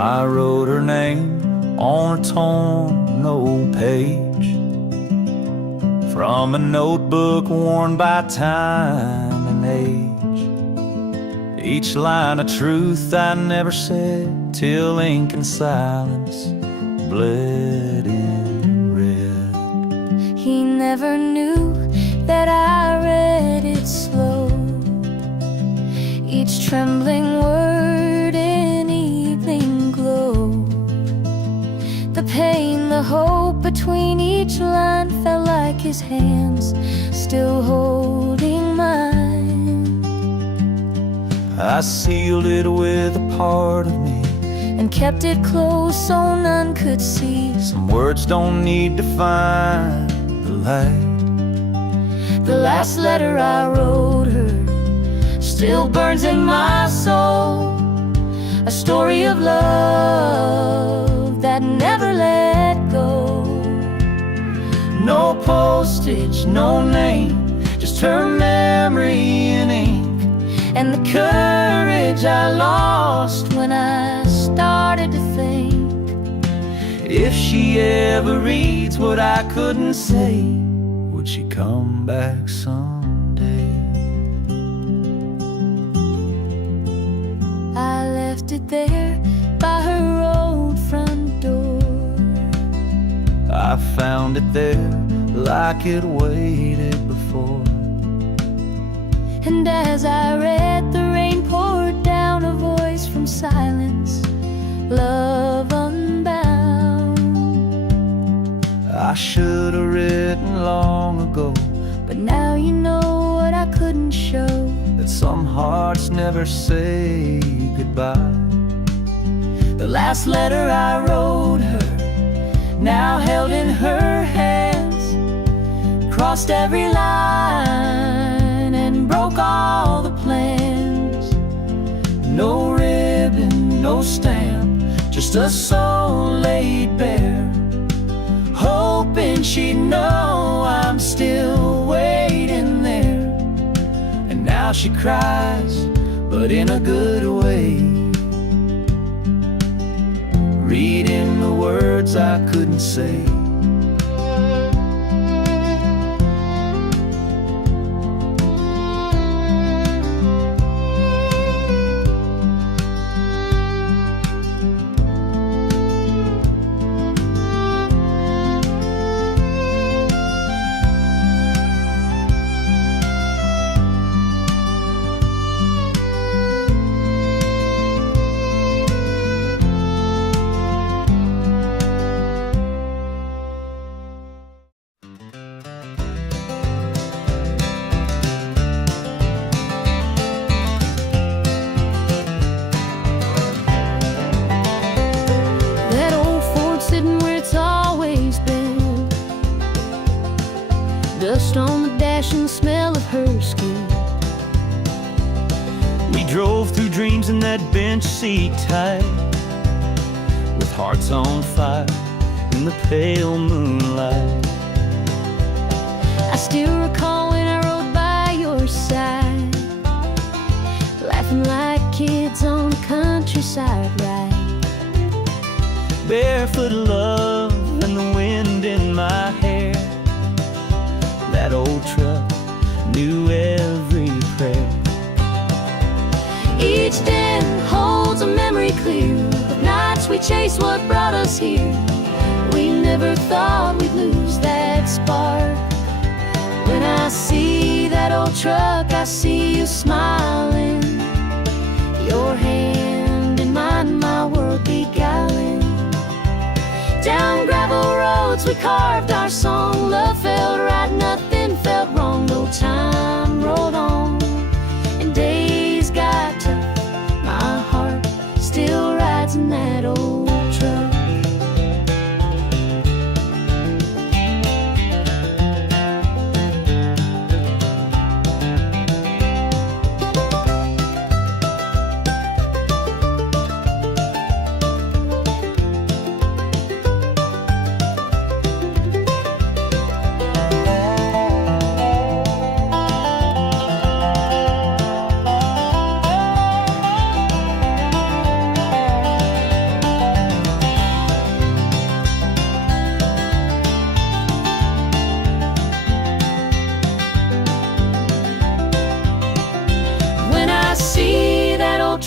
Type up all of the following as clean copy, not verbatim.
I wrote her name on a torn old page from a notebook worn by time and age. Each line a truth I never said till ink and silence bled in red. He never knew that I read it slow, each trembling word in evening glow. The pain, the hope between each line felt like his hands still holding mine. I sealed it with a part of me and kept it close so none could see. Some words don't need to find the light. The last letter I wrote her still burns in my soul, a story of love that never let go. No postage, no name, just her memory in ink, and the courage I lost when I started to think, if she ever reads what I couldn't say, would she come back someday? I left it there by her old front door. I found it there like it waited before. And as I read, the rain poured down, a voice from silence, love unbound. I should have written long ago, but now you know what I couldn't show, that some hearts never say goodbye. The last letter I wrote her, now held in her hands, crossed every line and broke all the plans. No ribbon, no stamp, just a soul laid bare, hoping she'd know I'm still waiting there. And now she cries, but in a good way, reading the words I couldn't say. Dust on the dash and the smell of her skin. We drove through dreams in that bench seat tight, with hearts on fire in the pale moonlight. I still recall when I rode by your side, laughing like kids on the countryside ride. Barefoot love and the wind in my hair. That old truck knew every prayer. Each den holds a memory clear of nights we chased what brought us here. We never thought we'd lose that spark. When I see that old truck, I see you smiling, your hand in mine, my world beguiling. Down gravel roads we carved our song. Love felt right, nothing felt wrong. No time rolled on and days got tough. My heart still rides in that old truck.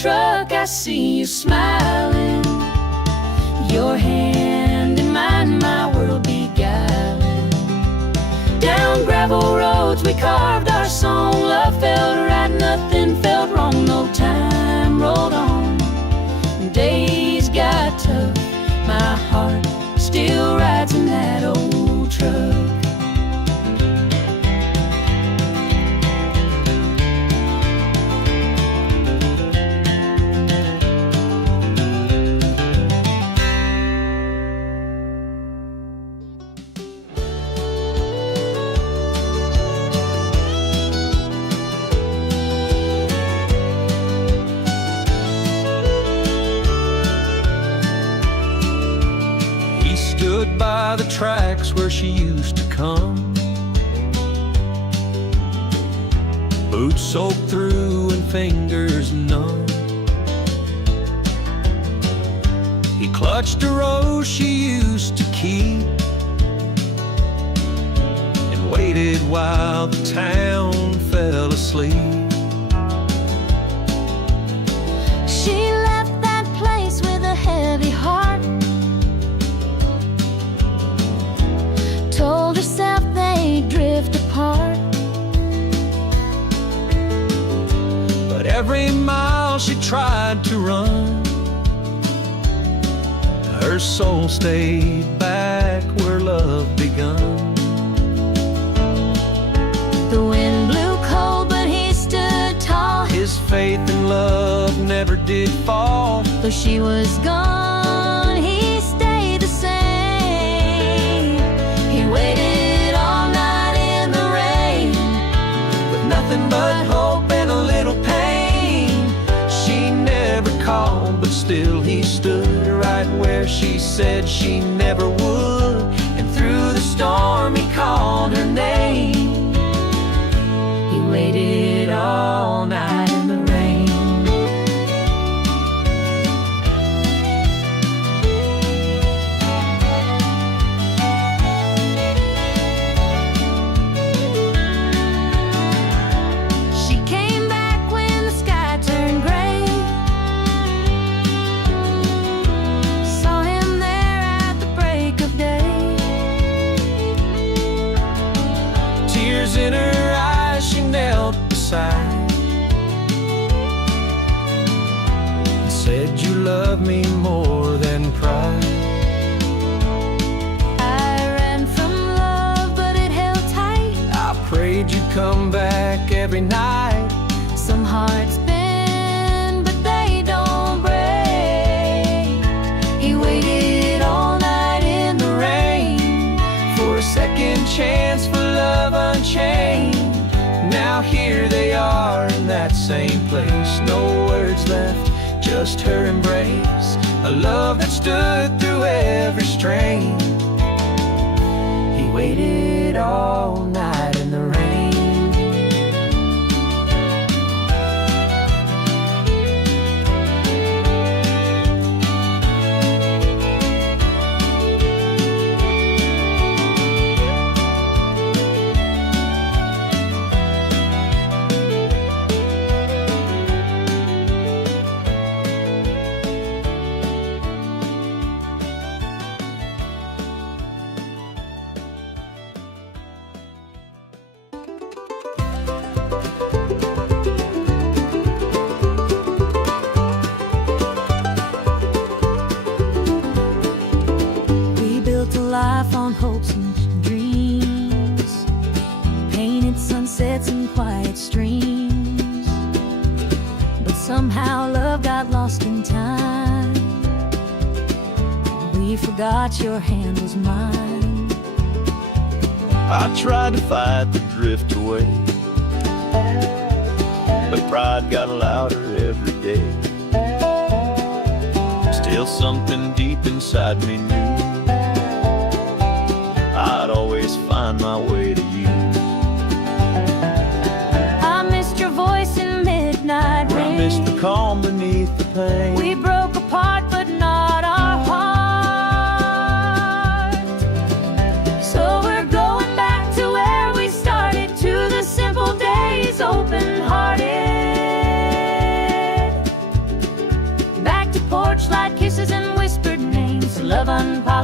truck, I see you smiling. Your hand in mine, my world beguiling. Down gravel roads we carved our song. Love felt right, nothing felt wrong. No time rolled on, days got tough. My heart still rides in that old truck. Stood by the tracks where she used to come, boots soaked through and fingers numb. He clutched a rose she used to keep and waited while the town fell asleep. She left that place with a heavy heart, told herself they'd drift apart. But every mile she tried to run, her soul stayed back where love begun. The wind blew cold, but he stood tall. His faith in love never did fall. Though she was gone, he stayed the same. He waited all night in the rain, With nothing but hope and a little pain. She never called, but still he stood right where she said she never would. And through the storm he called her name. he waited all night in the rain. She came back when the sky turned gray, saw him there at the break of day. Tears in her eyes, she knelt beside and said, "You love me more than pride." I ran from love, but it held tight. I prayed you'd come back every night. Some hearts bend, but they don't break. He waited all night in the rain For a second chance for love unchained. Now here they are in that same place. No words left, just her embrace. A love that stood through every strain. He waited all night in the rain. We built a life on hopes and dreams, painted sunsets and quiet streams. But somehow love got lost in time. We forgot your hand was mine. I tried to fight the drift away, but pride got louder every day. Still something deep inside me knew I'd always find my way to you. I missed your voice in midnight I rain. missed the calm beneath the pain. We broke apart, but not our heart. So we're going back to where we started, to the simple days, open-hearted.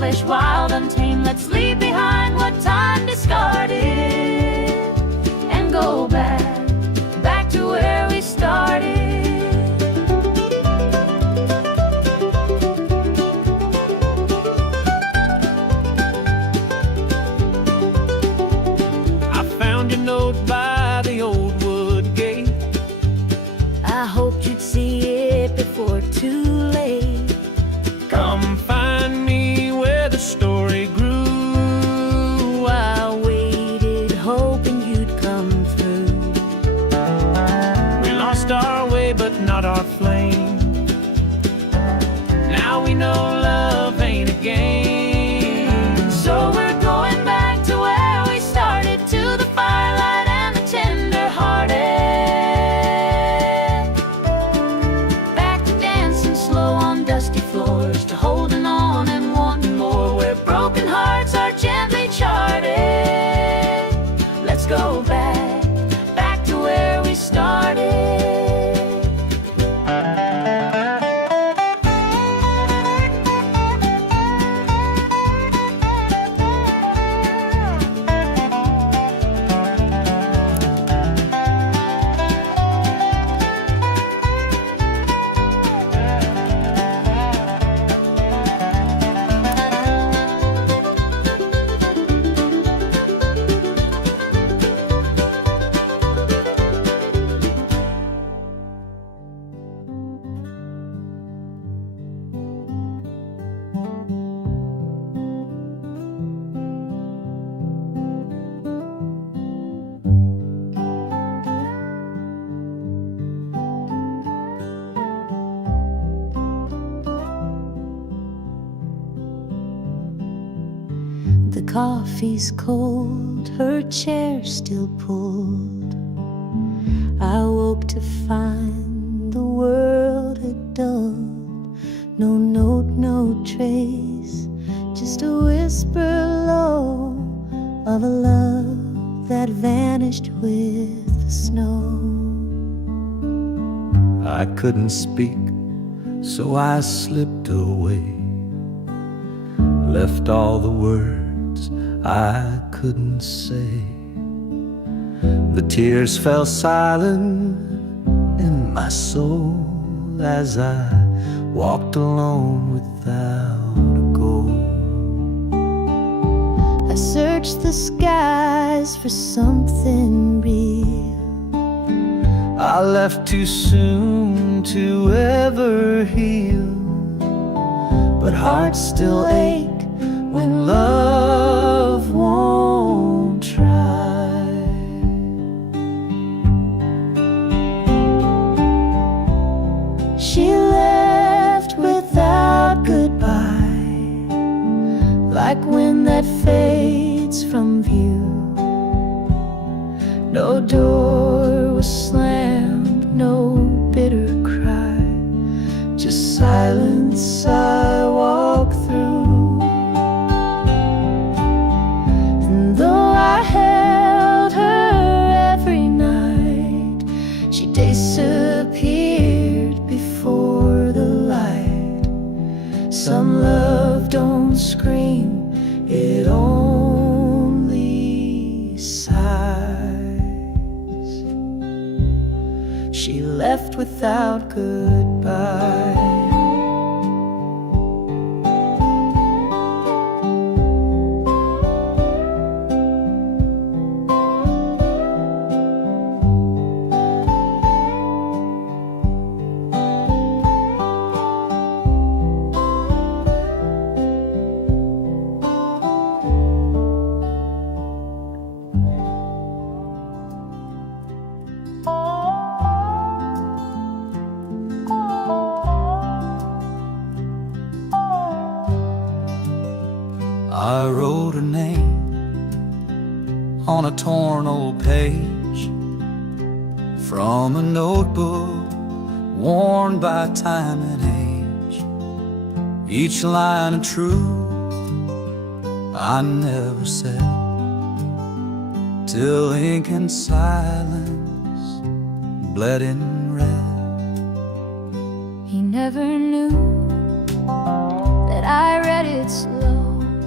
flesh, wild, untamed. Let's leave behind what time discarded and go back to where we started. I found your note by the old wood gate. I hoped you'd see it before too late. Come find me where the story grew. I waited, hoping you'd come through. We lost our way, but not our flame. Now we know love ain't a game. So we're going back to where we started, to the firelight and the tender-hearted. Back to dancing slow on dusty floors, to holding on and wanting more, where broken hearts are gently charted. Let's go back to where we started. The coffee's cold, her chair still pulled. I woke to find the world had dulled. No note, no trace, just a whisper low of a love that vanished with the snow. I couldn't speak, so I slipped away. Left all the words I couldn't say. The tears fell silent in my soul as I walked alone without a goal. I searched the skies for something real. I left too soon to ever heal, but hearts still ache when love won't try. She left without goodbye, like wind that fades from view. No door was slammed, no bitter cry, just silence I walk through. And though I held her every night, she disappeared before the light. Some love don't scream, it only sighs. She left without goodbye. I wrote her name on a torn old page from a notebook worn by time and age. Each line of truth I never said, till ink and silence bled in red. He never knew that I read it slow,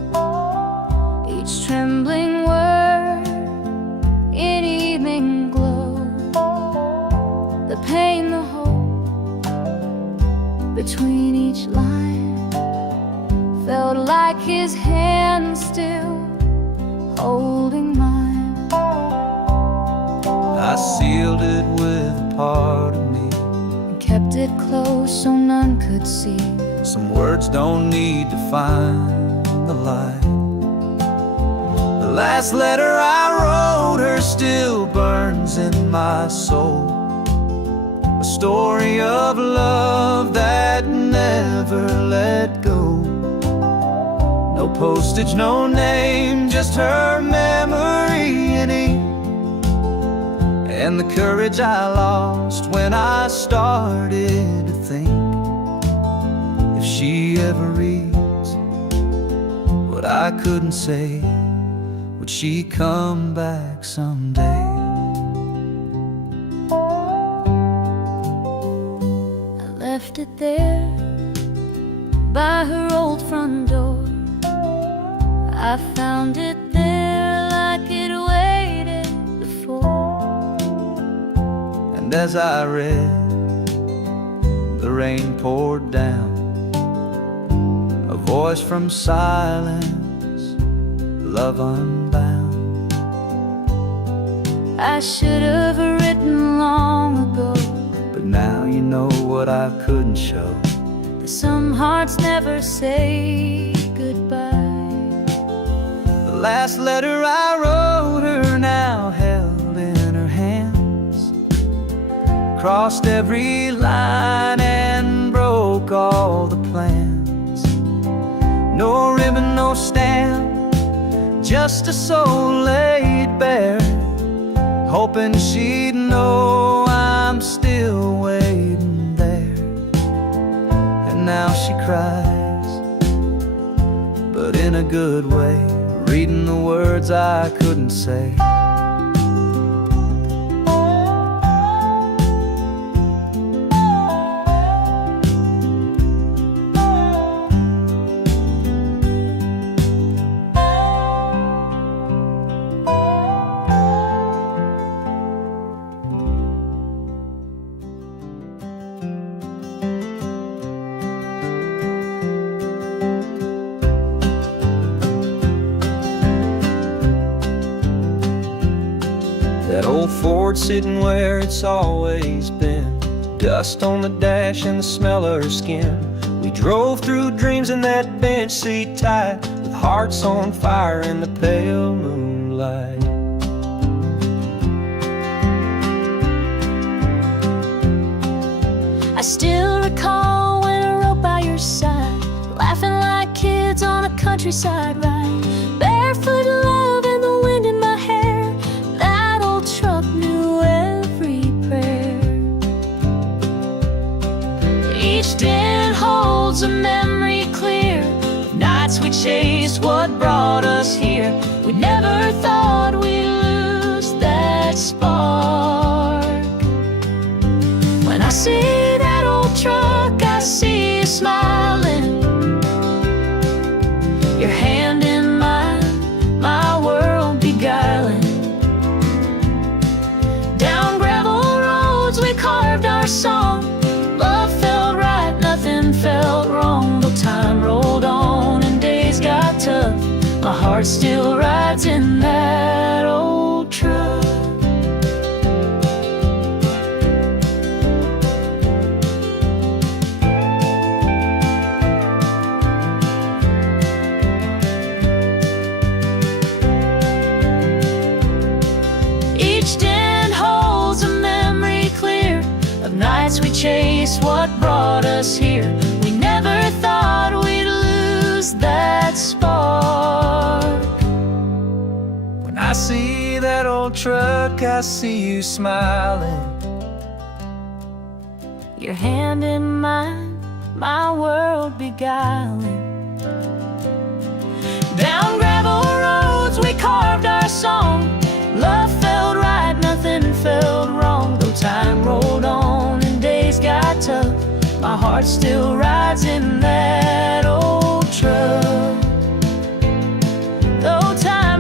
each trembling word in evening glow. The pain, the hope between each line felt like his hand still holding mine. I sealed it with a part of me And kept it close so none could see. Some words don't need to find the light. The last letter I wrote her still burns in my soul. A story of love that never let go. No postage, no name, just her memory in ink. And the courage I lost when I started to think, if she ever reads what I couldn't say, would she come back someday? I left it there by her old front door. I found it there like it waited before. And as I read, the rain poured down, a voice from silence, love unbound. I should have written long ago, but now you know what I couldn't show. that some hearts never say goodbye. The last letter I wrote her now held in her hands, crossed every line and broke all the plans. No ribbon, no stamp, just a soul laid bare, hoping she'd know I'm still waiting there. And now she cries, but in a good way, reading the words I couldn't say. That old Ford sitting where it's always been, dust on the dash and the smell of her skin. We drove through dreams in that bench seat tight, with hearts on fire in the pale moonlight. I still recall when I rode by your side, laughing like kids on a countryside ride. Barefoot love and the wind in my hair, that old truck knew every prayer. Each dent holds a memory clear of nights we chased what brought us here. We never thought we'd lose that spark. When I see that old truck, I see you smiling, your hand in mine, my world beguiling. Down gravel roads we carved our song. Love felt right, nothing felt wrong. Though time rolled on and days got tough, my heart still rides in that old truck. Each dent holds a memory clear of nights we chased what brought us here. We never thought we'd lose that spark. When I see that old truck, I see you smiling, Your hand in mine, my world beguiling. Down gravel roads we carved our song. Love felt right, nothing felt wrong. Though time rolled on and days got tough, my heart still rides in that old truck. Though time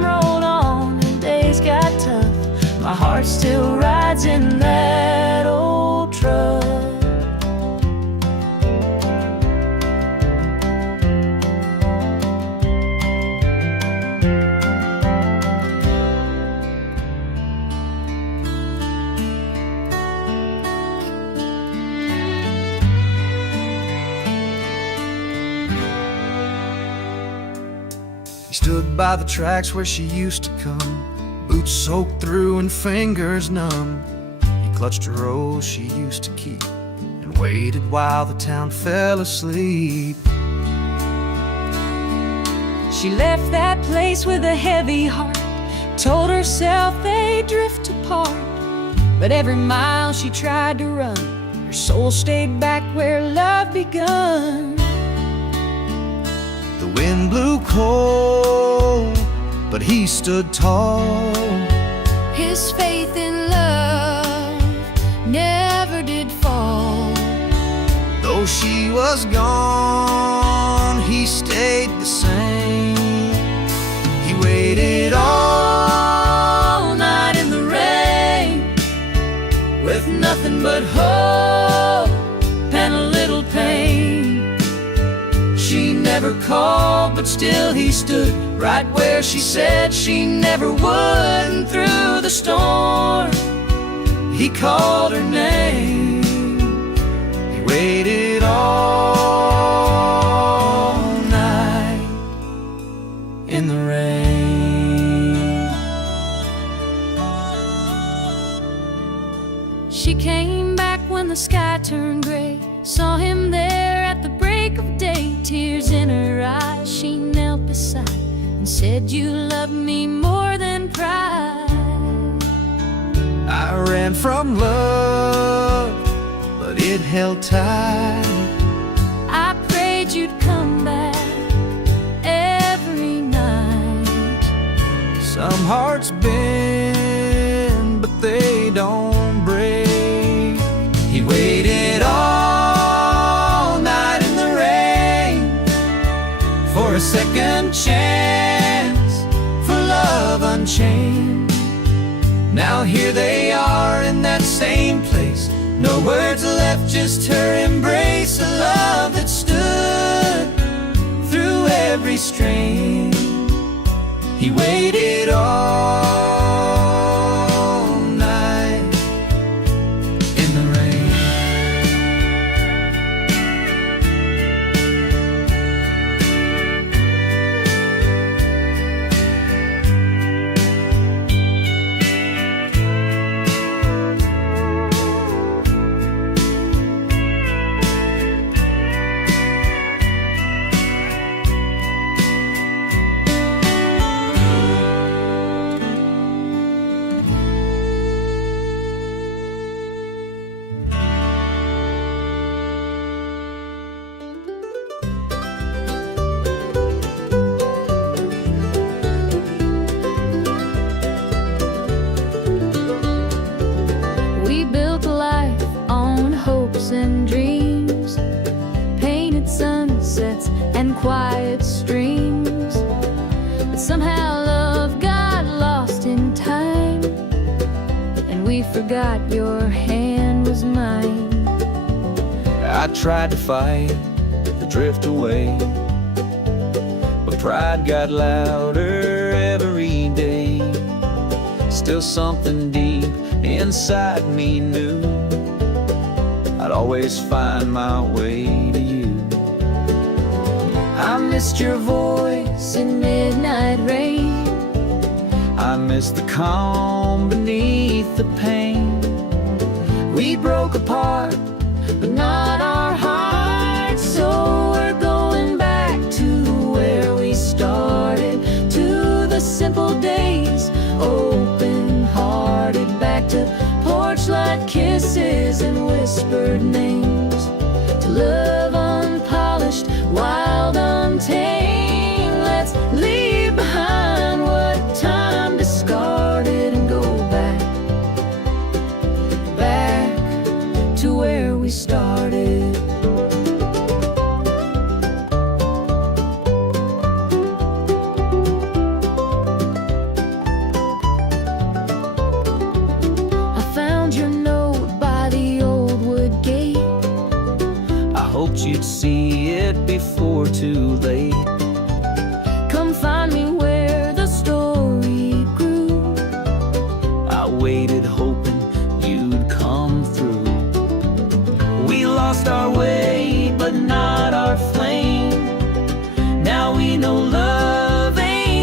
He stood by the tracks where she used to come, boots soaked through and fingers numb. He clutched a rose she used to keep and waited while the town fell asleep. She left that place with a heavy heart, told herself they'd drift apart. But every mile she tried to run, her soul stayed back where love begun. The wind blew cold, but he stood tall. His faith in love never did fall. Though she was gone, he stayed the same. He waited all night in the rain, with nothing but hope and a little pain. She never called, but still he stood right where she said she never would. And through the storm, he called her name. He waited all night in the rain. She came back when the sky turned gray, saw him there at the break of day. Tears in her eyes, she knelt beside and said, "You love me more than pride." I ran from love, but it held tight. I prayed you'd come back every night. Some hearts bend, but they don't break. He waited all night in the rain for a second chance, for love unchained. Now here they are in that same place, no words left, just her embrace. A love that stood through every strain. He waited all night in the rain. We built a life on hopes and dreams, painted sunsets and quiet streams. But somehow love got lost in time, and we forgot your hand was mine. I tried to fight the drift away, but pride got louder every day. Still something deep inside me knew I'd always find my way to you. I missed your voice in midnight rain. I miss the calm beneath the pain. We broke apart, but not our hearts. So we're going back to where we started, to the simple days, open-hearted, back to porch light kisses and whispered names, to love unpolished, wild, untamed. Let's leave behind what time discarded and go back to where we started. I found your note by the old wood gate. I hoped you'd see it before too late. Come find me where the story grew. I waited hoping you'd come through. We lost our way, but not our flame. Now we know love ain't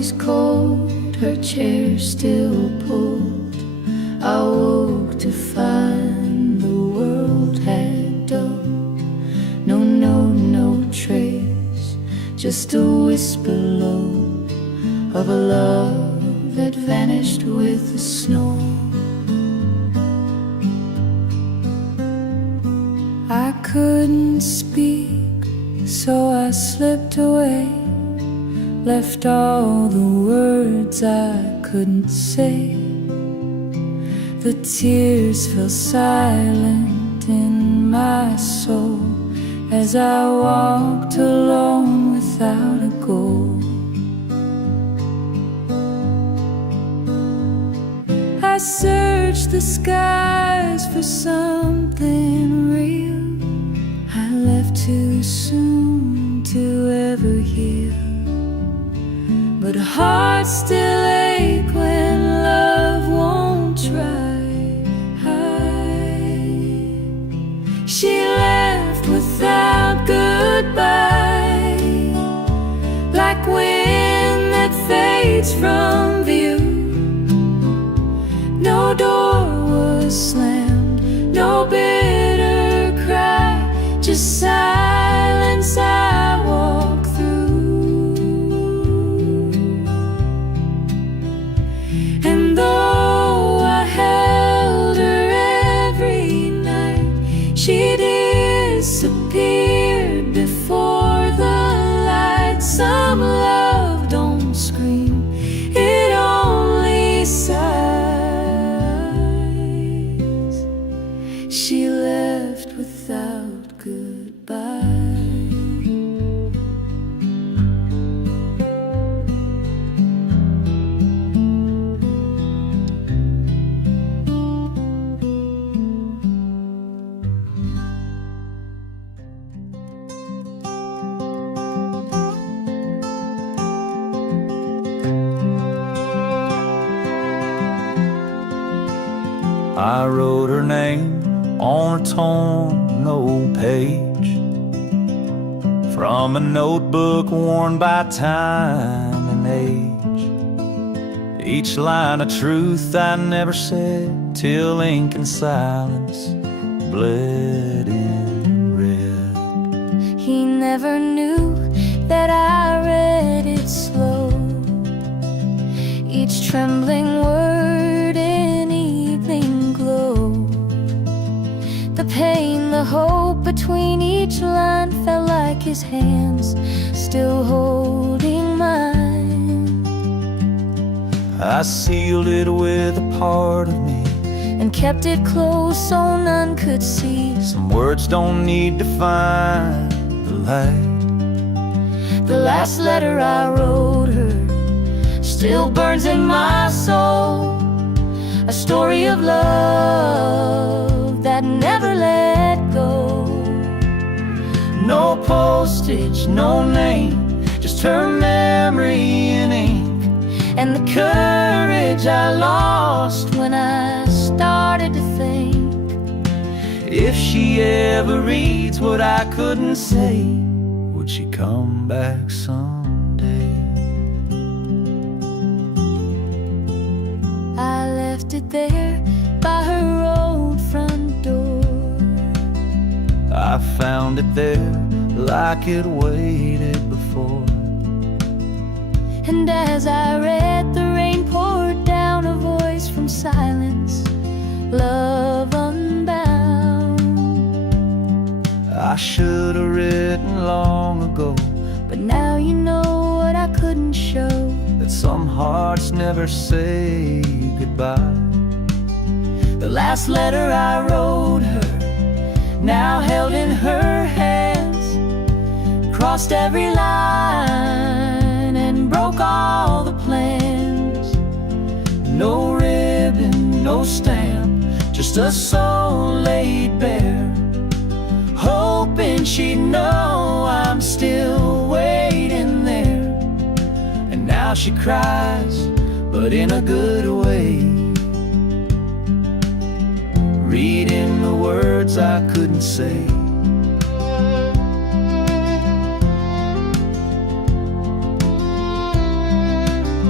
breeze cold, her chair still pulled. I woke to find the world had dulled. No trace, just a whisper low of a love that vanished with the snow. I couldn't speak, so I slipped away, left all the words I couldn't say. The tears fell silent in my soul as I walked alone without a goal. I searched the skies for something real. I left too soon to ever heal, but hearts still ache when love won't try. She left without goodbye, like wind that fades from view. No door was slammed, no bitter cry, just silence I walk through. And though I held her every night, she disappeared before the light. Some love don't scream, it only sighs. She left without goodbye. I wrote her name on a torn old page from a notebook worn by time and age. Each line a truth I never said till ink and silence bled in red. He never knew that I read it slow, each trembling word in evening glow. The pain, the hope between each line felt like his hands still holding mine. I sealed it with a part of me and kept it close so none could see. Some words don't need to find the light. The last letter I wrote her still burns in my soul, a story of love that never let go. No postage, no name, just her memory in ink, And the courage I lost when I started to think, if she ever reads what I couldn't say, would she come back someday? I left it there by her old front door. I found it there like it waited before. And as I read, the rain poured down, a voice from silence, love unbound. I should have written long ago, But now you know what I couldn't show, that some hearts never say goodbye. the last letter I wrote her, now held in her hands, crossed every line and broke all the plans. No ribbon, no stamp, just a soul laid bare, hoping she'd know I'm still waiting there. And now she cries, but in a good way, reading the words I couldn't say.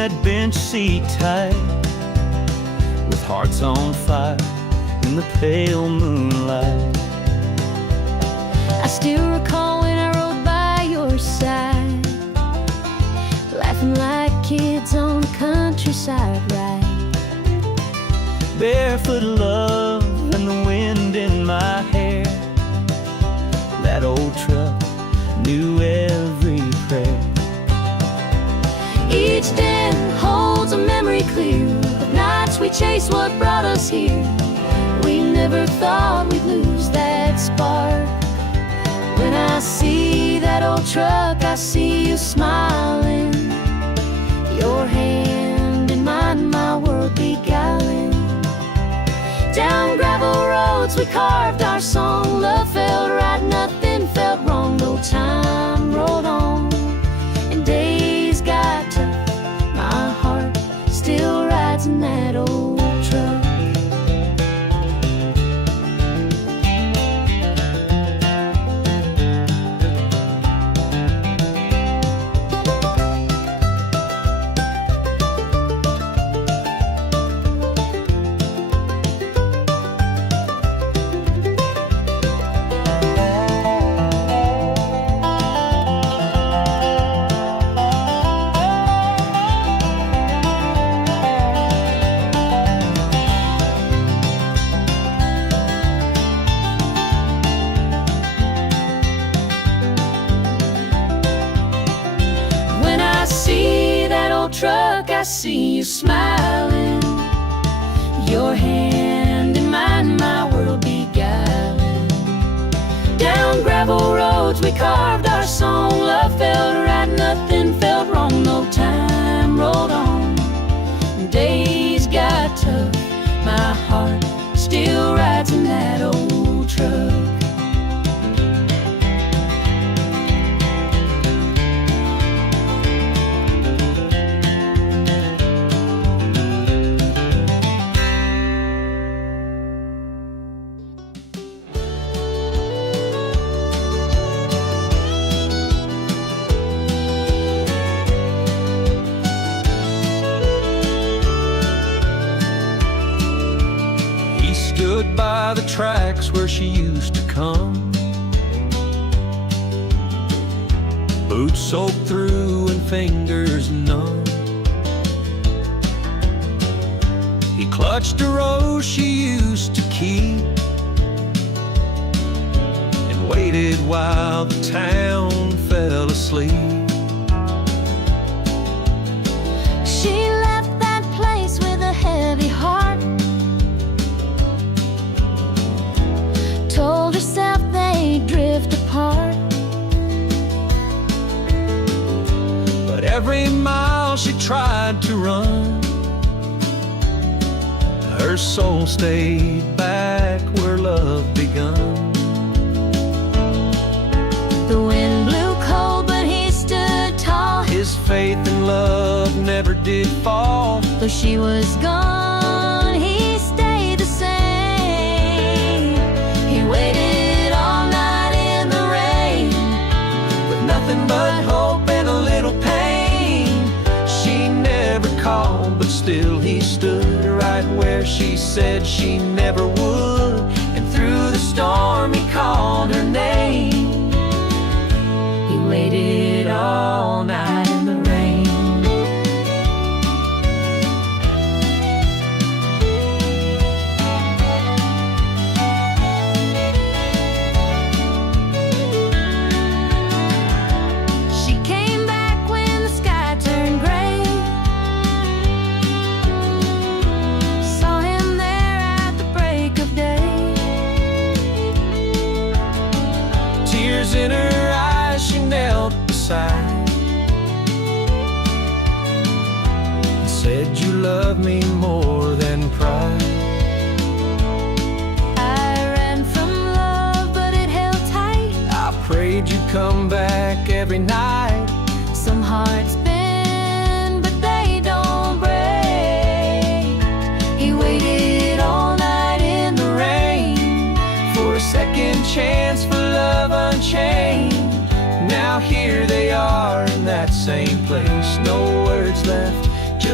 that bench seat tight, with hearts on fire in the pale moonlight. I still recall when I rode by your side, laughing like kids on the countryside ride. Barefoot love and the wind in my hair, that old truck knew every prayer. Each den holds a memory clear of nights we chased what brought us here. We never thought we'd lose that spark. When I see that old truck, I see you smiling, your hand in mine, my world beguiling. Down gravel roads we carved our song. Love felt right, nothing felt wrong. No time rolled on and days got tough. My heart still rides in that old truck. Truck, I see you smiling, your hand in mine, my world beguiling. Down gravel roads we carved our song. Love felt right, nothing felt wrong. No time rolled on and days got tough. My heart still rides in that old truck. Stood by the tracks where she used to come, boots soaked through and fingers numb. He clutched a rose she used to keep and waited while the town fell asleep. She left that place with a heavy heart, told herself they'd drift apart. But every mile she tried to run, her soul stayed back where love begun. The wind blew cold, but he stood tall. His faith in love never did fall. Though she was gone, he stayed the same. He waited all night in the rain, With nothing but hope and a little pain. She never called, but still he stood right where she said she never would. And through the storm he called her name. he waited all night in the rain. She came back when the sky turned gray, saw him there at the break of day. Tears in her eyes, she knelt beside and said, "You love me more than pride." I ran from love, but it held tight. I prayed you'd come back every night. Some hearts bend, but they don't break. He waited all night in the rain For a second chance for love unchained. Now here they are in that same place. No words left,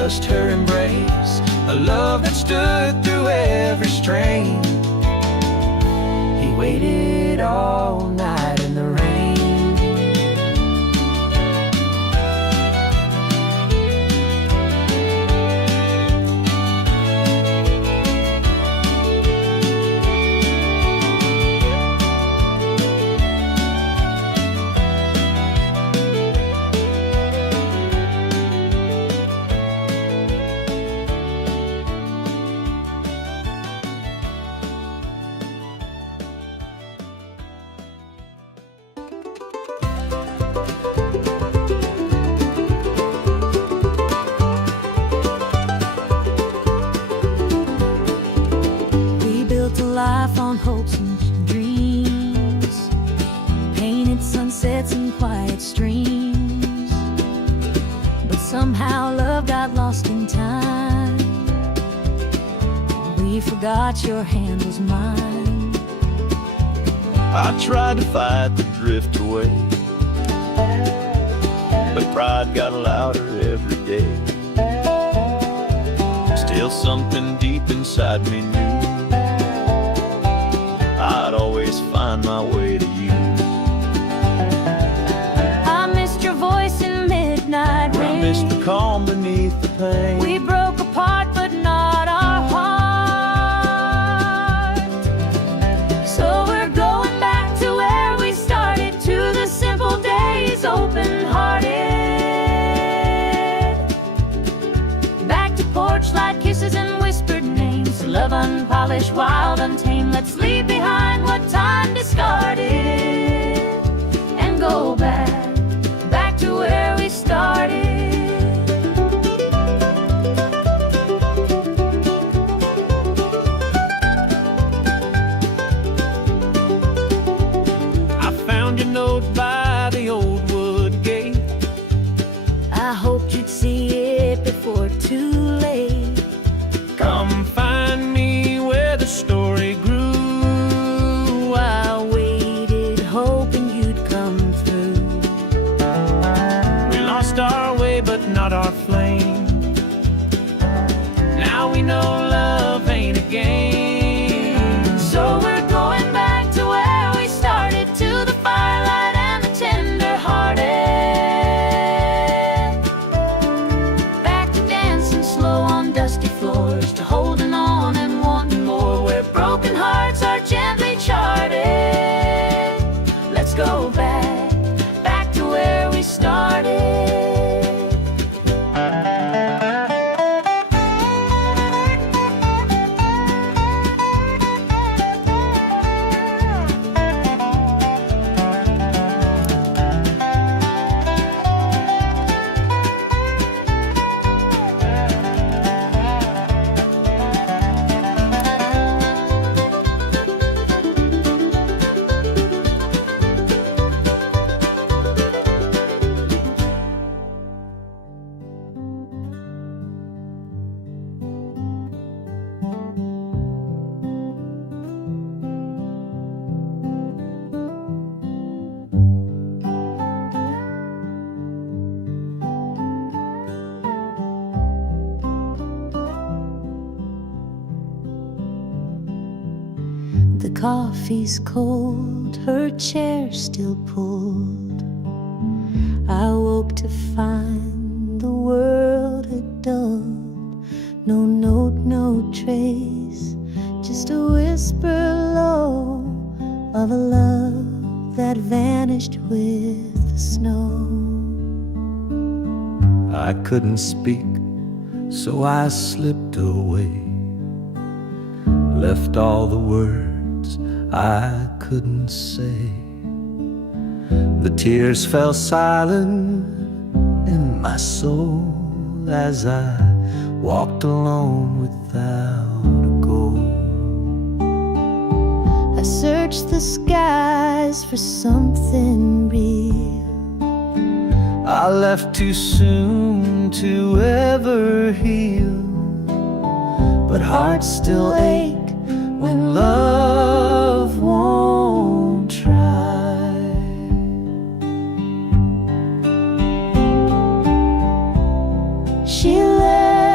just her embrace, a love that stood through every strain. He waited all night in the rain. Life on hopes and dreams, painted sunsets and quiet streams. But somehow love got lost in time. We forgot your hand was mine. I tried to fight the drift away, but pride got louder every day. Still something deep inside me knew I'd always find my way to you. I missed your voice in midnight rain. I missed the calm beneath the pain. We broke apart, but not our heart. So we're going back to where we started, to the simple days, open-hearted. Back to porch light kisses and whispered names, love unpolished, wild, untamed. Let's leave behind what time discarded and go back to where we started. I found your note by the old wood gate. I hoped you'd see it before too late. Come find me where the story grew. I waited, hoping you'd come through. We lost our way, but not our flame. Now we know love ain't a game. So we're going back to where we started, to the firelight and the tender-hearted. Back to dancing slow on dusty floors, to holding on and wanting more, where broken hearts are gently charted. Let's go back to where we started. The coffee's cold, her chair still pulled. I woke to find the world had dulled. No note, no trace, just a whisper low of a love that vanished with the snow. I couldn't speak, so I slipped away, left all the words I couldn't say. The tears fell silent in my soul as I walked alone without a goal. I searched the skies for something real. I left too soon to ever heal, but hearts still ache when love won't try. She left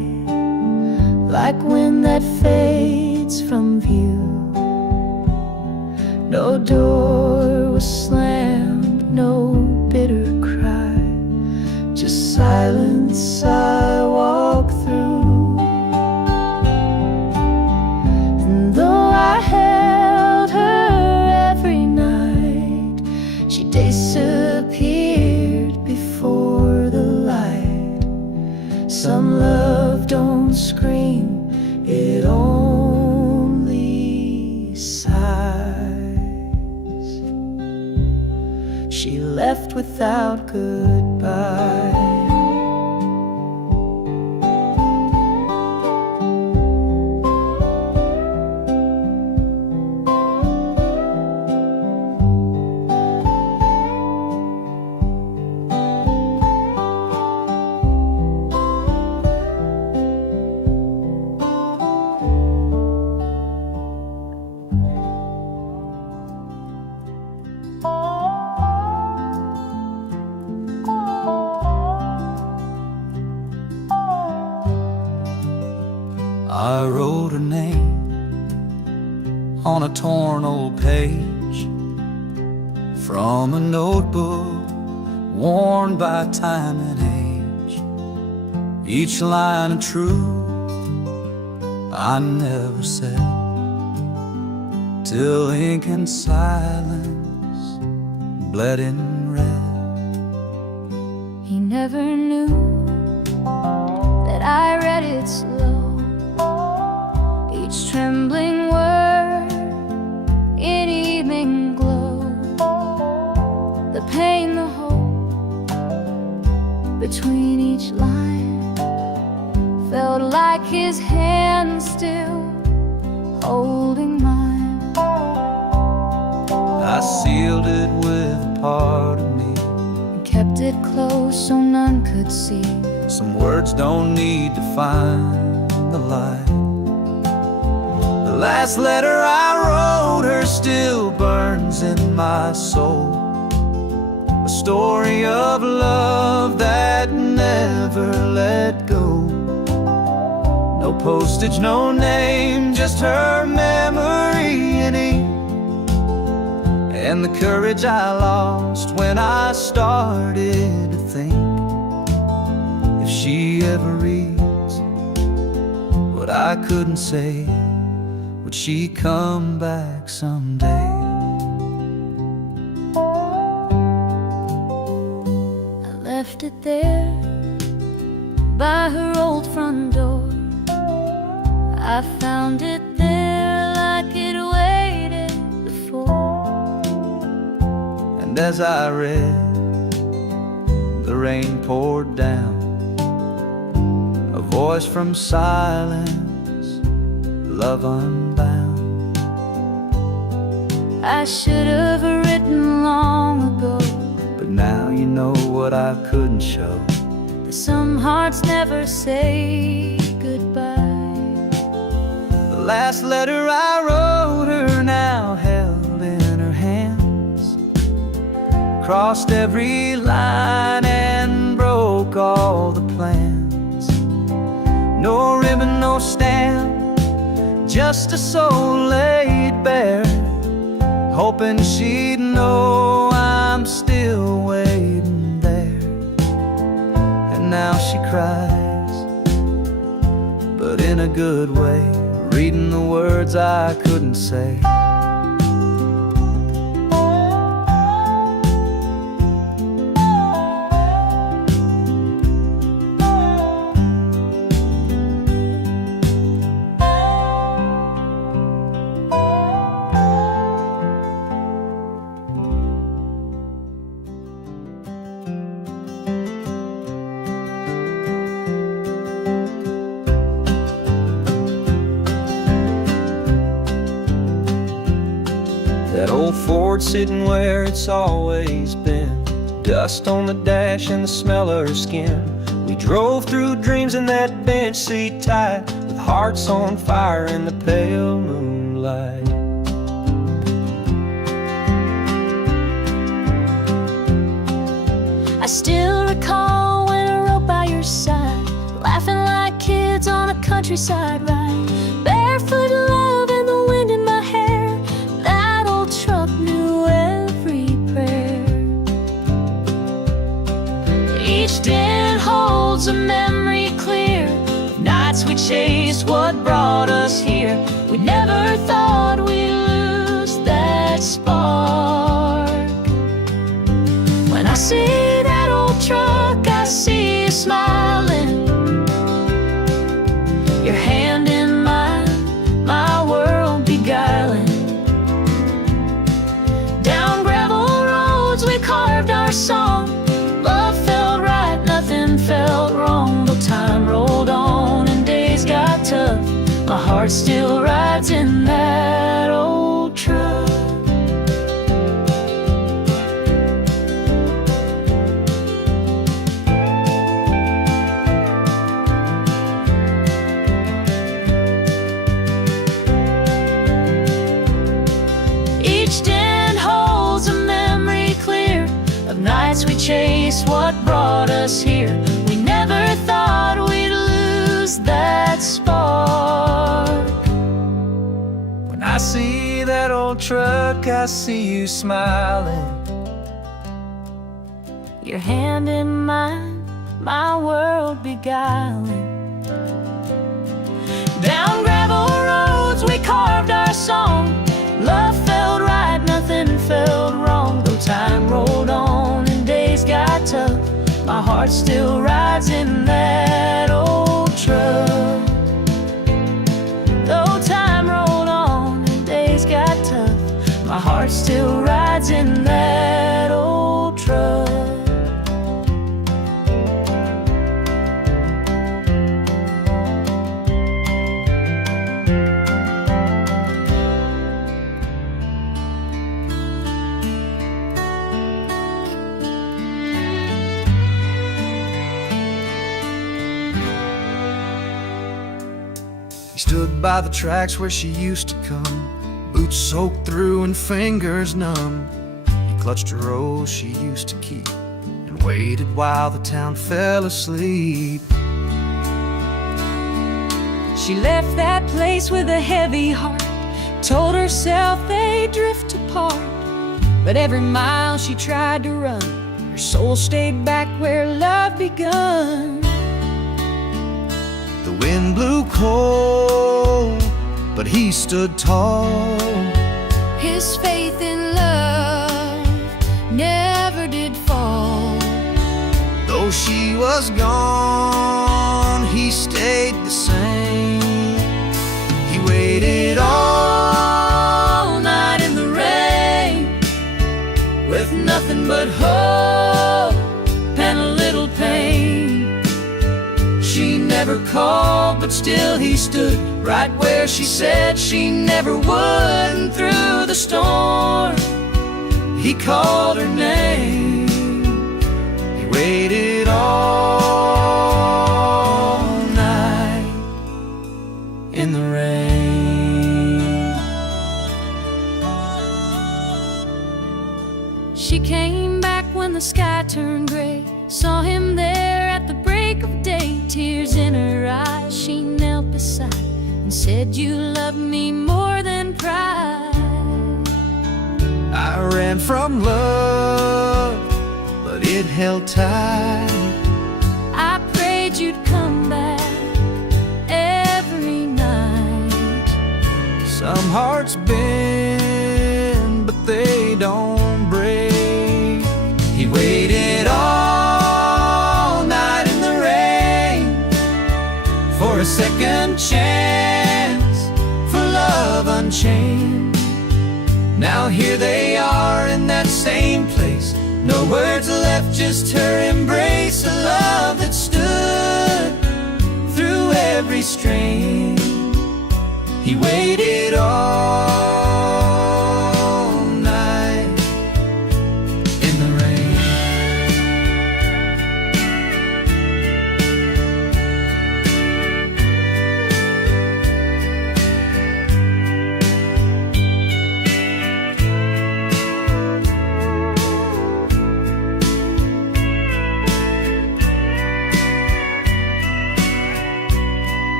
like wind that fades from view. No door was slammed, no bitter cry, just silence I walk through. And though I held her every night, she disappeared before the light. Some love don't scream, it only sighs. She left without goodbye. I wrote her name on a torn old page from a notebook worn by time and age. Each line of truth I never said, till ink and silence bled in red. He never knew that I read it slow, each trembling word in evening glow. The pain, the hope between each line felt like his hand still holding mine. I sealed it with a part of me, And kept it close so none could see. some words don't need to find the light. The last letter I wrote her still burns in my soul, a story of love that never let go. No postage, no name, just her memory in ink, and the courage I lost when I started to think, if she ever reads what I couldn't say, would she come back someday? I left it there by her old front door. I found it there like it waited before. And as I read, the rain poured down, a voice from silence, love unbound. I should have written long ago But now you know what I couldn't show. that some hearts never say goodbye. The last letter I wrote her now held in her hands, crossed every line and broke all the plans. No ribbon, no stamp, just a soul laid bare, hoping she'd know I'm still waiting there. And now she cries, but in a good way, reading the words I couldn't say. That old Ford sitting where it's always been, dust on the dash and the smell of her skin. We drove through dreams in that bench seat tight, with hearts on fire in the pale moonlight. I still recall when I rode by your side, laughing like kids woods on a countryside ride, barefoot love and the wind in my hair. That old truck knew every prayer. Each den holds a memory clear of nights we chased what brought us here. We never thought we'd lose that spark. When I see that old truck, I see you smiling, your hand in mine, my world beguiling. Down gravel roads we carved our song. Love felt right, nothing felt wrong. Though time rolled on and days got tough, my heart still rides in that old truck. Each den holds a memory clear of nights we chased what brought us here. We never thought we'd lose that spark. When I see that old truck, I see you smiling, Your hand in mine, my world beguiling. Down gravel roads we carved our song. Love felt right, nothing felt wrong. Though time rolled on and days got tough, my heart still rides in that old truck. Though time rolled on and days got tough, my heart still rides in that old truck. He stood by the tracks where she used to come, boots soaked through and fingers numb. He clutched a rose she used to keep and waited while the town fell asleep. She left that place with a heavy heart, told herself they'd drift apart. But every mile she tried to run, her soul stayed back where love begun. The wind blew cold, but he stood tall. His faith in love never did fall. Though she was gone, he stayed the same. He waited all night in the rain, with nothing but hope and a little pain. She never called, but still he stood right where she said she never would. And through the storm, he called her name. He waited all night in the rain. She came back when the sky turned gray, saw him there at the break of day. Tears in her eyes, she knelt beside and said, "You love me more than pride." I ran from love, but it held tight. I prayed you'd come back every night. Some hearts bend, but they don't break. He waited all night in the rain for a second chance, for love unchained. Now here they are in that same place, no words left, just her embrace. A love that stood through every strain. He waited all night in the rain.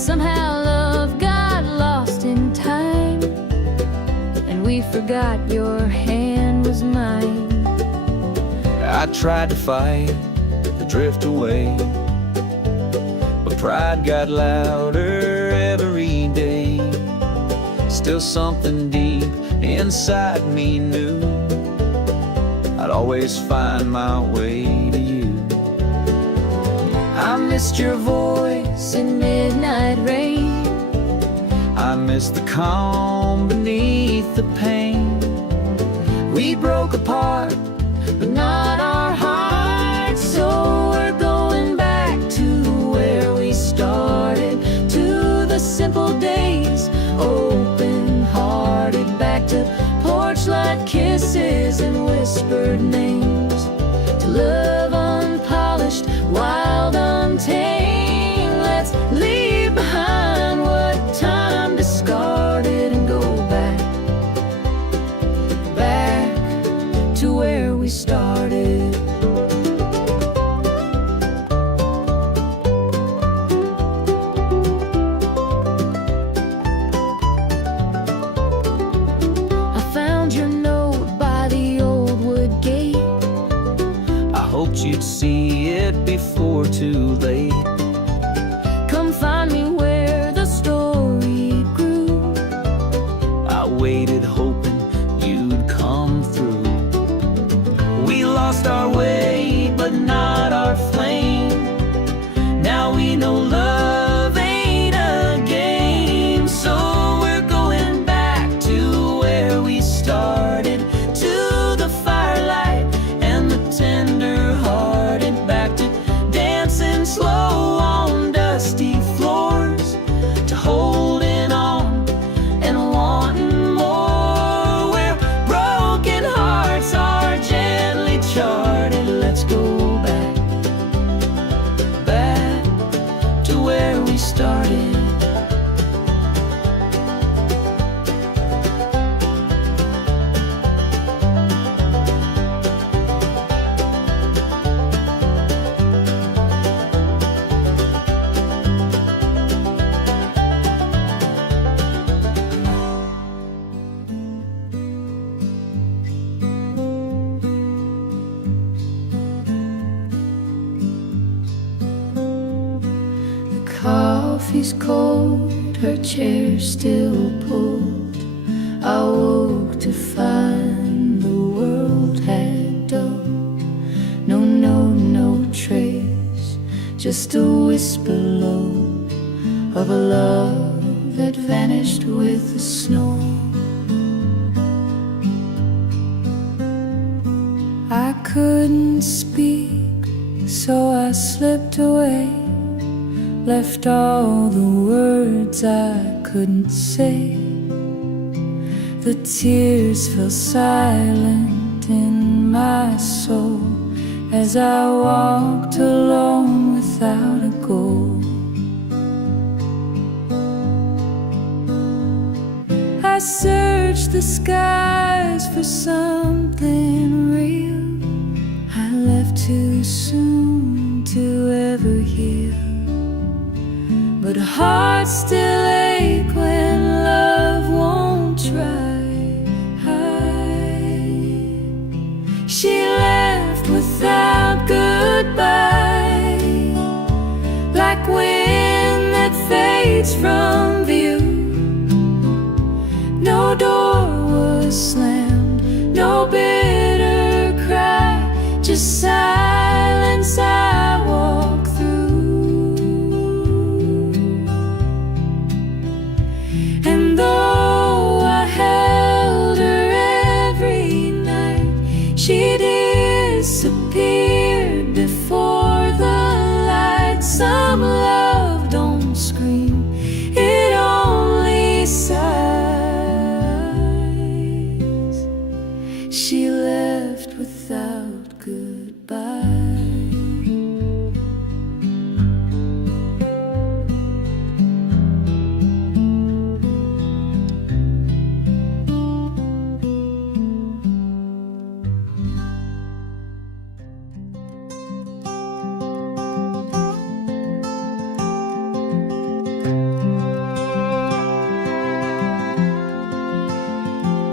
Somehow love got lost in time, and we forgot your hand was mine. I tried to fight, to drift away, but pride got louder every day. Still something deep inside me knew I'd always find my way to you. I missed your voice in midnight rain. I missed the calm beneath the pain. We broke apart, but not our hearts. So we're going back to where we started, to the simple days, open-hearted, back to porch-light kisses and whispered names, to love unpolished, wild, untamed. Let's leave behind what time discarded and go back to where we started. I found your note by the old wood gate. I hoped you'd see it before too late. Come find me where the story grew. I waited hoping you'd come through. We lost our way, but not our flame. Now we know love ain't a game. So we're going back to where we started, to the firelight and the tender-hearted, back to dancing slow on dusty floors, to holding on and wanting more, where broken hearts are gently charted. Let's go back to where we started. Coffee's cold, her chair still pulled. I woke to find the world had dulled. No note, no trace, just a whisper low of a love that vanished with the snow. I couldn't speak, so I slipped away, left all the words I couldn't say. The tears fell silent in my soul as I walked alone without a goal. I searched the skies for something real. I left too soon to ever heal, but hearts still ache when love won't try. She left without goodbye, like wind that fades from view. No door was slammed, no bitter cry, just silence I walk through. And though I held her every night, she disappeared before the light. Some love don't scream,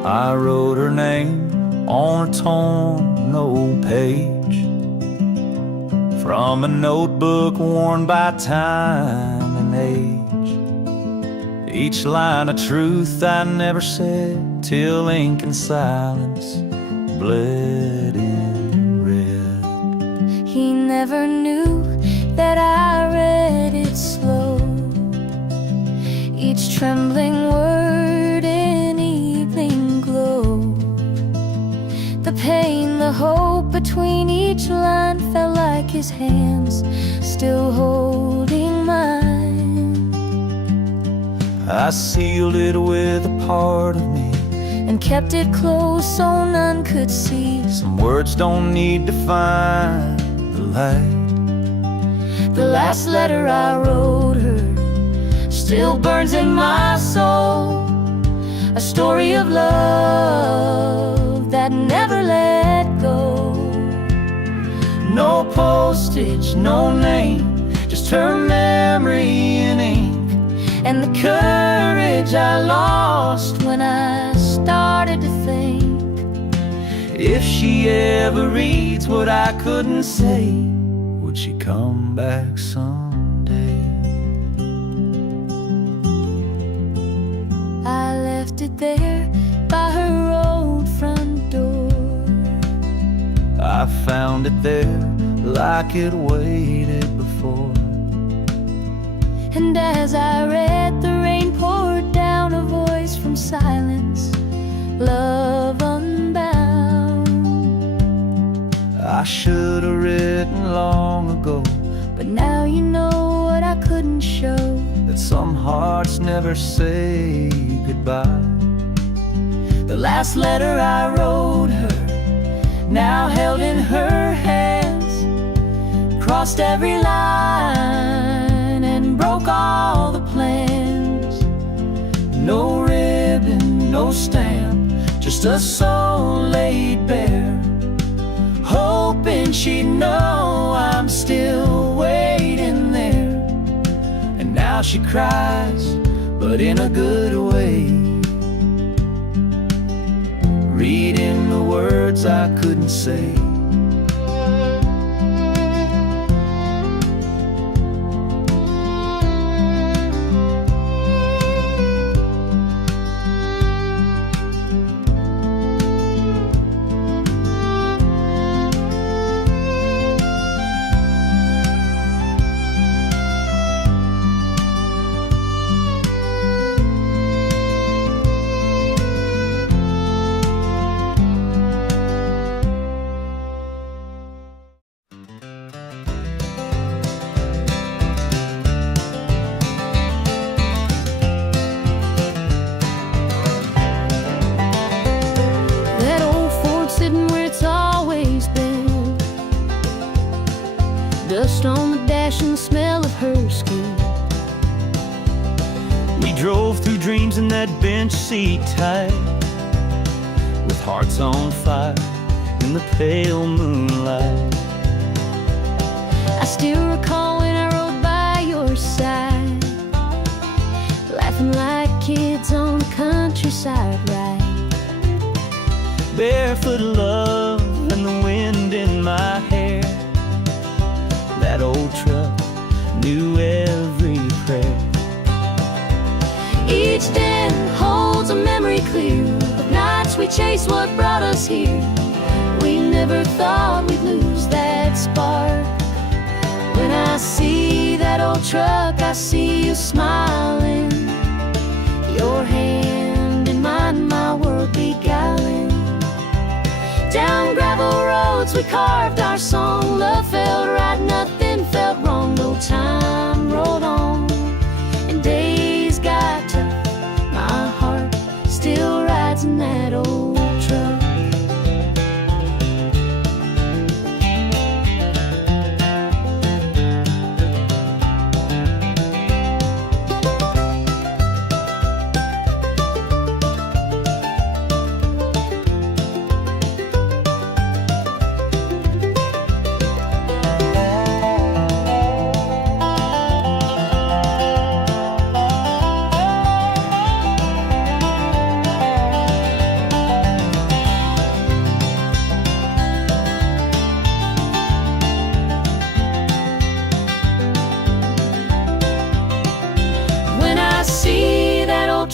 I wrote her name on a torn old page from a notebook worn by time and age. Each line a truth I never said till ink and silence bled in red. He never knew that I read it slow, each trembling word in evening glow. The pain, the hope between each line felt like his hands still holding mine. I sealed it with a part of me and kept it close so none could see. Some words don't need to find the light. The last letter I wrote her still burns in my soul, a story of love that never let go. No postage, no name, just her memory in ink, and the courage I lost when I started to think, if she ever reads what I couldn't say, would she come back someday? I left it there by her old front door. I found it there like it waited before. And as I read, the rain poured down, a voice from silence, love unbound. I should have written long ago, but now you know what I couldn't show, that some hearts never say goodbye. The last letter I wrote her, now held in her hands, crossed every line and broke all the plans. No ribbon, no stamp, just a soul laid bare, hoping she'd know I'm still waiting there. And now she cries, but in a good way, reading the words I couldn't say. Dust on the dash and the smell of her skin. We drove through dreams in that bench seat tight, with hearts on fire in the pale moonlight. I still recall when I rode by your side, laughing like kids on the countryside ride. Barefoot love and the wind in my hair. That old truck knew every prayer. Each den holds a memory clear of nights we chased what brought us here. We never thought we'd lose that spark. When I see that old truck, I see you smiling, your hand in mine, my world beguiling. Down gravel roads we carved our song. Love felt right, nothing felt wrong. No time rolled on and days got tough. My heart still rides in that old truck.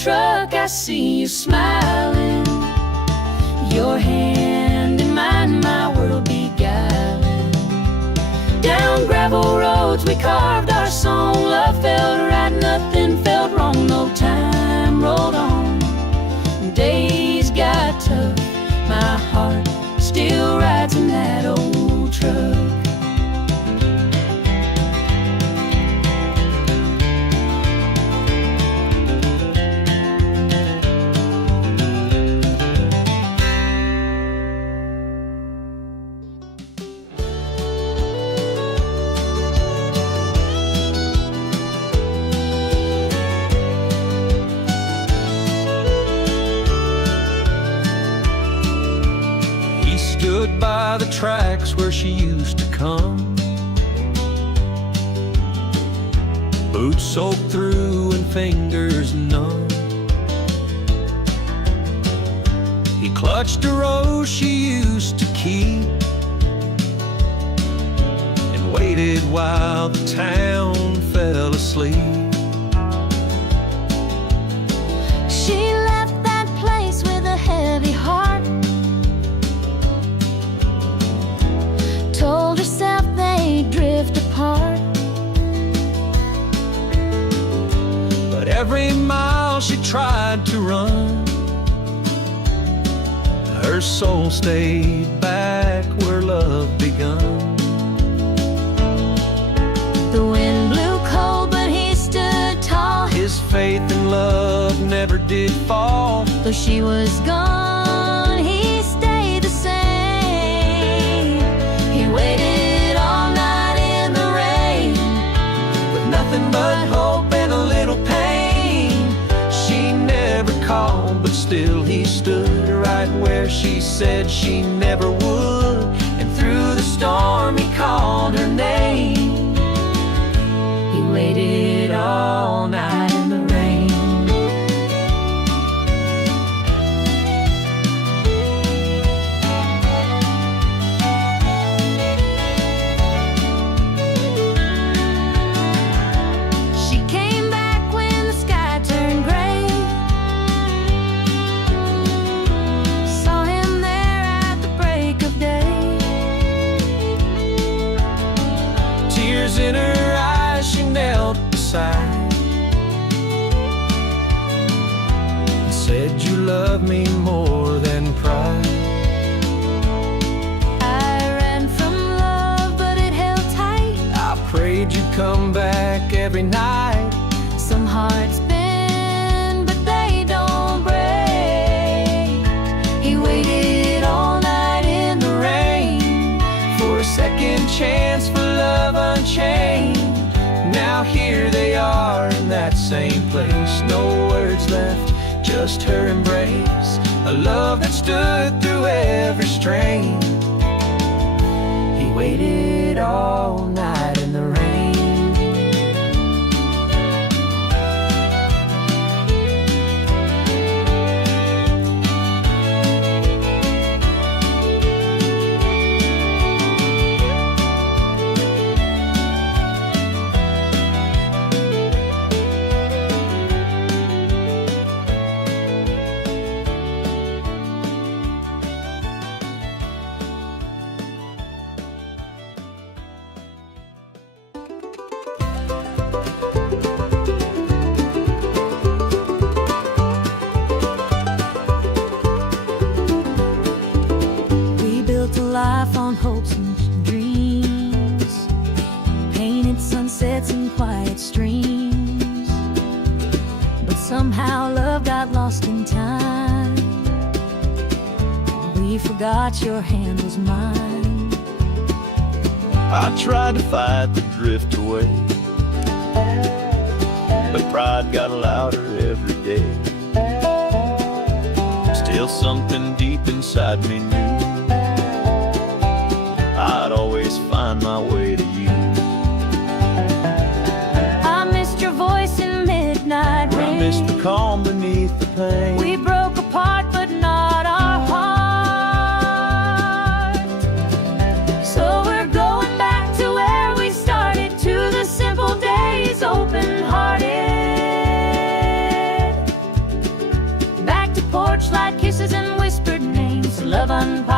truck, I see you smiling. Your hand in mine, my world beguiling. Down gravel roads we carved our song. Love felt right, nothing felt wrong. No time rolled on. Days got tough. My heart still rides in that old truck. Stood by the tracks where she used to come, boots soaked through and fingers numb. He clutched a rose she used to keep and waited while the town fell asleep. She left that place with a heavy heart. Told herself they'd drift apart. But every mile she tried to run, her soul stayed back where love begun. The wind blew cold, but he stood tall. His faith in love never did fall. Though she was gone, he stayed the same. He waited all night in the rain, With nothing but hope and a little pain. She never called, but still he stood right where she said she never would. And through the storm he called her name. he waited all night in the rain. She came back when the sky turned gray. Saw him there at the break of day. Tears in her eyes, she knelt beside and said, "You love me more than pride." I ran from love, but it held tight. I prayed you'd come back every night. Some hearts bend, but they don't break. He waited all night in the rain For a second chance, for love unchained. Now here they are in that same place. No words left, just her embrace. A love that stood through every strain. He waited all night in the rain. We built a life on hopes and dreams, painted sunsets and quiet streams. But somehow love got lost in time. We forgot your hand was mine. I tried to fight the drift away, but pride got louder every day. Still something deep inside me knew I'd always find my way to you. I missed your voice in midnight I rain. missed the calm beneath the pain. We broke apart, but not our heart. So we're going back to where we started, to the simple days, open-hearted.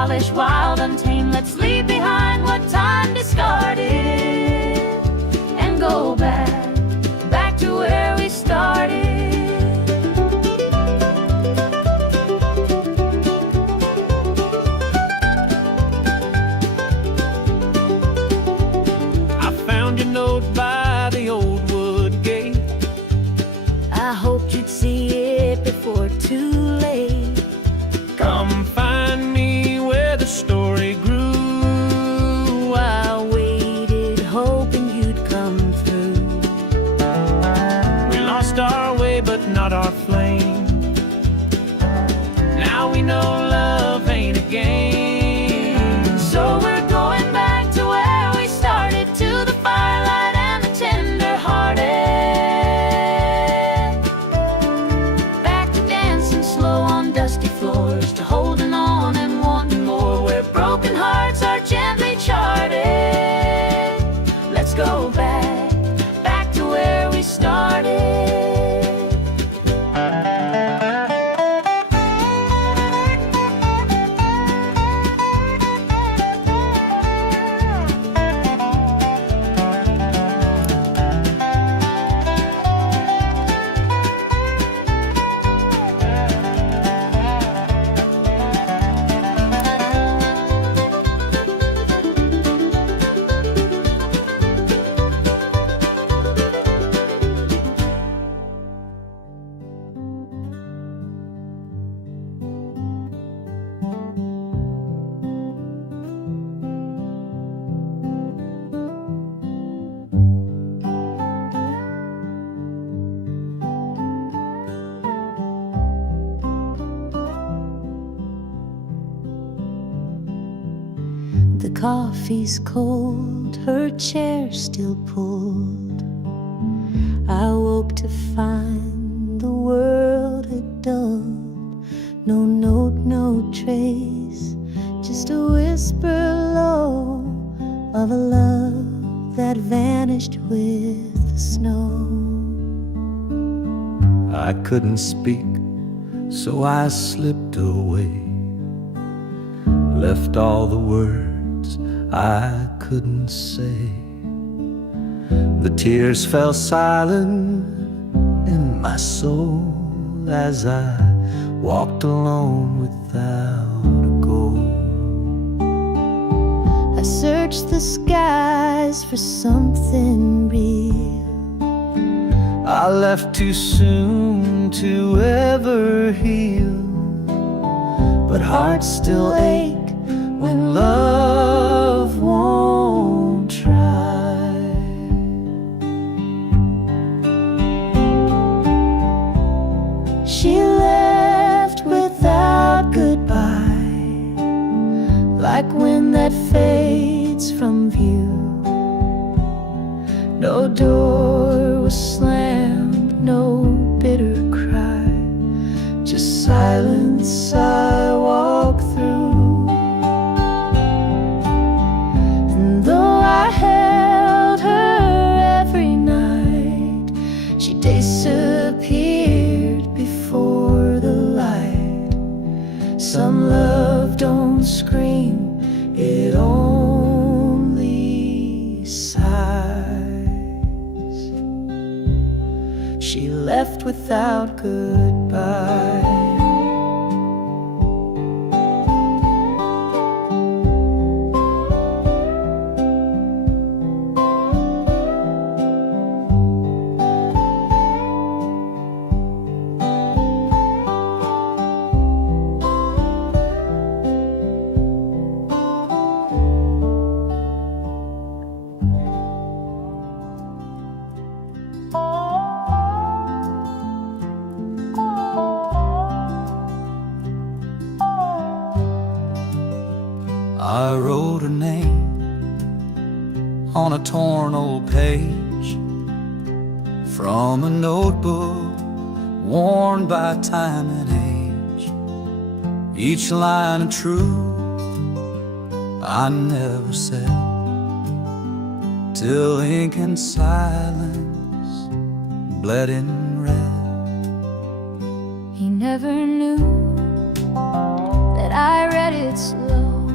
stylish, wild, untamed. Let's leave behind what time discarded and go back to where we started. I found your note by the old wood gate. I hoped you'd see it before too late. Come find me where the story grew. I waited, hoping you'd come through. We lost our way, but not our flame. Now we know love ain't a game. So we're going back to where we started, to the firelight and the tender-hearted. Back to dancing slow on dusty floors, to holding on and wanting more, where broken hearts are gently charted. Let's go back to where we started. The coffee's cold, her chair still pulled. I woke to find the world had dulled. No note, no trace, just a whisper low of a love that vanished with the snow. I couldn't speak, so I slipped away. Left all the words I couldn't say. The tears fell silent in my soul as I walked alone without a goal. I searched the skies for something real. I left too soon to ever heal, but hearts still ache when love won't try. She left without goodbye, like wind that fades from view. No door was slammed, no bitter cry, just silence I walk through. And though I held her every night, she disappeared before the light. Some love don't scream, it only sighs. She left without goodbye. I wrote her name on a torn old page from a notebook worn by time and age. Each line of truth I never said, till ink and silence bled in red. He never knew that I read it slow,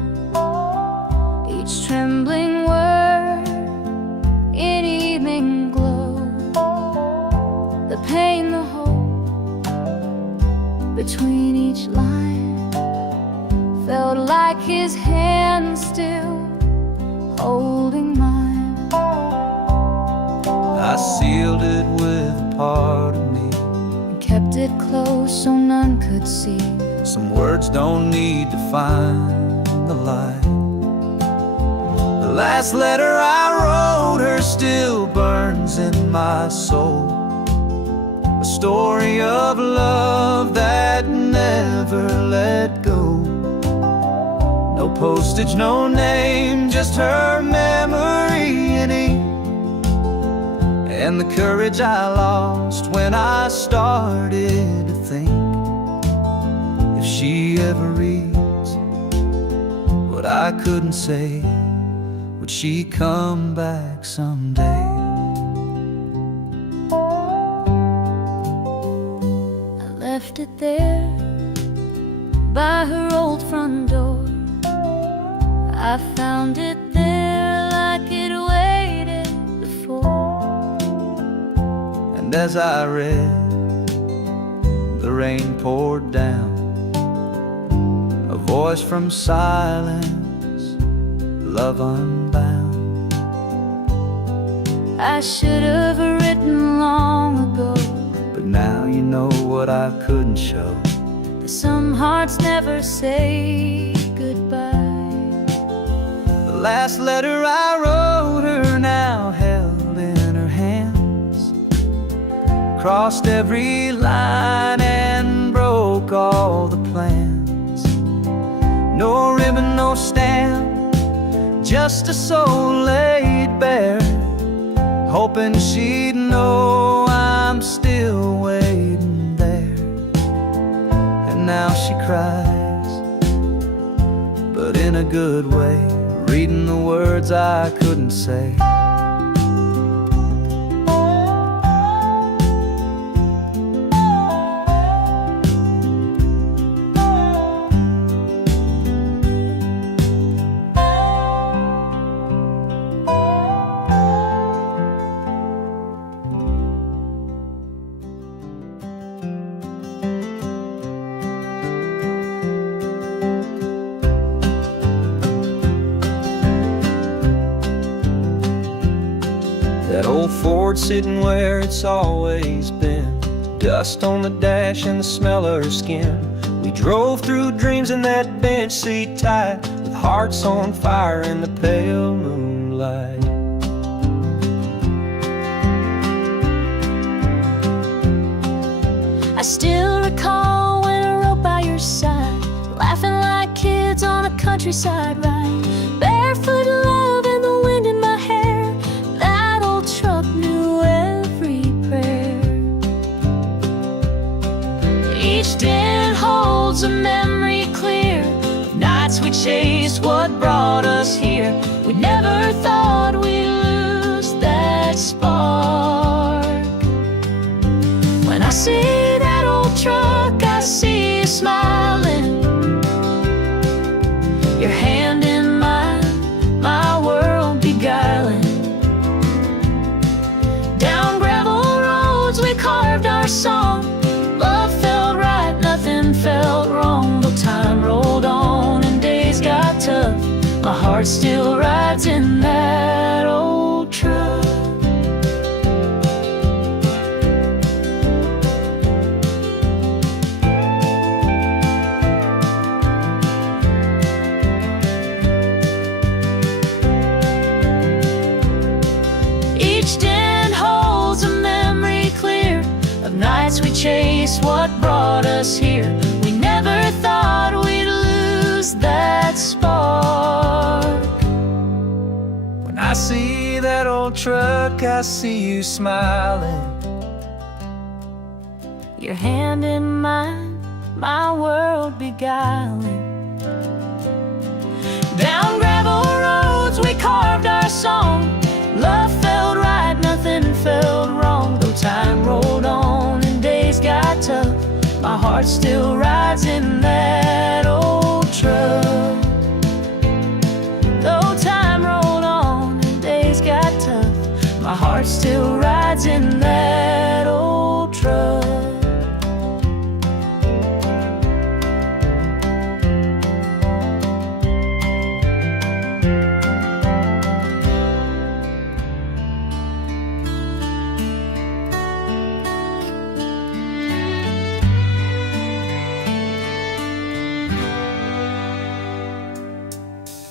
between each line. Felt like his hand still holding mine. I sealed it with a part of me, And kept it close so none could see. some words don't need to find the light. The last letter I wrote her still burns in my soul, a story of love that never let go. No postage, no name, just her memory in ink, and the courage I lost when I started to think, if she ever reads what I couldn't say, would she come back someday? I left it there by her old front door. I found it there like it waited before. And as I read, the rain poured down, a voice from silence, love unbound. I should have written long ago, But now you know what I couldn't show. that some hearts never say goodbye. The last letter I wrote her now held in her hands, crossed every line and broke all the plans. No ribbon, no stamp, just a soul laid bare, hoping she'd know I'm still waiting there. And now she cries, but in a good way, reading the words I couldn't say. That old Ford sitting where it's always been, dust on the dash and the smell of her skin. We drove through dreams in that bench seat tight, with hearts on fire in the pale moonlight. I still recall when I rode by your side, laughing like kids on a countryside ride, barefoot love and the wind in my hair. That old truck knew every prayer. Each dent holds a memory clear of nights we chased what brought us here. We never thought we'd lose that spark. When I see that old truck, I see you smiling, your hand in mine, my world beguiling. Down gravel roads we carved our song. Love felt right, nothing felt wrong. Though time rolled on and days got tough, my heart still rides in that old truck. Each dent holds a memory clear of nights we chased what brought us here. We never thought we'd lose that spark. When I see that old truck, I see you smiling, Your hand in mine, my world beguiling. Down gravel roads we carved our song. Love felt right, nothing felt wrong. Though time rolled on and days got tough, my heart still rides in that old truck. Though time rolled on and days got tough, my heart still rides in that old truck.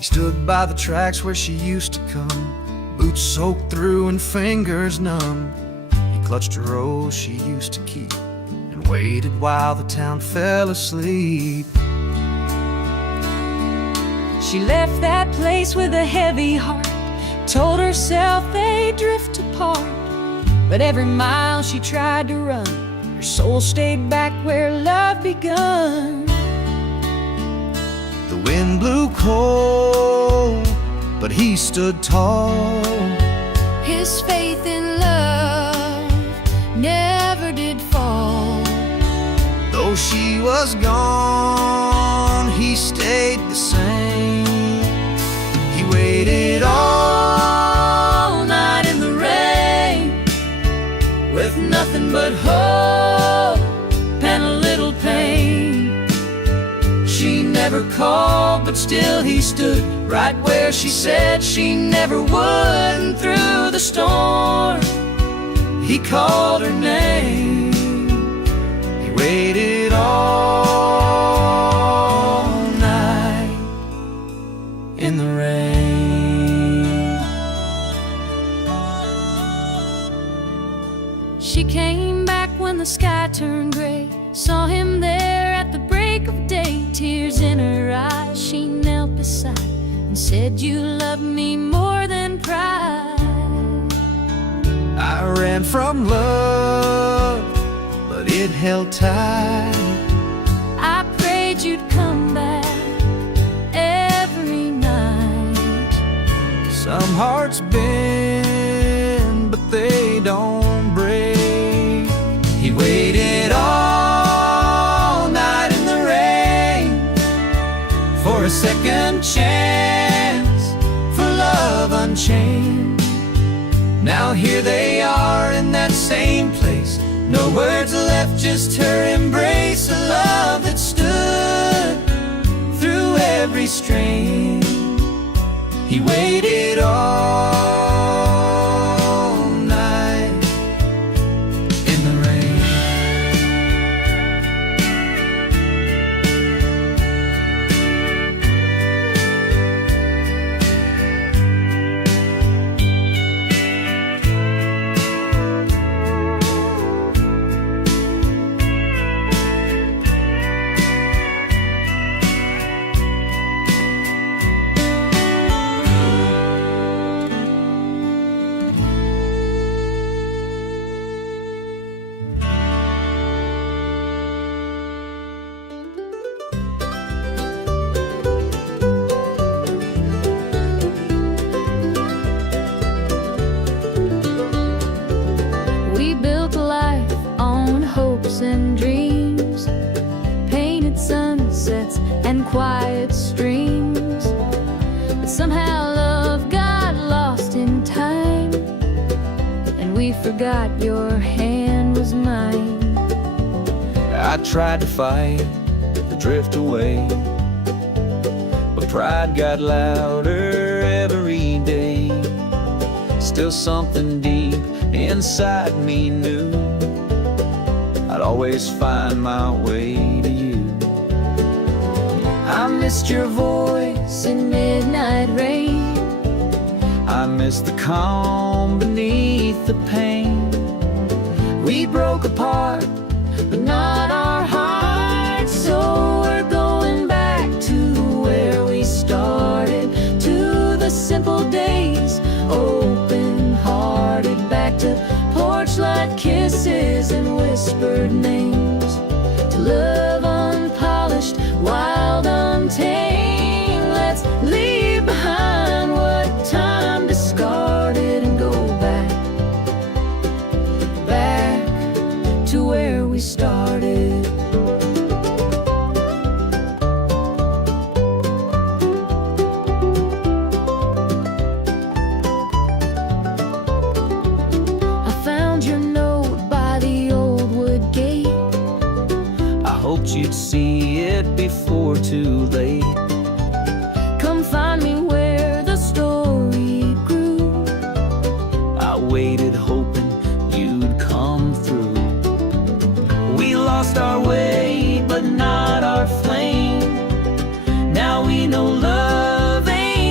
He stood by the tracks where she used to come, boots soaked through and fingers numb. He clutched a rose she used to keep and waited while the town fell asleep. She left that place with a heavy heart, told herself they'd drift apart. But every mile she tried to run, her soul stayed back where love begun. The wind blew cold, but he stood tall. His faith in love never did fall. Though she was gone, he stayed the same. He waited all night in the rain, with nothing but hope and a little pain. She never called, but still he stood right where she said she never would. And through the storm, he called her name. He waited all night in the rain. She came back when the sky turned gray, saw him there at the break of day. Tears in her eyes, she knelt beside and said, "You love me more than pride." I ran from love, but it held tight. I prayed you'd come back every night. Some hearts bend, but they don't break. He waited all night in the rain for a second chance, for love unchained. Now here they are in that same place, no words left, just her embrace. A love that stood through every strain. He waited all night in the rain. We built a life on hopes and dreams, painted sunsets and quiet streams. But somehow love got lost in time, and we forgot your hand was mine. I tried to fight, to drift away, but pride got louder every day. Still something deep inside me knew I'd always find my way to you. I missed your voice in midnight rain. I missed the calm beneath the pain. We broke apart, but not our hearts. So we're going back to where we started, to the simple days, open-hearted, back to porch light kisses and whispered names, to love unpolished, wild, untamed. Let's leave behind what time discarded and go back, back to where we started. I found your note by the old wood gate. I hoped you'd see it before too late. Come find me where the story grew. I waited hoping you'd come through. We lost our way, but not our flame. Now we know love ain't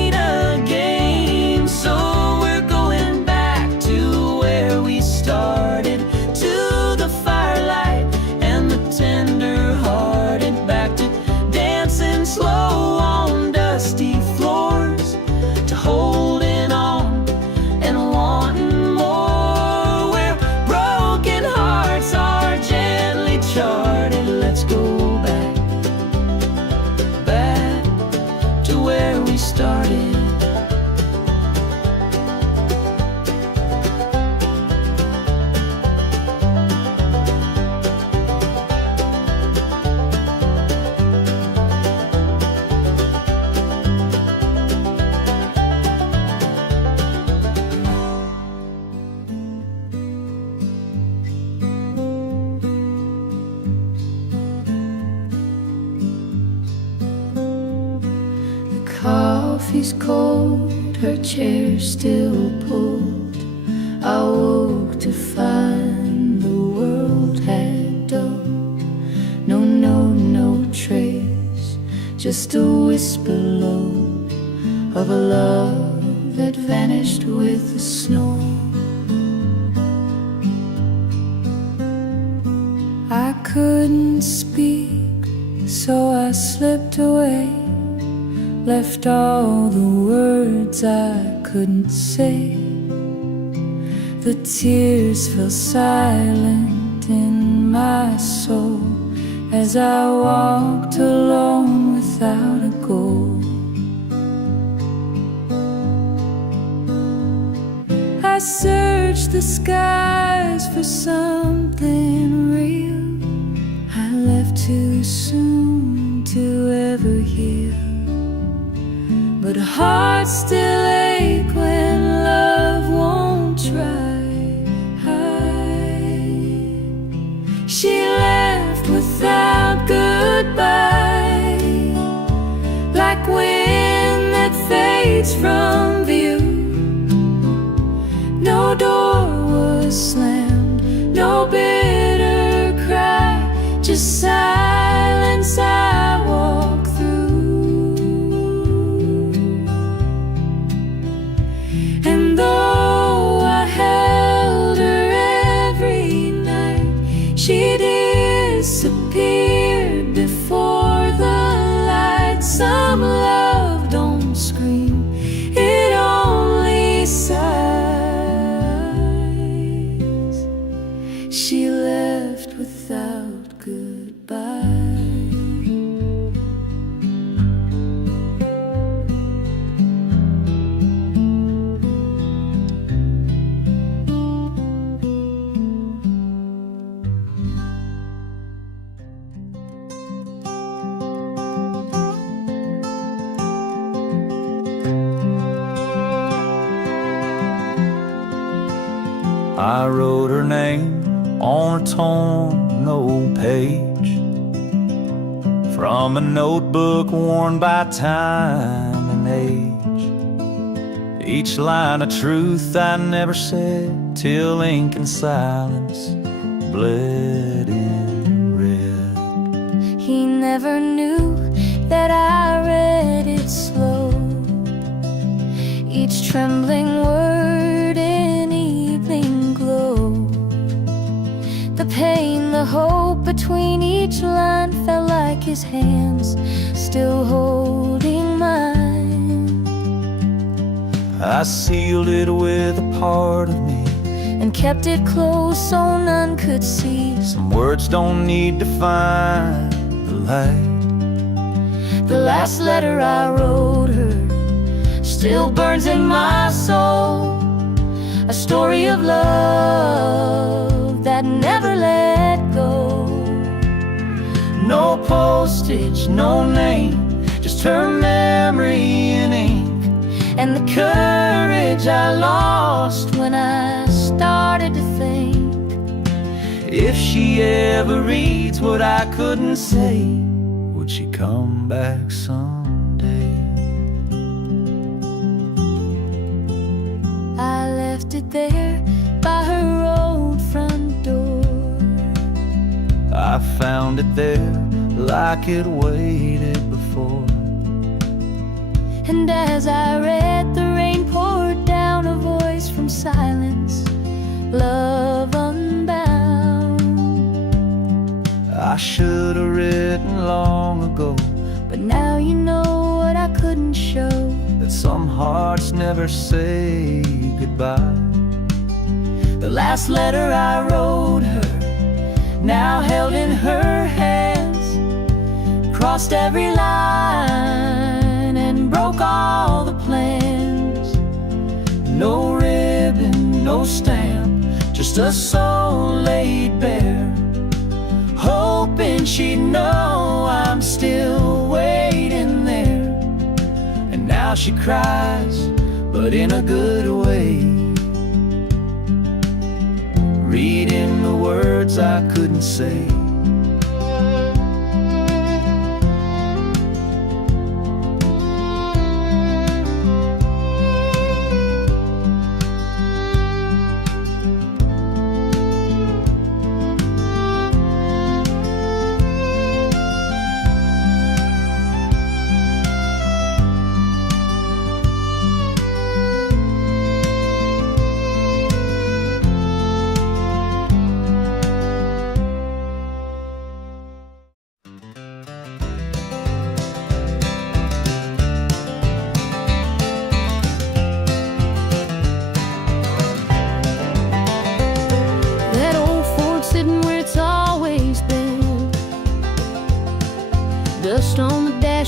she's cold, her chair still pulled. I woke to find the world had dulled. No trace, just a whisper low of a love that vanished with the snow. I couldn't speak, so I slipped away, left all the words I couldn't say. The tears fell silent in my soul as I walked alone without a goal. I searched the skies for something real. I left too soon to ever heal, but hearts still ache when love won't try. She left without goodbye, like wind that fades from view. No door was slammed, no bitter cry, just silence I walk through. And though I held her every night, she disappeared before the light. Some love don't scream, it only sighs. She left without goodbye. I wrote her name on a torn old page from a notebook worn by time and age. Each line a truth I never said till ink and silence bled in red. He never knew that I read it slow, each trembling word in evening glow. The pain, the hope between each line felt like his hands still holding mine. I sealed it with a part of me and kept it close so none could see. Some words don't need to find the light. The last letter I wrote her still burns in my soul, a story of love that never let go. No postage, no name, just her memory in ink, and the courage I lost when I started to think. If she ever reads what I couldn't say, would she come back someday? I left it there by her old front door. I found it there like it waited before. And as I read, the rain poured down, a voice from silence, love unbound. I should have written long ago, but now you know what I couldn't show, that some hearts never say goodbye. The last letter I wrote her, now held in her hands, crossed every line and broke all the plans. No ribbon, no stamp, just a soul laid bare, hoping she'd know I'm still waiting there. And now she cries, but in a good way, reading the words I couldn't say.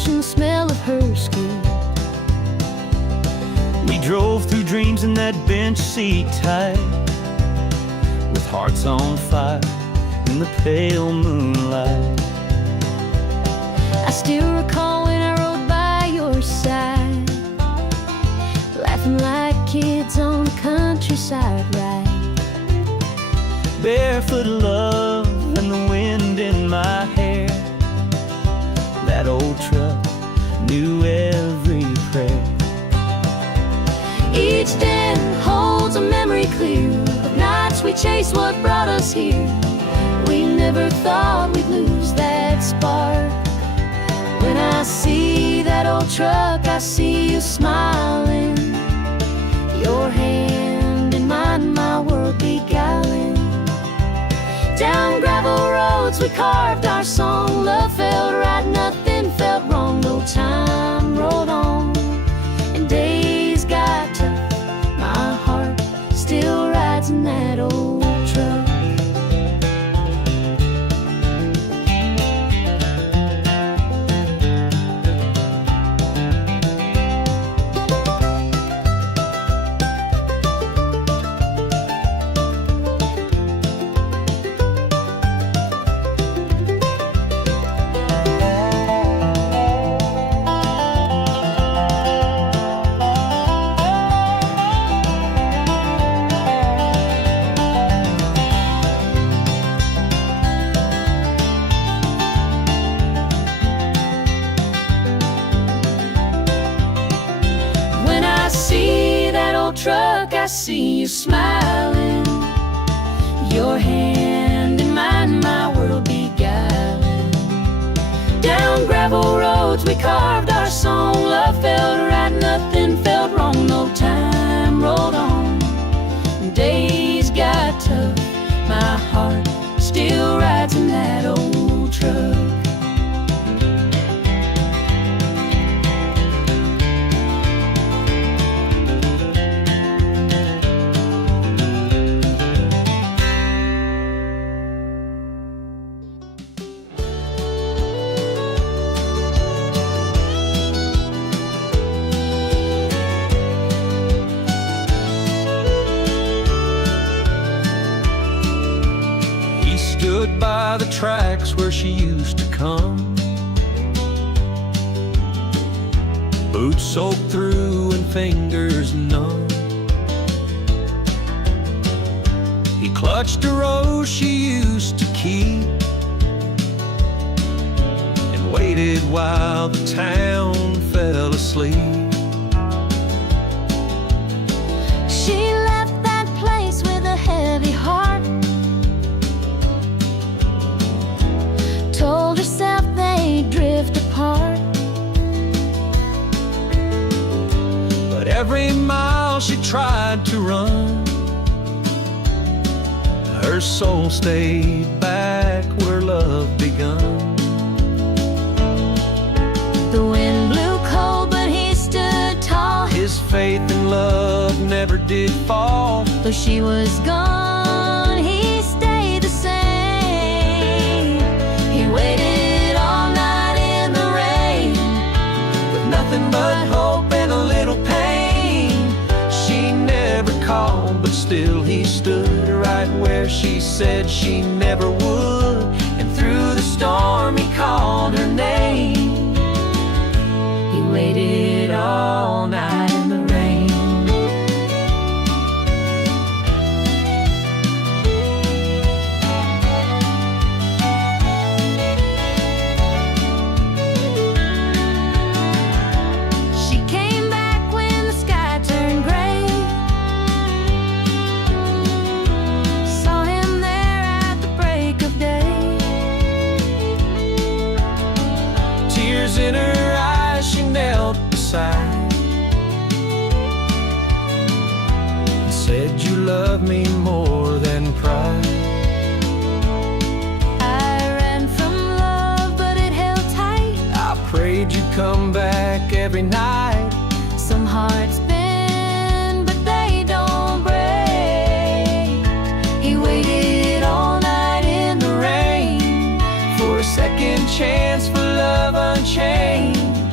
brush and the smell of her skin. We drove through dreams in that bench seat tight, with hearts on fire in the pale moonlight. I still recall when I rode by your side, laughing like kids on the countryside ride. Barefoot love and the wind in my hair. That old truck knew every prayer. Each day holds a memory clear of nights we chased what brought us here. We never thought we'd lose that spark. When I see that old truck, I see you smiling, your hand in mine, my world beguiling. Down gravel roads we carved our song. Love felt right, nothing felt wrong. No time rolled on and days got tough. My heart still rides in that old truck. Truck, I see you smiling, your hand in mine, my world beguiling. Down gravel roads we carved our song. Love felt right, nothing felt wrong. No time rolled on, days got tough. My heart still rides in that old truck. Stood by the tracks where she used to come, boots soaked through and fingers numb. He clutched a rose she used to keep and waited while the town fell asleep. She left that place with a heavy heart, told herself they'd drift apart. But every mile she tried to run, her soul stayed back where love begun. The wind blew cold, but he stood tall. His faith in love never did fall. Though she was gone, he stayed the same. He waited all night in the rain, With nothing but hope and a little pain. She never called, but still he stood right where she said she never would. And through the storm he called her name. he waited all night in the rain. She came back when the sky turned gray, saw him there at the break of day. Tears in her eyes, she knelt beside and said, "You love me more than pride." I ran from love, but it held tight. I prayed you'd come back every night. Some hearts bend, but they don't break. He waited all night in the rain For a second chance, for love unchained.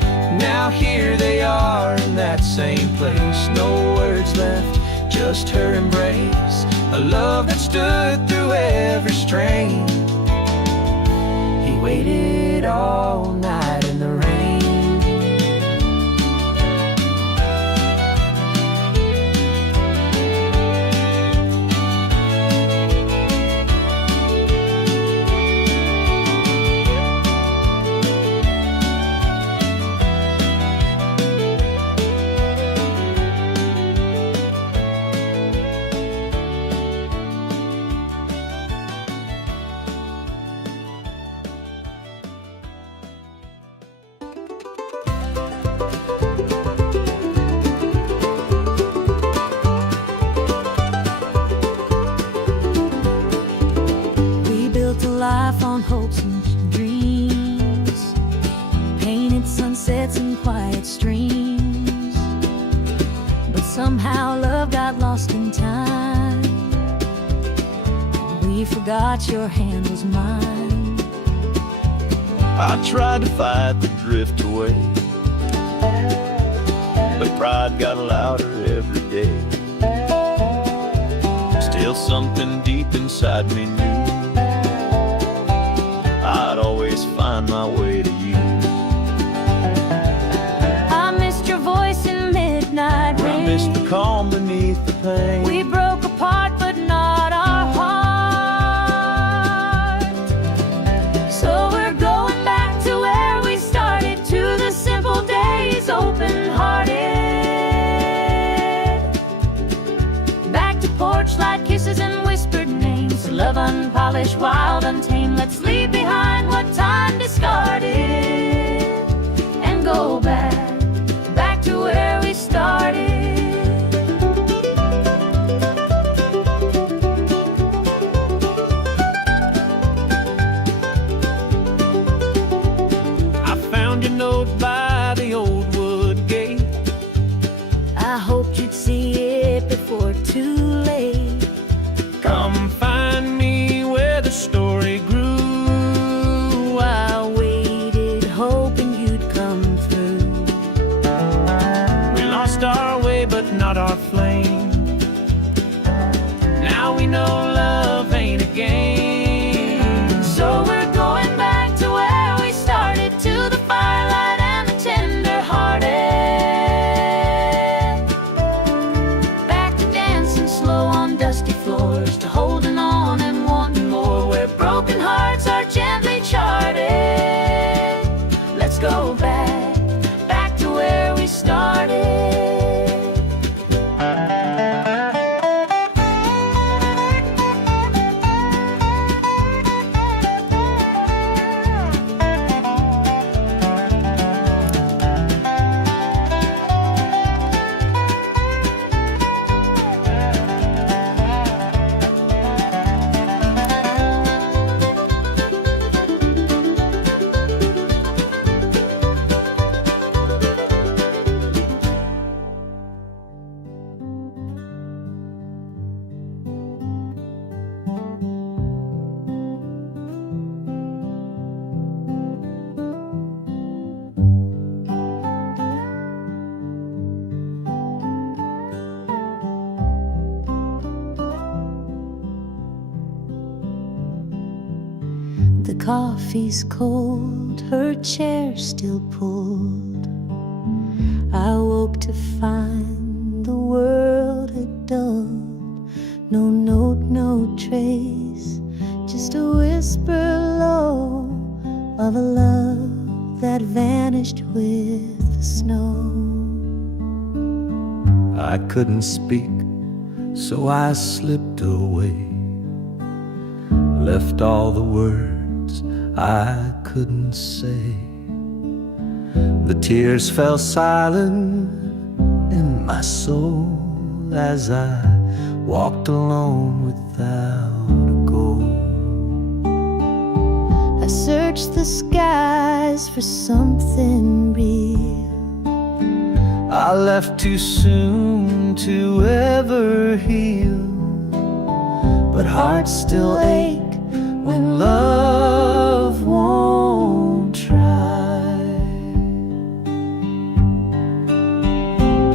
that same place. No words left, just her embrace. A love that stood through every strain. He waited all night in the rain. Life on hopes and dreams, painted sunsets and quiet streams. But somehow love got lost in time. We forgot your hand was mine. I tried to fight the drift away, but pride got louder every day. Still something deep inside me knew I'd always find my way to you. I missed your voice in midnight rain. I missed the calm beneath the pain. We broke apart but not our heart. So we're going back to where we started, to the simple days, open-hearted. Back to porch light kisses and whispered names. Love unpolished, wild, untamed. Let's leave behind what time discarded and go back to where we started. I found your note by the old wood gate. I hoped you'd see it before too late. Come find me where the story grew. I waited, hoping you'd come through. We lost our way, but not our flame. Now we know love ain't a game. So we're going back to where we started, to the firelight and the tender-hearted. Back to dancing slow on dusty floors, to holding on and wanting more, where broken hearts are gently charted. Let's go back to where we started. The coffee's cold, her chair still pulled. I woke to find the world had dulled. No note, no trace, just a whisper low of a love that vanished with the snow. I couldn't speak, so I slipped away. Left all the words I couldn't say. The tears fell silent in my soul as I walked alone without a goal. I searched the skies for something real. I left too soon to ever heal, but hearts still ache when love won't try.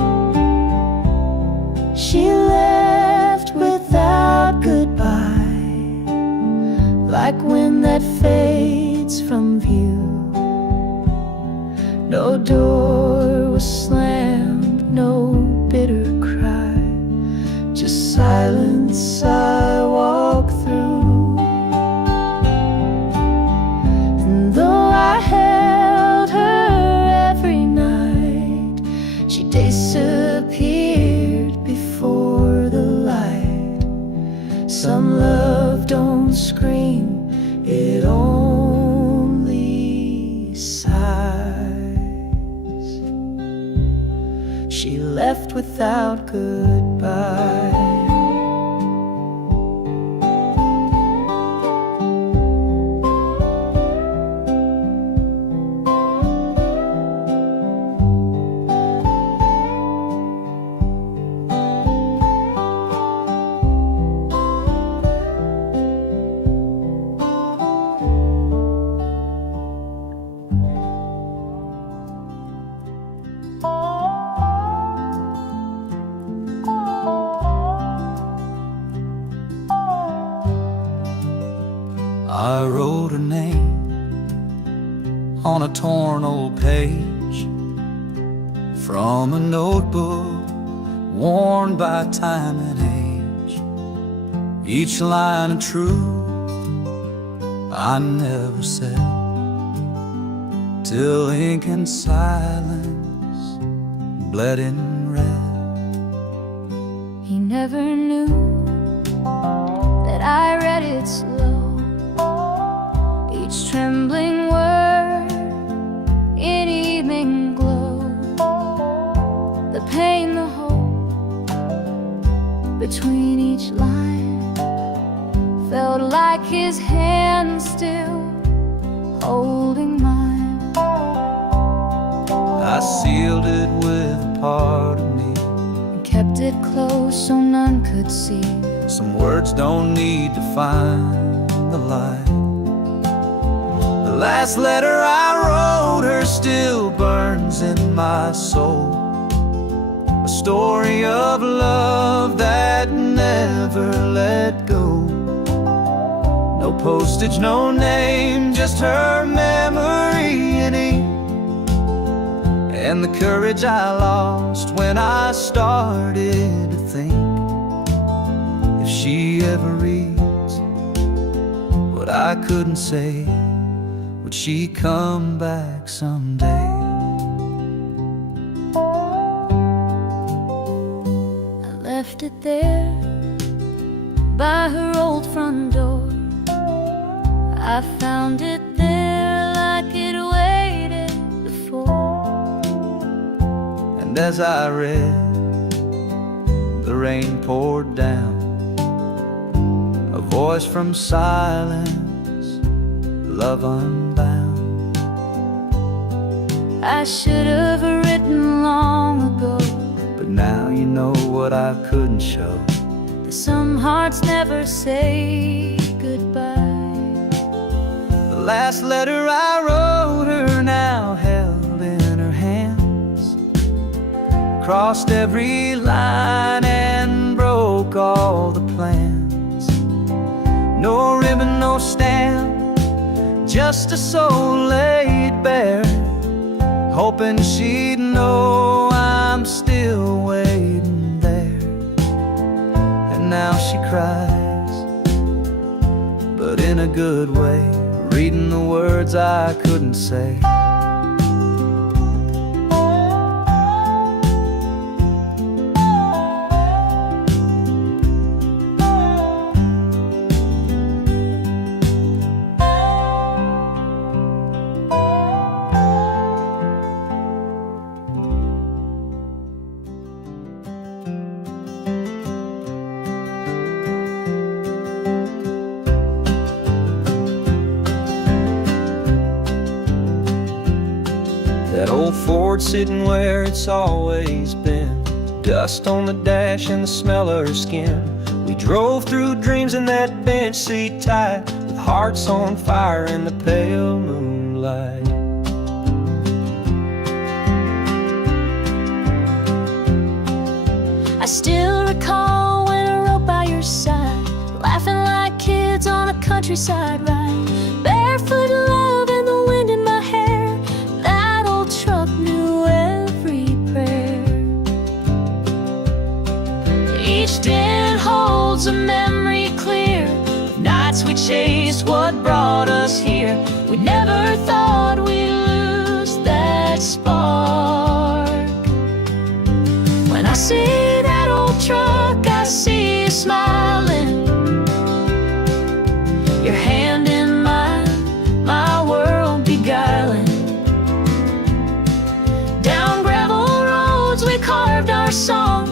left without goodbye. I wrote her name on a torn old page from a notebook worn by time and age. Each line of truth I never said, till ink and silence bled in red. He never knew that I read it slow, each trembling word in evening glow. The pain, the hope between each line felt like his hand still holding mine. I sealed it with a part of me, And kept it close so none could see. some words don't need to find the light. The last letter I wrote her still burns in my soul, a story of love that never let go. No postage, no name, just her memory in ink, and the courage I lost when I started to think, if she ever reads what I couldn't say, would she come back someday? I left it there by her old front door. I found it there like it waited before. And as I read, the rain poured down, a voice from silence, love unbound. I should have written long ago But now you know what I couldn't show. that some hearts never say goodbye. The last letter I wrote her now held in her hands, crossed every line and broke all the plans. No ribbon, no stamp, just a soul laid bare, hoping she'd know I'm still waiting there. And now she cries, but in a good way, reading the words I couldn't say. That old Ford sitting where it's always been, dust on the dash and the smell of her skin. We drove through dreams in that bench seat tight, with hearts on fire in the pale moonlight. I still recall when I rode by your side, laughing like kids on a countryside ride, barefoot love and the wind in my hair. That old truck knew every prayer. Each dent holds a memory clear of nights we chased what brought us here. We never thought we'd lose that spark. When I see that old truck, I see you smiling, your hand in mine, my world beguiling. Down gravel roads we carved our song,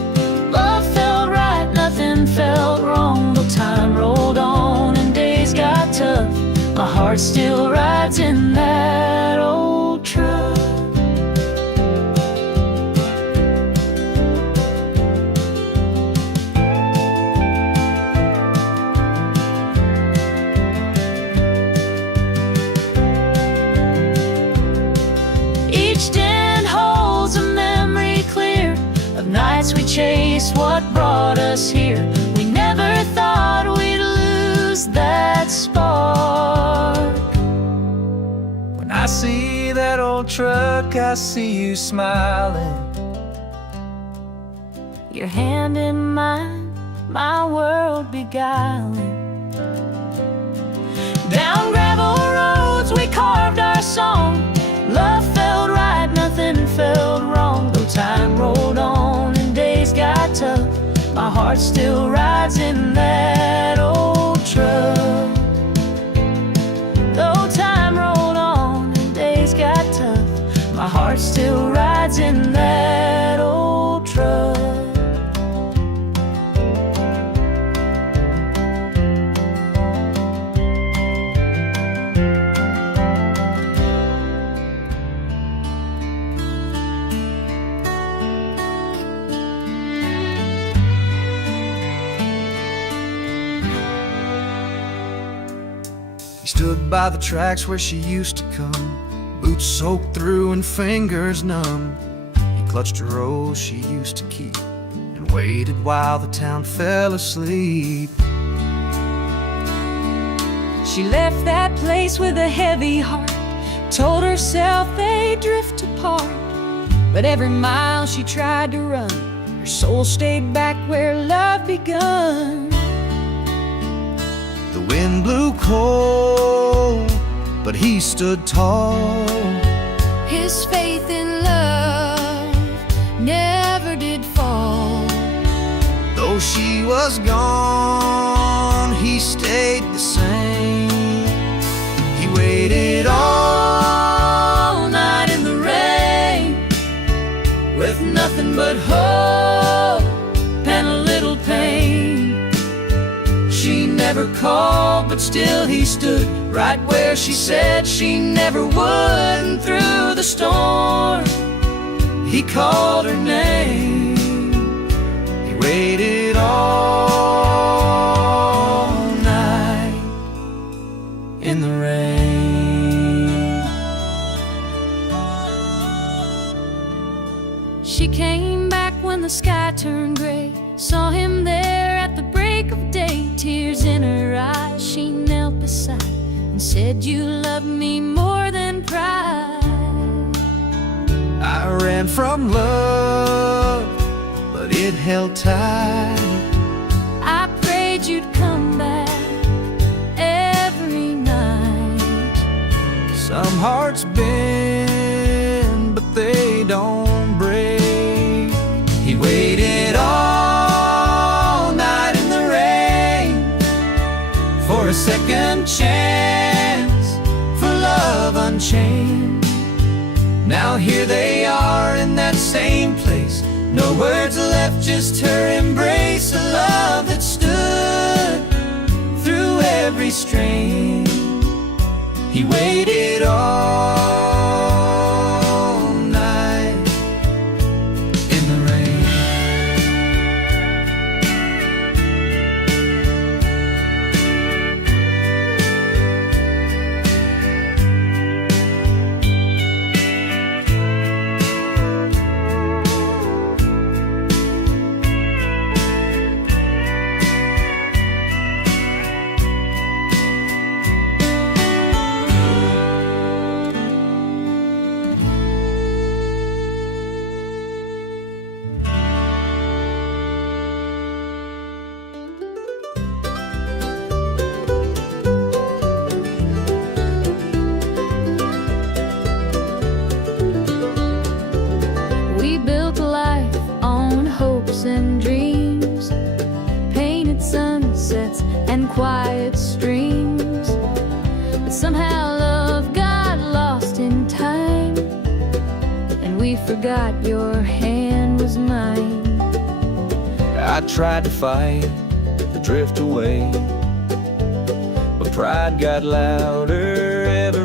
still rides in that old truck. Each den holds a memory clear of nights we chased what brought us here. We never thought we'd lose that spark. When I see that old truck, I see you smiling. Your hand in mine, my world beguiling. Down gravel roads we carved our song. Love felt right, nothing felt wrong. Though time rolled on and days got tough, my heart still rides in that old truck. Though time rolled on and days got tough, my heart still rides in that old truck. He stood by the tracks where she used to come, boots soaked through and fingers numb. He clutched a rose she used to keep and waited while the town fell asleep. She left that place with a heavy heart, told herself they'd drift apart. But every mile she tried to run, her soul stayed back where love begun. The wind blew cold, but he stood tall. His faith in love never did fall. Though she was gone, he stayed the same. He waited all night in the rain, with nothing but hope and a little pain. She never called, but still he stood right where she said she never would. And through the storm, he called her name. He waited all night in the rain. She came back when the sky turned gray, saw him there at the break of day. Tears in her eyes, she knelt beside and said, "You love me more than pride." I ran from love, but it held tight. I prayed you'd come back every night. Some hearts bend, but they don't break. He waited all night in the rain for a second chance, for love unchained. Now here they are in that same place, no words left, just her embrace. A love that stood through every strain. He waited all night in the rain. We built a life on hopes and dreams, painted sunsets and quiet streams. But somehow love got lost in time, and we forgot your hand was mine. I tried to fight, to drift away, but pride got louder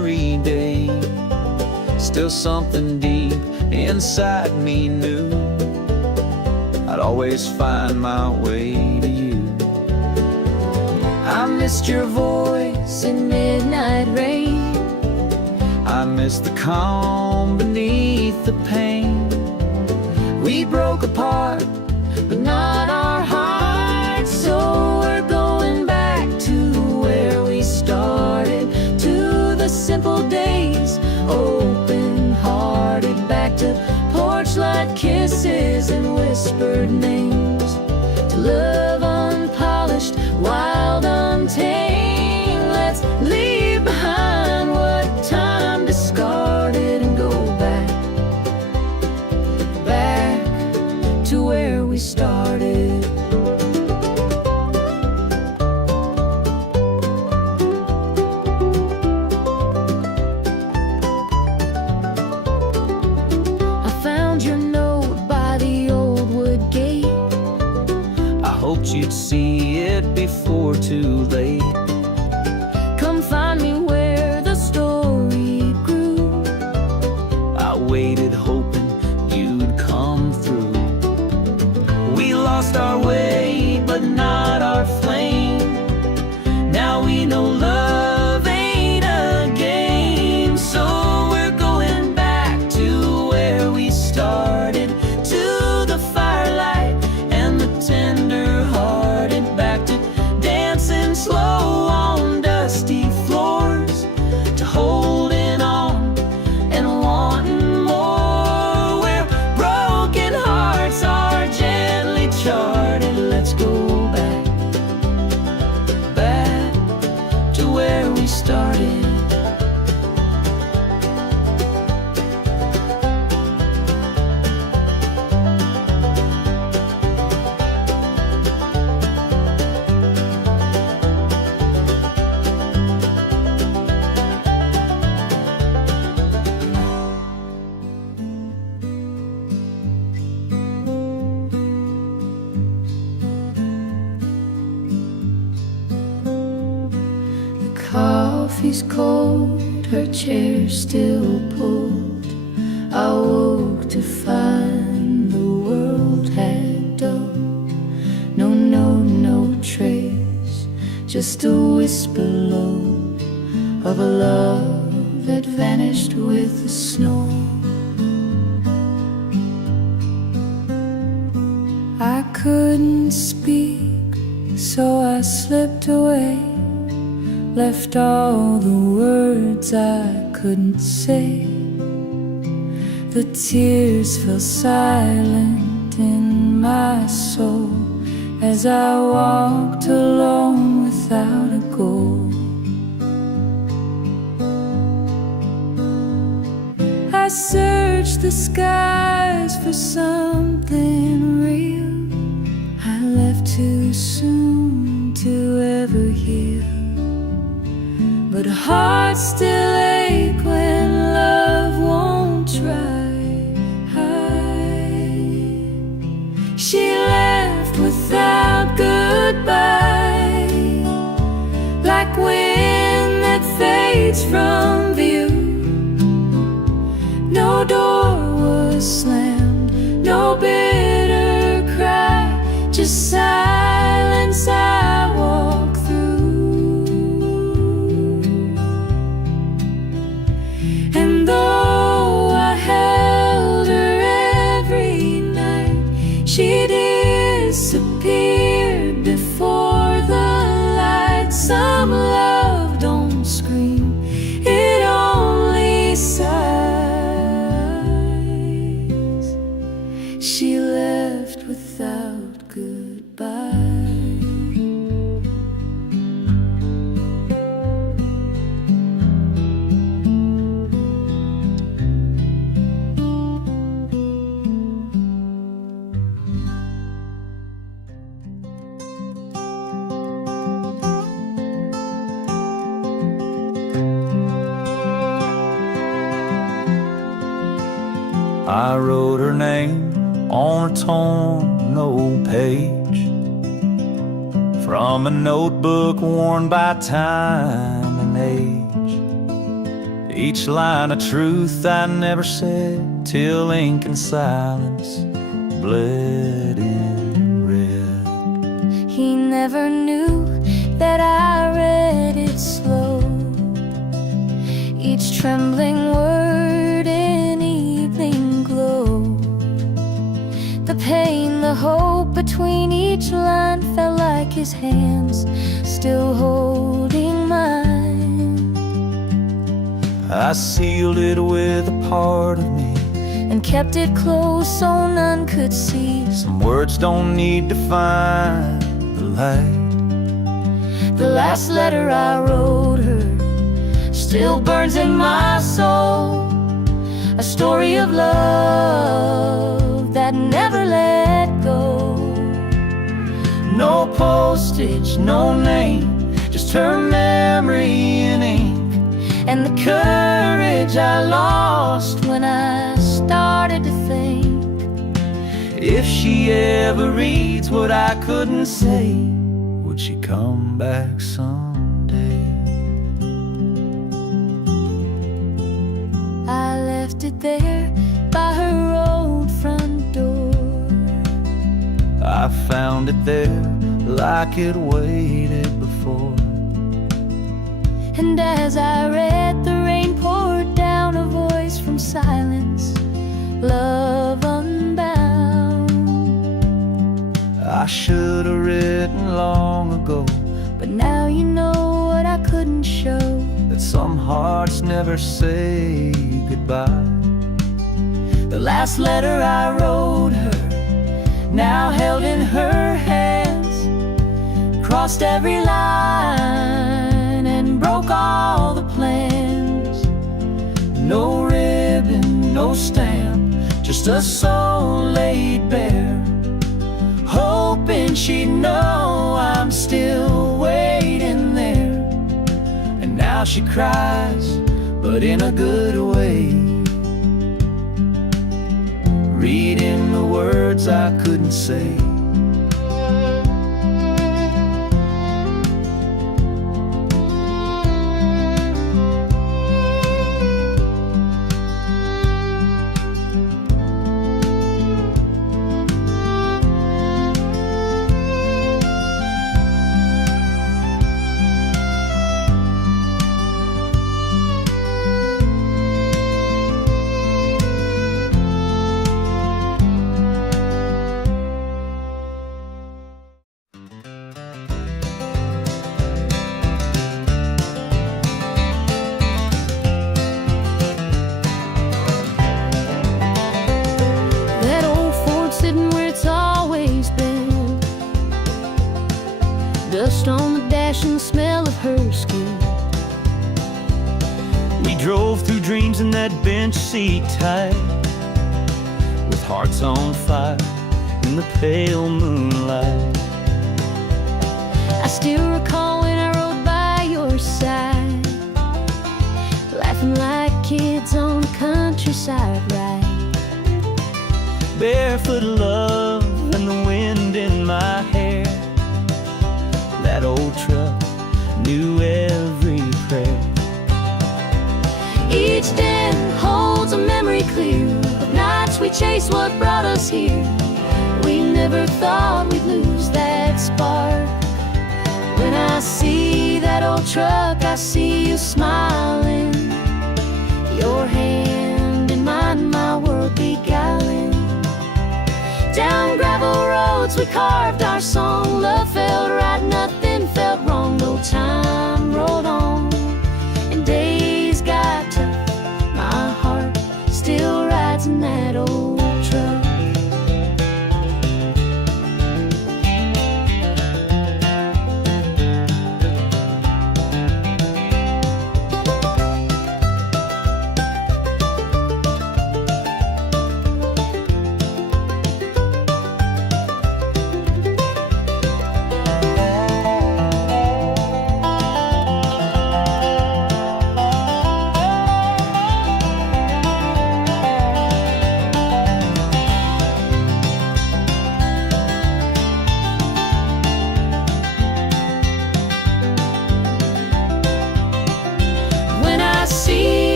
still something deep inside me knew I'd always find my way to you. I missed your voice in midnight rain. I missed the calm beneath the pain. We broke apart, but not our hearts. So we're going back to where we started, to the simple days, open-hearted. Back to porch light kisses and whispered names, to love unpolished, wild, untamed. Let's leave behind what time discarded and go back, back to where we started. I found your note by the old wood gate. I hoped you'd see it before too late. Come find me where the story grew. I waited hoping you'd come through. We lost our way, but not our flame. Now we know love ain't a game. So we're going back to where we started, to the firelight and the tender-hearted. Back to dancing slow on dusty floors, to holding on and wanting more, where broken hearts are gently charted. Let's go back, back to where we started. Coffee's cold, her chair still pulled. I woke to find the world had dulled. No note, no trace, just a whisper low of a love that vanished with the snow. I couldn't speak, so I slipped away, left all the words I couldn't say. The tears fell silent in my soul as I walked alone without a goal. I searched the skies for something real. I left too soon to ever heal, but hearts still ache when love won't try. She left without goodbye, like wind that fades from view. No door was slammed, no bitter cry, just silence I walk through. And though I held her every night, she disappeared before the light. Some love don't scream, it only sighs. She left without goodbye. I wrote her name on a torn old page from a notebook worn by time and age. Each line of truth I never said, till ink and silence bled in red. He never knew that I read it slow, each trembling word in evening glow. The pain, the hope between each line felt like his hands still holding mine. I sealed it with a part of me and kept it close so none could see. Some words don't need to find the light. The last letter I wrote her still burns in my soul, a story of love that never let go. No postage, no name, just her memory in ink, and the courage I lost when I started to think, if she ever reads what I couldn't say, would she come back someday? I left it there by her old front door. I found it there like it waited before. And as I read, the rain poured down, a voice from silence, love unbound. I should have written long ago, but now you know what I couldn't show, that some hearts never say goodbye. the last letter I wrote her, now held in her hands, crossed every line and broke all the plans. No ribbon, no stamp, just a soul laid bare, hoping she'd know I'm still waiting there. And now she cries, but in a good way, reading the words I couldn't say. Dust on the dash and the smell of her skin. We drove through dreams in that bench seat tight, with hearts on fire in the pale moonlight. I still recall when I rode by your side, laughing like kids on the countryside ride. Barefoot love and the wind in my hair. That old truck knew every prayer. Each den holds a memory clear of nights we chased what brought us here. We never thought we'd lose that spark. When I see that old truck, I see you smiling, your hand in mine, my world beguiling. Down gravel roads we carved our song. Love felt right, nothing felt wrong. No time rolled on and days got tough. My heart still rides in that old truck.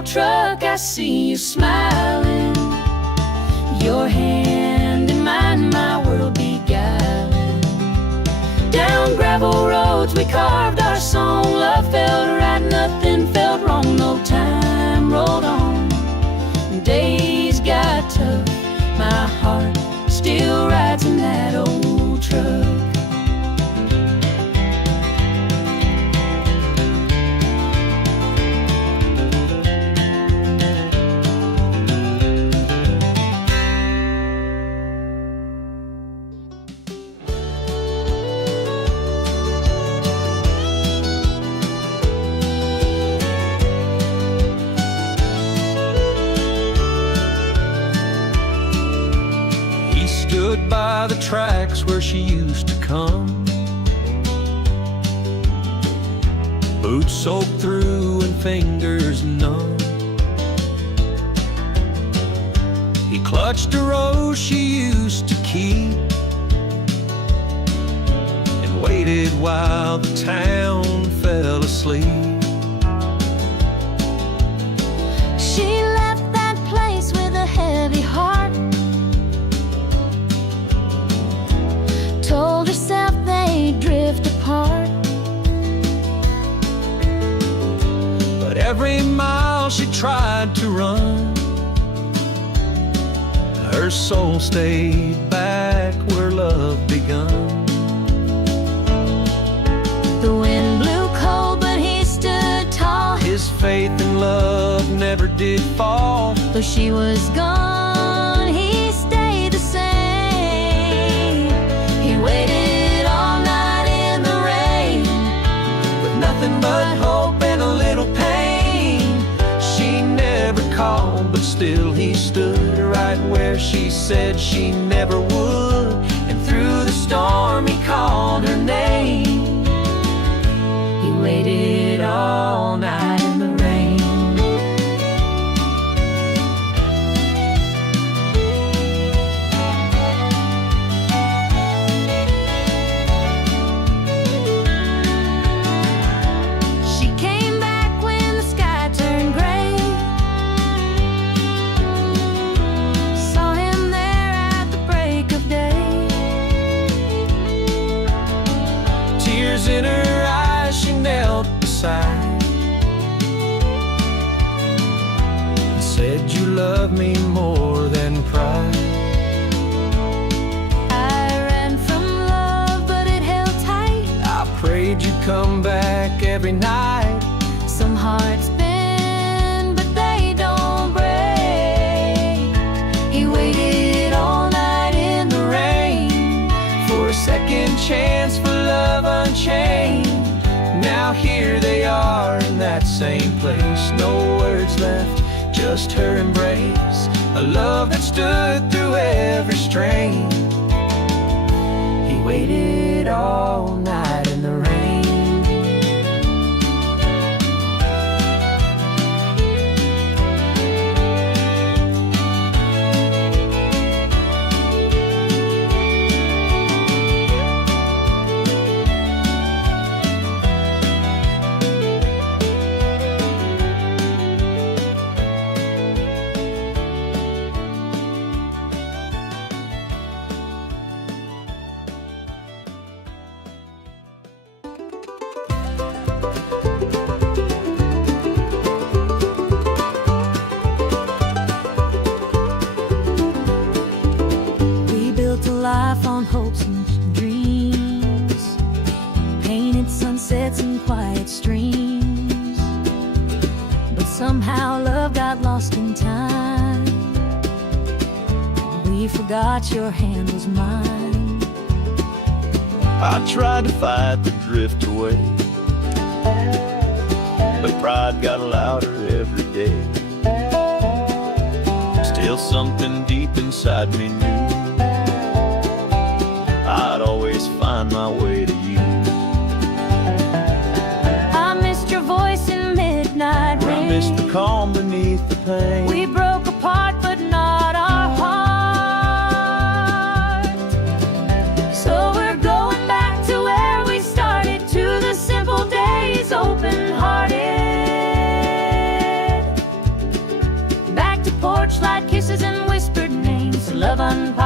old truck, I see you smiling. Your hand in mine, my world beguiling. Down gravel roads we carved our song. Love felt right, nothing felt wrong. No time rolled on, days got tough. My heart still rides in that old truck. Stood by the tracks where she used to come, boots soaked through and fingers numb. He clutched a rose she used to keep and waited while the town fell asleep. She left that place with a heavy heart, told herself they'd drift apart. But every mile she tried to run, her soul stayed back where love begun. The wind blew cold, but he stood tall. His faith in love never did fall. Though she was gone, he stayed the same. He waited all night in the rain, With nothing but hope and a little pain. She never called, but still he stood right where she said she never would. And through the storm he called her name. he waited all night in the rain. She came back when the sky turned gray, saw him there at the break of day. Tears in her eyes, she knelt beside and said, "You love me more than pride." I ran from love, but it held tight. I prayed you'd come back every night. Some hearts bend, but they don't break. He waited all night in the rain For a second chance, for love unchained. Now here they are in that same place. No words left, just her embrace. A love that stood through every strain. He waited all night in the rain. We built a life on hopes and dreams, painted sunsets and quiet streams. But somehow love got lost in time. We forgot your hand was mine. I tried to fight the drift away, but pride got louder every day. Still something deep inside me knew I'd always find my way to you. I missed your voice in midnight rain. I missed the calm beneath the pain. We broke apart, but not our heart. So we're going back to where we started, to the simple days, open-hearted.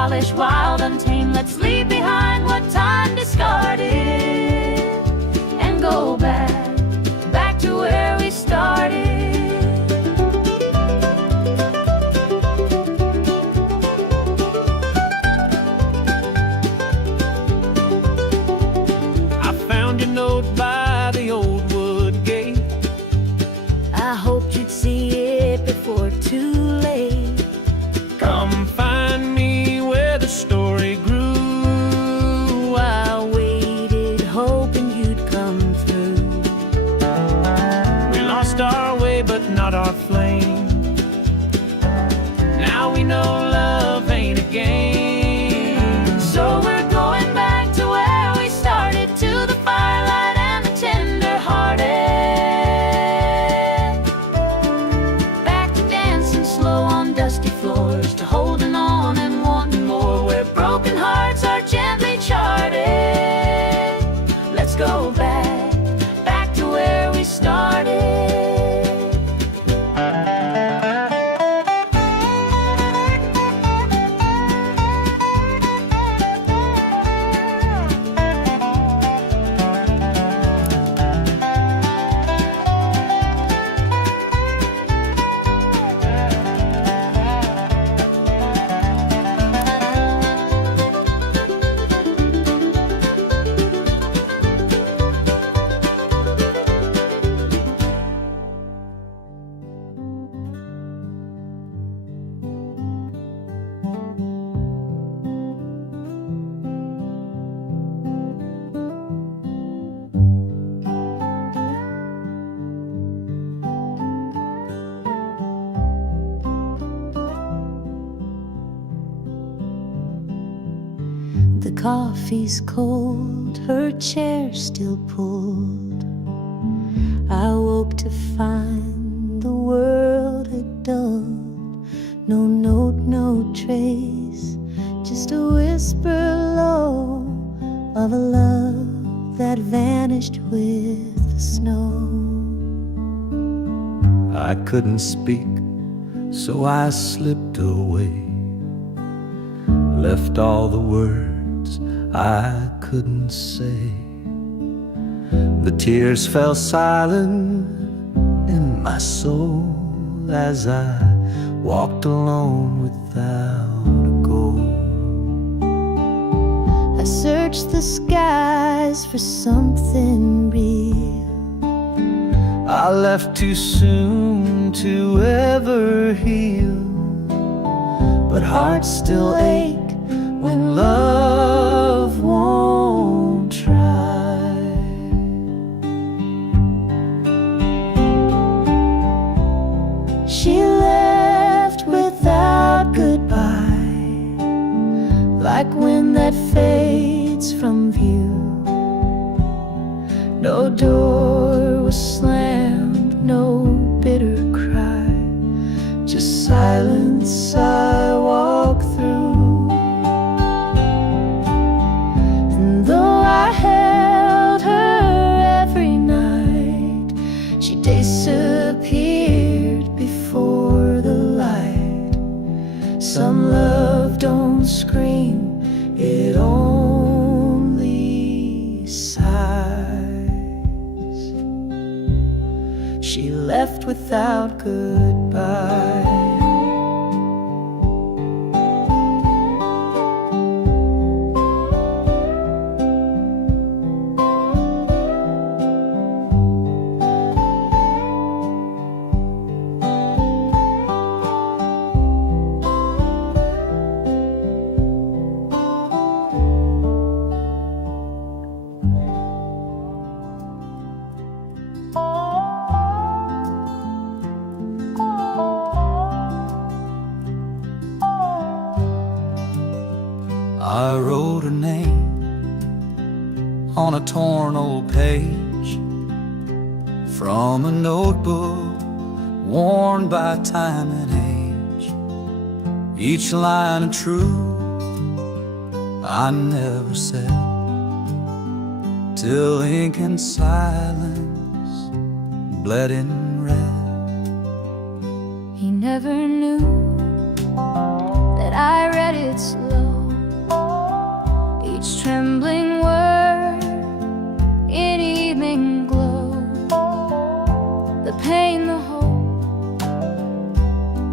stylish, wild, untamed. Let's leave behind what time discarded and go back to where we started. I found your note by the old wood gate. I hoped you'd see it before too late. Come find me where the story grew. I waited, hoping you'd come through. We lost our way, but not our flame. Now we know love ain't a game. So we're going back to where we started, to the firelight and the tender-hearted. Back to dancing slow on dusty floors, to holding on and wanting more, where broken hearts are gently charted. Let's go back to where we started. The coffee's cold, her chair still pulled. I woke to find the world had dulled. No note, no trace, just a whisper low of a love that vanished with the snow. I couldn't speak, so I slipped away, left all the words I couldn't say. The tears fell silent in my soul as I walked alone without a goal. I searched the skies for something real. I left too soon to ever heal, but hearts still ache when love won't try. She left without goodbye, like wind that fades from view. No door was slammed, no bitter cry, just silence I walk through. And though I held her every night, she disappeared before the light. Some love don't scream, it only sighs. She left without goodbye. I wrote her name on a torn old page from a notebook worn by time and age. Each line of truth I never said, till ink and silence bled in red. He never knew that I read it slow,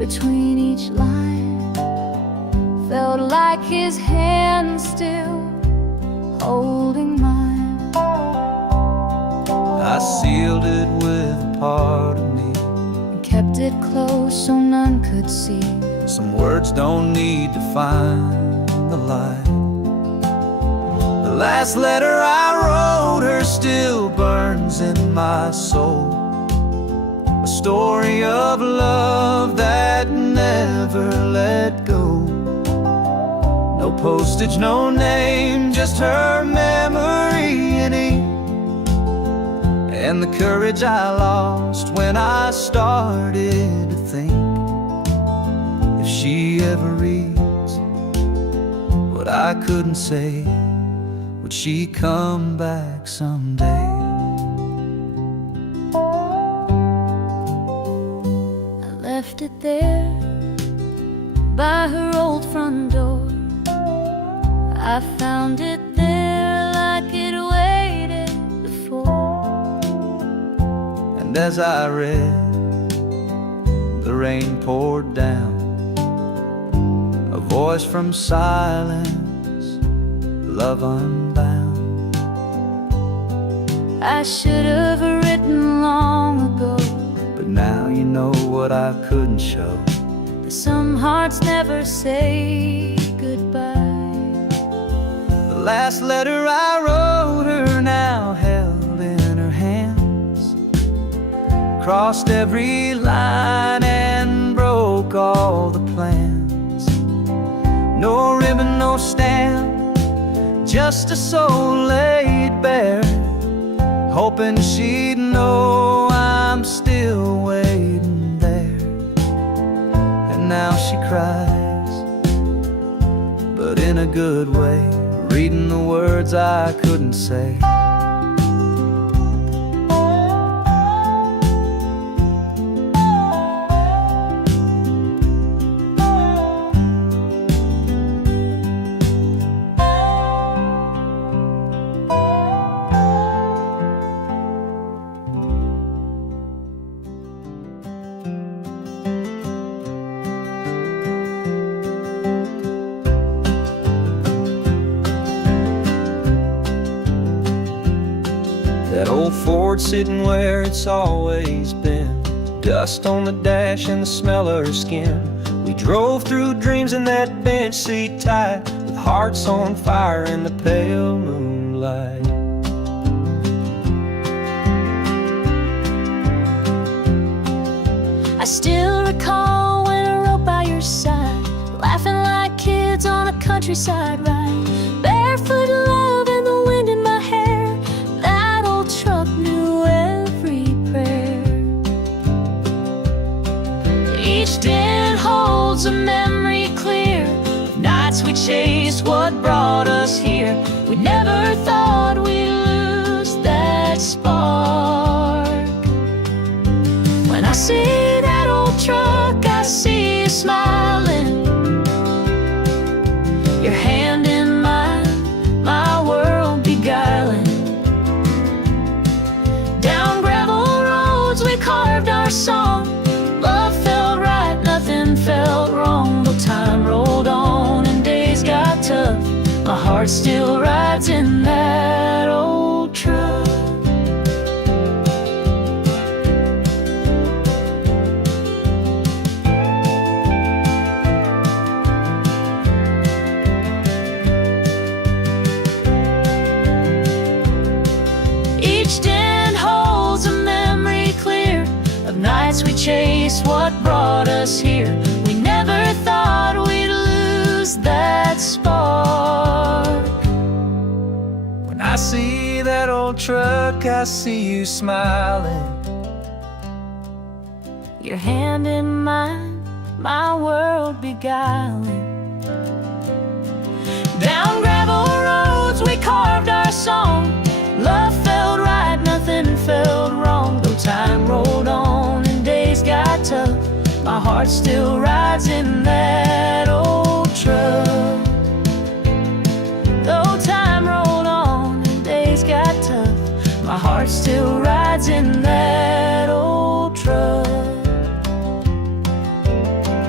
between each line. Felt like his hand still holding mine. I sealed it with a part of me, And kept it close so none could see. some words don't need to find the light. The last letter I wrote her still burns in my soul, a story of love that never let go. No postage, no name, just her memory in ink, and the courage I lost when I started to think, if she ever reads what I couldn't say, would she come back someday? I left it there by her old front door. I found it there like it waited before. And as I read, the rain poured down, a voice from silence, love unbound. I should have written long ago, But now you know what I couldn't show. that some hearts never say goodbye. The last letter I wrote her now held in her hands, crossed every line and broke all the plans. No ribbon, no stamp, just a soul laid bare, hoping she'd know I'm still waiting there. And now she cries, but in a good way, reading the words I couldn't say. That old Ford sitting where it's always been, dust on the dash and the smell of her skin. We drove through dreams in that bench seat tight, with hearts on fire in the pale moonlight. I still recall when I rode by your side, laughing like kids on a countryside ride. Barefoot love and the wind in my hair, that old truck knew every prayer. Each dent holds a memory clear of nights we chased what brought us here. We never thought we'd lose that spark. When I see that old truck, I see you smiling, your hand in mine, my world beguiling. Down gravel roads we carved our song, love felt right, nothing felt wrong. But time rolled on and days got tough, my heart still rides in that old truck. Each dent holds a memory clear of nights we chased what brought us here. We never thought we'd lose that spark. When I see that old truck, I see you smiling, Your hand in mine, my world beguiling. Down gravel roads we carved our song, love felt right, nothing felt wrong. Though time rolled on and days got tough, my heart still rides in that old truck. Though time rolled on and days got tough, my heart still rides in that old truck.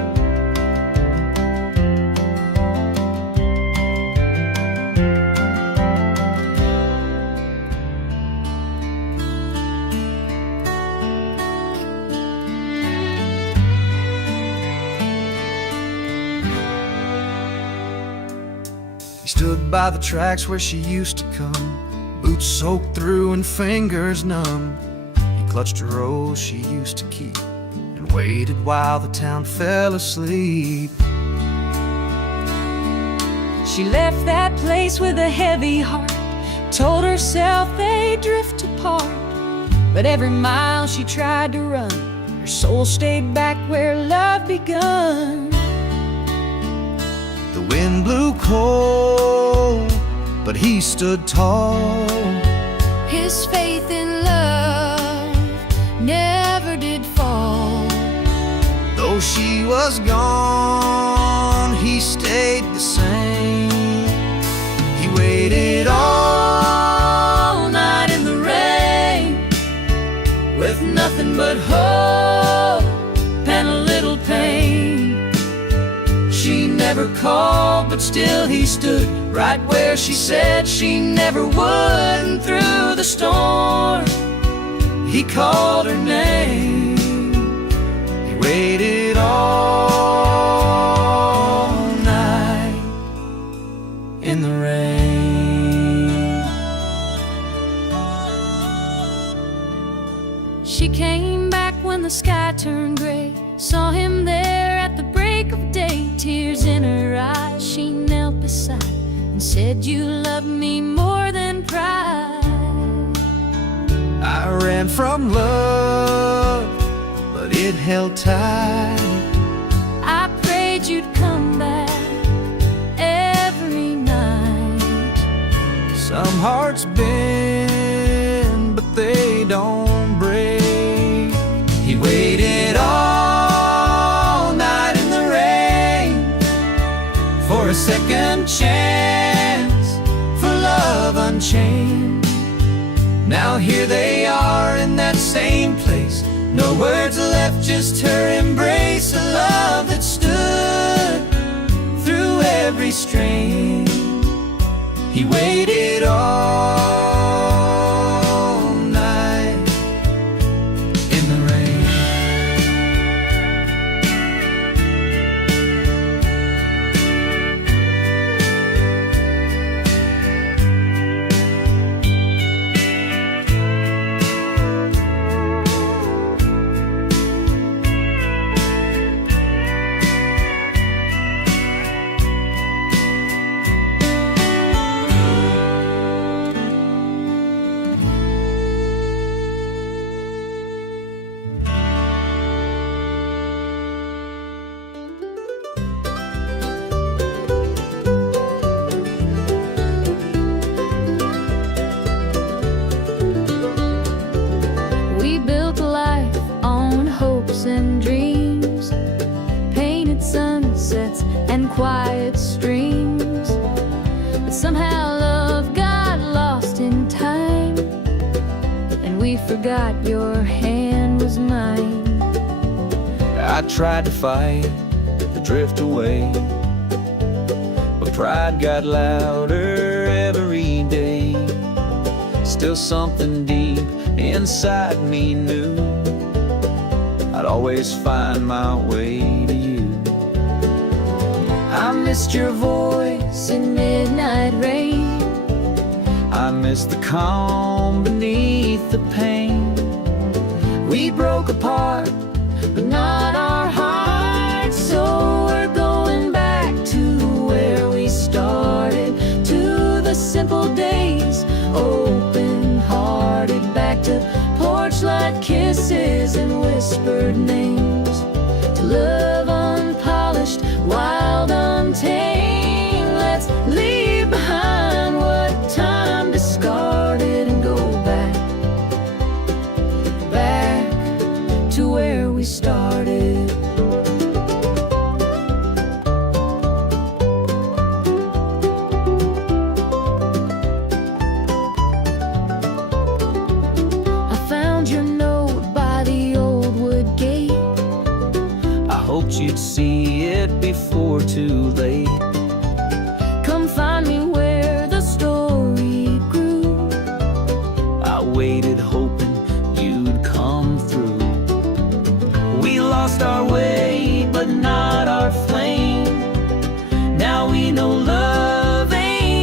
stood by the tracks where she used to come, boots soaked through and fingers numb. He clutched a rose she used to keep and waited while the town fell asleep. She left that place with a heavy heart, told herself they'd drift apart. But every mile she tried to run, her soul stayed back where love begun. The wind blew cold, but he stood tall. His faith in love never did fall. Though she was gone, he stayed the same. He waited all night in the rain, with nothing but hope and a little pain. She never called, but still he stood right where she said she never would. And through the storm, he called her name. He waited all night in the rain. She came back when the sky turned gray, saw him there at the break of day. Tears in her eyes, she knelt beside and said, "You love me more than pride." I ran from love, but it held tight. I prayed you'd come back every night. Some hearts bend, but they don't break. He waited all night in the rain for a second chance, for love unchained. Now here they are in that same place, no words left, just her embrace. A love that stood through every strain. He waited all night in the rain. We built a life on hopes and dreams, painted sunsets and quiet streams. But somehow love got lost in time, and we forgot your hand was mine. I tried to fight the drift away, but pride got louder every day. Still something deep inside me knew I'd always find my way to you. I missed your voice in midnight rain. I miss the calm beneath the pain. We broke apart, but not our hearts. So we're going back to where we started, to the simple days, open-hearted, back to porch-light kisses and whispered names, to love unpolished, wild, untamed. Let's leave behind what time discarded and go back to where we started. I found your note by the old wood gate. I hoped you'd see it before too late. Come find me where the story grew. I waited hoping you'd come through. We lost our way, but not our flame. Now we know love ain't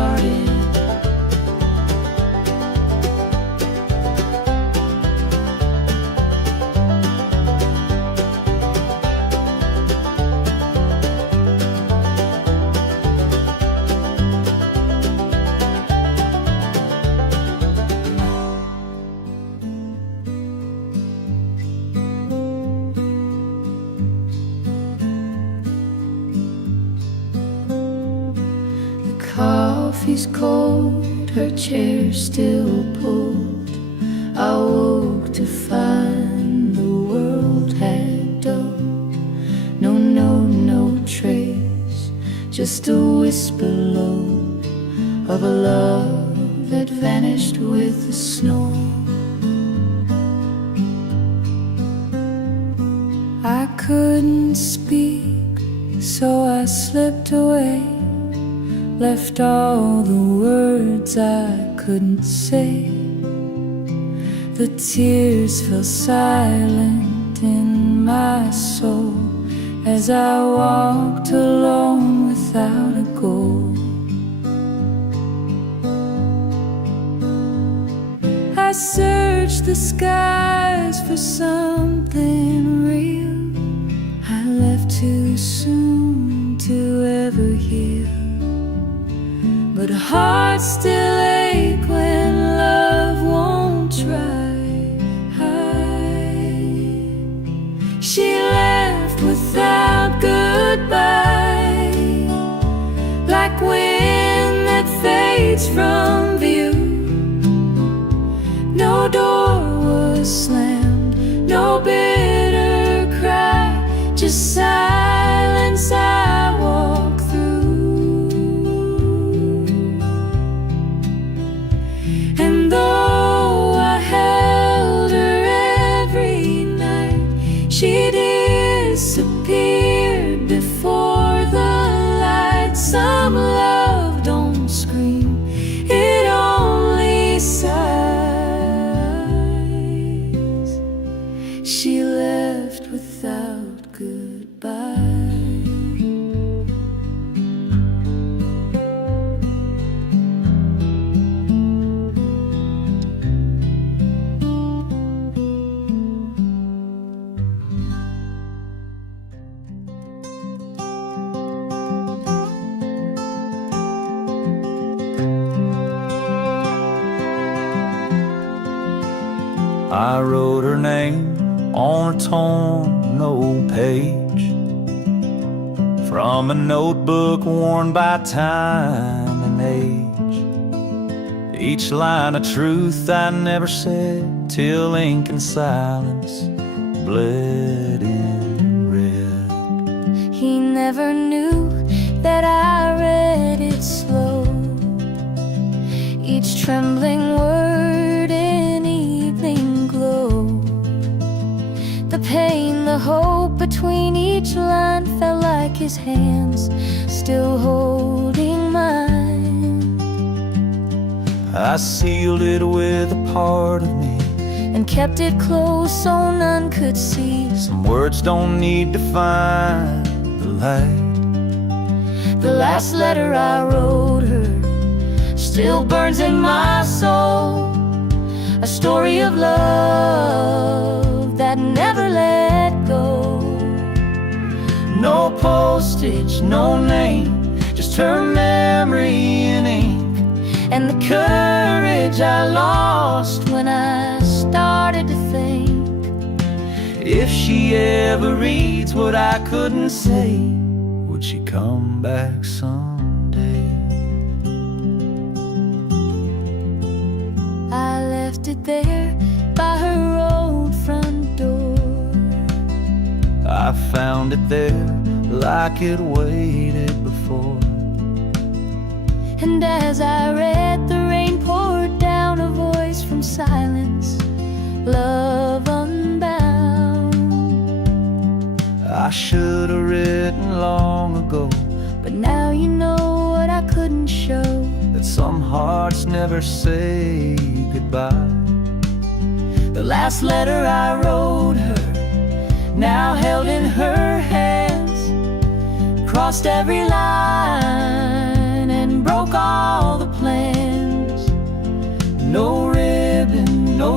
started. Coffee's cold, her chair still pulled. I woke to find the world had dulled. No note, no trace, just a whisper low of a love that vanished with the snow. I couldn't speak, so I slipped away, left all the words I couldn't say. The tears fell silent in my soul as I walked alone without a goal. I searched the skies for something real. I left too soon to ever heal, but hearts still ache when love won't try. She left without goodbye, like wind that fades from view. No door was slammed, no bitter cry, just silence I walk through. And though I held her every night, she disappeared before the light. Some love don't scream, it only sighs. She left without goodbye. I wrote her name on a torn old page from a notebook worn by time and age. Each line of truth I never said till ink and silence bled in red. He never knew that I read it slow, each trembling word in evening glow. The pain, the hope between each line felt like his hands still holding mine. I sealed it with a part of me and kept it close so none could see. Some words don't need to find the light. The last letter I wrote her still burns in my soul, a story of love that never let go. No postage, no name, just her memory in ink, and the courage I lost when I started to think, if she ever reads what I couldn't say, would she come back someday? I left it there by her old front door. I found it there like it waited before. And as I read, the rain poured down, a voice from silence, love unbound. I should have written long ago, but now you know what I couldn't show, that some hearts never say goodbye. the last letter I wrote her, now held in her hands, crossed every line and broke all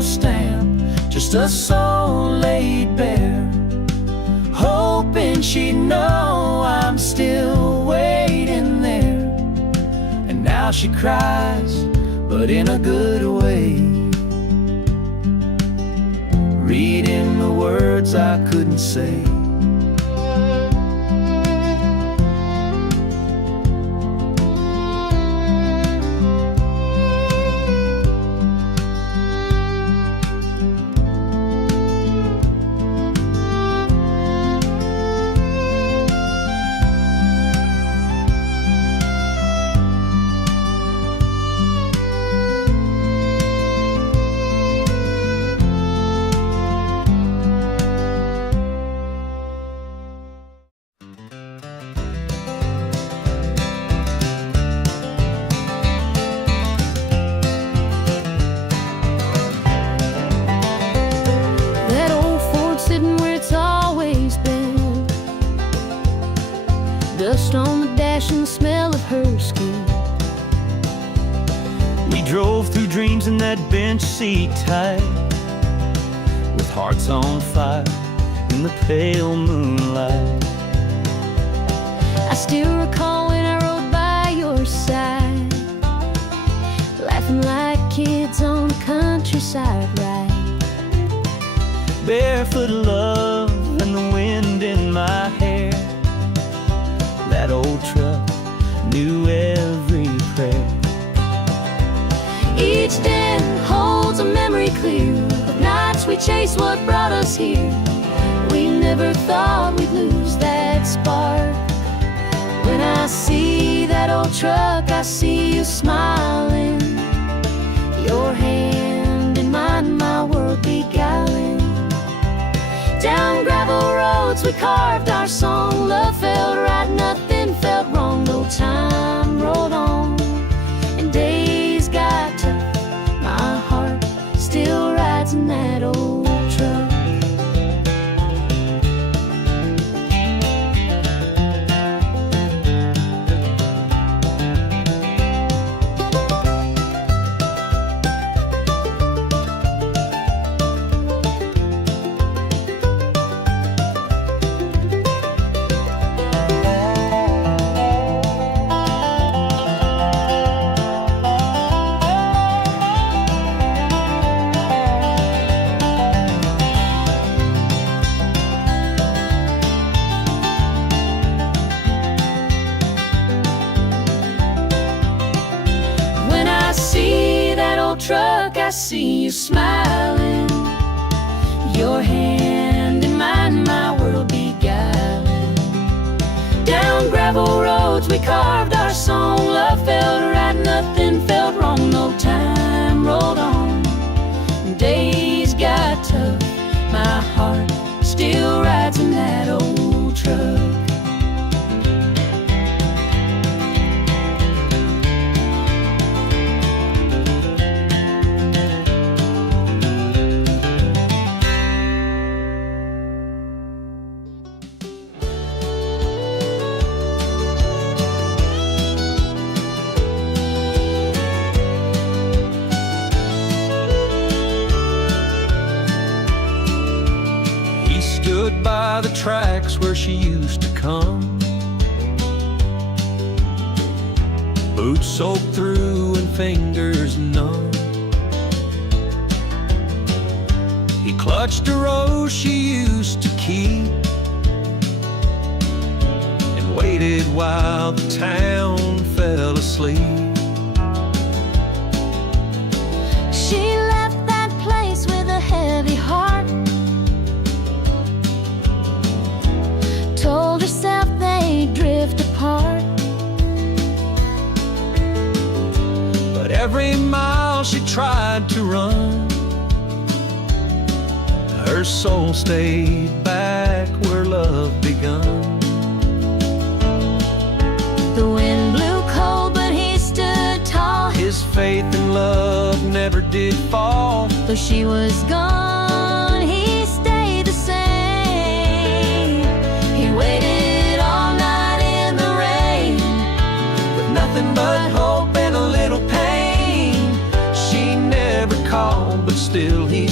stamp, just a soul laid bare, hoping she'd know I'm still waiting there. And now she cries, but in a good way, reading the words I couldn't say. That old Ford sitting where it's always been, dust on the dash and the smell of her skin. We drove through dreams in that bench seat tight, with hearts on fire in the pale moonlight. I still recall when I rode by your side, laughing like kids on a countryside ride. Barefoot love and the wind in my hair, that old truck knew every prayer. Each day holds a memory clear of nights we chased what brought us here. We never thought we'd lose that spark. When I see that old truck, I see you smiling, your hand in mine, my world beguiling. Down gravel roads we carved our song, love felt right, nothing felt wrong. No time rolled on and days got tough. My heart still rides in that old truck. Truck, I see you smiling, your hand in mine, my world beguiling. Down gravel roads we carved our song, love felt right, nothing felt wrong. No time rolled on, days got tough. My heart still rides in that old truck. By the tracks where she used to come, boots soaked through and fingers numb. He clutched a rose she used to keep and waited while the town fell asleep. She left that place with a heavy heart, told herself they'd drift apart. But every mile she tried to run, her soul stayed back where love begun. The wind blew cold, but he stood tall. His faith and love never did fall. Though she was gone, he stayed the same. He waited all night in the rain, With nothing but hope and a little pain. She never called, but still he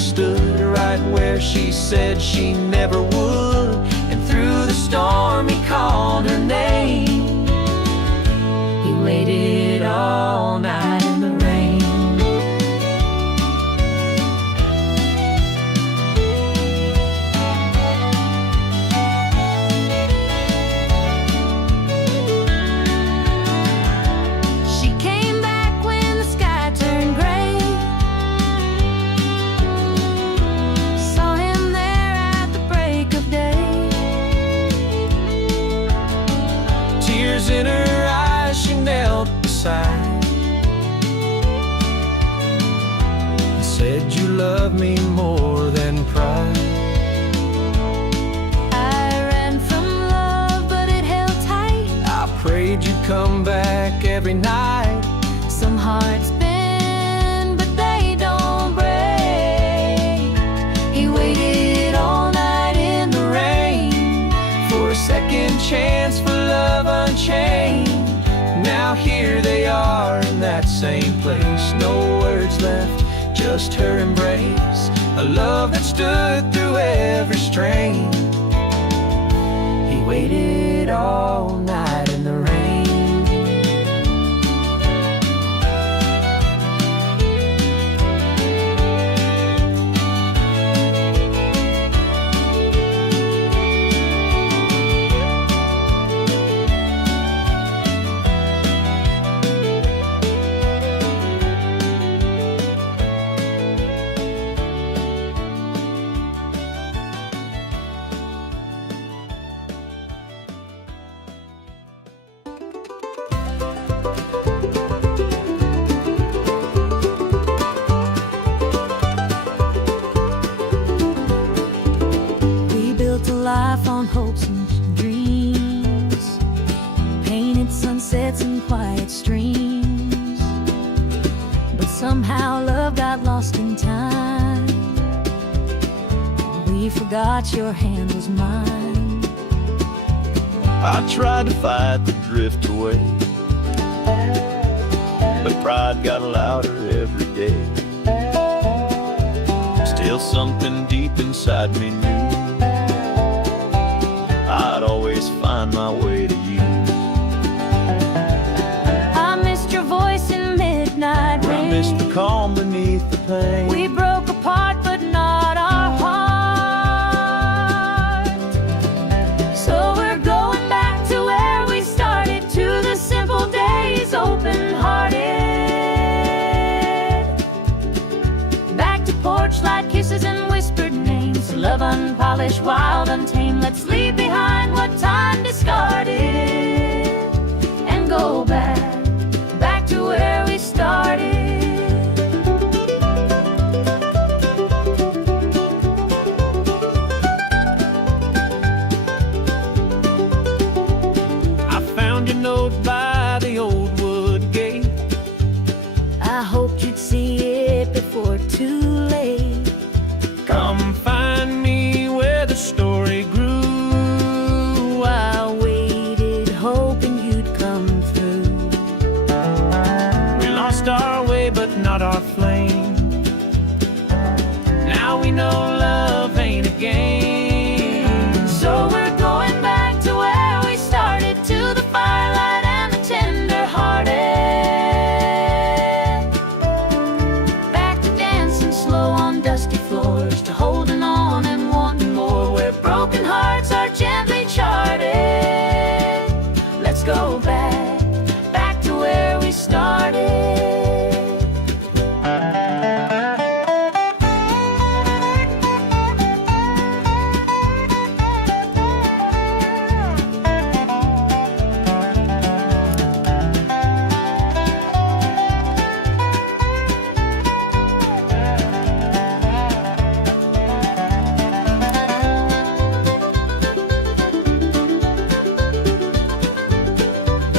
said she never would, and through the storm he called her name. He waited all night in the rain. She came back when the sky turned gray. Saw him there at the break of day. Tears in her eyes, she knelt beside and said, "You love me more than pride." I ran from love, but it held tight. I prayed you'd come back every night. Some hearts bend, but they don't break. He waited all night in the rain For a second chance, for love unchained. Now here they are in that same place. No words left, just her embrace. A love that stood through every strain. He waited all night in the rain. Life on hopes and dreams, painted sunsets and quiet streams. But somehow love got lost in time. We forgot your hand was mine. I tried to fight the drift away, but pride got louder every day. Still something deep inside me knew I'd always find my way to you. I missed your voice in midnight rain. I missed the calm beneath the pain. We broke apart, but not our heart. So we're going back to where we started, to the simple days, open-hearted. Back to porch light kisses and whispered names. Love unpolished, wild, untamed. Let's leave behind what time discarded and go back to where we started. I found your note by the old wood gate. I hoped you'd see it before too late. Come find me where the story grew. I waited, hoping you'd come through. We lost our way, but not our flame. Now we know love ain't a game. So we're going back to where we started, to the firelight and the tender-hearted. Back to dancing slow on dusty floors, to holding on and wanting more, where broken hearts are gently charted. Let's go back to where we started.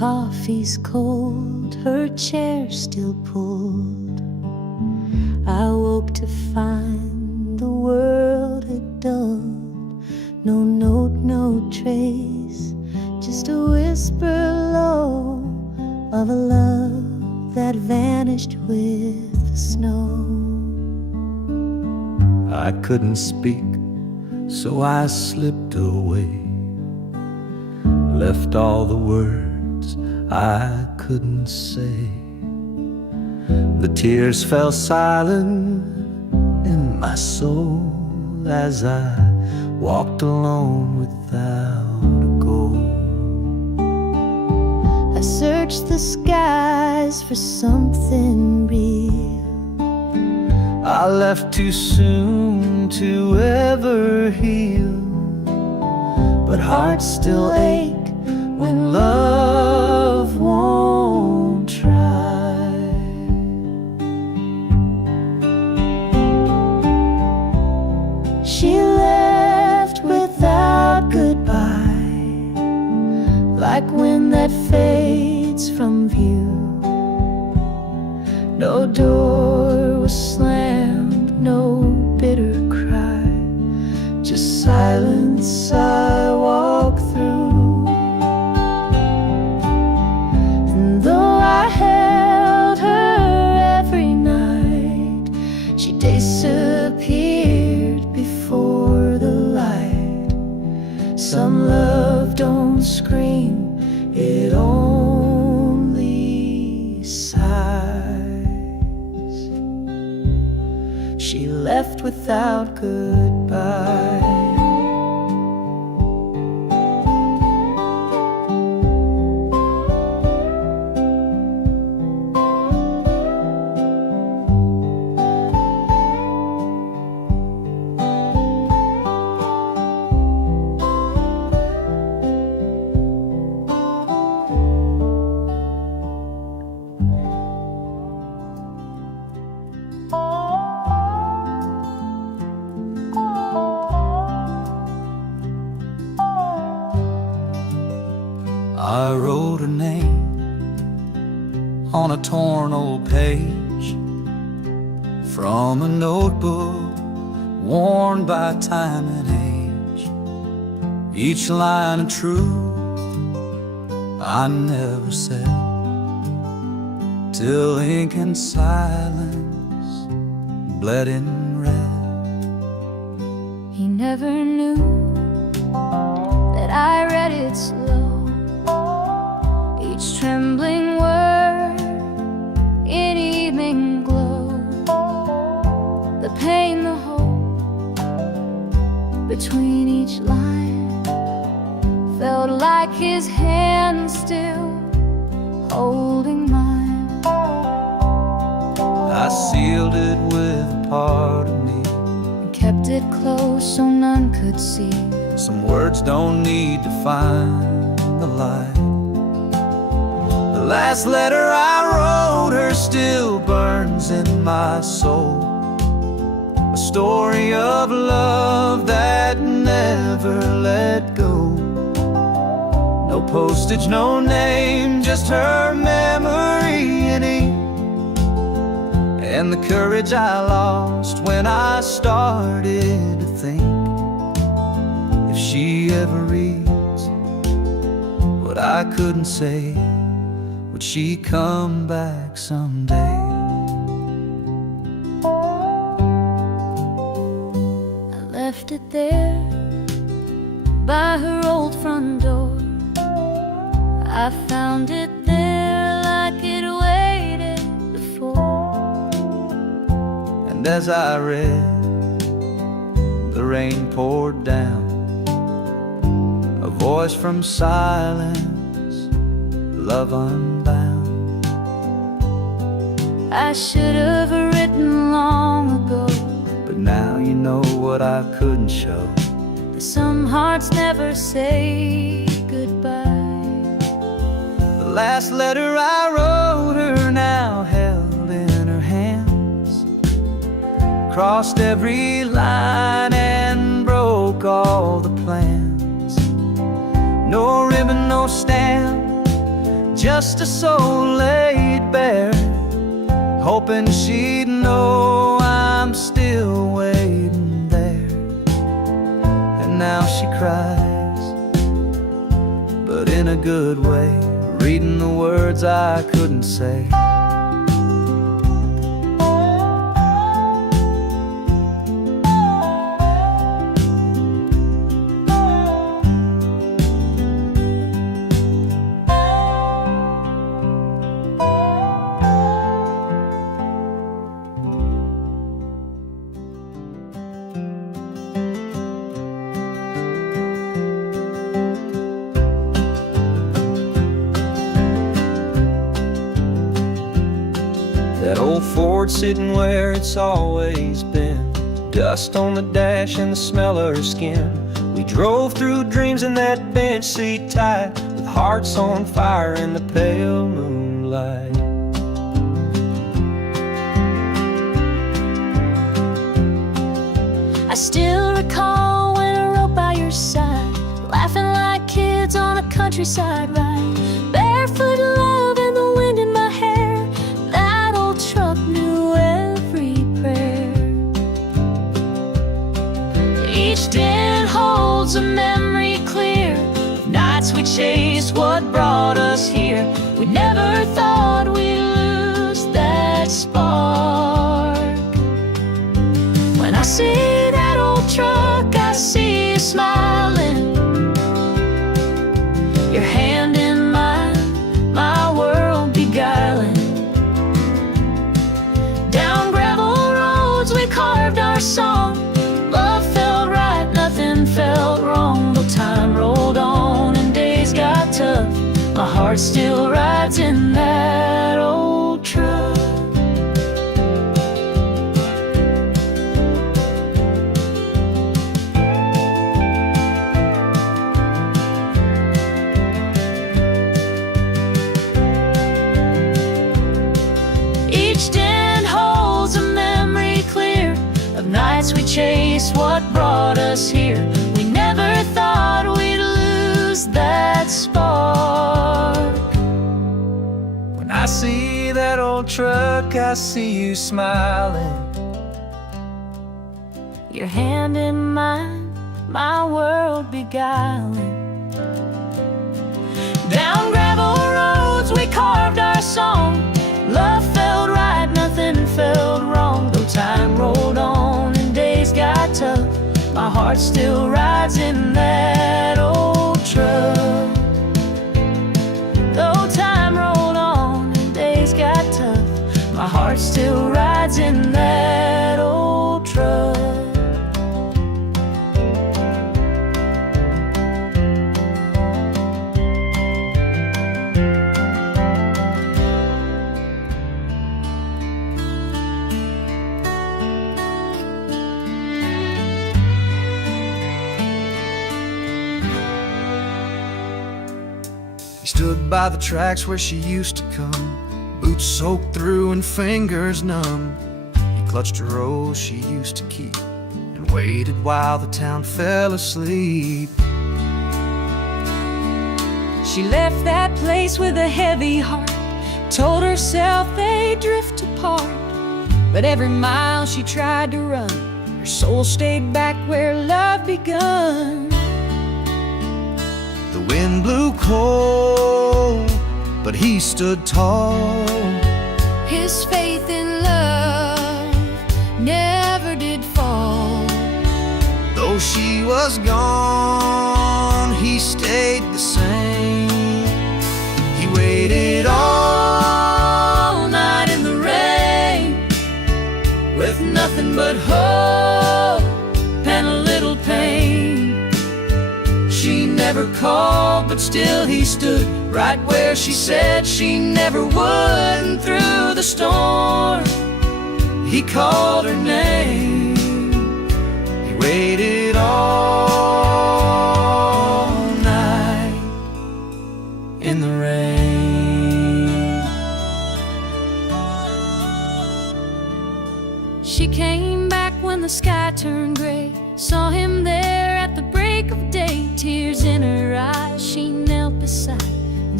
coffee's cold, her chair still pulled. I woke to find the world had dulled. No note, no trace, just a whisper low of a love that vanished with the snow. I couldn't speak, so I slipped away, left all the words I couldn't say. The tears fell silent in my soul as I walked alone without a goal. I searched the skies for something real. I left too soon to ever heal, but hearts still ache when love won't try. She left without goodbye, like wind that fades from view. No door was slammed, no bitter cry, just silence I walk through. And though I held her every night, she disappeared before the light. Some love don't scream, it only sighs. She left without goodbye. I wrote her name on a torn old page from a notebook worn by time and age. Each line of truth I never said, till ink and silence bled in red. He never knew that I read it slow, each trembling word in evening glow. The pain, the hope between each line felt like his hand still holding mine. I sealed it with a part of me, And kept it close so none could see. some words don't need to find the light. The last letter I wrote her still burns in my soul, a story of love that never let go. No postage, no name, just her memory in ink, and the courage I lost when I started to think, if she ever reads what I couldn't say, would she come back someday? I left it there by her old front door. I found it there like it waited before. And as I read, the rain poured down, a voice from silence, love unbound. I should have written long ago, But now you know what I couldn't show. that some hearts never say goodbye. The last letter I wrote her now held in her hands, crossed every line and broke all the plans. No ribbon, no stamp, just a soul laid bare, hoping she'd know I'm still waiting there. And now she cries, but in a good way, reading the words I couldn't say. That old Ford sitting where it's always been, dust on the dash and the smell of her skin. We drove through dreams in that bench seat tight, with hearts on fire in the pale moonlight. I still recall when I rode by your side, laughing like kids on a countryside ride. Barefoot love and the wind in my hair, that old truck knew every prayer. Each dent holds a memory clear of nights we chased what brought us here. We never thought we'd lose that spark. When I see that old truck, I see you smiling, your hand in mine, my world beguiling. Down gravel roads we carved our song, love felt right, nothing felt wrong. Though time rolled on and days got tough, my heart still rides in that old truck. Nights we chased what brought us here. We never thought we'd lose that spark. When I see that old truck, I see you smiling, your hand in mine, my world beguiling. Down gravel roads we carved our song, love felt right, nothing felt wrong. Though time rolled on and days got tough, my heart still rides in that old truck. Though time rolled on and days got tough, my heart still rides in that old truck. He stood by the tracks where she used to come, boots soaked through and fingers numb. He clutched a rose she used to keep and waited while the town fell asleep. She left that place with a heavy heart, told herself they'd drift apart. But every mile she tried to run, her soul stayed back where love begun. The wind blew cold, but he stood tall. His faith in love never did fall. Though she was gone, he stayed the same. He waited all night in the rain, with nothing but hope and a little pain. She never called, but still he stood right where she said she never would. And through the storm, he called her name. He waited all night in the rain. She came back when the sky turned gray, saw him there at the break of day. Tears in her eyes, she knelt beside and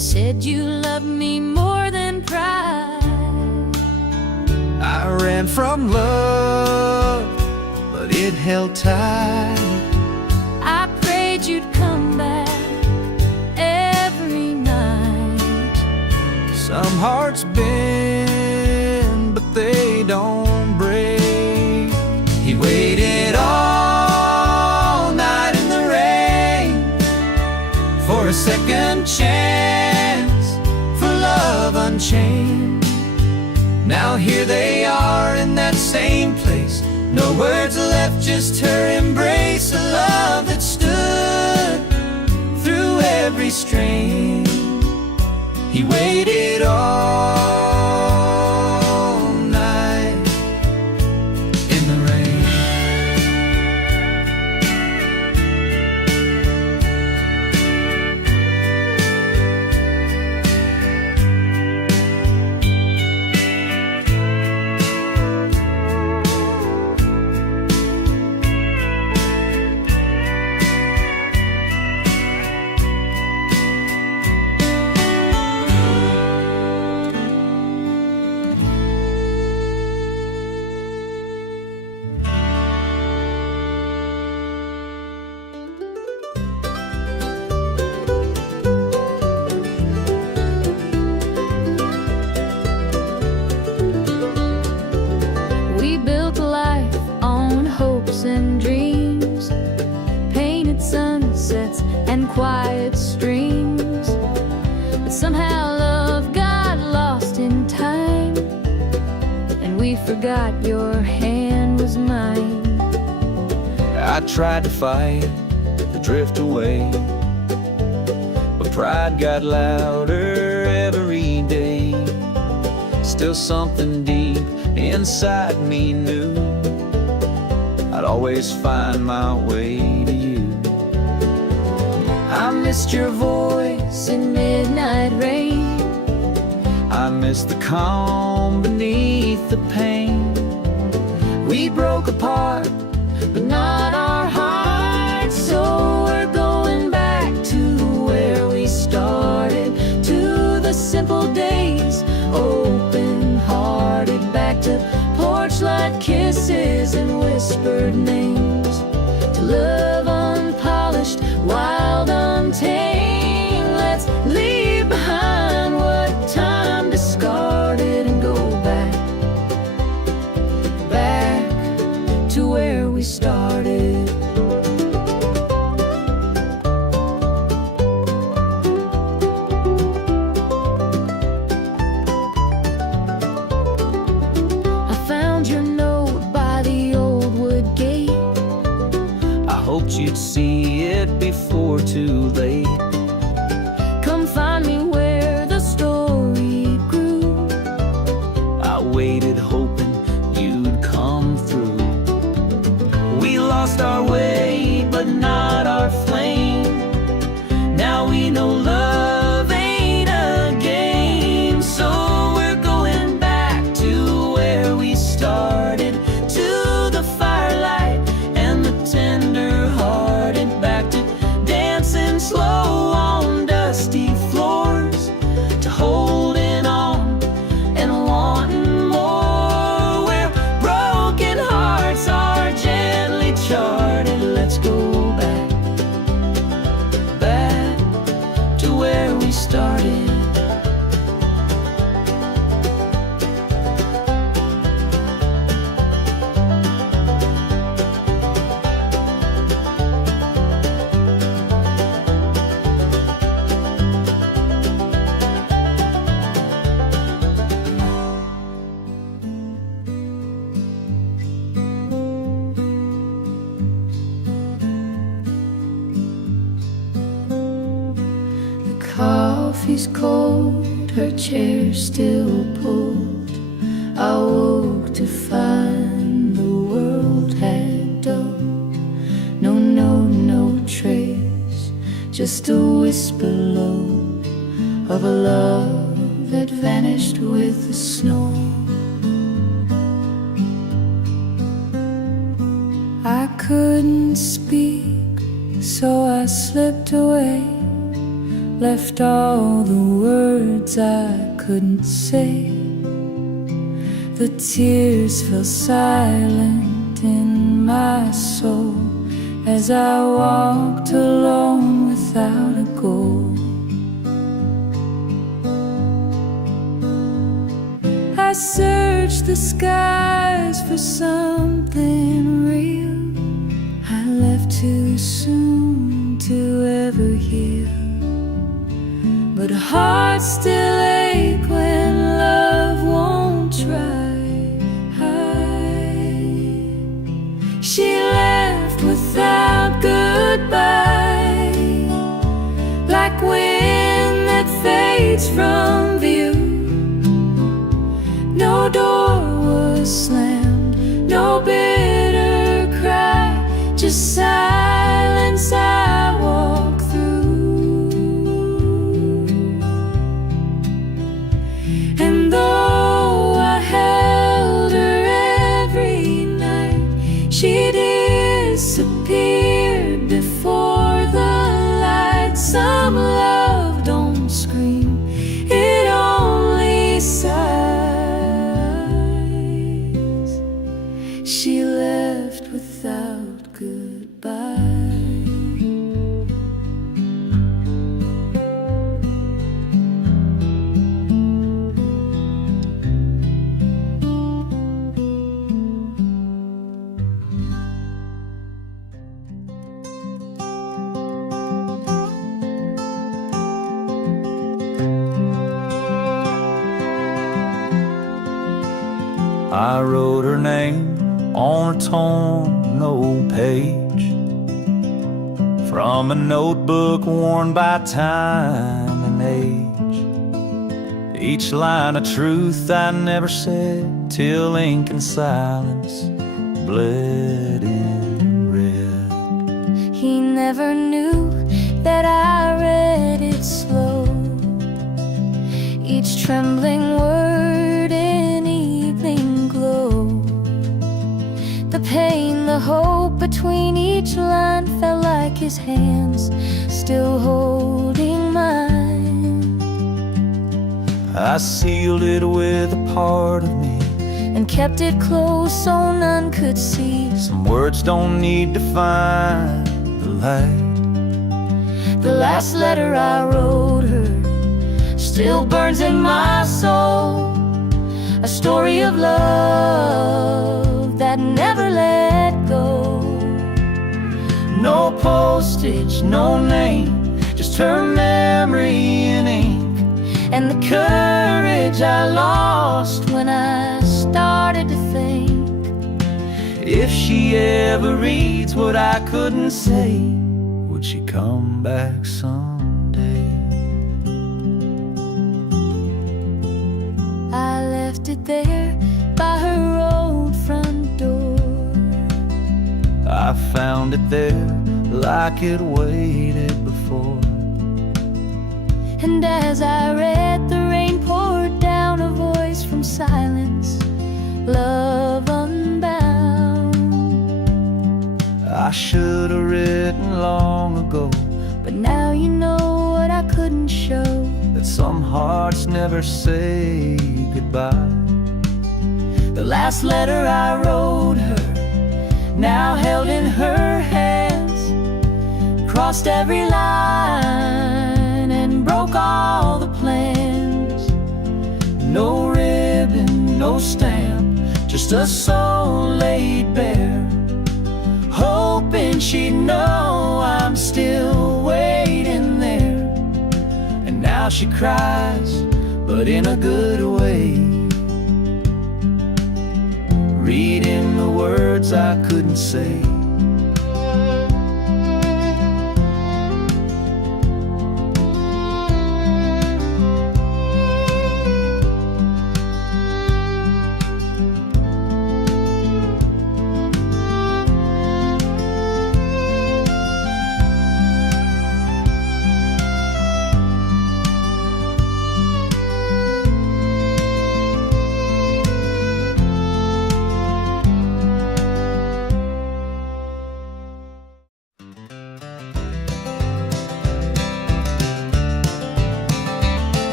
said you loved me more than pride. I ran from love, but it held tight. I prayed you'd come back every night. Some hearts bend, but they don't break. He waited all night in the rain for a second chance, for love unchained. Now here they are in that same place. No words left, just her embrace. A love that stood through every strain. He waited all night in the rain. We built a life on hopes and dreams, painted sunsets and quiet streams. But somehow love got lost in time, and we forgot your hand was mine. I tried to fight the drift away, but pride got louder every day. Still something deep inside me knew I'd always find my way to you. I missed your voice in midnight rain. I miss the calm beneath the pain. We broke apart, but not our hearts. So we're going back to where we started, to the simple days, open-hearted, back to porch light kisses and whispered names, to love unpolished, wild, untamed. Let's leave behind what time discarded and go back, back to where we started. I found your note by the old wood gate. I hoped you'd see it before too late. Come find me where the story grew. I waited hoping you'd come through. We lost our way, but not our flame. Now we know love ain't a game. So we're going back to where we started, to the firelight and the tender-hearted, back to dancing slow on dusty floors, to holding on and wanting more, where broken hearts are gently charted. Let's go back, back to where we started. The coffee's cold, her chair still pulled. I woke to find the world had dulled. No note, no trace, just a whisper low of a love that vanished with the snow. I couldn't speak, so I slipped away, left all the words I couldn't say. The tears fell silent in my soul as I walked alone without a goal. I searched the skies for something real. I left too soon to ever heal, but hearts still ache when love won't try. She left without goodbye, like wind that fades from view. No door was slammed, no bitter cry, just silence I walk through. And though I held her every night, she disappeared before the light. Some love don't scream, it only sighs. She left without goodbye. I wrote her name on a torn old page from a notebook worn by time and age. Each line of truth I never said till ink and silence bled in red. He never knew that I read it slow, each trembling word in evening glow. The pain, the hope between each line felt like his hands still holding mine. I sealed it with a part of me and kept it close so none could see. Some words don't need to find the light. The last letter I wrote her still burns in my soul, a story of love that never let go. No postage, no name, just her memory in ink, and the courage I lost when I started to think. If she ever reads what I couldn't say, would she come back someday? I left it there by her old front door. I found it there like it waited before. And as I read, the rain poured down, a voice from silence, love unbound. I should have written long ago, but now you know what I couldn't show, that some hearts never say goodbye. the last letter I wrote her, now held in her hands, crossed every line and broke all the plans. No ribbon, no stamp, just a soul laid bare, hoping she'd know I'm still waiting there. And now she cries, but in a good way, reading the words I couldn't say.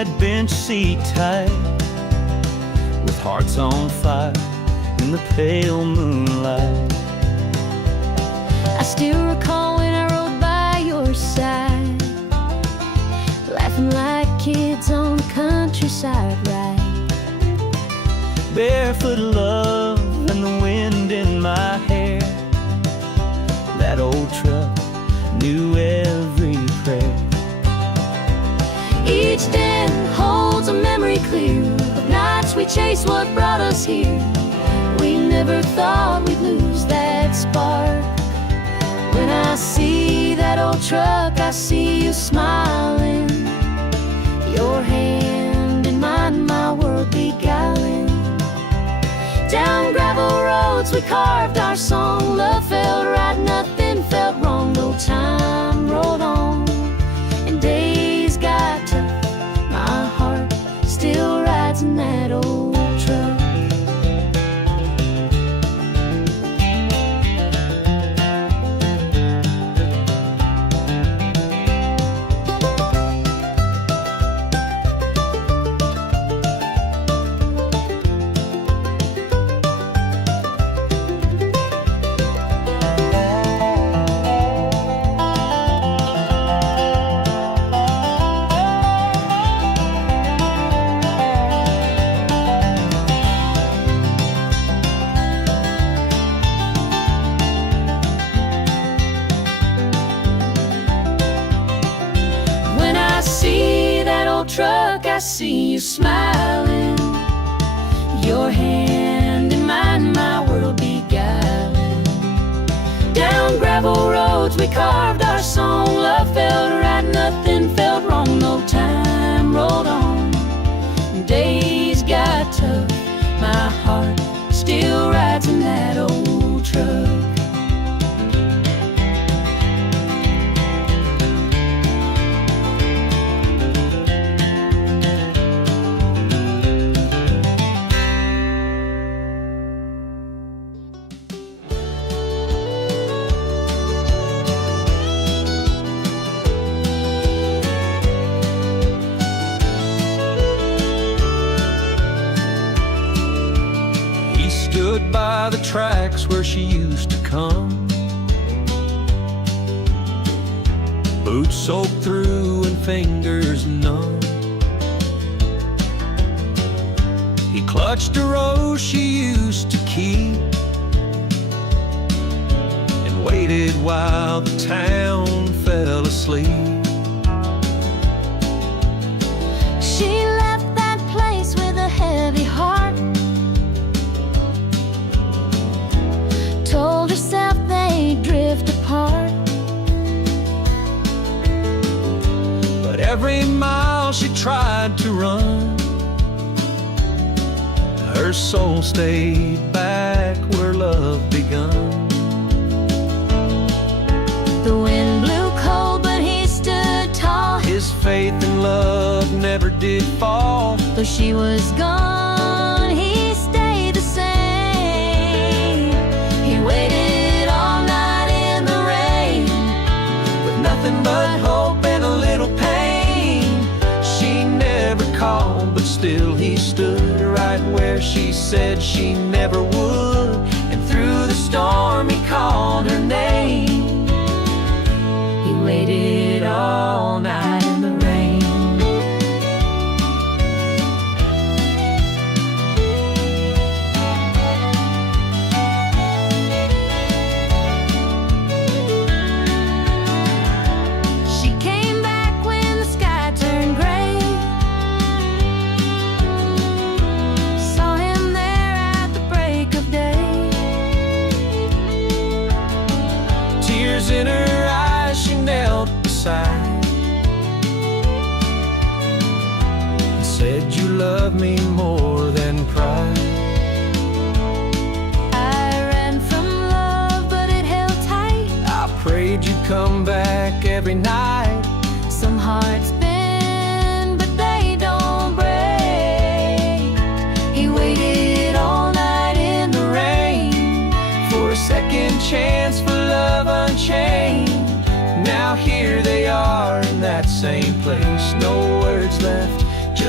that bench seat tight, with hearts on fire in the pale moonlight. I still recall when I rode by your side, laughing like kids on the countryside ride. Barefoot love and the wind in my hair, that old truck knew every prayer. Each den holds a memory clear of nights we chased what brought us here. We never thought we'd lose that spark. When I see that old truck, I see you smiling, your hand in mine, my world beguiling. Down gravel roads we carved our song, love felt right, nothing felt wrong. No time rolled on and days got tough. My heart still rides in that old truck. Truck, I see you smiling, your hand in mine, my world beguiling. Down gravel roads we carved our song, love felt right, nothing felt wrong. No time rolled on, days got tough. My heart still rides in that old truck. Stood by the tracks where she used to come, boots soaked through and fingers numb. He clutched a rose she used to keep and waited while the town fell asleep. She left that place with a heavy heart, told herself they'd drift apart. But every mile she tried to run, her soul stayed back where love begun. The wind blew cold, but he stood tall. His faith in love never did fall. Though she was gone, he stayed the same. He waited all night in the rain, With nothing but hope and a little pain. She never called, but still he stood right where she said she never would. And through the storm he called her name. he waited all night in the rain. She came back when the sky turned gray, saw him there at the break of day. Tears in her eyes, she knelt beside and said, "You love me more than pride." I ran from love, but it held tight. I prayed you'd come back every night. Some hearts bend, but they don't break. He waited all night in the rain For a second chance for love unchained. Now here they are in that same place. No words left,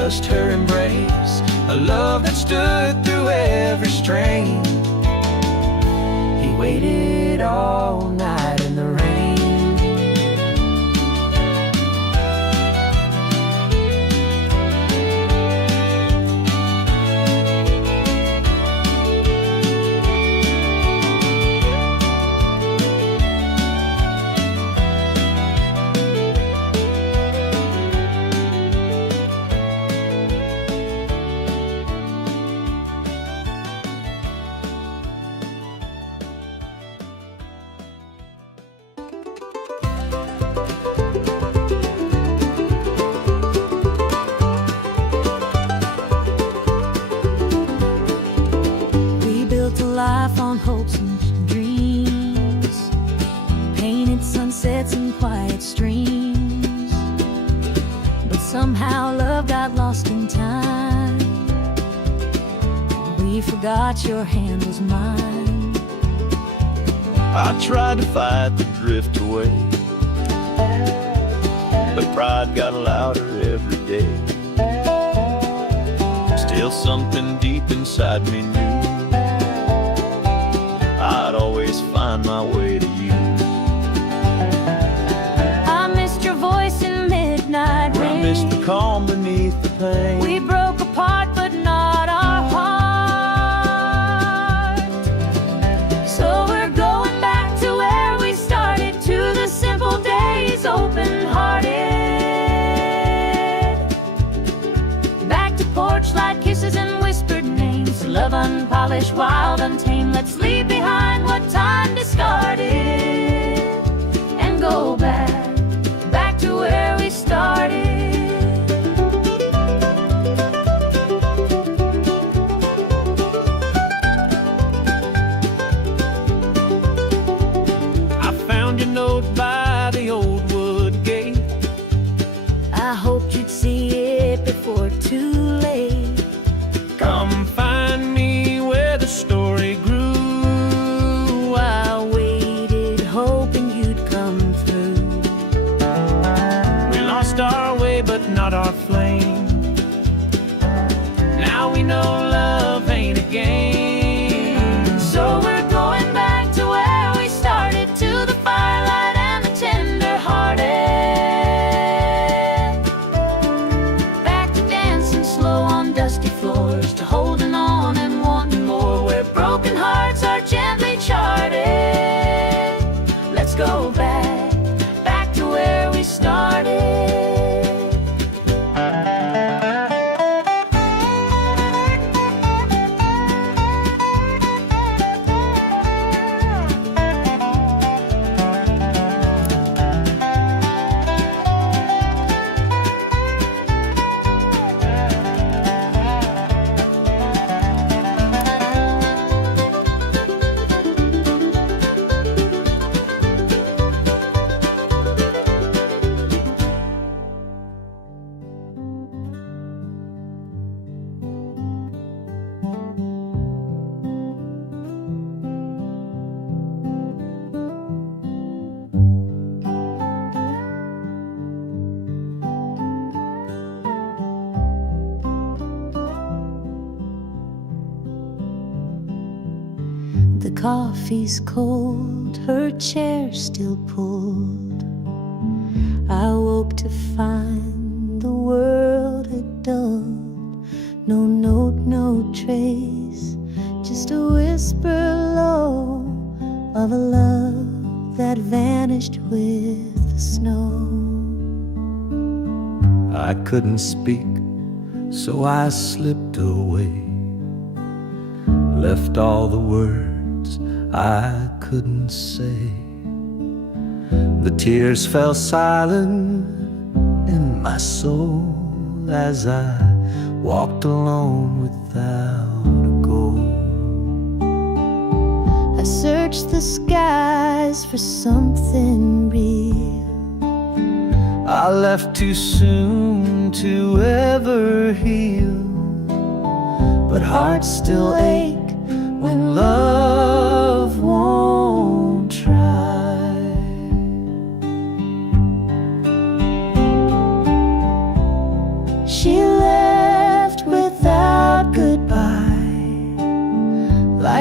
just her embrace, a love that stood through every strain. He waited all night in the rain. Life on hopes and dreams, painted sunsets and quiet streams. But somehow love got lost in time. We forgot your hand was mine. I tried to fight the drift away, but pride got louder every day. Still something deep inside me knew I'd always find my way to you. I missed your voice in midnight rain. I missed the calm beneath the pain. We broke apart but not our heart. So we're going back to where we started, to the simple days, open-hearted. Back to porch light kisses and whispered names, love unpolished, wild, untamed. Let's leave behind what time discarded and go back to where we started. I found your note by the old wood gate. I hoped you'd see it before too late. Come find me where the story grew. I waited, hoping you'd come through. We lost our way, but not our flame. Now we know love ain't a game. So we're going back to where we started, to the firelight and the tender-hearted. Back to dancing slow on dusty floors, to holding on and wanting more, where broken hearts are gently charted. Let's go back to where we started. The coffee's cold, her chair still pulled. I woke to find the world had dulled. No note, no trace, just a whisper low of a love that vanished with the snow. I couldn't speak, so I slipped away, left all the words I couldn't say. The tears fell silent in my soul as I walked alone without a goal. I searched the skies for something real. I left too soon to ever heal, but hearts still ache when love won't try. She left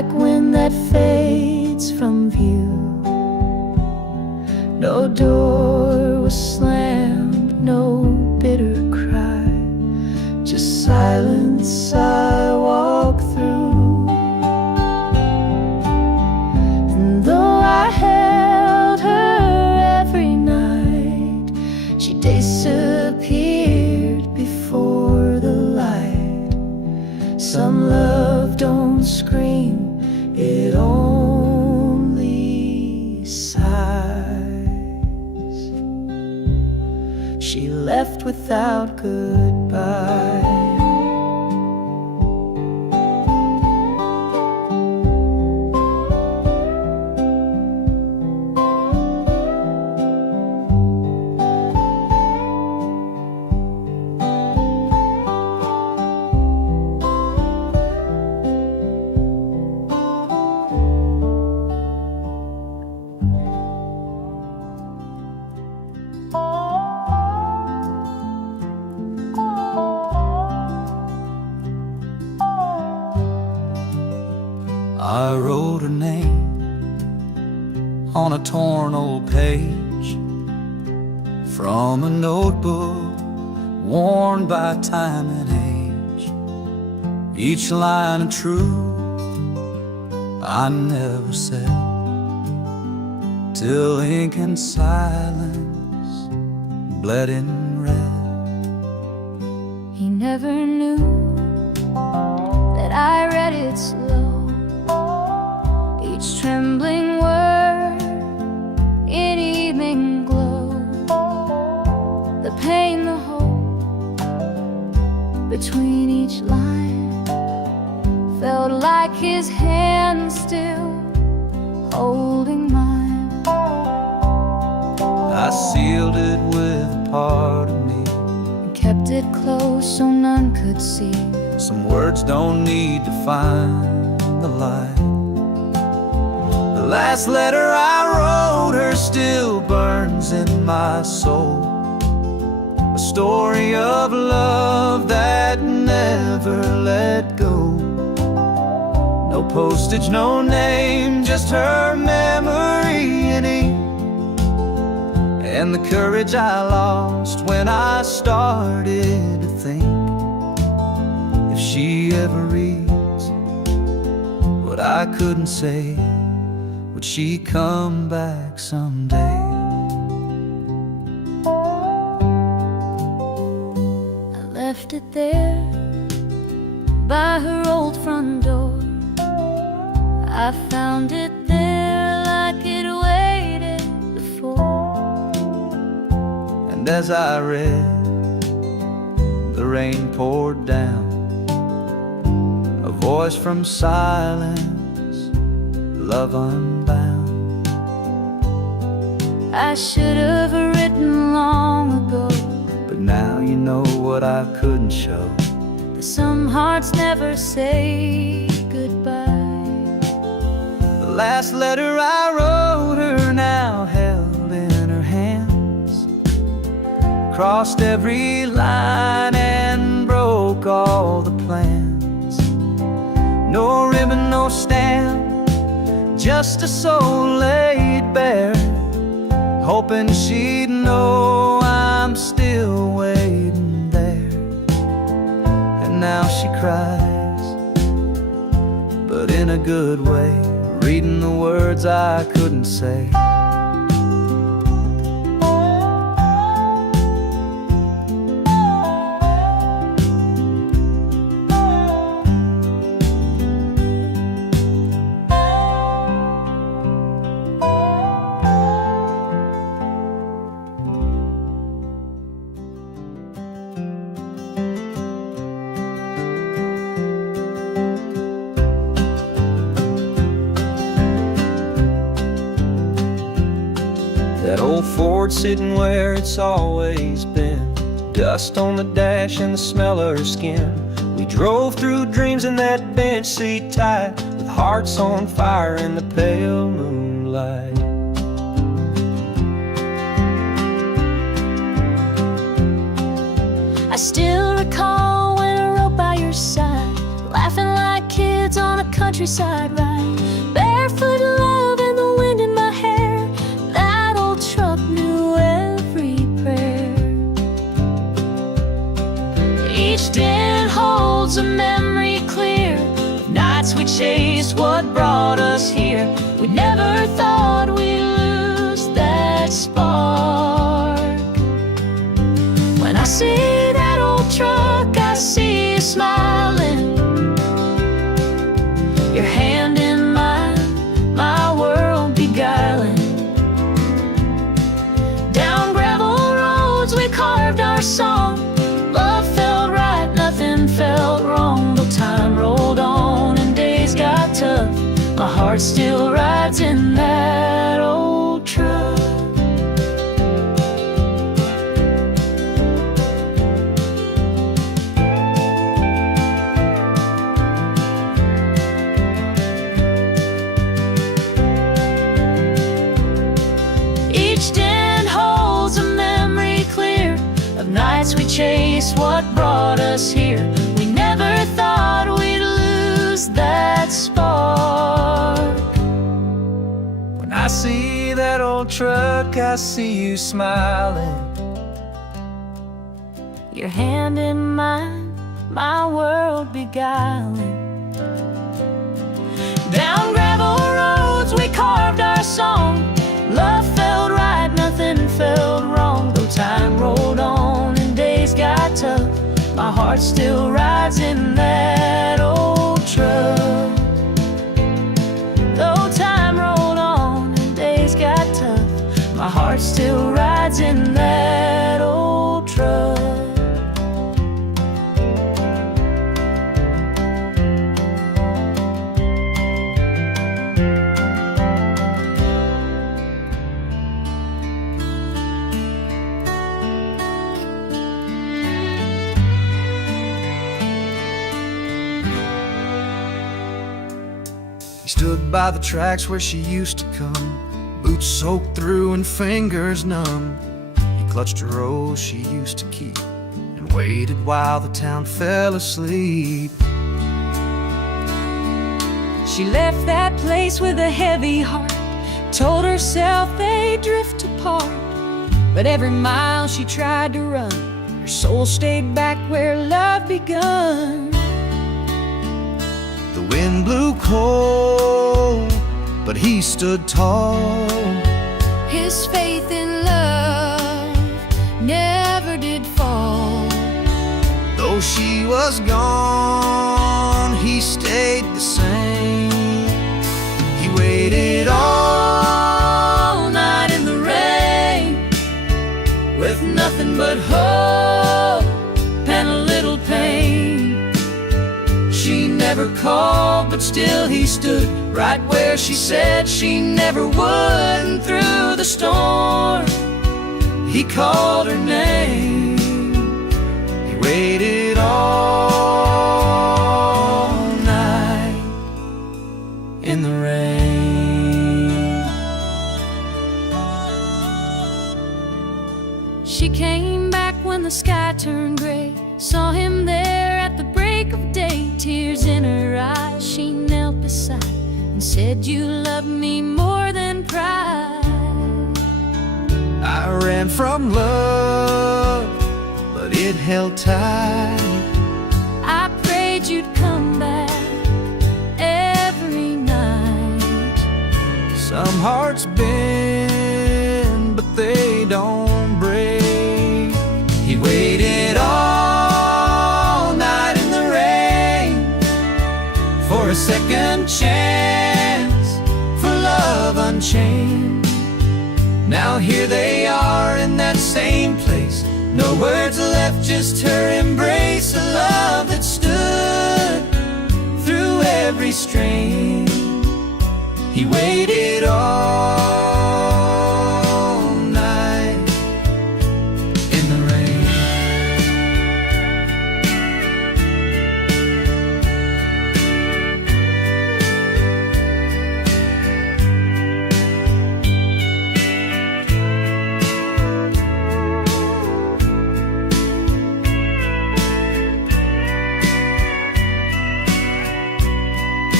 like wind that fades from view. No door was slammed, no bitter cry, just silence I walk through. And though I held her every night, she disappeared before the light. Some love don't scream, it only sighs. She left without goodbye. I wrote her name on a torn old page from a notebook worn by time and age. Each line of truth I never said, till ink and silence bled in red. He never knew that I read it slow, each trembling word in evening glow. The pain, the hope between each line felt like his hand still holding mine. I sealed it with a part of me, And kept it close so none could see. some words don't need to find the light. The last letter I wrote her still burns in my soul, a story of love that never let go. No postage, no name, just her memory in ink, and the courage I lost when I started to think, if she ever reads what I couldn't say, would she come back someday? I left it there by her old front door. I found it there like it waited before. And as I read, the rain poured down, a voice from silence, love unbound. I should have written long ago, But now you know what I couldn't show. that some hearts never say goodbye. The last letter I wrote her now held in her hands, crossed every line and broke all the plans. No ribbon, no stamp, just a soul laid bare, hoping she'd know I'm still waiting there. And now she cries, but in a good way, reading the words I couldn't say. That old Ford sitting where it's always been, dust on the dash and the smell of her skin. We drove through dreams in that bench seat tight, with hearts on fire in the pale moonlight. I still recall when I rode by your side, laughing like kids woods on a countryside ride. Barefoot love and the wind in my hair. That old truck knew every prayer. Each den holds a memory clear of nights we chased what brought us here. We never thought we'd lose that spark. When I see that old truck, I see you smiling, your hand in mine, my world beguiling. Down gravel roads we carved our song. Love felt right, nothing felt wrong. Though time rolled on and days got tough, my heart still rides in that old truck. Each den holds a memory clear of nights we chased what brought us here. We never thought we'd lose that spark. When I see that old truck, I see you smiling, Your hand in mine, my world beguiling. Down gravel roads we carved our song. Love felt right, nothing felt wrong. Though time rolled on and days got tough, my heart still rides in that old truck. Though time rolled on and days got tough, my heart still rides in that old truck. He stood by the tracks where she used to come, boots soaked through and fingers numb. He clutched a rose she used to keep and waited while the town fell asleep. She left that place with a heavy heart, told herself they'd drift apart. But every mile she tried to run, her soul stayed back where love begun. The wind blew cold, but he stood tall. His faith in love never did fall. Though she was gone, he stayed the same. He waited all night in the rain, with nothing but hope and a little pain. She never called, but still he stood right where she said she never would. And through the storm, he called her name. He waited all night in the rain. She came back when the sky turned gray, saw him there at the break of day. Tears in her eyes, she knelt beside and said, "You love me more than pride." I ran from love, but it held tight. I prayed you'd come back every night. Some hearts bend, but they don't break. He waited all night in the rain for a second chance, for love unchained. Now here they are in that same place, no words left, just her embrace. A love that stood through every strain. He waited all night in the rain.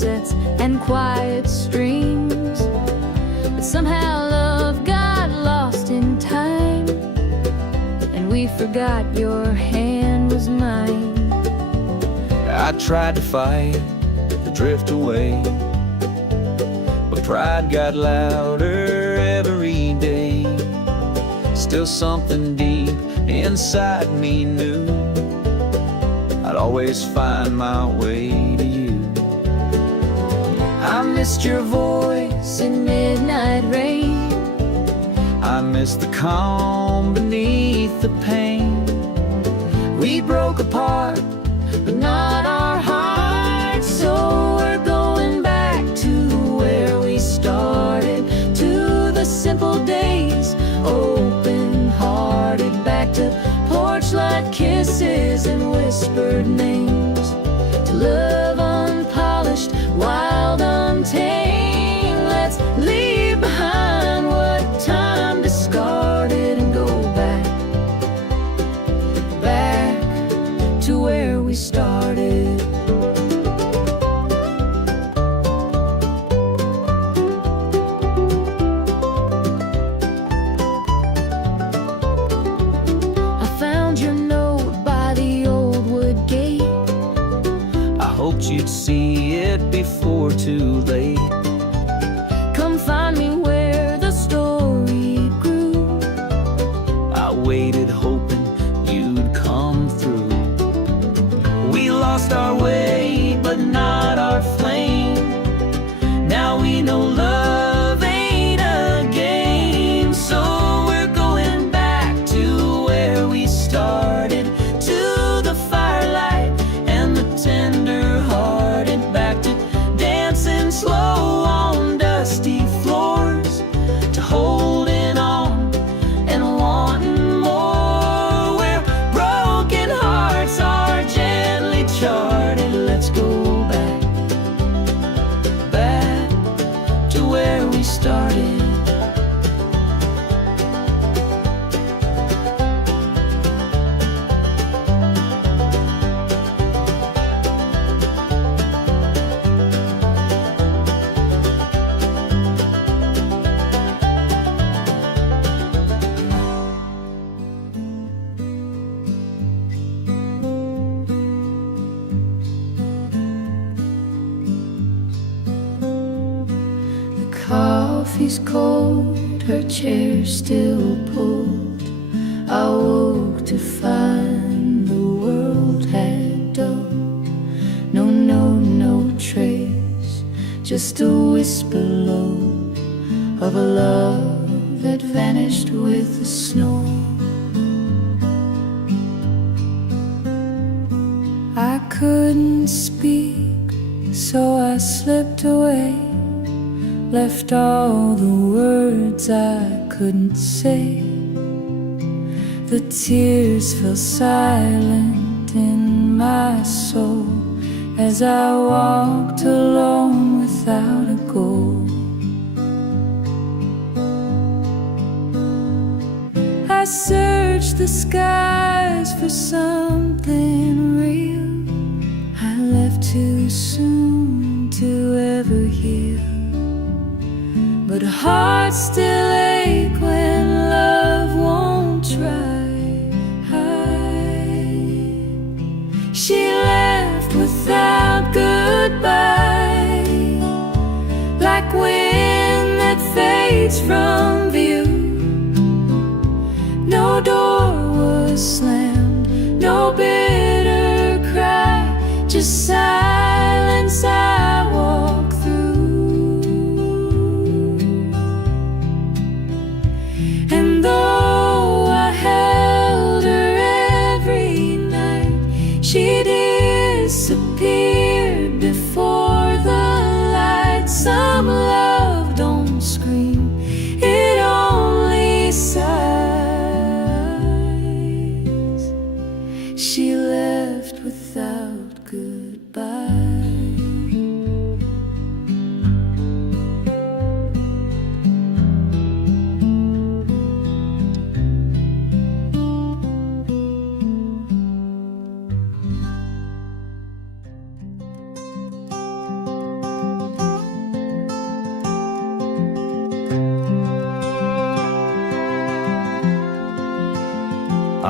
sunsets and quiet streams. But somehow love got lost in time, and we forgot your hand was mine. I tried to fight the drift away, but pride got louder every day. Still something deep inside me knew I'd always find my way to you. I missed your voice in midnight rain. I miss the calm beneath the pain. We broke apart, but not our hearts. So we're going back to where we started, to the simple days, open-hearted, back to porch-light kisses and whispered names, to love unpolished, wild, untamed. Let's leave behind what time discarded and go back to where we started. I found your note by the old wood gate. I hoped you'd see it before too late. Come find me where the story grew. I waited hoping you'd come through. We lost our way, but not our flame. Now we know love ain't a game. So we're going back to where we started, to the firelight and the tender-hearted, back to dancing slow on dusty floors, to holding on and wanting more, where broken hearts are gently charted. Let's go back to where we started. Coffee's cold, her chair still pulled. I woke to find the world had dulled. No note, no trace, just a whisper low of a love that vanished with the snow. I couldn't speak, so I slipped away, left all the words I couldn't say. The tears fell silent in my soul as I walked alone without a goal. I searched the skies for something real. I left too soon to ever heal, but hearts still ache when love won't try. She left without goodbye, like wind that fades from view. No door was slammed, no bitter cry, just silence I walk through.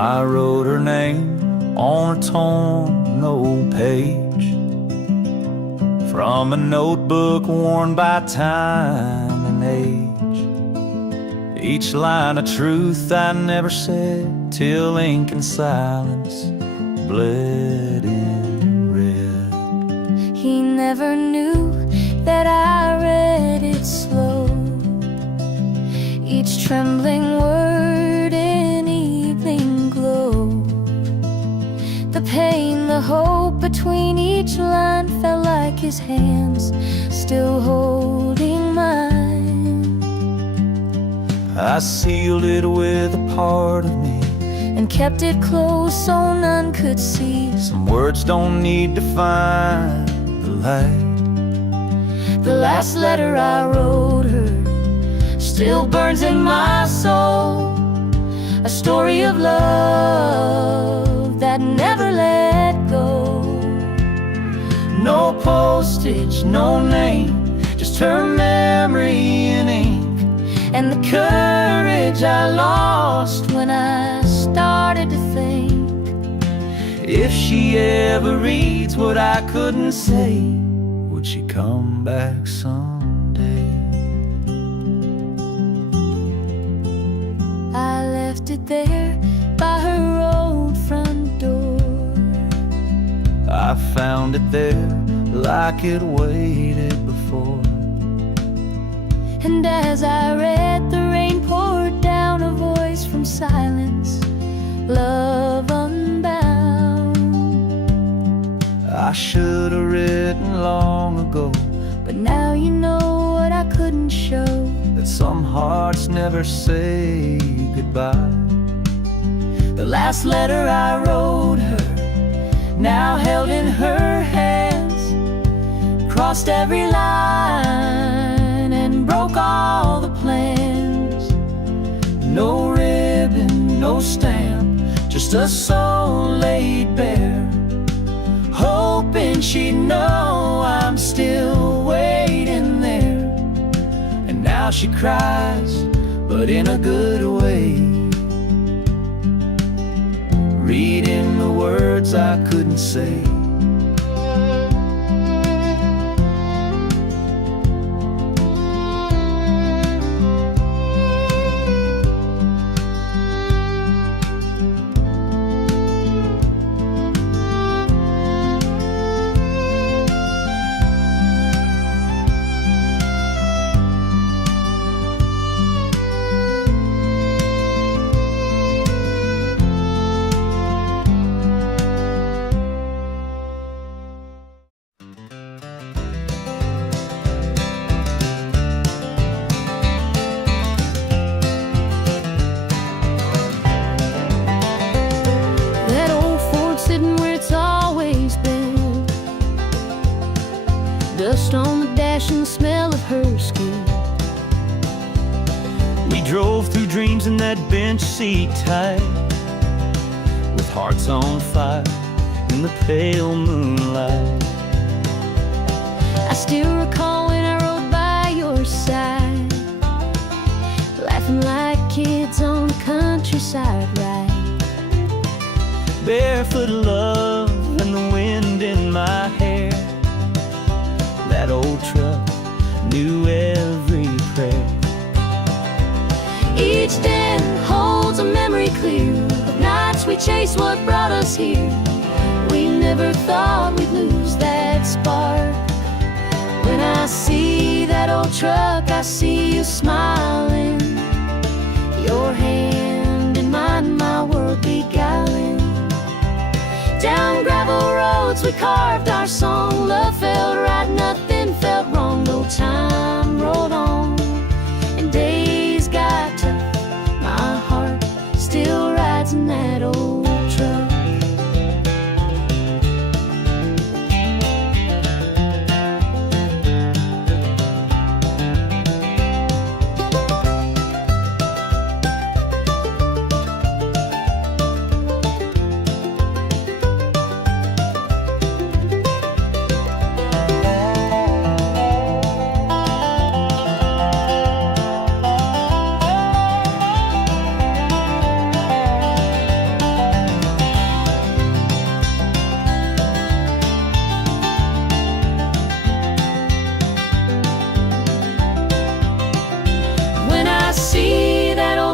I wrote her name on a torn old page from a notebook worn by time and age. Each line of truth I never said till ink and silence bled in red. He never knew that I read it slow, each trembling word in evening glow. The pain, the hope between each line felt like his hands still holding mine. I sealed it with a part of me and kept it close so none could see. Some words don't need to find the light. The last letter I wrote her still burns in my soul, a story of love that never let go. No postage, no name, just her memory in ink, and the courage I lost when I started to think, if she ever reads what I couldn't say, would she come back someday? I left it there by her old front door. I found it there like it waited before. And as I read, the rain poured down, a voice from silence, love unbound. I should have written long ago, but now you know what I couldn't show, that some hearts never say goodbye. the last letter I wrote her, now held in her hands, crossed every line and broke all the plans. No ribbon, no stamp, just a soul laid bare, hoping she'd know I'm still waiting there. And now she cries, but in a good way, reading the words I couldn't say. Dust on the dash and the smell of her skin. We drove through dreams in that bench seat tight, with hearts on fire in the pale moonlight. I still recall when I rode by your side, laughing like kids on the countryside ride. Barefoot love and the wind in my hair. That old truck knew every prayer. Each den holds a memory clear of nights we chased what brought us here. We never thought we'd lose that spark. When I see that old truck, I see you smiling, your hand in mine, my world beguiling. Down gravel roads we carved our song. Love felt right, nothing felt wrong. No time rolled on and days got tough. My heart still rides in that old truck.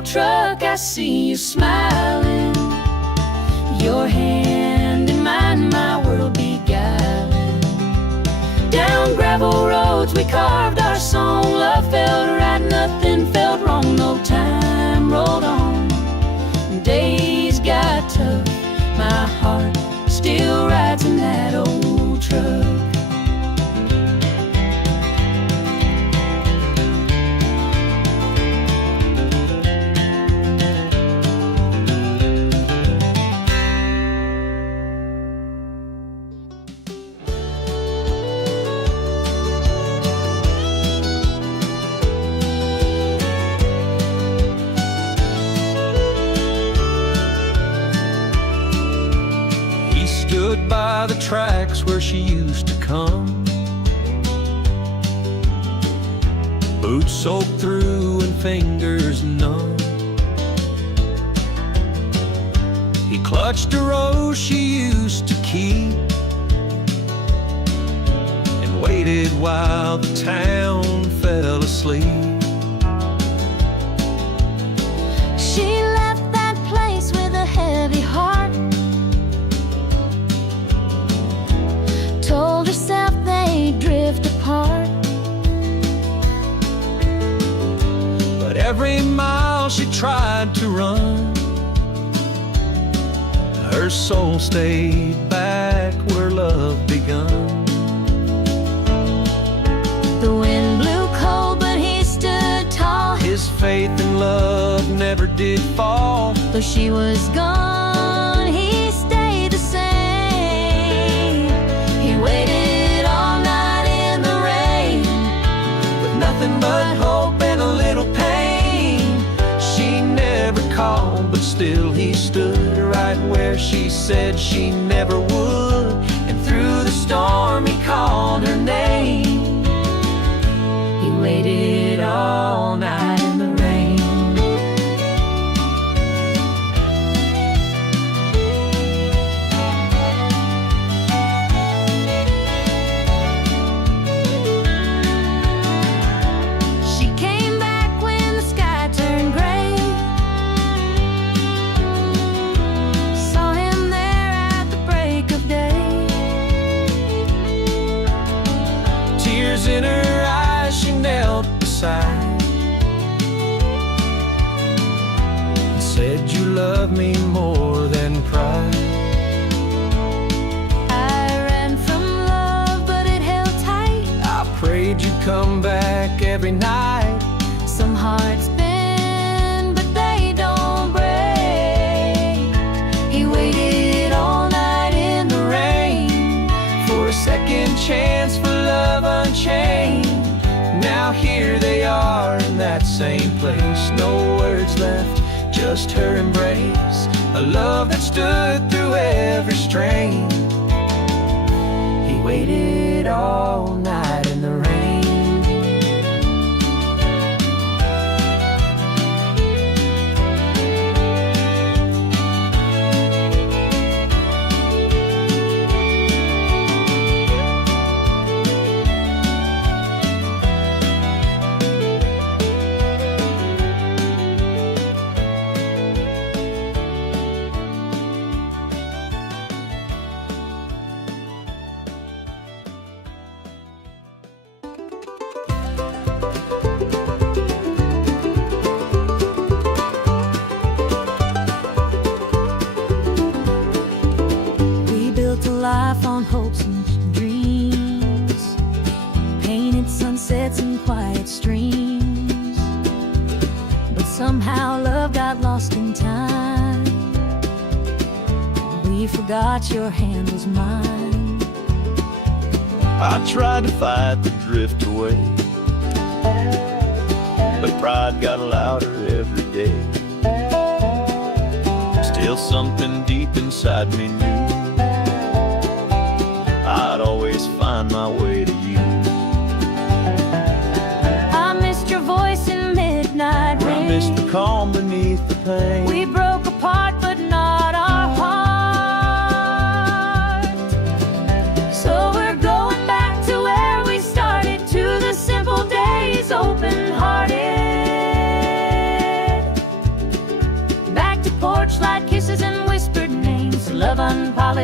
truck, I see you smiling. Your hand in mine, my world beguiling. Down gravel roads we carved our song. Love felt right, nothing felt wrong. No time rolled on. Days got tough. My heart still rides in that old truck. Stood by the tracks where she used to come, boots soaked through and fingers numb. He clutched a rose she used to keep and waited while the town fell asleep. She left that place with a heavy heart. Told herself they'd drift apart. But every mile she tried to run, her soul stayed back where love begun. The wind blew cold, but he stood tall. His faith in love never did fall. Though she was gone, he stayed the same. He waited all night in the rain, With nothing but hope and a little pain. She never called, but still he stood right where she said she never would. And through the storm he called her name. he waited all night in the rain. She came back when the sky turned gray. Saw him there at the break of day. Tears in her eyes, she knelt beside and said, "You love me more than pride." I ran from love, but it held tight. I prayed you'd come back every night. Some hearts bend, but they don't break. He waited all night in the rain For a second chance for love unchained. Now here they are in that same place. No words left, just her embrace. A love that stood through every strain. He waited all night in the rain. We built a life on hopes and dreams, painted sunsets and quiet streams. But somehow love got lost in time. We forgot your hand was mine. I tried to fight the drift away, but pride got louder every day. Still something deep inside me knew I'd always find my way to you. I missed your voice in midnight rain. I missed the calm beneath the pain. We broke apart, but not our heart. So we're going back to where we started, to the simple days, open-hearted.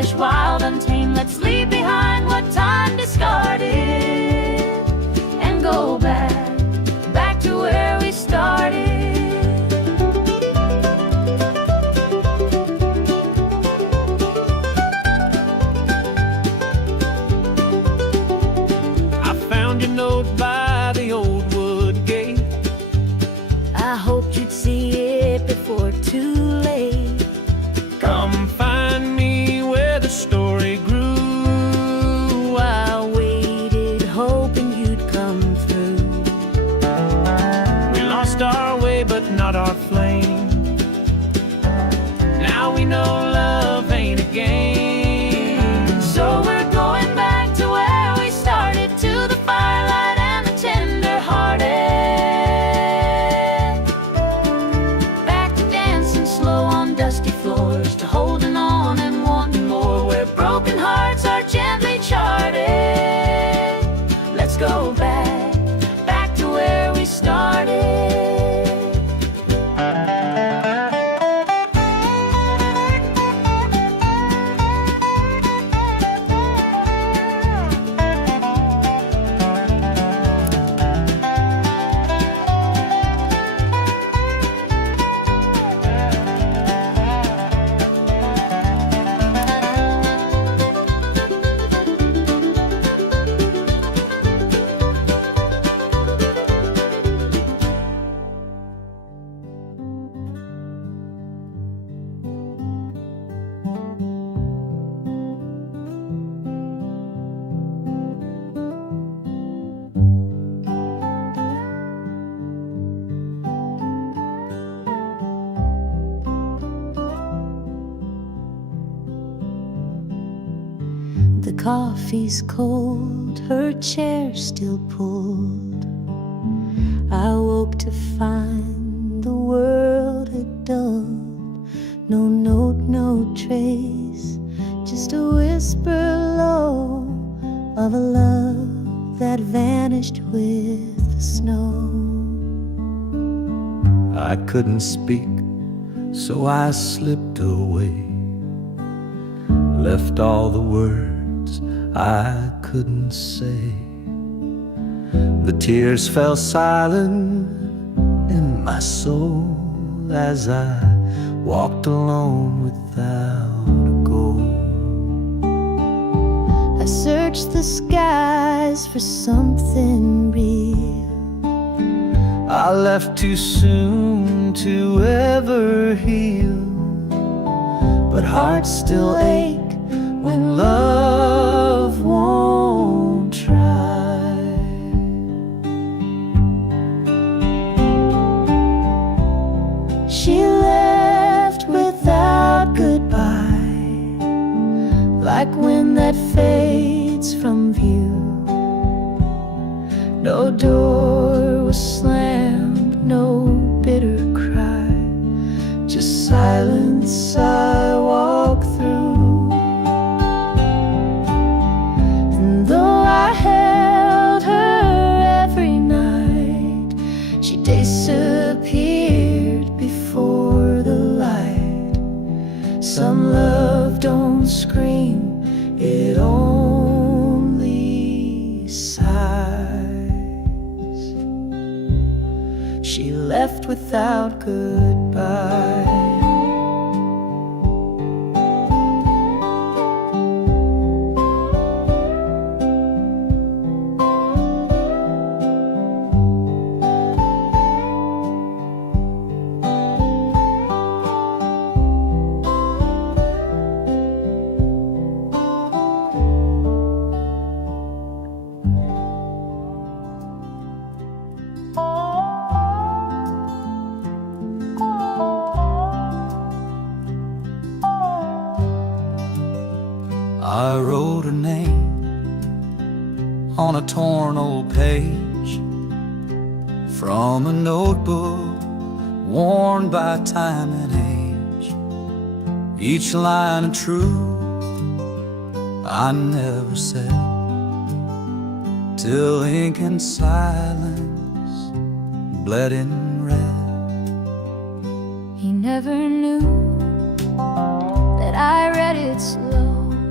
fresh, wild, untamed. Let's leave behind what time discarded and go back to where we started. I found your note by the old wood gate. I hoped you'd see it before too late. Come find me where the story grew. I waited, hoping you'd come through. We lost our way, but not our flame. Now we know love ain't a game. So we're going back to where we started, to the firelight and the tender-hearted. Back to dancing slow on dusty floors, to holding on and wanting more, where broken hearts are gently charted. Let's go back to where we started. The coffee's cold, her chair still pulled. I woke to find the world had dulled. No note, no trace, just a whisper low of a love that vanished with the snow. I couldn't speak, so I slipped away, left all the words I couldn't say. The tears fell silent in my soul as I walked alone without a goal. I searched the skies for something real. I left too soon to ever heal, but hearts still ache when love won't try. She left without goodbye, like wind that fades from view. No door was slammed, no bitter cry, just silence I walk through. And though I held her every night, she disappeared before the light. Some love don't scream, it only sighs. She left without goodbye. I wrote her name on a torn old page from a notebook worn by time and age. Each line a truth I never said, till ink and silence bled in red. He never knew that I read it slow,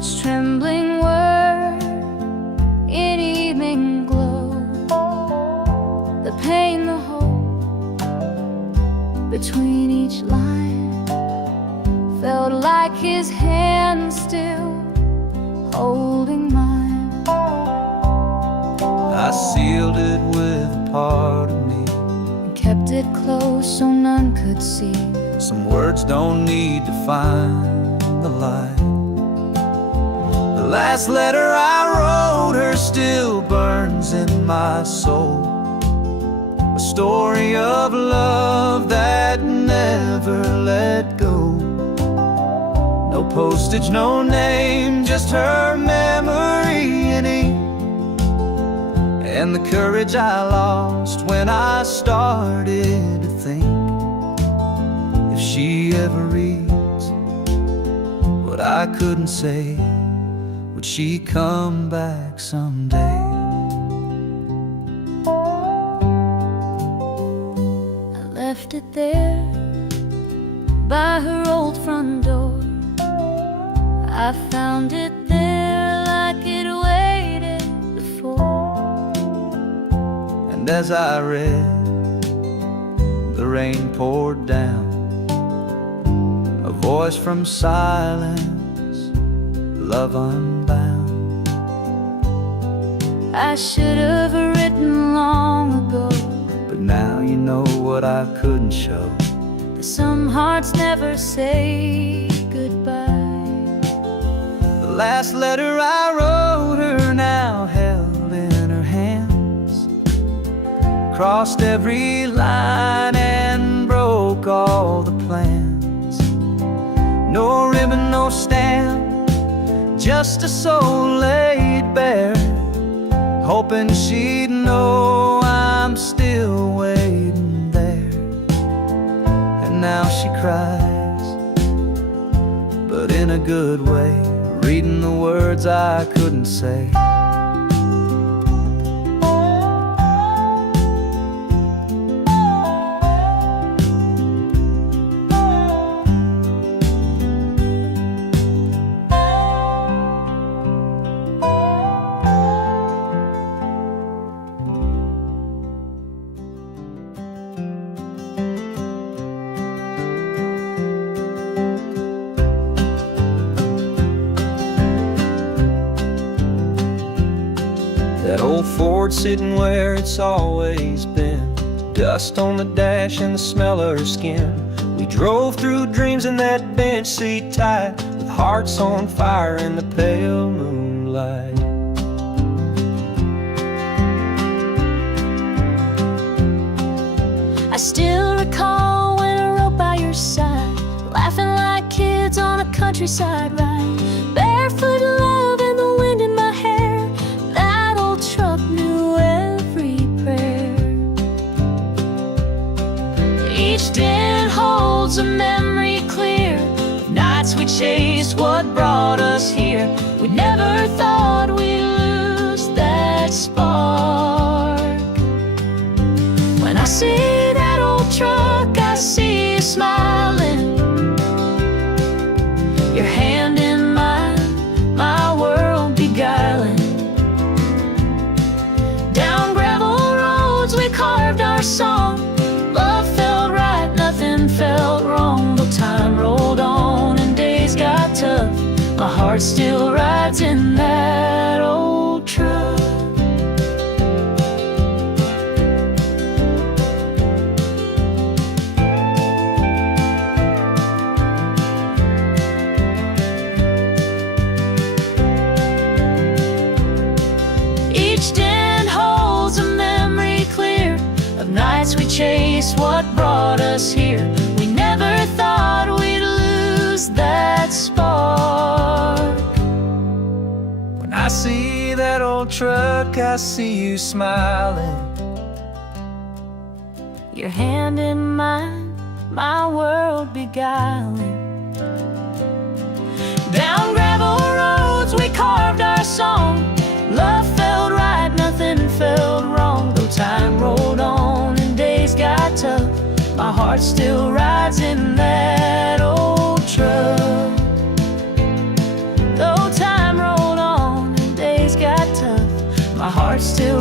each trembling word in evening glow. The pain, the hope between each line felt like his hand still holding mine. I sealed it with a part of me. Kept it close so none could see. Some words don't need to find the light. The last letter I wrote her still burns in my soul. A story of love that never let go. No postage, no name, just her memory in ink. And the courage I lost when I started to think, if she ever reads what I couldn't say, would she come back someday? I left it there by her old front door. I found it there like it waited before. And as I read, the rain poured down, a voice from silence, love unbound. I should have written long ago, but now you know what I couldn't show. that some hearts never say goodbye. The last letter I wrote her now held in her hands, crossed every line and broke all the plans. No ribbon, no stamp, just a soul laid bare, hoping she'd know I'm still waiting there. And now she cries, but in a good way, reading the words I couldn't say. That old Ford sitting where it's always been, dust on the dash and the smell of her skin. We drove through dreams in that bench seat tight, with hearts on fire in the pale moonlight. I still recall when I rode by your side, laughing like kids on a countryside ride. Barefoot love and the wind in my hair, that old truck knew every prayer. Each dent holds a memory clear of nights we chased what brought us here. We never thought we'd lose that spark. When I see that old truck, I see you smiling, your hand in mine, my world beguiling. Down gravel roads we carved our song. Love felt right, nothing felt wrong. Though time rolled on and days got tough, my heart still rides in that old truck. Each dent holds a memory clear of nights we chased what brought us here. We never thought we'd lose that spark. When I see that old truck, I see you smiling, Your hand in mine, my world beguiling. Down gravel roads we carved our song. Love felt right, nothing felt wrong. Though time rolled on and days got tough, my heart still rides in that old truck. Though time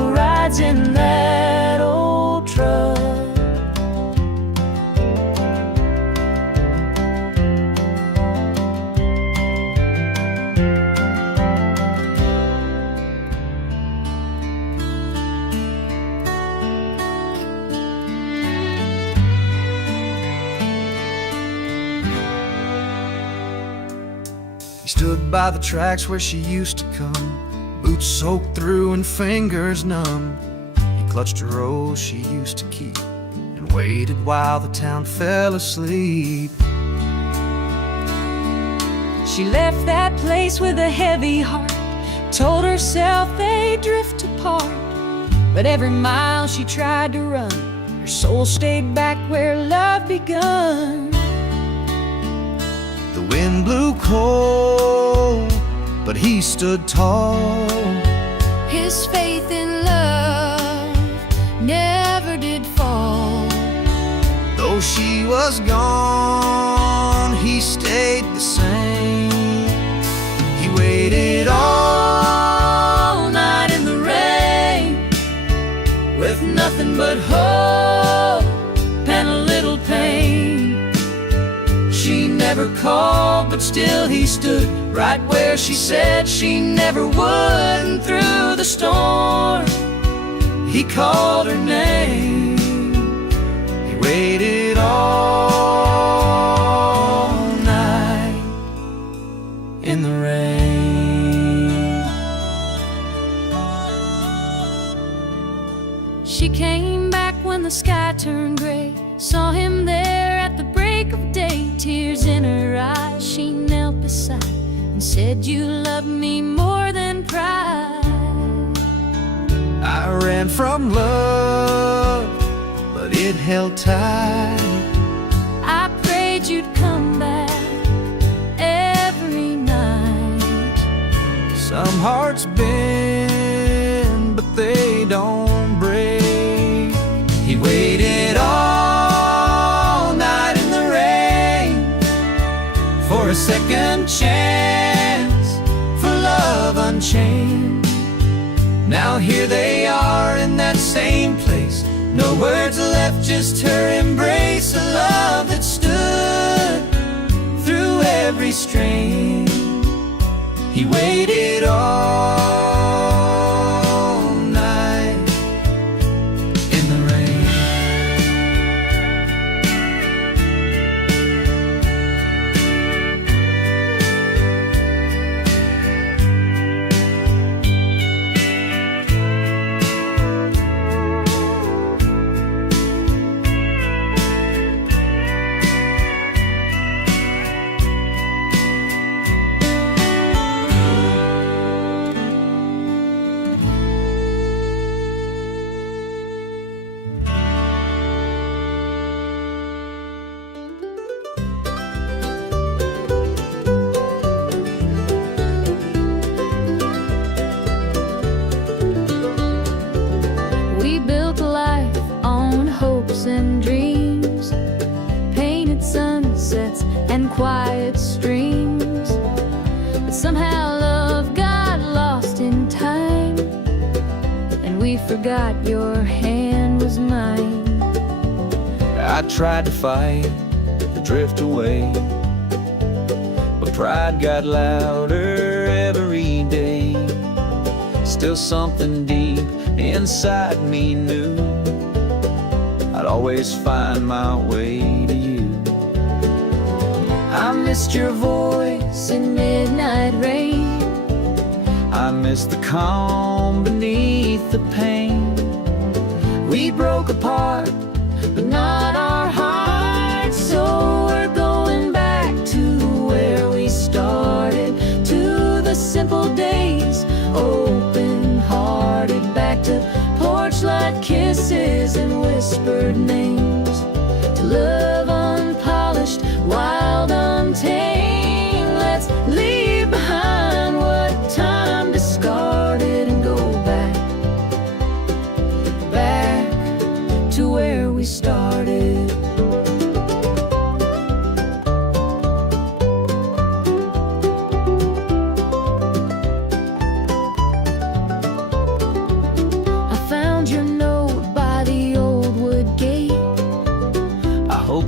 still rides in that old truck. He stood by the tracks where she used to come, boots soaked through and fingers numb. He clutched her rose she used to keep and waited while the town fell asleep. She left that place with a heavy heart, told herself they'd drift apart. But every mile she tried to run, her soul stayed back where love begun. The wind blew cold, but he stood tall. His faith in love never did fall. Though she was gone, he stayed the same. He waited all night in the rain, With nothing but hope and a little pain. she never called, but still he stood right where she said she never would. And through the storm, he called her name. He waited all night in the rain. She came back when the sky turned gray, saw him there at the break of day. Tears in her eyes, she knelt beside and said, "You love me more than pride." I ran from love, but it held tight. I prayed you'd come back every night. Some hearts bend, but they don't break. He waited all night in the rain for a second chance, for love unchained. Now here they are in that same place, no words left, just her embrace. A love that stood through every strain. He waited all night in the rain. We built a life on hopes and dreams, painted sunsets and quiet streams. But somehow love got lost in time, and we forgot your hand was mine. I tried to fight, to drift away, but pride got louder every day. Still something deep inside me knew I'd always find my way to you. I missed your voice in midnight rain. I miss the calm beneath the pain. We broke apart, but not our hearts. So we're going back to where we started, to the simple days, open-hearted, back to porch light kisses and whispered names, to love unpolished, wild, untamed. Let's leave behind what time discarded and go back, back to where we started. I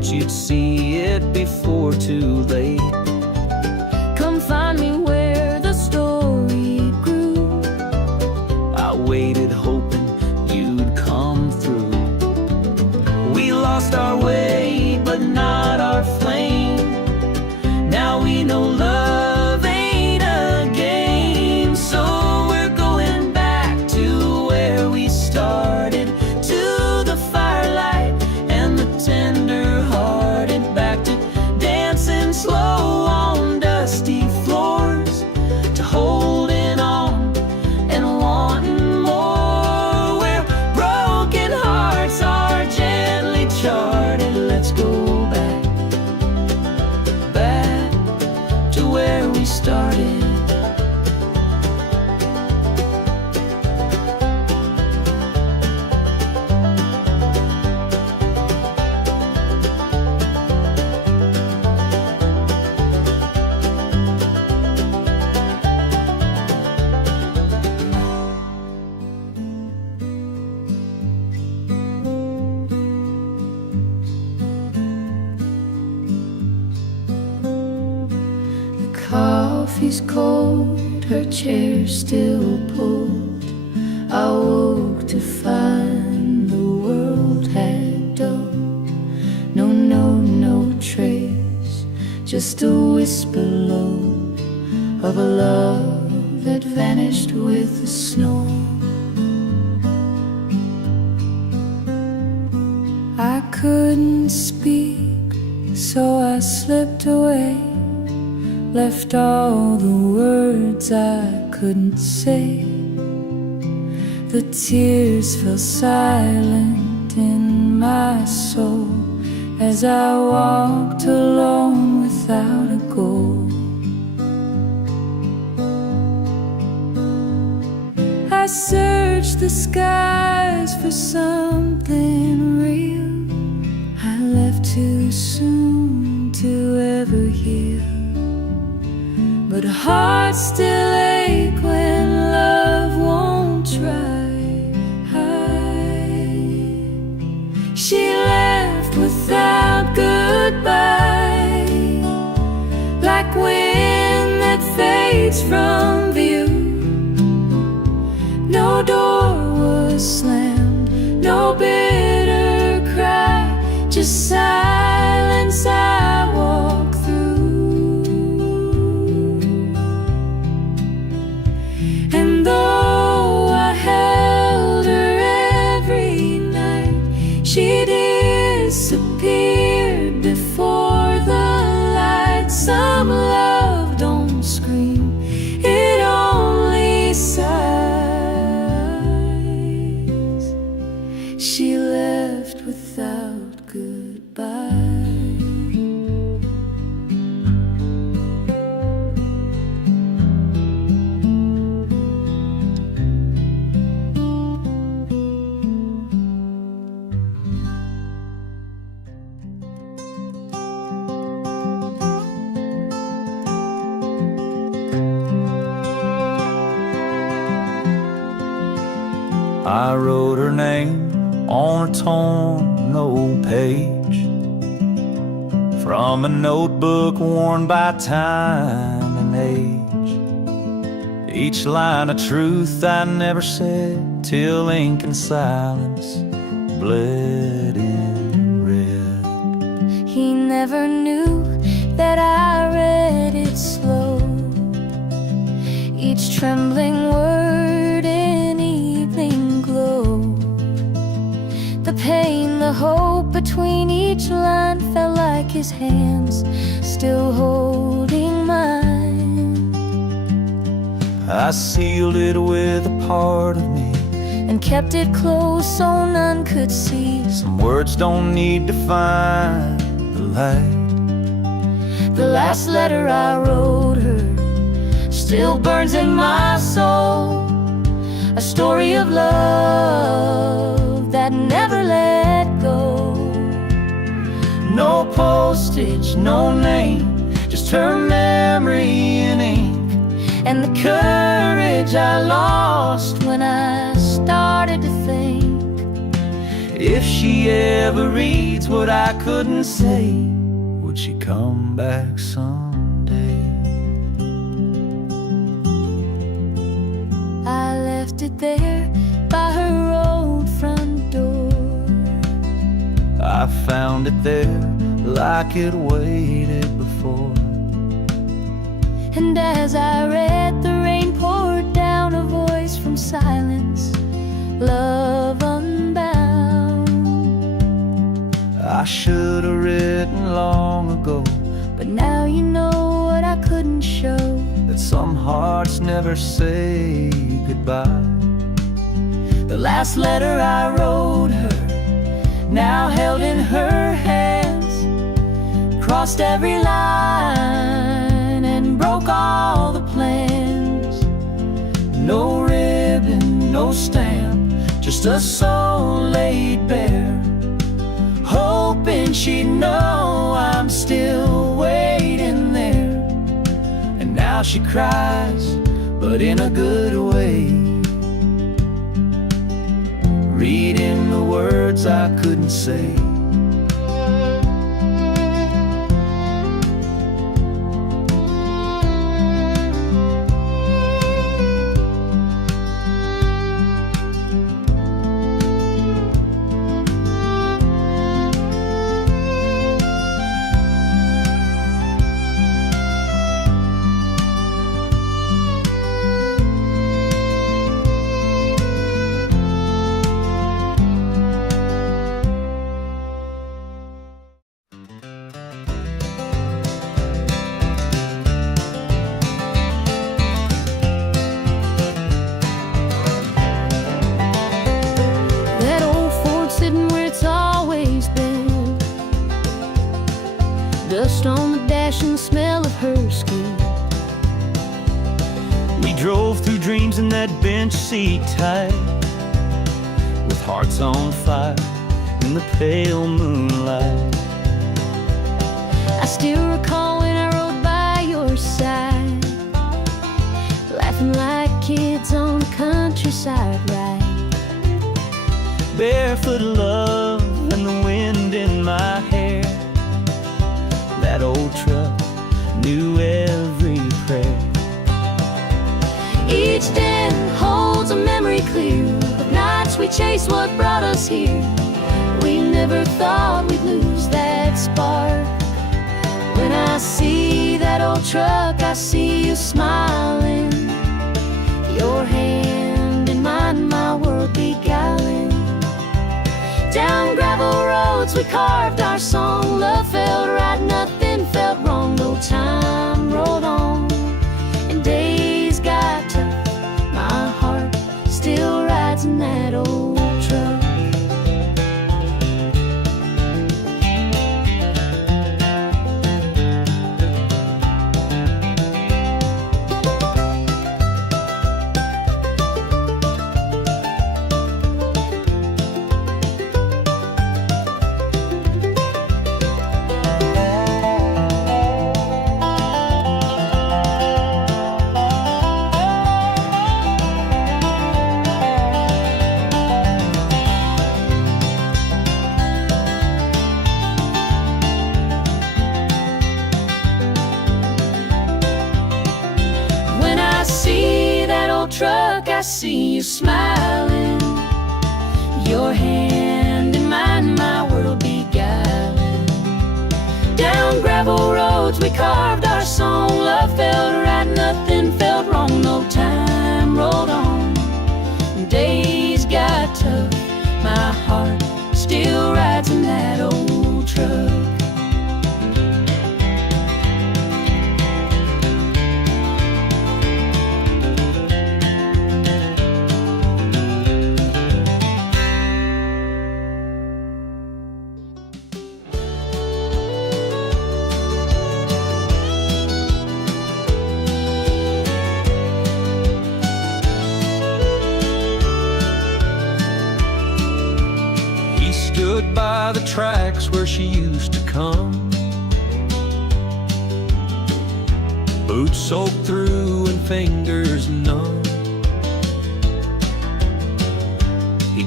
thought you'd see it before too late. Come find me where the story grew. I waited hoping you'd come through. We lost our way, but not our flame. Now we know love ain't a game. So we're going back to where we started, to the firelight and the tender-hearted. Back to dancing slow on dusty floors, to holding on and wanting more, where broken hearts are gently charted. Let's go back, back to where we started. Coffee's cold, her chair still pulled. I woke to find the world had dulled. No note, no trace, just a whisper low of a love that vanished with the snow. I couldn't speak, so I slipped away, left all the words I couldn't say. The tears fell silent in my soul as I walked alone without a goal. I searched the skies for something real. I left too soon to ever heal, but hearts still ache when love won't try. She left without goodbye, like wind that fades from view. No door was slammed, no bitter cry, just silence I walk through. And though I held her every night, she disappeared before the light. Some love don't scream, it only sighs. She left without goodbye. I wrote her name on a torn old page from a notebook worn by time and age. Each line of truth I never said, till ink and silence bled in red. He never knew that I read it slow, each trembling word in evening glow. The pain, the hope between each line felt like his hands still holding mine. I sealed it with a part of me and kept it close so none could see. Some words don't need to find the light. The last letter I wrote her still burns in my soul, a story of love that never let go. No postage, no name, just her memory in ink, and the courage I lost when I started to think. If she ever reads what I couldn't say, would she come back someday? I left it there by her old front door. I found it there like it waited before. And as I read, the rain poured down, a voice from silence, love unbound. I should have written long ago, But now you know what I couldn't show, that some hearts never say goodbye. the last letter I wrote her, now held in her hands, crossed every line and broke all the plans. No ribbon, no stamp, just a soul laid bare, hoping she'd know I'm still waiting there. And now she cries, but in a good way, reading the words I couldn't say. That old Ford sitting where it's always been, dust on the dash and the smell of her skin. We drove through dreams in that bench seat tight, with hearts on fire in the pale moonlight. I still recall when I rode by your side, laughing like kids on a countryside ride. Barefoot love and the wind in my hair. That old truck knew every prayer. Each den holds a memory clear of nights we chased what brought us here. We never thought we'd lose that spark. When I see that old truck, I see you smiling, your hand in mine, my world beguiling. Down gravel roads we carved our song, love felt right, nothing felt wrong. No time rolled on and days got tough, my heart still rides in that old truck. Truck, I see you smiling, your hand in mine, my world beguiling. Down gravel roads we carved our song, love felt right, nothing felt wrong. No time rolled on, days got tough, my heart still rides in that old truck. Stood by the tracks where she used to come, boots soaked through and fingers numb. He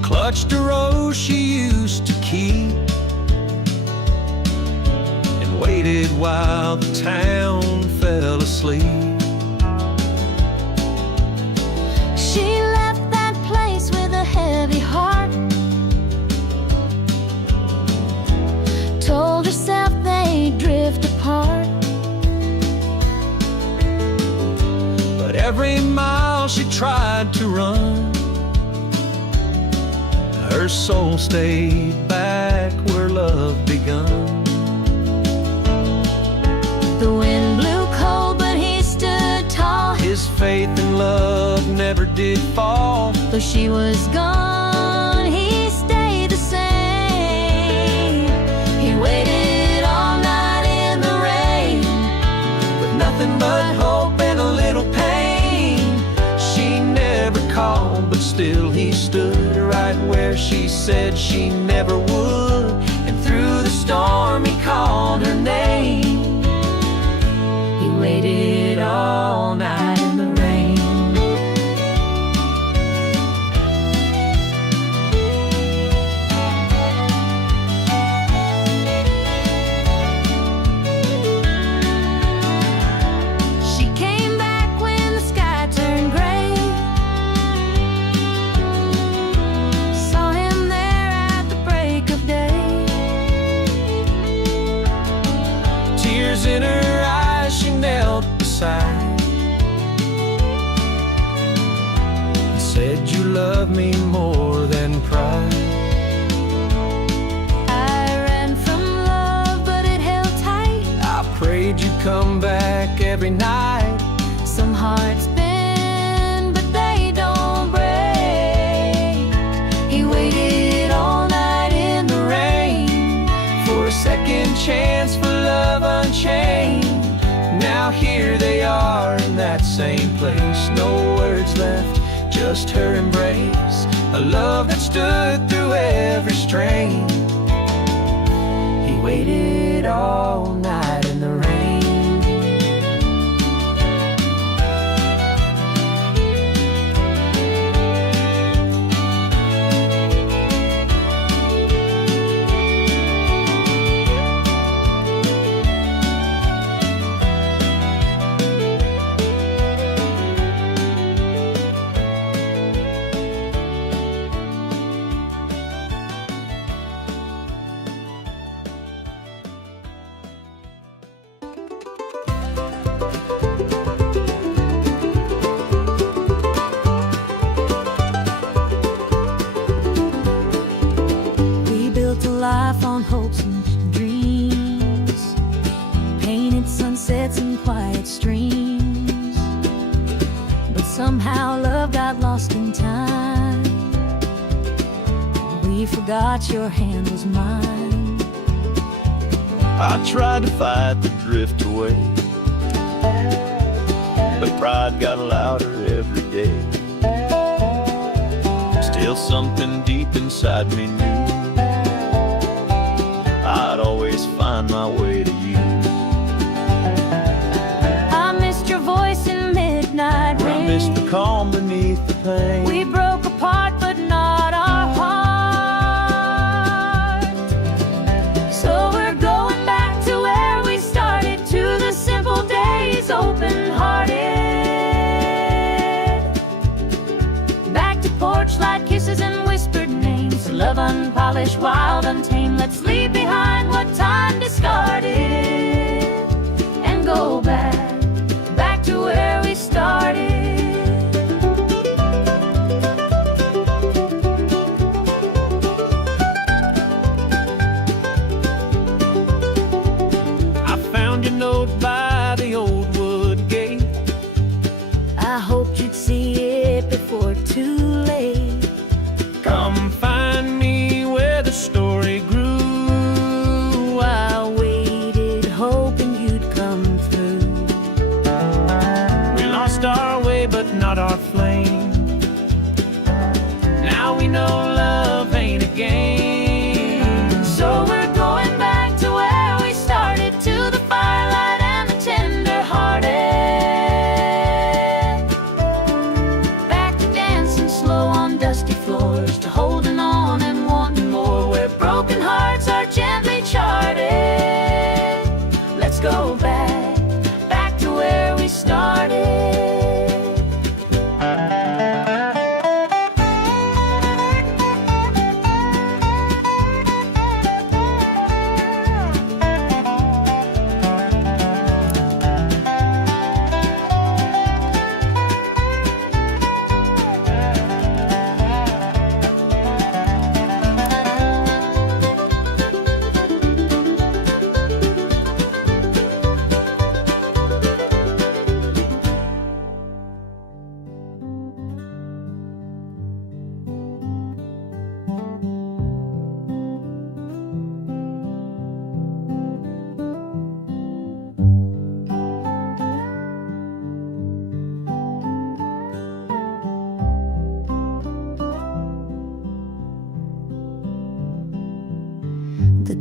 clutched a rose she used to keep, and waited while the town fell asleep. She left that place with a heavy heart, told herself they'd drift apart. But every mile she tried to run, her soul stayed back where love begun. The wind blew cold, but he stood tall. His faith in love never did fall. Though she was gone, he stayed the same. He waited all night in the rain, With nothing but hope and a little pain. She never called, but still he stood right where she said she never would. And through the storm he called her name. he waited all night in the rain. She came back when the sky turned gray, saw him there at the break of day. Tears in her eyes, she knelt beside and said, "You love me more than pride." I ran from love, but it held tight. I prayed you'd come back every night. Some hearts bend, but they don't break. He waited all night in the rain For a second chance for love unchained. Now here they are in that same place. No words left, just her embrace. A love that stood through every strain. He waited all night in the rain. We built a life on hopes and dreams, painted sunsets and quiet streams. But somehow love got lost in time. We forgot your hand was mine. I tried to fight the drift away, but pride got louder every day. Still something deep inside me knew I'd always find my way to you. I missed your voice in midnight I rain. missed the calm beneath the pain. We broke apart, but not our heart. So we're going back to where we started, to the simple days, open-hearted. Back to porch light kisses and whispered names, love unpolished, wild, untamed. Let's leave behind what time discarded and go back to where we started. I found your note by the old wood gate. I hoped you'd see it before too late. Come find me where the story grew. I waited, hoping you'd come through. We lost our way, but not our flame. Now we know love ain't a game. So we're going back to where we started, to the firelight and the tender-hearted. Back to dancing slow on dusty floors, to holding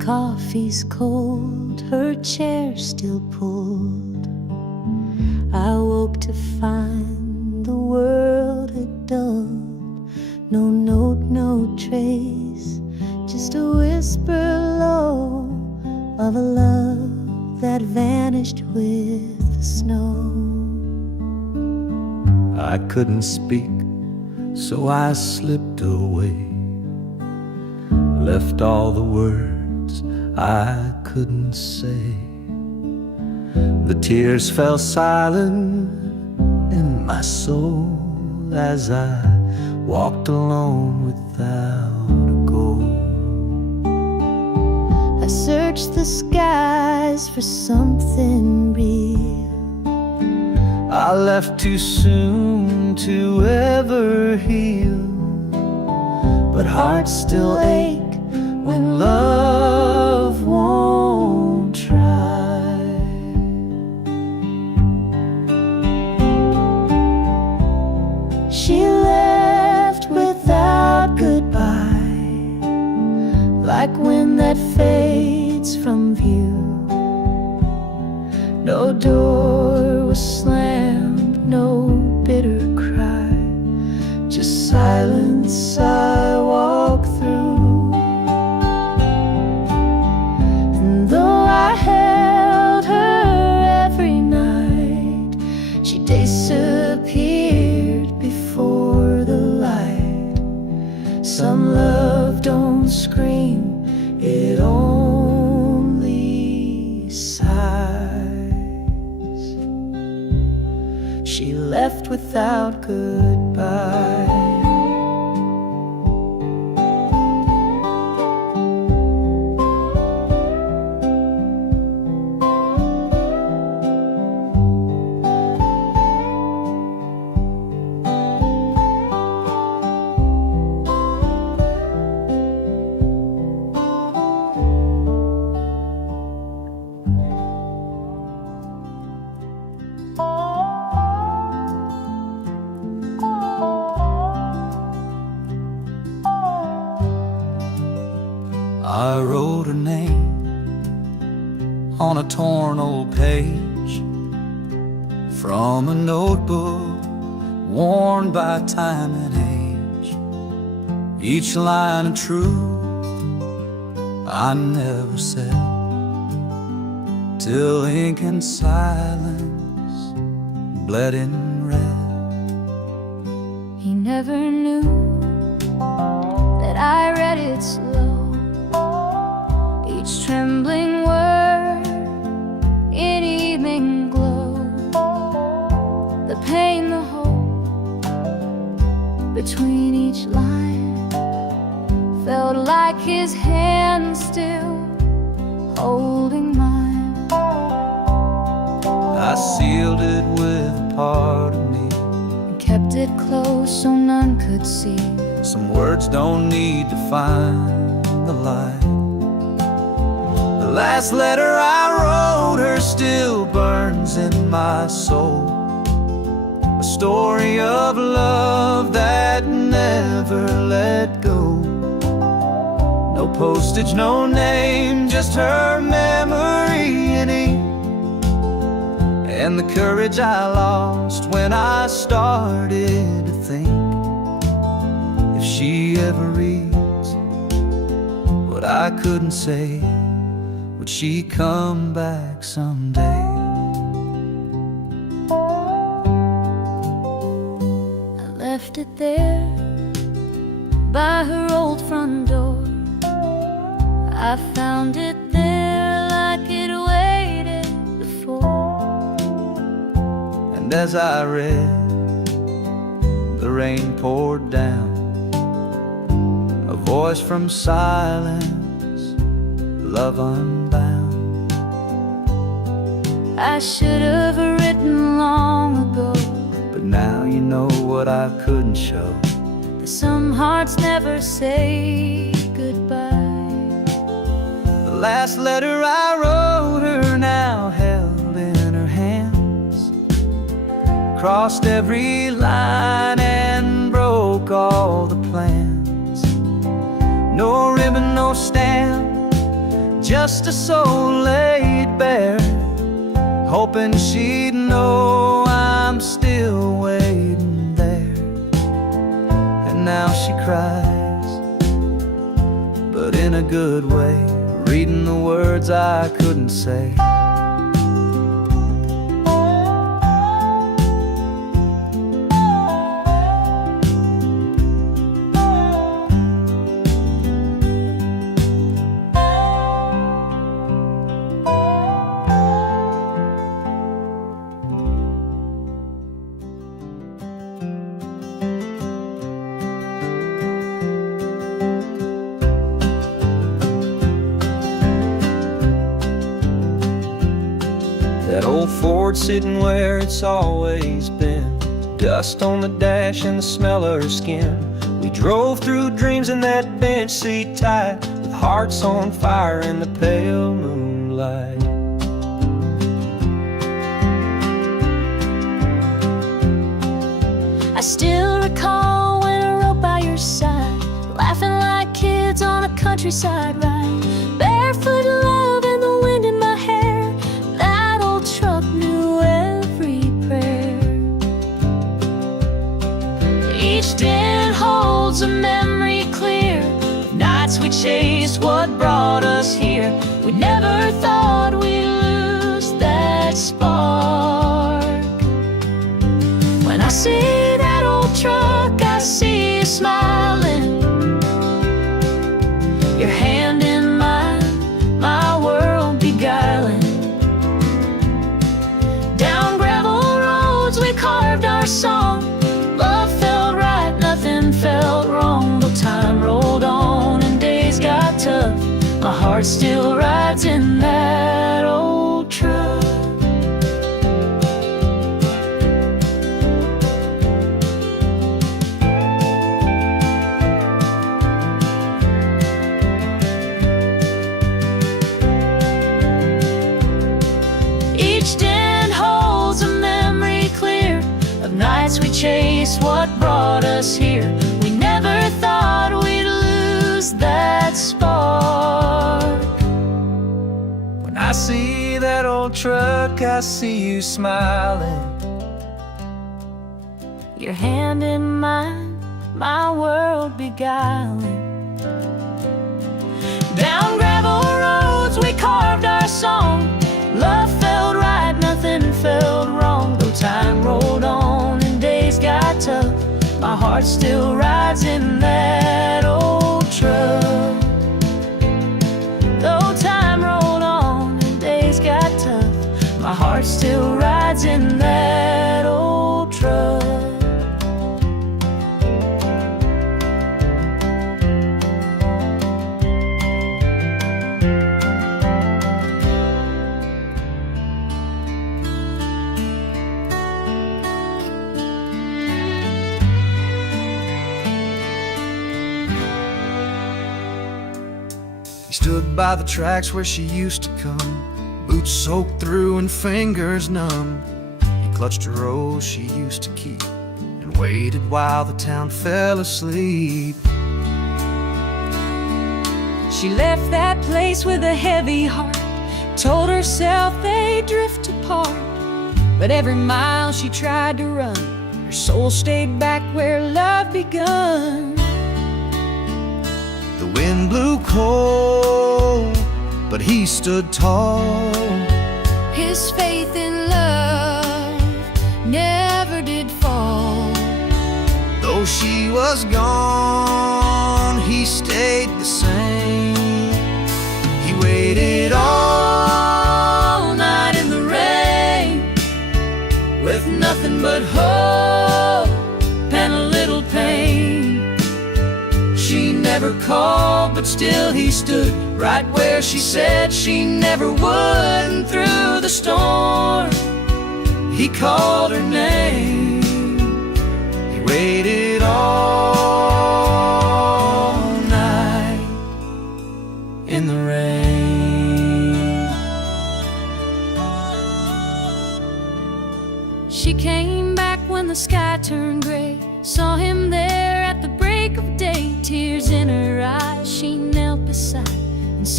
coffee's cold, her chair still pulled. I woke to find the world had dulled. No note, no trace, just a whisper low of a love that vanished with the snow. I couldn't speak, so I slipped away, left all the words I couldn't say. The tears fell silent in my soul as I walked alone without a goal. I searched the skies for something real. I left too soon to ever heal, but hearts still ache when love won't try. She left without goodbye, like wind that fades from view. No door was slammed, no bitter cry, just silence I walk through. And though I held her every night, she disappeared before the light. Some love don't scream, it only sighs. She left without goodbye. I wrote her name on a torn old page from a notebook worn by time and age. Each line of truth I never said, till ink and silence bled in red. He never knew that I read it slow, each trembling word in evening glow. The pain, the hope between each line felt like his hand still holding mine. I sealed it with a part of me, And kept it close so none could see. some words don't need to find the light. The last letter I wrote her still burns in my soul, a story of love that never let go. No postage, no name, just her memory in ink, and the courage I lost when I started to think, if she ever reads what I couldn't say, would she come back someday? I left it there by her old front door. I found it there like it waited before. And as I read, the rain poured down, a voice from silence, love unbound. I should have written long ago, but now you know what I couldn't show. that some hearts never say goodbye. The last letter I wrote her now held in her hands, crossed every line and broke all the plans. No ribbon, no stamp, just a soul laid bare, hoping she'd know I'm still waiting there. And now she cries, but in a good way, reading the words I couldn't say. That old Ford sitting where it's always been, dust on the dash and the smell of her skin. We drove through dreams in that bench seat tight, with hearts on fire in the pale moonlight. I still recall when I rode by your side, laughing like kids on a countryside ride, barefoot love and the wind in my hair. That old truck knew every prayer. Each dent holds a memory clear of nights we chased what brought us here. We never thought we'd lose that spark. When I see that old truck, I see you smiling, your hand in mine, my world beguiling. Down gravel roads we carved our song, love felt right, nothing felt wrong. Though time rolled on and days got tough, my heart still rides in that old truck. Each dent holds a memory clear of nights we chased what brought us here. We never thought we'd lose that spark. When I see that old truck, I see you smiling, Your hand in mine, my world beguiling. Down gravel roads we carved our song, love felt right, nothing felt wrong. Though time rolled on and days got tough, my heart still rides in that old truck. Though time rolled on and days got tough, my heart still rides in that old truck. He stood by the tracks where she used to come, boots soaked through and fingers numb. He clutched her rose she used to keep and waited while the town fell asleep. She left that place with a heavy heart, told herself they'd drift apart. But every mile she tried to run, her soul stayed back where love begun. The wind blew cold, but he stood tall. His faith in love never did fall. Though she was gone, he stayed the same. He waited all night in the rain, with nothing but hope and a little pain. She never called, but still he stood right where she said she never would. And through the storm, he called her name. He waited all night in the rain. She came back when the sky turned gray, saw him there at the break of day. Tears in her eyes, she knelt beside and said,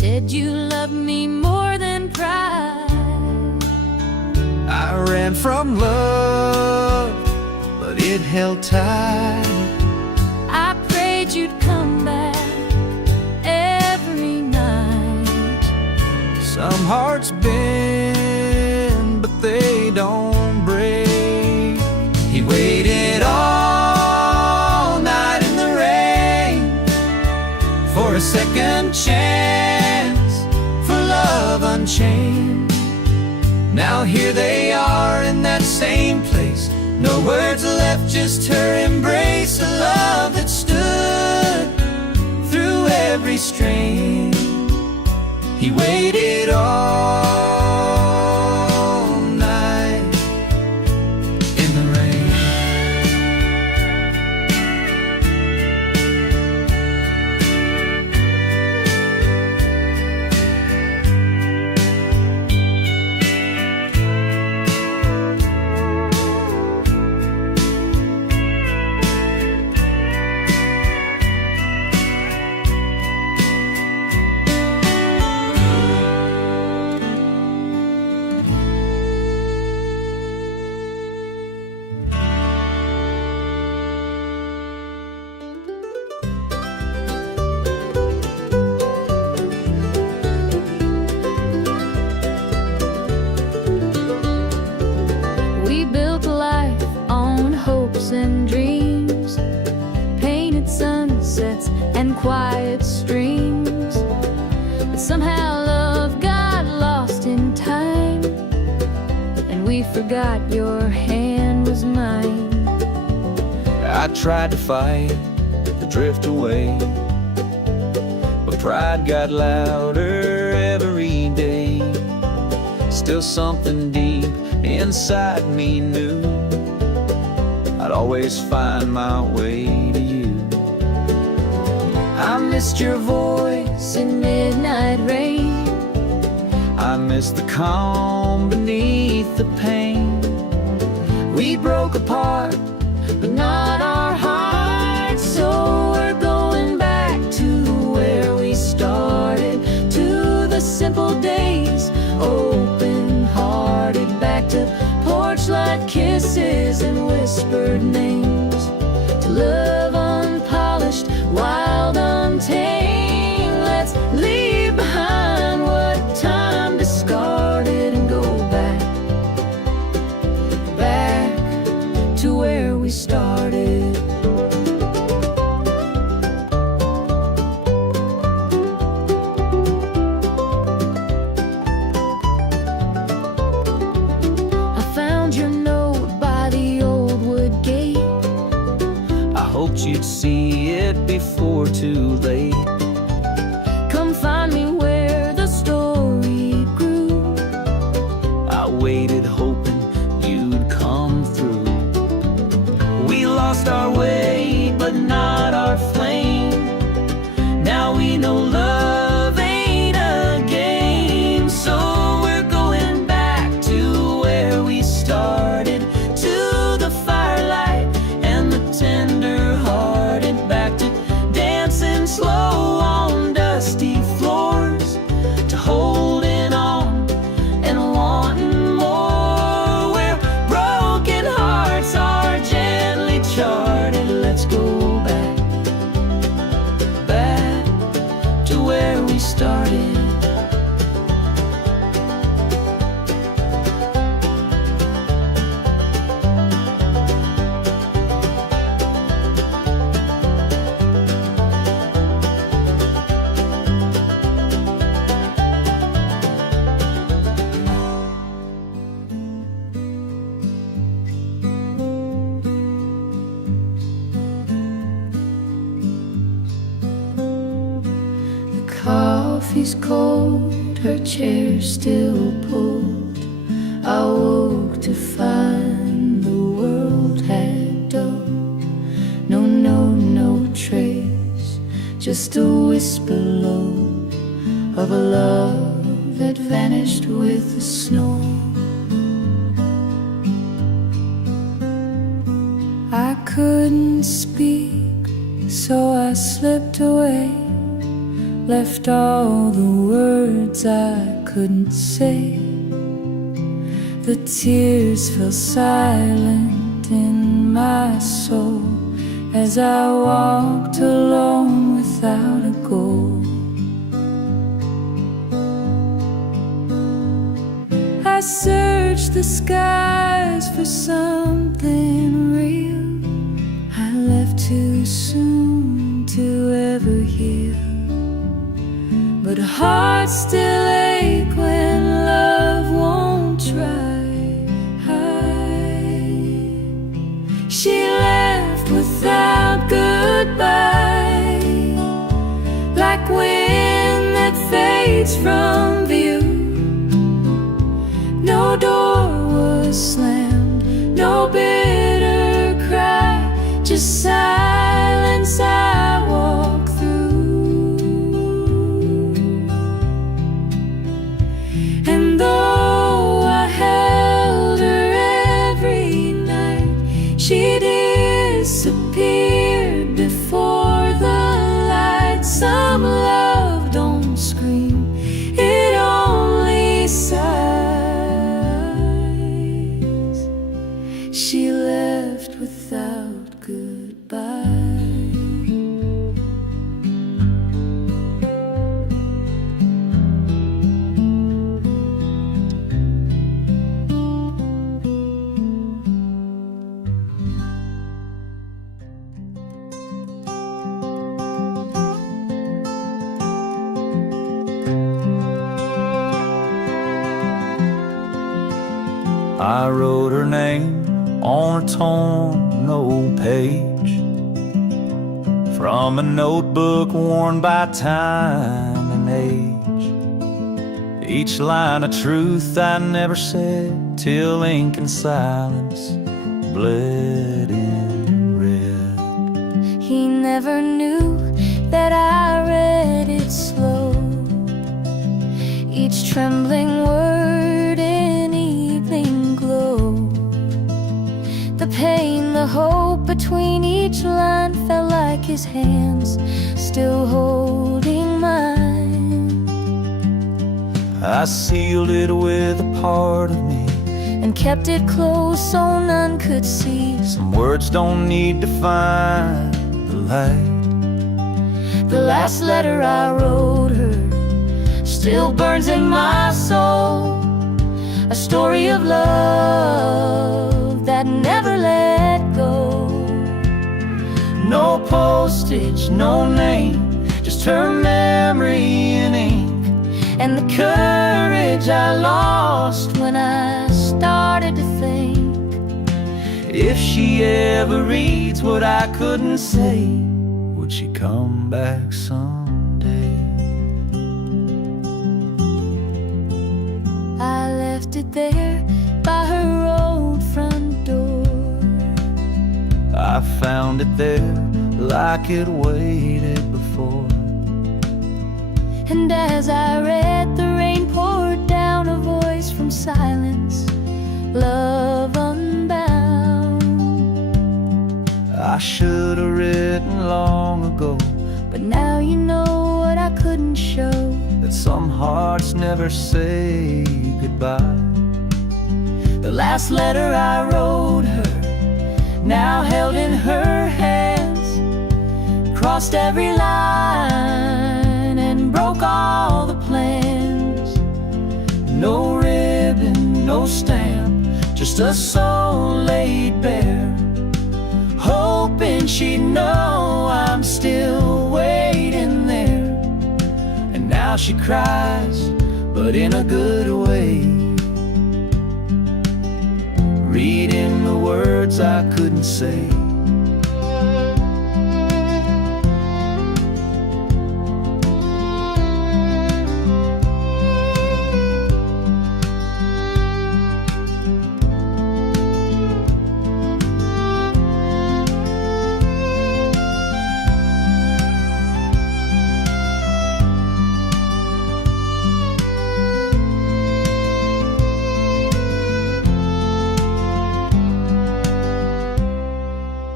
said you loved me more than pride. I ran from love, but it held tight. I prayed you'd come back every night. Some hearts bend, but they don't break. He waited all night in the rain for a second chance, for love unchained. Now here they are in that same place. No words left, just her embrace. A love that stood through every strain. He waited all night in the rain. And dreams, painted sunsets and quiet streams. But somehow love got lost in time, and we forgot your hand was mine. I tried to fight, to drift away, but pride got louder every day. Still something deep inside me knew I'd always find my way to you. I missed your voice in midnight rain. I missed the calm beneath the pain. We broke apart, but not our hearts. So we're going back to where we started, to the simple days, open-hearted, back to porch-light kisses and whispered names, to love unpolished, wild, untamed. Let's leave behind what time discarded and go back, back to where we started. You'd see it before too late. Come find me where the story grew. I waited hoping you'd come through. We lost our way, but not our flame. Now we know love ain't a game. So we're going back to where we started, to the firelight and the tender, back to dancing slow on dusty floors, to holding on and wanting more, where broken hearts are gently charted. Let's go back, back to where we started. Coffee's cold, her chair still pulled. I woke to find the world had dulled. No trace, just a whisper low of a love that vanished with the snow. I couldn't speak, so I slipped away, left all the words I couldn't say. The tears fell silent in my soul as I walked alone without a goal. I searched the skies for something real. I left too soon to ever heal, but hearts still ache when love won't try. She left without goodbye, like wind that fades from view. No door was slammed, no bitter cry, just silence I walk through. And though I held her every night, she disappeared before the light. Some love don't scream, it only sighs. She left without goodbye. I wrote her name on a torn old page from a notebook worn by time and age. Each line of truth I never said till ink and silence bled in red. He never knew that I read it slow, each trembling word in evening glow. The pain, the hope between each line felt like his hands still holding mine. I sealed it with a part of me and kept it close so none could see. Some words don't need to find the light. The last letter I wrote her still burns in my soul, a story of love that never let go. No postage, no name, just her memory in ink, and the courage I lost when I started to think. if she ever reads what I couldn't say, would she come back someday? I left it there by her old front door. I found it there like it waited before. And as I read, the rain poured down, a voice from silence, love unbound. I should have written long ago, But now you know what I couldn't show, that some hearts never say goodbye. the last letter I wrote her, now held in her hands, crossed every line and broke all the plans. No ribbon, no stamp, just a soul laid bare, hoping she'd know I'm still waiting there. And now she cries, but in a good way, reading the words I couldn't say.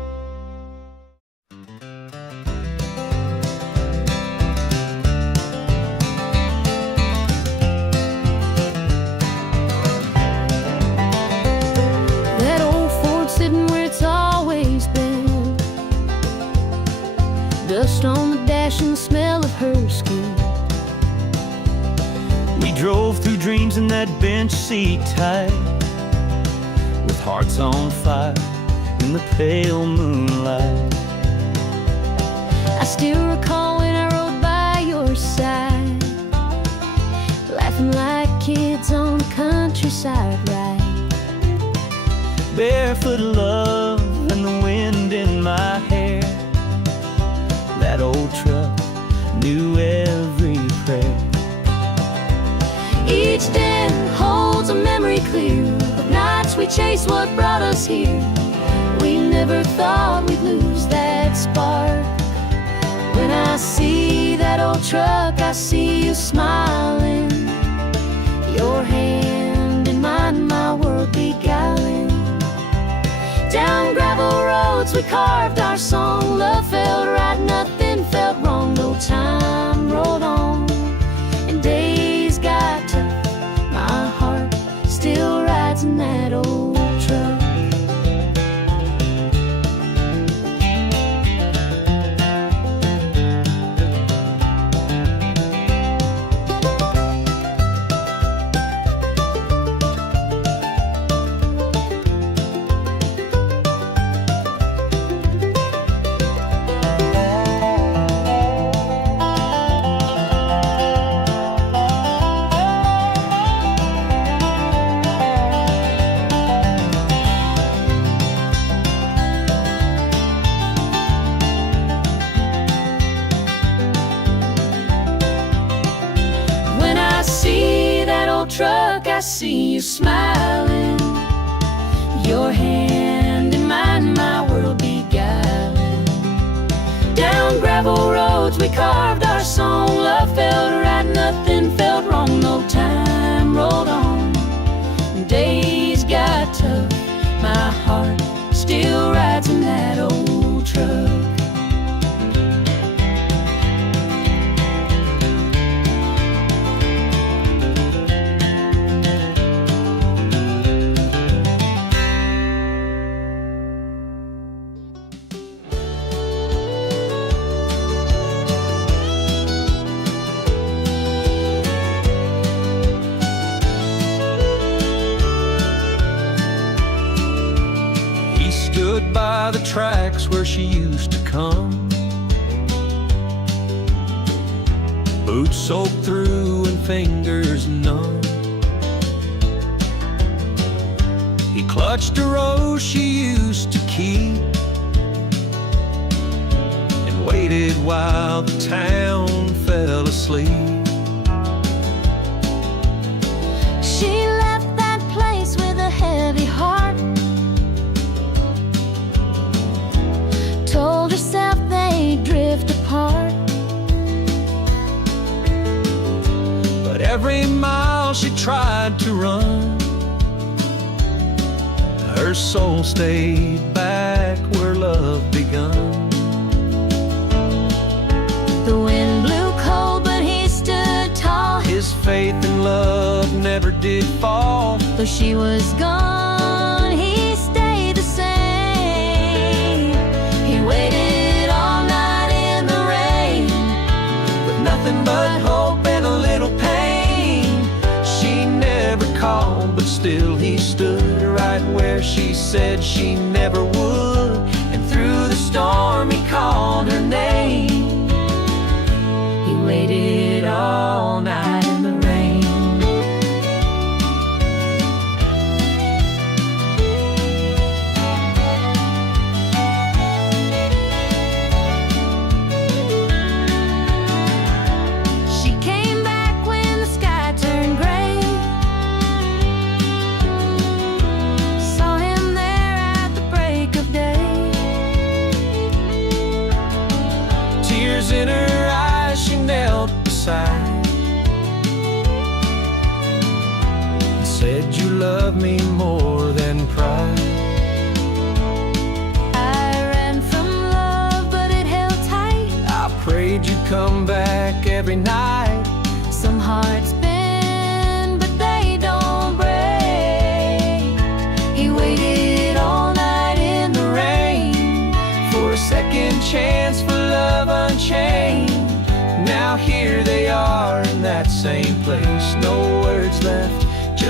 drove through dreams in that bench seat tight, with hearts on fire in the pale moonlight. I still recall when I rode by your side, laughing like kids on countryside ride. Barefoot love and the wind in my hair. That old truck knew every prayer. Each den holds a memory clear of nights we chased what brought us here. We never thought we'd lose that spark. When I see that old truck, I see you smiling, your hand in mine, my world beguiling. Down gravel roads we carved our song. Love felt right, nothing felt wrong. No time rolled on and days got tough. My heart still rides in that old truck. Truck, I see you smiling, your hand in mine, my world beguiling. Down gravel roads we carved our song. Love felt right, nothing felt wrong. No time rolled on, days got tough. My heart still rides in that old truck. By the tracks where she used to come, boots soaked through and fingers numb. He clutched a rose she used to keep and waited while the town fell asleep. She left that place with a heavy heart, told herself they'd drift apart. But every mile she tried to run, her soul stayed back where love begun. The wind blew cold, but he stood tall. His faith in love never did fall. Though she was gone, he stayed the same. He waited all night in the rain, With nothing but hope and a little pain. She never called, but still he stood right where she said she never would. And through the storm he called her name. he waited all night in the rain. She came back when the sky turned gray, saw him there at the break of day. Tears in her eyes, she knelt beside and said, "You love me more than pride." I ran from love, but it held tight. I prayed you'd come back every night. Some hearts bend, but they don't break. He waited all night in the rain For a second chance for love unchained. Now here they are in that same place. No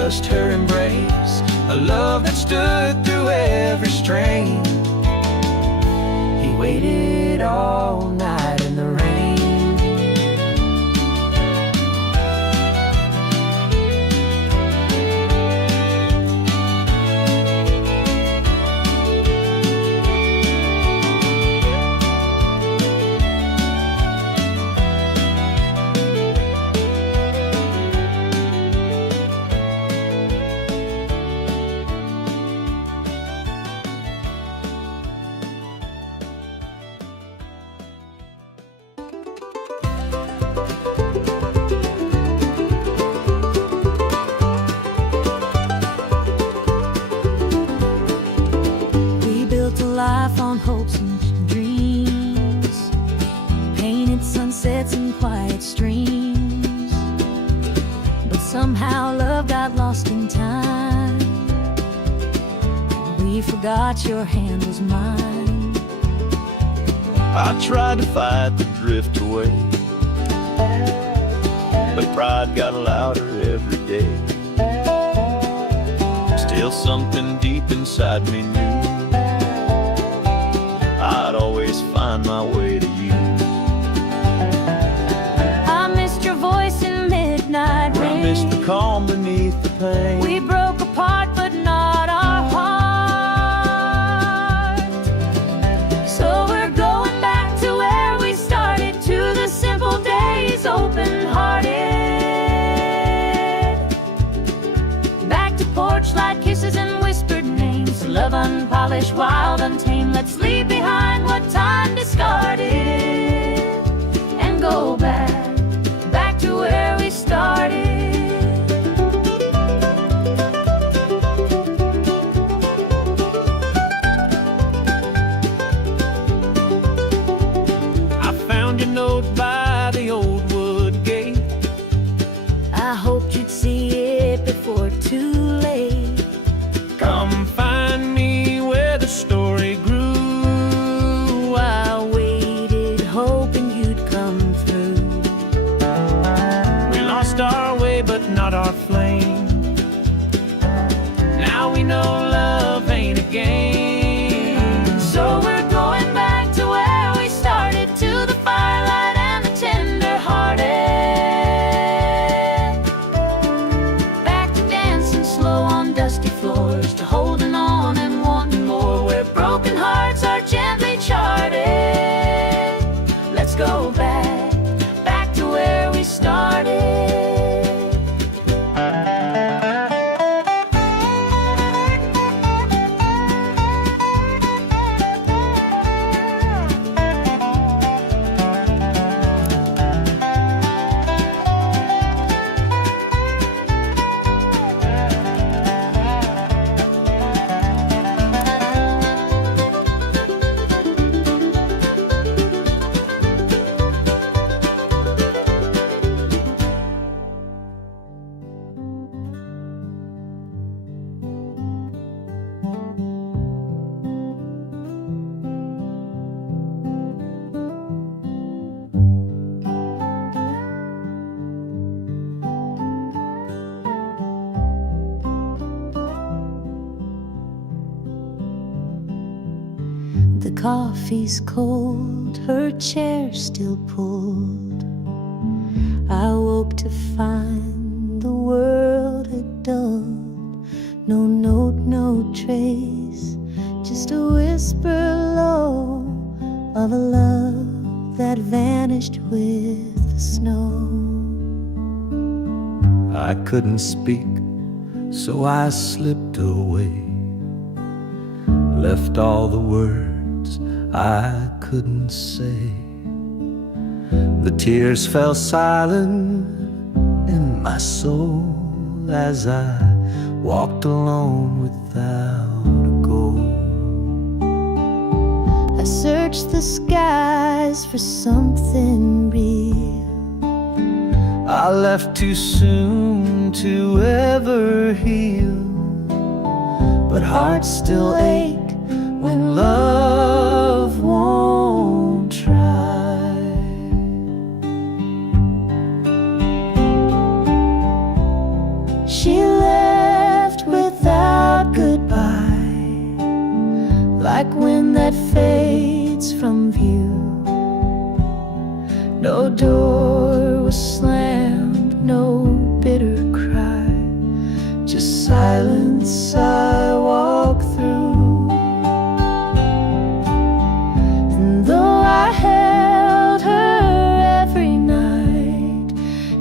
just her embrace, a love that stood through every strain. He waited all night in the rain. Life on hopes and dreams, painted sunsets and quiet streams. But somehow love got lost in time. We forgot your hand was mine. I tried to fight the drift away, but pride got louder every day. Still something deep inside me knew I'd always find my way to you. I missed your voice in midnight rain. I missed the calm beneath the pain. We broke apart, but not our heart. So we're going back to where we started, to the simple days, open-hearted. Back to porch light kisses and whispered names, love unpolished, wild, untamed. Let's leave behind what time discarded and go back to where we started. I found your note by the old wood gate. I hoped you'd see it before too late. Come find me where the story grew. I waited, hoping you'd come through. We lost our way, but not our flame. Now we know love ain't a game. So we're going back to where we started, to the firelight and the tender-hearted. Back to dancing slow on dusty floors, to holding on and wanting more, where broken hearts are gently charted. Let's go back to where we started. The coffee's cold, her chair still pulled. I woke to find the world had dulled. No note, no trace, just a whisper low of a love that vanished with the snow. I couldn't speak, so I slipped away, left all the words I couldn't say. The tears fell silent in my soul as I walked alone without a goal. I searched the skies for something real. I left too soon to ever heal, but hearts still ache when love won't try. She left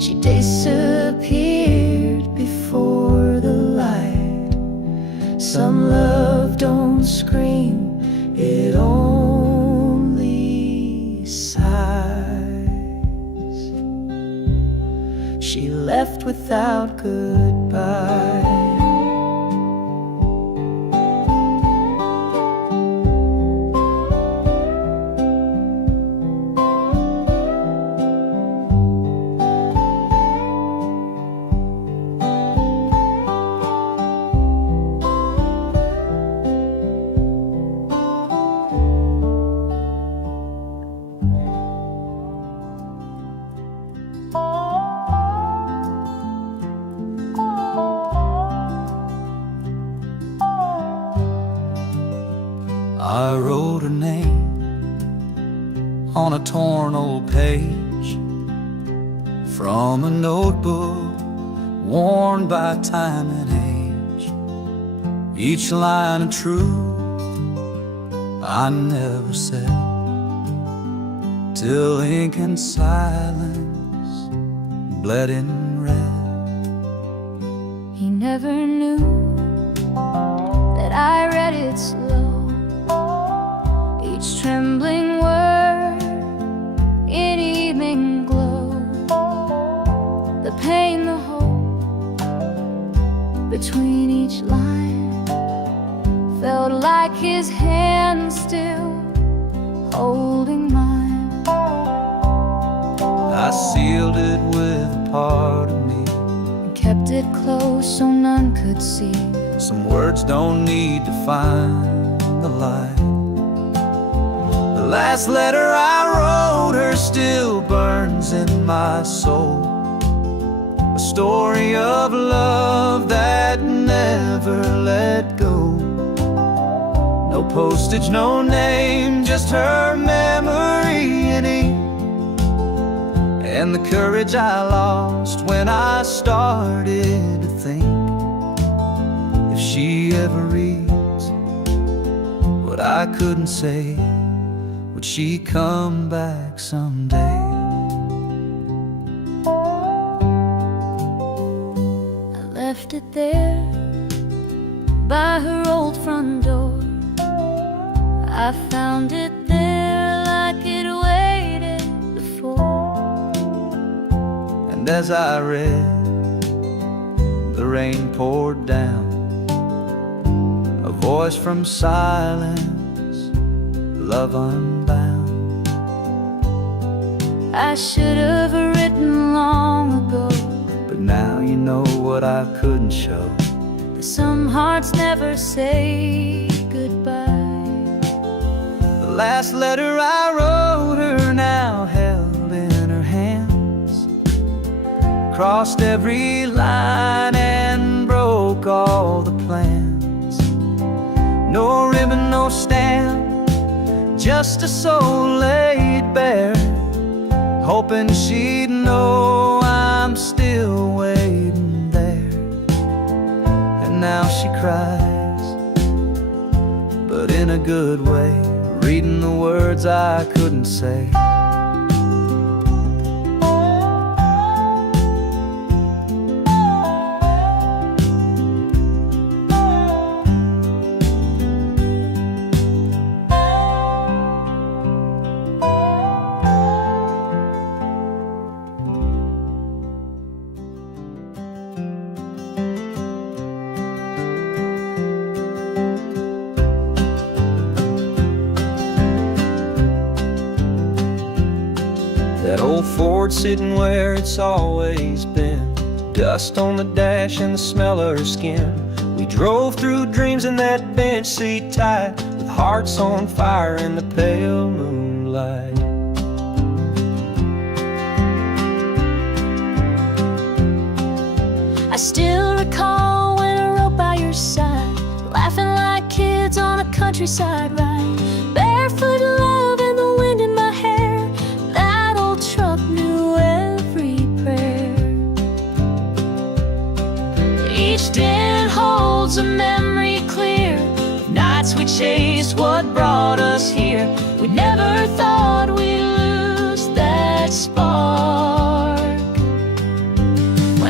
she disappeared before the light. Some love don't scream, it only sighs. She left without goodbye. I wrote her name on a torn old page from a notebook worn by time and age. Each line of truth I never said, till ink and silence bled in red. He never knew that I read it slow, each trembling word in evening glow. The pain, the hope between each line felt like his hand still holding mine. I sealed it with a part of me, And kept it close so none could see. some words don't need to find the light. The last letter I wrote her still burns in my soul, a story of love that never let go. No postage, no name, just her memory in ink, and the courage I lost when I started to think, if she ever reads what I couldn't say, would she come back someday? I left it there by her old front door. I found it there like it waited before. And as I read, the rain poured down, a voice from silence, love unbound. I should have written long ago, But now you know what I couldn't show. that some hearts never say goodbye. The last letter I wrote her now held in her hands, crossed every line and broke all the plans. No ribbon, no stamp, just a soul laid bare, hoping she'd know I'm still waiting there. And now she cries, but in a good way, reading the words I couldn't say. That old Ford sitting where it's always been, dust on the dash and the smell of her skin. We drove through dreams in that bench seat tight, with hearts on fire in the pale moonlight. I still recall when I rode by your side, laughing like kids on a countryside ride. Barefoot love and the wind in my hair, that old truck knew every prayer. Each den holds a memory clear of nights we chased what brought us here. We never thought we'd lose that spark.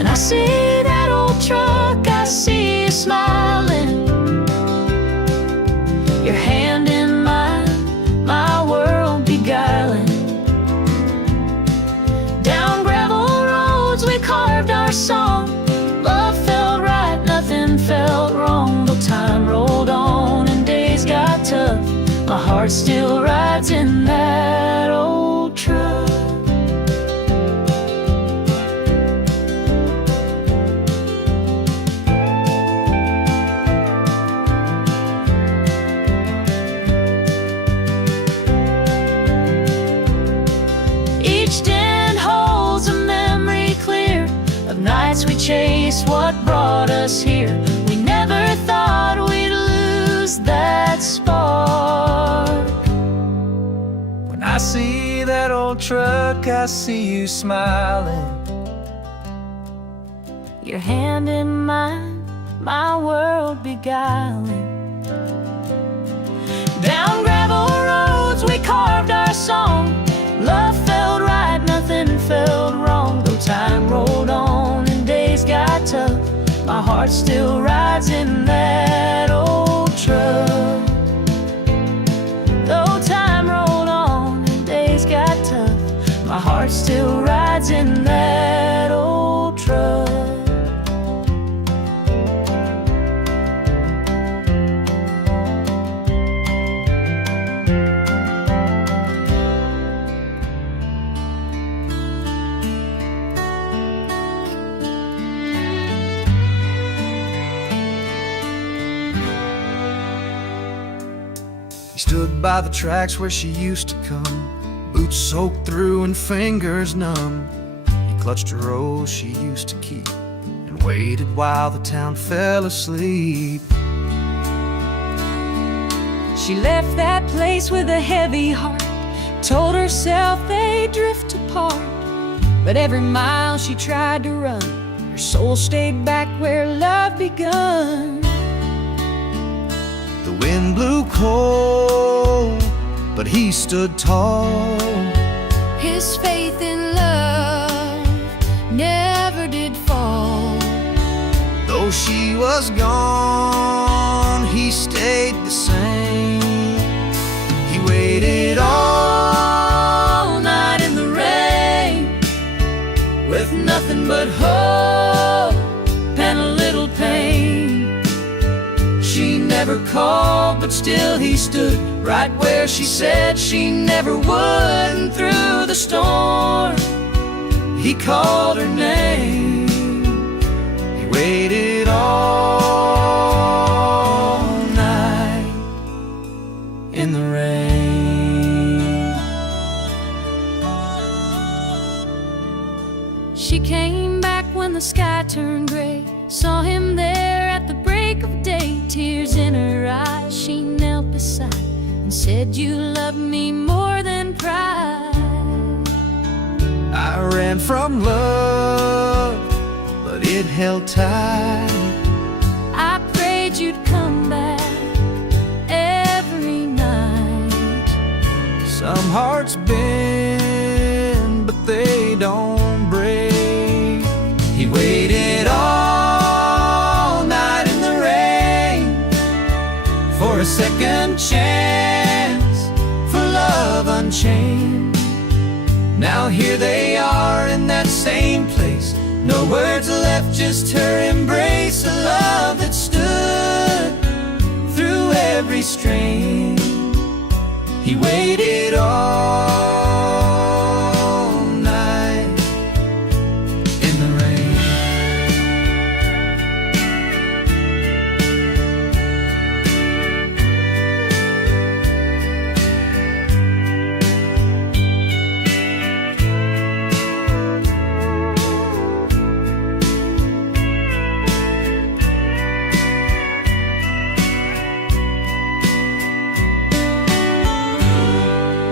I see that old truck, I see you smiling, your hand in mine, my world beguiling. Down gravel roads we carved our song. Love felt right, nothing felt wrong. Though time rolled on and days got tough, my heart still rides in that old truck. Each den holds a memory clear of nights we chased what brought us here. We never thought we'd lose that spark. When I see that old truck, I see you smiling, Your hand in mine, my world beguiling. Down gravel roads we carved our song. Love felt right, nothing felt wrong. Though time rolled on and days got tough, my heart still rides in that old truck. Though time rolled on and days got tough, my heart still rides in that old truck. He stood by the tracks where she used to come, boots soaked through and fingers numb. He clutched a rose she used to keep and waited while the town fell asleep. She left that place with a heavy heart, told herself they'd drift apart. But every mile she tried to run, her soul stayed back where love begun. The wind blew cold, but he stood tall. His faith in love never did fall. Though she was gone, he stayed the same. He waited all night in the rain, With nothing but hope and a little pain. She never called, but still he stood right where she said she never would. And through the storm, he called her name. he waited all night in the rain. She came back when the sky turned gray, saw him there at the break of day. Tears in her eyes, she knelt beside and said, "You love me more than pride." I ran from love, but it held tight. I prayed you'd come back every night. Some hearts bend, but they don't break. He waited all night in the rain for a second chance, for love unchained. Now here they are in that same place, no words left, just her embrace. A love that stood through every strain. He waited all night in the rain.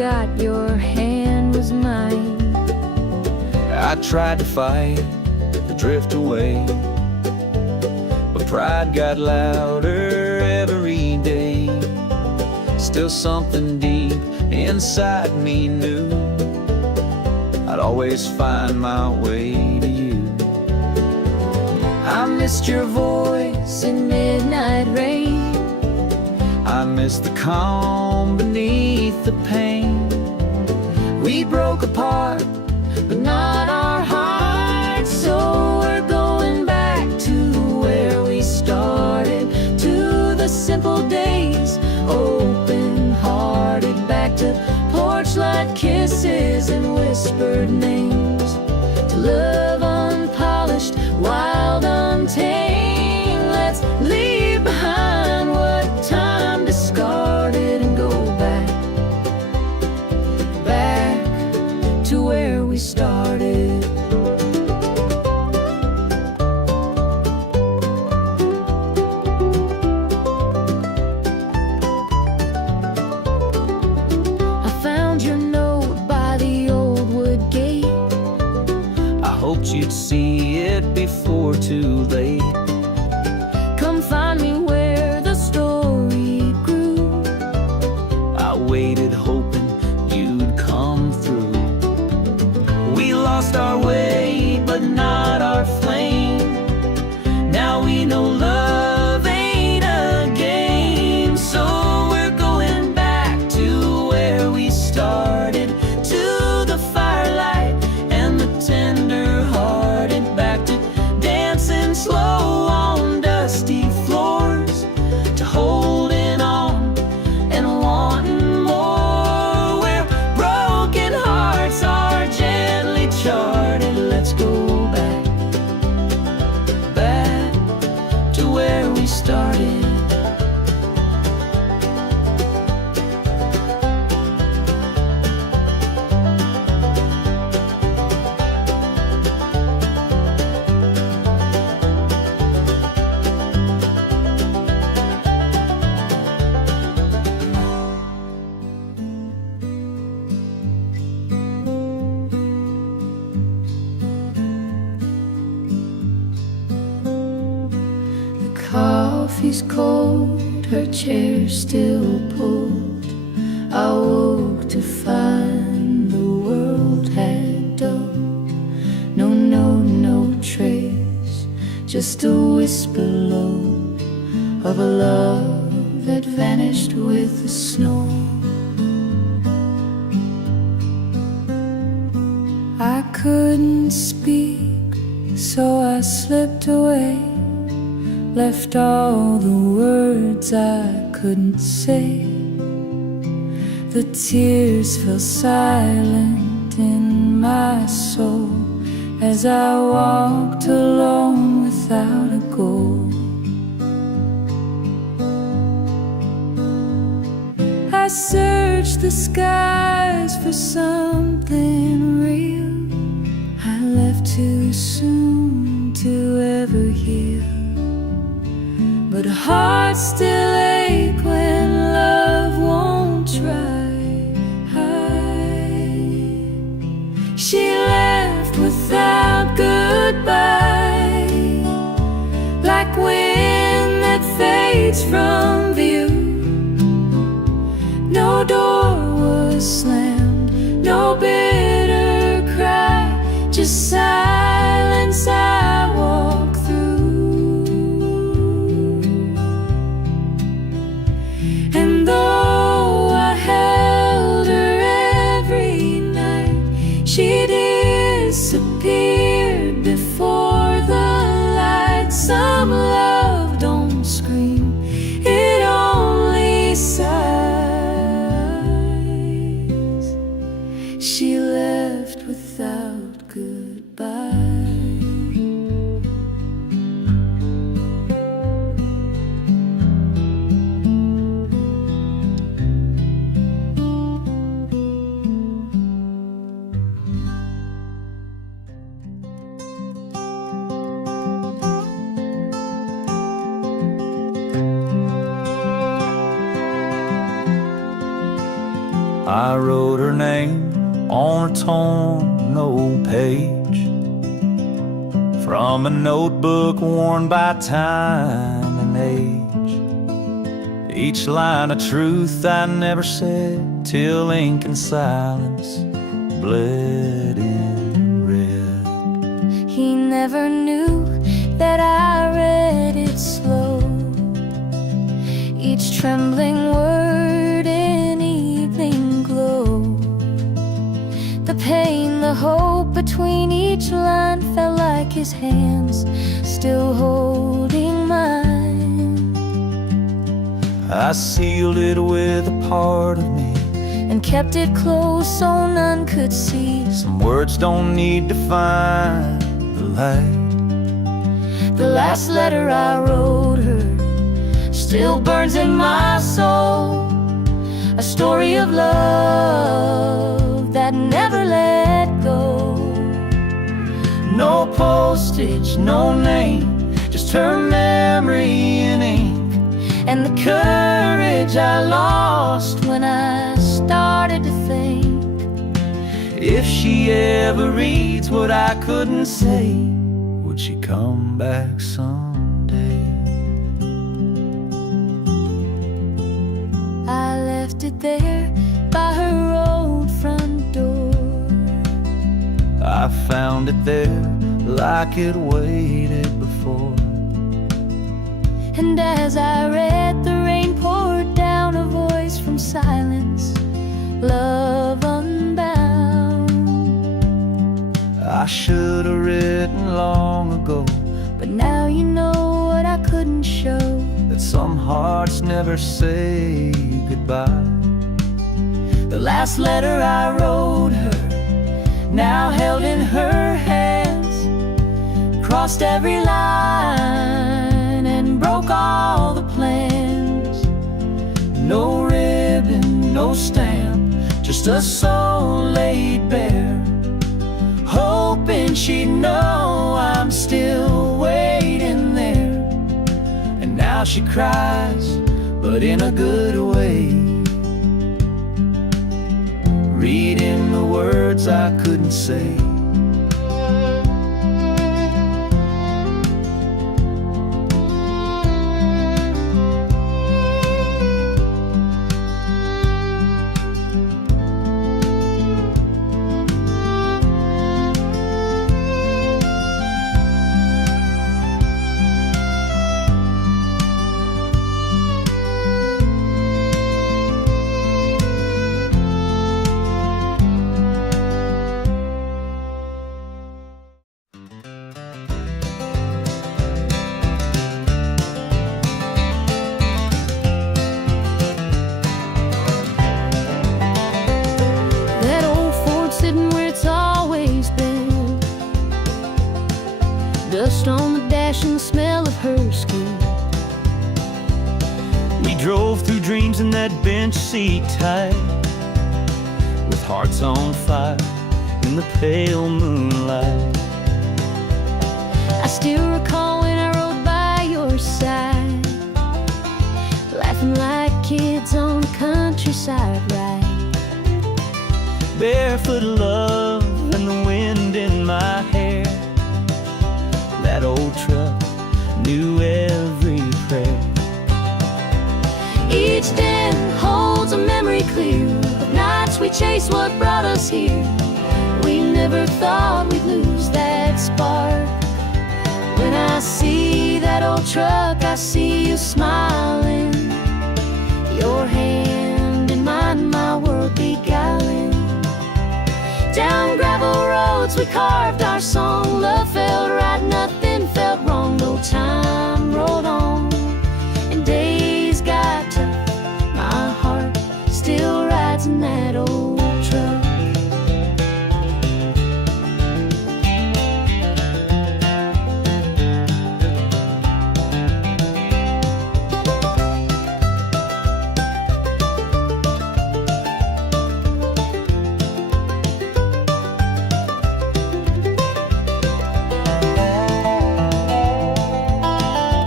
forgot your hand was mine. I tried to fight, to drift away, but pride got louder every day. Still something deep inside me knew I'd always find my way to you. I missed your voice in midnight rain. I missed the calm beneath the pain. We broke apart, but not our hearts. So we're going back to where we started, to the simple days, open-hearted, back to porch light kisses and whispered names, to love unpolished, wild, untamed. Let's leave behind what time discarded and go back to where we started. I found your note by the old wood gate. I hoped you'd see it before too late. Come find me where the story grew. I waited hoping you'd come through. We lost our way, but not our flame. Now we know love ain't a game. So we're going back to where we started, to the firelight and the tender-hearted, back to dancing slow on dusty floors, to holding on and wanting more, where broken hearts are gently charted. Let's go back to where we started. Coffee's cold, her chair still pulled. I woke to find the world had dulled. No note, no trace, just a whisper low of a love that vanished with the snow. I couldn't speak, so I slipped away, left all the words I couldn't say. The tears fell silent in my soul as I walked alone without a goal. I searched the skies for something real. I left too soon to ever heal, but hearts still ache when love won't try. She left without goodbye, like wind that fades from view. No door was slammed, no bitter cry, just silence I walk through. And though I held her every night, she disappeared before the light. Some love don't scream, it only sighs. She left without goodbye. I I wrote her name on a torn old page from a notebook worn by time and age. Each line a truth I never said till ink and silence bled in red. He never knew that I read it slow, each trembling word in evening glow. The pain, the hope between each line felt like his hands still holding mine. I sealed it with a part of me and kept it close so none could see. Some words don't need to find the light. The last letter I wrote her still burns in my soul, a story of love that never let go. No postage, no name, just her memory in ink, and the courage I lost when I started to think. If she ever reads what I couldn't say, would she come back someday? I left it there by her old front door. I found it there like it waited before. And as I read, the rain poured down, a voice from silence, love unbound. I should have written long ago, but now you know what I couldn't show, that some hearts never say goodbye. the last letter I wrote her, now held in her hands, crossed every line and broke all the plans. No ribbon, no stamp, just a soul laid bare, hoping she'd know I'm still waiting there. And now she cries, but in a good way, reading the words I couldn't say. Dust on the dash and the smell of her skin. We drove through dreams in that bench seat tight, with hearts on fire in the pale moonlight. I still recall when I rode by your side, laughing like kids on the countryside ride. Barefoot love and the wind in my hair. That old truck knew every prayer. Each den holds a memory clear of nights we chased what brought us here. We never thought we'd lose that spark. When I see that old truck, I see you smiling, your hand in mine, my world beguiling. Down gravel roads we carved our song. Love felt right, nothing felt wrong. No time rolled on and days got tough. My heart still rides in that old truck.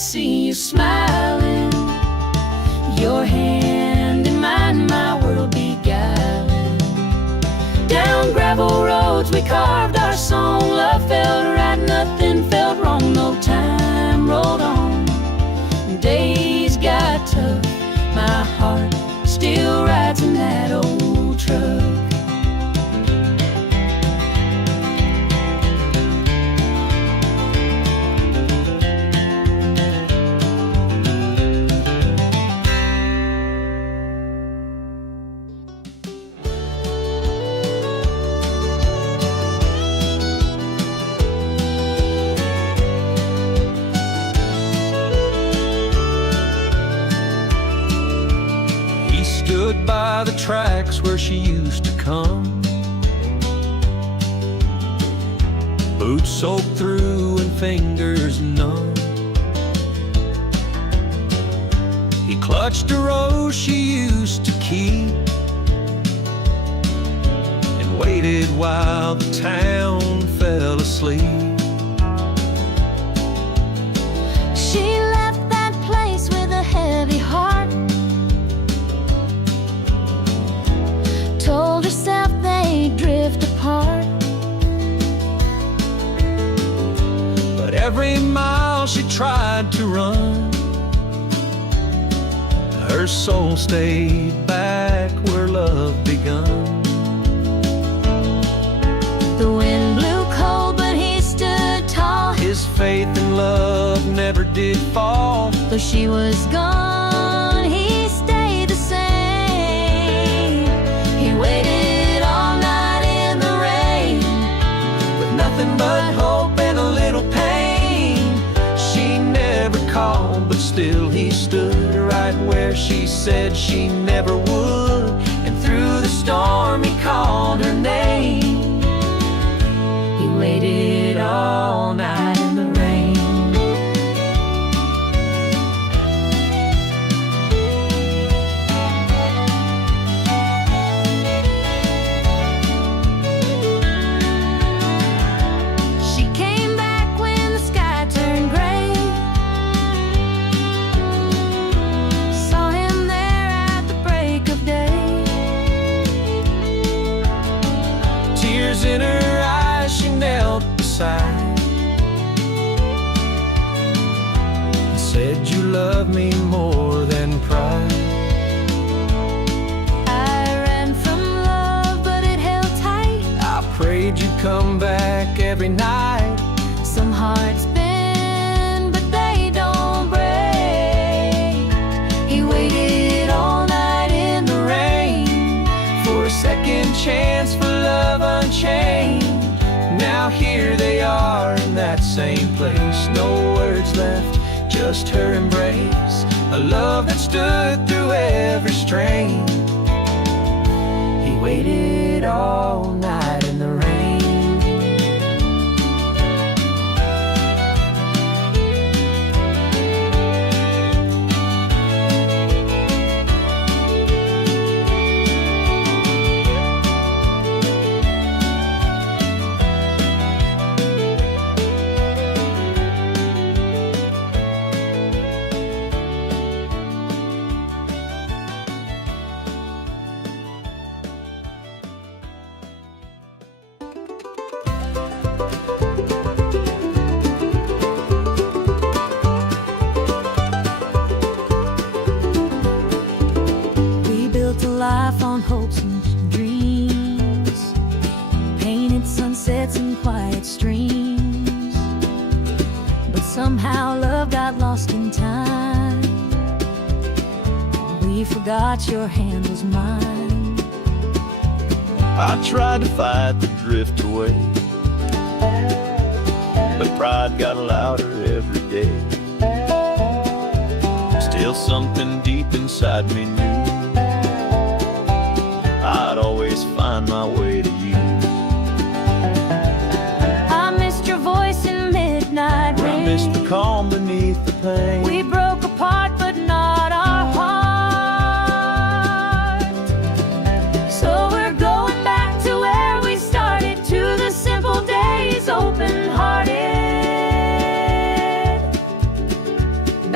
see you smiling, your hand in mine, my world beguiling. Down gravel roads we carved our song, love felt right, nothing felt wrong. No time rolled on, days got tough, my heart still rides in that old truck. Stood by the tracks where she used to come, boots soaked through and fingers numb. He clutched a rose she used to keep and waited while the town fell asleep. She left that place with a heavy heart, told herself they'd drift apart. But every mile she tried to run, her soul stayed back where love begun. The wind blew cold, but he stood tall. His faith in love never did fall. Though she was gone, he stayed the same. He waited all night in the rain, With nothing but hope and a little pain. She never called, but still he stood right where she said she never would. And through the storm he called her name. he waited all night in the rain. She came back when the sky turned gray, saw him there at the break of day. Tears in her eyes, she knelt beside and said, "You love me more than pride." I ran from love, but it held tight. I prayed you'd come back every night. Some hearts bend, but they don't break. He waited all night in the rain For a second chance, for love unchained. Now here they are in that same place. No words left, just her embrace. A love that stood through every strain. He waited all night in the rain. We built a life on hopes and dreams, painted sunsets and quiet streams. But somehow love got lost in time. We forgot your hand was mine. I tried to fight the drift away, but pride got louder every day. Still something deep inside me knew I'd always find my way to you. I missed your voice in midnight I rain. missed the calm beneath the pain. We broke apart, but not our heart. So we're going back to where we started, to the simple days, open-hearted.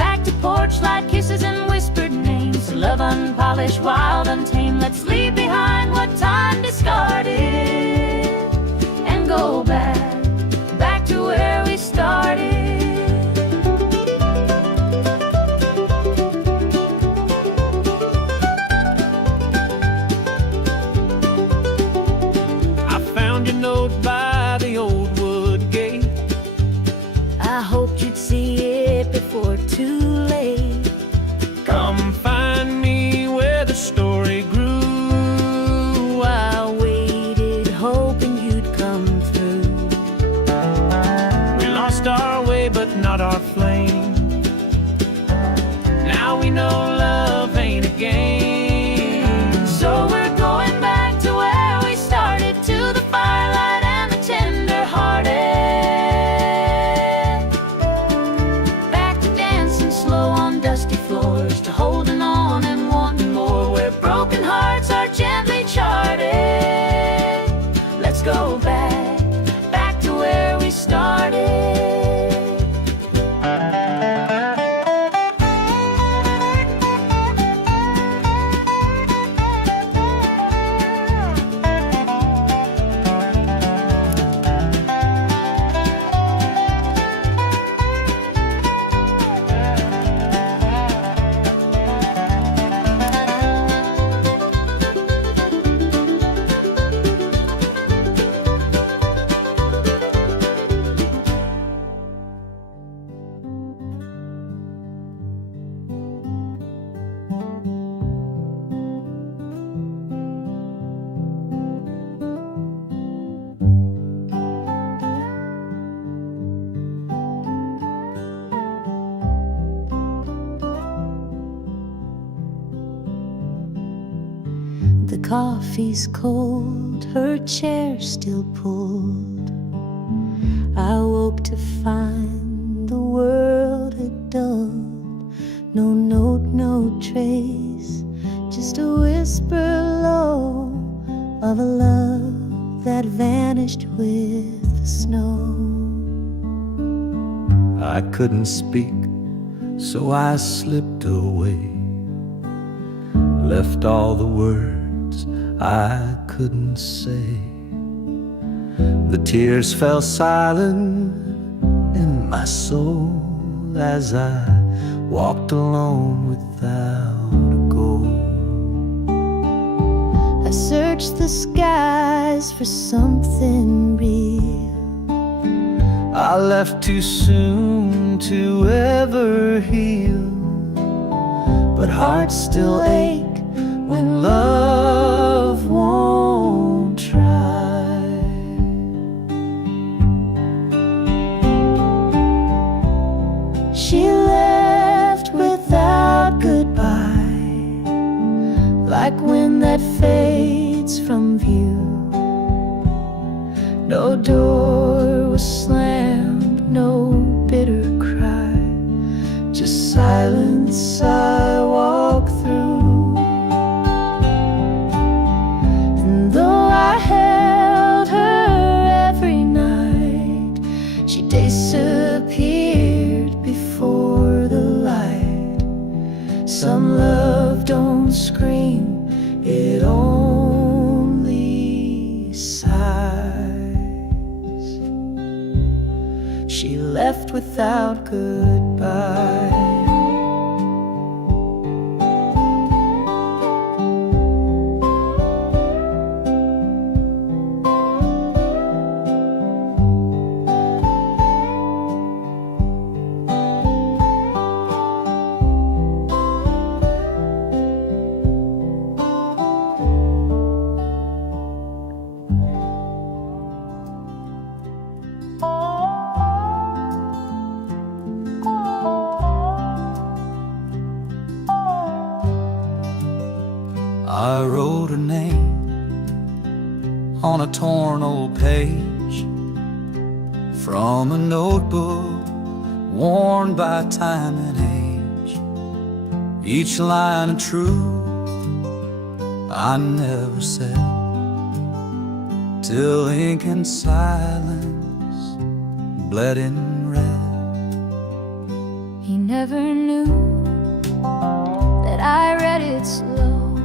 stylish, wild, untamed. Let's leave behind what time discarded and go back to where we started. I found your note by the old wood gate. I hoped you'd see it before too late. Come find me where the story grew. I waited, hoping you'd come through. We lost our way, but not our flame. Now we know love ain't a game. So we're going back to where we started, to the firelight and the tender-hearted. Back to dancing slow on dusty floors, to holding on and wanting more, where broken hearts are gently charted. Let's go back to where we started. The coffee's cold, her chair still pulled. I woke to find the world had dulled. No note, no trace, just a whisper low of a love that vanished with the snow. I couldn't speak, so I slipped away, left all the words I couldn't say. The tears fell silent in my soul as I walked alone without a goal. I searched the skies for something real. I left too soon to ever heal, but hearts still ache when love won't try. She left without goodbye, like wind that fades from view. No door was slammed, no bitter cry, just silence I walk through. And though I held her every night, she disappeared before the light. Some love don't scream, it only sighs. She left without goodbye. I wrote her name on a torn old page from a notebook worn by time and age. Each line of truth I never said, till ink and silence bled in red. He never knew that I read it slow,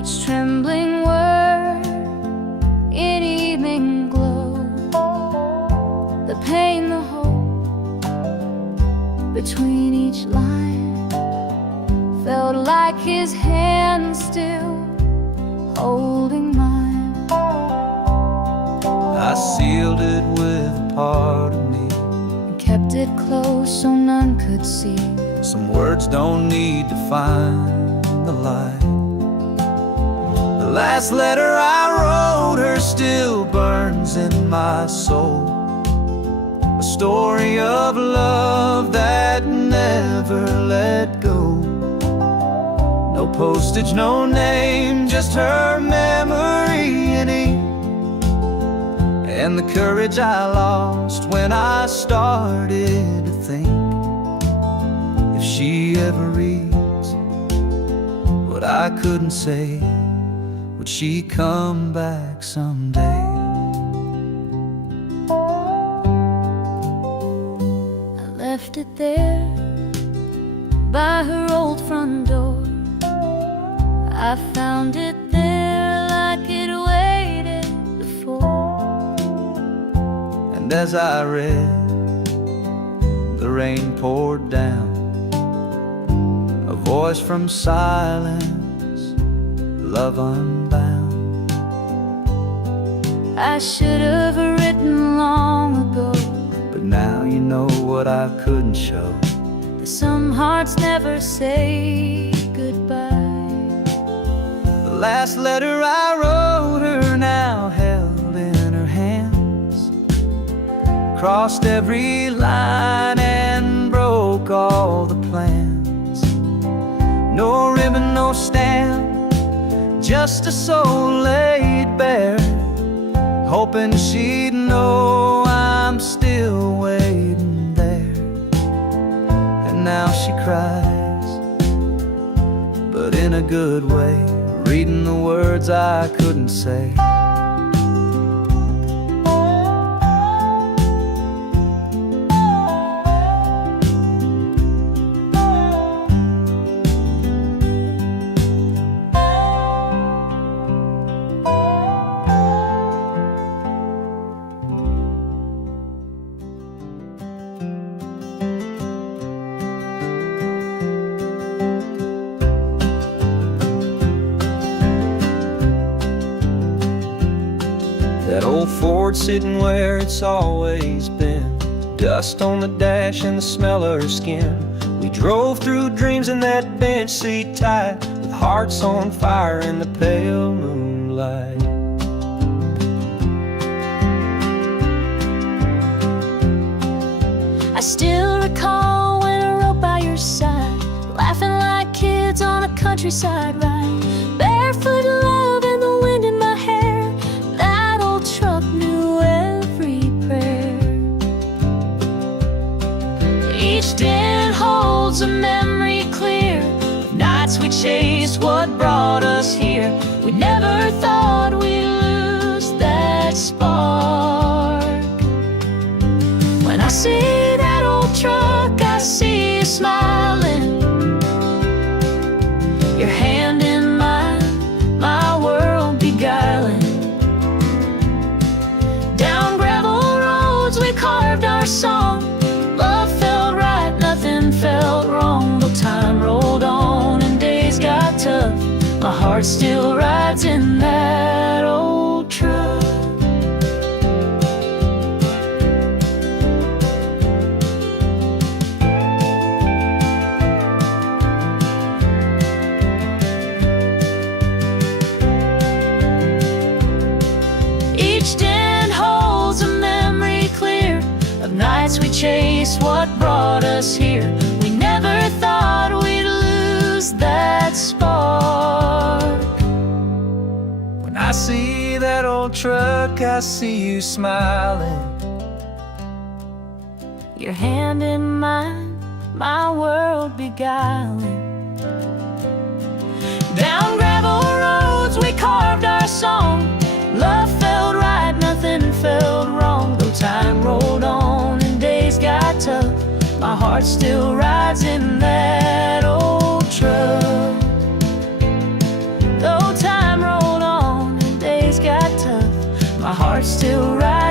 each trembling word in evening glow. The pain, the hope between each line felt like his hand still holding mine. I sealed it with a part of me, And kept it close so none could see. some words don't need to find the light. The last letter I wrote her still burns in my soul, a story of love that never let go. No postage, no name, just her memory in ink, and the courage I lost when I started to think, if she ever reads what I couldn't say, would she come back someday? I left it there by her old front door. I found it there like it waited before. And as I read, the rain poured down, a voice from silence, love unbound. I should have written long ago But now you know what I couldn't show. that some hearts never say goodbye. The last letter I wrote her now held in her hands, crossed every line and broke all the plans. No ribbon, no stamp, just a soul laid bare, hoping she'd know I'm still waiting there. And now she cries, but in a good way, reading the words I couldn't say. That old Ford sitting where it's always been, dust on the dash and the smell of her skin. We drove through dreams in that bench seat tight, with hearts on fire in the pale moonlight. I still recall when I rode by your side, laughing like kids on a countryside ride. Barefoot love and the wind in my hair, that old truck knew every prayer. Each dent holds a memory clear of nights we chased what brought us here. We never thought we'd lose that spark. When I see that old truck, I see you smiling, your hand in mine, my world beguiling. Down gravel roads we carved our song, love felt right, nothing felt wrong. Though time rolled on and days got tough, my heart still rides in that old truck. Each dent holds a memory clear of nights we chased what brought us here. We never thought we'd lose that spark. When I see that old truck, I see you smiling, Your hand in mine, my world beguiling. Down gravel roads we carved our song, love felt right, nothing felt wrong. Though time rolled on and days got tough, my heart still rides in that old truck. Though time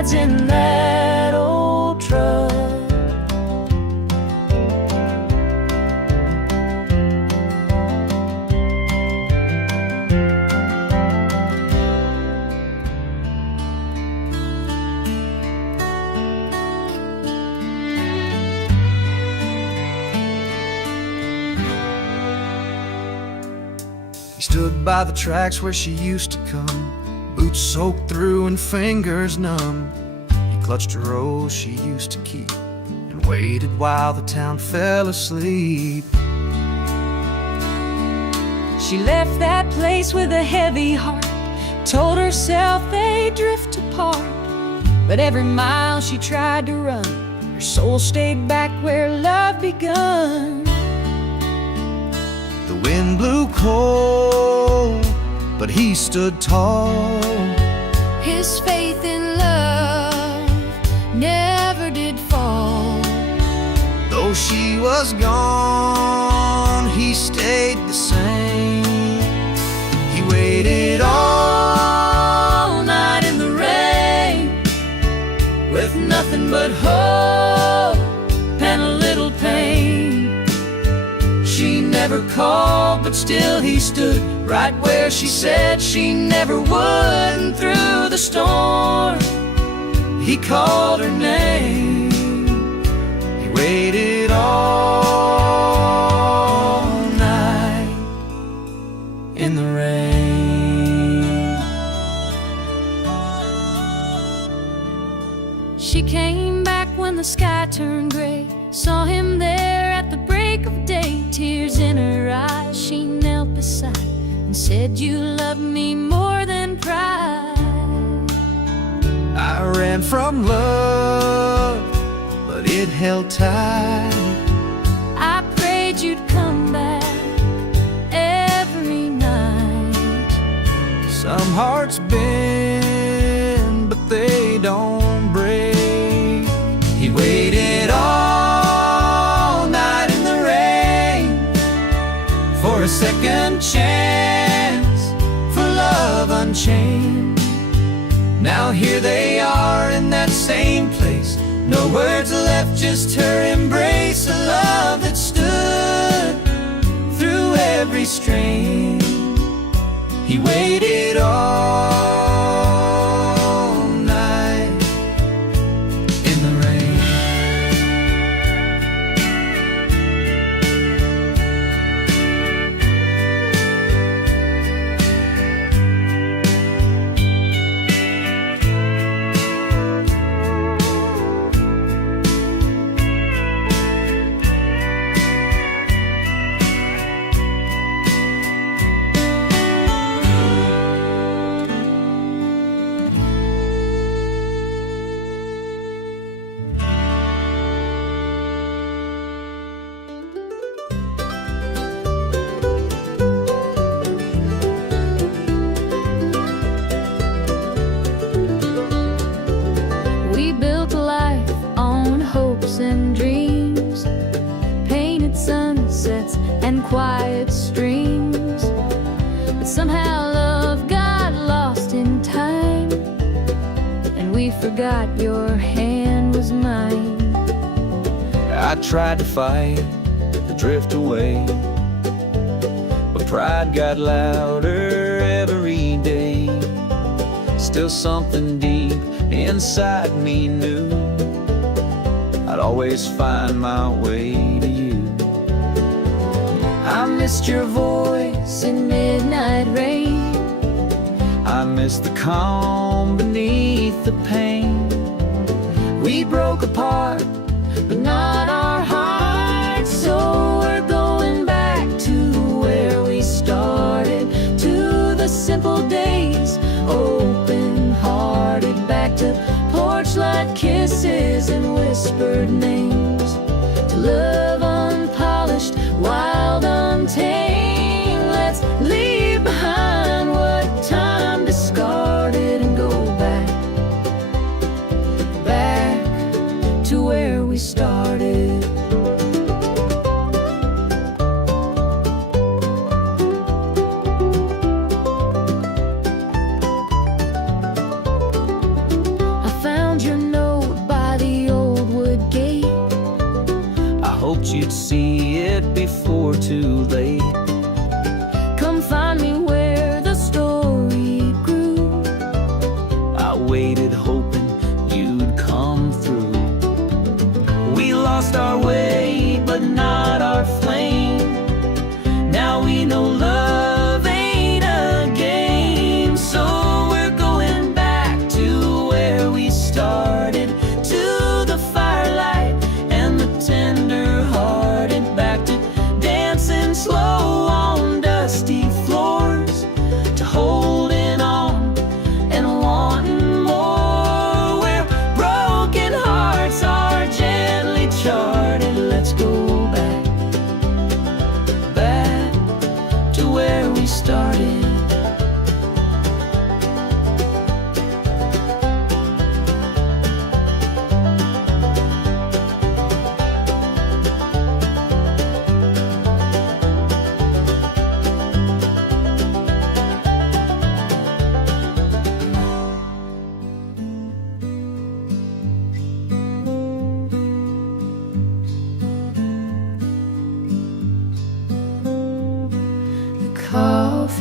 rides in that old truck. He stood by the tracks where she used to come, boots soaked through and fingers numb. He clutched a rose she used to keep and waited while the town fell asleep. She left that place with a heavy heart, told herself they'd drift apart. But every mile she tried to run, her soul stayed back where love begun. The wind blew cold, but he stood tall. His faith in love never did fall. Though she was gone, he stayed the same. He waited all night in the rain, with nothing but hope and a little pain. She never called, but still he stood right where she said she never would. And through the storm, he called her name. He waited all night in the rain. She came back when the sky turned gray, saw him there at the break of day. Tears in her eyes, she knelt beside and said, "You love me more than pride." I ran from love, but it held tight. I prayed you'd come back every night. Some hearts bend, but they don't break. He waited all night in the rain for a second chance, for love unchained. Now here they are in that same place, no words left, just her embrace. A love that stood through every strain. He waited all night in the rain. We built life on hopes and dreams, painted sunsets and quiet streams. But somehow love got lost in time, and we forgot your hand was mine. I tried to fight, to drift away, but pride got louder every day. Still something deep inside me knew I'd always find my way to you. I missed your voice in midnight rain. I missed the calm beneath the pain. We broke apart, but not our hearts. So we're going back to where we started, to the simple days, open-hearted, back to porch light kisses and whispered names, to love unpolished, wild, untamed. Let's leave behind what time discarded and go back to where we started. I found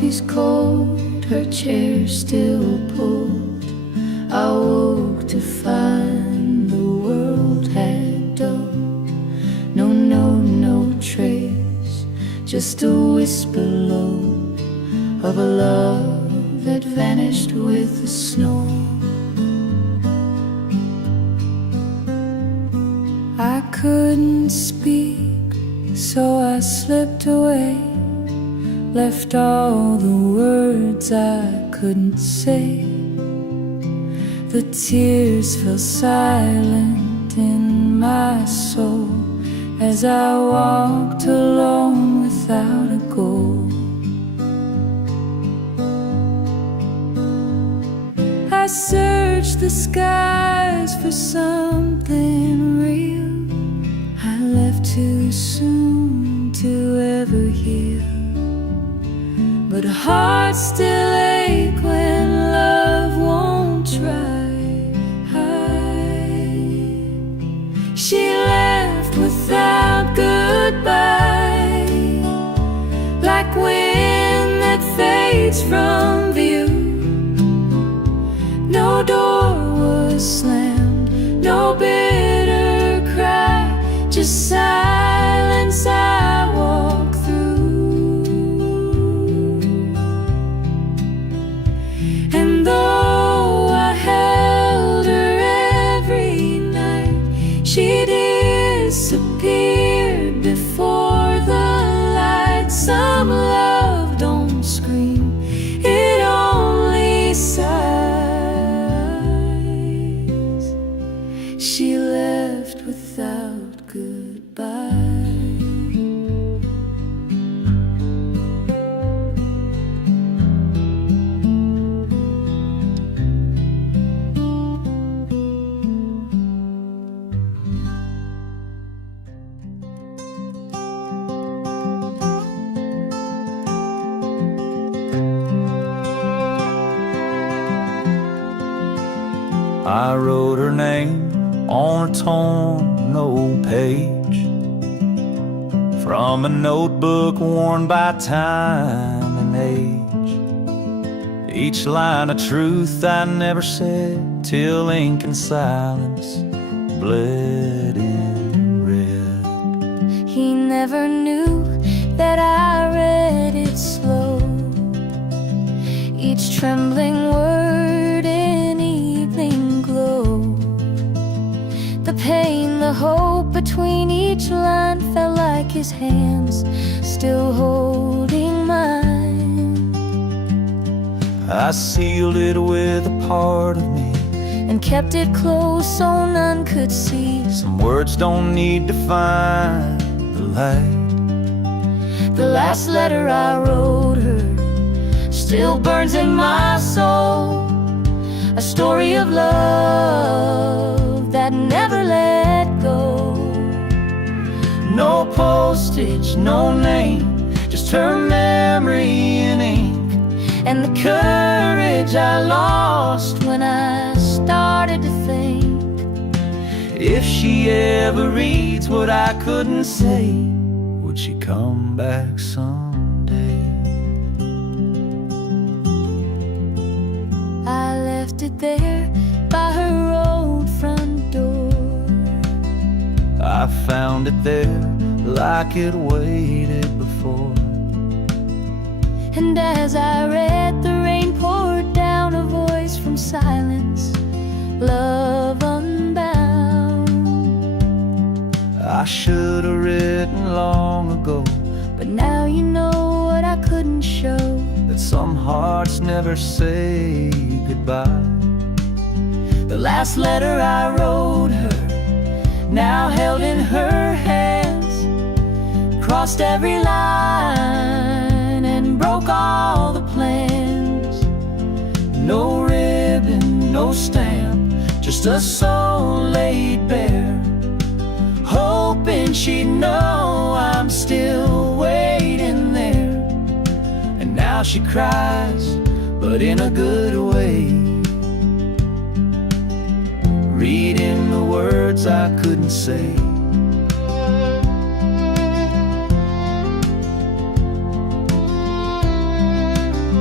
she's cold, her chair still pulled. I woke to find the world had dulled. No trace, just a whisper low of a love that vanished with the snow. I couldn't speak, so I slipped away, left all the words I couldn't say. The tears fell silent in my soul as I walked alone without a goal. I searched the skies for something real. I left too soon to ever heal, but hearts still ache when love won't try. She left without goodbye, like wind that fades from view. No door was slammed, no bitter cry, just silence I walk through. And though I held her every night, she disappeared before the light. Some love don't scream, it only sighs. She left without goodbye. I wrote her name on a torn old page from a notebook worn by time and age. Each line a truth I never said till ink and silence bled in red. He never knew that I read it slow, each trembling word in evening glow. The pain, the hope between each line felt like his hands still holding mine. I sealed it with a part of me and kept it close so none could see. Some words don't need to find the light. The last letter I wrote her still burns in my soul, a story of love that never let go. No postage, no name, just her memory in ink, and the courage I lost when I started to think. If she ever reads what I couldn't say, would she come back someday? I left it there by her old front door. I found it there like it waited before. And as I read, the rain poured down, a voice from silence, love unbound. I should have written long ago, but now you know what I couldn't show, that some hearts never say goodbye. The last letter I wrote her, now held in her hands, crossed every line and broke all the plans. No ribbon, no stamp, just a soul laid bare, hoping she'd know I'm still waiting there. And now she cries, but in a good way, reading the words I couldn't say.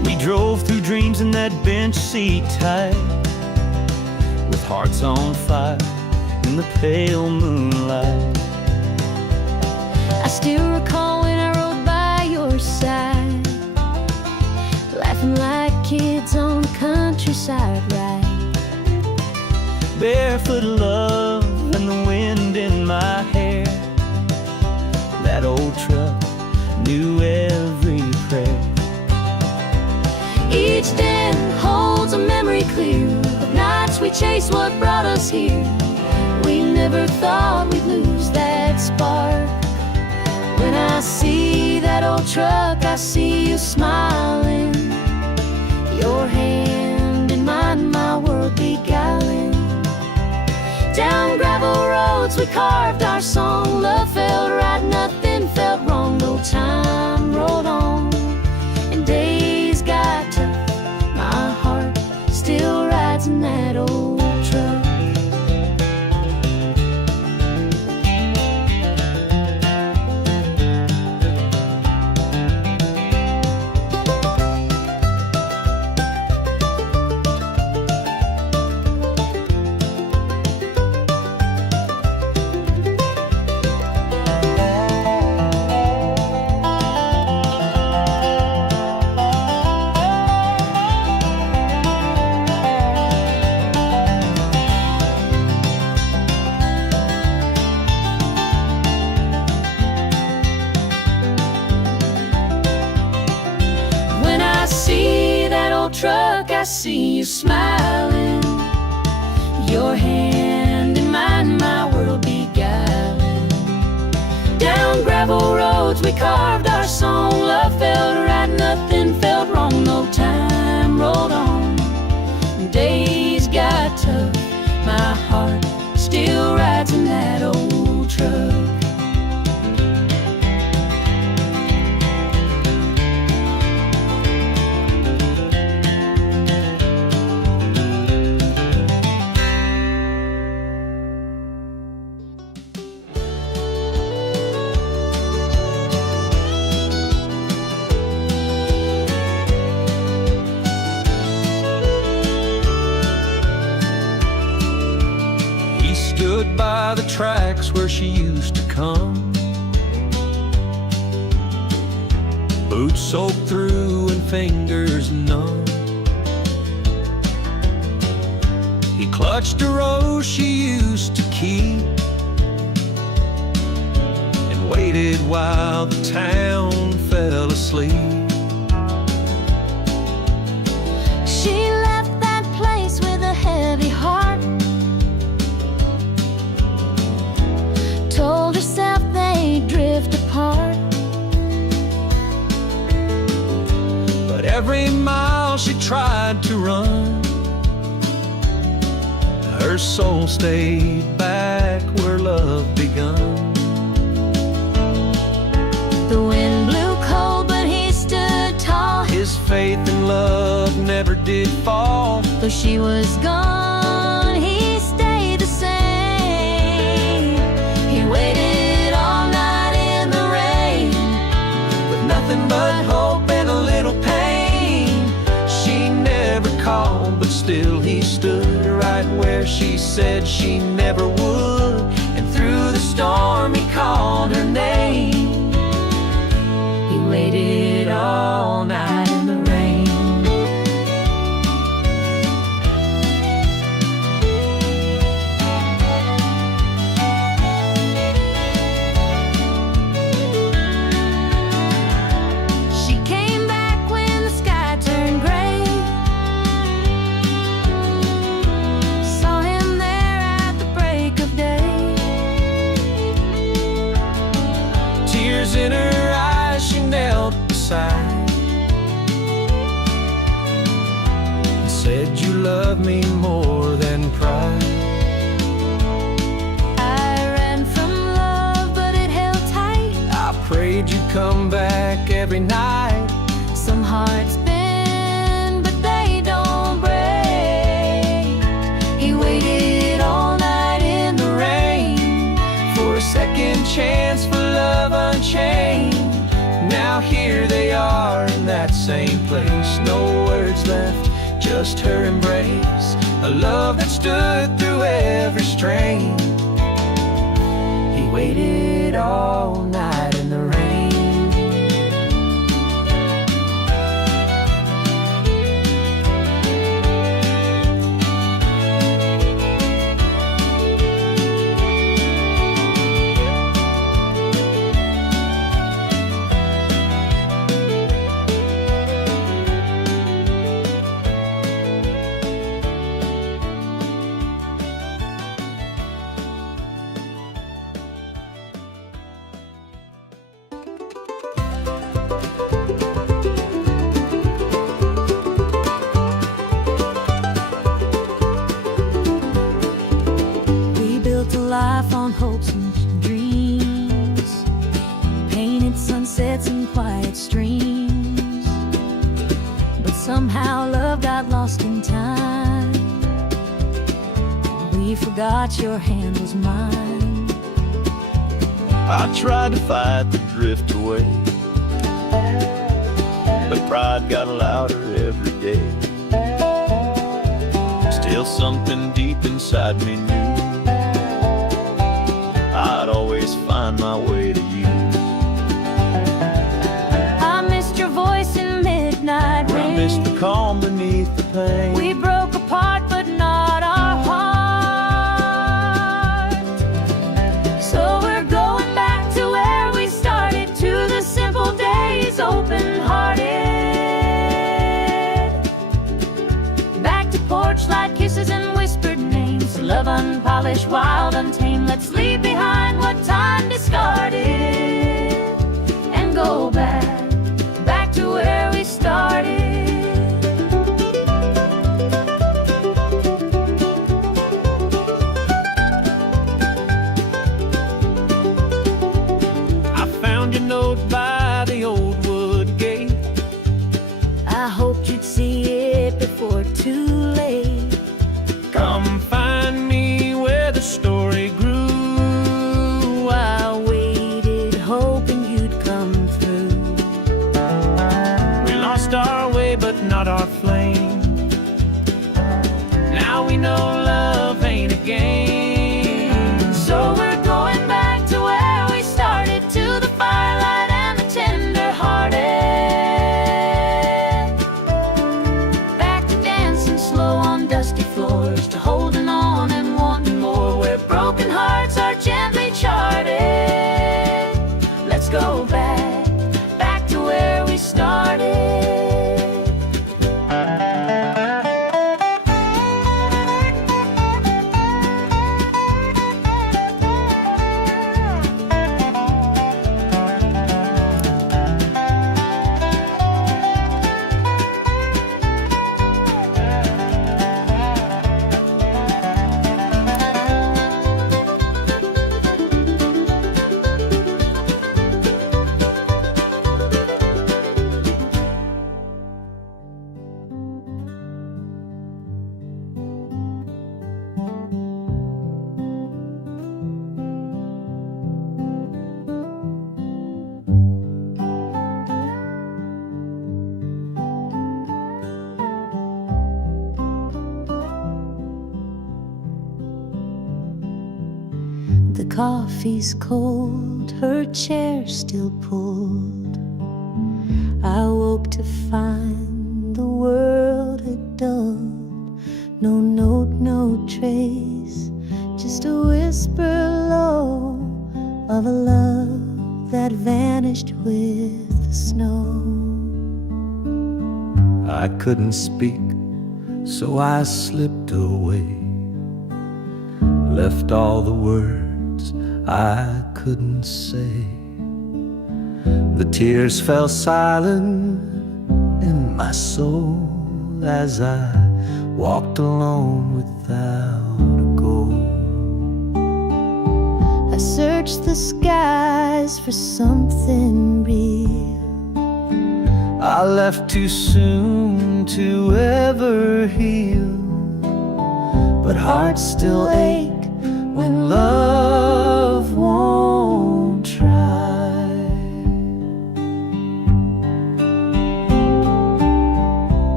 We drove through dreams in that bench seat tight, with hearts on fire in the pale moonlight. I still recall when I rode by your side, laughing like kids on the countryside ride. Barefoot love and the wind in my hair. That old truck knew every prayer. Each den holds a memory clear of nights we chased what brought us here. We never thought we'd lose that spark. When I see that old truck, I see you smiling, your hand in mine, my world beguiling. Down gravel roads we carved our song. Love felt right, nothing felt wrong. No time rolled on and days got tough. My heart still rides in that old truck. Truck, I see you smiling, your hand in mine, my world beguiling. Down gravel roads we carved our song. Love felt right, nothing felt wrong. No time rolled on and days got tough. My heart still rides in that old truck. Stood by the tracks where she used to come, boots soaked through and fingers numb. He clutched a rose she used to keep and waited while the town fell asleep. She left that place with a heavy heart, told herself they'd drift apart. But every mile she tried to run, her soul stayed back where love begun. The wind blew cold, but he stood tall. His faith in love never did fall. Though she was gone, he stayed the same. He waited all night in the rain, With nothing but hope and a little pain. She never called, but still he stood right where she said she never would. And through the storm he called her name. he waited all night in the rain. She came back when the sky turned gray, saw him there at the break of day. Tears in her eyes, she knelt beside and said, "You love me more than pride." I ran from love, but it held tight. I prayed you'd come back every night. Some hearts bend, but they don't break. He waited all night in the rain For a second chance, for love unchained. Now here they are, and that's same place. No words left, just her embrace. A love that stood through every strain. He waited all night in the rain. Life on hopes and dreams, painted sunsets and quiet streams. But somehow love got lost in time. We forgot your hand was mine. I tried to fight the drift away, but pride got louder every day. Still something deep inside me knew I'd always find my way to you. I missed your voice in midnight rain. I missed the calm beneath the pain. We broke apart, but not our heart. So we're going back to where we started, to the simple days, open-hearted. Back to porch light kisses and whispered names. Love unpolished, wild, untamed. Let's leave behind what time discarded and go back to where we started. I found your note by the old wood gate. I hoped you'd see it before too late. Come find me where the story grew. I waited, hoping you'd come through. We lost our way, but not our flame. Now we know love ain't a game. So we're going back to where we started, to the firelight and the tender-hearted. Back to dancing slow on dusty floors, to holding on and wanting more, where broken hearts are gently charted. Let's go back to where we started. The coffee's cold, her chair still pulled. I woke to find the world had dulled. No note, no trace, just a whisper low of a love that vanished with the snow. I couldn't speak, so I slipped away. Left all the words I couldn't say. The tears fell silent in my soul as I walked alone without a goal. I searched the skies for something real. I left too soon to ever heal, but hearts still ache when love won't try.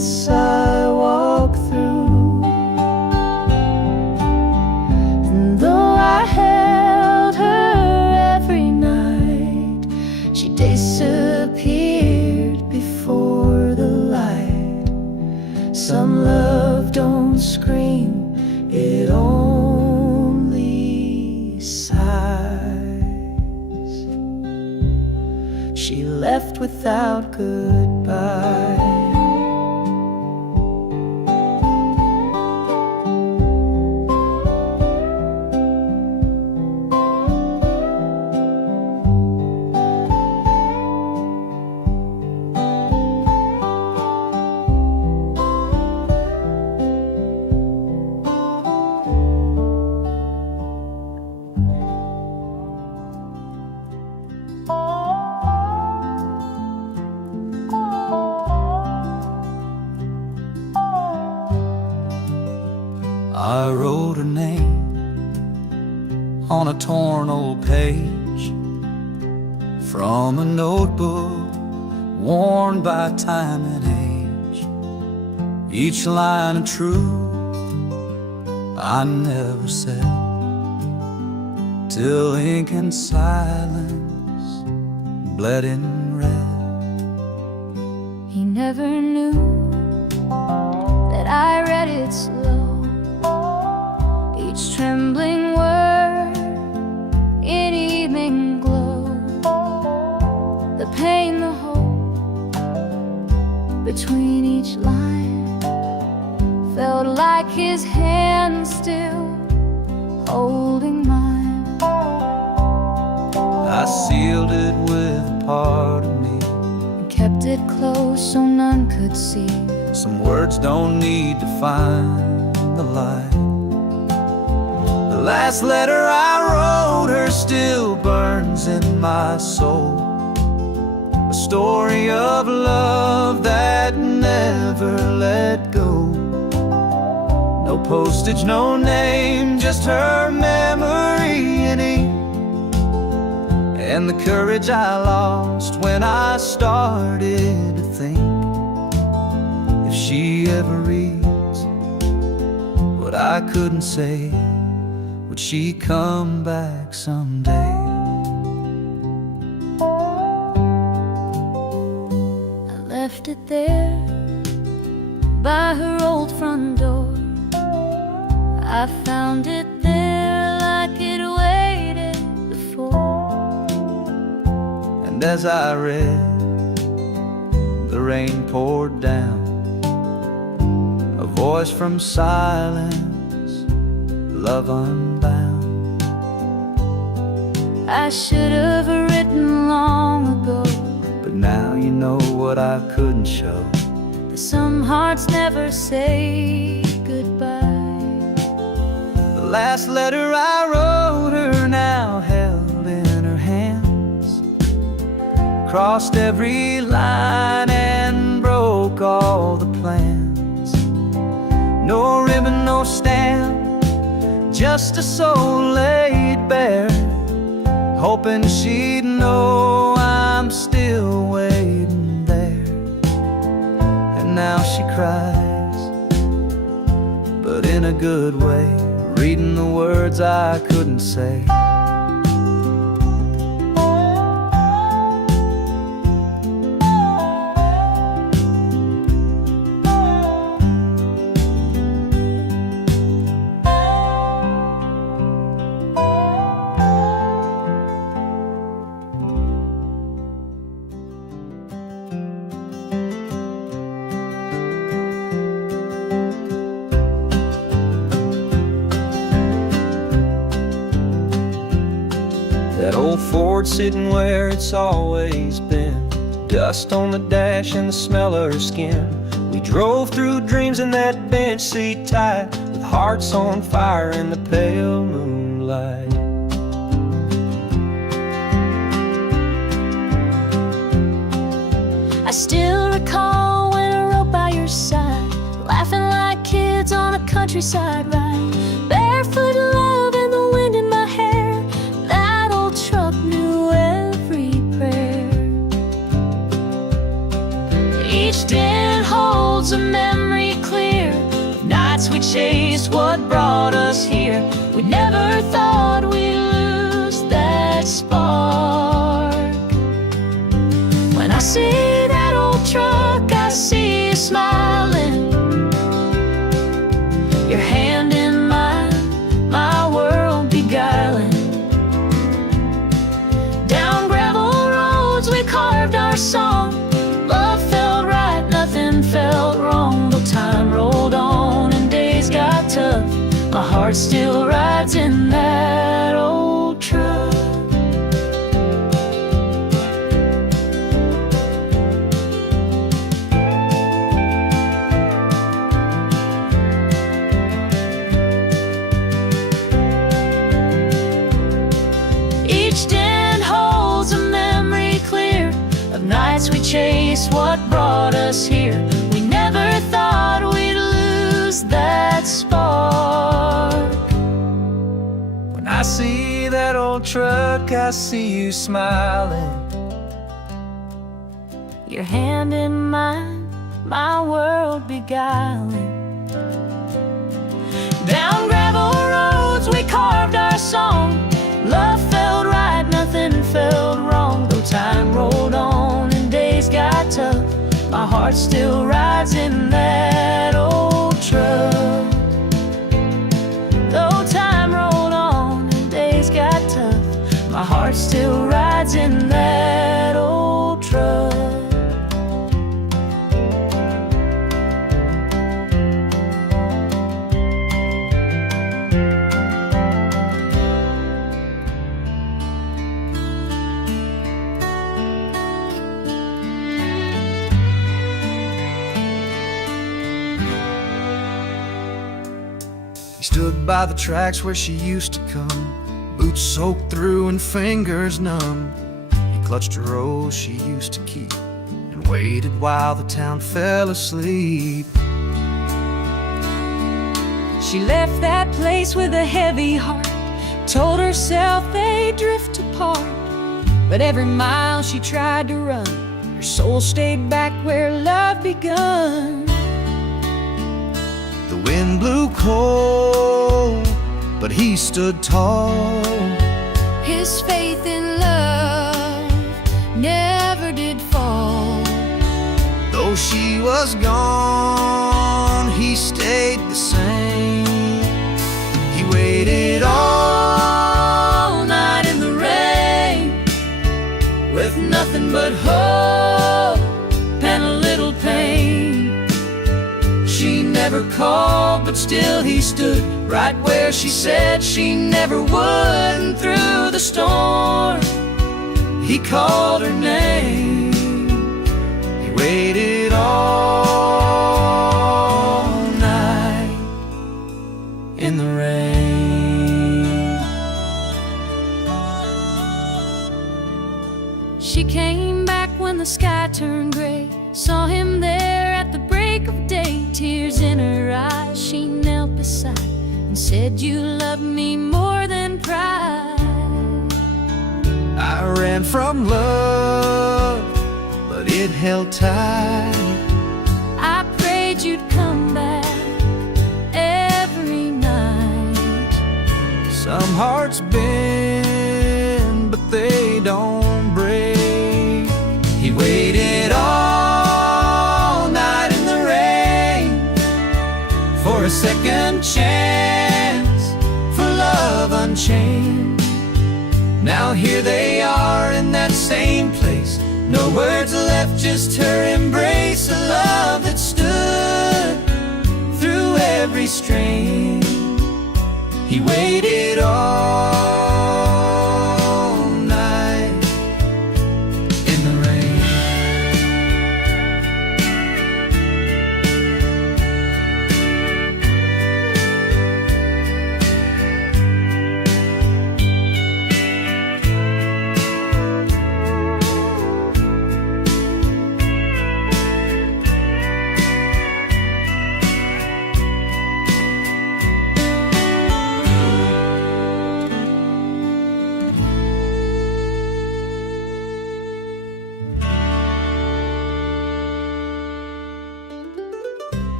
streets I walk through. And though I held her every night, she disappeared before the light. Some love don't scream, it only sighs. She left without goodbye. I wrote her name on a torn old page from a notebook worn by time and age. Each line of truth I never said, till ink and silence bled in red. He never knew that I read it slow, each trembling word in evening glow. The pain, the hope between each line felt like his hand still holding mine. I sealed it with a part of me, And kept it close so none could see. some words don't need to find the light. The last letter I wrote her still burns in my soul, a story of love that never let go. No postage, no name, just her memory in ink, and the courage I lost when I started to think, if she ever reads what I couldn't say, would she come back someday? I left it there by her old front door. I found it there like it waited before. And as I read, the rain poured down, a voice from silence, love unbound. I should have written long ago But now you know what I couldn't show. that some hearts never say goodbye. The last letter I wrote her now held in her hands, crossed every line and broke all the plans. No ribbon, no stamp, just a soul laid bare, hoping she'd know I'm still waiting there. And now she cries, but in a good way, reading the words I couldn't say. That old Ford sitting where it's always been, dust on the dash and the smell of her skin. We drove through dreams in that bench seat tight, with hearts on fire in the pale moonlight. I still recall when I rode by your side, laughing like kids on a countryside ride, barefoot love and the wind in my hair. That old truck knew every prayer. Each dent hole holds a memory clear of nights we chased what brought us here. We never thought we'd lose that spark. When I see that old truck, I see you smiling, your hand in mine, my world beguiling. Down gravel roads we carved our song. Love felt right, nothing felt wrong. Though time rolled on and days got tough, my heart still rides in that old truck. Each den holds a memory clear of nights we chased what brought us here. We never thought we'd lose that spark. When I see that old truck, I see you smiling, Your hand in mine, my world beguiling. Down gravel roads we carved our song. Love felt right, nothing felt wrong. Though time rolled on and days got tough, my heart still rides in that old truck. Though time rolled on and days got tough, my heart still rides in that old truck. He stood by the tracks where she used to come, boots soaked through and fingers numb. He clutched a rose she used to keep and waited while the town fell asleep. She left that place with a heavy heart, told herself they'd drift apart. But every mile she tried to run, her soul stayed back where love begun. The wind blew cold, but he stood tall. His faith in love never did fall. Though she was gone, he stayed the same. He waited all night in the rain, with nothing but hope and a little pain. She never called, but still he stood right where she said she never would. And through the storm, he called her name. He waited all night in the rain. She came back when the sky turned gray, saw him there at the break of day. Tears in her eyes, she knelt beside and said, "You love me more than pride." I ran from love, but it held tight. I prayed you'd come back every night. Some hearts bend, but they don't break. He waited all night in the rain for a second chance, for love unchained. Now here they are in that same place, no words left, just her embrace. A love that stood through every strain. He waited all night in the rain.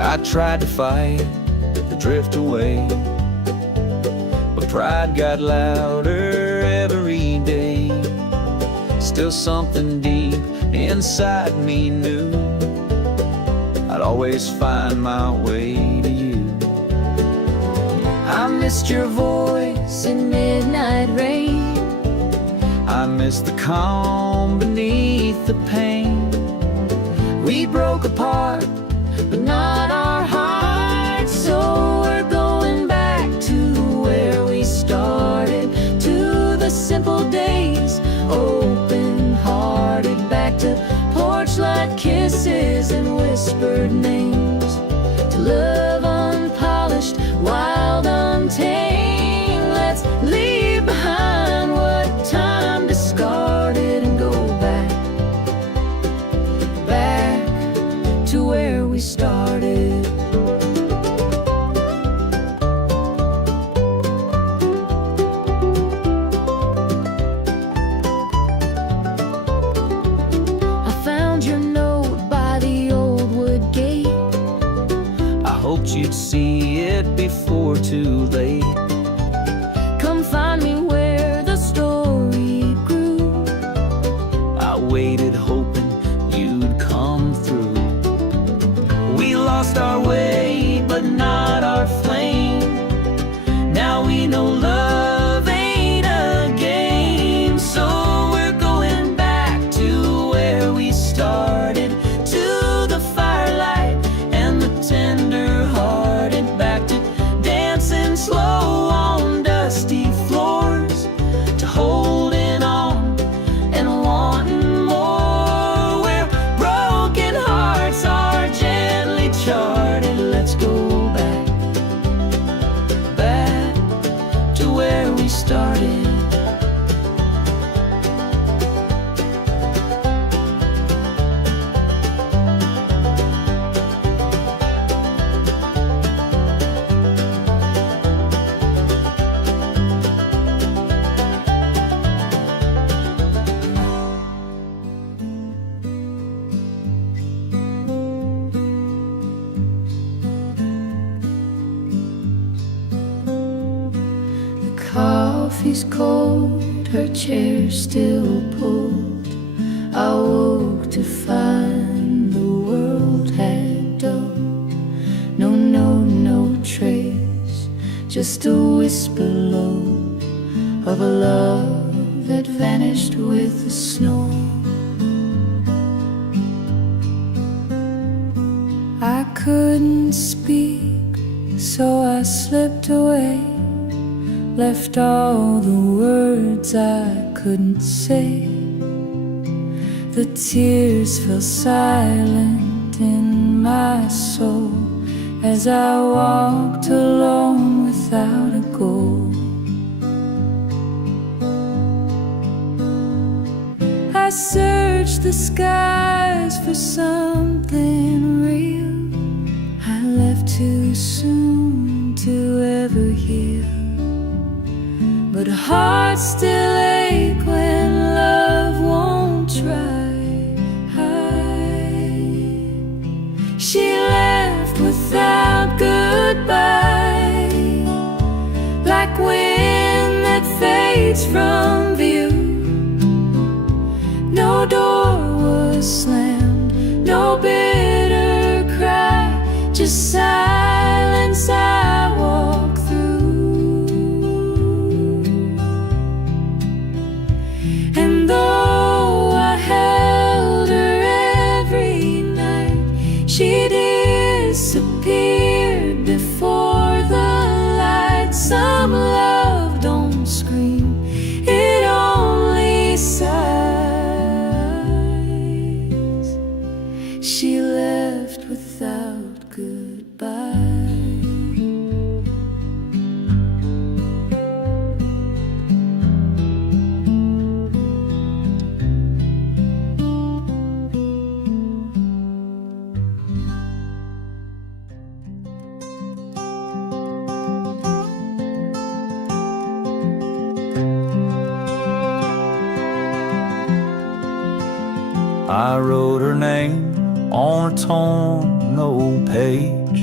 I tried to fight, to drift away, but pride got louder every day. Still something deep inside me knew I'd always find my way to you. I missed your voice in midnight rain. I missed the calm beneath the pain. We broke apart, but not our hearts. So we're going back to where we started, to the simple days, open-hearted. Back to porch light kisses and whispered names, to love unpolished, wild, untamed. Let's leave behind what time discarded and go back to where we started. I found your note by the old wood gate. I hoped you'd see it before too late. Come find me where the story grew. I waited hoping you'd come through. We lost our way, but not our flame. Now we know love ain't a game. So we're going back to where we started, to the firelight and the tender-hearted. Back to dancing slow on dusty floors, to holding on and wanting more. Where broken hearts are gently charted. Let's go back to where we started. Coffee's cold, her chair still pulled. I woke to find the world had dulled. No trace, just a whisper low of a love that vanished with the snow. I couldn't speak, so I slipped away, left all the words I couldn't say. The tears fell silent in my soul as I walked alone without a goal. I searched the skies for something real. I left too soon to ever heal, but hearts still ache when love won't try. She left without goodbye, like wind that fades from view. No door was slammed, no bitter cry, just silence I walk through. And though I held her every night, she disappeared before the light. Some love don't scream, it only sighs. She left without goodbye. I wrote her name on a torn old page.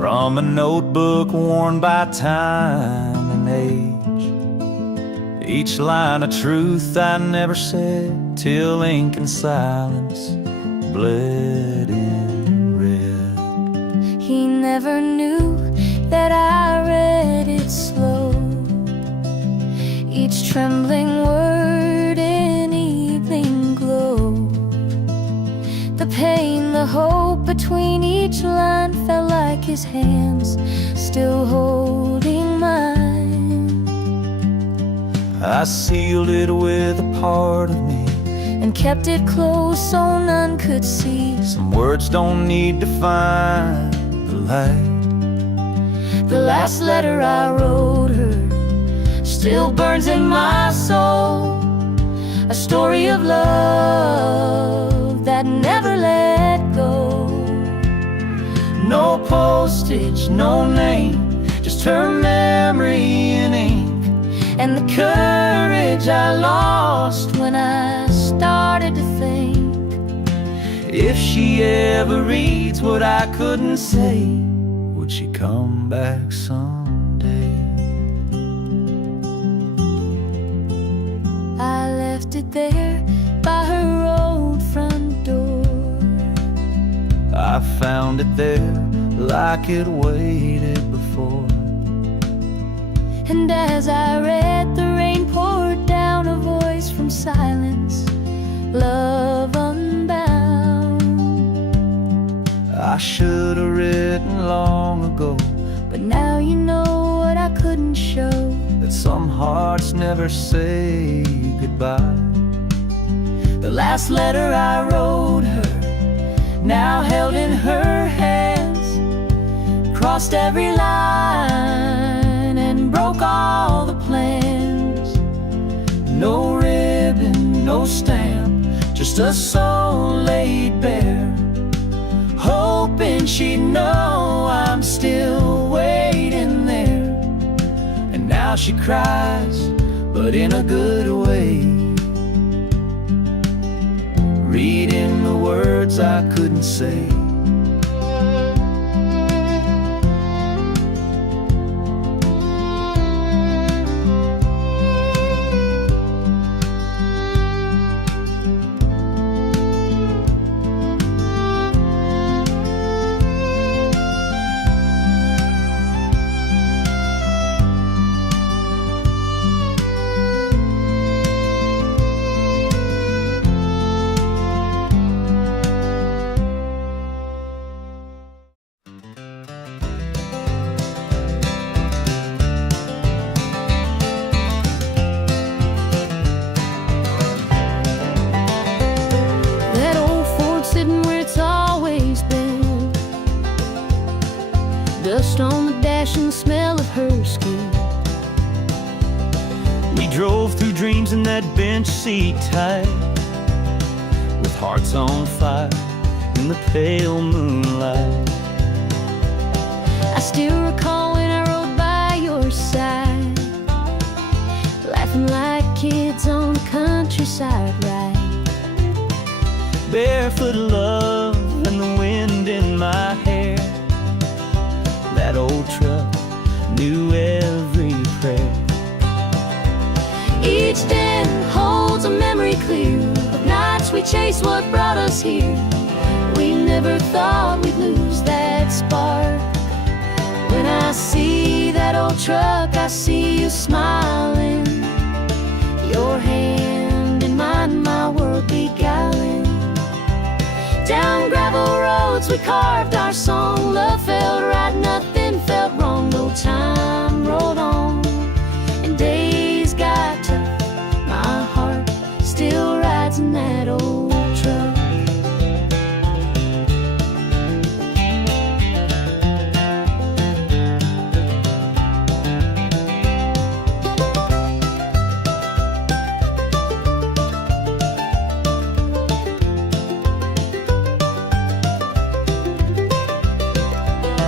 from a notebook worn by time and age. Each line a truth I never said, till ink and silence bled in red. He never knew that I read it slow, each trembling word in evening glow. The pain, the hope between each line felt like his hands still holding mine. I sealed it with a part of me and kept it close so none could see. Some words don't need to find the light. The last letter I wrote her still burns in my soul, a story of love that never let go. No postage, no name, just her memory in ink, and the courage I lost when I started to think, if she ever reads what I couldn't say, would she come back someday? I left it there by her old front door. I found it there like it waited before. And as I read, the rain poured down, a voice from silence, love unbound. I should have written long ago, but now you know what I couldn't show, that some hearts never say goodbye. the last letter I wrote her, now held in her hands, crossed every line and broke all the plans. No ribbon, no stamp, just a soul laid bare, hoping she'd know I'm still waiting there. And now she cries, but in a good way, reading the words I couldn't say. Dust on the dash and the smell of her skin. We drove through dreams in that bench seat tight, with hearts on fire in the pale moonlight. I still recall when I rode by your side, laughing like kids on the countryside ride. Barefoot love and the wind in my hair. That old truck knew every prayer. Each den holds a memory clear of nights we chased what brought us here. We never thought we'd lose that spark. When I see that old truck, I see you smiling, your hand in mine, my world beguiling. Down gravel roads we carved our song. Love felt right, nothing felt wrong. No time rolled on and days got tough. My heart still rides in that old truck.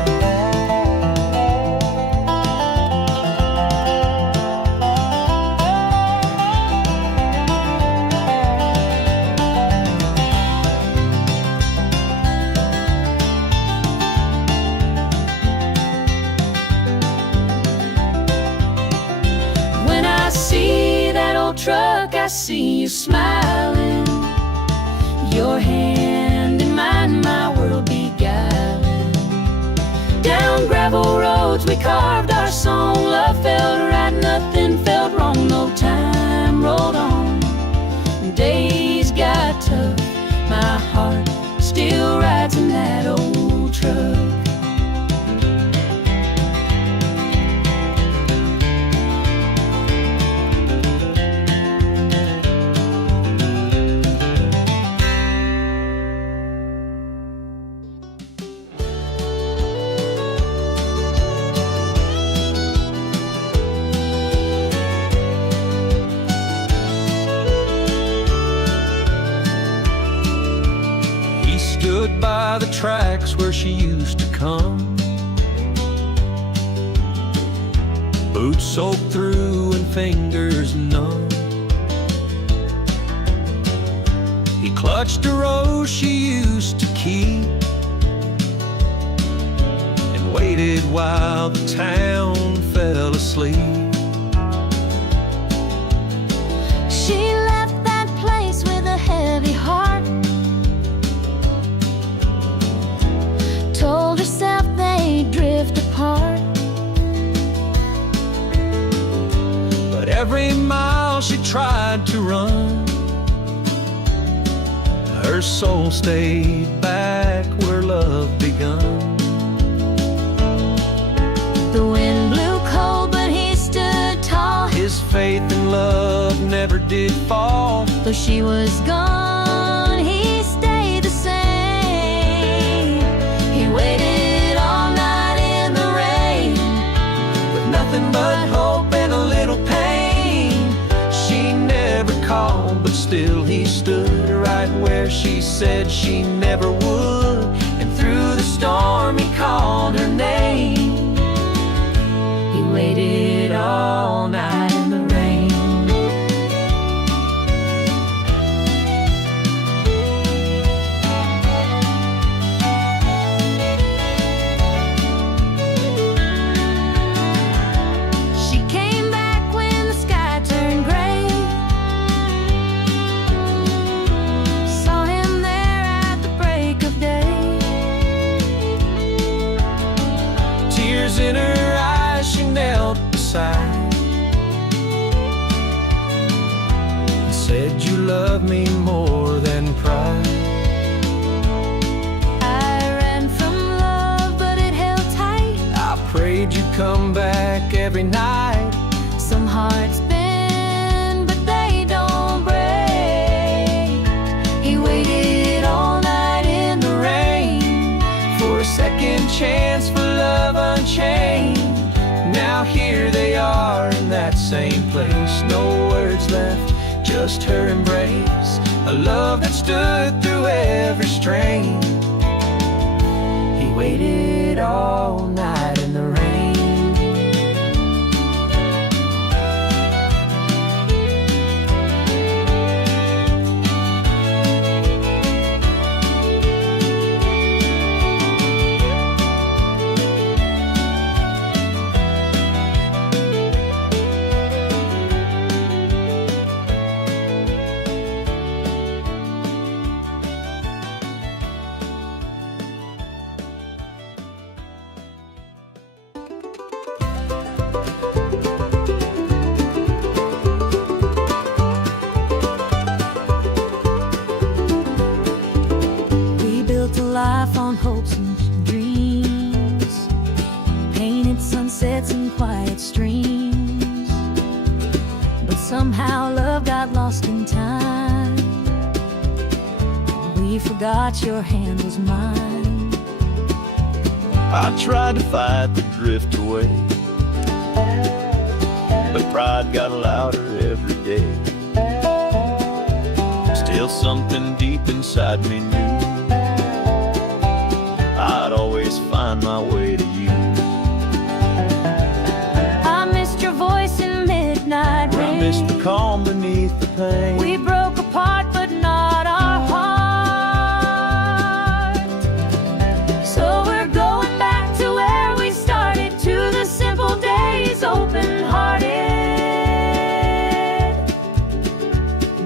see you smiling, your hand in mine, my world beguiling. Down gravel roads we carved our song, love felt right, nothing felt wrong. No time rolled on, days got tough, my heart still rides in that old truck. Stood by the tracks where she used to come, boots soaked through and fingers numb. He clutched a rose she used to keep and waited while the town fell asleep. She left that place with a heavy heart, told herself they'd drift apart. But every mile she tried to run, her soul stayed back where love begun. The wind blew cold, but he stood tall. His faith in love never did fall. Though she was gone, he stayed the same. He waited all night in the rain, With nothing but hope and a little pain. She never called, but still he stood right where she said she never would. And through the storm he called her name. he waited all night in the rain. She came back when the sky turned gray, saw him there at the break of day. Tears in her eyes, she knelt beside and said, "You love me more than pride." I ran from love, but it held tight. I prayed you'd come back every night. Some hearts bend, but they don't break. He waited all night in the rain For a second chance for love unchained. Now here they are in that same place. No words left, just her embrace. A love that stood through every strain. He waited all night in the rain. We built a life on hopes and dreams, painted sunsets and quiet streams. But somehow love got lost in time. We forgot your hand was mine. I tried to fight the drift away, but pride got louder every day. Still something deep inside me knew I'd always find my way to you. I missed your voice in midnight I rain. missed the calm beneath the pain. We broke apart, but not our heart. So we're going back to where we started, to the simple days, open-hearted.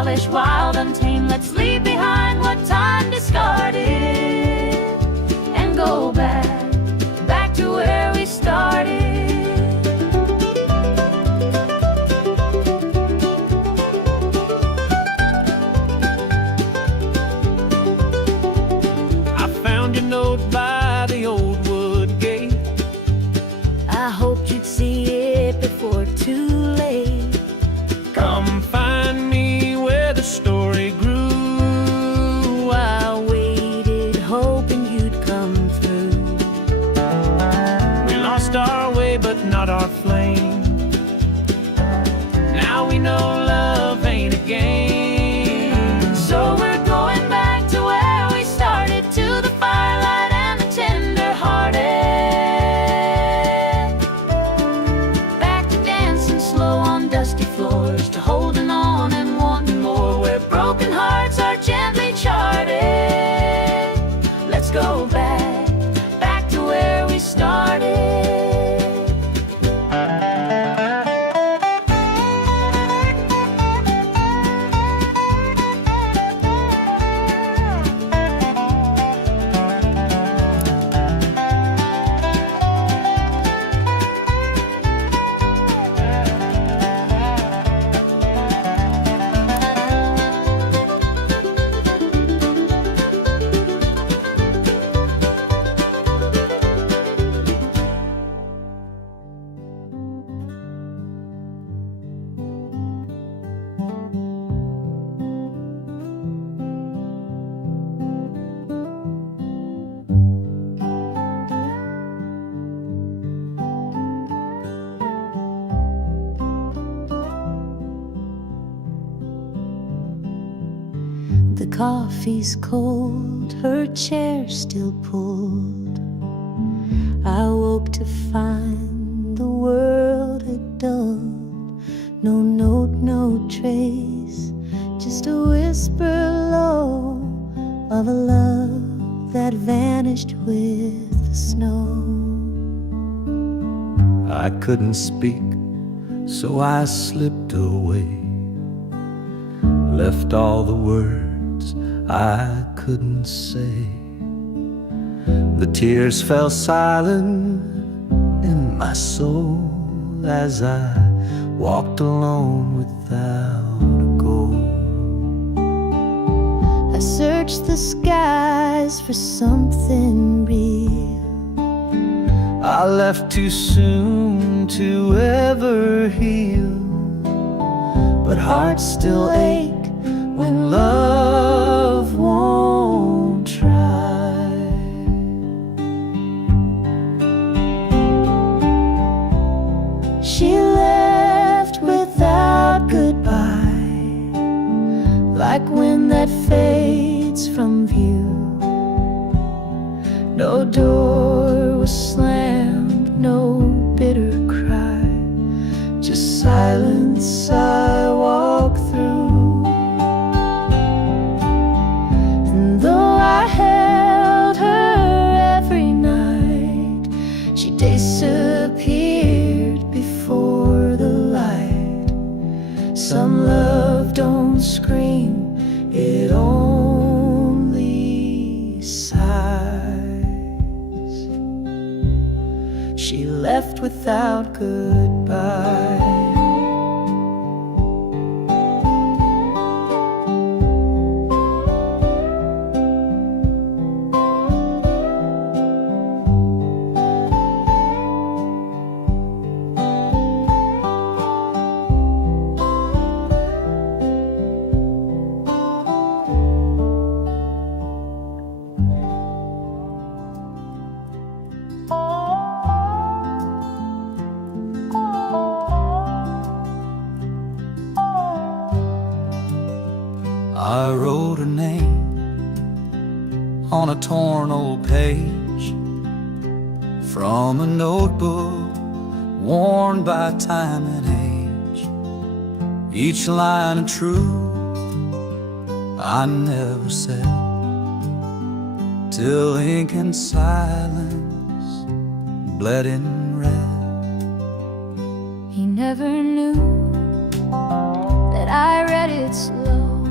childish, wild, untamed. Let's leave behind what time discarded and go back to where we started. I found your note by the old wood gate. I hoped you'd see it before too late. Come find me where the story grew. I waited, hoping you'd come through. We lost our way, but not our flame. Now we know love ain't a game. So we're going back to where we started, to the firelight and the tender-hearted. Back to dancing slow on dusty floors, to holding on and wanting more, where broken hearts are gently charted. Let's go back to where we started. The coffee's cold, her chair still pulled. I woke to find the world had dulled. No note, no trace, just a whisper low of a love that vanished with the snow. I couldn't speak, so I slipped away, left all the words I couldn't say. The tears fell silent in my soul as I walked alone without a goal. I searched the skies for something real. I left too soon to ever heal, but hearts still ache when love won't try. She left without goodbye, like wind that fades from view. No door was slammed, no bitter cry, just silence I walk through. And though I held her every night, she disappeared before the light. Some love don't scream, it only sighs. She left without goodbye. I wrote her name on a torn old page from a notebook worn by time and age. Each line of truth I never said, till ink and silence bled in red. He never knew that I read it slow,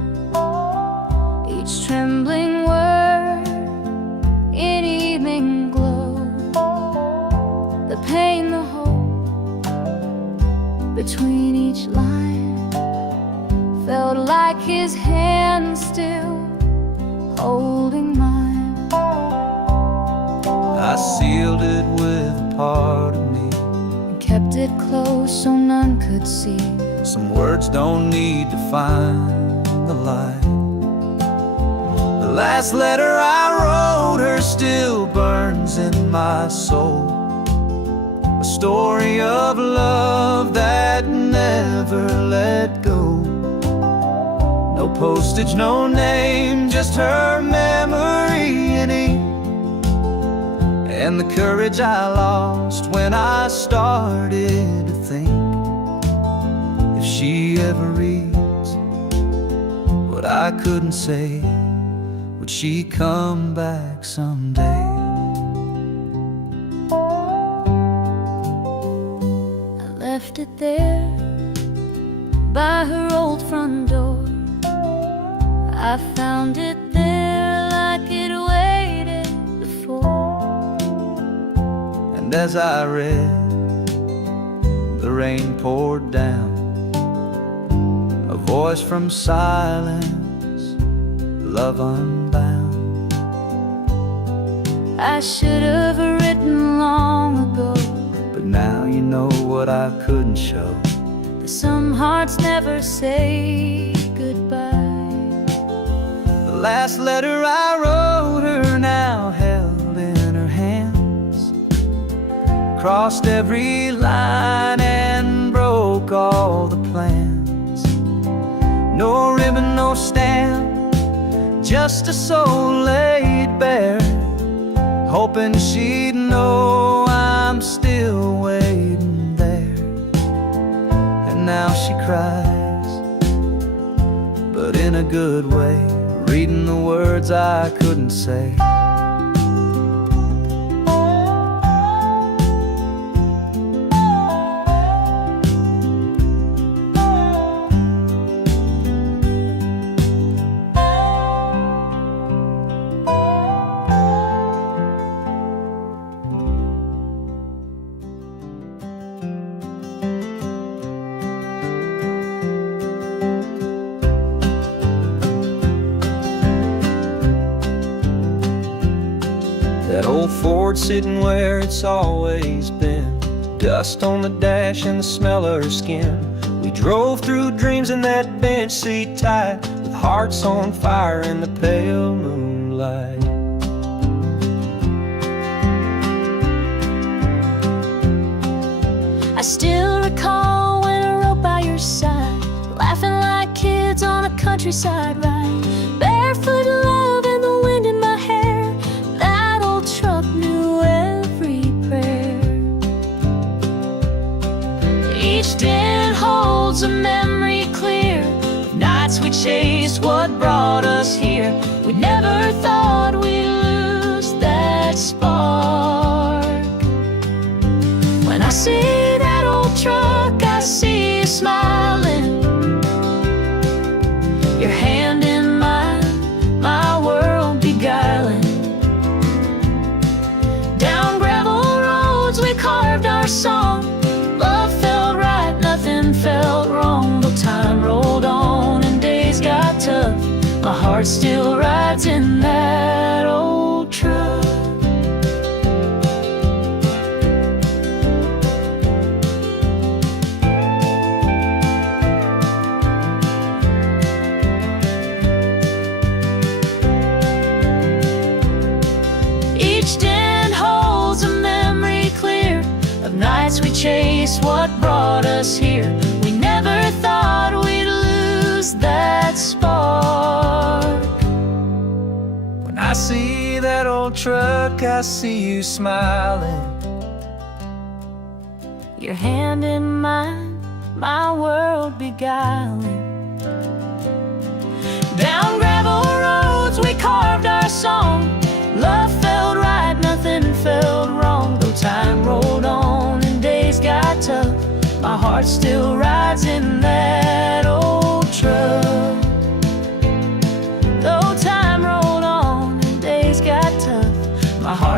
trembling word in evening glow. The pain, the hope between each line felt like his hand still holding mine. I sealed it with a part of me, And kept it close so none could see. some words don't need to find the light. The last letter I wrote her still burns in my soul, a story of love that never let go. No postage, no name, just her memory in ink, and the courage I lost when I started to think, if she ever reads what I couldn't say, would she come back someday? I left it there by her old front door. I found it there like it waited before. And as I read, the rain poured down, a voice from silence, love unbound. I should have written long ago, But now you know what I couldn't show. that some hearts never say goodbye. The last letter I wrote her now held in her hands, crossed every line and broke all the plans. No ribbon, no stamp, just a soul laid bare, hoping she'd know I'm still waiting there. And now she cries, but in a good way, reading the words I couldn't say. That old Ford sitting where it's always been, dust on the dash and the smell of her skin. We drove through dreams in that bench seat tight, with hearts on fire in the pale moonlight. I still recall when I rode by your side, laughing like kids on a countryside ride, barefoot love and the wind in my hair. That old truck knew every prayer. Each dent holds a memory clear, nights we chased what brought us here. We never thought we'd lose that spark. When I see that old truck, I see you smiling, your hand in mine, my world beguiling. Down gravel roads we carved our song, love felt right, nothing felt wrong. Though time rolled on and days got tough, my heart still rides in that old truck. Each dent holds a memory clear of nights we chased what brought us here. We never thought we'd lose that spark. When I see that old truck, I see you smiling, Your hand in mine, my world beguiling. Down gravel roads we carved our song, love felt right, nothing felt wrong. Though time rolled on and days got tough, my heart still rides in that old truck. Though time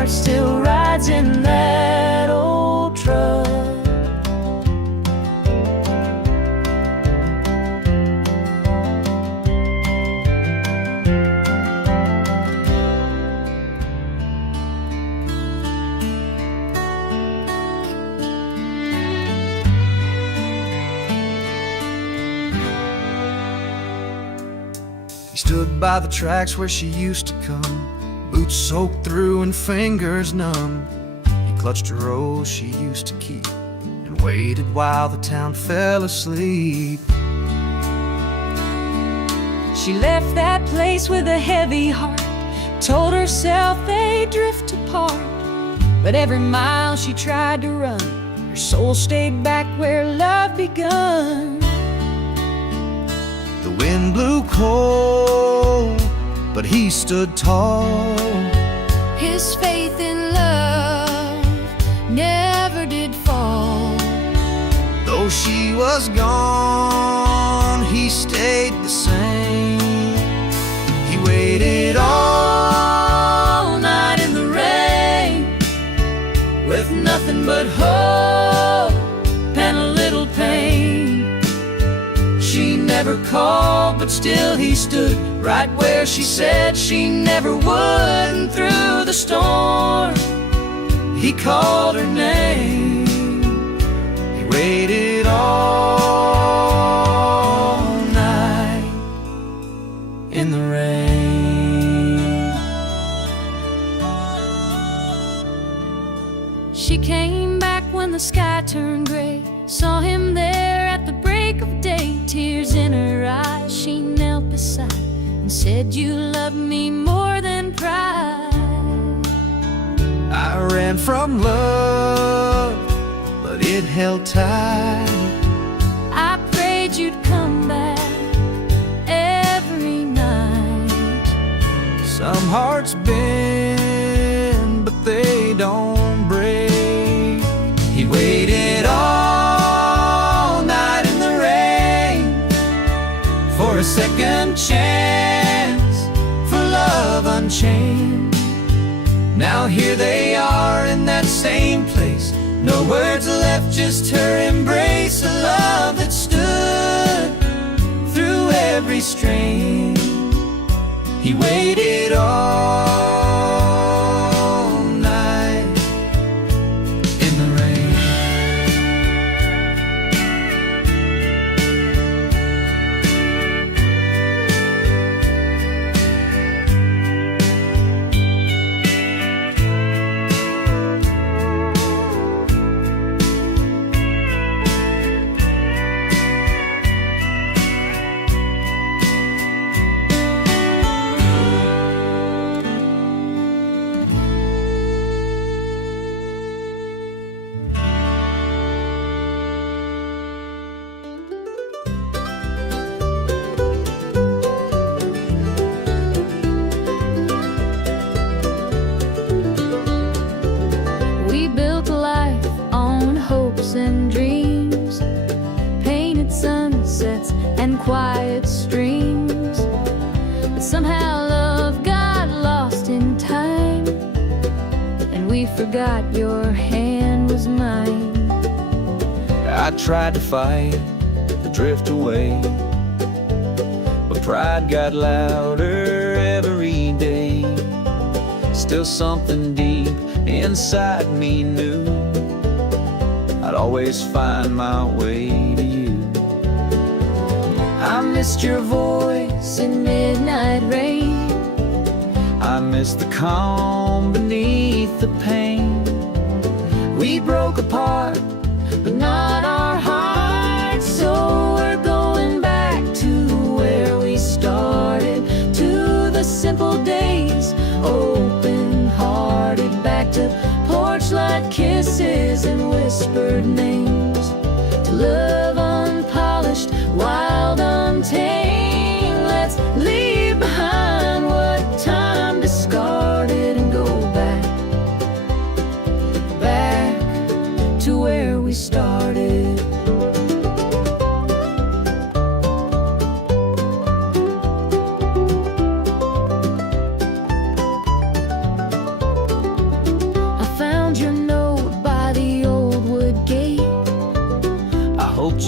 heart still rides in that old truck. He stood by the tracks where she used to come, boots soaked through and fingers numb. He clutched a rose she used to keep and waited while the town fell asleep. She left that place with a heavy heart, told herself they'd drift apart. But every mile she tried to run, her soul stayed back where love begun. The wind blew cold, but he stood tall. His faith in love never did fall. Though she was gone, he stayed the same. He waited all night in the rain, with nothing but hope and a little pain. She never called, but still he stood right where she said she never would. And through the storm, he called her name. He waited all night in the rain. She came back when the sky turned gray, saw him there at the break of day. Tears in her eyes, she knelt beside and said, "You love me more than pride." I ran from love, but it held tight. I prayed you'd come back every night. Some hearts bend, but they don't break. He waited all night in the rain for a second chance, for love unchained. Now here they are in that same place, no words left, just her embrace. A love that stood through every strain. He waited all night in the rain. And dreams, painted sunsets and quiet streams. But somehow love got lost in time, and we forgot your hand was mine. I tried to fight, to drift away, but pride got louder every day. Still something deep inside me knew I'd always find my way to you. I missed your voice in midnight rain. I missed the calm beneath the pain. We broke apart, but not our hearts. So we're going back to where we started, to the simple days, open-hearted, back to porch-light kisses and whispered names, to love unpolished, wild, untamed. Let's leave behind what time discarded and go back to where we started.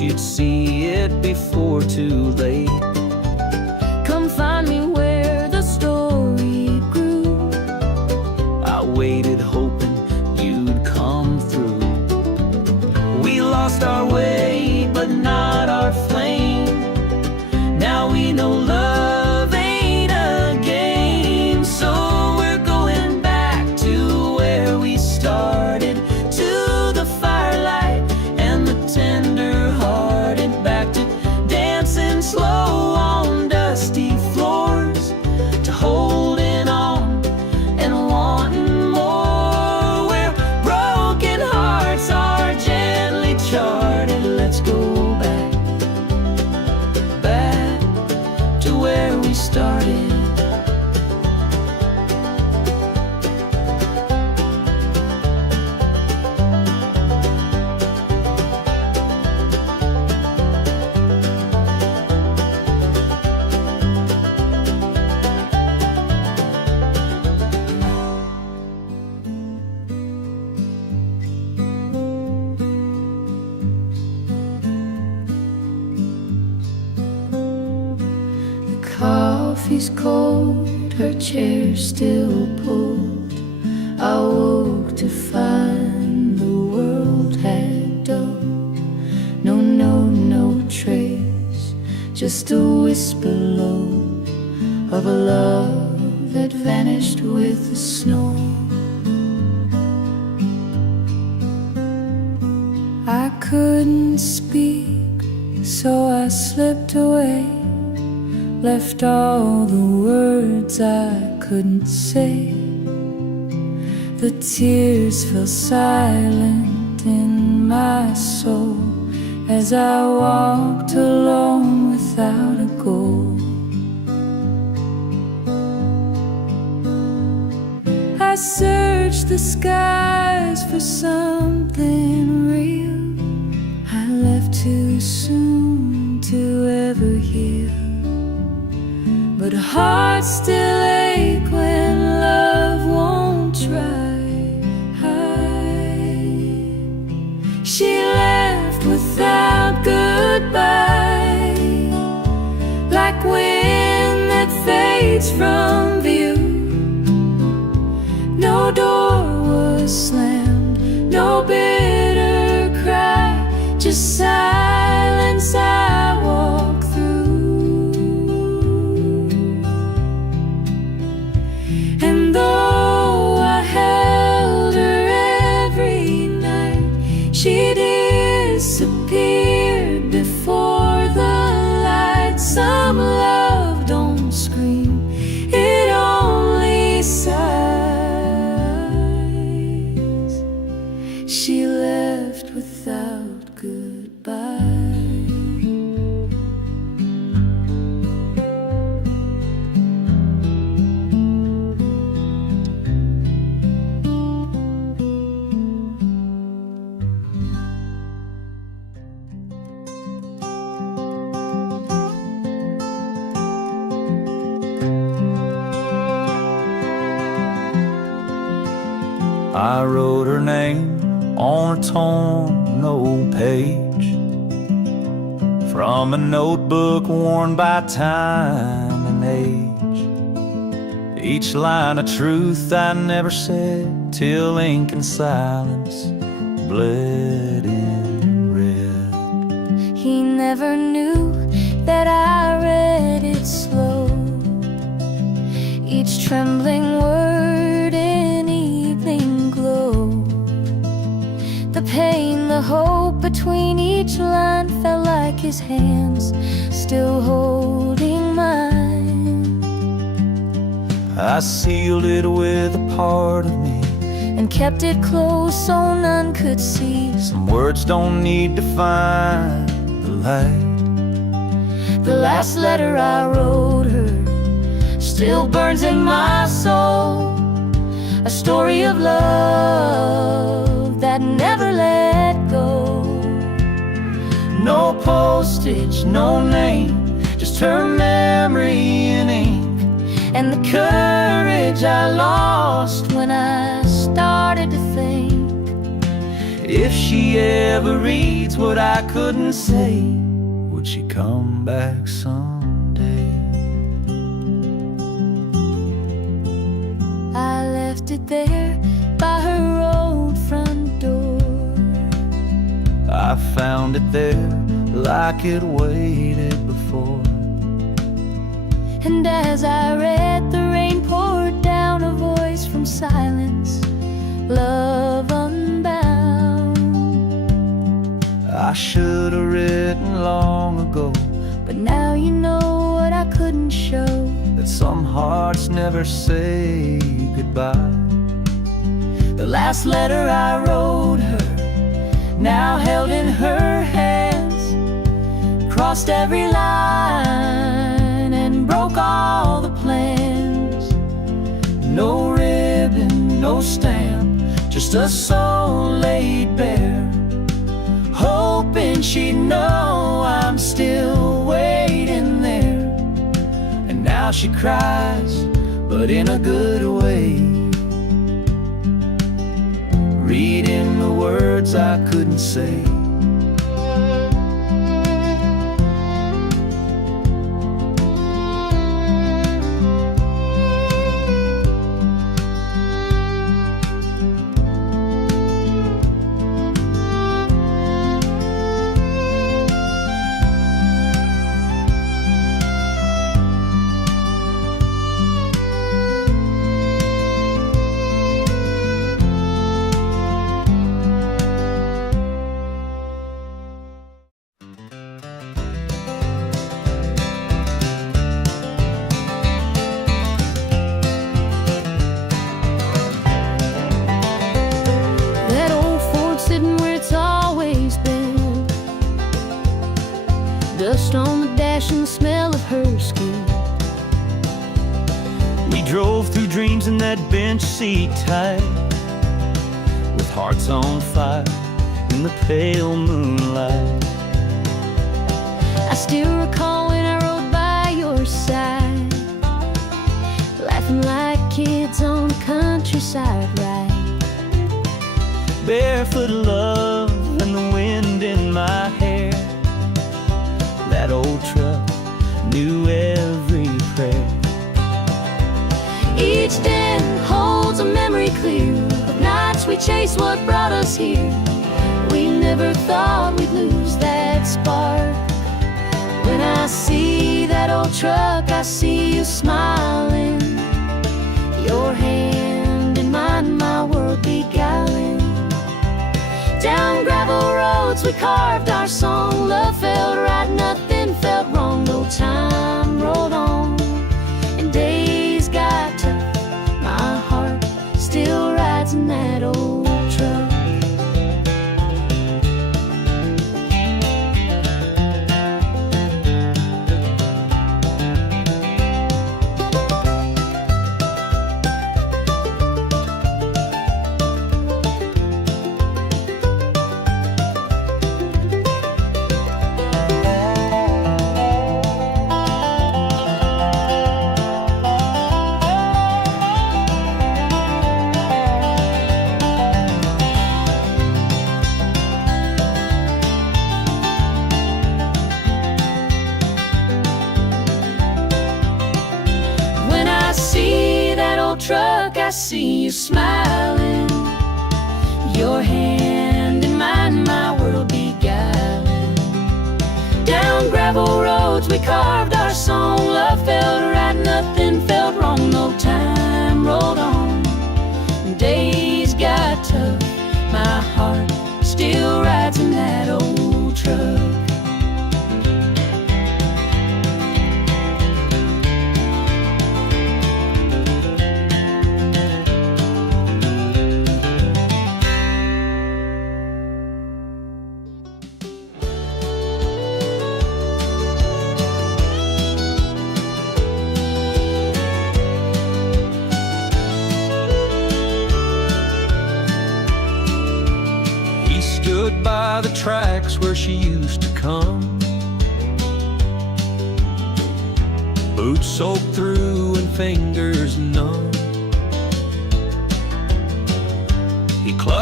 you'd see it before too late. Come find me where the story grew. I waited hoping you'd come through. We lost our way, but not our flame. Now we know love ain't a game. So we're going back to where we started, to the firelight and the tender-hearted. Back to dancing slow on dusty floors, to holding on and wanting more, where broken hearts are gently charted. Let's go back, back to where we started. Coffee's cold, her chair still pulled. I woke to find the world had dulled. No trace, just a whisper low of a love that vanished with the snow. I couldn't speak, so I slipped away, left all the words I couldn't say. The tears fell silent in my soul as I walked alone without a goal. I searched the skies for something real. I left too soon to ever heal, but hearts still ache when love won't try. She left without goodbye, like wind that fades from view. No door was slammed, no bitter cry, just silence I walk through. And though I held her every night, she disappeared before the light. Some love don't scream, it only sighs. She left without goodbye. I wrote her name on a torn old page from a notebook worn by time and age. Each line a truth I never said, till ink and silence bled in red. He never knew that I read it slow, each trembling word in evening glow. The pain, the hope between each line felt like his hands still holding mine. I sealed it with a part of me and kept it close so none could see. Some words don't need to find the light. The last letter I wrote her still burns in my soul, a story of love that never let go. No postage, no name, just her memory in ink, and the courage I lost when I started to think. If she ever reads what I couldn't say, would she come back someday? I left it there by her old front door. I found it there like it waited before. And as I read, the rain poured down, a voice from silence, love unbound. I should have written long ago, but now you know what I couldn't show, that some hearts never say goodbye. The last letter I wrote her, now held in her hands, crossed every line and broke all the plans. No ribbon, no stamp, just a soul laid bare, hoping she'd know I'm still waiting there. And now she cries, but in a good way, reading the words I couldn't say. Dust on the dash and the smell of her skin. We drove through dreams in that bench seat tight, with hearts on fire in the pale moonlight. I still recall when I rode by your side, laughing like kids on the countryside ride. Barefoot love and the wind in my hair. That old truck knew every prayer. Each den holds a memory clear of nights we chased what brought us here. We never thought we'd lose that spark. When I see that old truck, I see you smiling, your hand in mine, my world beguiling. Down gravel roads we carved our song. Love felt right, nothing felt wrong. No time rolled on and days got tough. My heart still rides in that old truck. Truck, I see you smiling, your hand in mine, my world beguiling. Down gravel roads we carved our song. Love felt right, nothing felt wrong. No time rolled on, days got tough. My heart still rides in that old truck. Stood by the tracks where she used to come, boots soaked through and fingers numb. He clutched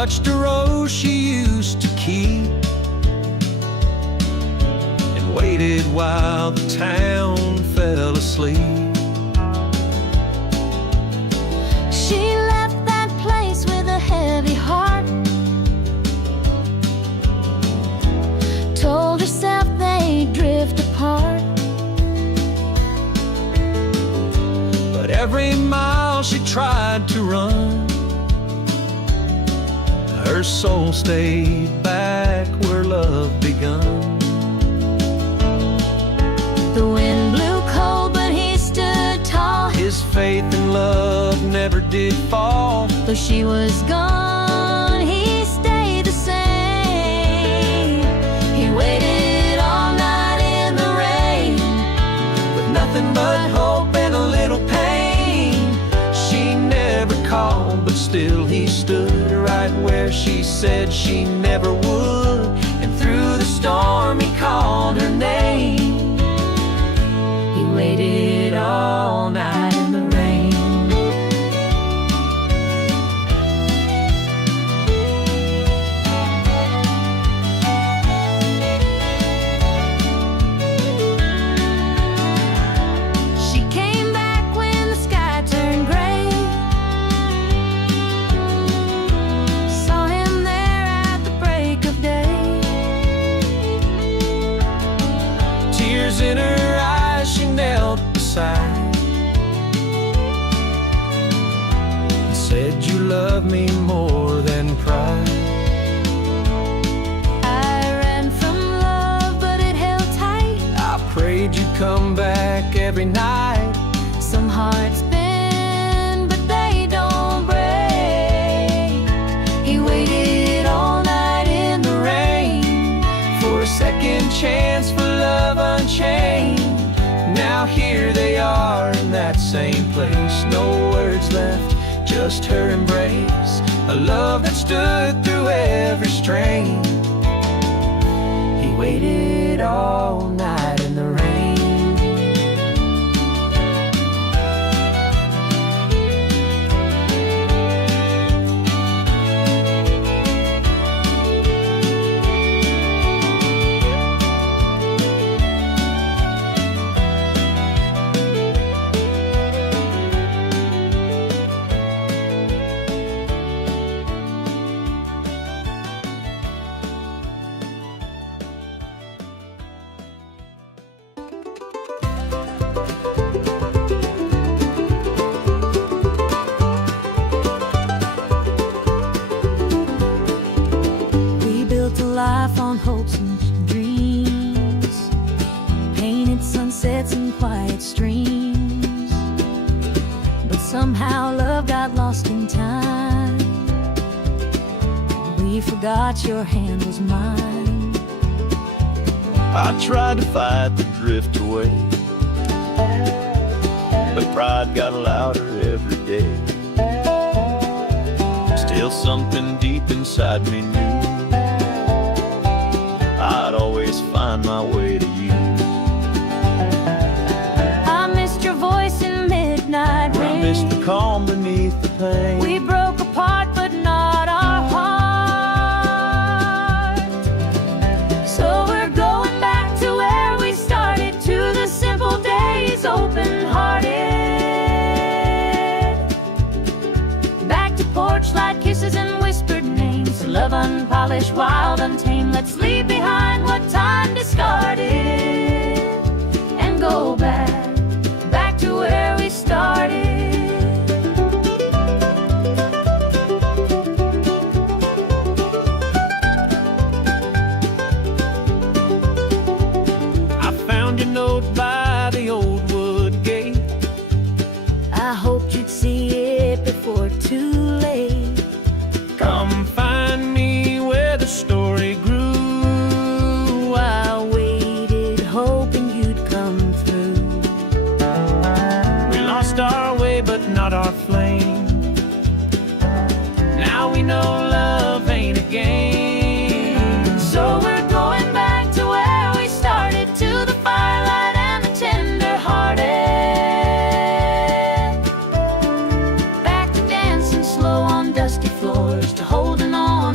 touched a rose she used to keep, and waited while the town fell asleep. She left that place with a heavy heart, told herself they'd drift apart. But every mile she tried to run, her soul stayed back where love begun. The wind blew cold, but he stood tall. His faith in love never did fall. Though she was gone, he stayed the same. He waited all night in the rain, With nothing but hope and a little pain. She never called, but still he stood right where she said she never would. And through the storm he called her name. he waited all night in the rain. She came back when the sky turned gray, saw him there at the break of day. Tears in her eyes, she knelt beside and said, "You love me more than pride." I ran from love, but it held tight. I prayed you'd come back every night. Some hearts bend, but they don't break. He waited all night in the rain For a second chance, for love unchained. Now here they are in that same place. No words left, just her embrace. A love that stood through every strain. He waited all night in the rain. We built a life on hopes and dreams, painted sunsets and quiet streams. But somehow love got lost in time. We forgot your hand was mine. I tried to fight the drift away, but pride got louder every day. Still something deep inside me knew I'd always find my way to you. I missed your voice in midnight I rain. missed the calm beneath the pain. We broke apart, but not our heart. So we're going back to where we started, to the simple days, open-hearted. Back to porch light kisses and whispered names, love unpolished, wild, untamed. Let's leave behind what time discarded and go back to where we started. I found your note by the old wood gate. I hoped you'd see it before too late. Come find me where the story grew. I waited, hoping you'd come through. We lost our way, but not our flame. Now we know love ain't a game. So we're going back to where we started, to the firelight and the tender-hearted. Back to dancing slow on dusty floors, to holding on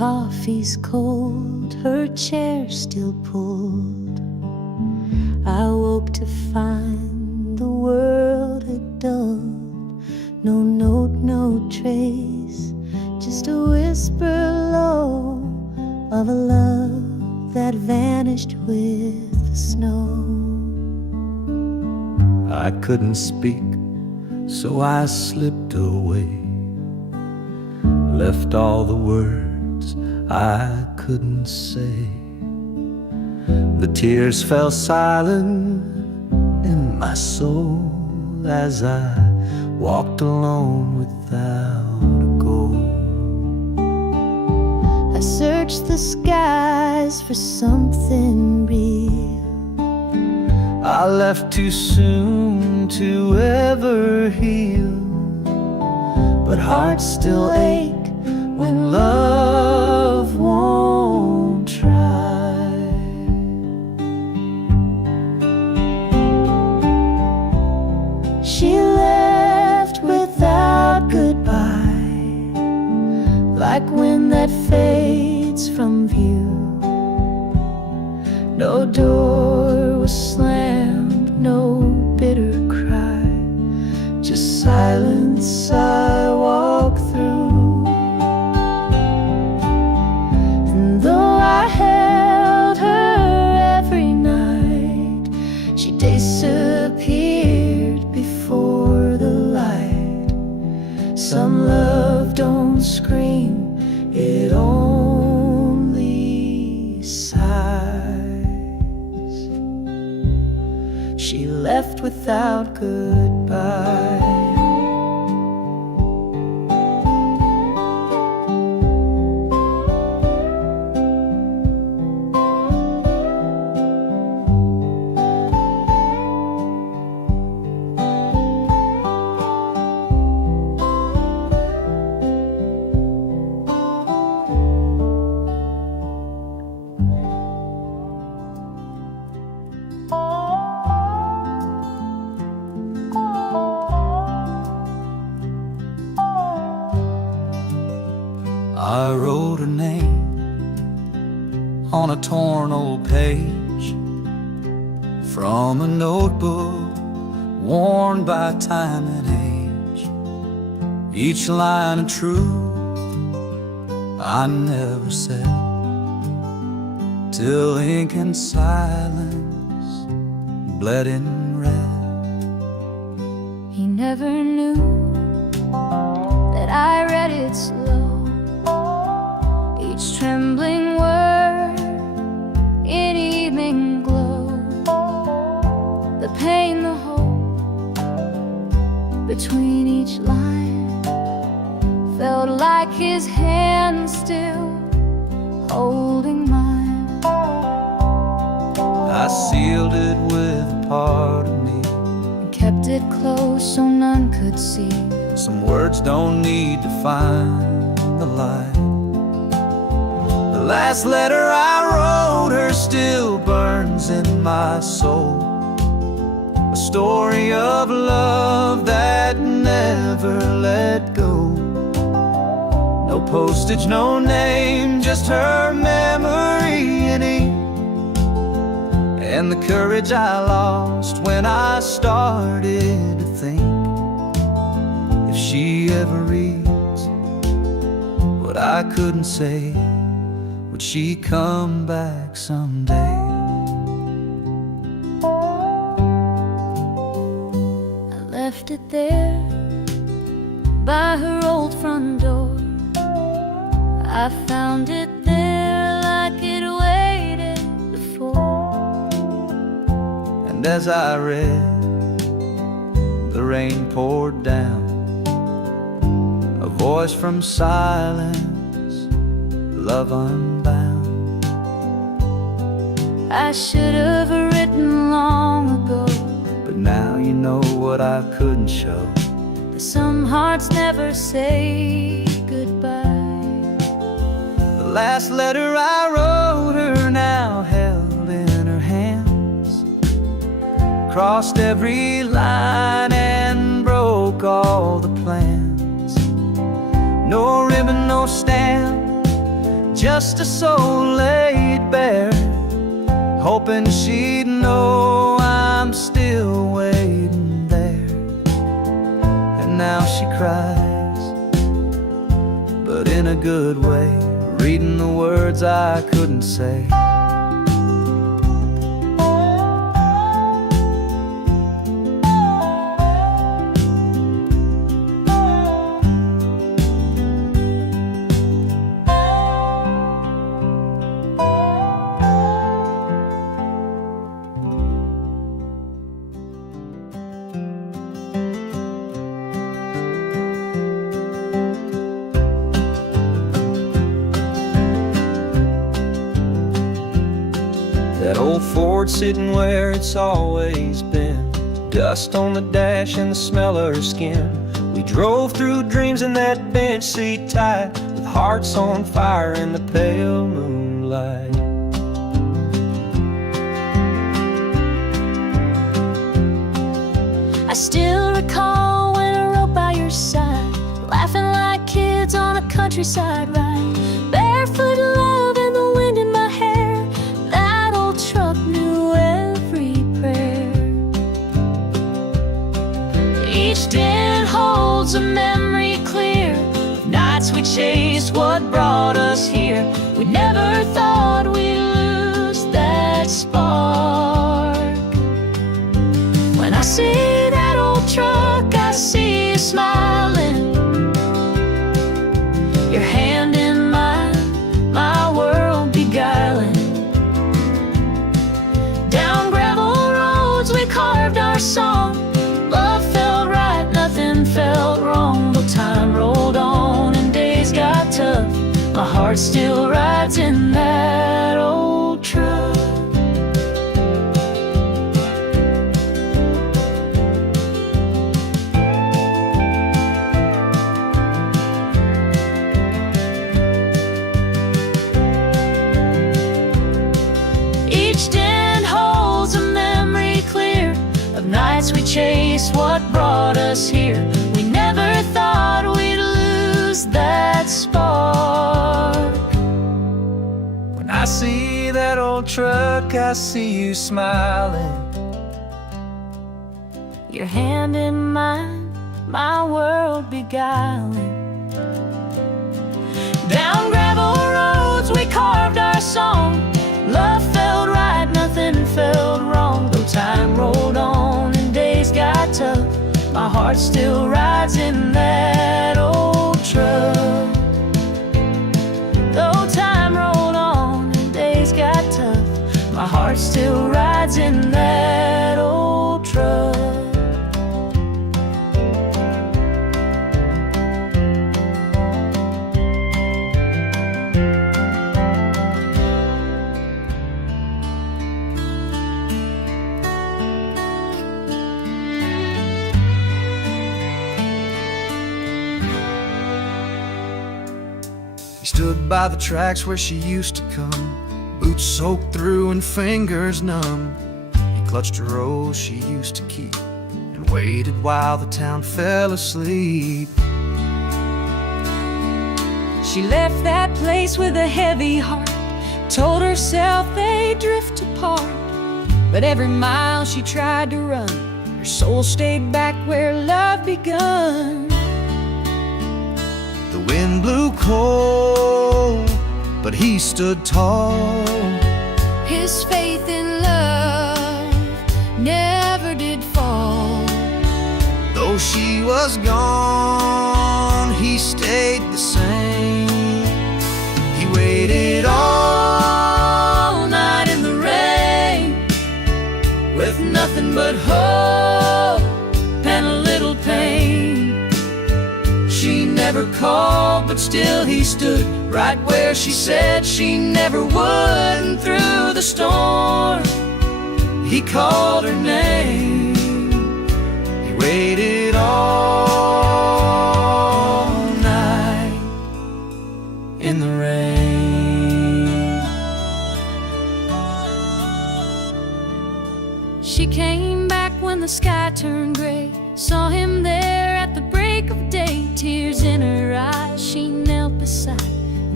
coffee's cold, her chair still pulled. I woke to find the world had dulled. No note, no trace, just a whisper low of a love that vanished with the snow. I couldn't speak, so I slipped away, left all the words I couldn't say. The tears fell silent in my soul as I walked alone without a goal. I searched the skies for something real. I left too soon to ever heal, but hearts still ache when love won't try. She left without goodbye, like wind that fades from view. No door was slammed, no bitter cry, just silence I walk through. And though I held her every night, she disappeared before the light. Some love don't scream, it only sighs. She left without goodbye. I wrote her name on a torn old page from a notebook worn by time and age. Each line of truth I never said, till ink and silence bled in red. He never knew that I read it slow, each trembling word in evening glow. The pain, the hope between each line felt like his hand still holding mine. I sealed it with a part of me, And kept it close so none could see. some words don't need to find the light. The last letter I wrote her still burns in my soul, a story of love that never let go. No postage, no name, just her memory in ink, and the courage I lost when I started to think, if she ever reads what I couldn't say, would she come back someday? I left it there by her old front door. I found it there like it waited before. And as I read, the rain poured down, a voice from silence, love unbound. I should have written long ago, But now you know what I couldn't show. that some hearts never say goodbye. The last letter I wrote her now held in her hands, crossed every line and broke all the plans. No ribbon, no stamp, just a soul laid bare, hoping she'd know I'm still waiting there. And now she cries, but in a good way, reading the words I couldn't say. That old Ford sitting where it's always been, dust on the dash and the smell of her skin. We drove through dreams in that bench seat tight, with hearts on fire in the pale moonlight. I still recall when I rode by your side, laughing like kids on a countryside ride, barefoot love and the wind in my hair. That old truck knew every prayer. Each dent holds a memory clear of nights we chased what brought us here. We never thought we'd lose that spark. When I see that old truck, I see you smiling, your hand in mine, my world beguiling. Down gravel roads we carved our song, love felt right, nothing felt wrong. But time rolled on and days got tough, my heart still rides in that old truck. Each dent holds a memory clear of nights we chased what brought us here. We never thought we'd lose that spark. When I see that old truck, I see you smiling, Your hand in mine, my world beguiling. Down gravel roads we carved our song, love felt right, nothing felt wrong. Though time rolled on and days got tough, my heart still rides in that old truck. Though time rolled on and days got tough, my heart still rides in that old truck. He stood by the tracks where she used to come, boots soaked through and fingers numb. He clutched a rose she used to keep and waited while the town fell asleep. She left that place with a heavy heart, told herself they'd drift apart. But every mile she tried to run, her soul stayed back where love begun. The wind blew cold, but he stood tall. His faith in love never did fall. Though she was gone, he stayed the same. He waited all night in the rain, with nothing but hope and a little pain. She never called, but still he stood right where she said she never would. And through the storm, he called her name. He waited all night in the rain. She came back when the sky turned gray, saw him there at the break of day. Tears in her eyes, she knelt beside and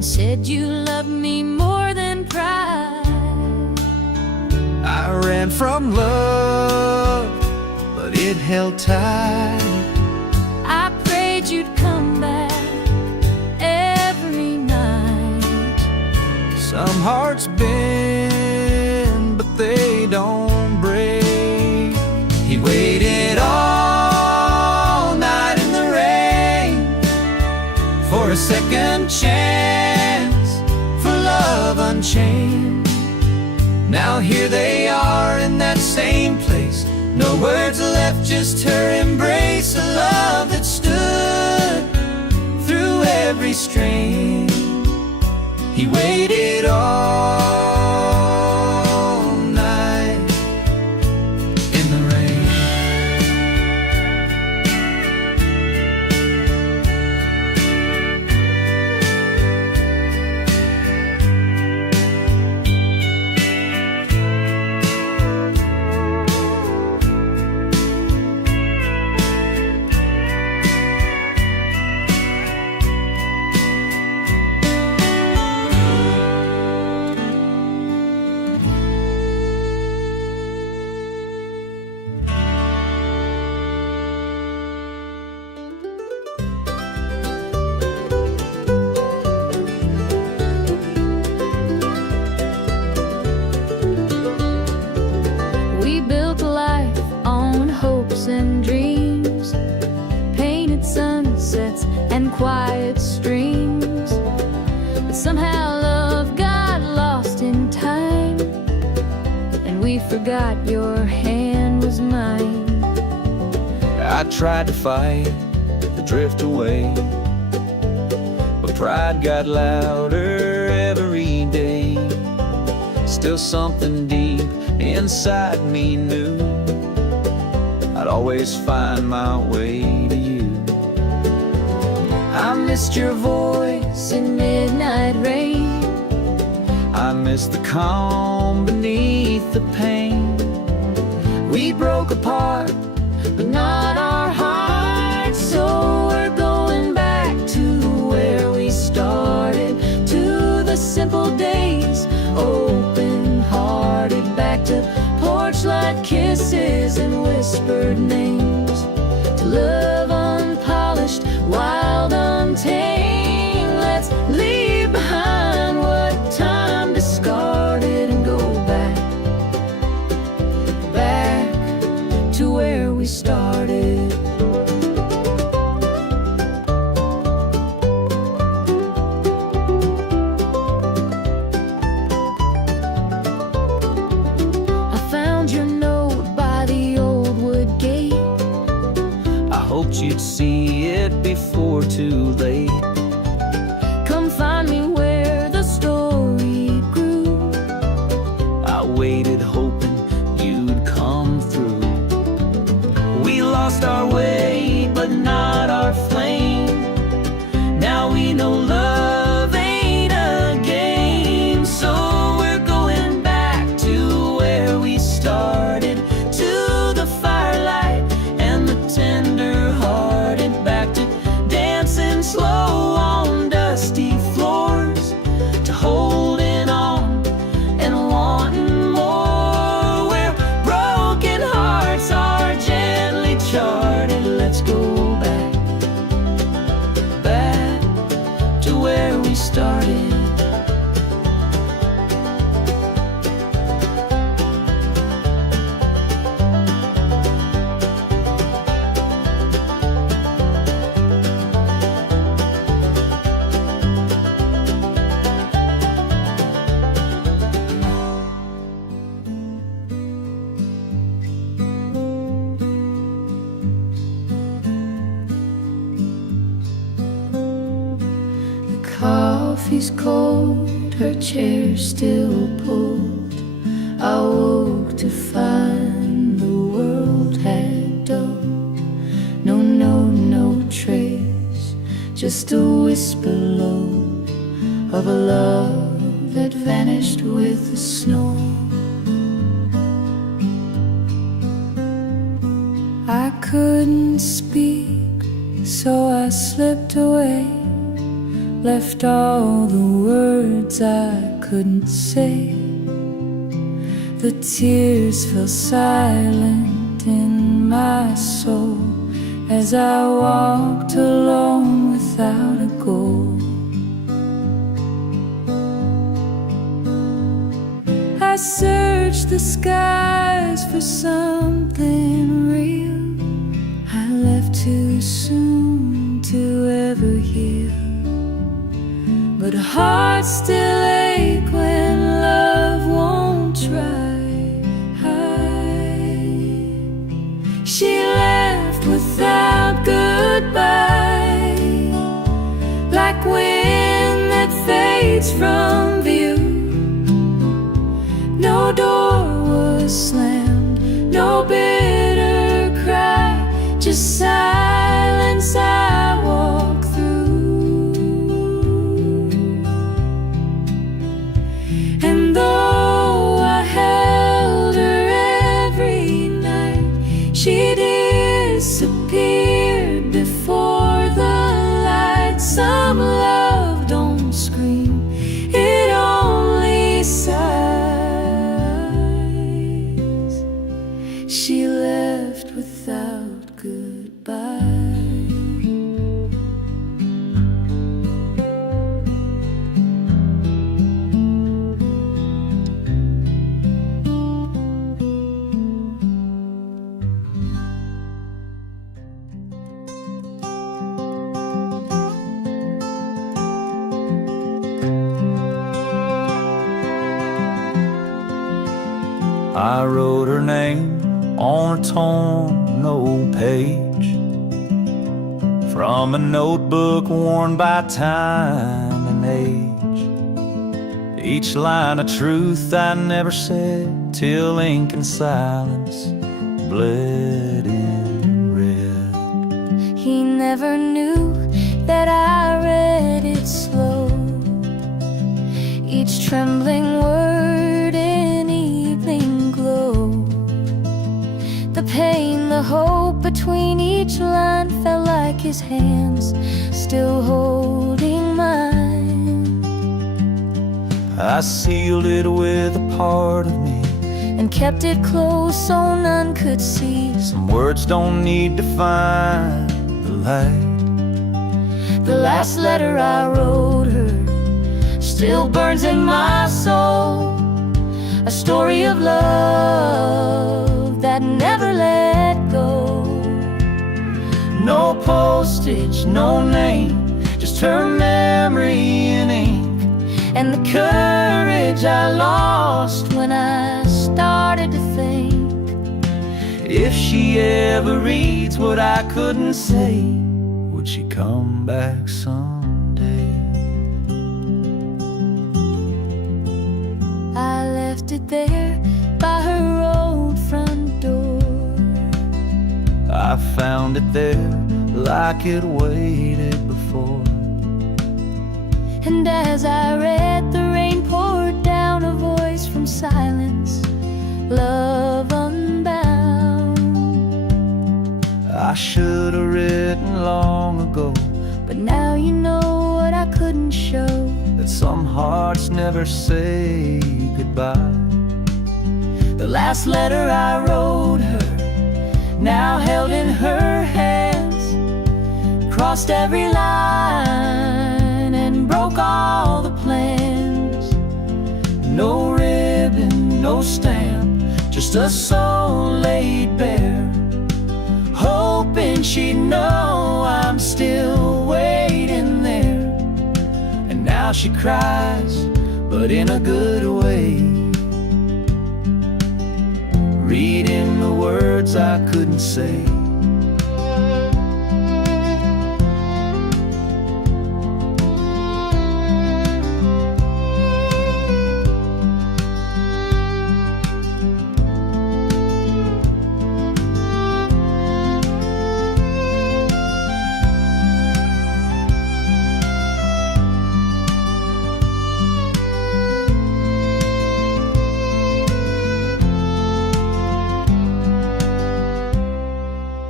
said you loved me more than pride. I ran from love, but it held tight. I prayed you'd come back every night. Some hearts bend, but they don't break. He waited all night in the rain for a second chance, for love unchained. Now here they are in that same place. No words left, just her embrace. A love that stood through every strain. He waited all night in the rain. And dreams, painted sunsets and quiet streams. But somehow love got lost in time, and we forgot your hand was mine. I tried to fight, to drift away, but pride got louder every day. Still something deep inside me knew I'd always find my way to you. I missed your voice in midnight rain. I missed the calm beneath the pain. We broke apart, but not our hearts. So we're going back to where we started, to the simple days, open-hearted, back to porch-light kisses and whispered names, to love unpolished, wild, untamed. Let's leave behind what time discarded and go back, back to where we started. I found your note by the old wood gate. I hoped you'd see it before too late. Come find me where the story grew. I waited hoping you'd come through. We lost our way, but not our flame. Now we know love ain't a game. So we're going back to where we started, to the firelight and the tender-hearted, back to dancing slow on dusty floors, to holding on and wanting more, where broken hearts are gently charted. Let's go back, back to where we started. The coffee's cold, her chair still pulled. I woke to find the world had dulled. No note, no trace, just a whisper low of a love that vanished with the snow. I couldn't speak, so I slipped away, left all the words I couldn't say. The tears fell silent in my soul as I walked alone without a goal. I searched the skies for something real. I left too soon to ever heal, but hearts still ache when love won't try. She left without goodbye, like wind that fades from view. No door was slammed, no bitter cry, just silence I walk through. And though I held her every night, she disappeared before the light. Some love don't scream, it only sighs. She left without goodbye. I wrote her name on a torn old page from a notebook worn by time and age. Each line of truth I never said till ink and silence bled in red. He never knew that I read it slow, each trembling word in evening glow. The pain, the hope between each line felt like his hands still holding mine. I sealed it with a part of me and kept it close so none could see. Some words don't need to find the light. The last letter I wrote her still burns in my soul, a story of love that never let go. No postage, no name, just her memory in ink, and the courage I lost when I started to think. If she ever reads what I couldn't say, would she come back someday? I left it there by her old front door. I found it there like it waited before. And as I read, the rain poured down, a voice from silence, love unbound. I should have written long ago, but now you know what I couldn't show, that some hearts never say goodbye. the last letter I wrote her, now held in her hands, crossed every line and broke all the plans. No ribbon, no stamp, just a soul laid bare, hoping she'd know I'm still waiting there. And now she cries, but in a good way, reading the words I couldn't say.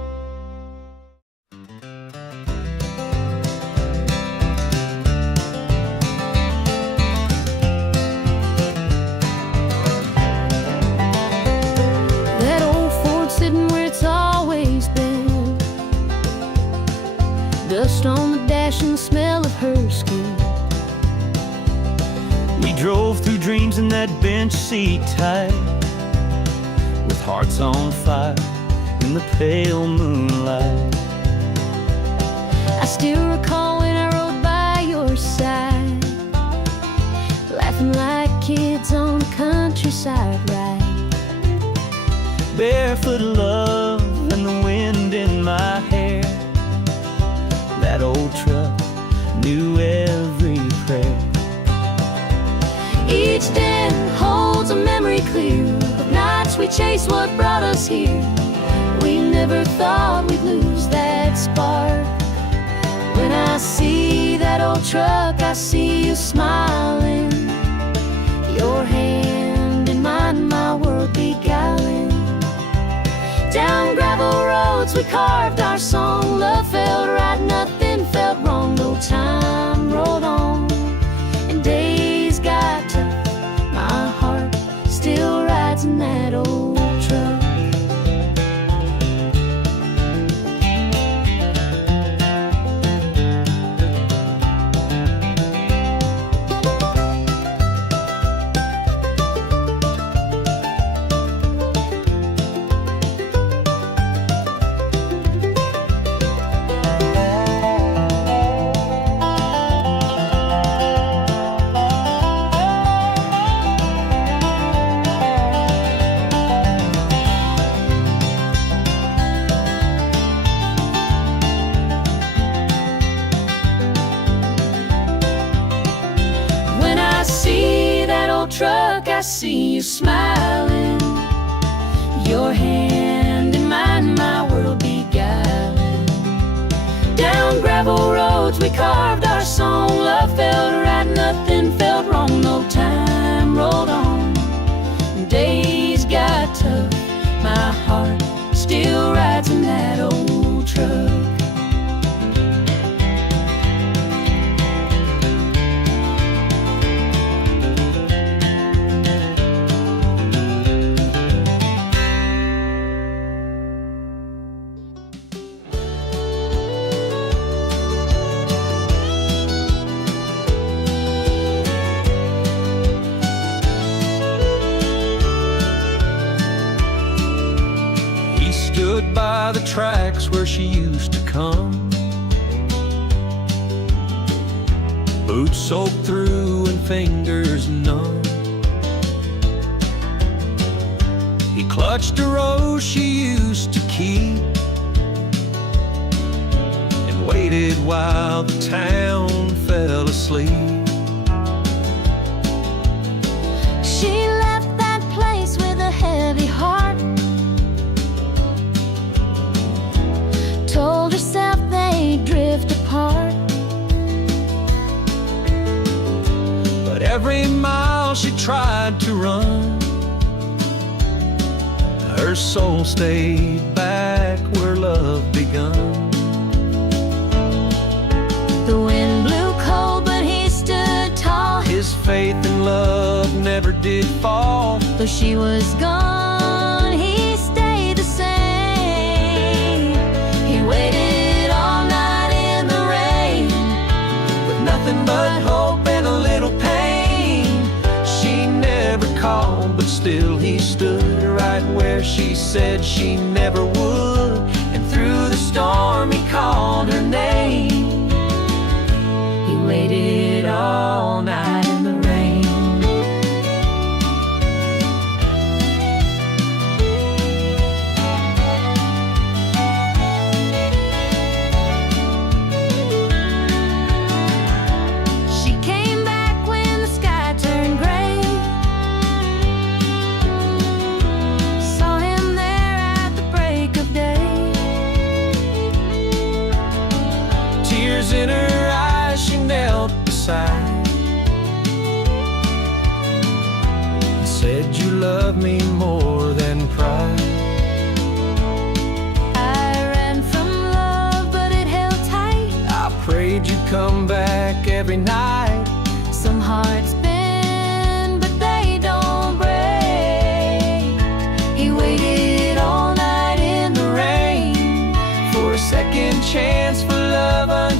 dust on the dash and the smell of her skin. We drove through dreams in that bench seat tight, with hearts on fire in the pale moonlight. I still recall when I rode by your side, laughing like kids on a countryside ride. Barefoot love and the wind in my hair. That old truck knew every prayer. Each day holds a memory clear of nights we chased what brought us here. We never thought we'd lose that spark. When I see that old truck, I see you smiling, your hand in mine, my world beguiling. Down gravel roads we carved our song. Love felt right, nothing felt wrong. No time rolled on and days got tough. My heart still rides in that old truck. Truck, I see you smiling, your hand in mine, my world beguiling. Down gravel roads we carved our song. Love felt right, nothing felt wrong. No time rolled on, days got tough. My heart still rides in that old truck. Stood by the tracks where she used to come, boots soaked through and fingers numb. He clutched a rose she used to keep and waited while the town fell asleep. She left that place with a heavy heart, told herself they'd drift apart. But every mile she tried to run, her soul stayed back where love begun. The wind blew cold, but he stood tall. His faith in love never did fall. Though she was gone, he stayed the same. He waited all night in the rain, With nothing but hope and a little pain. She never called, but still he stood right where she said she never would. And through the storm he called her name. he waited all night in the rain. She came back when the sky turned gray, saw him there at the break of day. Tears in her eyes, she knelt beside and said, "You love me more than pride." I ran from love, but it held tight. I prayed you'd come back every night. Some hearts bend, but they don't break. He waited all night in the rain For a second chance, for love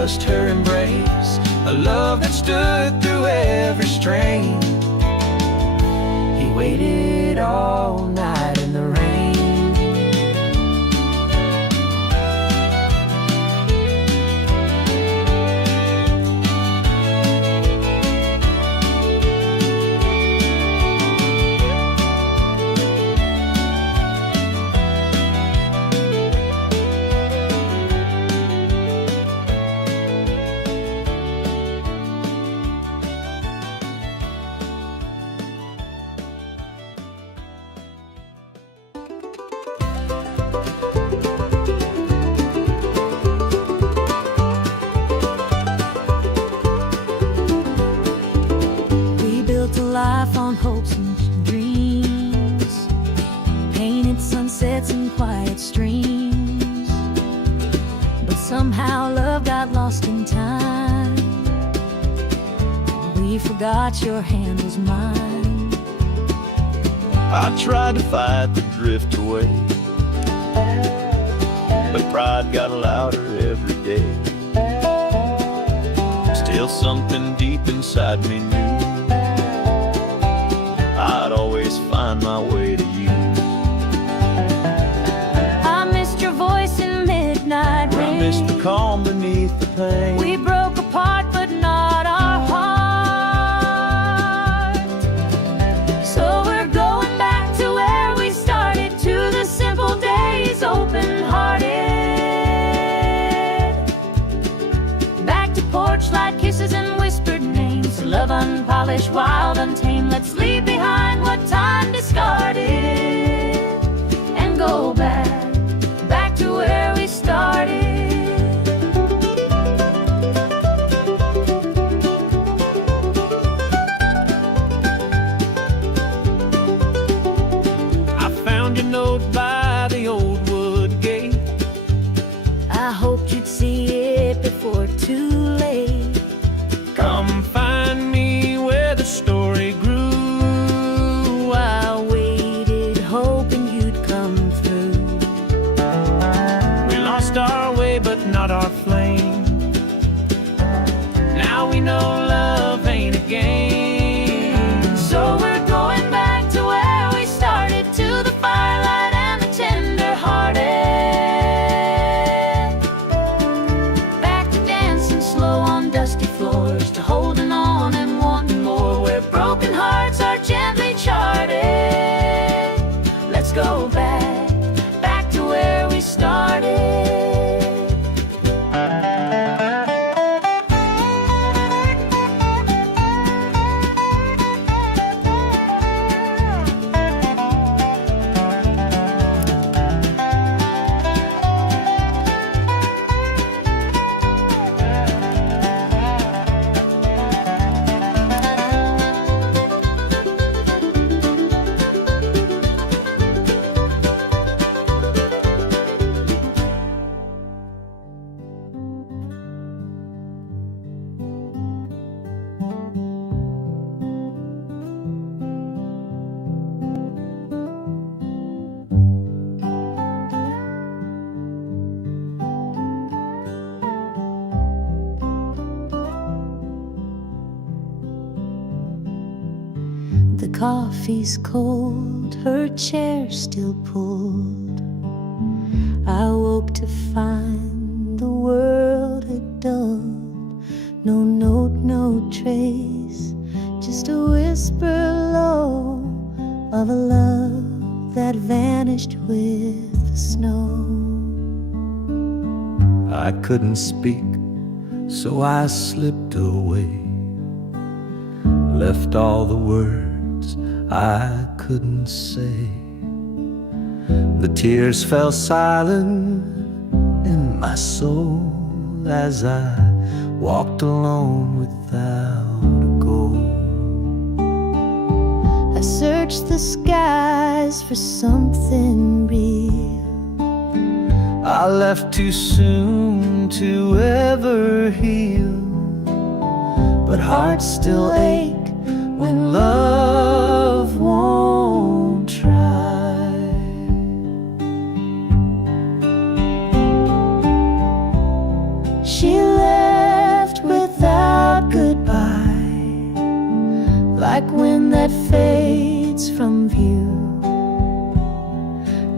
just her embrace, a love that stood through every strain. He waited all night in the rain. Life on hopes and dreams, painted sunsets and quiet streams, but somehow love got lost in time. We forgot your hand was mine. I tried to fight the drift away, but pride got louder every day. Still something deep inside me knew I'd always find my way to you. I missed your voice in midnight rain. I missed the calm beneath the pain. We broke apart, but not our heart. So we're going back to where we started, to the simple days, open-hearted. Back to porch light kisses and whispered names, love unpolished, wild, untamed. Let's leave behind what time discarded and go back to where we started. I found your note by the old wood gate. I hoped you'd see it before too late. Come find me where the story grew. I waited, hoping you'd come through. We lost our way, but not our flame. Now we know love ain't a game. So we're going back to where we started, to the firelight and the tender-hearted. Back to dancing slow on dusty floors, to holding on and wanting more, where broken hearts are gently charted. Let's go back to where we started. The coffee's cold, her chair still pulled. I woke to find the world had dulled. No note, no trace, just a whisper low of a love that vanished with the snow. I couldn't speak, so I slipped away, left all the words I couldn't say. The tears fell silent in my soul as I walked alone without a goal. I searched the skies for something real. I left too soon to ever heal, but hearts still ache when love won't try. She left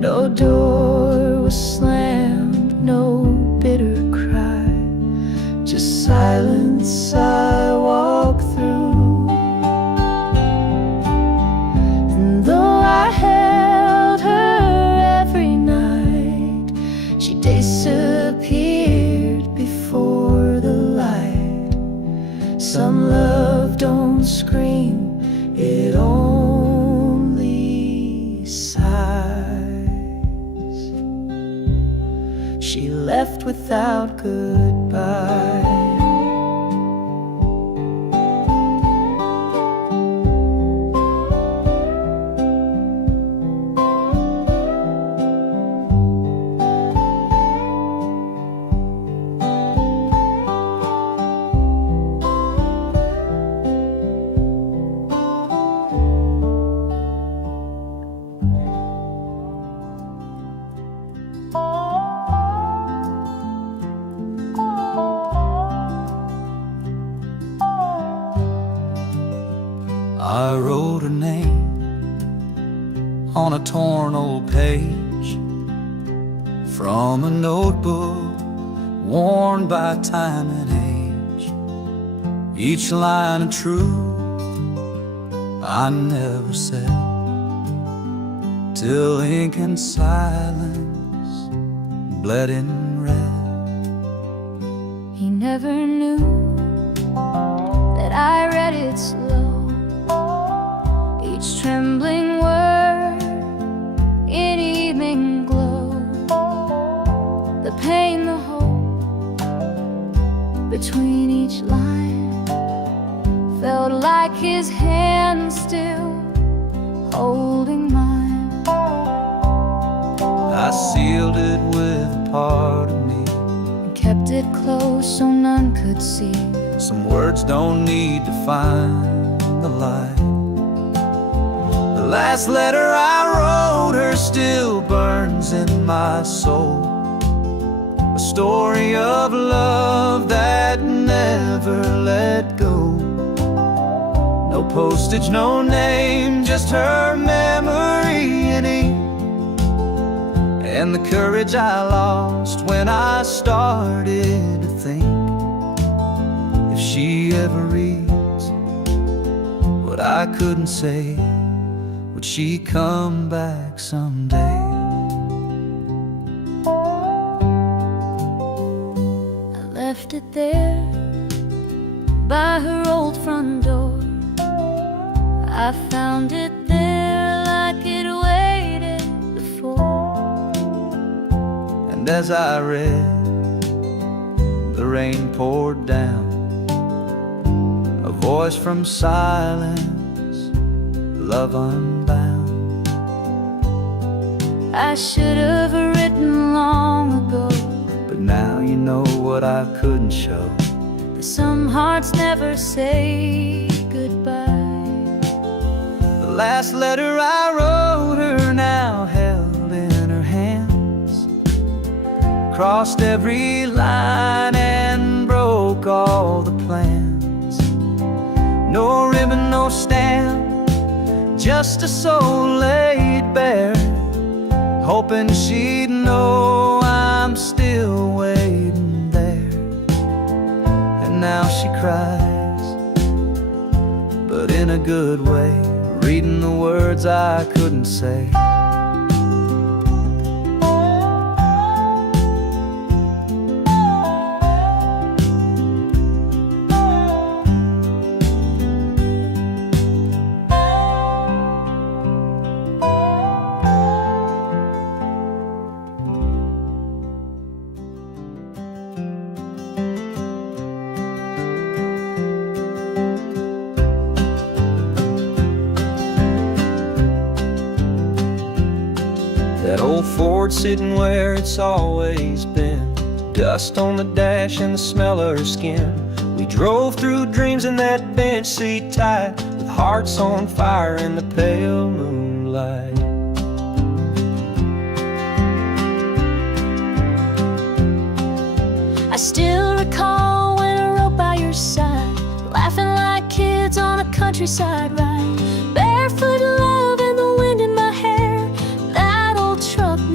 No door was slammed, no bitter cry, just silence I walk through. And though I held her every night, she disappeared before the light. Some love don't scream, it only sighs. She left without goodbye. I wrote her name on a torn old page from a notebook worn by time and age. Each line of truth I never said, till ink and silence bled in red. He never knew that I read it slow, each trembling word in evening glow. The pain, the hope between each line felt like his hand still holding mine. I sealed it with a part of me, And kept it close so none could see. some words don't need to find the light. The last letter I wrote her still burns in my soul, a story of love that never let go. No postage, no name, just her memory in ink, and the courage I lost when I started to think, if she ever reads what I couldn't say, would she come back someday? I left it there by her old front door. I found it there like it waited before. And as I read, the rain poured down, a voice from silence, love unbound. I should have written long ago, But now you know what I couldn't show. that some hearts never say goodbye. The last letter I wrote her now held in her hands, crossed every line and broke all the plans. No ribbon, no stamp, just a soul laid bare, hoping she'd know I'm still waiting there. And now she cries, but in a good way, reading the words I couldn't say. That old Ford sitting where it's always been, dust on the dash and the smell of her skin. We drove through dreams in that bench seat tight, with hearts on fire in the pale moonlight. I still recall when I rode by your side, laughing like kids on a countryside ride. Barefoot love and the wind in my hair, that old truck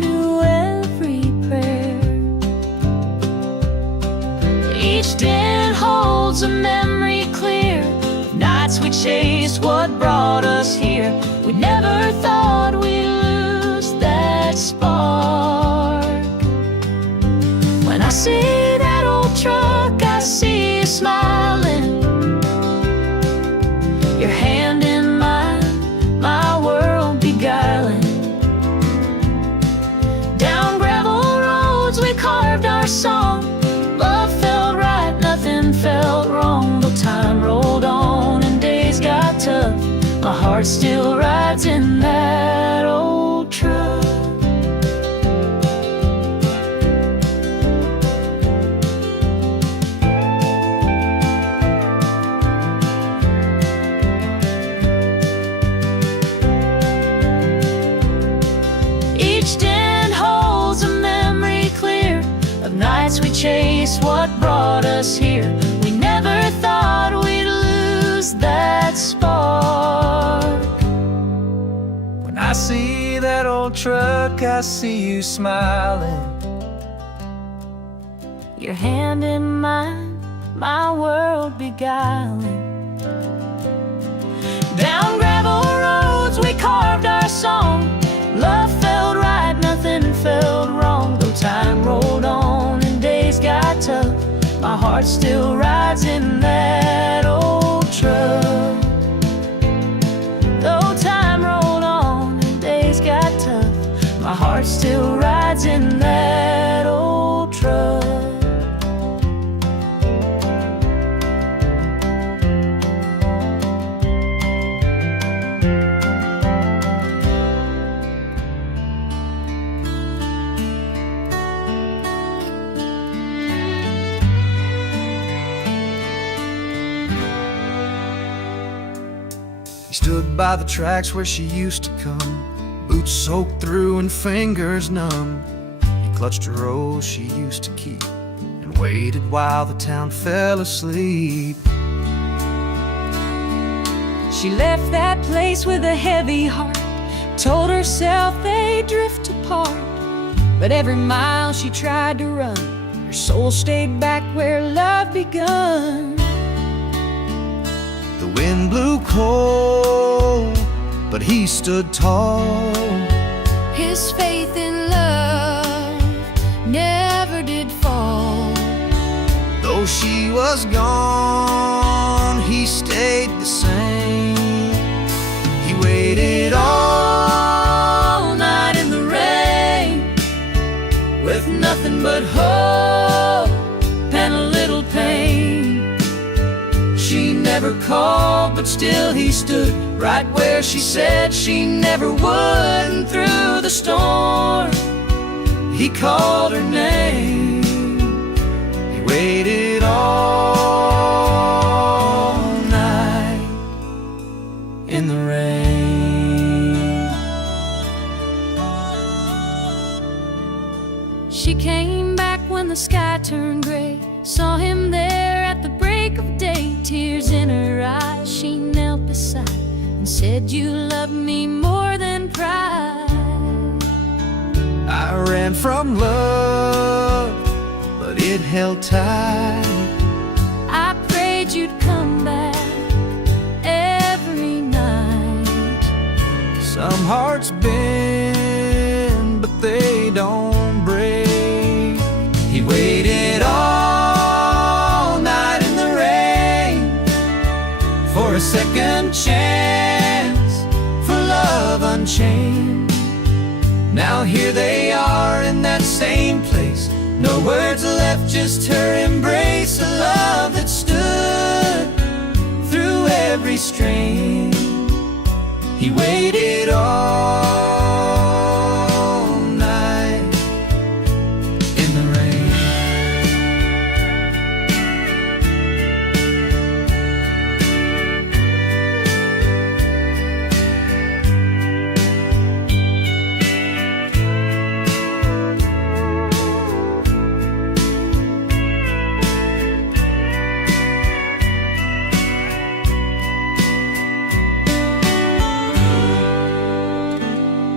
chase what brought us here. We never thought we'd lose that spark. When I see that old truck, I see you smiling, your hand in mine, my world beguiling. Down gravel roads we carved our song. Love felt right, nothing felt wrong. Though time rolled on and days got tough, my heart still rides in that old truck. Each den holds a memory clear of nights we chased what brought us here. We never thought we'd lose that spark. When I see that old truck, I see you smiling, Your hand in mine, my world beguiling. Down gravel roads we carved our song. Love felt right, nothing felt wrong. Though time rolled on and days got tough, my heart still rides in that old truck. Though time rolled on and days got tough, my heart still rides in that old truck. He stood by the tracks where she used to come, boots soaked through and fingers numb. He clutched a rose she used to keep and waited while the town fell asleep. She left that place with a heavy heart, told herself they'd drift apart. But every mile she tried to run, her soul stayed back where love begun. The wind blew cold, but he stood tall. His faith in love never did fall. Though she was gone, he stayed the same. He waited all night in the rain, with nothing but hope and a little pain. She never called, but still he stood right where she said she never would. And through the storm, he called her name. He waited all night in the rain. She came back when the sky turned gray, saw him there at the break of day. Tears in her eyes, she knelt beside and said, "You love me more than pride." I ran from love, but it held tight. I prayed you'd come back every night. Some hearts bend, but they don't break. He waited all night in the rain for a second chance, for love unchained. Now here they are in that same place, no words left, just her embrace. A love that stood through every strain. He waited all night in the rain.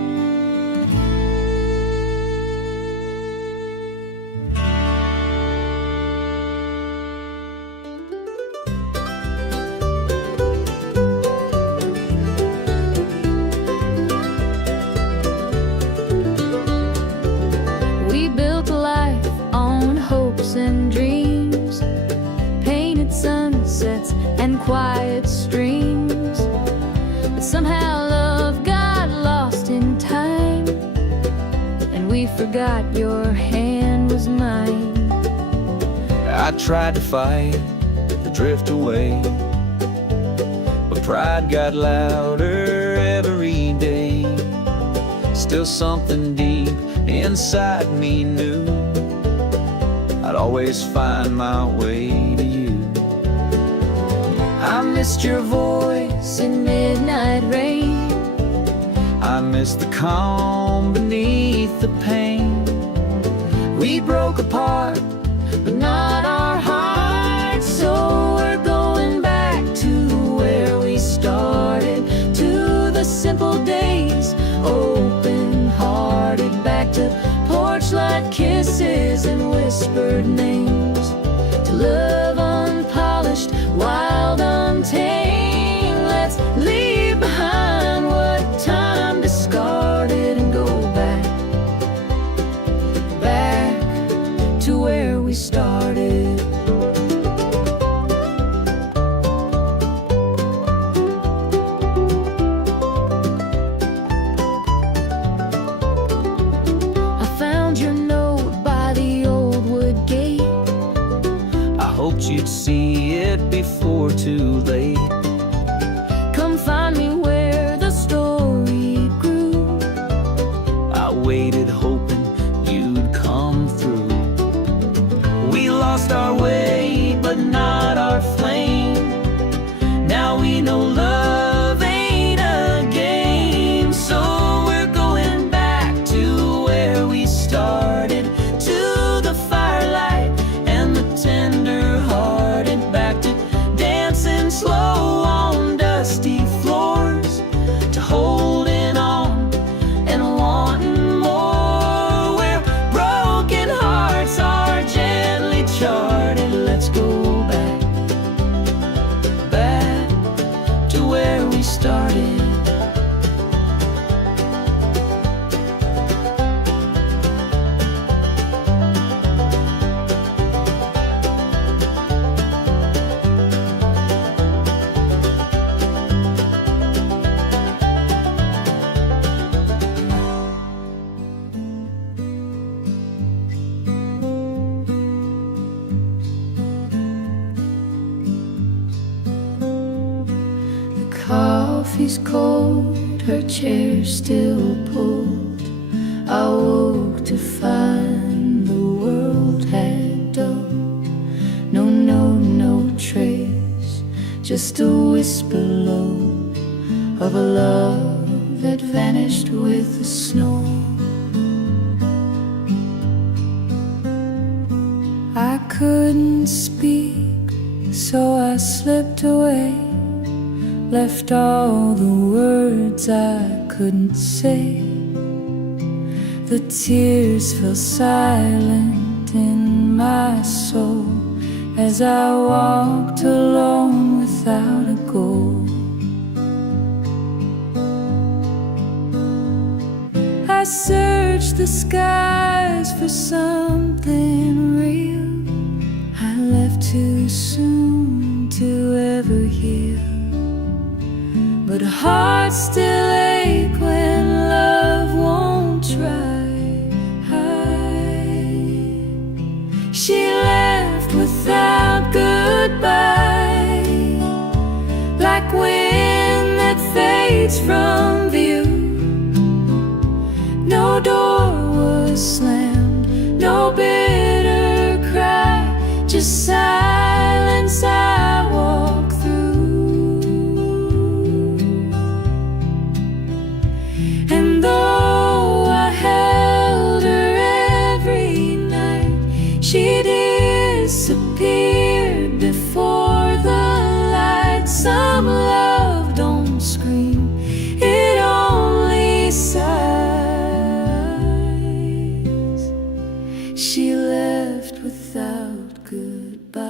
quiet streams. But somehow love got lost in time, and we forgot your hand was mine. I tried to fight the drift away, but pride got louder every day. Still something deep inside me knew I'd always find my way to you. I missed your voice in midnight rain. I miss the calm beneath the pain. We broke apart, but not our hearts. So we're going back to where we started, to the simple days, open-hearted. Back to porch light kisses and whispered names, to love unpolished, wild, untamed. Let's leave behind what time discarded and go back, back to where we started. I found your note by the old wood gate. I hoped you'd see it before too late. Come find me where the story grew. I waited hoping you'd come through. We lost our way, but not our flame. Now we know love ain't a game. So we're going back to where we started, to the firelight and the tender-hearted. Back to dancing slow on dusty floors, to holding on and wanting more, where broken hearts are gently charted. Let's go back, back to where we started. Coffee's cold, her chair still pulled. I woke to find the world had dulled. No note, no trace, just a whisper low of a love that vanished with the snow. I couldn't speak, so I slipped away, left all the words I couldn't say. The tears fell silent in my soul as I walked alone without a goal. I searched the skies for something real. I left too soon to ever heal, but hearts still ache when love won't try. She left without goodbye, like wind that fades from view. No door was slammed, no bitter cry, just silence I walk through. And though I held her every night, she disappeared before the light. Some love don't scream, it only sighs. She left without goodbye.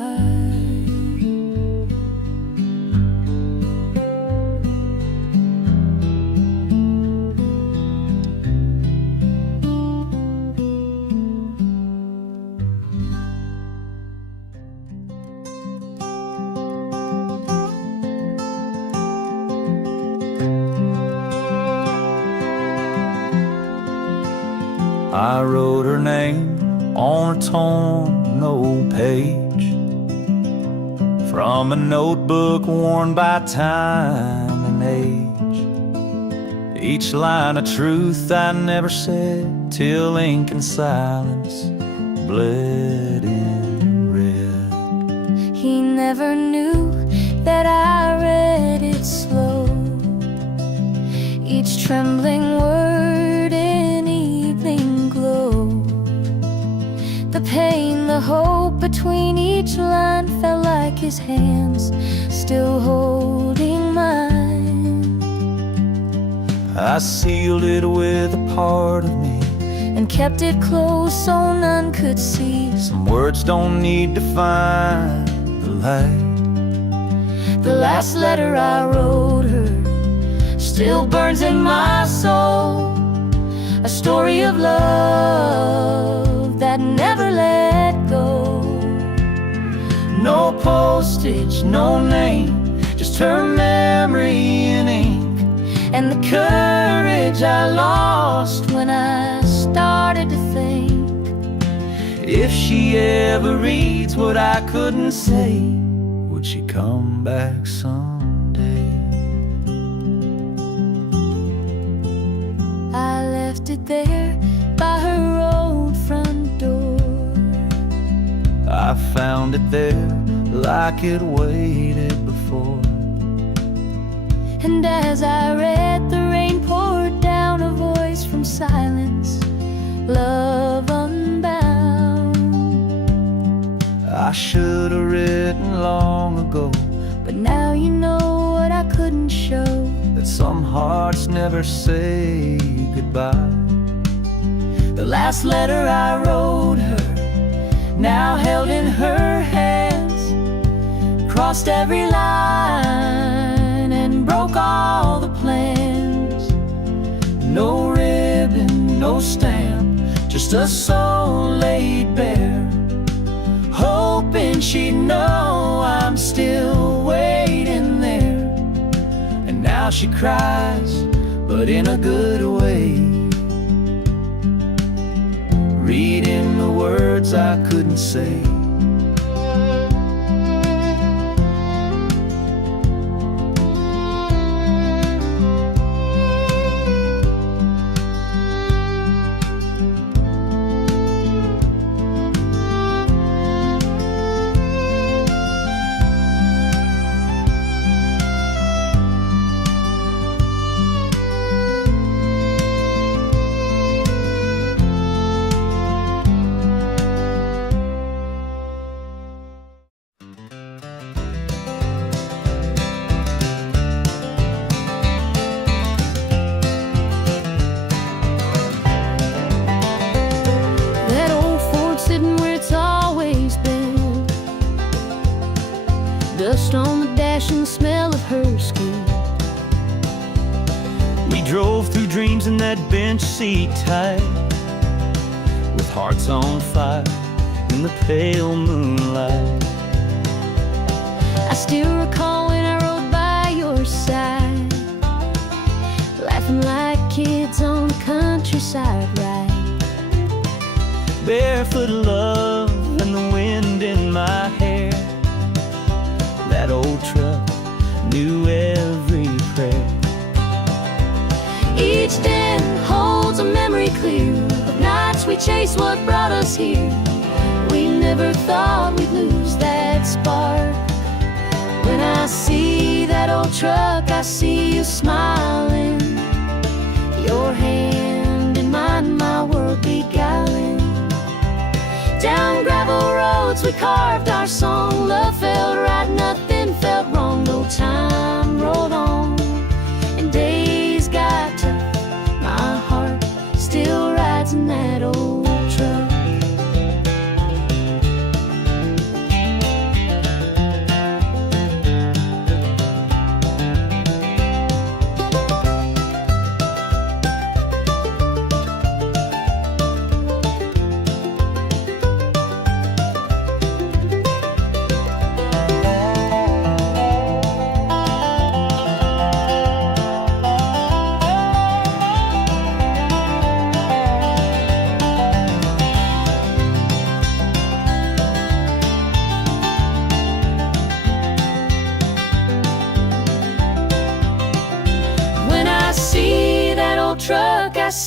I wrote her name on a torn old page from a notebook worn by time and age. Each line of truth I never said till ink and silence bled in red. He never knew that I read it slow, each trembling word in evening glow. The pain, the hope between each line felt like his hands still holding mine. I sealed it with a part of me and kept it close so none could see. Some words don't need to find the light. The last letter I wrote her still burns in my soul, a story of love that never let go. No postage, no name, just her memory in ink, and the courage I lost when I started to think, if she ever reads what I couldn't say, would she come back someday? I left it there by her old front door. I found it there like it waited before. And as I read, the rain poured down, a voice from silence, love unbound. I should have written long ago, but now you know what I couldn't show, that some hearts never say goodbye. the last letter I wrote her, now held in her hands, crossed every line and broke all the plans. No ribbon, no stamp, just a soul laid bare, hoping she'd know I'm still waiting there. And now she cries, but in a good way, reading the words I couldn't say. Dust on the dash and the smell of her skin. We drove through dreams in that bench seat tight, with hearts on fire in the pale moonlight. I still recall when I rode by your side, laughing like kids on the countryside ride. Barefoot love and the wind in my hair. That old truck knew every prayer. Each den holds a memory clear of nights we chased what brought us here. We never thought we'd lose that spark. When I see that old truck, I see you smiling, your hand in mine, my world beguiling. Down gravel roads we carved our song. Love felt right, nothing felt wrong. No time rolled on and days got tough. My heart still rides in that old truck.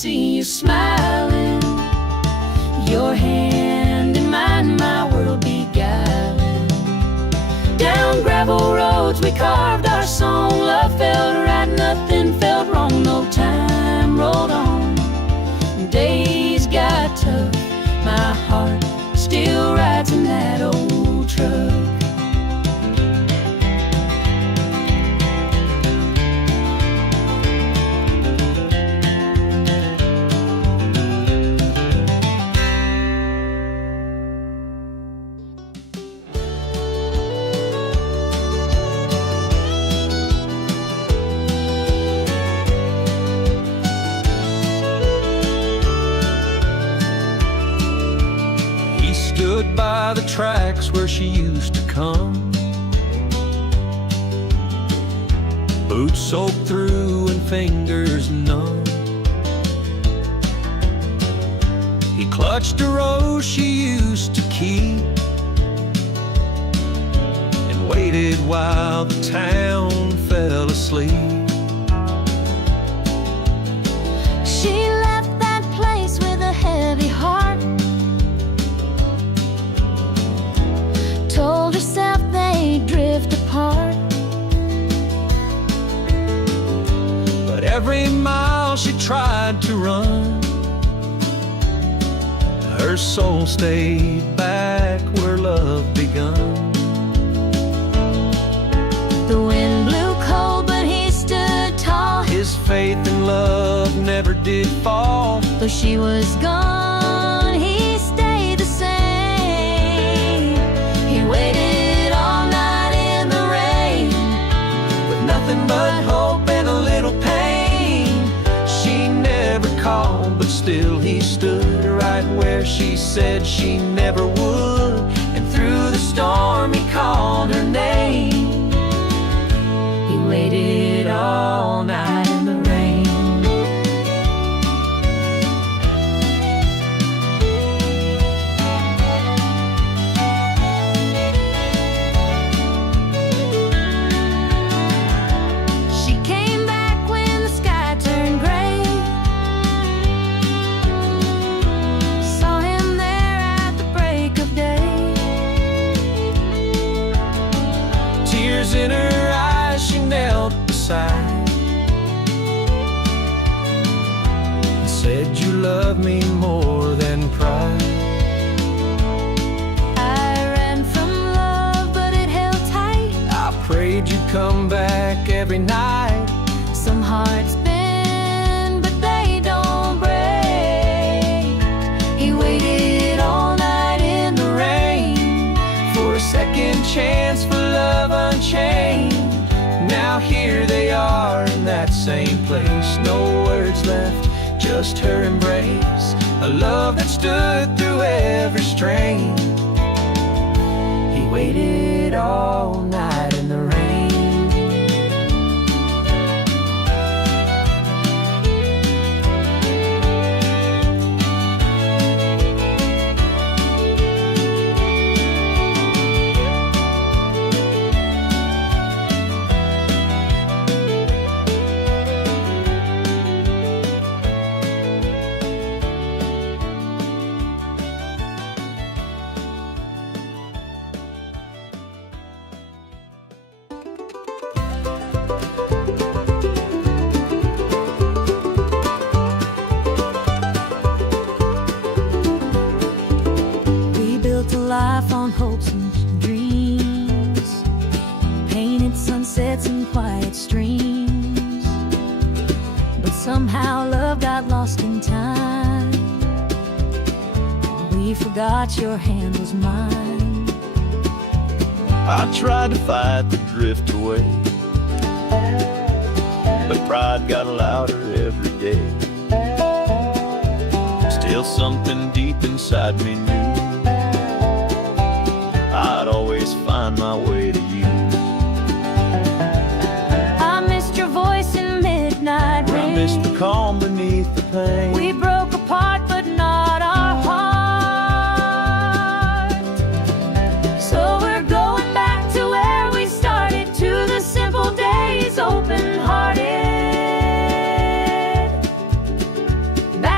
see you smiling, your hand in mine, my world beguiling. Down gravel roads we carved our song, love felt right, nothing felt wrong. No time rolled on, days got tough, my heart still rides in that old truck. Stood by the tracks where she used to come, boots soaked through and fingers numb. He clutched a rose she used to keep and waited while the town fell asleep. She left that place with a heavy heart, told herself they'd drift apart. But every mile she tried to run, her soul stayed back where love begun. The wind blew cold, but he stood tall. His faith in love never did fall. Though she was gone, he stayed the same. He waited all night in the rain, With nothing but hope and a little pain. She never called, but still he stood right where she said she never would. And through the storm he called her name. he waited all night in the rain. She came back when the sky turned gray, saw him there at the break of day. Tears in her eyes, she knelt beside and said, "You love me more than pride." I ran from love, but it held tight. I prayed you'd come back every night. Some hearts bend, but they don't break. He waited all night in the rain For a second chance for love unchained. Now here they are in that same place. No words left, just her embrace. A love that stood through every strain. He waited all night in the rain. We built a life on hopes and dreams, painted sunsets and quiet streams. But somehow love got lost in time. We forgot your hand was mine. I tried to fight the drift away, but pride got louder every day. Still something deep inside me knew I'd always find my way to you. I missed your voice in midnight rain. I missed the calm beneath the pain. We broke apart, but not our heart. So we're going back to where we started, to the simple days, open-hearted.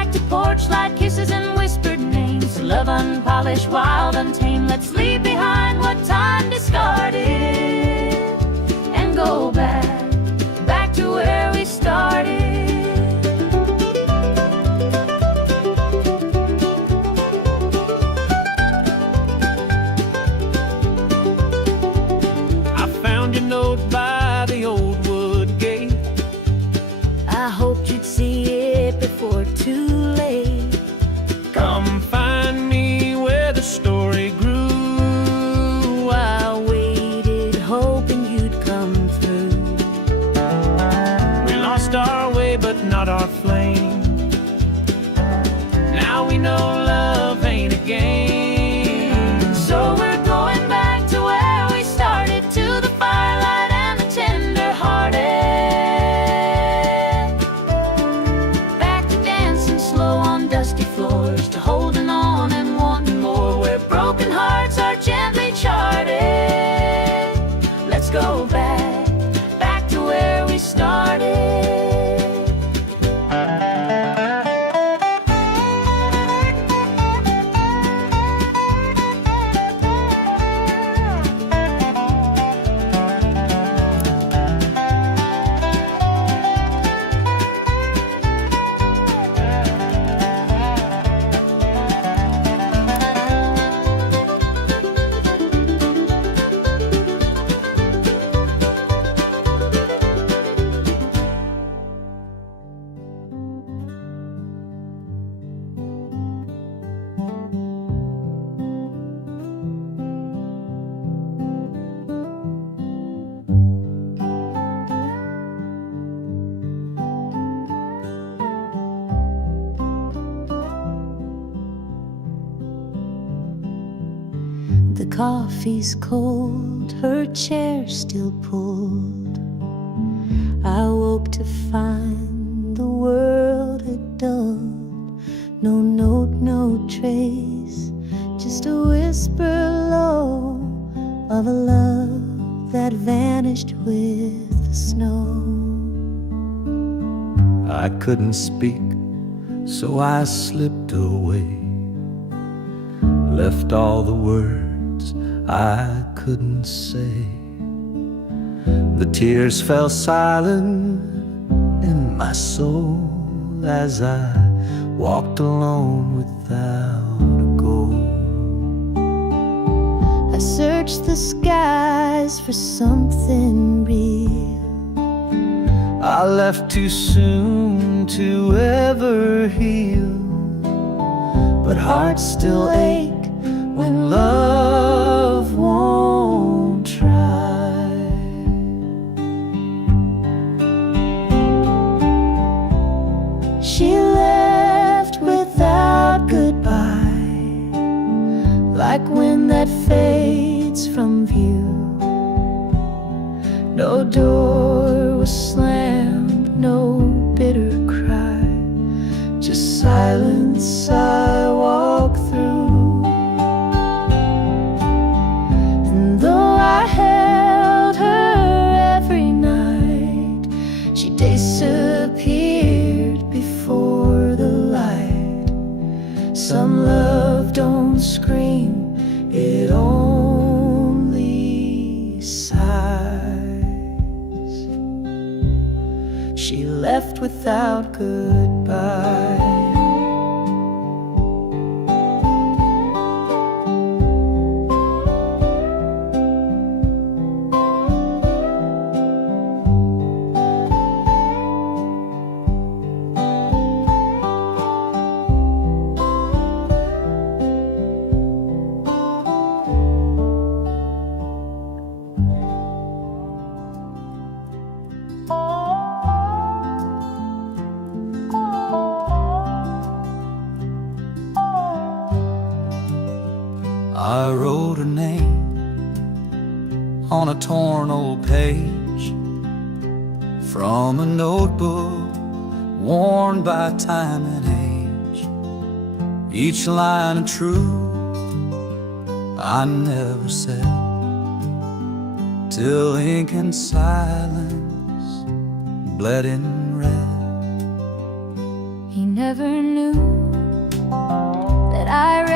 goodnight kisses and whispered names. Love unpolished, wild, untamed. Let's leave behind what time discarded and go back to where we started. Your note by the old wood gate. I hoped you'd see it before too late. Come find me where the story grew. I waited hoping you'd come through. We lost our way but not our flame. Now we know love ain't a game. So we're going back to where we started, to the firelight and the tender-hearted. Back to dancing slow on dusty floors, to holding on and wanting more, where broken hearts are gently charted. Let's go back to where we started. The coffee's cold, her chair still pulled. I woke to find the world had dulled. No note, no trace, just a whisper low of a love that vanished with the snow. I couldn't speak, so I slipped away, left all the words I couldn't say. The tears fell silent in my soul as I walked alone without a goal. I searched the skies for something real. I left too soon to ever heal, but hearts still ache when love won't try. She left without goodbye, like wind that fades from view. No door was slammed, no bitter cry, just silence I walk through. And though I held her every night, she disappeared before the light. Some love don't scream, it only sighs. She left without goodbye. I wrote her name on a torn old page from a notebook worn by time and age. Each line a truth I never said, till ink and silence bled in red. He never knew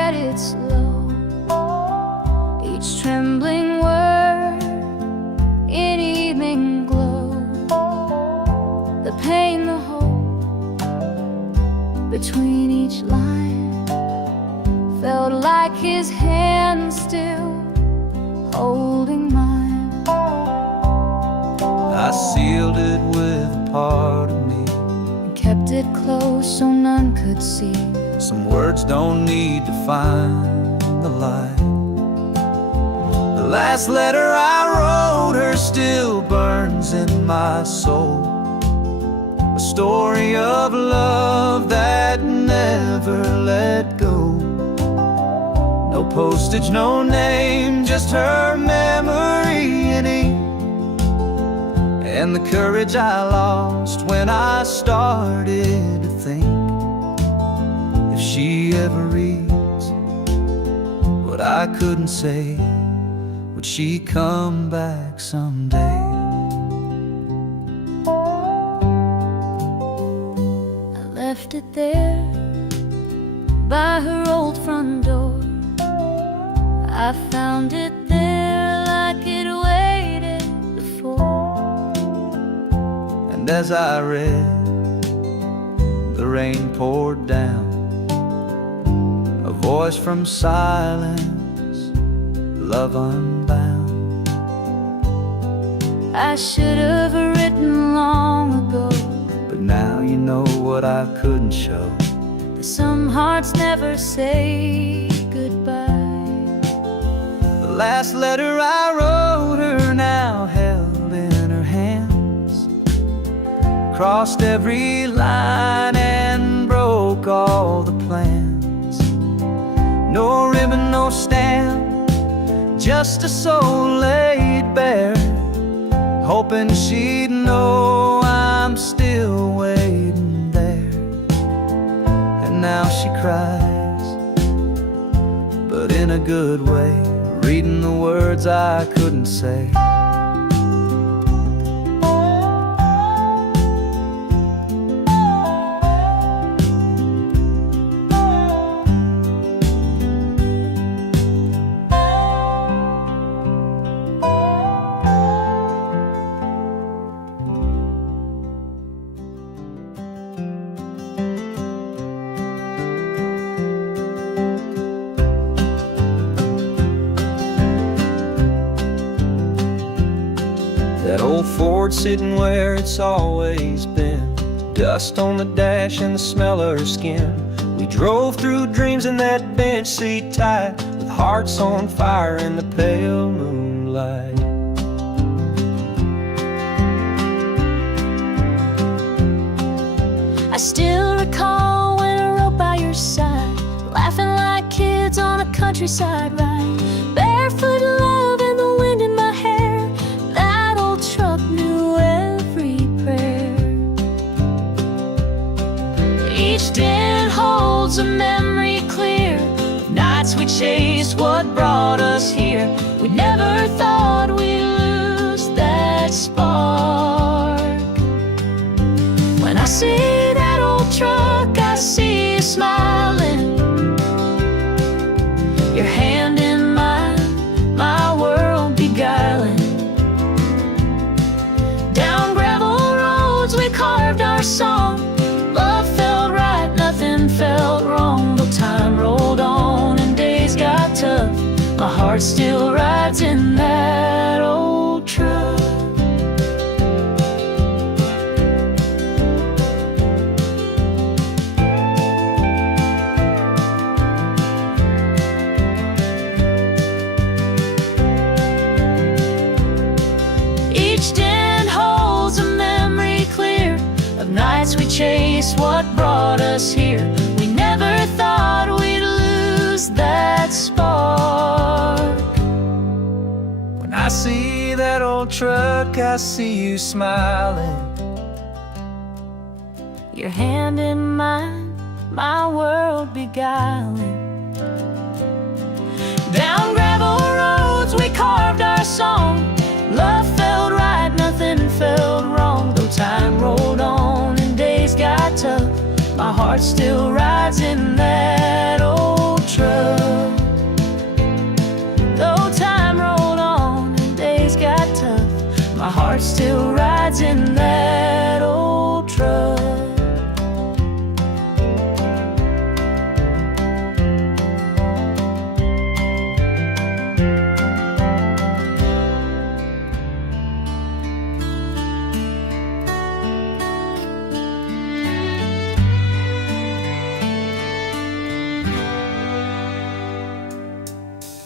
read it slow, each trembling word in evening glow. The pain, the hope between each line felt like his hand still holding mine. I sealed it with a part of me, And kept it close so none could see. some words don't need to find the light. The last letter I wrote her still burns in my soul, a story of love that never let go. No postage, no name, just her memory in ink, and the courage I lost when I started to think, if she ever reads what I couldn't say, would she come back someday? I left it there by her old front door. I found it there like it waited before. And as I read, the rain poured down, a voice from silence, love unbound. I should have written long ago, But now you know what I couldn't show. that some hearts never say goodbye. The last letter I wrote her now held in her hands, crossed every line and broke all the plans. No ribbon, no stamp, just a soul laid bare, hoping she'd know I'm still waiting there. And now she cries, but in a good way, reading the words I couldn't say. That old Ford sitting where it's always been, dust on the dash and the smell of her skin. We drove through dreams in that bench seat tight, with hearts on fire in the pale moonlight. I still recall when I rode by your side, laughing like kids on a countryside ride, barefoot love and the wind in my hair. That old truck knew every prayer. Each den holds a memory clear of nights we chased what brought us here. We never thought we'd lose that spark. When I see that old truck, I see you smiling, your hand in mine, my world beguiling. Down gravel roads we carved our song, love felt right, nothing felt wrong. Though time rolled on and days got tough, my heart still rides in that old truck. Each den holds a memory clear of nights we chased what brought us here. We never thought we'd lose that spark. When I see that old truck, I see you smiling, Your hand in mine, my world beguiling. Down gravel roads we carved our song, love felt right, nothing felt wrong. Though time rolled on and days got tough, my heart still rides in that old truck.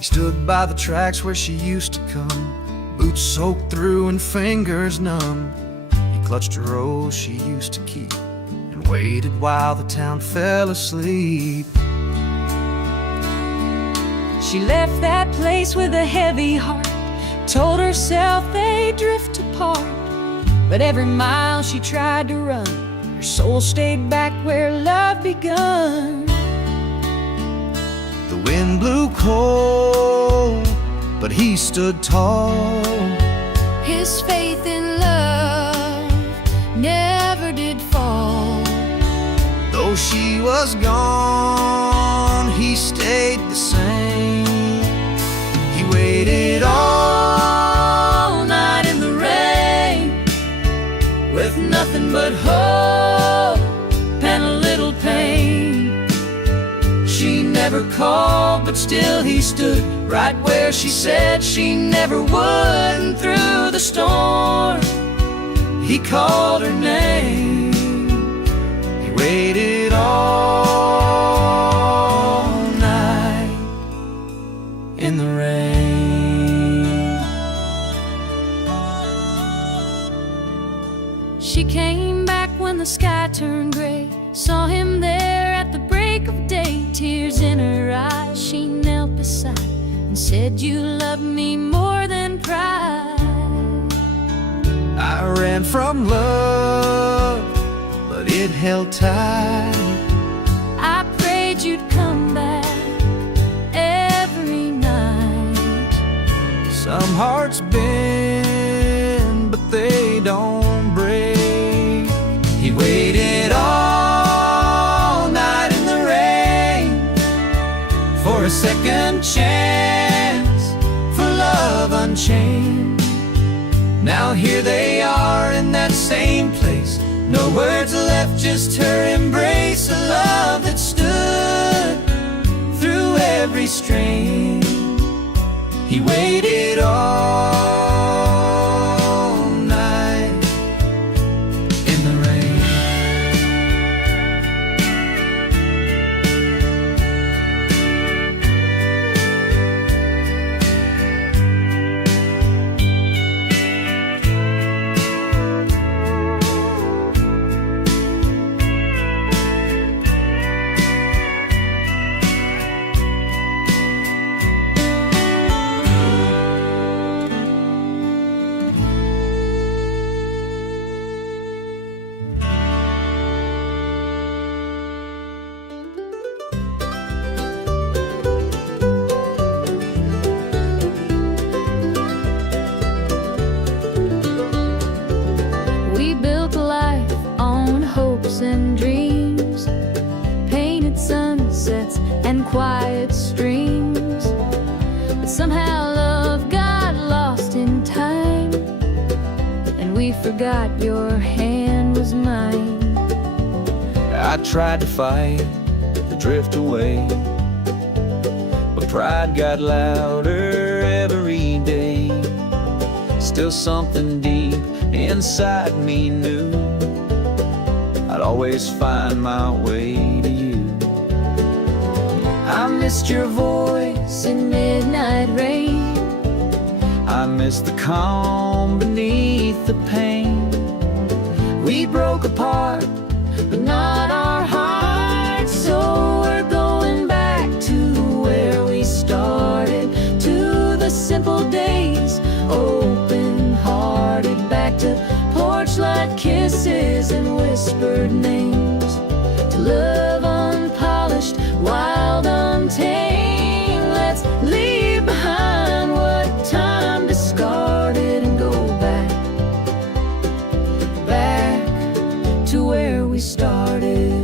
stood by the tracks where she used to come, boots soaked through and fingers numb. He clutched a rose she used to keep and waited while the town fell asleep. She left that place with a heavy heart, told herself they'd drift apart. But every mile she tried to run, her soul stayed back where love begun. The wind blew cold, but he stood tall. His faith in love never did fall. Though she was gone, he stayed the same. He waited all night in the rain, With nothing but hope and a little pain. she never called, but still he stood right where she said she never would. And through the storm, he called her name. He waited all night in the rain. She came back when the sky turned gray, saw him there at the break of day. Tears in her eyes, she knelt beside and said, "You love me more than pride." I ran from love, but it held tight. I prayed you'd come back every night. Some hearts bend, but they don't break. He waited all night in the rain for a second chance, for love unchained. Now here they are in that same place, no words left, just her embrace. A love that stood through every strain. He waited all night in the rain. We built a life on hopes and dreams, painted sunsets and quiet streams. But somehow love got lost in time, and we forgot your hand was mine. I tried to fight, to drift away, but pride got louder every day. Still something deep inside me knew I'd always find my way to you. I missed your voice in midnight rain. I miss the calm beneath the pain. We broke apart, but not our hearts. So we're going back to where we started, to the simple days, open-hearted, back to porch-light kisses and whispered names, to love unpolished, wild, untamed. Let's leave behind what time discarded and go back to where we started.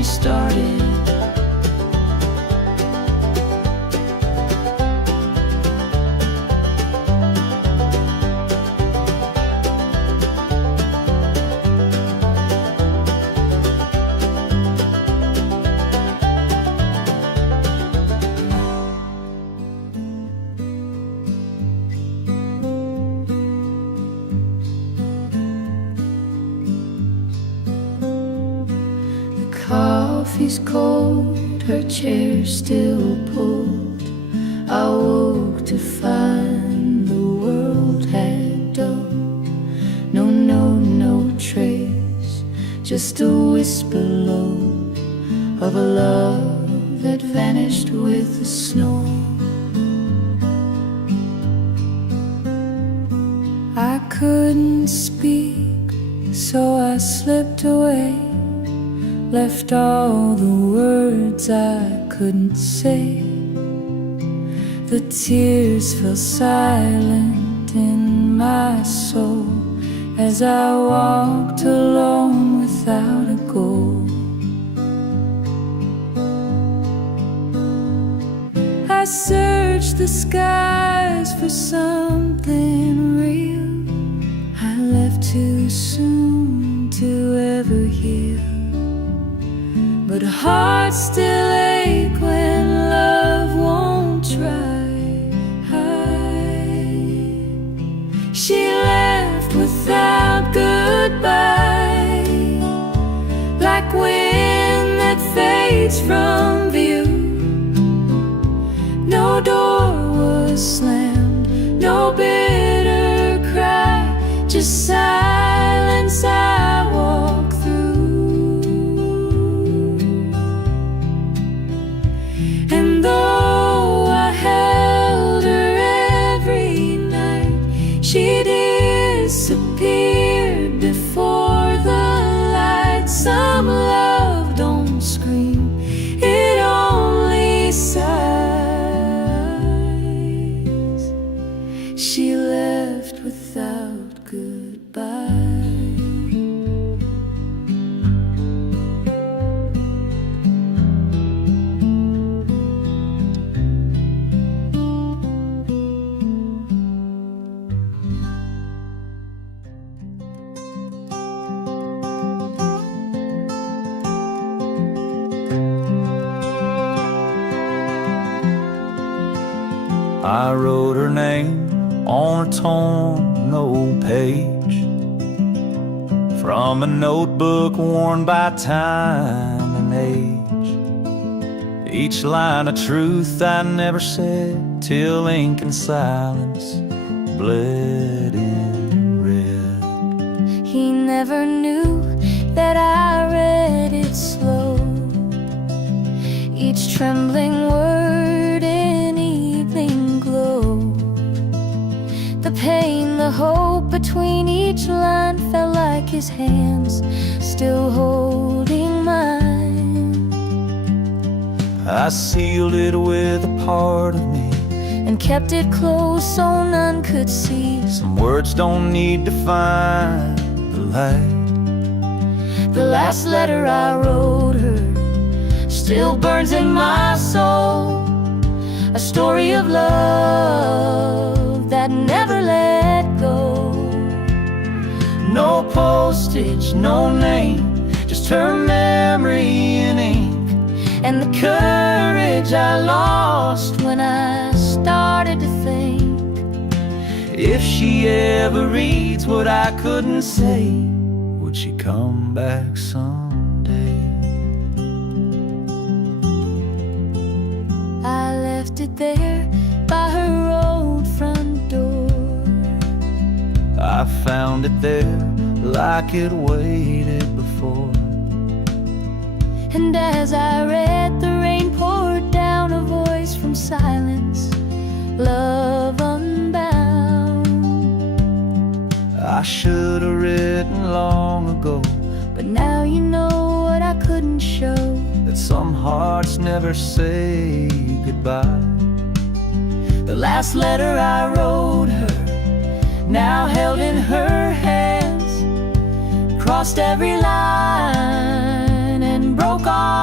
we started. Coffee's cold, her chair still pulled. I woke to find the world had dulled. No note, no trace, just a whisper low of a love that vanished with the snow. I couldn't speak, so I slipped away, left all the words I couldn't say. The tears fell silent in my soul as I walked alone without a goal. I searched the skies for something real. I left too soon to ever heal, but hearts still ache when love won't try. She left without goodbye, like wind that fades from view. No door was slammed, no bitter cry, just silence I walk through. And though I held her every night, she disappeared before the light. Some love don't scream, it only sighs. She left without goodbye. I wrote her name on a torn old page from a notebook worn by time and age. Each line of truth I never said till ink and silence bled in red. He never knew that I read it slow, each trembling word in evening glow. The pain, the hope between each line felt like his hands still holding mine. I sealed it with a part of me and kept it close so none could see. Some words don't need to find the light. The last letter I wrote her still burns in my soul, a story of love that never let go. No postage, no name, just her memory in ink, and the courage I lost when I started to think. if she ever reads what I couldn't say, would she come back someday? I left it there by her old front door. I found it there like it waited before. And as I read, the rain poured down, a voice from silence, love unbound. I should have written long ago, but now you know what I couldn't show, that some hearts never say goodbye. the last letter I wrote her, now held in her hands, crossed every line and broke all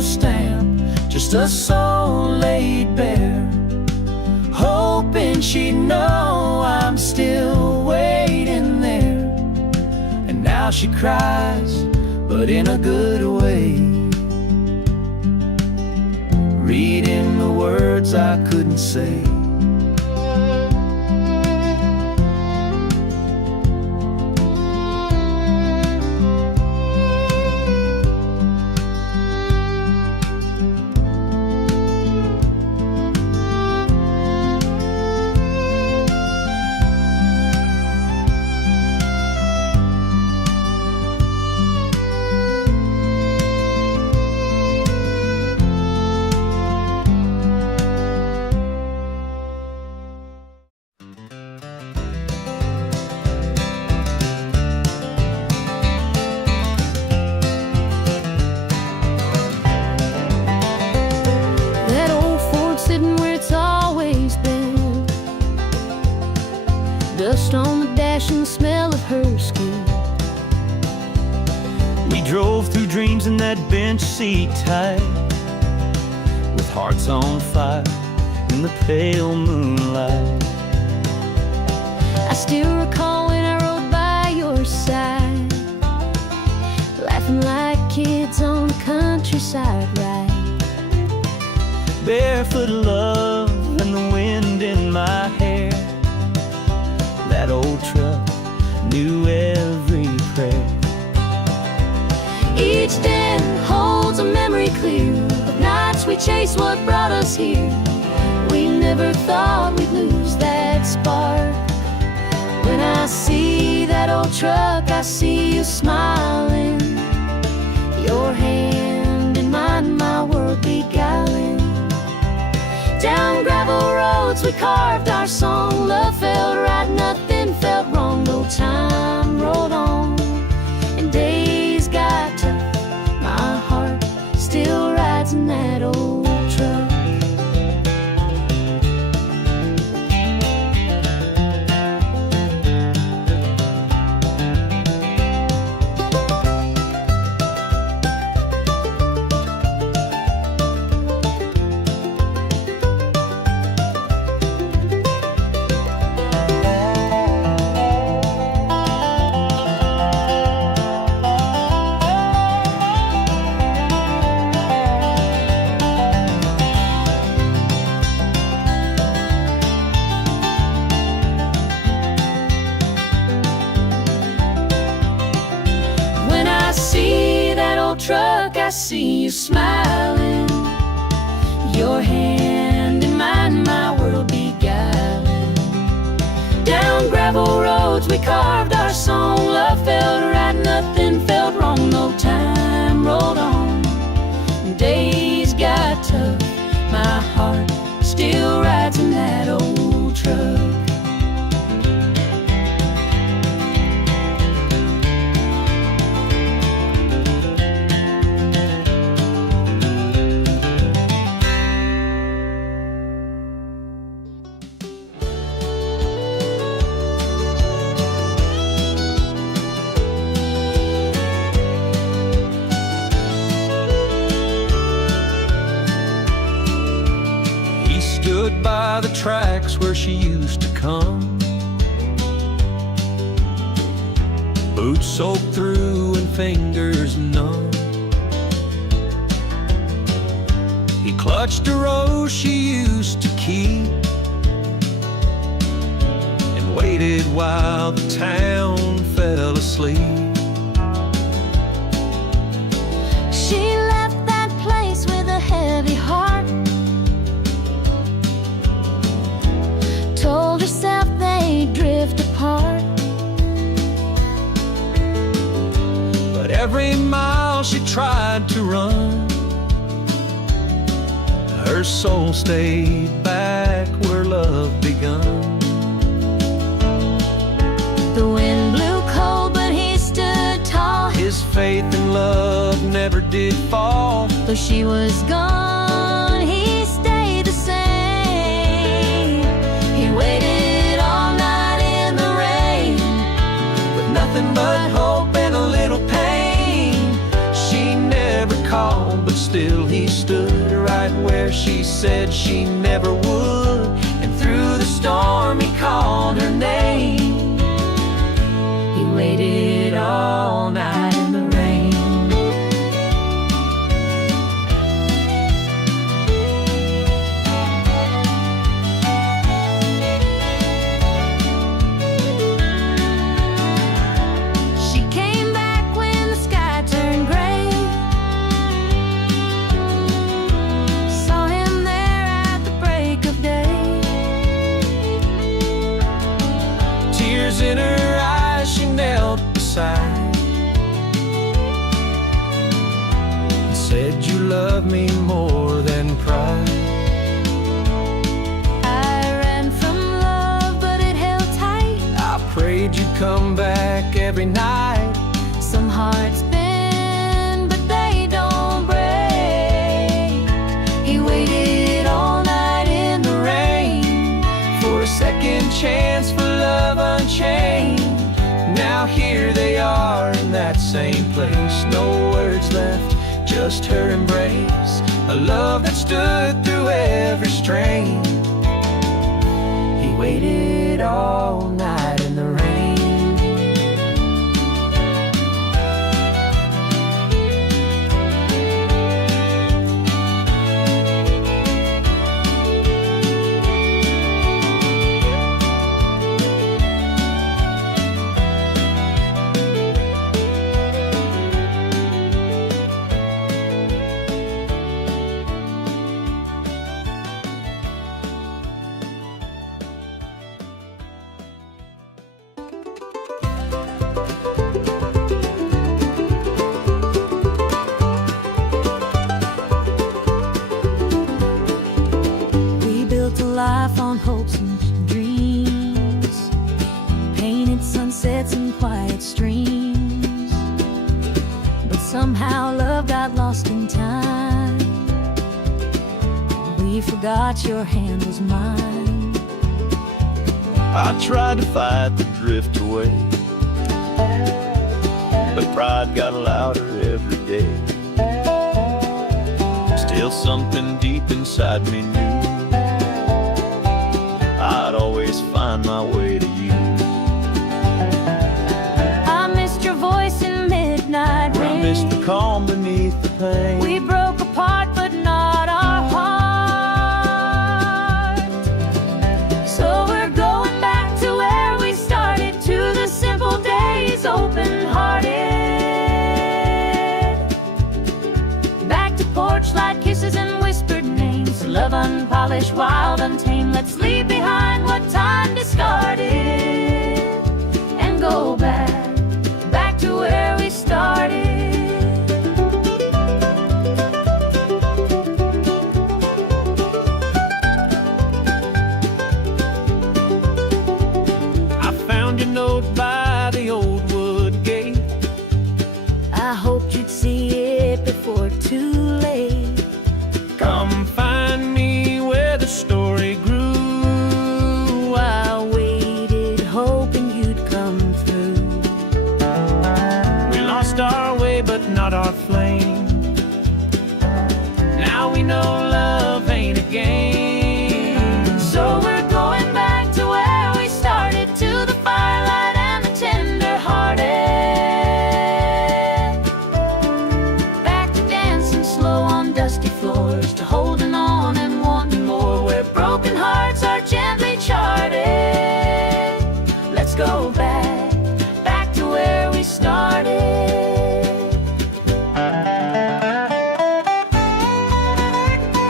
stamp, just a soul laid bare, hoping she'd know I'm still waiting there. And now she cries, but in a good way, reading the words I couldn't say. Dust on the dash and the smell of her skin. We drove through dreams in that bench seat tight, with hearts on fire in the pale moonlight. I still recall when I rode by your side, laughing like kids on the countryside ride. Barefoot love and the wind in my hair, that old truck knew every prayer. Each den holds a memory clear of nights we chased what brought us here. We never thought we'd lose that spark. When I see that old truck, I see you smiling, your hand in mine, my world beguiling. Down gravel roads we carved our song, love felt right, nothing felt wrong. No time rolled on and days got tough. My heart still rides in that old truck. Truck, I see you smiling, your hand in mine, my world beguiling. Down gravel roads we carved our song, love felt right, nothing felt wrong. No time rolled on, days got tough. My heart still rides in that old truck. Stood by the tracks where she used to come, boots soaked through and fingers numb. He clutched a rose she used to keep and waited while the town fell asleep. She left that place with a heavy heart, told herself they'd drift apart. But every mile she tried to run, her soul stayed back where love begun. The wind blew cold, but he stood tall. His faith in love never did fall. Though she was gone, he stayed the same. He waited all night in the rain, With nothing but hope and a little pain. She never called, but still he stood right where she said she never would. And through the storm he called her name. He waited all night in the rain. She came back when the sky turned gray. Saw him there at the break of day. Tears in her eyes, she knelt beside and said, "You love me more than pride." I ran from love, but it held tight. I prayed you'd come back every night. Some hearts bend, but they don't break. He waited all night in the rain For a second chance for love unchained. Now here they are in that same place. No words left, just her embrace. A love that stood through every strain. He waited all night in the rain. Life on hopes and dreams, painted sunsets and quiet streams. But somehow love got lost in time. We forgot your hand was mine. I tried to fight the drift away, but pride got louder every day. Still something deep inside me knew I'd always find my way to you. I missed your voice in midnight rain. I missed the calm beneath the pain. We broke apart, but not our heart. So we're going back to where we started, to the simple days, open-hearted. Back to porch light kisses and whispered names. Love unpolished, wild, untamed. Let's leave behind what time discarded and go back to where we started. I found your note by the old wood gate. I hoped you'd see it before too late. Come find me where the story grew. I waited, hoping you'd come through. We lost our way, but not our flame. Now we know love ain't a game. So we're going back to where we started, to the firelight and the tender-hearted. Back to dancing slow on dusty floors, to holding on and wanting more, where broken hearts are gently charted. Let's go back to where we started.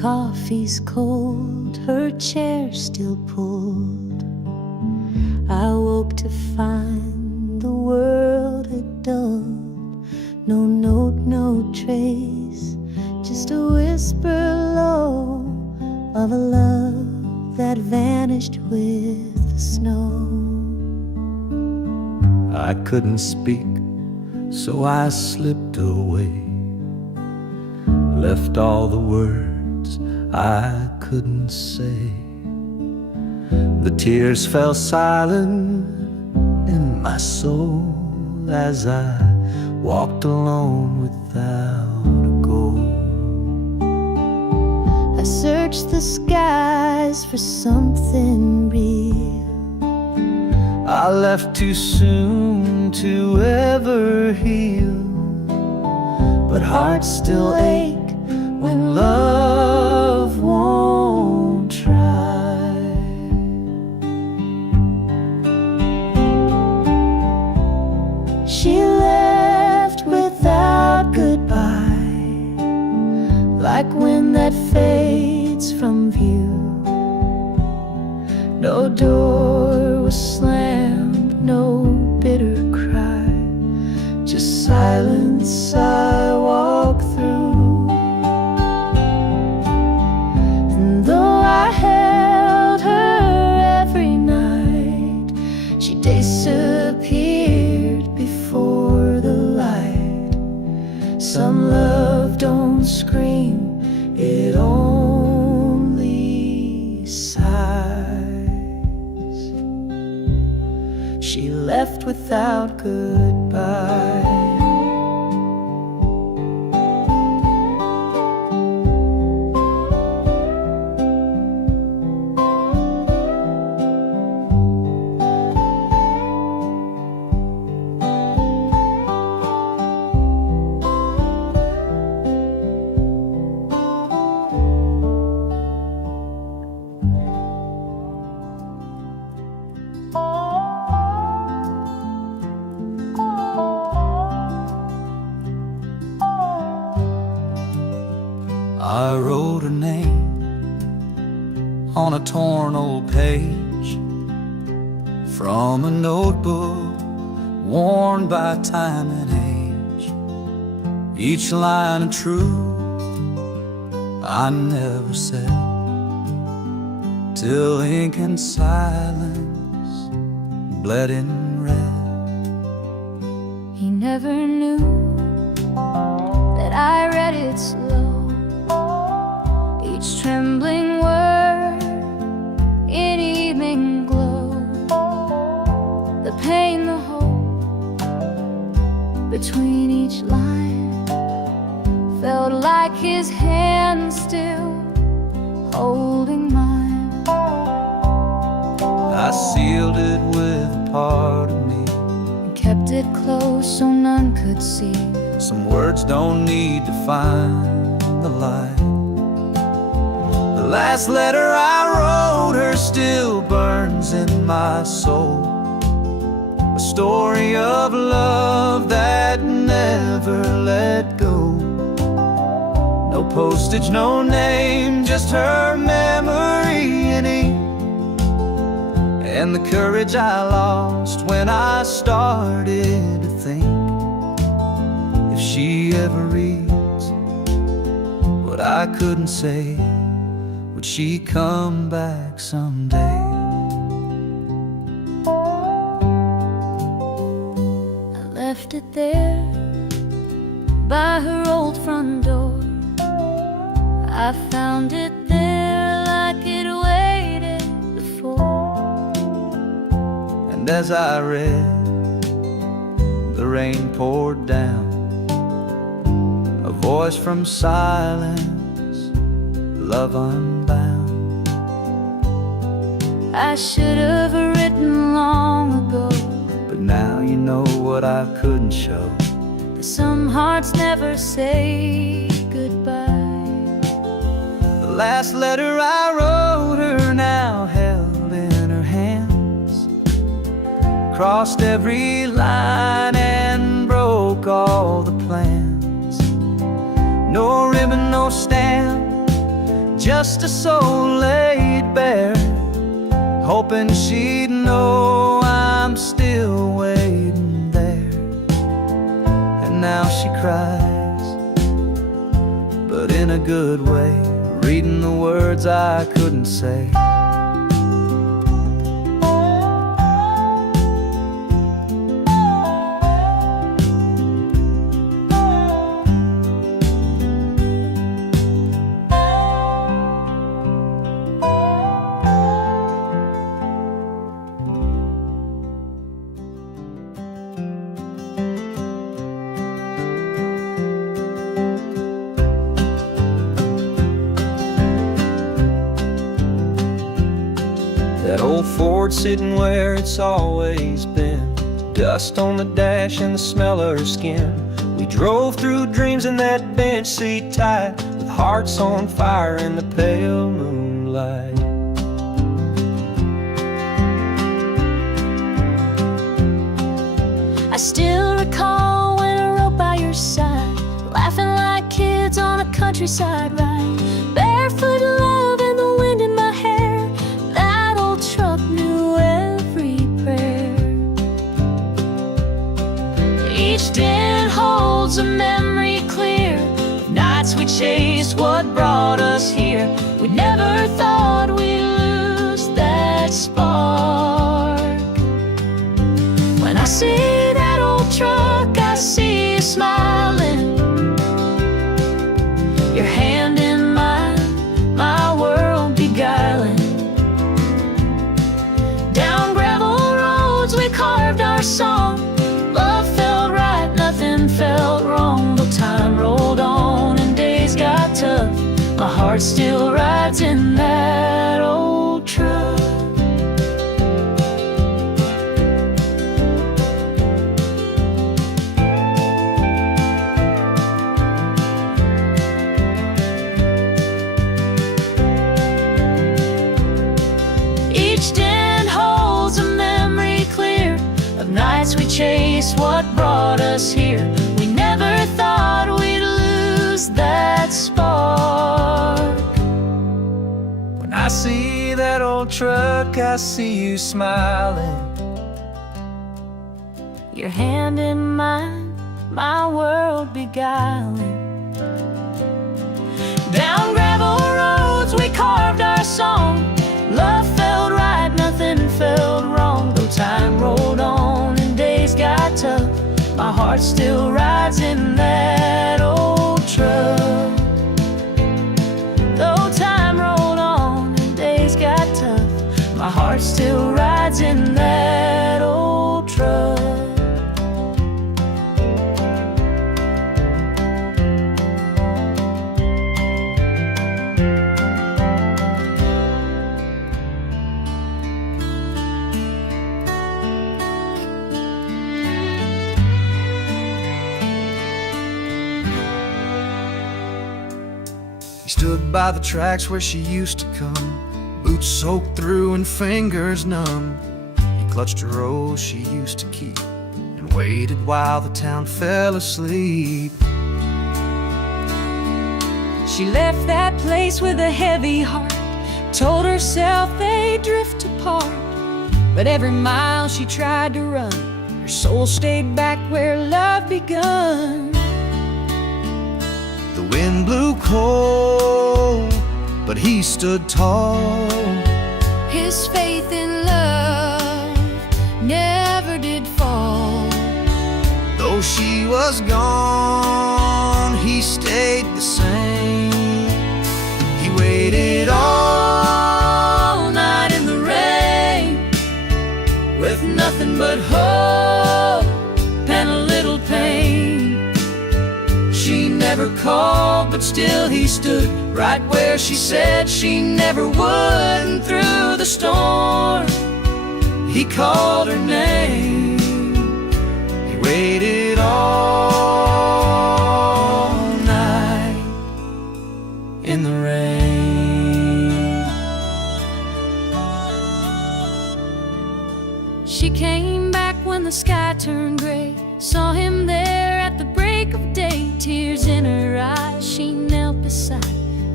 coffee's cold, her chair still pulled. I woke to find the world had dulled. No note, no trace, just a whisper low of a love that vanished with the snow. I couldn't speak, so I slipped away, left all the words I couldn't say. The tears fell silent in my soul as I walked alone without a goal. I searched the skies for something real. I left too soon to ever heal, but hearts still ache when love won't try. She left without goodbye, like wind that fades from view. No door was slammed, no bitter cry, just silence I walk through. And though I held her every night, she disappeared before the light. Some love don't scream, it only sighs. She left without goodbye. I wrote her name on a torn old page from a notebook worn by time and age. Each line of truth I never said, till ink and silence bled in red. He never knew that I read it slow, each trembling word in evening glow. The pain, the hope between each line felt like his hand still holding mine. I sealed it with a part of me, And kept it close so none could see. some words don't need to find the light. The last letter I wrote her still burns in my soul, a story of love that never let go. No postage, no name, just her memory in ink, and the courage I lost when I started to think, if she ever reads what I couldn't say, would she come back someday? I left it there by her old front door. I found it there like it waited before. And as I read, the rain poured down, a voice from silence, love unbound. I should have written long ago, But now you know what I couldn't show. that some hearts never say goodbye. The last letter I wrote her now held in her hands, crossed every line and broke all the plans. No ribbon, no stamp, just a soul laid bare, hoping she'd know I'm still waiting there. And now she cries, but in a good way, reading the words I couldn't say. That old Ford sitting where it's always been, dust on the dash and the smell of her skin. We drove through dreams in that bench seat tight, with hearts on fire in the pale moonlight. I still recall when I rode by your side, laughing like kids on a countryside ride, barefoot love and the wind in my hair. That old truck knew every prayer. Each dent holds a memory clear of nights we chased what brought us here. We never thought we'd lose that spark. When I see that old truck, I see you smiling, your hand in mine, my world beguiling. Down gravel roads we carved our song, love felt right, nothing felt wrong. Though time rolled on and days got tough, my heart still rides in that old truck. Each dent holds a memory clear of nights we chased what brought us here. We never thought we'd lose that spark. When I see that old truck, I see you smiling, Your hand in mine, my world beguiling. Down gravel roads we carved our song, love felt right, nothing felt wrong. Though time rolled on and days got tough, my heart still rides in that old truck. Though time rolled on and days got tough, my heart still rides in that old truck. He stood by the tracks where she used to come, boots soaked through and fingers numb. He clutched her rose she used to keep and waited while the town fell asleep. She left that place with a heavy heart, told herself they'd drift apart. But every mile she tried to run, her soul stayed back where love begun. The wind blew cold, but he stood tall. His faith in love never did fall. Though she was gone, he stayed the same. He waited all night in the rain, with nothing but hope and a little pain. She never called, but still he stood right where she said she never would. And through the storm, he called her name. He waited all night in the rain. She came back when the sky turned gray, saw him there at the break of day. Tears in her eyes, she knelt beside and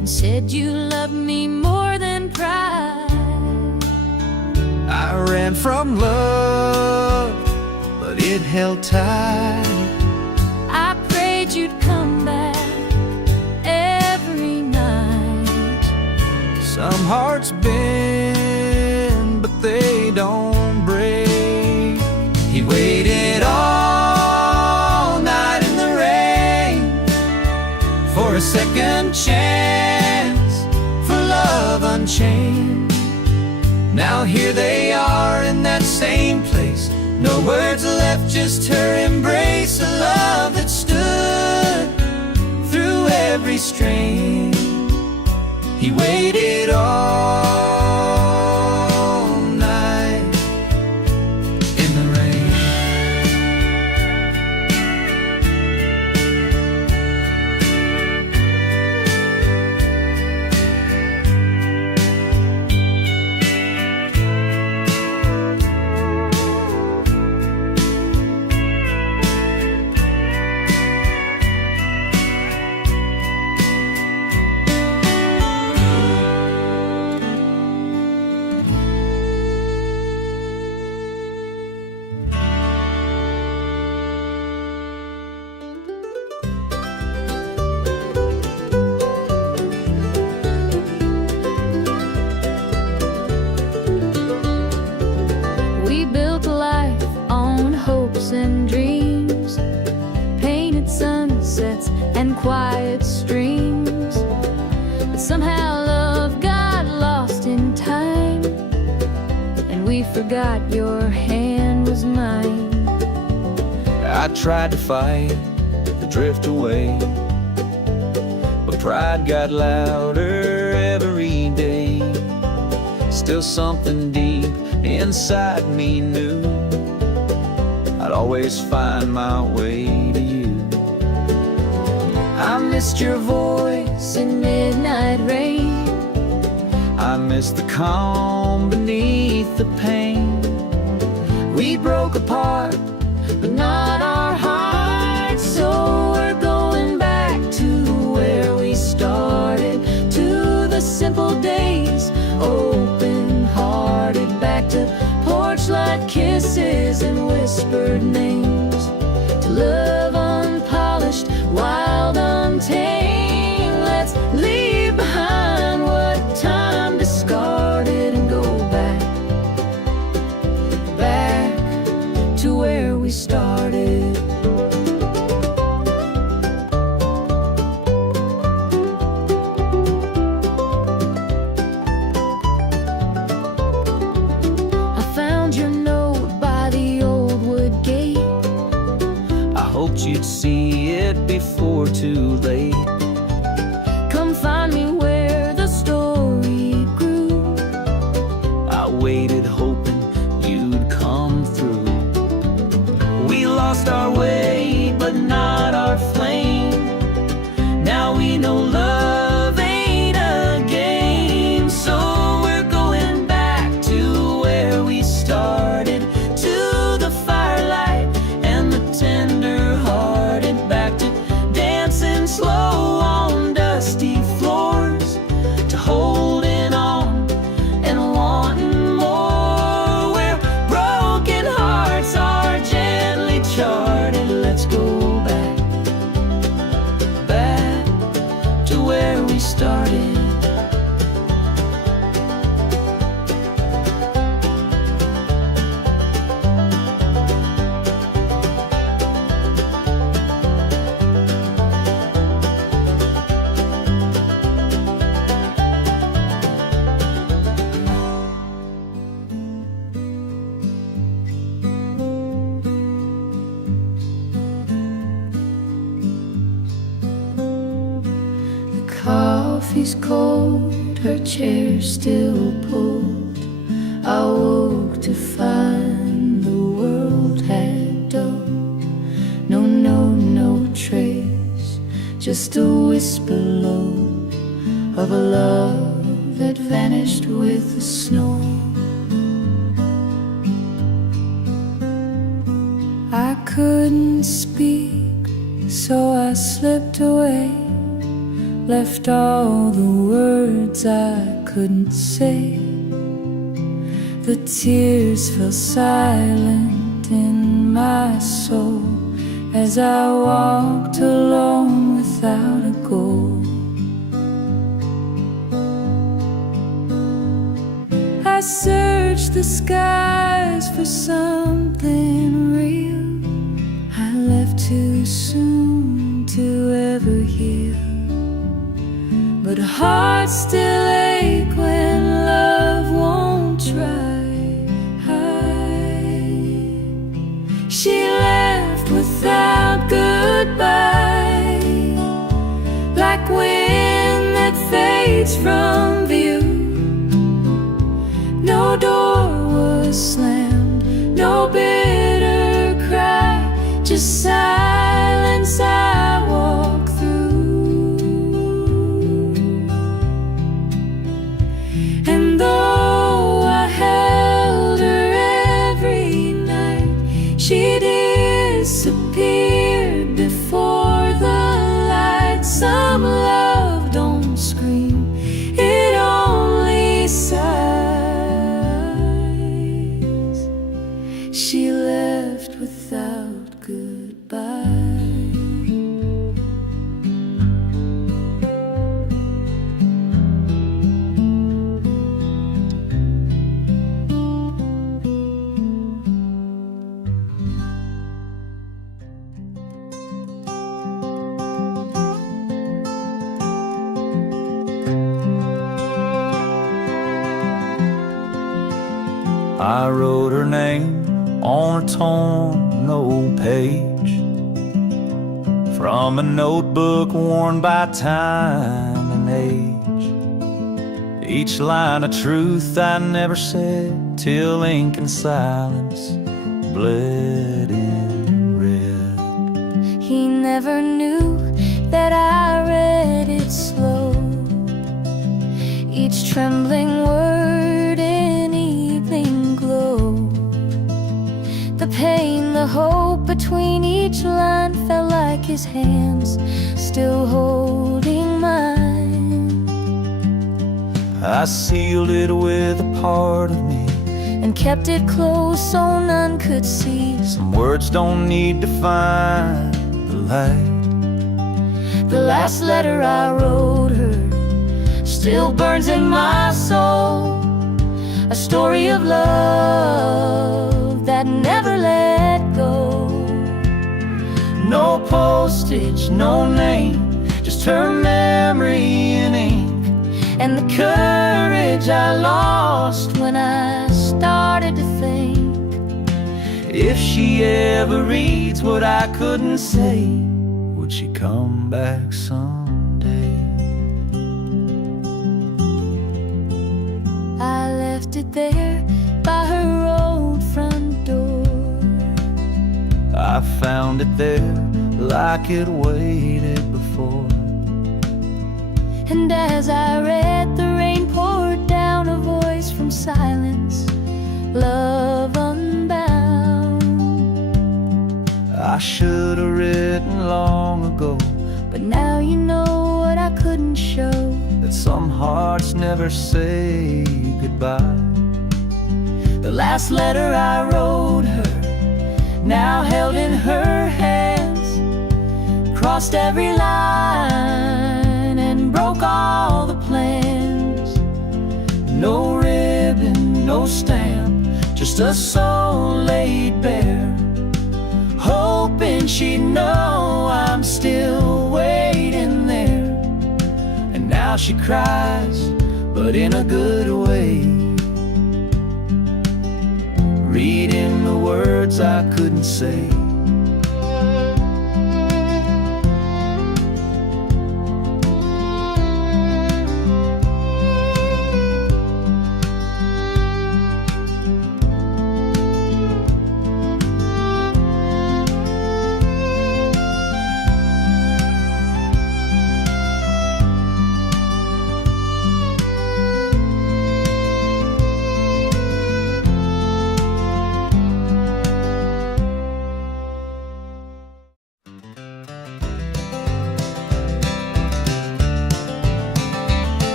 and said you loved me more than pride. I ran from love, but it held tight. I prayed you'd come back every night. Some hearts bend, but they don't break. He waited all night in the rain for a second chance, for love unchained. Now here they are in that same place. No words left, just her embrace. A love that stood through every strain. He waited all night in the rain. And dreams, painted sunsets and quiet streams. But somehow love got lost in time, and we forgot your hand was mine. I tried to fight, to drift away, but pride got louder every day. Still something deep inside me knew I'd always find my way to you. I missed your voice in midnight rain. I missed the calm beneath the pain. We broke apart, but not our hearts. So we're going back to where we started, to the simple days, open-hearted, back to porch-light kisses and whispered names, to love unpolished, wild, untamed. Let's leave behind what time discarded and go back, back to where we started. You'd see it before too late. Come find me where the story grew. I waited hoping you'd come through. We lost our way, but not our flame. Now we know love ain't a game. So we're going back to where we started, to the firelight and the tender, back to dancing slow on dusty floors, to holding on and wanting more, where broken hearts are gently charted. Let's go back, back to where we started. Coffee's cold, her chair still pulled. I woke to find the world had dulled. No trace, just a whisper low of a love that vanished with the snow. I couldn't speak, so I slipped away, left all the words I couldn't say. The tears fell silent in my soul as I walked alone without a goal. I searched the skies for something real. I left too soon to ever heal, but hearts still ache when love won't try. She left without goodbye, like wind that fades from view. No door was slammed, no bitter cry, just silence I walk through. And though I held her every night, she disappeared before the light. Some love don't scream, it only sighs. She left without goodbye. I wrote her name on a torn old page from a notebook worn by time and age. Each line of truth I never said till ink and silence bled in red. He never knew that I read it slow, each trembling word in evening glow. The pain, the hope between each line felt like his hands still holding mine. I sealed it with a part of me and kept it close so none could see. Some words don't need to find the light. The last letter I wrote her still burns in my soul, a story of love that never let go. No postage, no name, just her memory in ink, and the courage I lost when I started to think. if she ever reads what I couldn't say, would she come back someday? I left it there by her old front door. I found it there like it waited before. And as I read, the rain poured down, a voice from silence, love unbound. I should have written long ago, But now you know what I couldn't show, that some hearts never say goodbye. the last letter I wrote her, now held in her hands, crossed every line and broke all the plans. No ribbon, no stamp, just a soul laid bare, hoping she'd know I'm still waiting there. And now she cries, but in a good way, reading the words I couldn't say.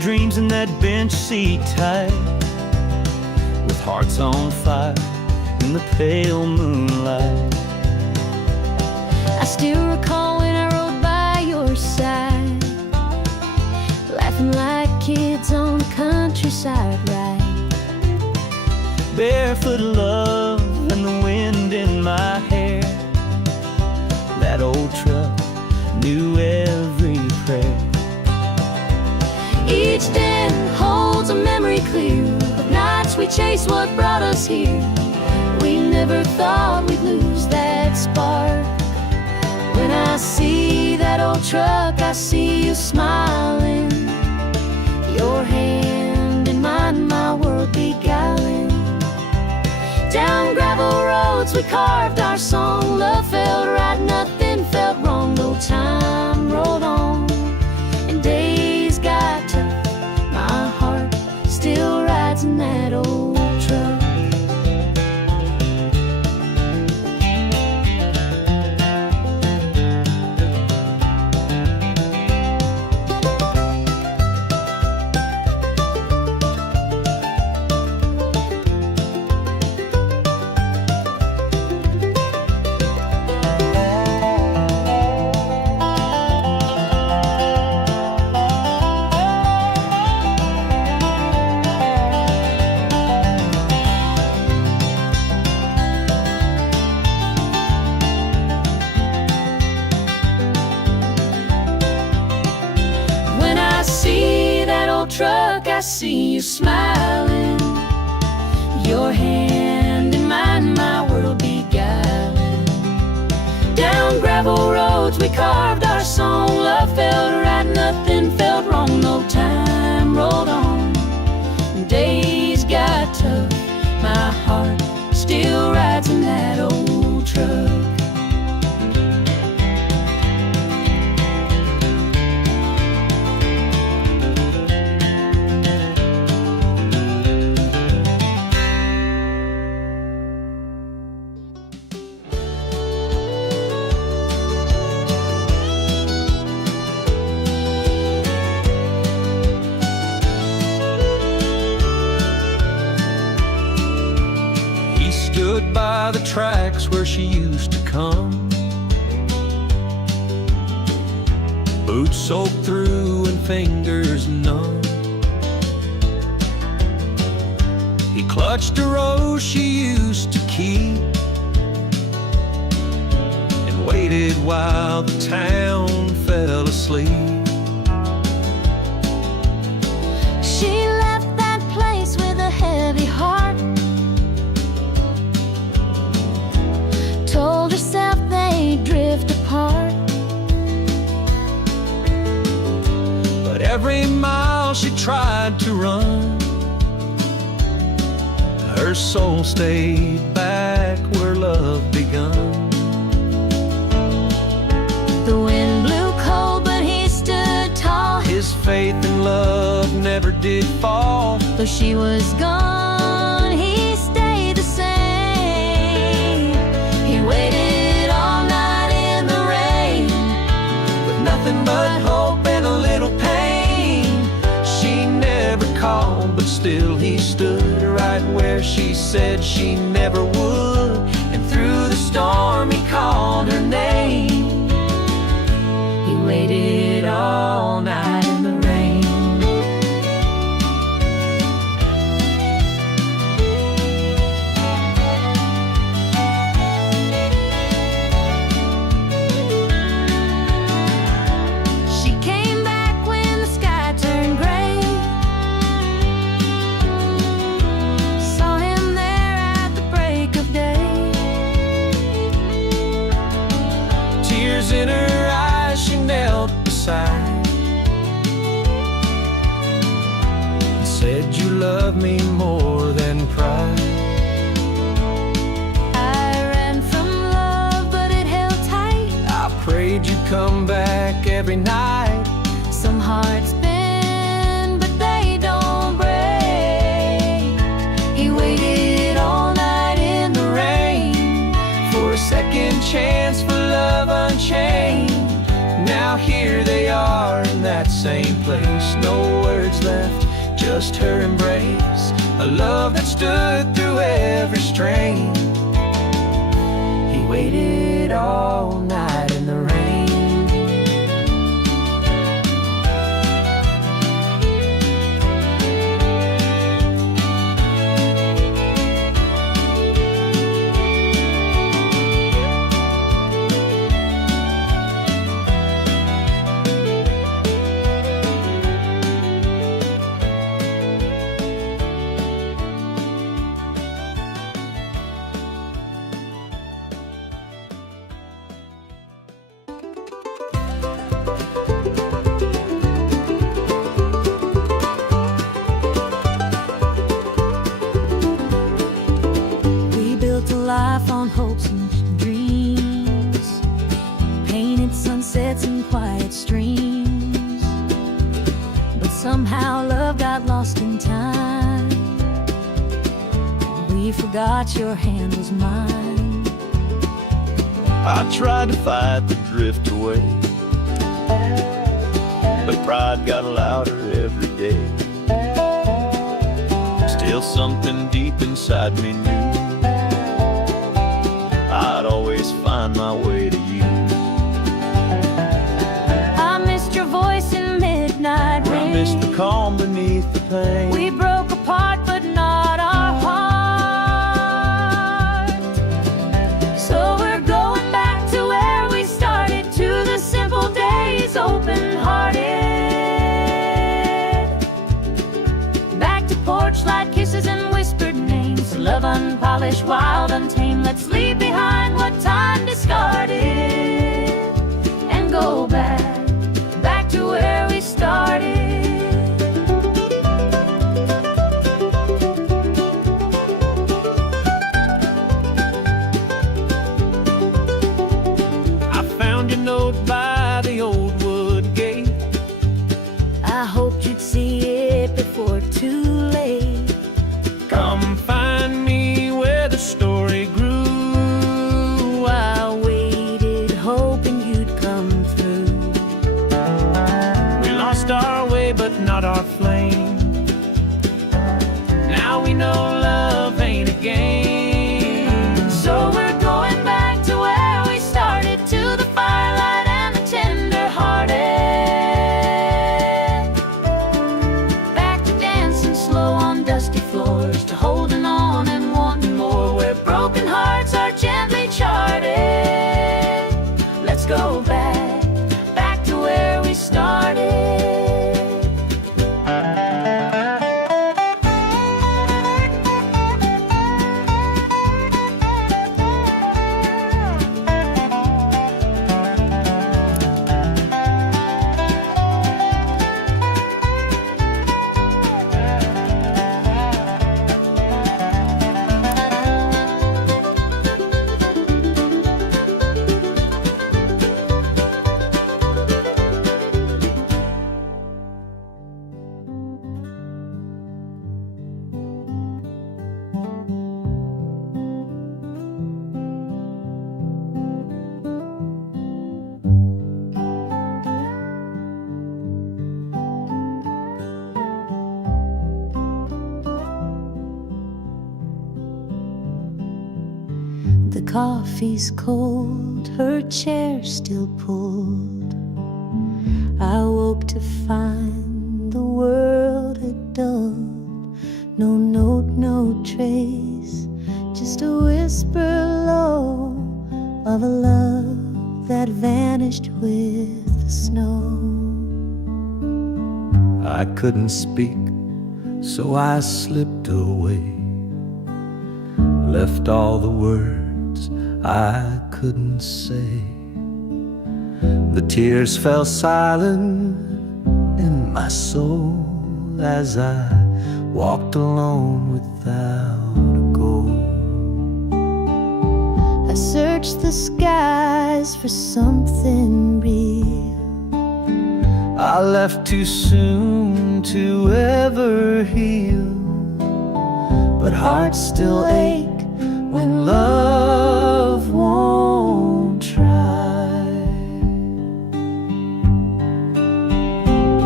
dreams in that bench seat tight, with hearts on fire in the pale moonlight. I still recall when I rode by your side, laughing like kids on the countryside ride. Barefoot love and the wind in my hair, that old truck knew every prayer. Each den holds a memory clear of nights we chased what brought us here. We never thought we'd lose that spark. When I see that old truck, I see you smiling, your hand in mine, my world beguiling. Down gravel roads we carved our song, love felt right, nothing felt wrong. No time rolled on and days got tough, my heart still rides in that old truck. Truck, I see you smiling, your hand in mine, my world beguiling. Down gravel roads we carved our song, love felt right, nothing felt wrong. No time rolled on, days got tough, my heart still rides in that old truck. Stood by the tracks where she used to come, boots soaked through and fingers numb. He clutched a rose she used to keep and waited while the town fell asleep. She left that place with a heavy heart, told herself they'd drift apart. But every mile she tried to run, her soul stayed back where love begun. The wind blew cold, but he stood tall. His faith in love never did fall. Though she was gone, he stayed the same. He waited all night in the rain, With nothing but hope and a little pain. She never called, but still he stood right where she said she never would. And through the storm he called her name. he waited all night in the rain. She came back when the sky turned gray, saw him there at the break of day. Tears in her eyes, she knelt beside and said, "You love me more than pride." I ran from love, but it held tight. I prayed you'd come back every night. Some hearts bend, but they don't break. He waited all night in the rain For a second chance for love unchained. Now here they are in that that same place. No words left, just her embrace, a love that stood through every strain. He waited all night in the rain. Life on hopes and dreams, painted sunsets and quiet streams. But somehow love got lost in time. We forgot your hand was mine. I tried to fight the drift away, but pride got louder every day. Still something deep inside me knew I'd always find my way to you. I missed your voice in midnight rain. I missed the calm beneath the pain. We broke apart, but not our heart. So we're going back to where we started, to the simple days, open-hearted. Back to porch light kisses and whispered names, love unpolished, wild, untamed. Let's leave behind what time discarded and go back to where we started. I found your note by the old wood gate. I hoped you'd see it before too late. Come find me where the story grew. I waited, hoping you'd come through. We lost our way, but not our flame. Now we know love ain't a game. So we're going back to where we started, to the firelight and the tender-hearted. Back to dancing slow on dusty floors, to holding on and wanting more, where broken hearts are gently charted. Let's go back to where we started. The coffee's cold, her chair still pulled. I woke to find the world had dulled. No note, no trace, just a whisper low of a love that vanished with the snow. I couldn't speak, so I slipped away, left all the words I couldn't say. The tears fell silent in my soul as I walked alone without a goal. I searched the skies for something real. I left too soon to ever heal, but hearts still ache when love won't try.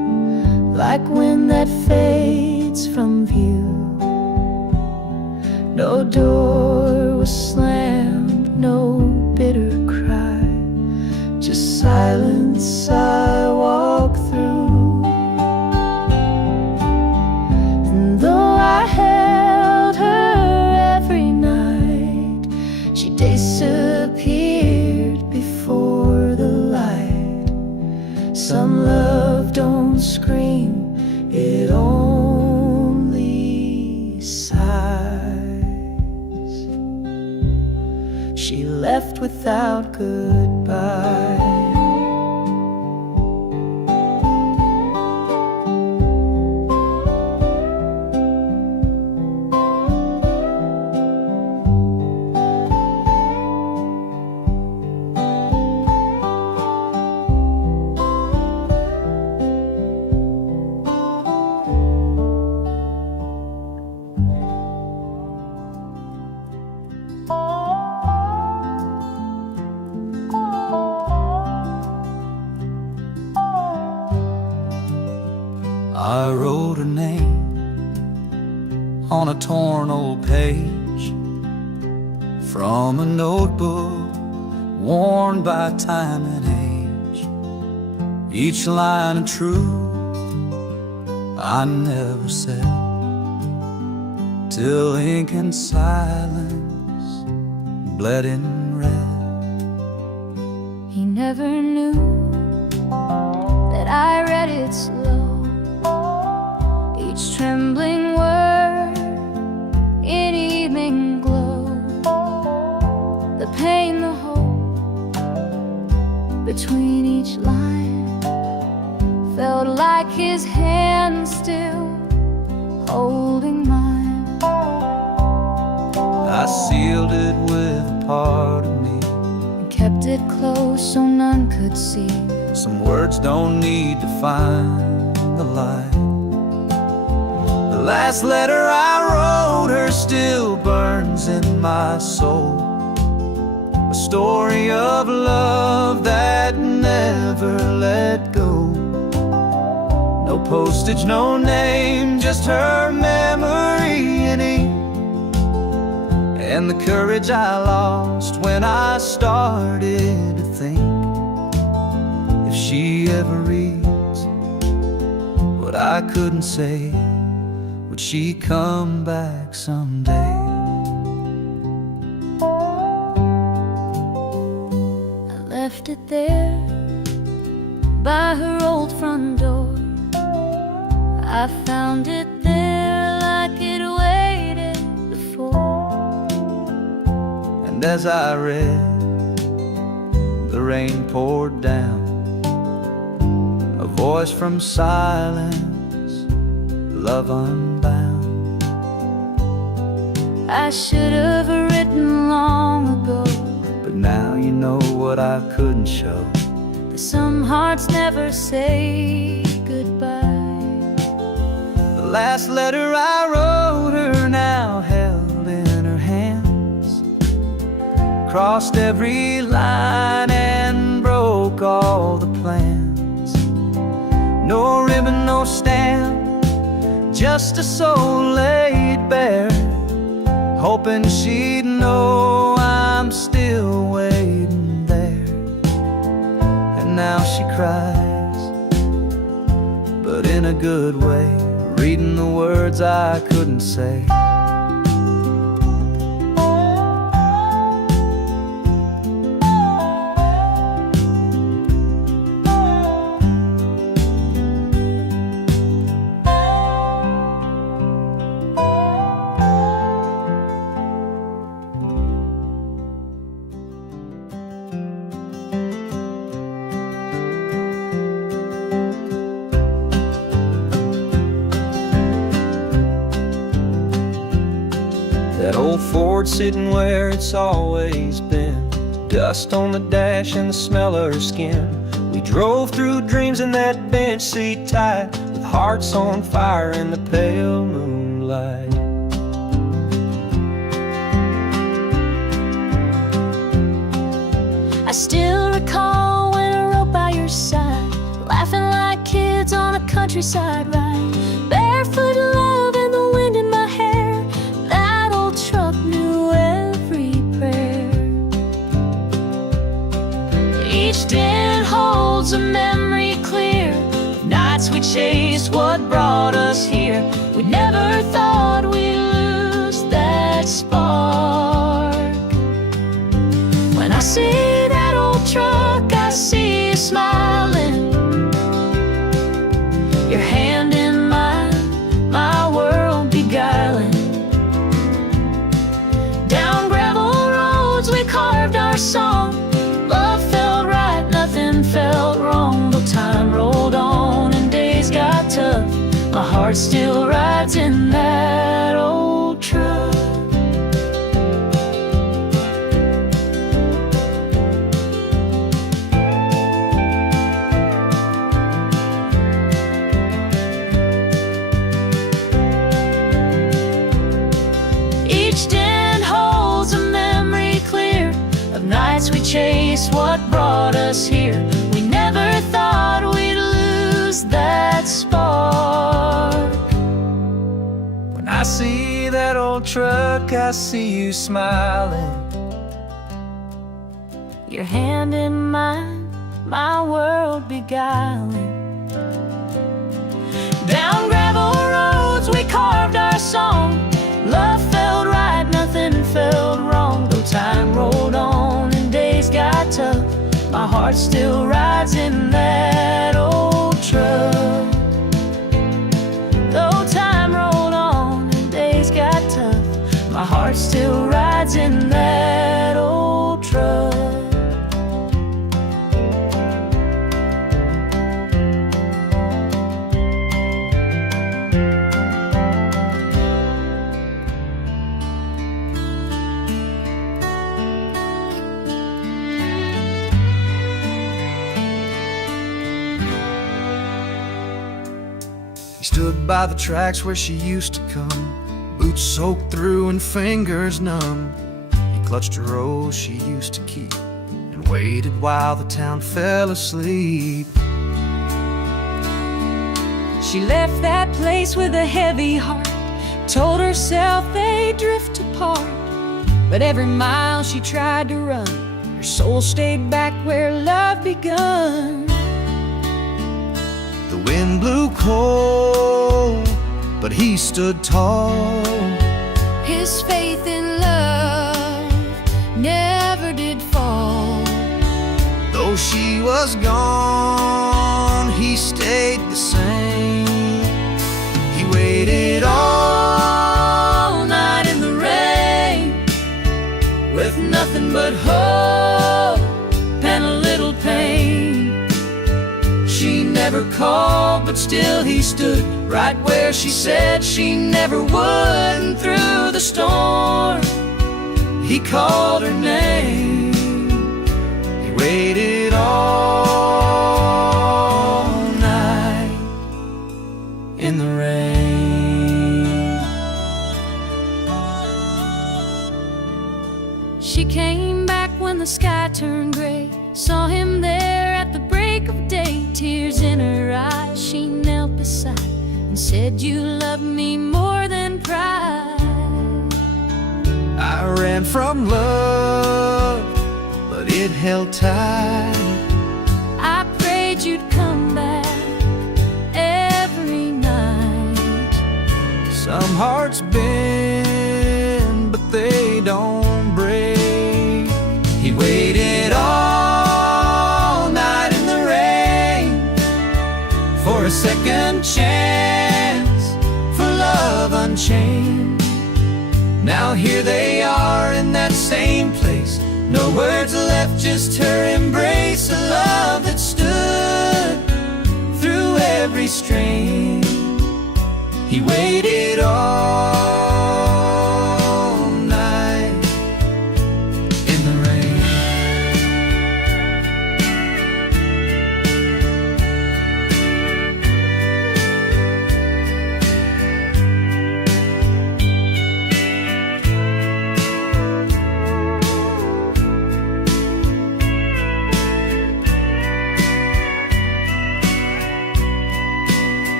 like wind that fades from view. No door was slammed, no bitter cry, just silence I walk through. And though I held her every night, she disappeared before the light. Some love don't scream, it only sighs. She left without goodbye. I wrote her name on a torn old page from a notebook worn by time and age. Each line of truth I never said, till ink and silence bled in red. He never knew that I read it slow, each trembling word in evening glow. The pain, the hope between each line felt like his hand still holding mine. I sealed it with a part of me, And kept it close so none could see. some words don't need to find the light. The last letter I wrote her still burns in my soul, a story of love that never let go. No postage, no name, just her memory in ink, and the courage I lost when I started to think, if she ever reads what I couldn't say, would she come back someday? I left it there by her old front door. I found it there like it waited before. And as I read, the rain poured down, a voice from silence, love unbound. I should have written long ago, But now you know what I couldn't show. that some hearts never say goodbye. The last letter I wrote her now held in her hands, crossed every line and broke all the plans. No ribbon, no stamp, just a soul laid bare, hoping she'd know I'm still waiting there. And now she cries, but in a good way, reading the words I couldn't say. That old Ford sitting where it's always been, dust on the dash and the smell of her skin. We drove through dreams in that bench seat tight, with hearts on fire in the pale moonlight. I still recall when I rode by your side, laughing like kids on a countryside ride. Barefoot love and the wind in my hair. That old truck knew every prayer. Each den holds a memory clear of nights we chased what brought us here. We never thought we'd lose that spark. When I see that old truck, I see you smiling, your hand in mine, my world beguiling. Down gravel roads we carved our song. Love felt right, nothing felt wrong. Though time rolled on and days got tough, my heart still rides in that old truck. Each den holds a memory clear of nights we chased what brought us here. We never thought we'd lose that spark. When I see that old truck, I see you smiling, Your hand in mine, my world beguiling. Down gravel roads we carved our song. Love felt right, nothing felt wrong. Though time rolled on and days got tough, my heart still rides in that old truck. Though time rolled on and days got tough, my heart still rides in that old truck. He stood by the tracks where she used to come, boots soaked through and fingers numb. He clutched her rose she used to keep and waited while the town fell asleep. She left that place with a heavy heart, told herself they'd drift apart. But every mile she tried to run, her soul stayed back where love begun. The wind blew cold, but he stood tall. His faith in love never did fall. Though she was gone, he stayed the same. He waited all night in the rain, with nothing but hope and a little pain. She never called, but still he stood right where she said she never would. And through the storm, he called her name. He waited all night in the rain. She came back when the sky turned gray, saw him there at the break of day. Tears in her eyes, she knelt beside and said, "You love me more than pride." I ran from love, but it held tight. I prayed you'd come back every night. Some hearts bend, but they don't break. He waited all night in the rain for a second chance, for love unchained. Now here they are in that same place, no words left, just her embrace. A love that stood through every strain. He waited all night in the rain.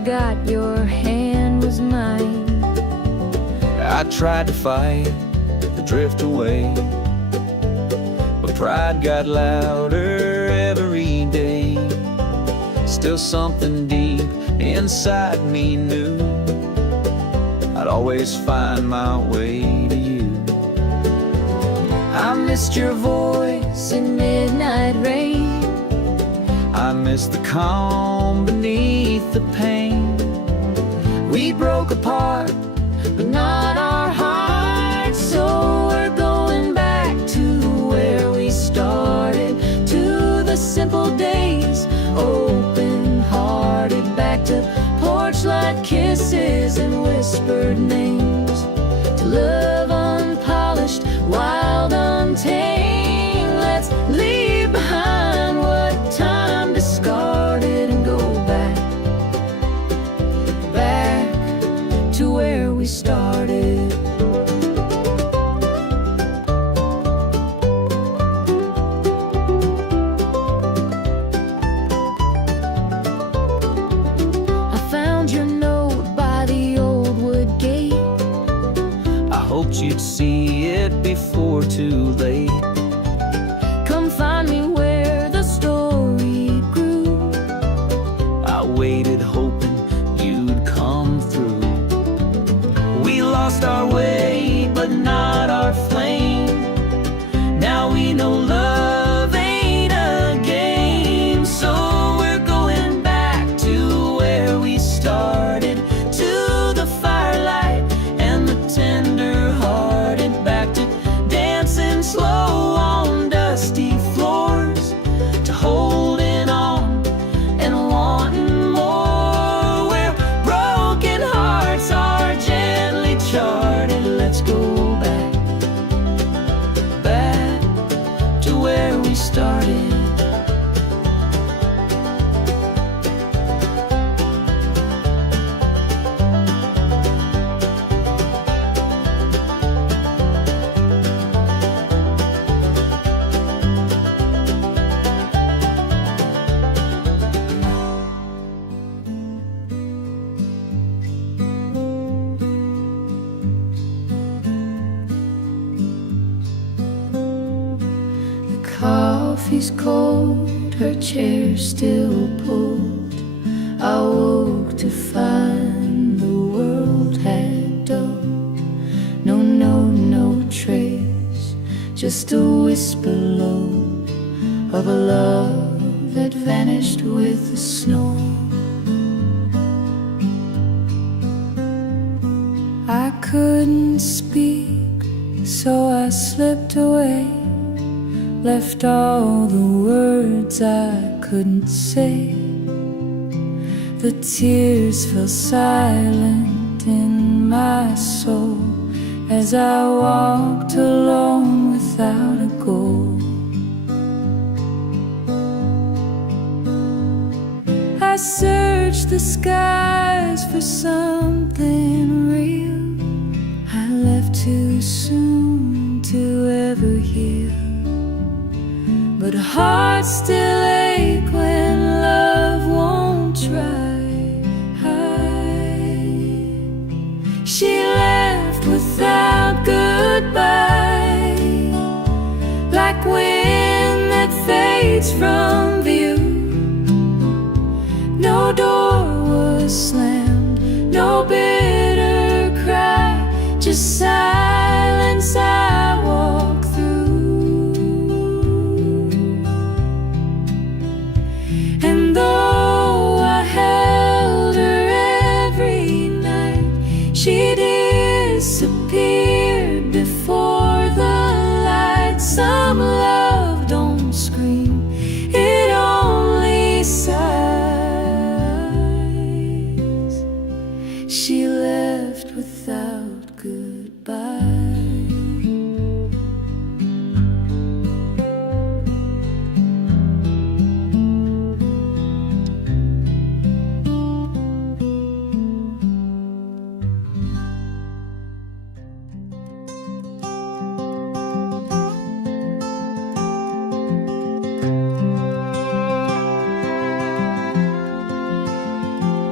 forgot your hand was mine. I tried to fight, to drift away, but pride got louder every day. Still something deep inside me knew I'd always find my way to you. I missed your voice in midnight rain. I miss the calm beneath the pain. We broke apart, but not our hearts. So we're going back to where we started, to the simple days, open-hearted, back to porch-light kisses and whispered names, to love unpolished, wild, untamed. Let's leave behind what time discarded and go back to where we started. I found your note by the old wood gate. I hoped you'd see it before too late. Come find me where the story grew. I waited hoping you'd come through. We lost our way, but not our flame. Now we know love ain't a game. So we're going back to where we started, to the firelight and the tender-hearted, back to dancing slow on dusty floors, to holding on and wanting more, where broken hearts are gently charted. Let's go back to where we started. Coffee's cold, her chair still pulled. I woke to find the world had dulled. No note, no trace, just a whisper low of a love that vanished with the snow. I couldn't speak, so I slipped away, left all the words I couldn't say. The tears fell silent in my soul as I walked alone without a goal. I searched the skies for something real. I left too soon to ever heal, but hearts still ache when love won't try. She left without goodbye, like wind that fades from view. No door was slammed, no bitter cry, just silence I walk through. And though I held her every night, she disappeared before the light. Some love don't scream, it only sighs. She left without goodbye.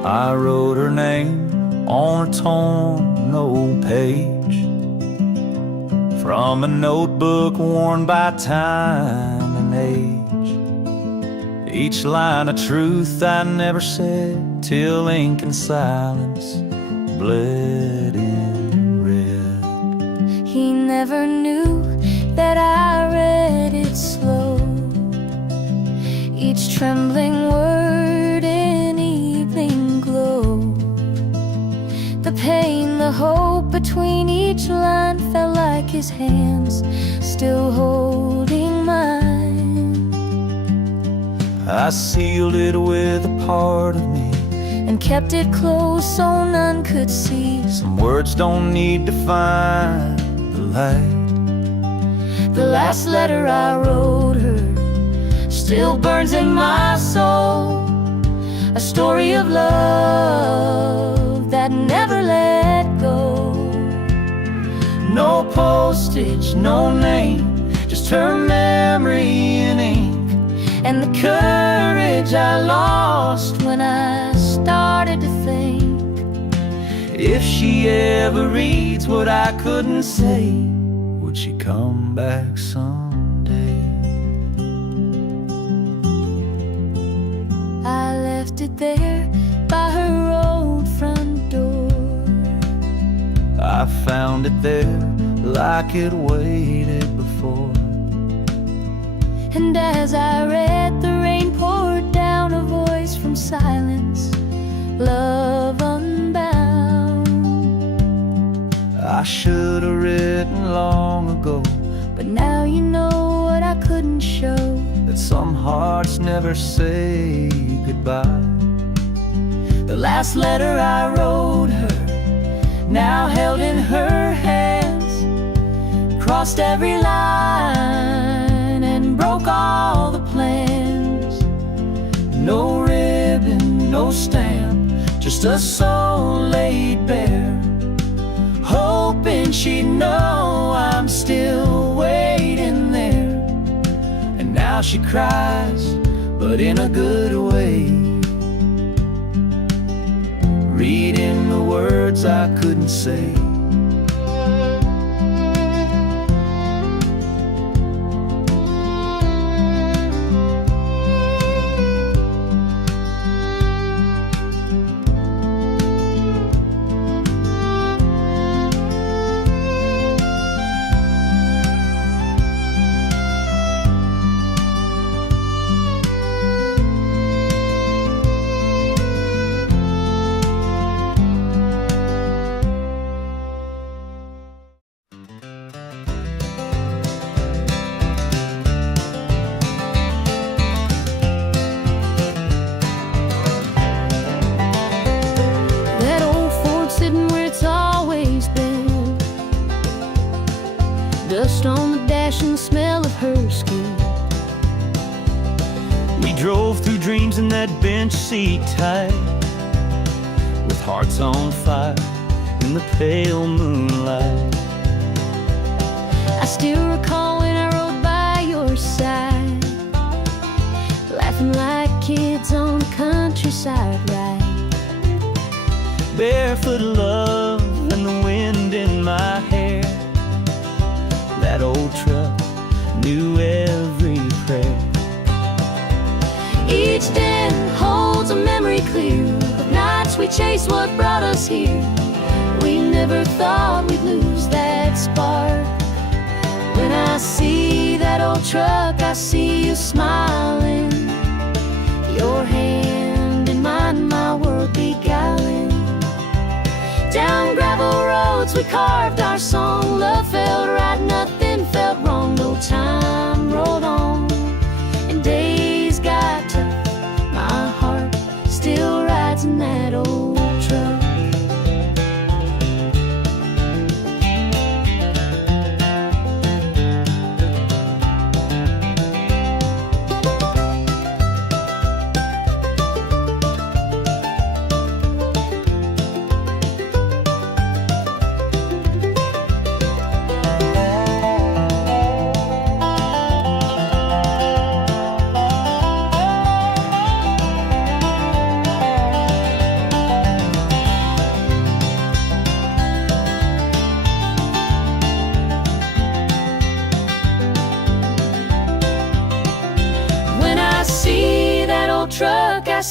I wrote her name on a torn old page from a notebook worn by time and age. Each line a truth I never said till ink and silence bled in red. He never knew that I read it slow, each trembling word in evening glow. The pain, the hope between each line felt like his hands still holding mine. I sealed it with a part of me and kept it close so none could see. Some words don't need to find the light. The last letter I wrote her still burns in my soul, a story of love that never let go. No postage, no name, just her memory in ink, And the courage I lost when I started to think, if she ever reads what I couldn't say, would she come back someday? I left it there by her old front door. I found it there like it waited before. And as I read, the rain poured down, a voice from silence, love unbound. I should have written long ago, But now you know what I couldn't show, that some hearts never say goodbye. the last letter I wrote her, now held in her hands, crossed every line and broke all the plans. No ribbon, no stamp, just a soul laid bare, hoping she'd know I'm still waiting there. And now she cries, but in a good way, reading the words I couldn't say. That old Ford sitting where it's always been, dust on the dash and the smell of her skin. We drove through dreams in that bench seat tight, with hearts on fire in the pale moonlight. I still recall when I rode by your side, laughing like kids on the countryside ride. Barefoot love and the wind in my hair. That old truck knew every prayer. Each den holds a memory clear of nights we chased what brought us here. We never thought we'd lose that spark. When I see that old truck, I see you smiling, your hand in mine, my world beguiling. Down gravel roads we carved our song, love felt right, nothing felt wrong. No time rolled on and days got tough, my heart still rides in that old truck.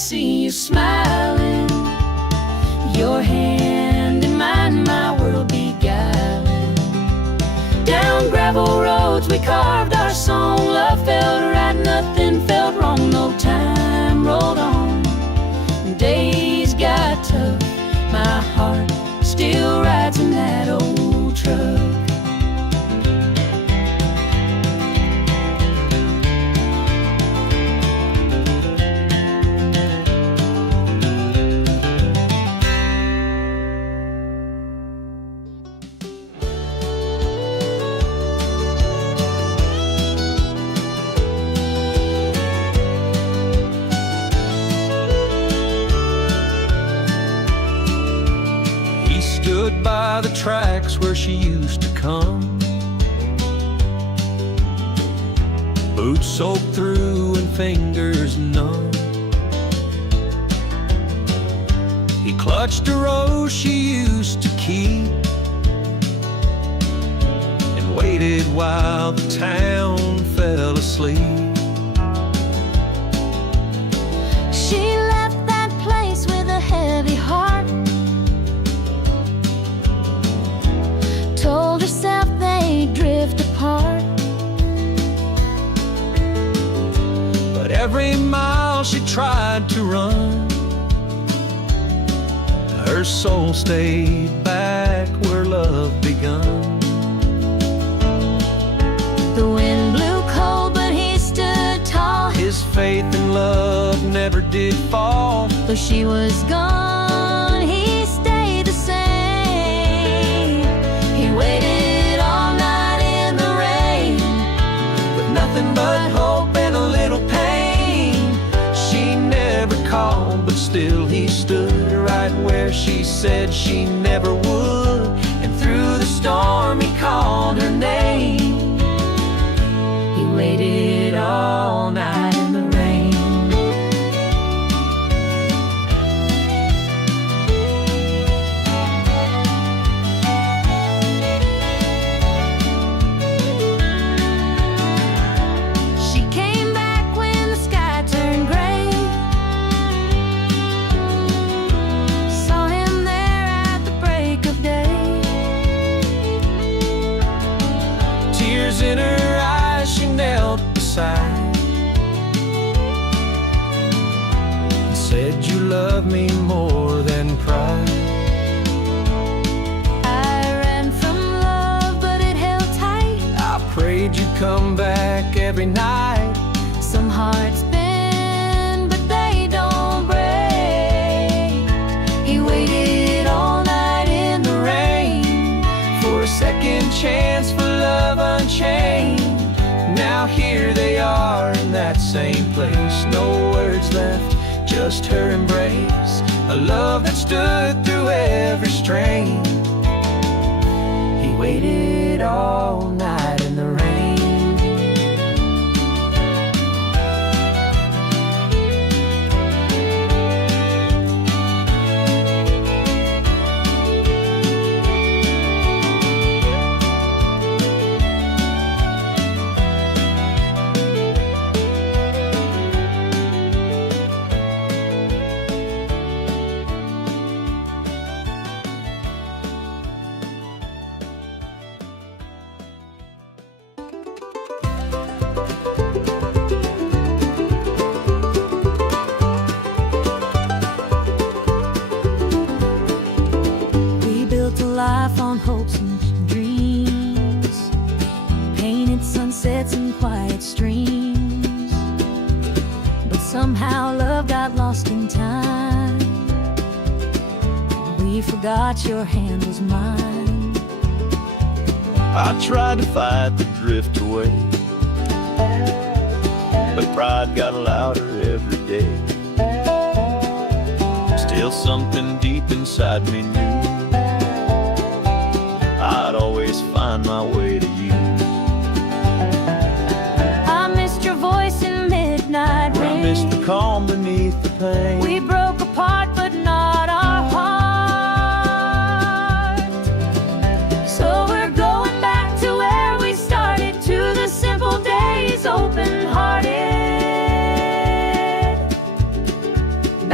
see you smiling, your hand in mine, my world beguiling. Down gravel roads we carved our song, love felt right, nothing felt wrong. No time rolled on, days got tough, my heart still rides in that old truck. Stood by the tracks where she used to come, boots soaked through and fingers numb. He clutched a rose she used to keep and waited while the town fell asleep. She left that place with a heavy heart, told herself they'd drift apart. But every mile she tried to run, her soul stayed back where love begun. The wind blew cold, but he stood tall. His faith in love never did fall. Though she was gone, he stayed the same. He waited all night in the rain, With nothing but hope and a little pain. She never called, but still he stood right where she said she never would. And through the storm he called her name. he waited all night in the rain. She came back when the sky turned gray, saw him there at the break of day. Tears in her eyes, she knelt beside and said, "You love me more than pride." I ran from love, but it held tight. I prayed you'd come back every night. Some hearts bend, but they don't break. He waited all night in the rain For a second chance for love unchained. Now here they are in that same place. No words left, just her embrace. A love that stood through every strain. He waited all night in the rain. We built a life on hopes and dreams, painted sunsets and quiet streams. But somehow love got lost in time. We forgot your hand was mine. I tried to fight the drift away, but pride got louder every day. Still something deep inside me knew I'd always find my way to you. I missed your voice in midnight I rain. missed the calm beneath the pain. We broke apart, but not our heart. So we're going back to where we started, to the simple days, open-hearted.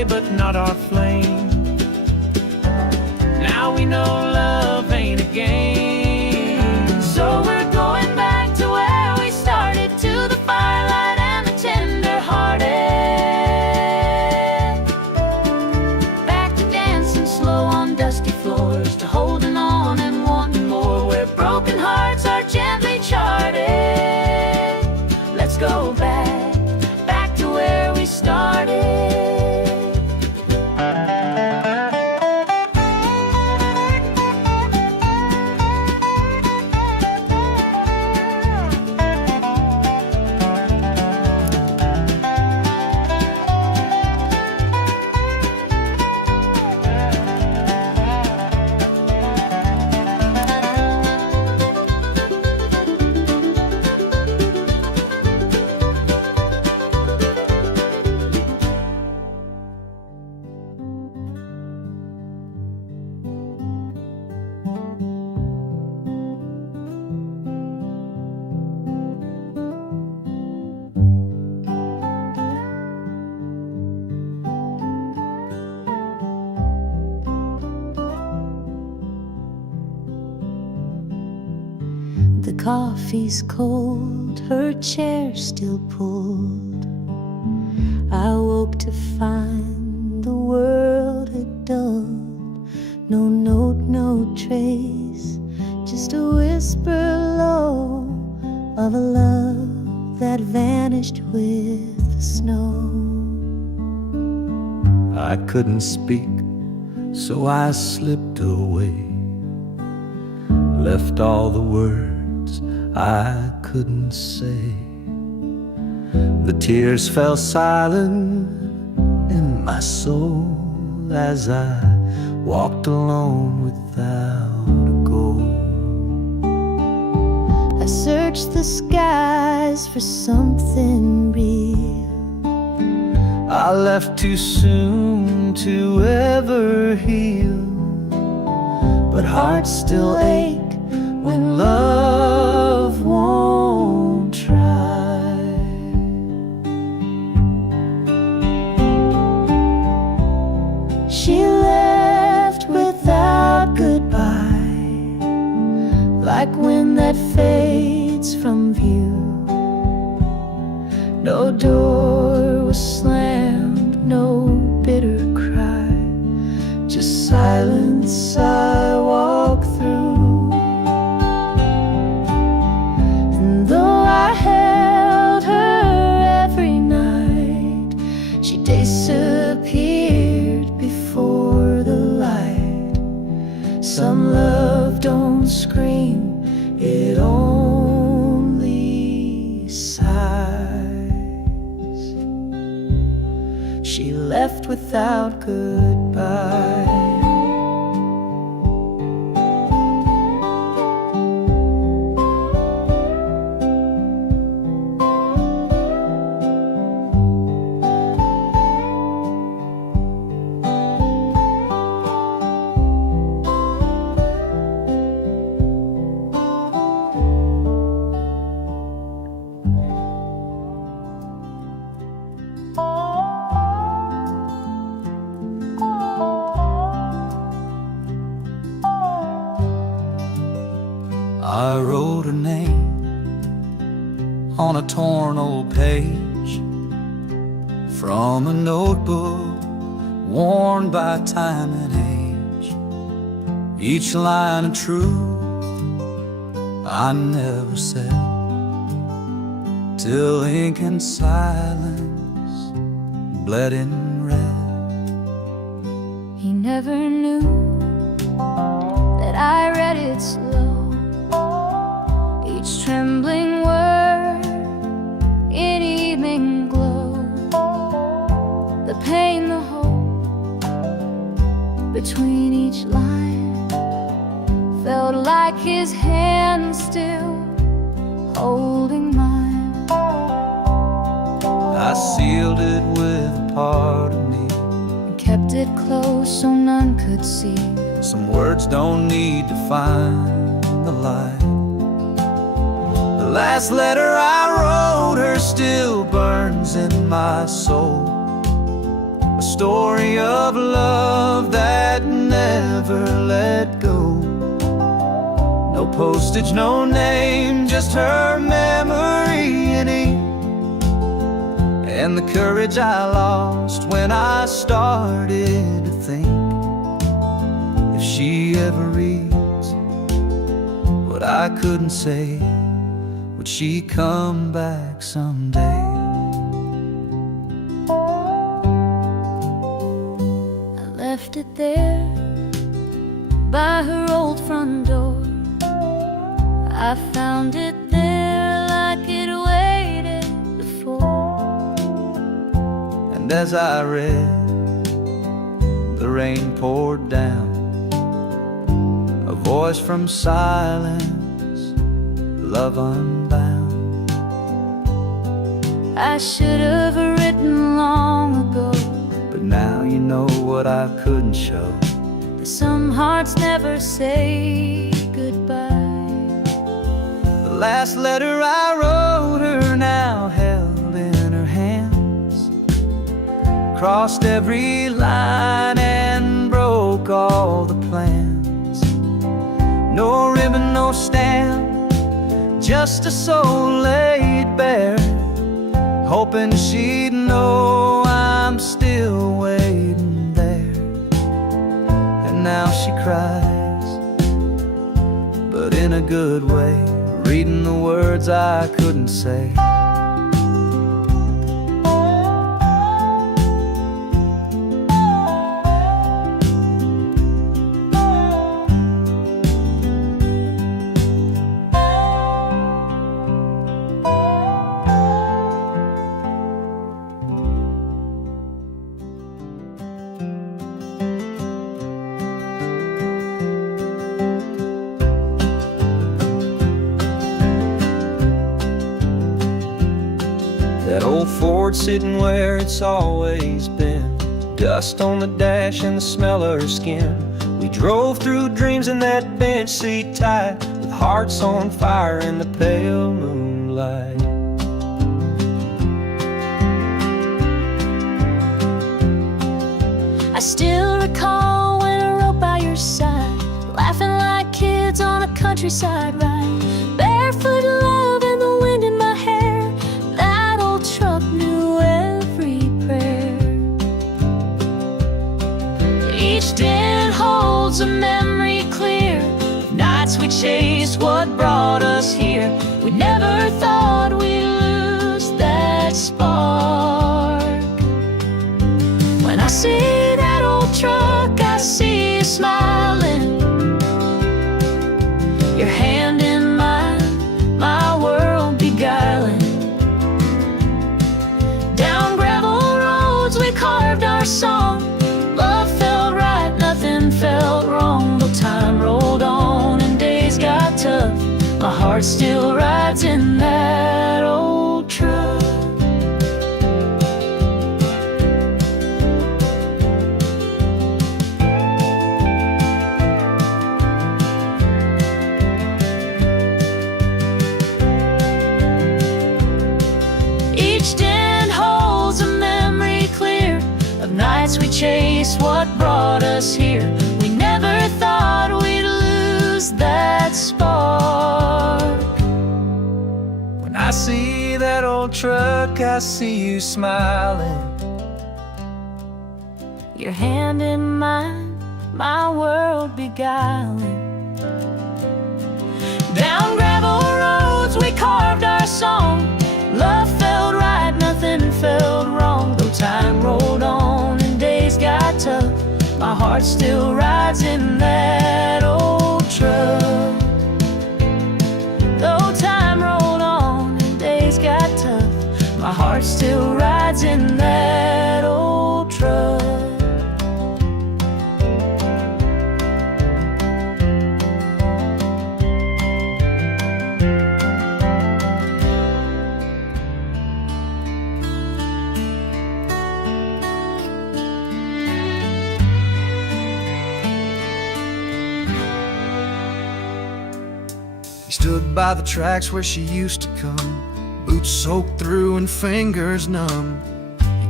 away, but not our flame. Now we know love ain't a game. So we're going back to where we started, to the firelight and the tender-hearted. Back to dancing slow on dusty floors, to holding on and wanting more, where broken hearts are gently charted. Let's go back to where we started. The coffee's cold, her chair still pulled. I woke to find the world had dulled. No note, no trace, just a whisper low of a love that vanished with the snow. I couldn't speak, so I slipped away, left all the words I couldn't say. The tears fell silent in my soul as I walked alone without a goal. I searched the skies for something real. I left too soon to ever heal, but hearts still ache when love won't try. She left without goodbye, like wind that fades from view. No door was slammed, no bitter cry, just silence I walk through. And though I held her every night, she disappeared before the light. Some love don't scream, it only sighs. She left without goodbye. I wrote her name on a torn old page from a notebook worn by time and age. Each line of truth I never said, till ink and silence bled in red. He never knew that I read it slow, each trembling word in evening glow. The pain, the hope between each line felt like his hand still holding mine. I sealed it with a part of me, And kept it close so none could see. some words don't need to find the light. The last letter I wrote her still burns in my soul, a story of love that never let go. No postage, no name, just her memory in ink. And the courage I lost when I started to think, if she ever reads what I couldn't say, would she come back someday? I left it there by her old front door. I found it there like it waited before. And as I read, the rain poured down, a voice from silence, love unbound. I should have written long ago, But now you know what I couldn't show. that some hearts never say goodbye. The last letter I wrote her now held in her hands, crossed every line and broke all the plans. No ribbon, no stamp, just a soul laid bare, hoping she'd know I'm still waiting there. And now she cries, but in a good way, reading the words I couldn't say. That old Ford sitting where it's always been, dust on the dash and the smell of her skin. We drove through dreams in that bench seat tight, with hearts on fire in the pale moonlight. I still recall when I rode by your side, laughing like kids on a countryside ride, barefoot love and the wind in my hair. That old truck knew every prayer. Each dent holds a memory clear of nights we chased what brought us here. We never thought we'd lose that spark. When I see that old truck, I see you smiling, your hand in mine, my world beguiling. Down gravel roads we carved our song, love felt right, nothing felt wrong. Though time rolled on and days got tough, my heart still rides in that old truck. Each dent holds a memory clear of nights we chased what brought us here. We never thought we'd lose that spark. When I see that old truck, I see you smiling, Your hand in mine, my world beguiling. Down gravel roads we carved our song, love felt right, nothing felt wrong. Though time rolled on and days got tough, my heart still rides in that old truck. Though time rolled on and days got tough, my heart still rides in that old truck. He stood by the tracks where she used to come, boots soaked through and fingers numb. He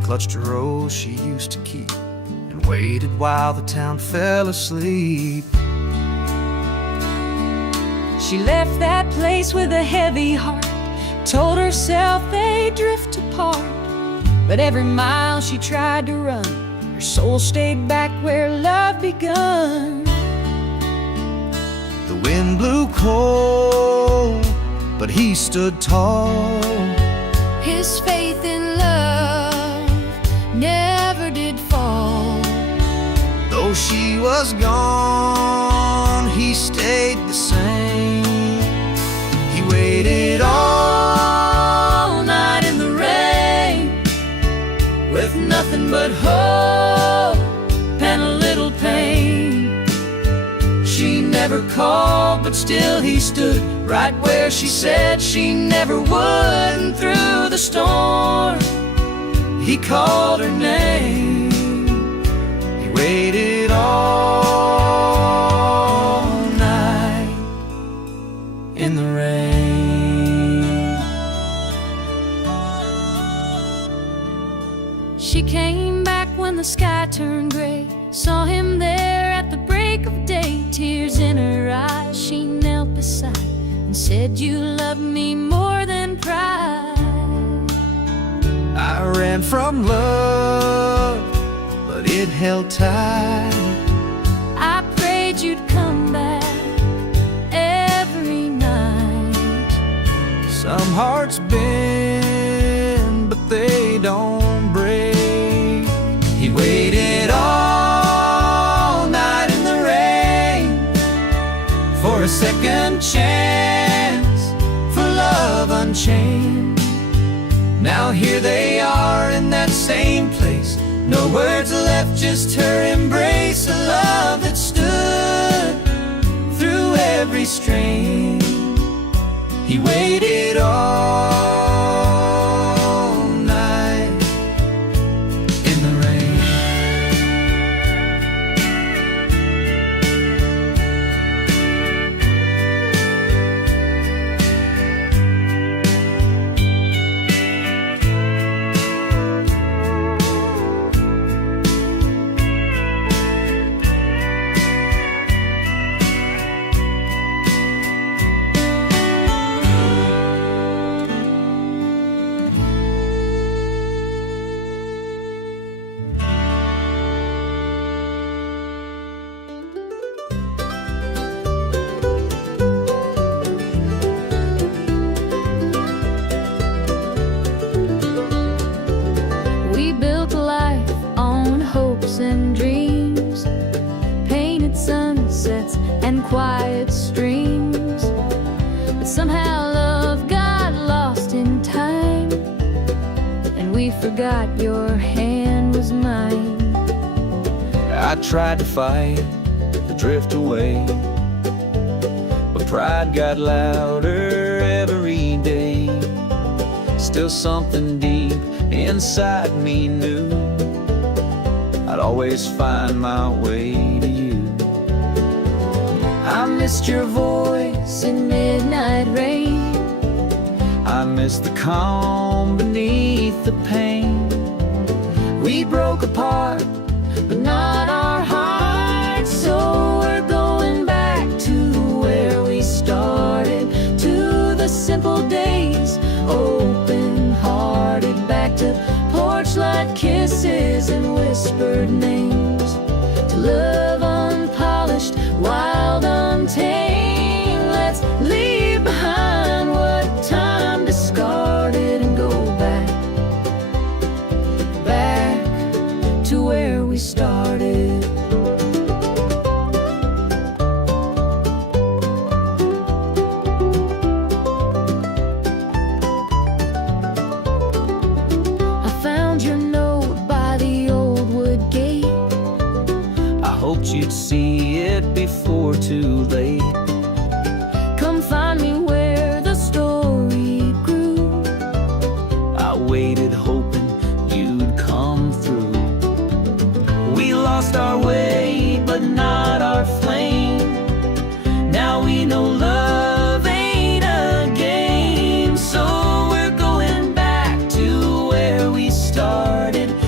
clutched a rose she used to keep and waited while the town fell asleep. She left that place with a heavy heart, told herself they'd drift apart. But every mile she tried to run, her soul stayed back where love begun. The wind blew cold, but he stood tall. His faith in love never did fall. Though she was gone, he stayed the same. He waited all night in the rain, with nothing but hope and a little pain. She never called, but still he stood right where she said she never would. And through the storm, he called her name. He waited all night in the rain. She came back when the sky turned gray, saw him there at the break of day. Tears in her eyes, she knelt beside and said, "You love me more than pride." I ran from love, but it held tight. I prayed you'd come back every night. Some hearts bend, but they don't break. He waited all night in the rain for a second chance, for love unchained. Now here they are in that same place, no words left, just her embrace. A love that stood through every strain. He waited all night in the rain. We built life on hopes and dreams, painted sunsets and quiet streams. But somehow love got lost in time, and we forgot your hand was mine. I tried to fight, to drift away, but pride got louder every day. Still something deep inside me knew I'd always find my way to you. I missed your voice in midnight rain. I miss the calm beneath the pain. We broke apart, but not our hearts. So we're going back to where we started, to the simple days, open-hearted, back to porch-light kisses and whispered names, to love unpolished, wild, untamed. Let's leave behind what time discarded and go back to where we started. I found your note by the old wood gate. I hoped you'd see it before too late. Come find me where the story grew. I waited hoping you'd come through. We lost our way, but not our flame. Now we know love ain't a game. So we're going back to where we started,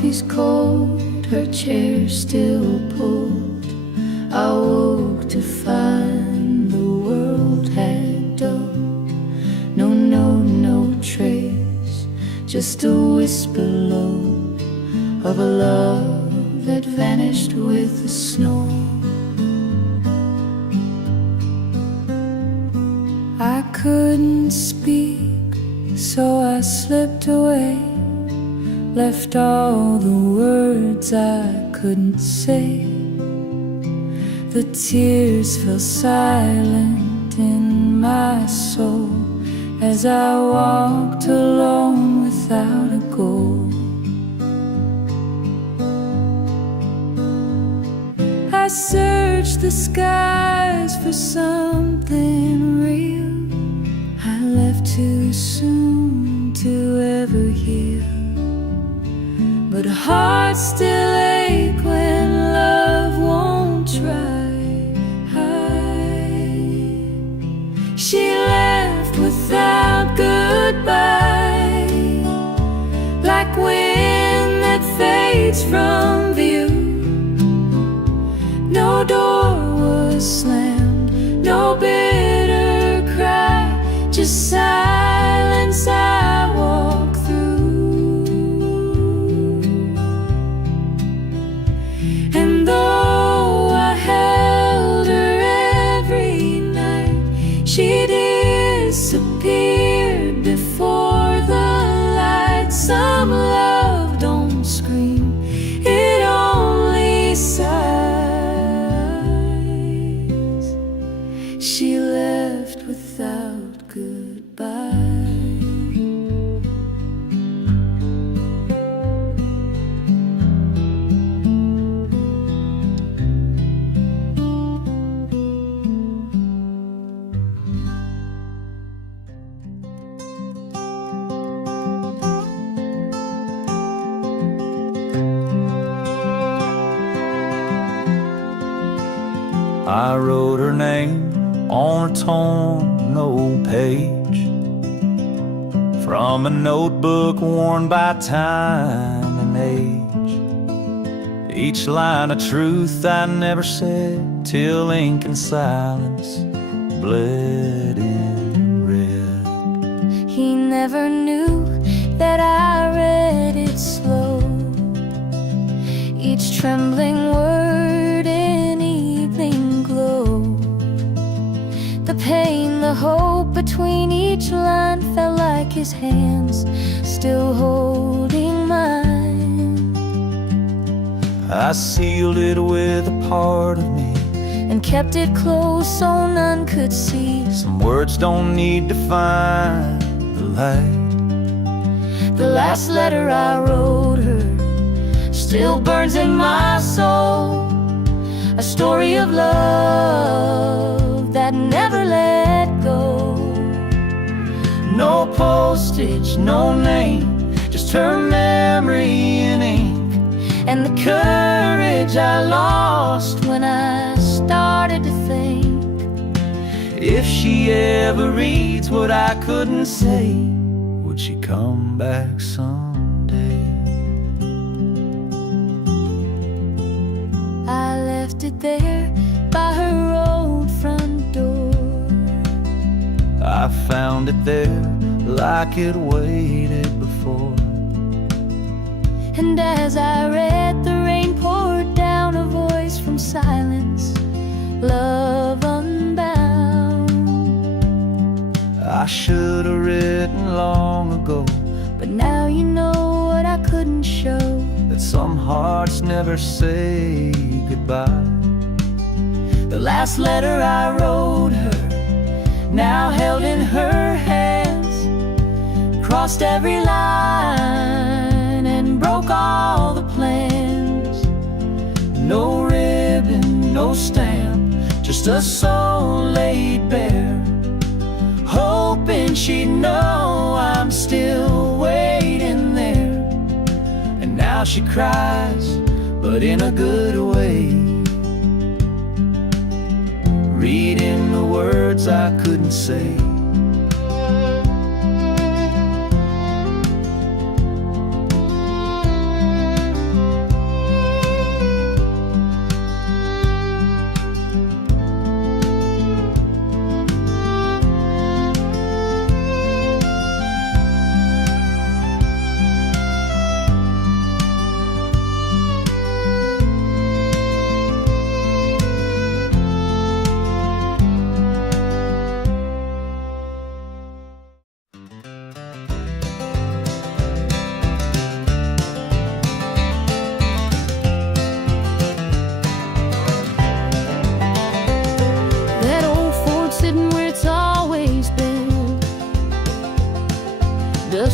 coffee's cold, her chair still pulled. I woke to find the world had dulled. No trace, just a whisper low of a love that vanished with the snow. I couldn't speak, so I slipped away, left all the words I couldn't say. The tears fell silent in my soul as I walked alone without a goal. I searched the skies for something real. I left too soon to ever heal, but hearts still ache when love won't try. She left without goodbye, like wind that fades from view. No door was slammed, no bitter cry, just silence I walk through. And though I held her every night, she disappeared before the light. Some love don't scream, it only sighs. She left without goodbye. I wrote her name on a torn old page from a notebook worn by time and age. Each line a truth I never said till ink and silence bled in red. He never knew that I read it slow, each trembling word in evening glow. The pain, the hope between each line felt like his hands still holding mine. I sealed it with a part of me and kept it close so none could see. Some words don't need to find the light. The last letter I wrote her still burns in my soul, a story of love that never let go. No postage, no name, just her memory in ink, And the courage I lost when I started to think, if she ever reads what I couldn't say, would she come back someday? I left it there by her old front door. I found it there like it waited before. And as I read, the rain poured down, a voice from silence, love unbound. I should have written long ago, But now you know what I couldn't show, that some hearts never say goodbye. the last letter I wrote her, now held in her hands, crossed every line and broke all the plans. No ribbon, no stamp, just a soul laid bare, hoping she'd know I'm still waiting there. And now she cries, but in a good way, reading the words I couldn't say.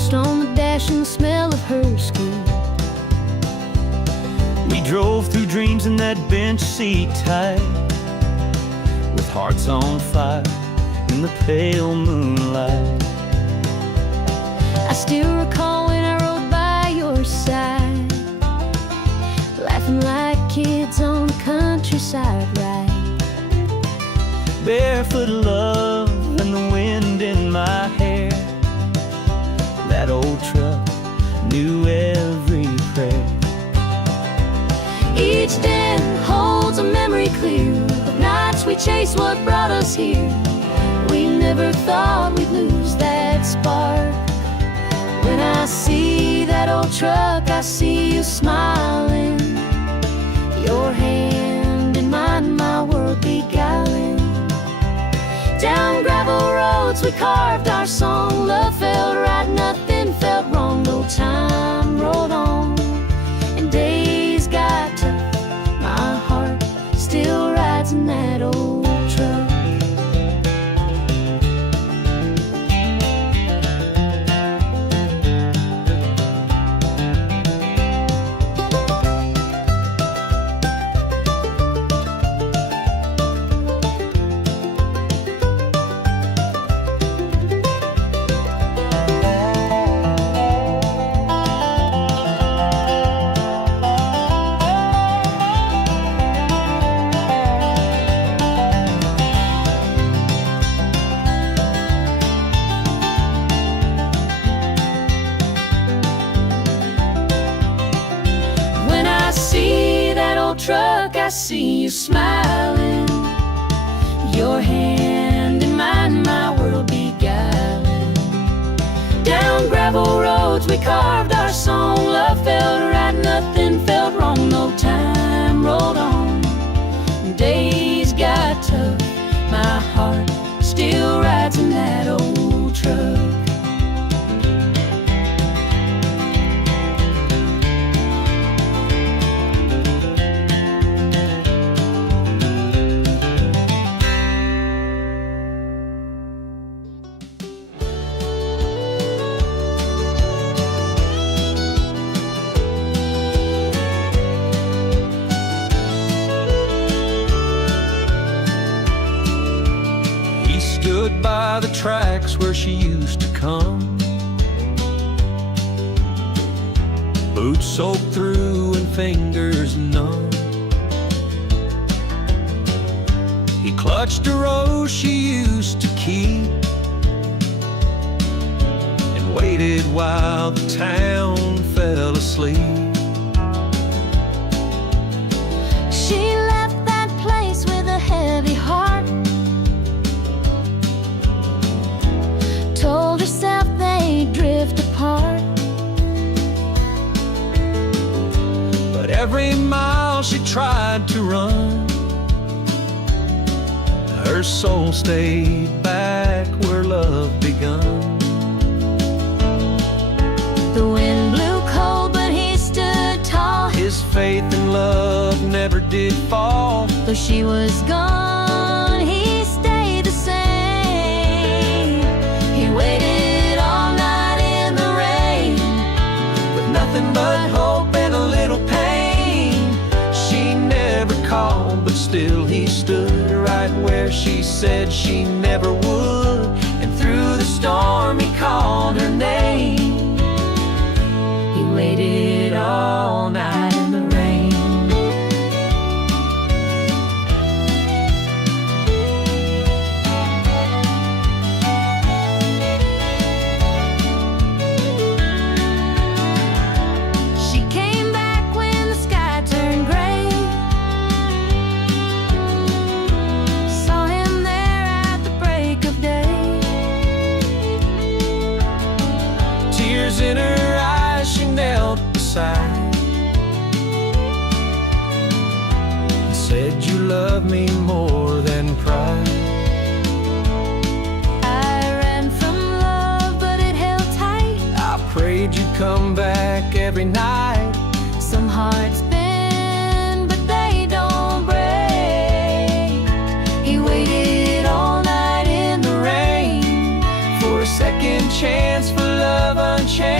Ghost on the dash and the smell of her skin. We drove through dreams in that bench seat tight, with hearts on fire in the pale moonlight. I still recall when I rode by your side, laughing like kids on the countryside ride. Barefoot love and the wind in my hair. That old truck knew every prayer. Each den holds a memory clear of nights we chased what brought us here. We never thought we'd lose that spark. When I see that old truck, I see you smiling, your hand in mine, my world beguiling. Down gravel roads we carved our song. Love felt right, nothing felt wrong. No time rolled on and days got tough. My heart still rides in that old truck. Truck, I see you smiling, your hand in mine, my world beguiling. Down gravel roads we carved our song. Love felt right, nothing felt wrong. No time rolled on, days got tough. My heart still rides in that old truck. Stood by the tracks where she used to come, boots soaked through and fingers numb. He clutched a rose she used to keep and waited while the town fell asleep. She left that place with a heavy heart, told herself they'd drift apart. But every mile she tried to run, her soul stayed back where love begun. The wind blew cold, but he stood tall. His faith in love never did fall. Though she was gone, he stayed the same. He waited all night in the rain, With nothing but hope and a little pain. She never called, but still he stood right where she said she never would. And through the storm he called her name. he waited all night in the rain. She came back when the sky turned gray, saw him there at the break of day. Tears in her eyes, she knelt beside and said, "You love me more than pride." I ran from love, but it held tight. I prayed you'd come back every night. Some hearts bend, but they don't break. He waited all night in the rain For a second chance, for love unchanged.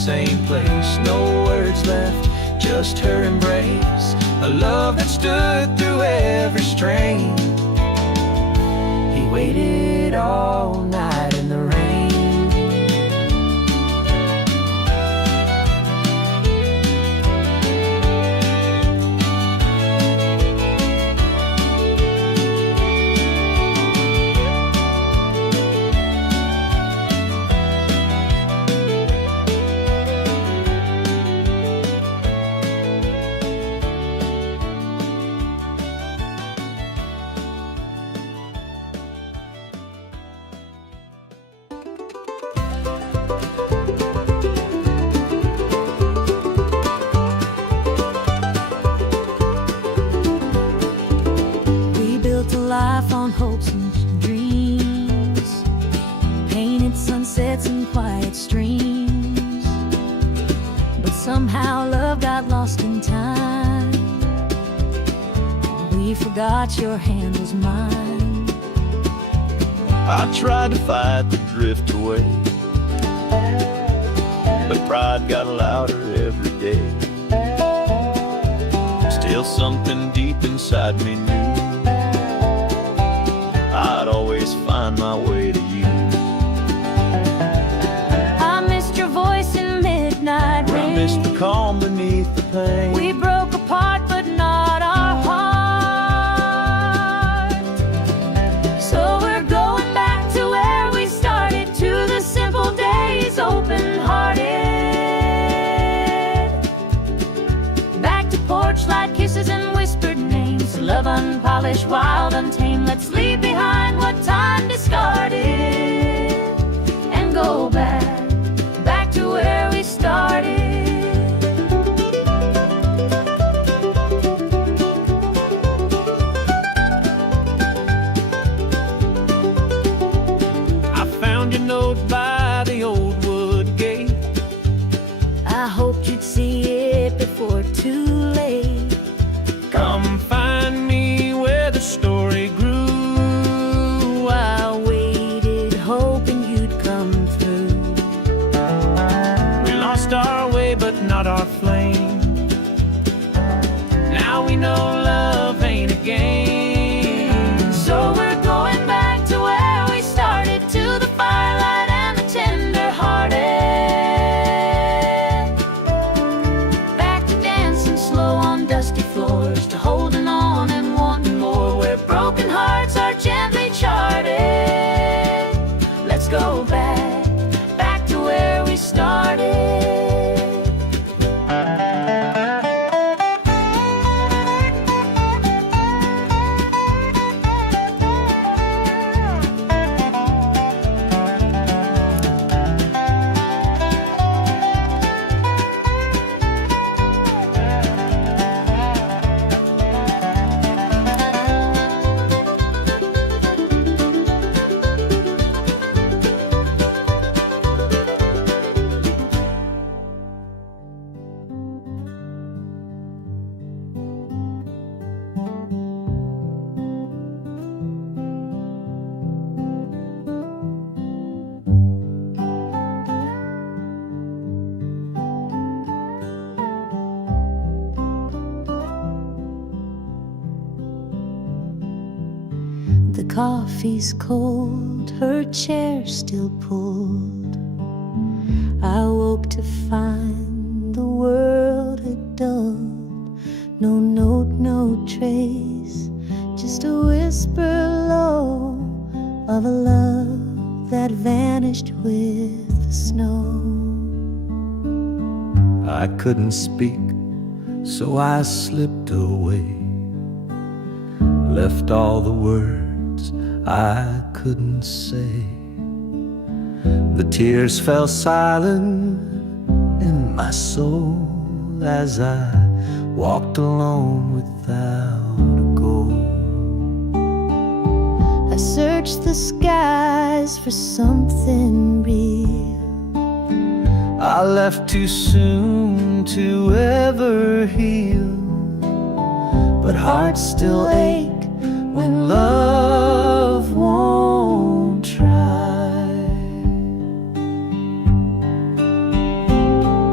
same place. No words left, just her embrace. A love that stood through every strain. He waited all night in the rain. Life on hopes and dreams, painted sunsets and quiet streams. But somehow love got lost in time. We forgot your hand was mine. I tried to fight the drift away, but pride got louder every day. Still something deep inside me knew I'd always find my way to you. I missed your voice in midnight rain. I missed the calm beneath the pain. We broke apart, but not our heart. So we're going back to where we started, to the simple days, open-hearted. Back to porch light kisses and whispered names. Love unpolished, wild, untamed. Let's leave behind what time discarded and go back to where we started. I found your note by the old wood gate. I hoped you'd see it before too late. Come find me where the story grew. I waited, hoping you'd come through. We lost our way, but not our flame. Now we know love ain't a game. So we're going back to where we started, to the firelight and the tender-hearted. Back to dancing slow on dusty floors, to holding on and wanting more, where broken hearts are gently charted. Let's go back to where we started. The coffee's cold, her chair still pulled. I woke to find the world had dulled. No note, no trace, just a whisper low of a love that vanished with the snow. I couldn't speak, so I slipped away. Left all the words I couldn't say. The tears fell silent in my soul as I walked alone without a goal. I searched the skies for something real. I left too soon to ever heal, but hearts still ache when love won't try.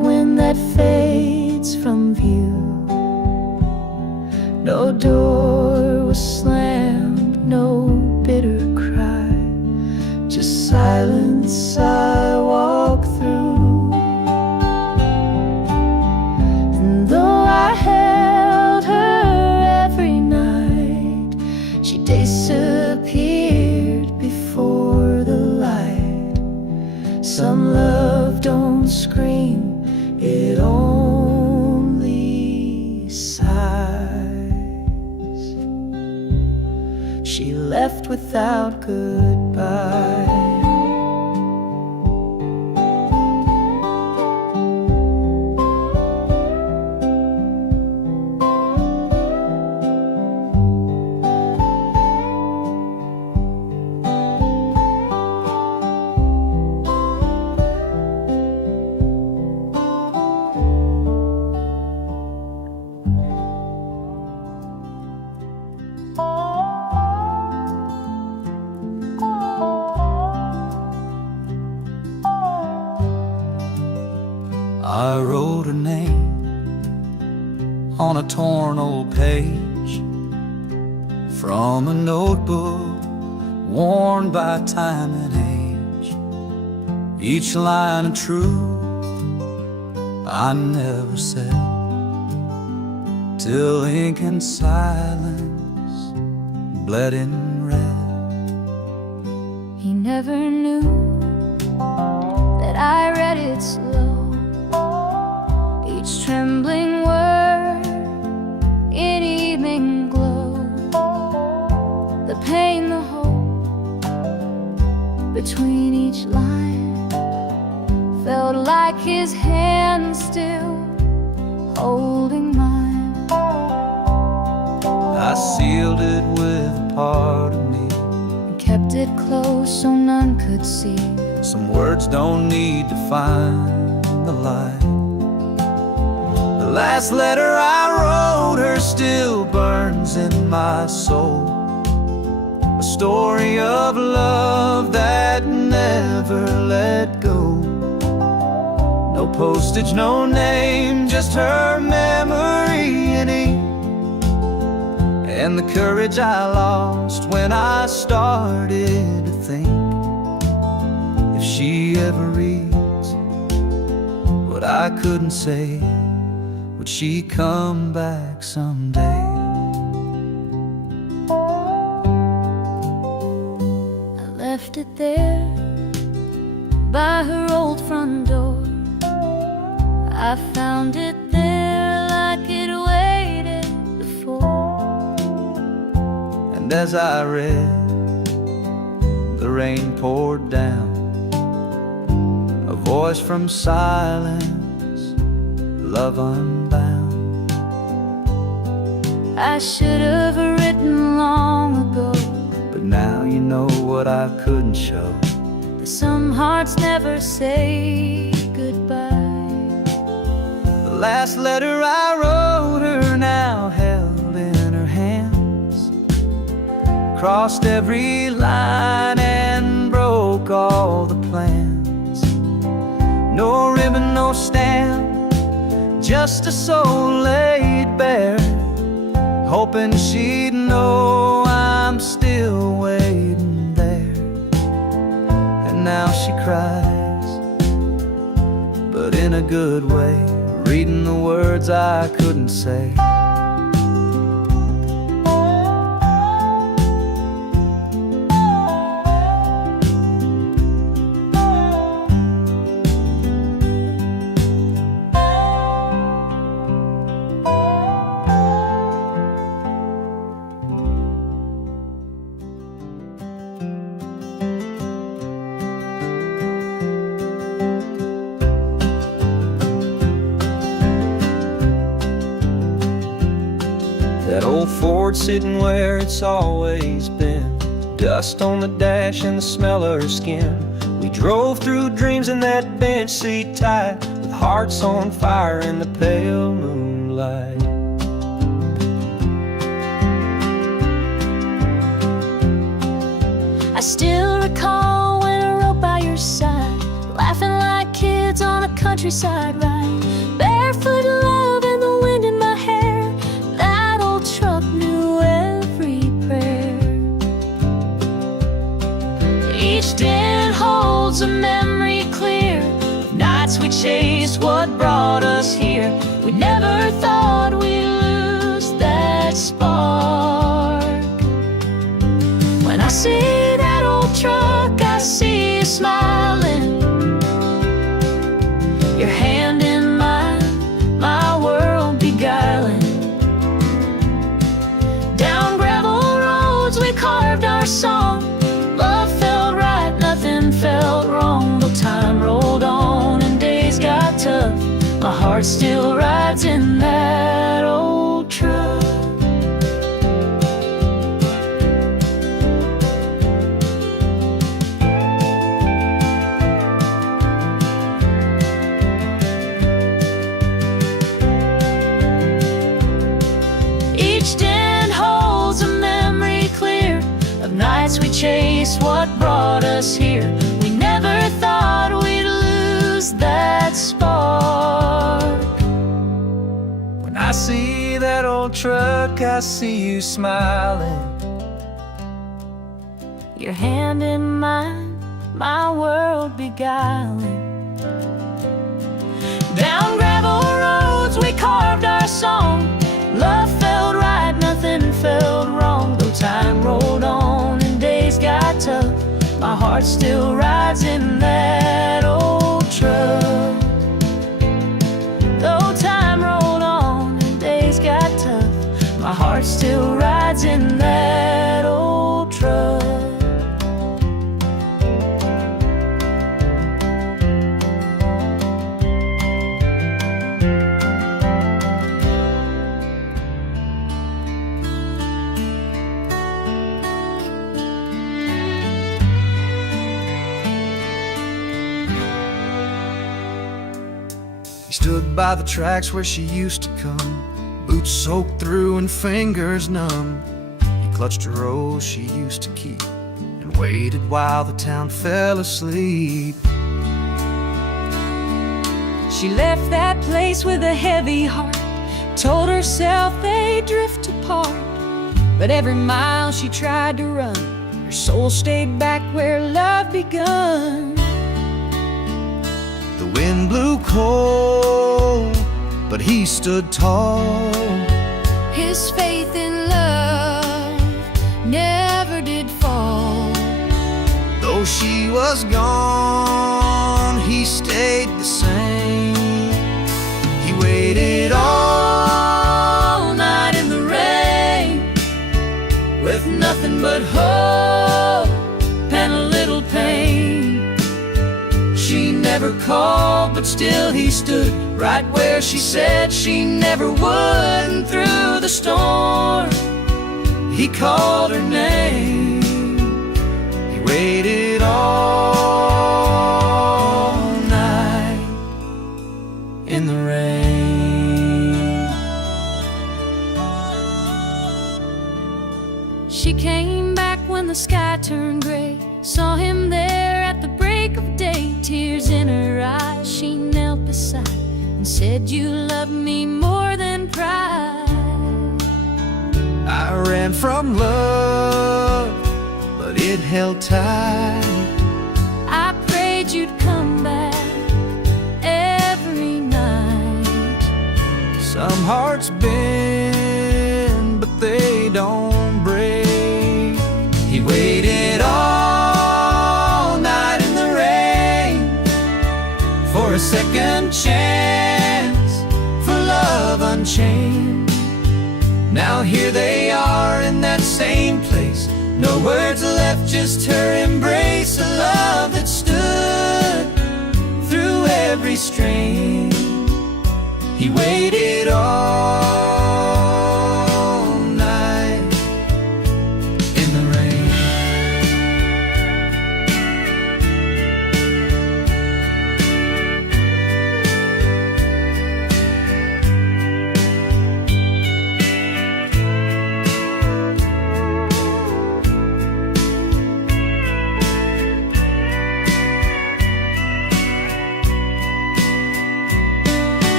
wind that fades from view. No door was slammed, no bitter cry, just silence I walk through. And though I held her every night, she disappeared before the light. Some love don't scream, it only sighs. She left without goodbye. I wrote her name on a torn old page from a notebook worn by time and age. Each line of truth I never said, till ink and silence bled in red. He never knew that I read it slow, each trembling word in evening glow. The pain, the hope between each line felt like his hand still holding mine. I sealed it with a part of me, And kept it close so none could see. some words don't need to find the light. The last letter I wrote her still burns in my soul, a story of love that never let go. No postage, no name, just her memory in ink, and the courage I lost when I started to think, if she ever reads what I couldn't say, would she come back someday? I left it there by her old front door. I found it there like it waited before. And as I read, the rain poured down, a voice from silence, love unbound. I should have written long ago But now you know what I couldn't show. that some hearts never say goodbye. The last letter I wrote her now held in her hands, crossed every line and broke all the plans. No ribbon, no stamp, just a soul laid bare, hoping she'd know I'm still waiting there. And now she cries, but in a good way, reading the words I couldn't say. That old Ford sitting where it's always been, dust on the dash and the smell of her skin. We drove through dreams in that bench seat tight, with hearts on fire in the pale moonlight. I still recall when I rode by your side, laughing like kids woods on a countryside ride, barefoot love and the wind in my hair. That old truck knew every prayer. Each den holds a memory clear of nights we chased what brought us here. We never thought we'd lose that spark. When I see that old truck, I see you smiling, your hand in mine, my world beguiling. Down gravel roads we carved our song. Love felt right, nothing felt wrong. Though time rolled on and days got tough, my heart still rides in that old truck. Each den holds a memory clear of nights we chased what brought us here. We never thought we'd lose that spark. When I see that old truck, I see you smiling, Your hand in mine, my world beguiling. Down gravel roads we carved our song. Love felt right, nothing felt wrong. Though time rolled on and days got tough, my heart still rides in that old truck. Though time rolled on and days got tough, my heart still rides in that old truck. He stood by the tracks where she used to come, boots soaked through and fingers numb. He clutched a rose she used to keep and waited while the town fell asleep. She left that place with a heavy heart, told herself they'd drift apart. But every mile she tried to run, her soul stayed back where love begun. The wind blew cold, but he stood tall. His faith in love never did fall. Though she was gone, he stayed the same. He waited all night in the rain, with nothing but hope and a little pain. She never called, but still he stood right where she said she never would. And through the storm, he called her name. He waited all night in the rain. She came back when the sky turned gray, saw him there at the break of day. Tears in her eyes, she knelt beside and said, "You love me more than pride." I ran from love, but it held tight. I prayed you'd come back every night. Some hearts bend, but they don't break. He waited all night in the rain for a second chance, for love unchained. Now here they are in that same place, no words left, just her embrace. A love that stood through every strain. He waited all night in the rain.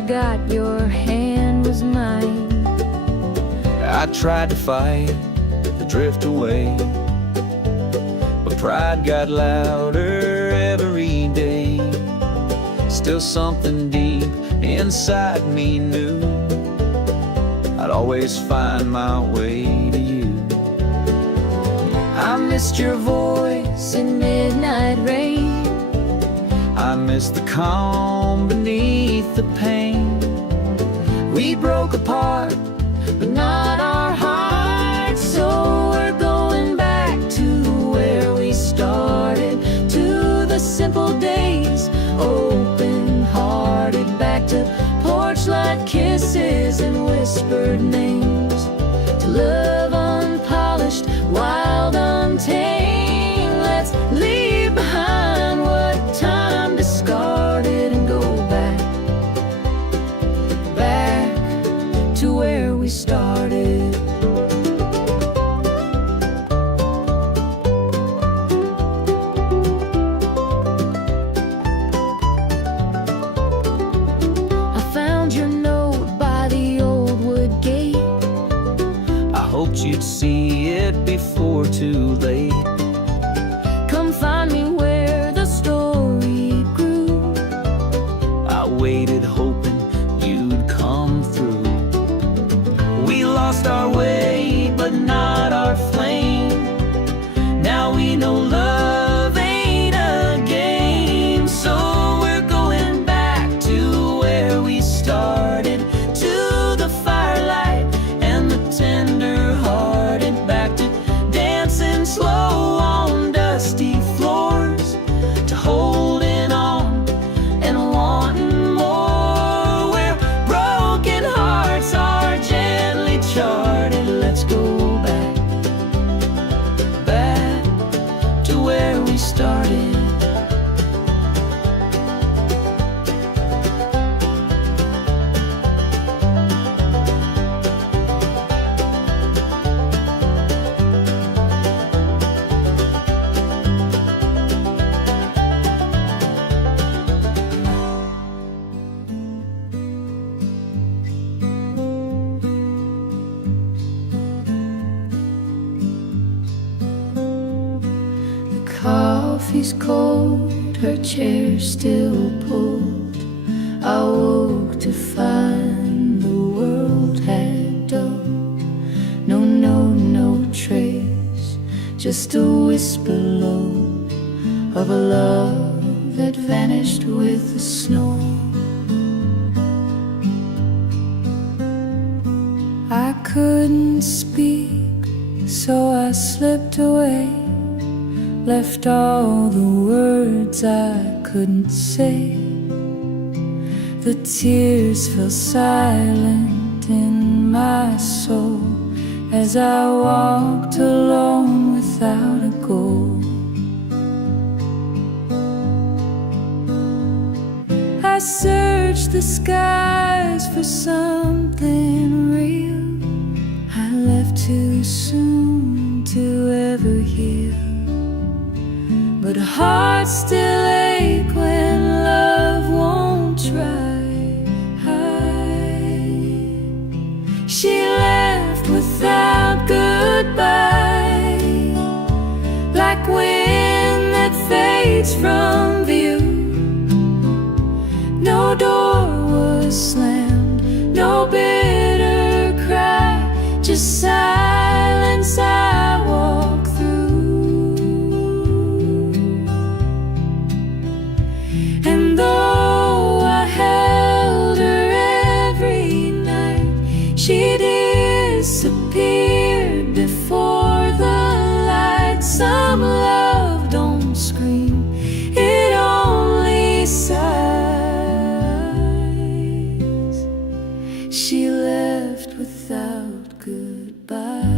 forgot your hand was mine. I tried to fight the drift away, but pride got louder every day. Still something deep inside me knew I'd always find my way to you. I missed your voice in midnight rain. I missed the calm beneath the pain. We broke apart, but not our hearts. So we're going back to where we started, to the simple days, open-hearted, back to porch light kisses and whispered names, to love unpolished, wild, untamed. Let's leave behind what time discarded and go back to where we started. I found your note by the old wood gate. I hoped you'd see it before too late. Come find me where the story grew. I waited hoping you'd come through. We lost our way, but not our flame. Now we know love ain't a game. So we're going back to where we started, to the firelight and the tender-hearted, back to dancing slow on dusty floors, to holding on and wanting more, where broken hearts are gently charted. Let's go back to where we started. Coffee's cold, her chair still pulled. I woke to find the world had dulled. No note, no trace, just a whisper low of a love that vanished with the snow. I couldn't speak, so I slipped away, left all the words I couldn't say. The tears fell silent in my soul as I walked alone without a goal. I searched the skies for something real. I left too soon to ever heal, but hearts still ache when love won't try. She left without goodbye, like wind that fades from view. No door was slammed, no bitter cry, just silence I walk through. And though I held her every night, she disappeared before the light. Some love don't scream, it only sighs. She left without goodbye.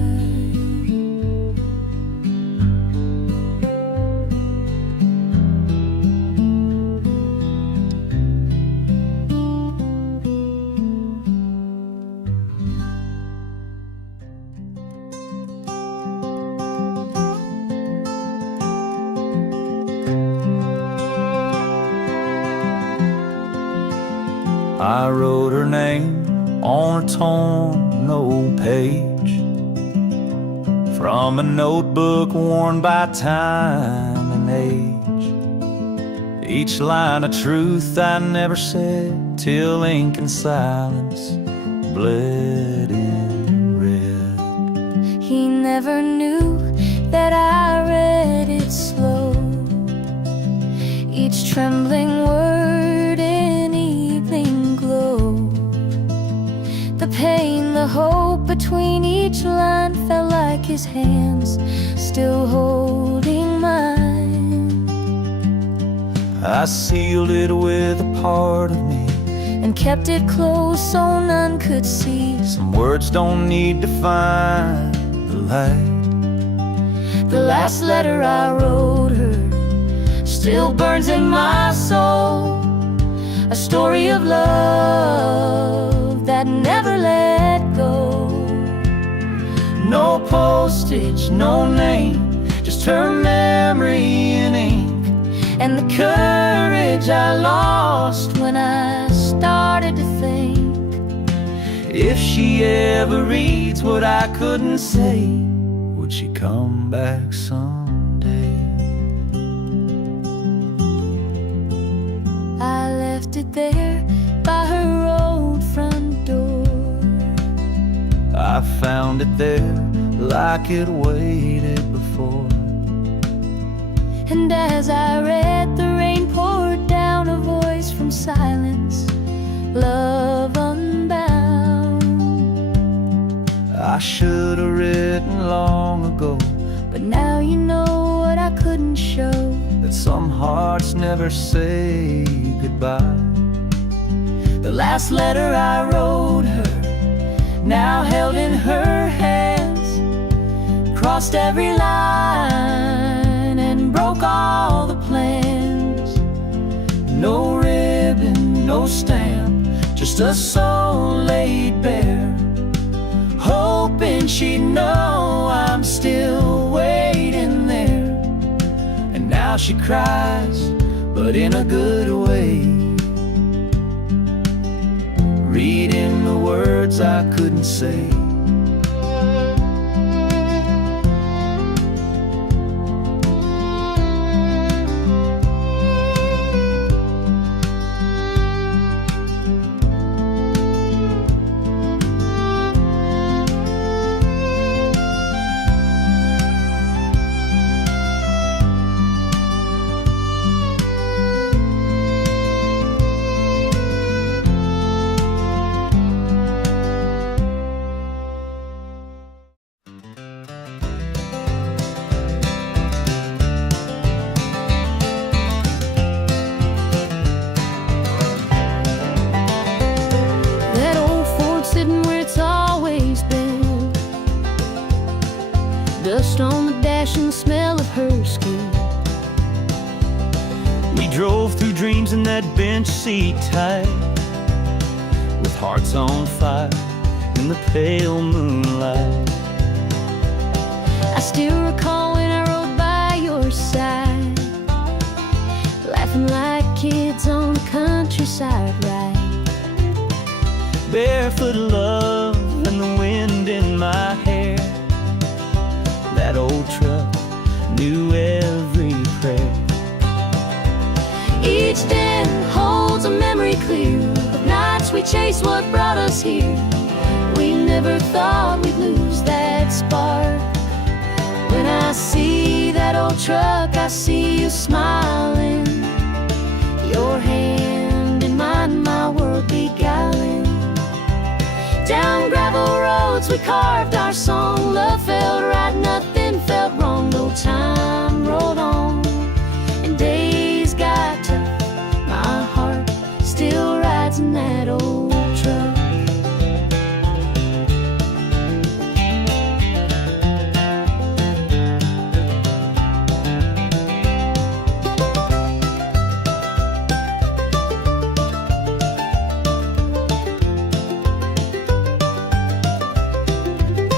I wrote her name on a torn old page from a notebook worn by time and age. Each line a truth I never said till ink and silence bled in red. He never knew that I read it slow, each trembling word in evening glow. The pain, the hope between each line felt like his hands still holding mine. I sealed it with a part of me and kept it close so none could see. Some words don't need to find the light. The last letter I wrote her still burns in my soul, a story of love that never let go. No postage, no name, just her memory in ink, and the courage I lost when I started to think. If she ever reads what I couldn't say, would she come back someday? I left it there by her old front door. I found it there like it waited before. And as I read, the rain poured down, a voice from silence, love unbound. I should have written long ago, but now you know what I couldn't show, that some hearts never say goodbye. The last letter I wrote her, now held in her hands, crossed every line and broke all the plans. No ribbon, no stamp, just a soul laid bare, hoping she'd know I'm still waiting there. And now she cries, but in a good way, reading the words I couldn't say. Dust on the dash and the smell of her skin. We drove through dreams in that bench seat tight, with hearts on fire in the pale moonlight. I still recall when I rode by your side, laughing like kids on the countryside ride. Barefoot love and the wind in my hair. That old truck knew every prayer. Each den holds a memory clear of nights we chased what brought us here. We never thought we'd lose that spark. When I see that old truck, I see you smiling, your hand in mine, my world beguiling. Down gravel roads we carved our song. Love felt right, nothing felt wrong. No time rolled on and days got tough. My heart still rides in that old truck.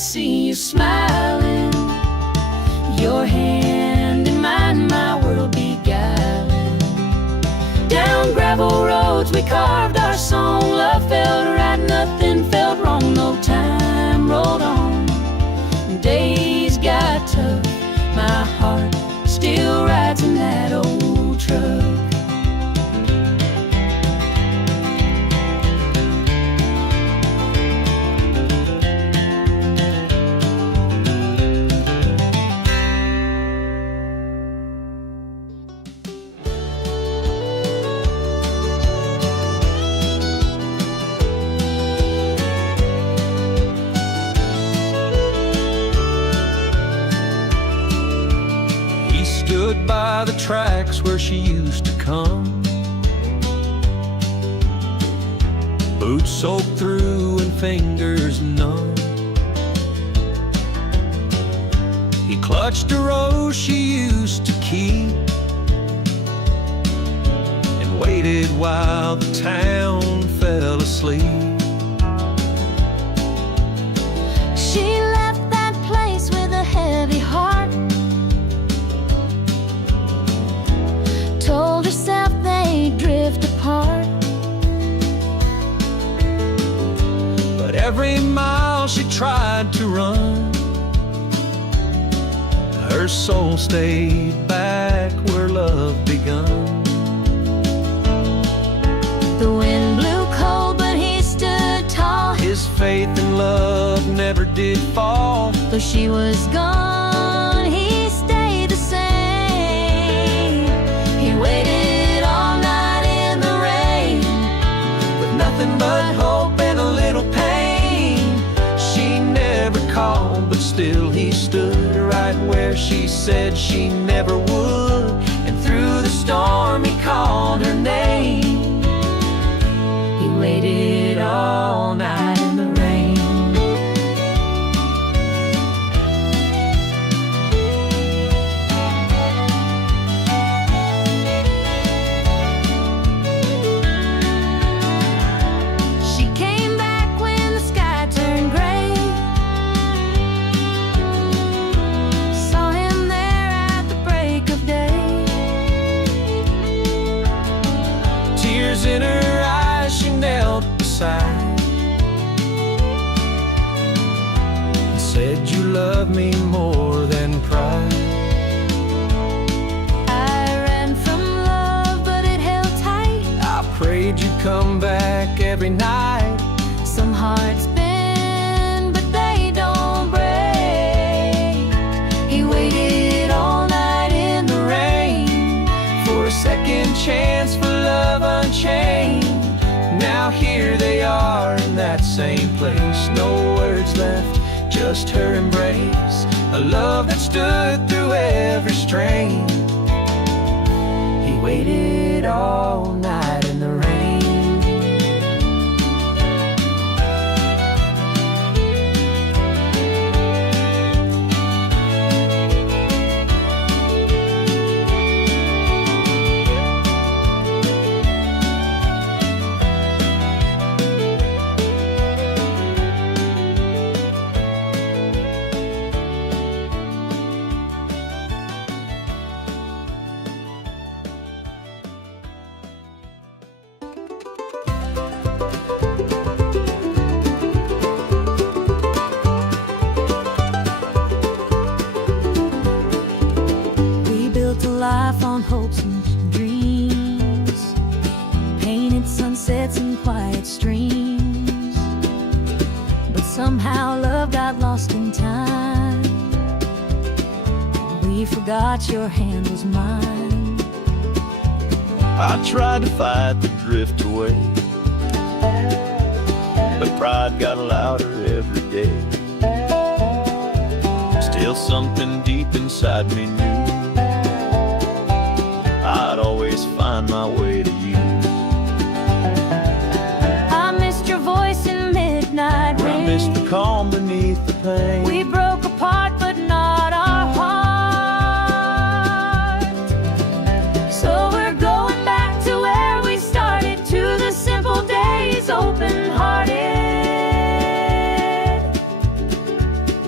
see you smiling, your hand in mine, my world beguiling. Down gravel roads we carved our song, love felt right, nothing felt wrong. No time rolled on, days got tough, my heart still rides in that old truck. Stood by the tracks where she used to come, boots soaked through and fingers numb. He clutched a rose she used to keep and waited while the town fell asleep. She left that place with a heavy heart, told herself they'd drift apart. But every mile she tried to run, her soul stayed back where love begun. The wind blew cold, but he stood tall. His faith in love never did fall. Though she was gone, he stayed the same. He waited all night in the rain, With nothing but hope and a little pain. She never called, but still he stood right where she said she never would. And through the storm he called her name. he waited all night in the rain. She came back when the sky turned gray, saw him there at the break of day. Tears in her eyes, she knelt beside and said, "You love me more than pride." I ran from love, but it held tight. I prayed you'd come back every night. Some hearts bend, but they don't break. He waited all night in the rain For a second chance for love unchained. Now here they are in that same place. No words left, just her embrace. A love that stood through every strain. He waited all night in the rain. We built a life on hopes and dreams, painted sunsets and quiet streams. But somehow love got lost in time. We forgot your hand was mine. I tried to fight the drift away, but pride got louder every day. Still something deep inside me knew I'd always find my way to you. I missed your voice in midnight I rain. missed the calm beneath the pain. We broke apart, but not our heart. So we're going back to where we started, to the simple days, open-hearted.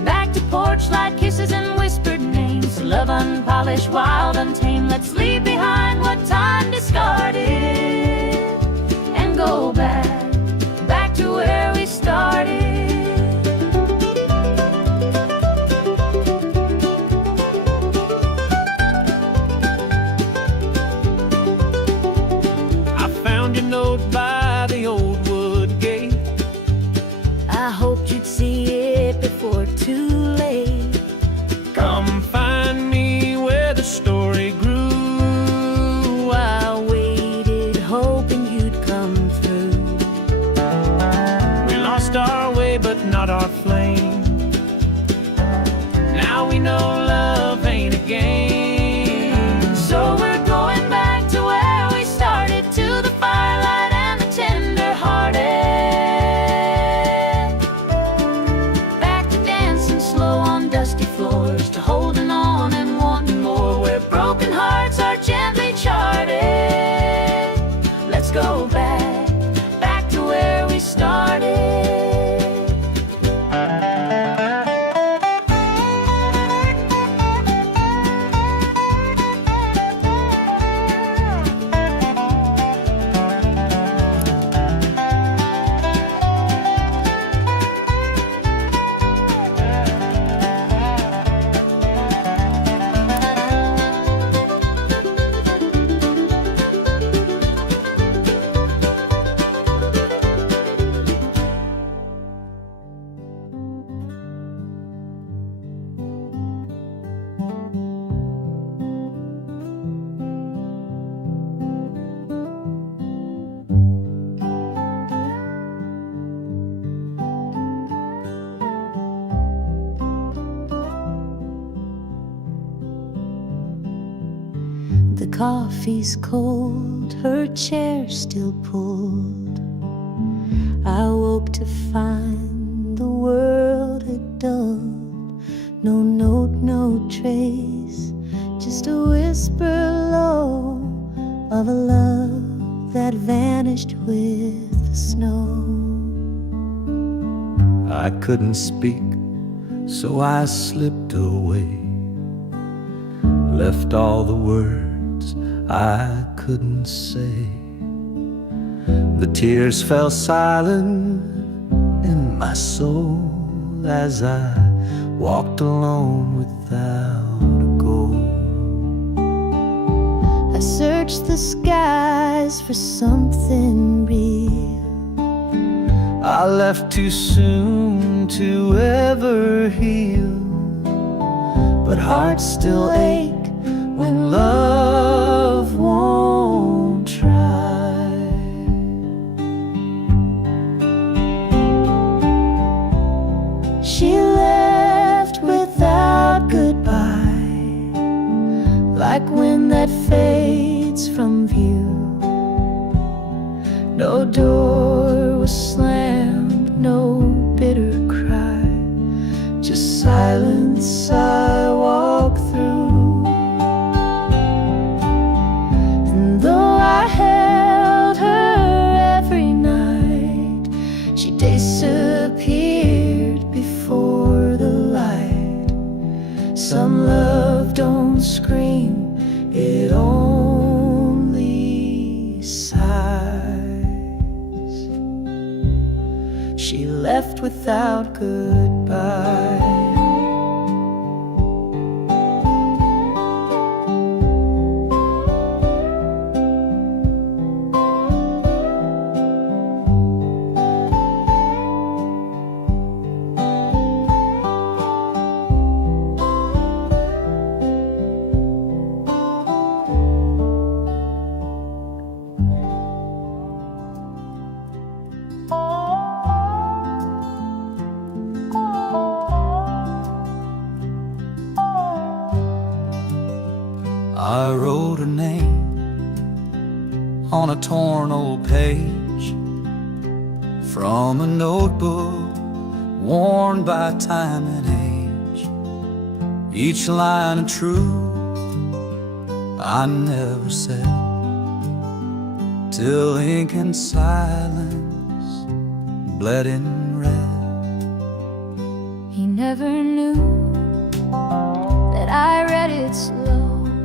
flesh wild, untamed. Let's leave behind what time discarded and go back to where we started. I found your note by the old wood gate. I hoped you'd see it before too late. Come find me where the story grew. I waited, hoping you'd come through. We lost our way, but not our flame. Now we know love ain't a game. So we're going back to where we started, to the firelight and the tender-hearted. Back to dancing slow on dusty floors, to holding on and wanting more, where broken hearts are gently charted. Let's go back to where we started. The coffee's cold, her chair still pulled. I woke to find the world had dulled. No note, no trace, just a whisper low of a love that vanished with the snow. I couldn't speak, so I slipped away, left all the words I couldn't say. The tears fell silent in my soul as I walked alone without a goal. I searched the skies for something real. I left too soon to ever heal, but hearts still ache when love won't try. She left without goodbye, like wind that fades from view. No door was slammed, no bitter cry, just silence I walk through. And though I held her every night, she disappeared before the light. Some love don't scream, it only sighs. She left without goodbye. I wrote her name on a torn old page from a notebook worn by time and age. Each line of truth I never said, till ink and silence bled in red. He never knew that I read it slow,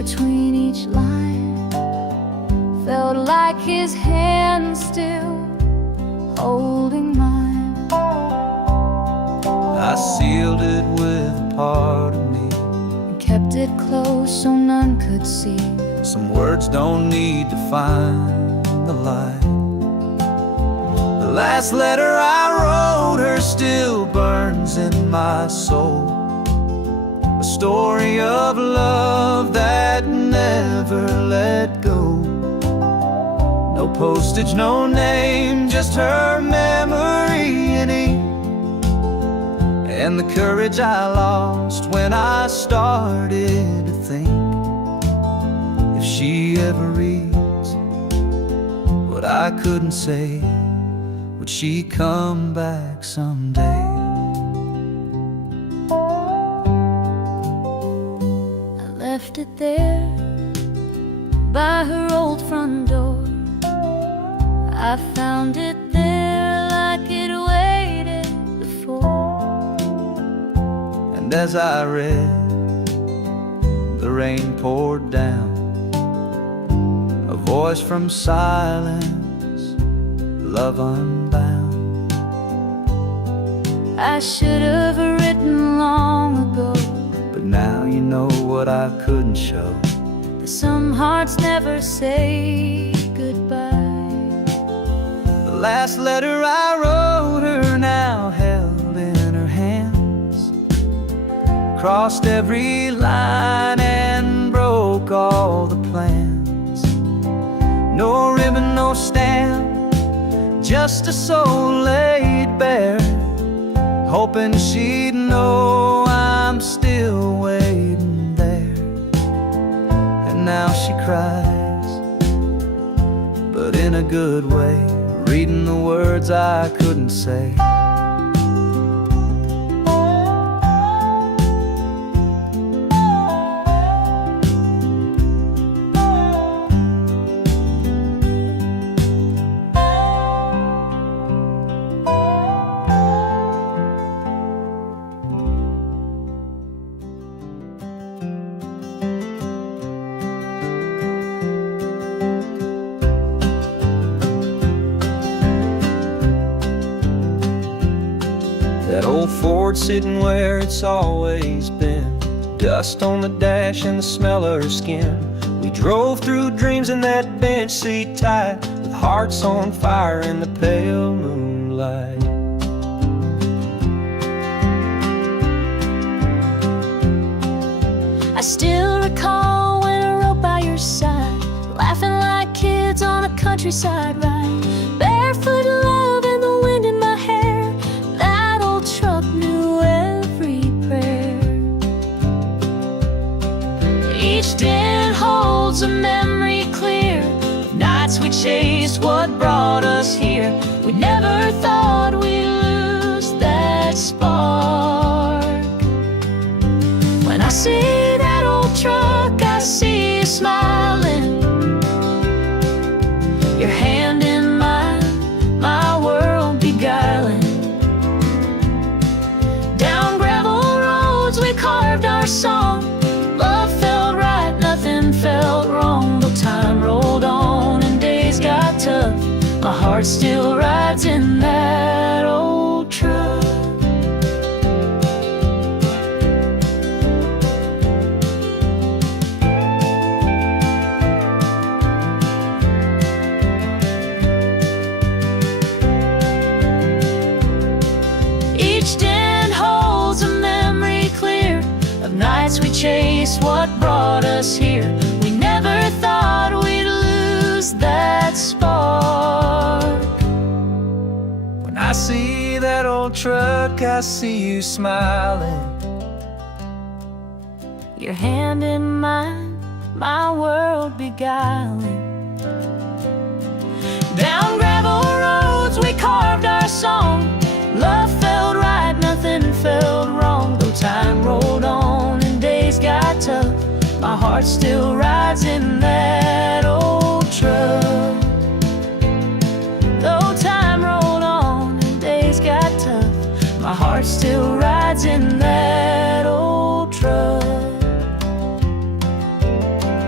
between each line. Felt like his hand still holding mine. I sealed it with a part of me, And kept it close so none could see. some words don't need to find the light. The last letter I wrote her still burns in my soul, a story of love that never let go. No postage, no name, just her memory in ink, and the courage I lost when I started to think, if she ever reads what I couldn't say, would she come back someday? I left it there by her old front door. I found it there like it waited before. And as I read, the rain poured down, a voice from silence, love unbound. I should have written long ago, But now you know what I couldn't show. that some hearts never say goodbye. The last letter I wrote her now held in her hands, crossed every line and broke all the plans. No ribbon, no stamp, just a soul laid bare, hoping she'd know I'm still waiting there. And now she cries, but in a good way, reading the words I couldn't say. That old Ford sitting where it's always been, dust on the dash and the smell of her skin. We drove through dreams in that bench seat tight, with hearts on fire in the pale moonlight. I still recall when I rode by your side, laughing like kids on a countryside ride, barefoot love and the wind in my hair. That old truck knew every prayer. Each dent holds a memory clear of nights we chased what brought us here. We never thought we'd lose that spark. When I see that old truck, I see you smiling, your hand in mine, my world beguiling. Down gravel roads we carved our song. Love felt right, nothing felt wrong. Though time rolled on and days got tough, my heart still rides in that old truck. Each dent holds a memory clear of nights we chased what brought us here. We never thought we'd lose that spark. When I see that old truck, I see you smiling, Your hand in mine, my world beguiling. Down gravel roads we carved our song. Love felt right, nothing felt wrong. Though time rolled on and days got tough, my heart still rides in that old truck. Though time rolled on and days got tough, my heart still rides in that old truck.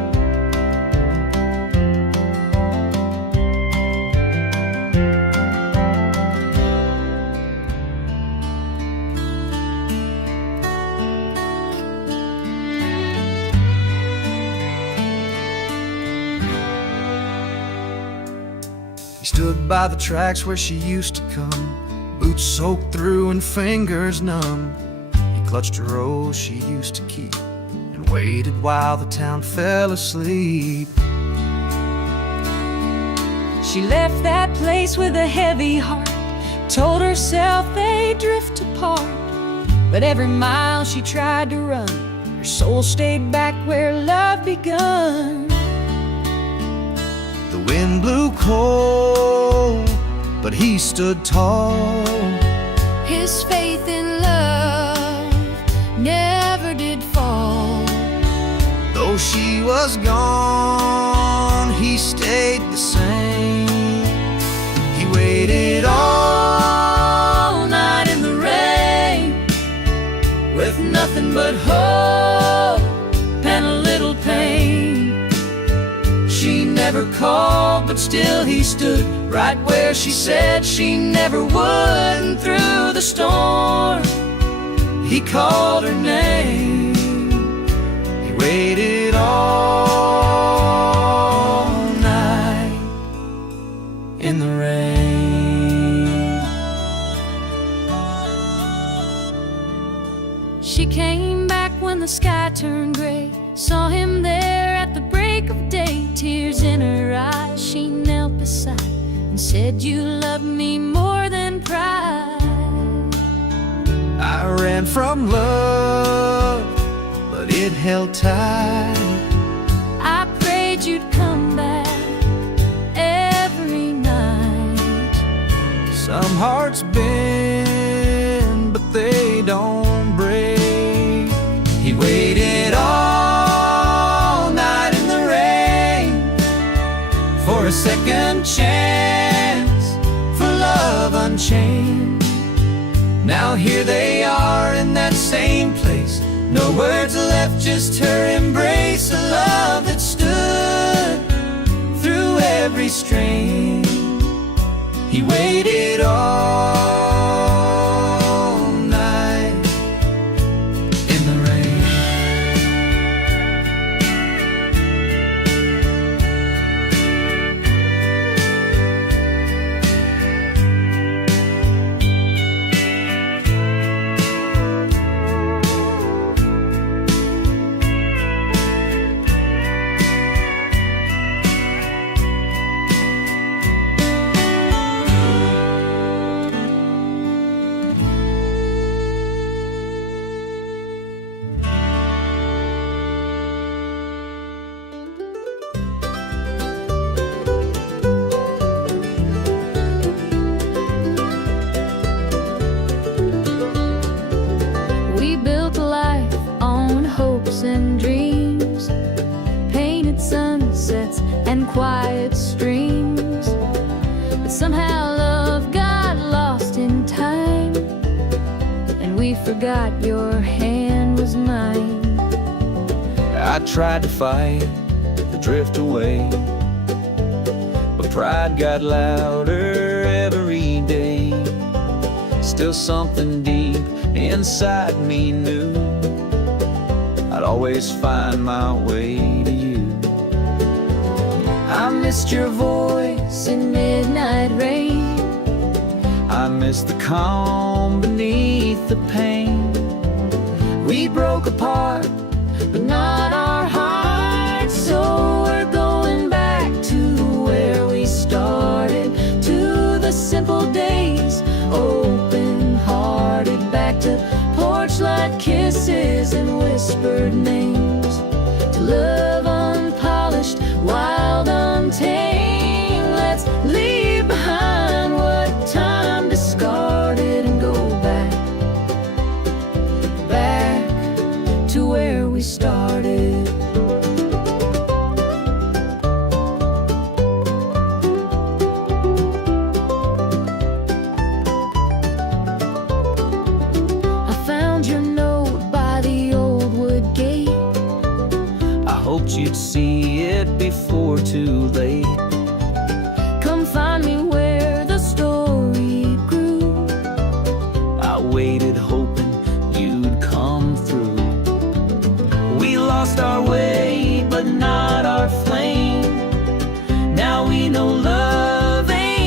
He stood by the tracks where she used to come, boots soaked through and fingers numb. He clutched a rose she used to keep and waited while the town fell asleep. She left that place with a heavy heart, told herself they'd drift apart. But every mile she tried to run, her soul stayed back where love begun. The wind blew cold, but he stood tall. His faith in love never did fall. Though she was gone, he stayed the same. He waited all night in the rain, with nothing but hope and a little pain. She never called, but still he stood right where she said she never would. And through the storm, he called her name. He waited all night in the rain. She came back when the sky turned gray, saw him there at the break of day. Tears in her eyes, she knelt beside and said, "You love me more than pride." I ran from love, but it held tight. I prayed you'd come back every night. Some hearts bend, but they don't break. He waited all night in the rain for a second chance, for love unchained. Now here they are in that same place, no words left, just her embrace. A love that stood through every strain. He waited all night in the rain. We built a life on hopes and dreams, painted sunsets and quiet streams. But somehow love got lost in time, and we forgot your hand was mine. I tried to fight the drift away, but pride got louder every day. Still something deep inside me knew I'd always find my way to you. I missed your voice in midnight rain. I missed the calm beneath the pain. We broke apart, but not our hearts. So we're going back to where we started, to the simple days, open-hearted, back to porch light kisses and whispered names, to love unpolished, wild, untamed. Let's leave behind what time discarded and go back, back to where we started. I found your note by the old wood gate. I hoped you'd see it before too late. Come find me where the story grew. I waited hoping you'd come through. We lost our way, but not our flame. Now we know love ain't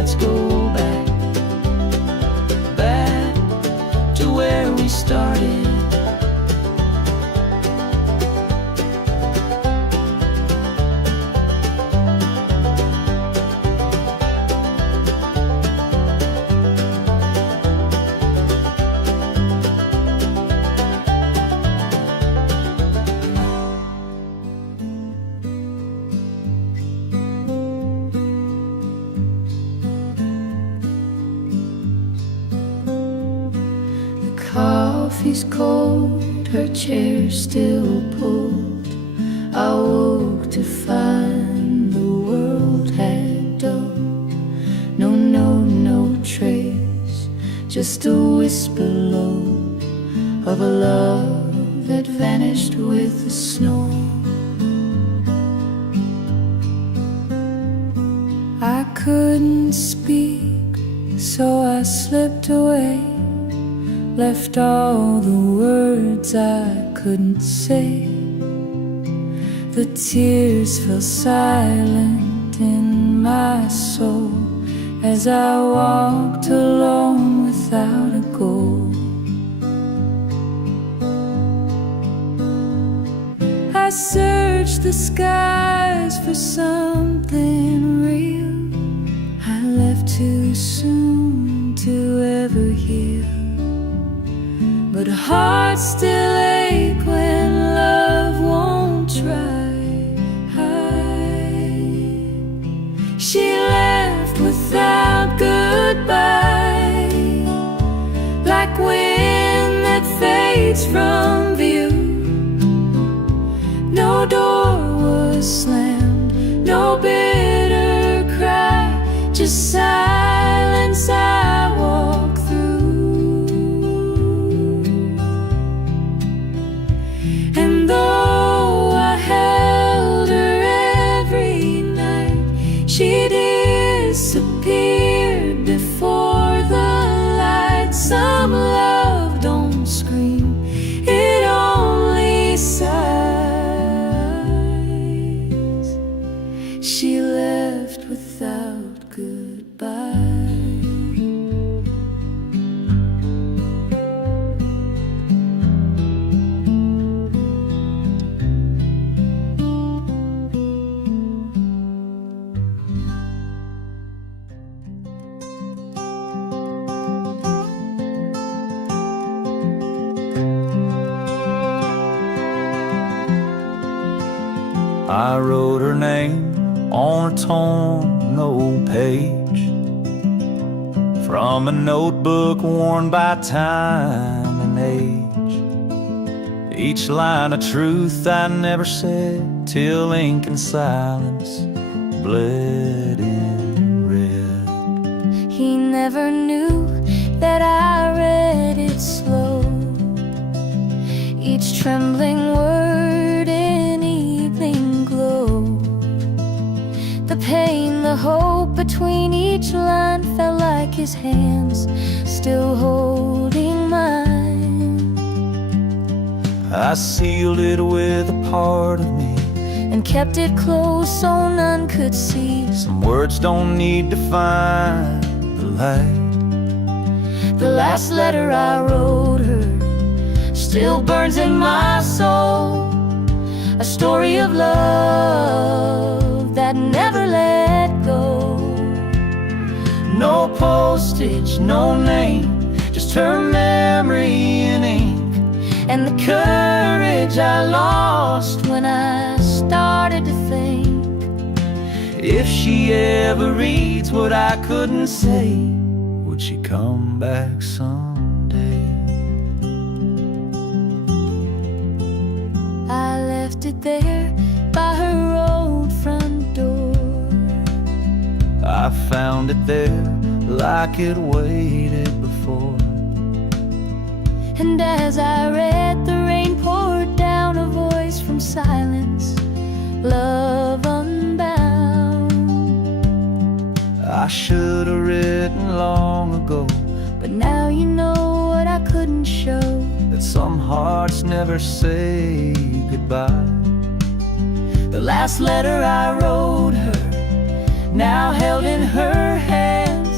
let's go back, back to where we started. Coffee's cold, her chair still pulled. I woke to find the world had dulled. No trace, just a whisper low of a love that vanished with the snow. I couldn't speak, so I slipped away, left all the words I couldn't say. The tears fell silent in my soul as I walked alone without a goal. I searched the skies for something real. I left too soon to ever heal, but hearts still ache when love won't try. She left without goodbye, like wind that fades from view. No door was slammed, no bitter cry, just silence I walk through. And though I held her every night, she disappeared before the light. Some love don't scream, it only sighs. She left without goodbye. I wrote her name on a torn old page from a notebook worn by time and age. Each line a truth I never said till ink and silence bled in red. He never knew that I read it slow, each trembling word in evening glow. The pain, the hope between each line felt like his hands still holding mine. I sealed it with a part of me and kept it close so none could see. Some words don't need to find the light. The last letter I wrote her still burns in my soul, a story of love that never let go. No postage, no name, just her memory in ink, and the courage I lost when I started to think. If she ever reads what I couldn't say, would she come back someday? I left it there by her old front door. I found it there like it waited before. And as I read, the rain poured down, a voice from silence, love unbound. I should have written long ago, but now you know what I couldn't show, that some hearts never say goodbye. The last letter I wrote her, now held in her hand,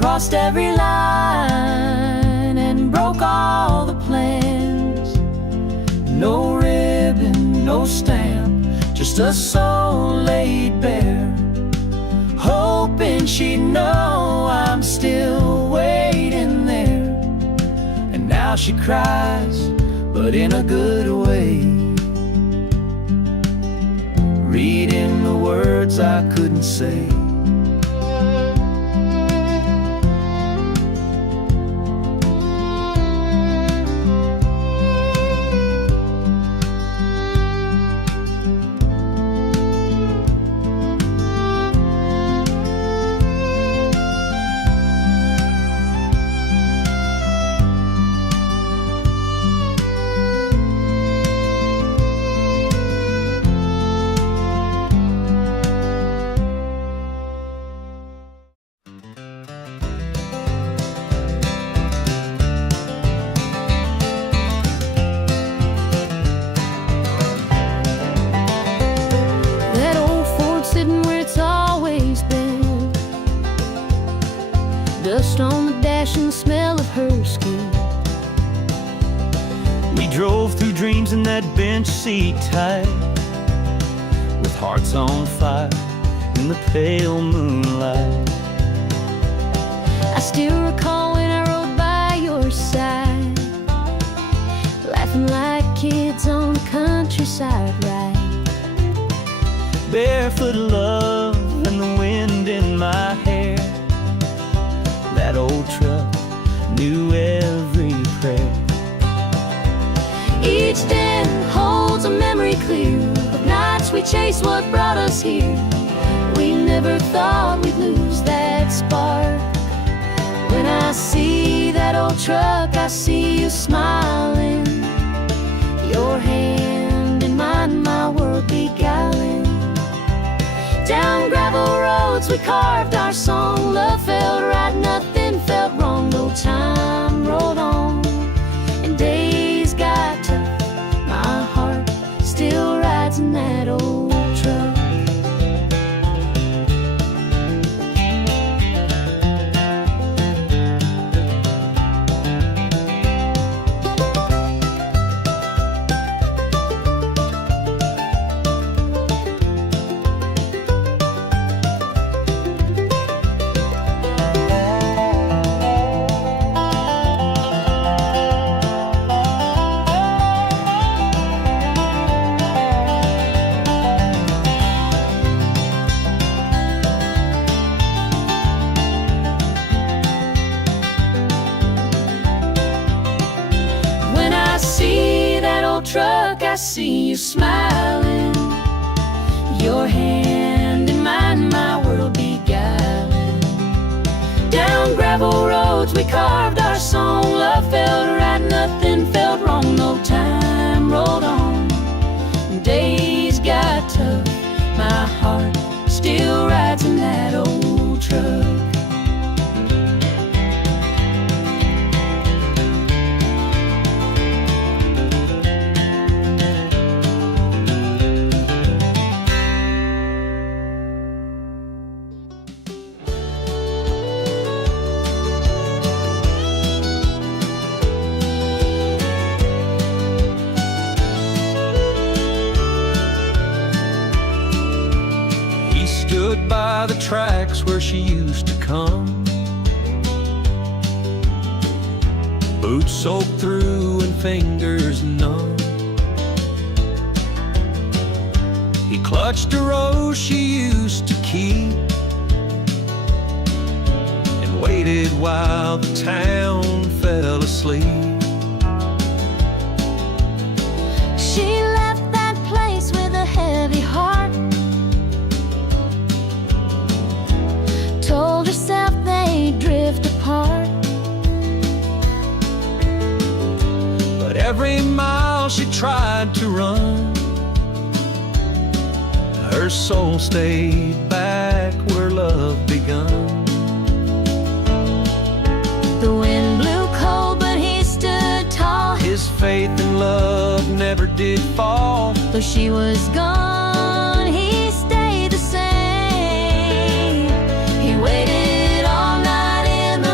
crossed every line and broke all the plans. No ribbon, no stamp, just a soul laid bare, hoping she'd know I'm still waiting there. And now she cries, but in a good way, reading the words I couldn't say. Dust on the dash and the smell of her skin. We drove through dreams in that bench seat tight, with hearts on fire in the pale moonlight. I still recall when I rode by your side, laughing like kids on the countryside ride. Barefoot love and the wind in my hair. That old truck knew every prayer. Each den holds a memory clear of nights we chased what brought us here. We never thought we'd lose that spark. When I see that old truck, I see you smiling, your hand in mine, my world beguiling. Down gravel roads we carved our song. Love felt right, nothing felt wrong. No time rolled on and days got tough. My heart still rides in that old truck. Truck, I see you smiling, your hand in mine, my world beguiling. Down gravel roads we carved our song. Love felt right, nothing felt wrong. No time rolled on, days got tough. My heart still rides in that old truck. Stood by the tracks where she used to come, boots soaked through and fingers numb. He clutched a rose she used to keep and waited while the town fell asleep. She left that place with a heavy heart, told herself they'd drift apart. But every mile she tried to run, her soul stayed back where love begun. The wind blew cold, but he stood tall. His faith in love never did fall. Though she was gone, he stayed the same. He waited all night in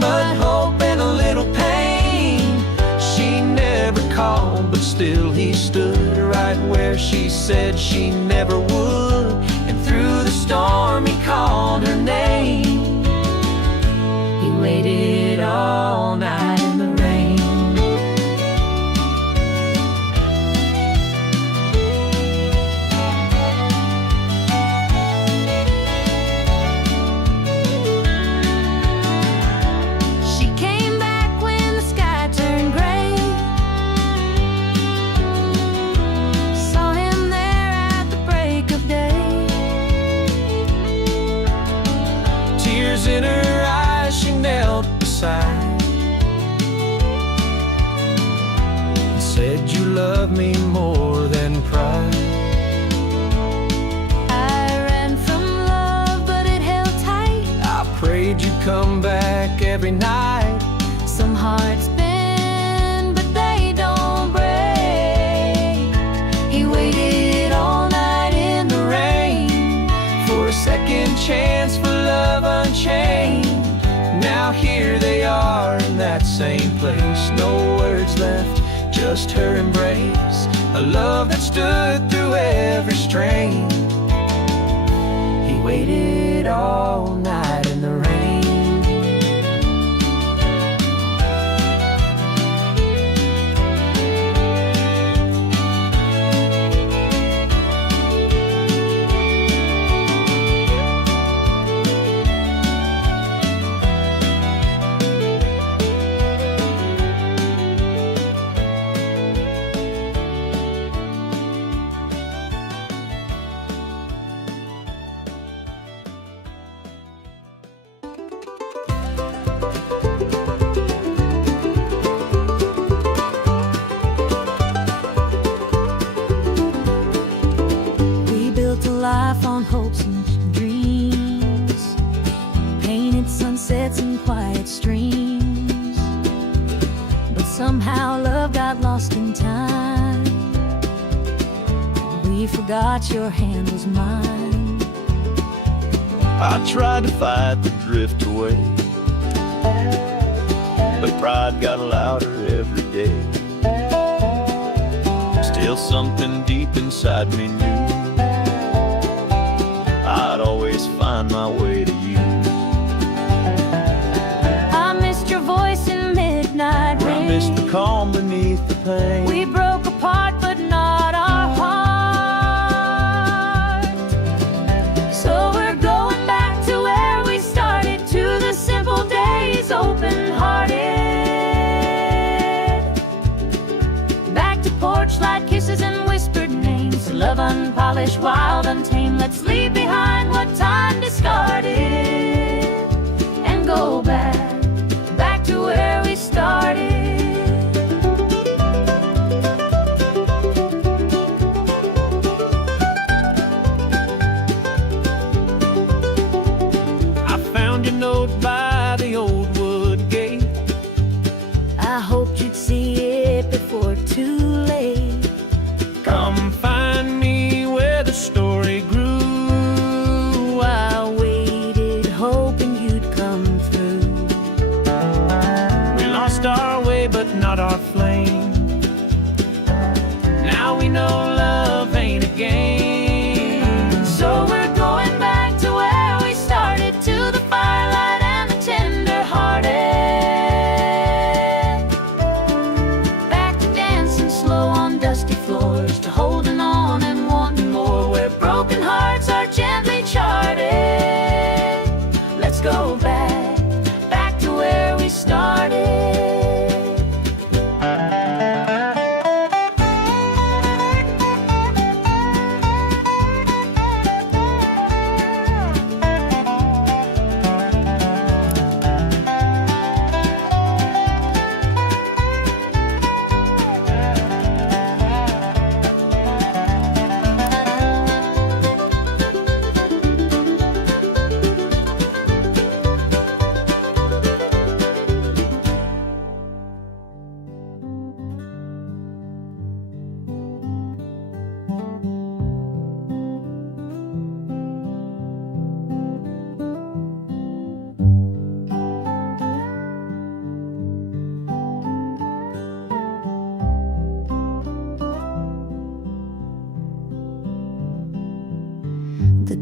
but hope and a little pain. She never called, but still he stood right where she said she never would. And through the storm he called her name. He waited all night in the rain. She came back when the sky turned gray. Saw him there at the break of day. Tears in her eyes, she knelt beside and said, "You love me more than pride." I ran from love, but it held tight. I prayed you'd come back every night. Some hearts bend, but they don't break. He waited all night in the rain For a second chance for love unchained. Now here they are in that same place. No words left, just her embrace. A love that stood through every strain. He waited all night in the rain. Life on hopes and dreams, painted sunsets and quiet streams. But somehow love got lost in time. We forgot your hand was mine. I tried to fight the drift away, but pride got louder every day. Still something deep inside me knew I'd always find my way to you. I missed your voice in midnight rain. I missed the calm beneath the pain. We broke apart, but not our heart. So we're going back to where we started, to the simple days, open-hearted. Back to porch light kisses and whispered names. Love unpolished, wild, untamed. Let's leave behind what time discarded and go back to where we started. I found your note by the old wood gate. I hoped you'd see it before too late. Come find me where the story grew,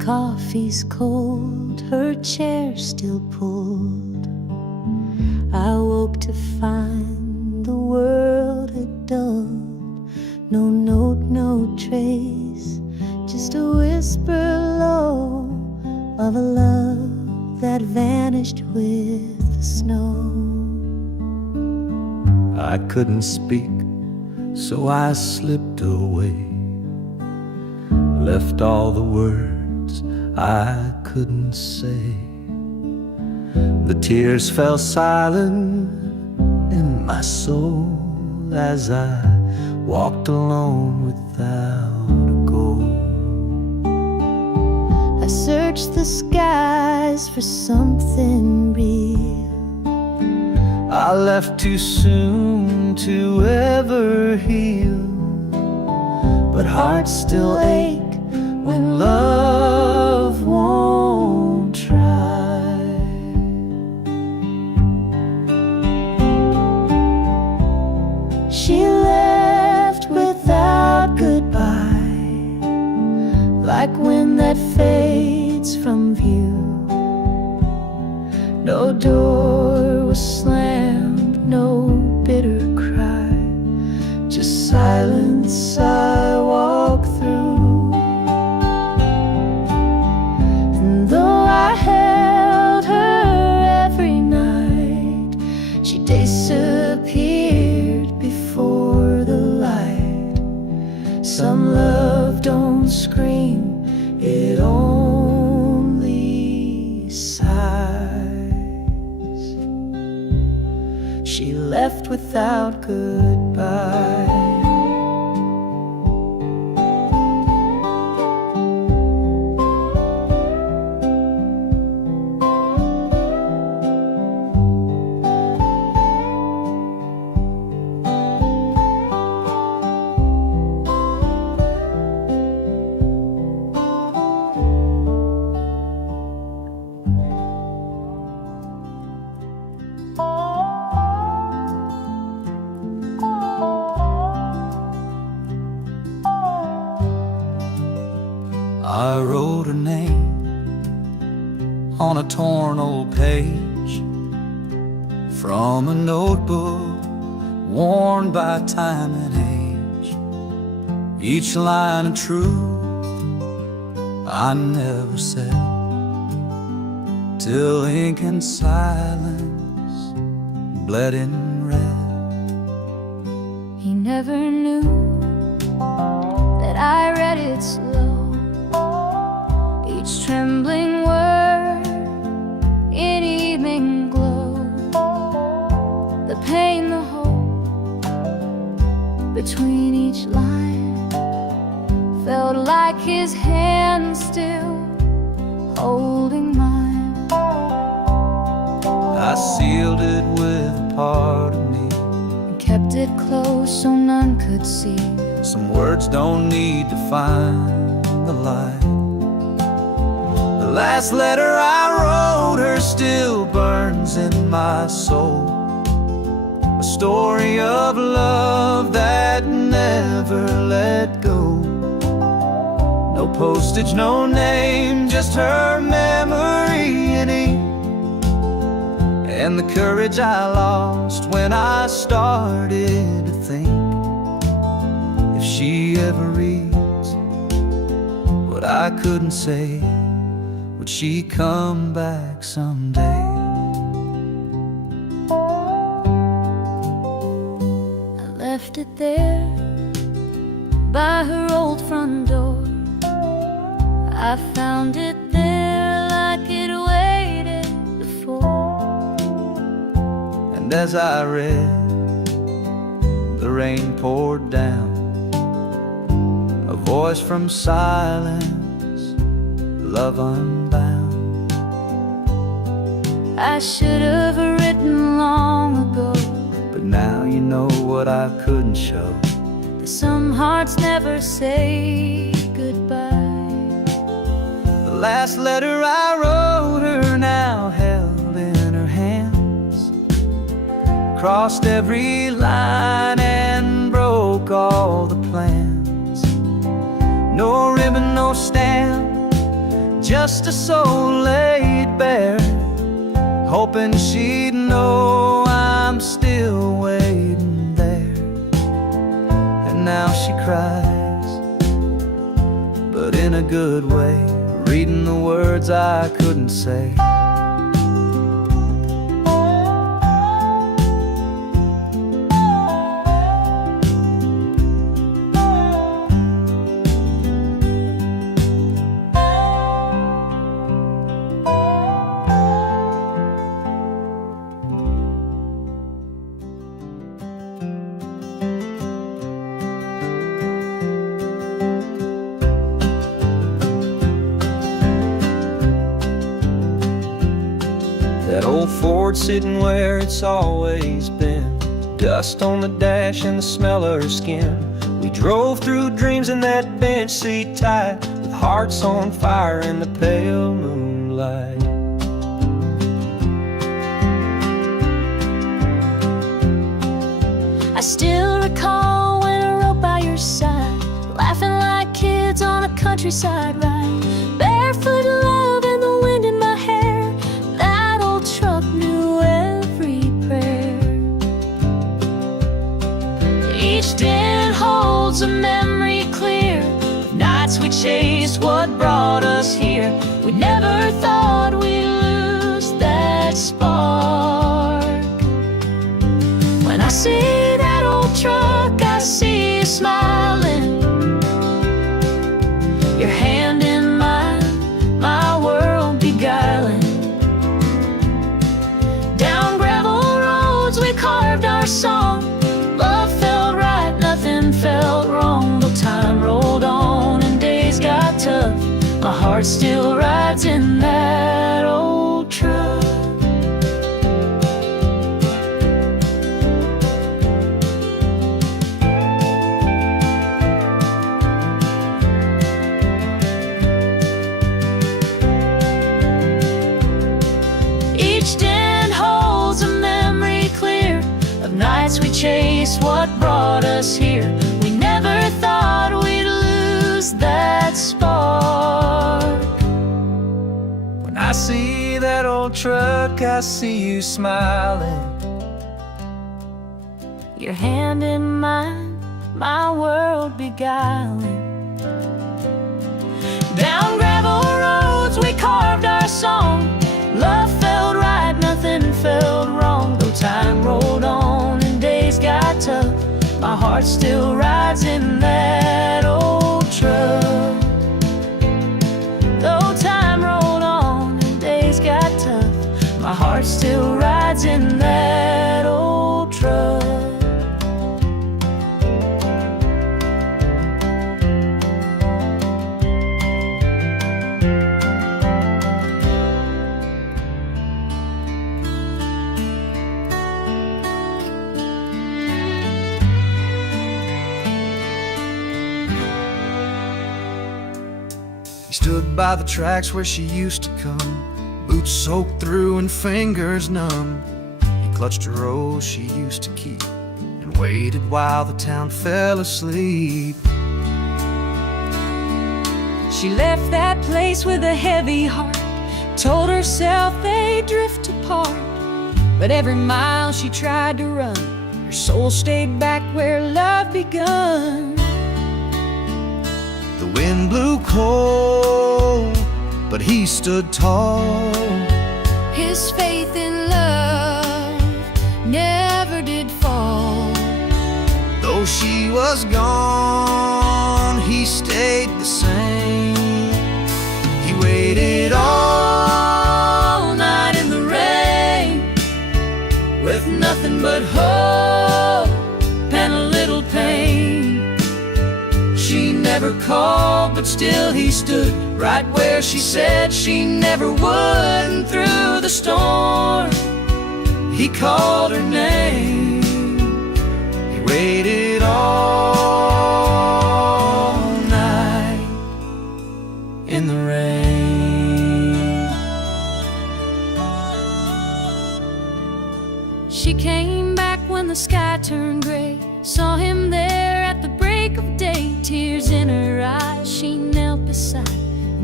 coffee's cold, her chair still pulled. I woke to find the world had dulled. No note, no trace, just a whisper low of a love that vanished with the snow. I couldn't speak, so I slipped away, left all the words I couldn't say. The tears fell silent in my soul as I walked alone without a goal. I searched the skies for something real. I left too soon to ever heal, but hearts still ache when love won't try. She left without goodbye, like wind that fades from view. No door was slammed, no bitter cry, just silence I walk through. And though I held her every night, she disappeared before the light. Some love don't scream, it only sighs. She left without goodbye. I wrote her name on a torn old page from a notebook worn by time and age. Each line of truth I never said, till ink and silence bled in red. He never knew that I read it slow, each trembling word in evening glow. The pain, the hope between each line felt like his hand still holding mine. I sealed it with a part of me, And kept it close so none could see. some words don't need to find the light. The last letter I wrote her still burns in my soul, a story of love that never let go. No postage, no name, just her memory in ink, and the courage I lost when I started to think, if she ever reads what I couldn't say, would she come back someday? I left it there by her old front door. I found it there like it waited before. And as I read, the rain poured down, a voice from silence, love unbound. I should have written long ago, But now you know what I couldn't show. that some hearts never say goodbye. The last letter I wrote her now held in her hands, crossed every line and broke all the plans. No ribbon, no stamp, just a soul laid bare, hoping she'd know I'm still waiting there. And now she cries, but in a good way, reading the words I couldn't say. That old Ford sitting where it's always been, dust on the dash and the smell of her skin. We drove through dreams in that bench seat tight, with hearts on fire in the pale moonlight. I still recall when I rode by your side, laughing like kids on a countryside ride, barefoot love and the wind in my hair. That old truck knew every prayer. Each dent holds a memory clear of nights we chased what brought us here. We never thought we'd lose that spark. When I see that old truck, I see you smiling, your hand in mine, my world beguiling. Down gravel roads we carved our song. Love felt right, nothing felt wrong. Though time rolled on and days got tough, my heart still rides in that old truck. Each dent holds a memory clear of nights we chased what brought us here. We never thought we'd lose that spark. When I see that old truck, I see you smiling, Your hand in mine, my world beguiling. Down gravel roads we carved our song. Love felt right, nothing felt wrong. Though time rolled on and days got tough, my heart still rides in that old truck. Though time rolled on and days got tough, my heart still rides in that old truck. He stood by the tracks where she used to come, boots soaked through and fingers numb. He clutched a rose she used to keep and waited while the town fell asleep. She left that place with a heavy heart, told herself they'd drift apart. But every mile she tried to run, her soul stayed back where love begun. The wind blew cold, but he stood tall. His faith in love never did fall. Though she was gone, he stayed the same. He waited all night in the rain, with nothing but hope and a little pain. She never called, but still he stood right where she said she never would. And through the storm, he called her name. He waited all night in the rain. She came back when the sky turned gray, saw him there at the break of day. Tears in her eyes, she knelt beside and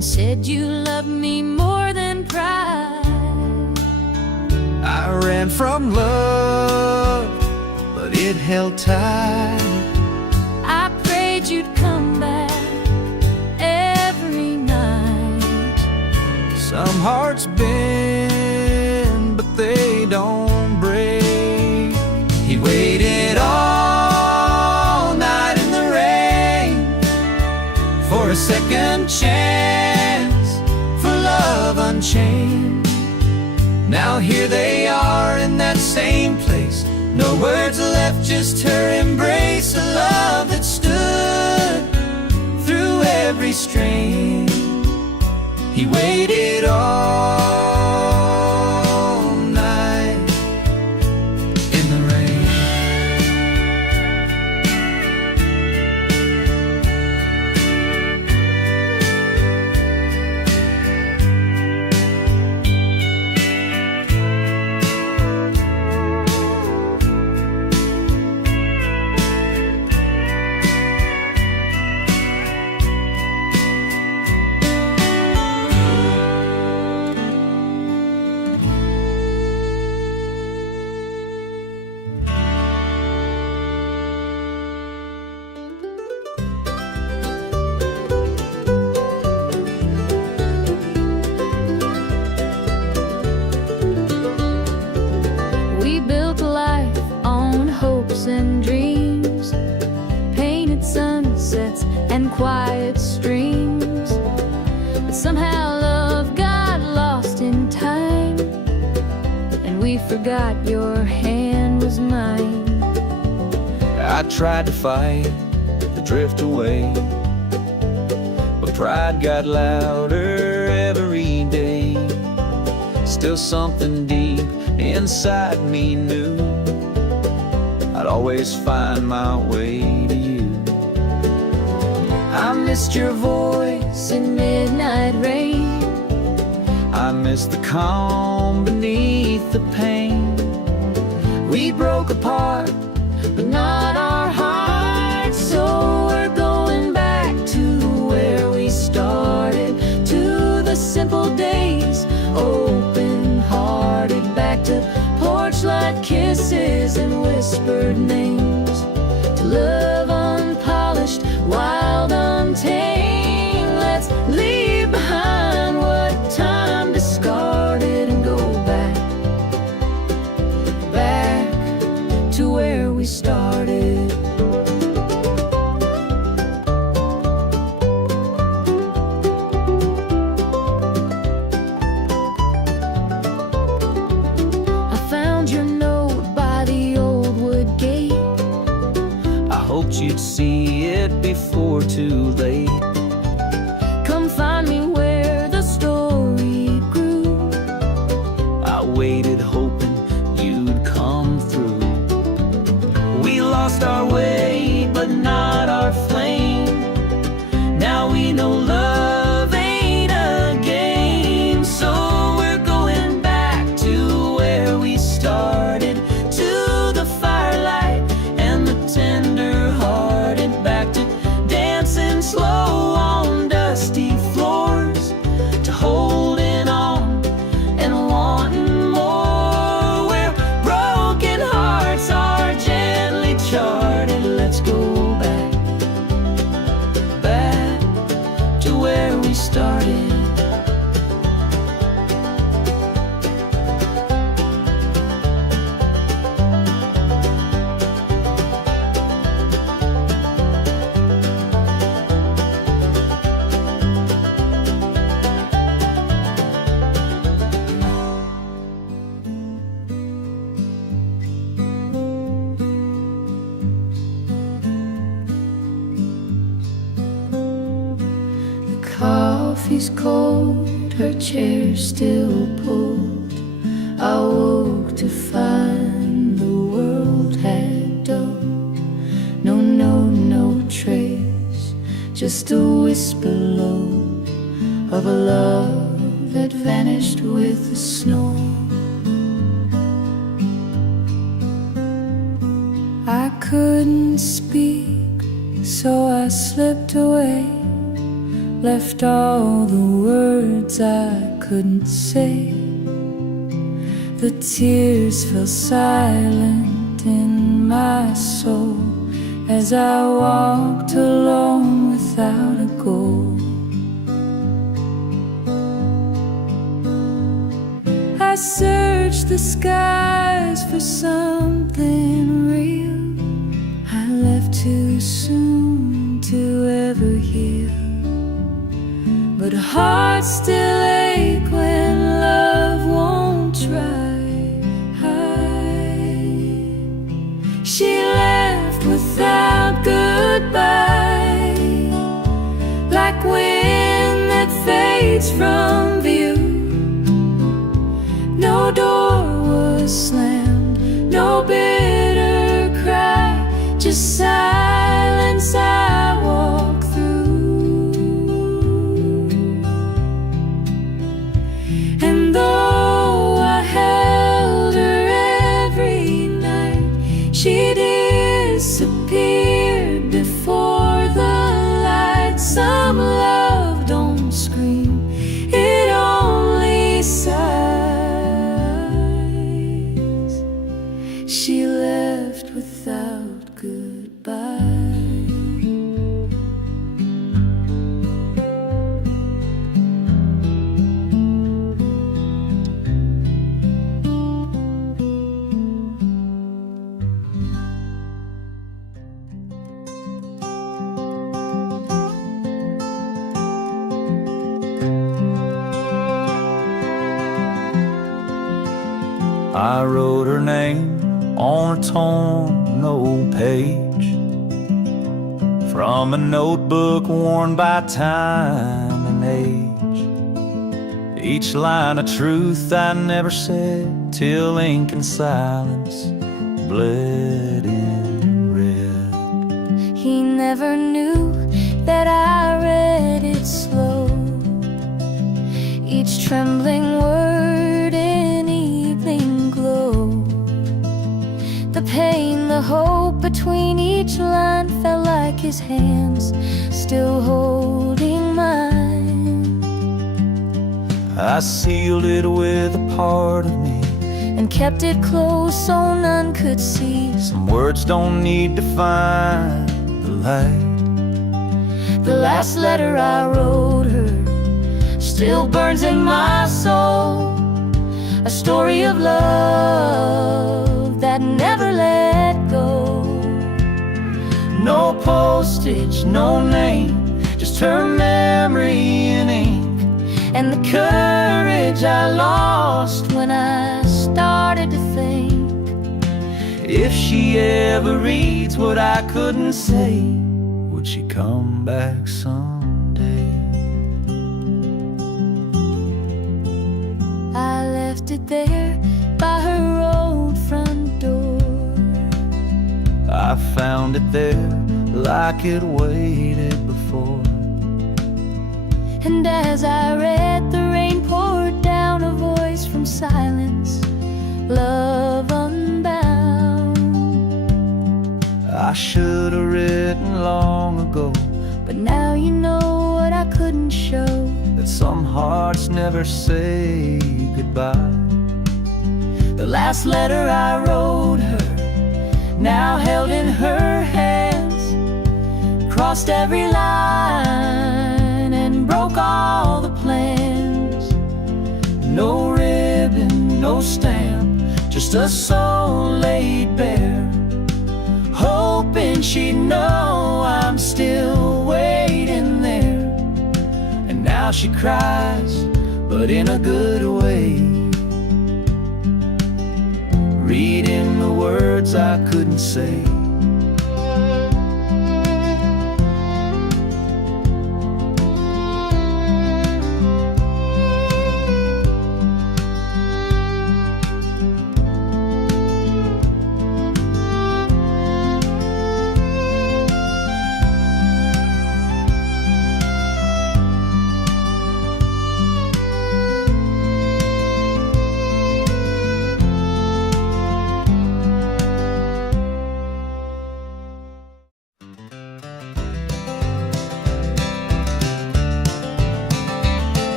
said you loved me more than pride. I ran from love, but it held tight. I prayed you'd come back every night. Some hearts bend, but they don't break. He waited all night in the rain for a second chance, for love unchained. Now here they are in that same place. No words left, just her embrace. A love that stood through every strain. He waited all night in the rain. And dreams, painted sunsets and quiet streams. But somehow love got lost in time, and we forgot your hand was mine. I tried to fight, to drift away, but pride got louder every day. Still something deep inside me knew I'd always find my way to you. I missed your voice in midnight rain. I missed the calm beneath the pain. We broke apart, but not our hearts. So we're going back to where we started, to the simple days, open-hearted, back to porch-light kisses and whispered names, to love unpolished, wild, untamed. Let's leave behind what time discarded and go back, back to where we started. You'd see it before too late. Come find me where the story grew. I waited hoping you'd come through. We lost our way, but not our flame. Now we know love ain't a game. So we're going back to where we started, to the firelight and the tender, back to dancing slow on dusty floors, to holding on and wanting more, where broken hearts are gently charted. Let's go back, back to where we started. Coffee's cold, her chair still pulled. I woke to find the world had dulled. No trace, just a whisper low of a love that vanished with the snow. I couldn't speak, so I slipped away, left all the words I couldn't say. The tears fell silent in my soul as I walked alone without a goal. I searched the skies for something real. I left too soon to ever heal, but hearts still ache when love won't try. She left without goodbye, like wind that fades from view. No door was slammed, no bitter cry, just silence I walk through. And though I held her every night, she disappeared before the light. Some love don't scream, it only sighs. She left without goodbye. I wrote her name on a torn old page from a notebook worn by time and age. Each line a truth I never said till ink and silence bled in red. He never knew that I read it slow, each trembling word in evening glow. The pain, the hope between each line felt like his hands still holding mine. I sealed it with a part of me and kept it close so none could see. Some words don't need to find the light. The last letter I wrote her still burns in my soul, a story of love that never let go. No postage, no name, just her memory in ink, and the courage I lost when I started to think. If she ever reads what I couldn't say, would she come back someday? I left it there by her old front door. I found it there like it waited before. And as I read, the rain poured down, a voice from silence, love unbound. I should have written long ago, but now you know what I couldn't show, that some hearts never say goodbye. the last letter I wrote her, now held in her hands, crossed every line and broke all the plans. No ribbon, no stamp, just a soul laid bare, hoping she'd know I'm still waiting there. And now she cries, but in a good way, reading the words I couldn't say.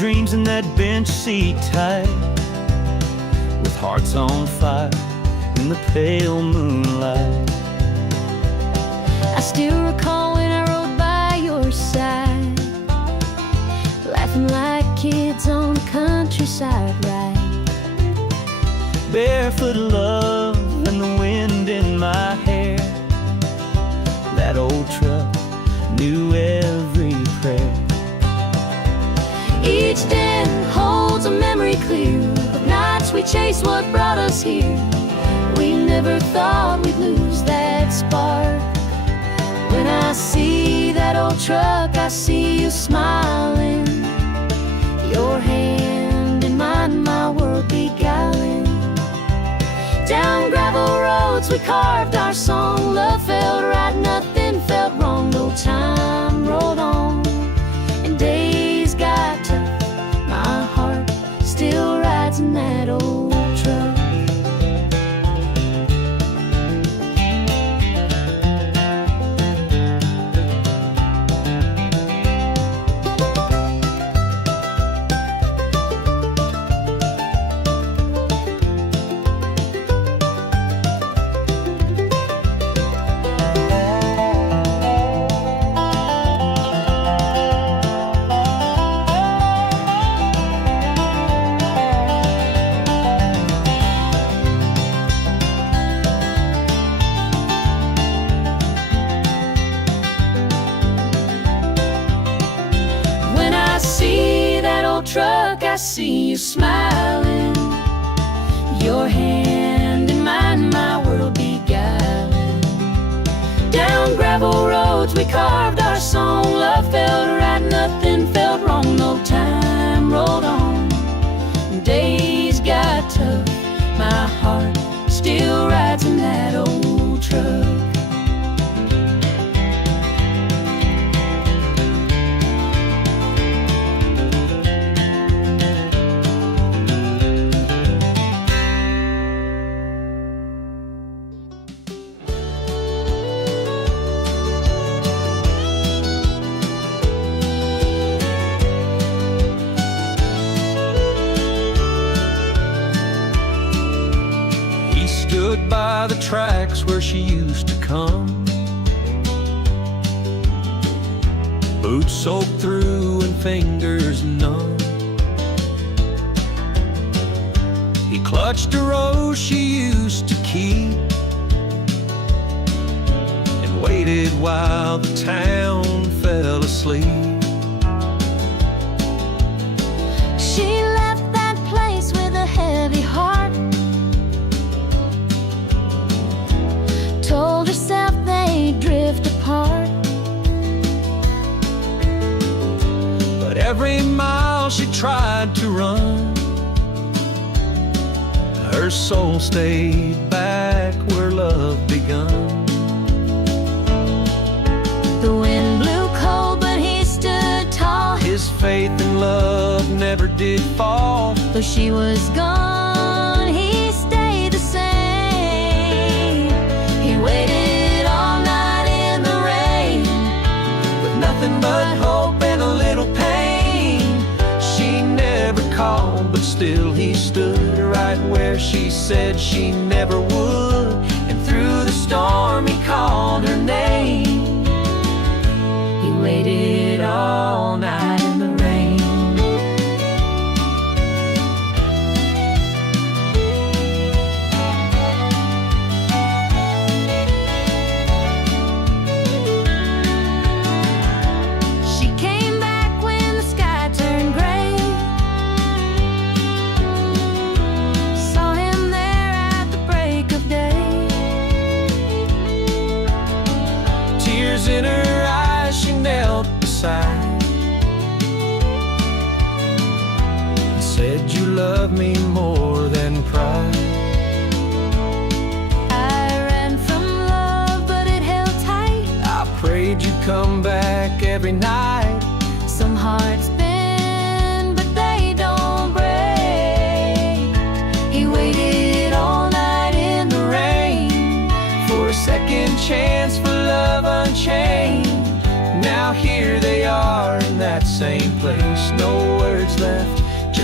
dreams in that bench seat tight, with hearts on fire in the pale moonlight. I still recall when I rode by your side, laughing like kids on the countryside ride. Barefoot love and the wind in my hair, that old truck knew every prayer. Each den holds a memory clear of nights we chased what brought us here. We never thought we'd lose that spark. When I see that old truck, I see you smiling, your hand in mine, my world beguiling. Down gravel roads we carved our song. Love felt right, nothing felt wrong. No time rolled on and days got tough. My heart still rides in that old truck. Truck, I see you smiling, your hand in mine, my world beguiling. Down gravel roads we carved our song. Love felt right, nothing felt wrong. No time rolled on, days got tough. My heart still rides in that old truck. Stood by the tracks where she used to come, boots soaked through and fingers numb. He clutched a rose she used to keep and waited while the town fell asleep. She left that place with a heavy heart, told herself they'd drift apart. But every mile she tried to run, her soul stayed back where love begun. The wind blew cold, but he stood tall. His faith in love never did fall. Though she was gone, he stayed the same. He waited all night in the rain, With nothing but hope and a little pain. She never called, but still he stood right where she said she never would. And through the storm he called her name. he waited all night in the rain. She came back when the sky turned gray, saw him there at the break of day. Tears in her eyes, she knelt beside and said, "You love me more than pride." I ran from love, but it held tight. I prayed you'd come back every night. Some hearts bend, but they don't break. He waited all night in the rain For a second chance, for love unchained. Now here they are in that same place. No words left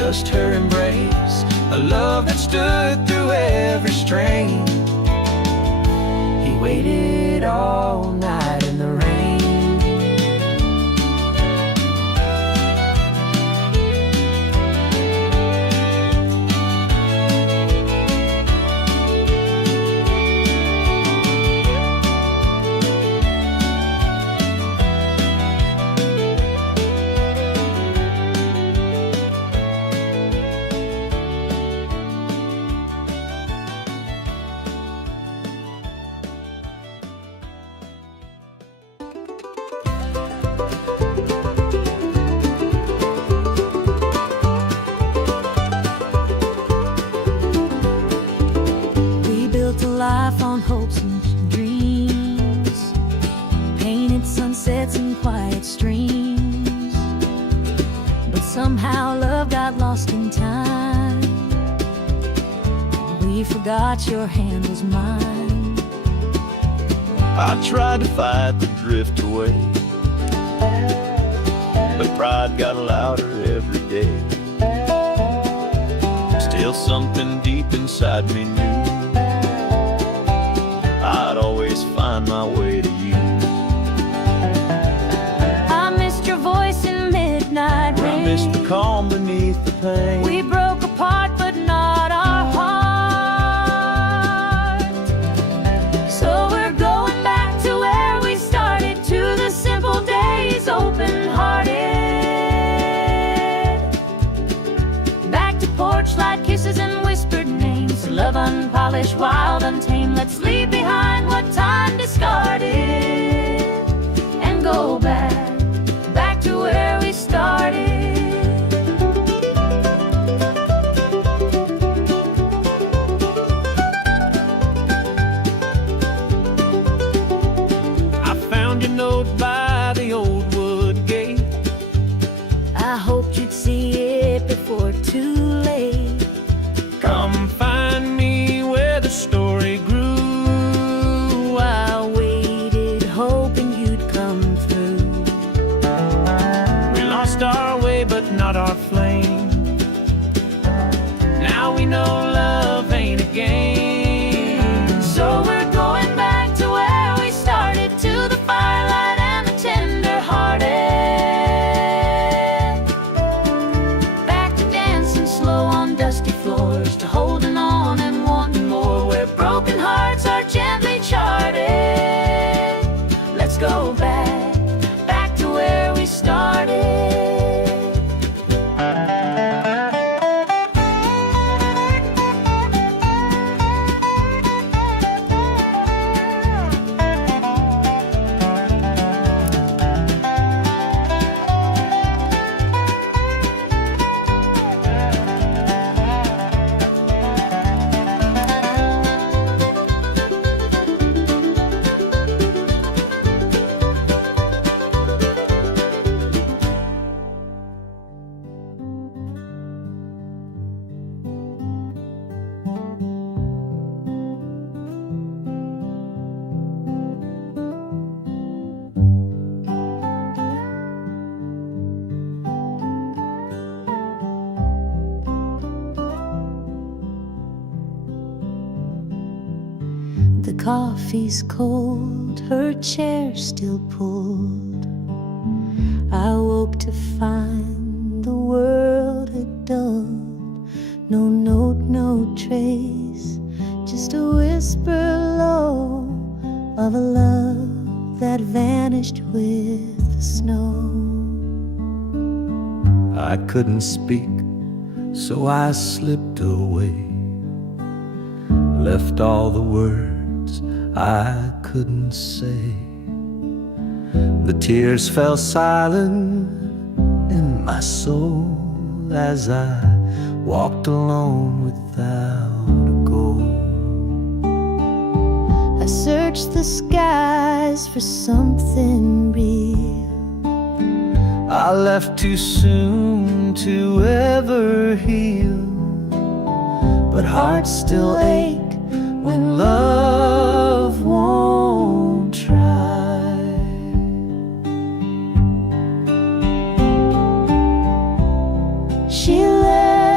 just her embrace, a love that stood through every strain. He waited all night in the rain. Life on hopes and dreams, painted sunsets and quiet streams, but somehow love got lost in time. We forgot your hand was mine. I tried to fight the drift away, but pride got louder every day. Still something deep inside me knew I'd always find my way to you. I missed your voice in midnight rain. I missed the calm beneath the pain. We broke apart, but not our heart. So we're going back to where we started, to the simple days, open-hearted. Back to porch light kisses and whispered names, love unpolished, wild, untamed. Let's leave behind what time discarded and go back to where we started. I found your note by the old wood gate. I hoped you'd see it before too late. Come find me where the story grew. I waited, hoping you'd come through. We lost our way, but not our flame. Now we know love ain't a game. So we're going back to where we started, to the firelight and the tender-hearted. Back to dancing slow on dusty floors, to holding on and wanting more, where broken hearts are gently charted. Let's go back to where we started. The coffee's cold, her chair still pulled. I woke to find the world had dulled. No note, no trace, just a whisper low of a love that vanished with the snow. I couldn't speak, so I slipped away, left all the words I couldn't say. The tears fell silent in my soul as I walked alone without a goal. I searched the skies for something real. I left too soon to ever heal, but hearts still ache when love won't try. She left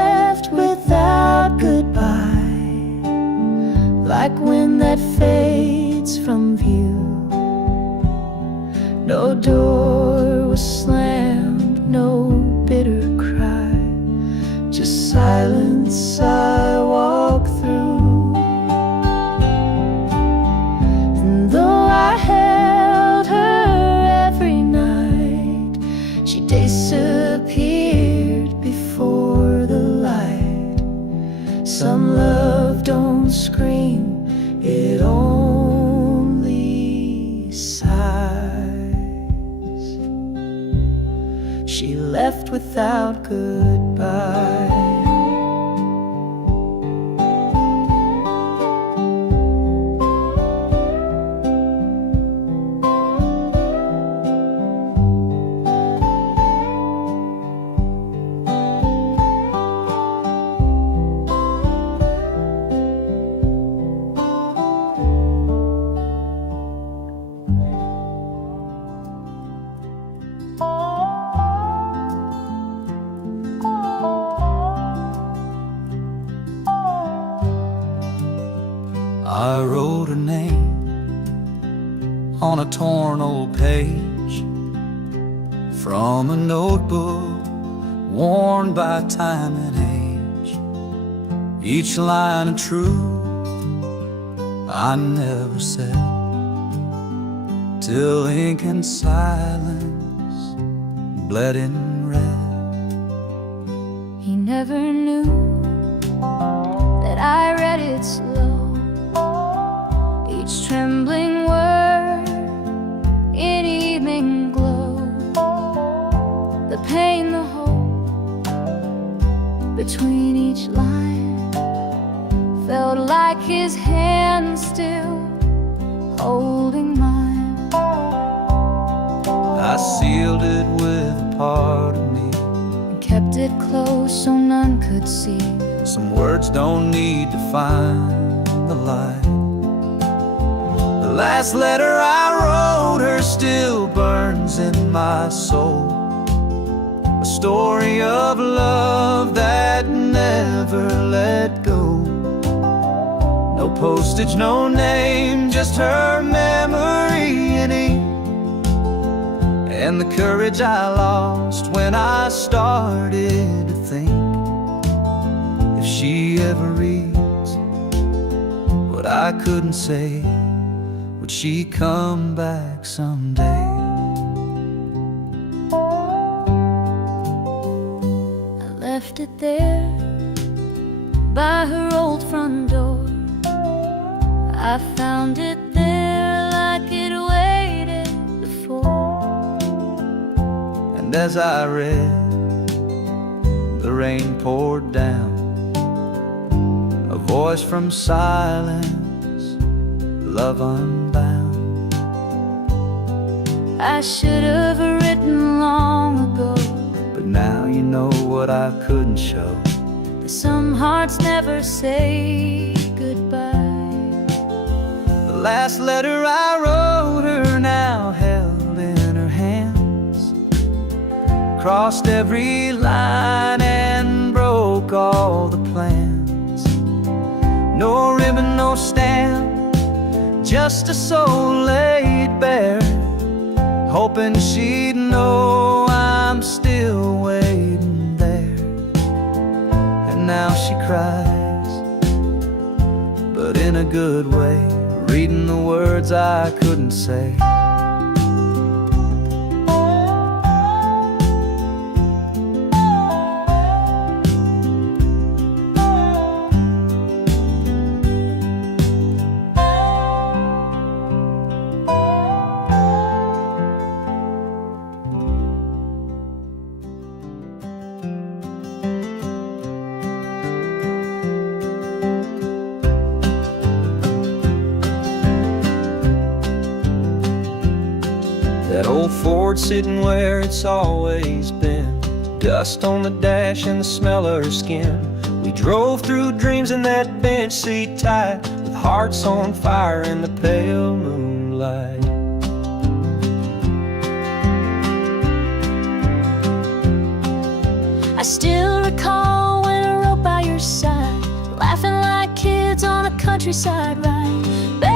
that fades from view. No door was slammed, no bitter cry, just silence I walk through. And though I held her every night, she disappeared before the light. Some love don't scream, it only sighs. She left without goodbye. I wrote her name on a torn old page from a notebook worn by time and age. Each line of truth I never said, till ink and silence bled in red. He never knew that I read it slow, each trembling word in evening glow. The pain, the hope between each line felt like his hand still holding mine. I sealed it with a part of me, And kept it close so none could see. some words don't need to find the light. The last letter I wrote her still burns in my soul, a story of love that never let go. No postage, no name, just her memory in ink, and the courage I lost when I started to think, if she ever reads what I couldn't say, would she come back someday? I left it there by her old front door. I found it there like it waited before. And as I read, the rain poured down, a voice from silence, love unbound. I should have written long ago, But now you know what I couldn't show. that some hearts never say goodbye. The last letter I wrote her now held in her hands, crossed every line and broke all the plans. No ribbon, no stamp, just a soul laid bare, hoping she'd know I'm still waiting there. And now she cries, but in a good way, reading the words I couldn't say. That old Ford sitting where it's always been, dust on the dash and the smell of her skin. We drove through dreams in that bench seat tight, with hearts on fire in the pale moonlight. I still recall when I rode by your side, laughing like kids on a countryside ride.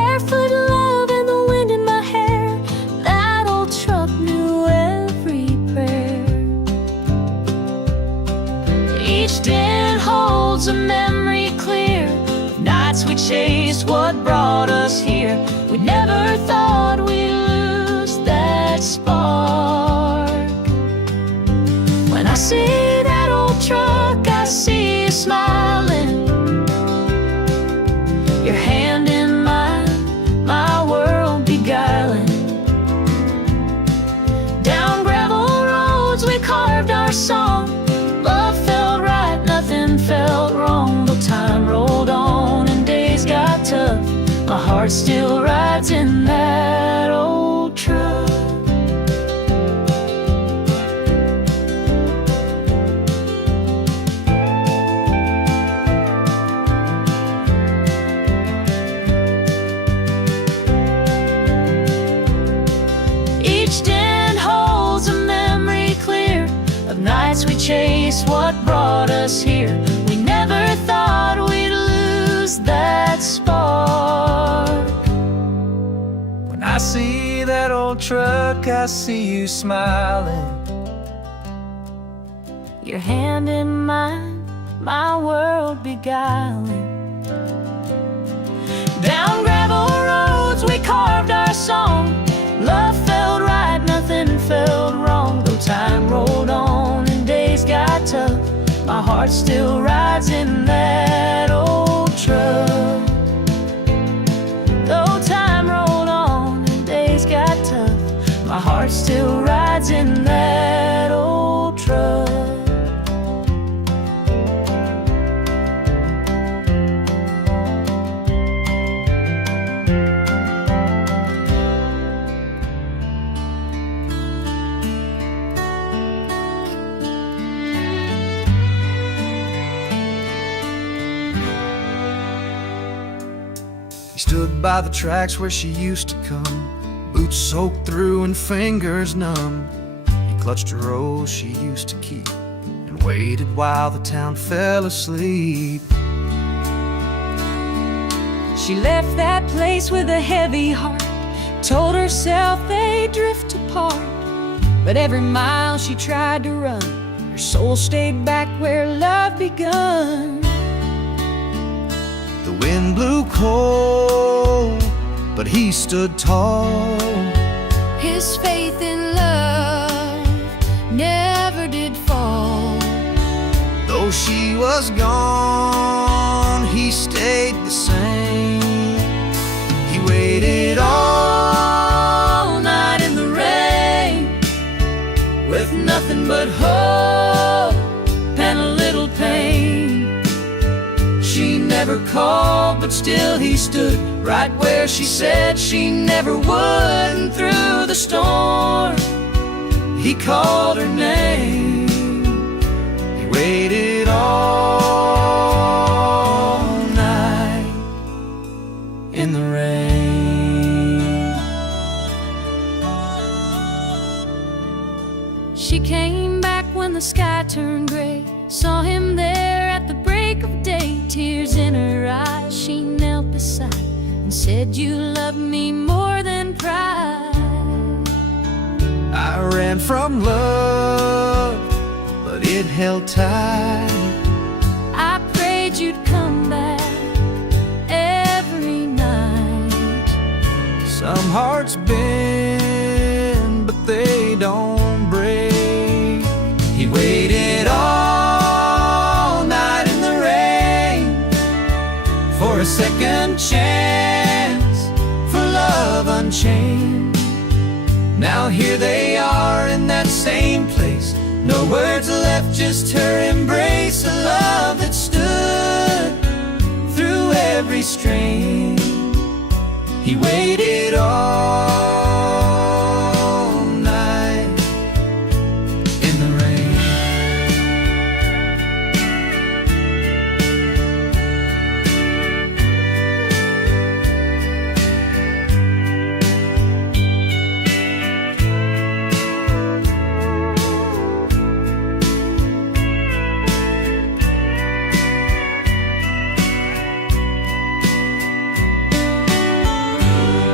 truck, I see you smiling. Your hand in mine, my world beguiling. Down gravel roads we carved our song. Love felt right, nothing felt wrong. Though time rolled on and days got tough, my heart still rides in that old truck. Each den holds a memory clear of nights we chased what brought us here. We never thought we'd lose that spark. When I see that old truck, I see you smiling. Your hand in mine, my world beguiling. Down gravel roads we carved our song. Love felt right, nothing felt wrong. Though time rolled on and days got tough, my heart still rides in that old truck. Though time rolled on and days got tough, my heart still rides in that old truck. He stood by the tracks where she used to come, boots soaked through and fingers numb. He clutched a rose she used to keep and waited while the town fell asleep. She left that place with a heavy heart, told herself they'd drift apart. But every mile she tried to run, her soul stayed back where love begun. The wind blew cold, but he stood tall. His faith in love never did fall. Though she was gone, he stayed the same. He waited all night in the rain, with nothing but hope and a little pain. She never called, but still he stood right where she said she never would. And through the storm, he called her name. He waited all night in the rain. She came back when the sky turned gray, saw him there at the break of day. Tears in her eyes, she knelt beside and said, "You love me more than pride." I ran from love, but it held tight. I prayed you'd come back every night. Some hearts bend, but they don't break. He waited all night in the rain for a second chance, for love unchained. Now here they are in that same place, no words left, just her embrace. A love that stood through every strain. He waited all night in the rain.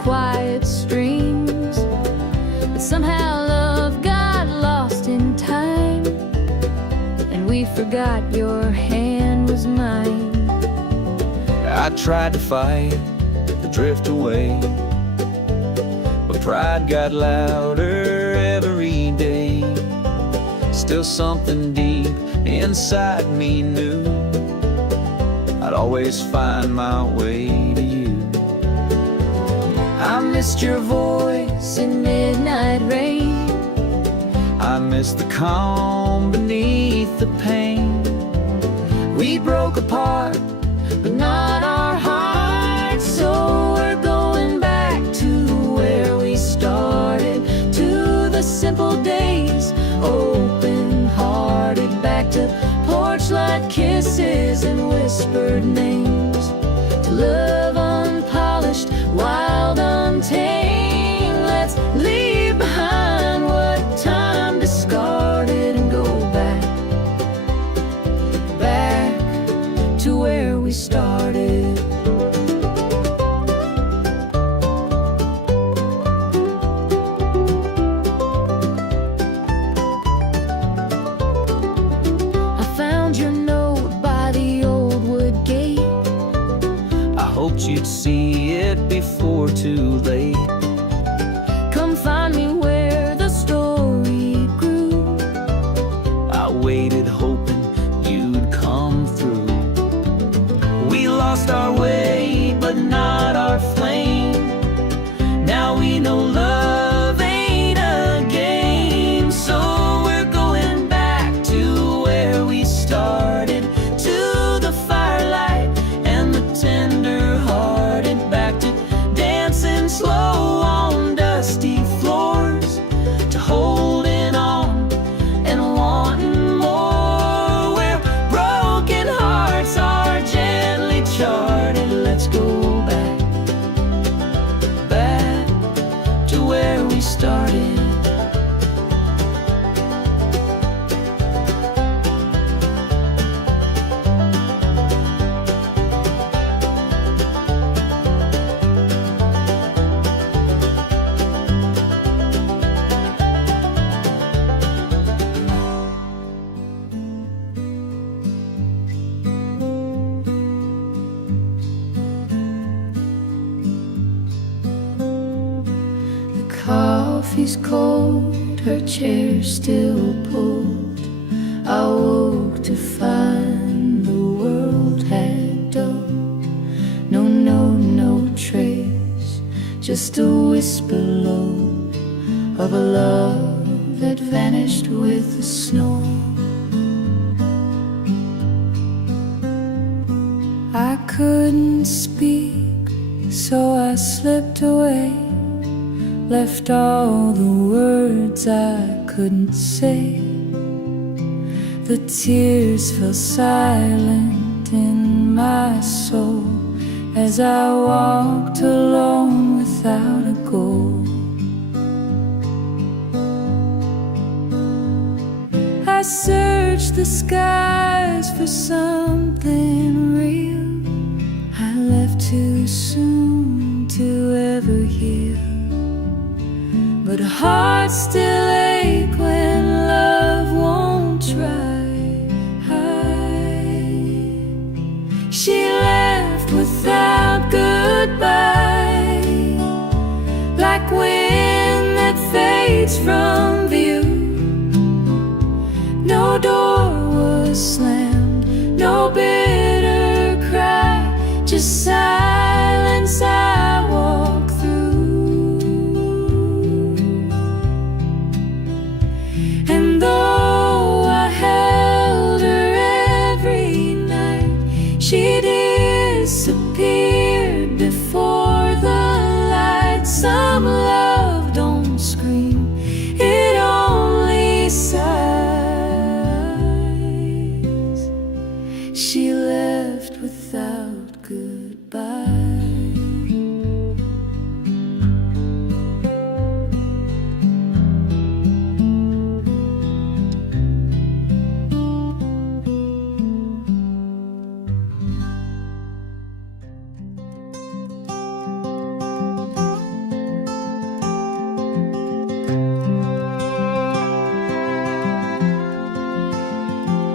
quiet streams. But somehow love got lost in time, and we forgot your hand was mine. I tried to fight the drift away, but pride got louder every day. Still something deep inside me knew I'd always find my way to you. I missed your voice in midnight rain. I miss the calm beneath the pain. We broke apart, but not our hearts. So we're going back to where we started, to the simple days, open-hearted. Back to porch-light kisses and whispered names, to love unpolished, wild, untamed. Let's leave behind what time discarded and go back, back to where we started. I found your note by the old wood gate. I hoped you'd see it before too late. Come find me where the story grew. I waited hoping you'd come through. We lost our way, but not our flame. Now we know love ain't a game. So we're going back to where we started, to the firelight and the tender-hearted. Back to dancing slow on dusty floors, to holding on and wanting more, where broken hearts are gently charted. Let's go back, back to where we started. Coffee's cold, her chair still pulled. I woke to find the world had dulled. No note, no trace, just a whisper low of a love that vanished with the snow. I couldn't speak, so I slipped away, left all the words I couldn't say. The tears fell silent in my soul as I walked alone without a goal. I searched the skies for something real. I left too soon to ever heal, but hearts still ache when love won't try. She left without goodbye, like wind that fades from view. No door was slammed, no bitter cry, just silence I walk through.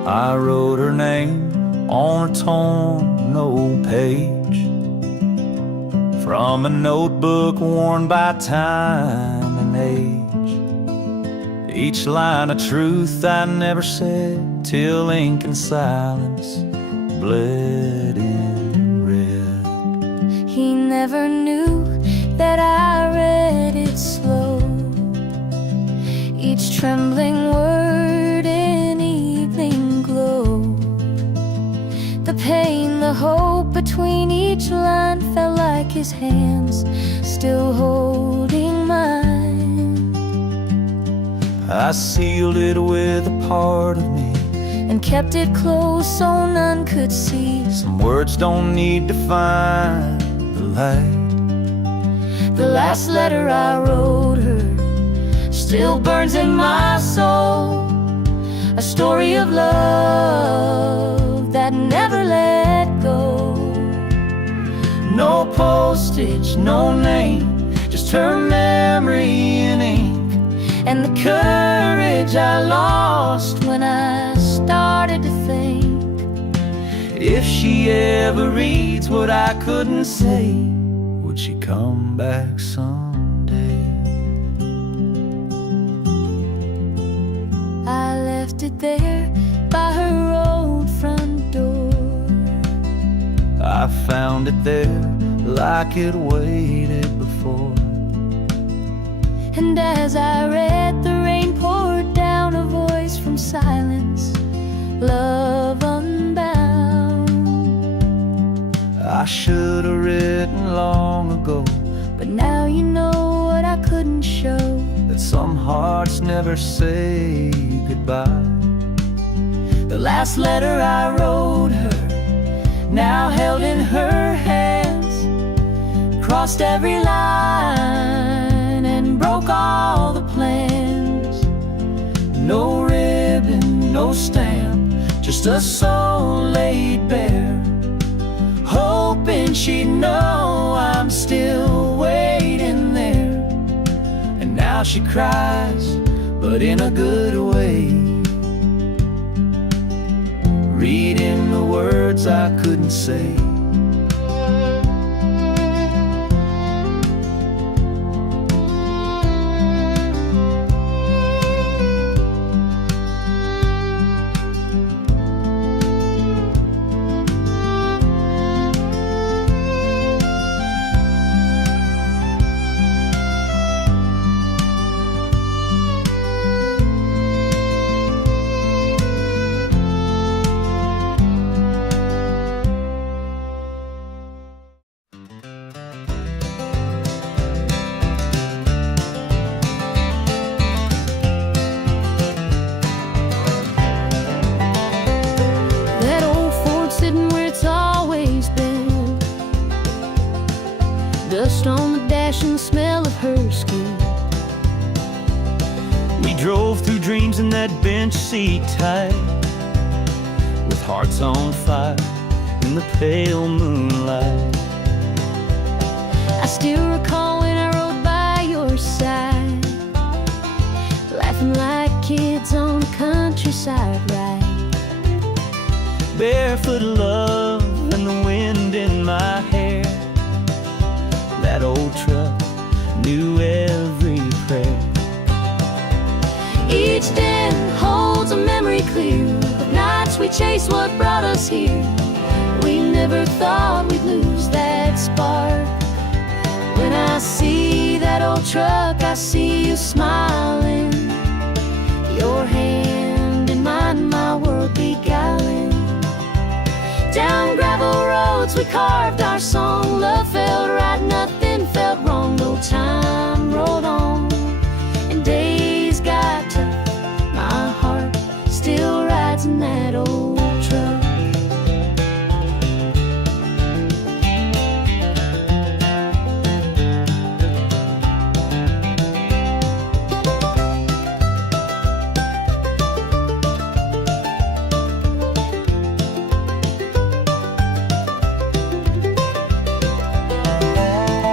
I wrote her name on a torn old page from a notebook worn by time and age. Each line of truth I never said till ink and silence bled in red. He never knew that I read it slow, each trembling word in evening glow. The pain, the hope between each line felt like his hands still holding mine. I sealed it with a part of me and kept it close so none could see. Some words don't need to find the light. The last letter I wrote her still burns in my soul, a story of love that never let go. No postage, no name, just her memory in ink, and the courage I lost when I started to think, if she ever reads what I couldn't say, would she come back someday? I left it there by her old front door. I found it there like it waited before. And as I read, the rain poured down, a voice from silence, love unbound. I should have written long ago, but now you know what I couldn't show, that some hearts never say goodbye. the last letter I wrote her, now held in her hands, crossed every line and broke all the plans. No ribbon, no stamp, just a soul laid bare, hoping she'd know I'm still waiting there. And now she cries, but in a good way, reading the words I couldn't say. Dust on the dash and the smell of her skin. We drove through dreams in that bench seat tight, with hearts on fire in the pale moonlight. I still recall when I rode by your side, laughing like kids on the countryside ride. Barefoot love and the wind in my hair. That old truck knew every prayer. Each den holds a memory clear of nights we chased what brought us here. We never thought we'd lose that spark. When I see that old truck, I see you smiling, your hand in mine, my world beguiling. Down gravel roads we carved our song. Love felt right, nothing felt wrong. No time rolled on and days got tough. My heart still rides in that old truck.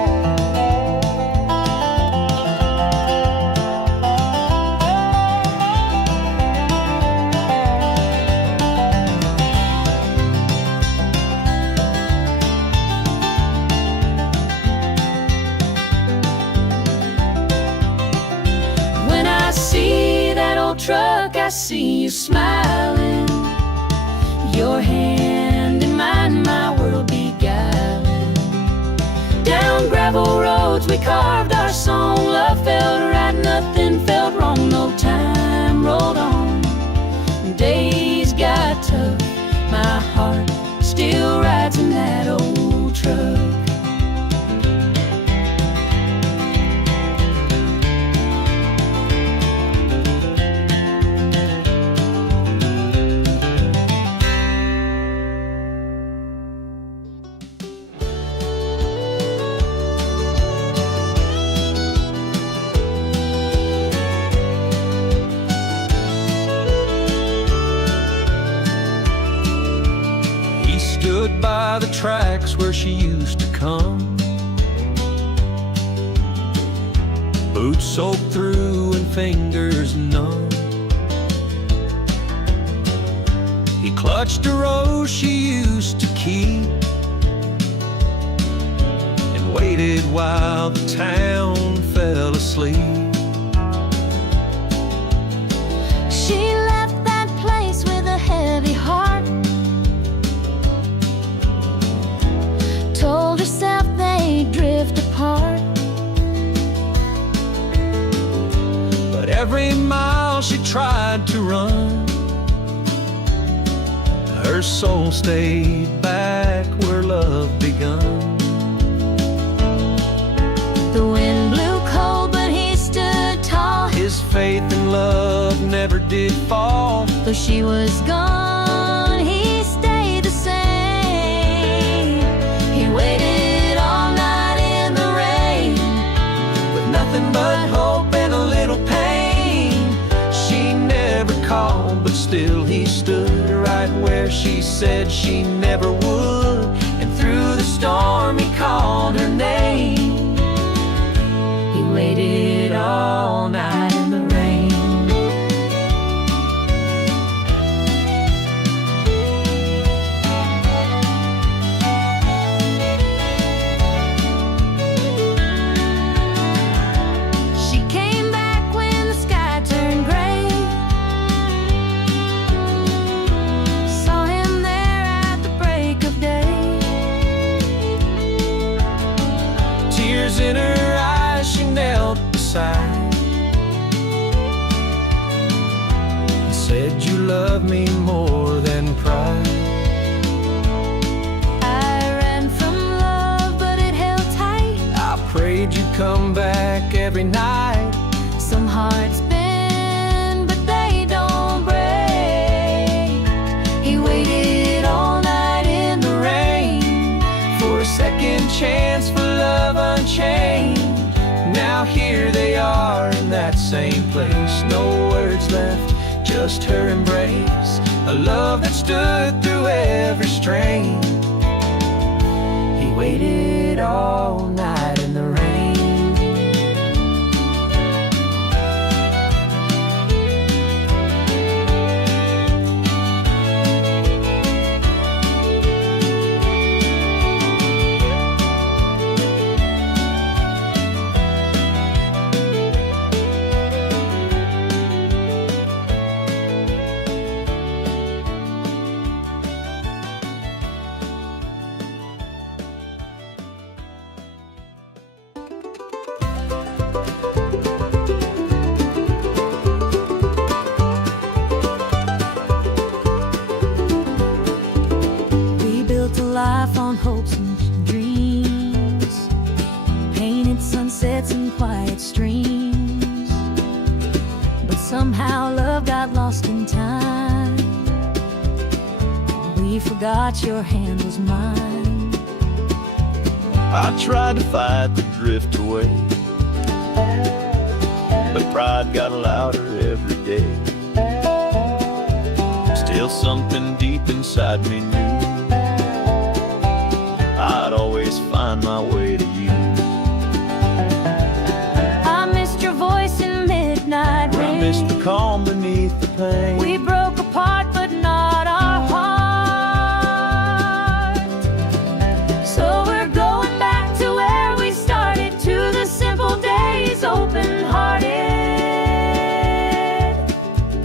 truck, I see you smiling, your hand in mine, my world beguiling. Down gravel roads we carved our song, love felt right, nothing felt wrong, no time rolled on. Days got tough, my heart still rides in that old truck. Stood by the tracks where she used to come, boots soaked through and fingers numb. He clutched a rose she used to keep and waited while the town fell asleep. She left that place with a heavy heart, told herself they'd drift apart. But every mile she tried to run, her soul stayed back where love begun. The wind blew cold, but he stood tall. His faith in love never did fall. Though she was gone, he stayed the same. He waited all night in the rain, With nothing but hope and a little pain. She never called, but still he stood right where she said she never would. And through the storm he called her name. he waited all night in the rain. She came back when the sky turned gray, saw him there at the break of day. Tears in her eyes, she knelt beside and said, "You love me more than pride." I ran from love, but it held tight. I prayed you'd come back every night. Some hearts bend, but they don't break. He waited all night in the rain For a second chance for love unchained. Now here they are in that same place. No words left, just her embrace. A love that stood through every strain. He waited all night in the rain. We built a life on hopes and dreams, painted sunsets and quiet streams. But somehow love got lost in time. We forgot your hand was mine. I tried to fight the drift away, but pride got louder every day. Still something deep inside me knew I'd always find my way to you. I missed your voice in midnight rain. I missed the calm beneath the pain. We broke apart, but not our heart. So we're going back to where we started, to the simple days, open-hearted.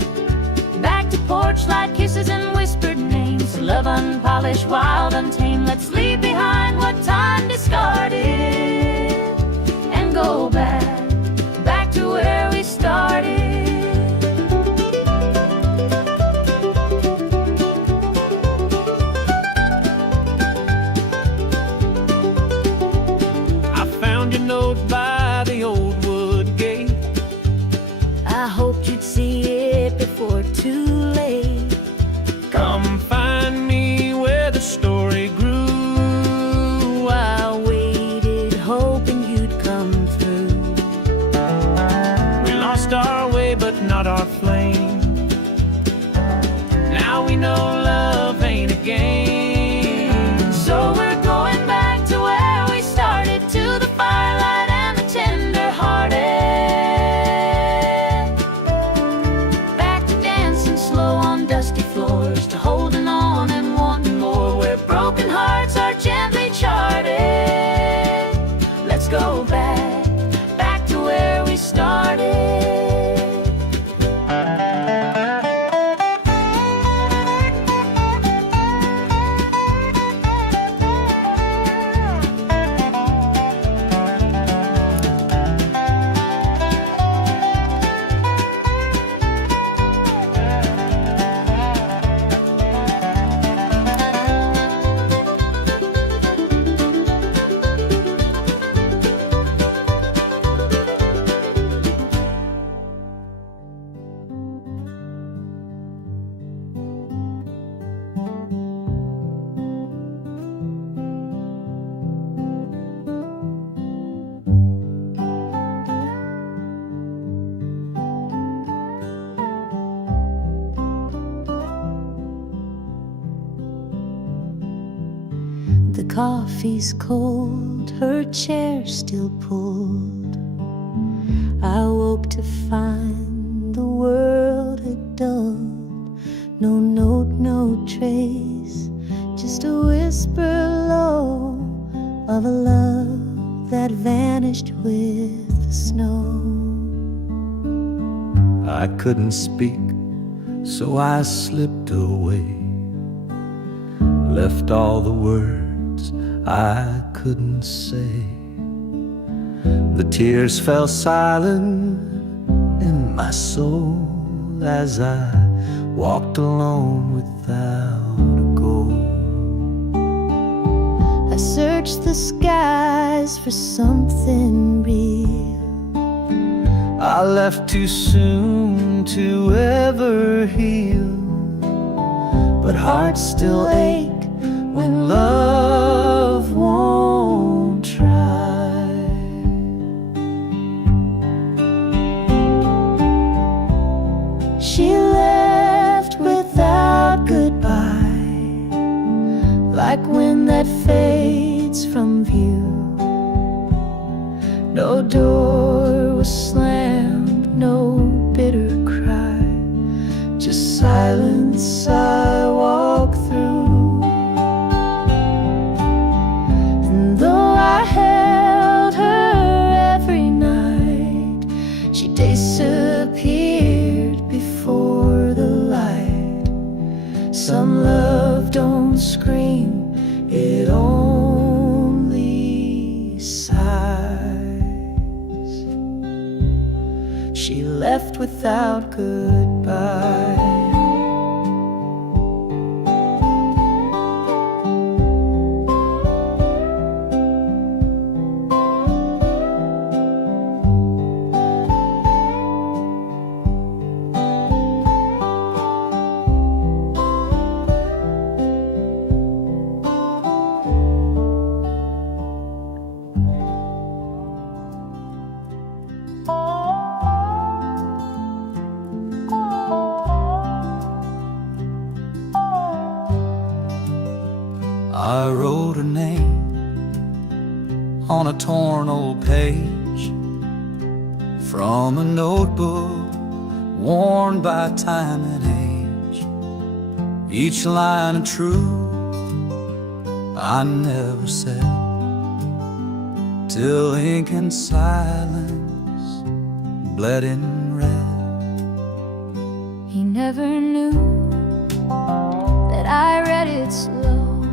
flesh wild, untamed. Let's leave behind what time discarded and go back to where we started. I found your note by the old wood gate. I hoped you'd see it before too late. Come find me where the story grew. I waited, hoping you'd come through. We lost our way, but not our flame. Now we know love ain't a game. So we're going back to where we started, to the firelight and the tender-hearted. Back to dancing slow on dusty floors, to holding on and wanting more, where broken hearts are gently charted. Let's go back to where we started. The coffee's cold, her chair still pulled. I woke to find the world had dulled. No note, no trace, just a whisper low of a love that vanished with the snow. I couldn't speak, so I slipped away, left all the words I couldn't say. The tears fell silent in my soul as I walked alone without a goal. I searched the skies for something real. I left too soon to ever heal, but hearts still ache when love won't try. She left without goodbye, like wind that fades from view. No door was slammed, no bitter cry, just silence I walk through. And though I held her every night, she disappeared before the light. Some love don't scream, it only sighs. She left without goodbye. I wrote her name on a torn old page from a notebook worn by time and age. Each line of truth I never said, till ink and silence bled in red. He never knew that I read it slow,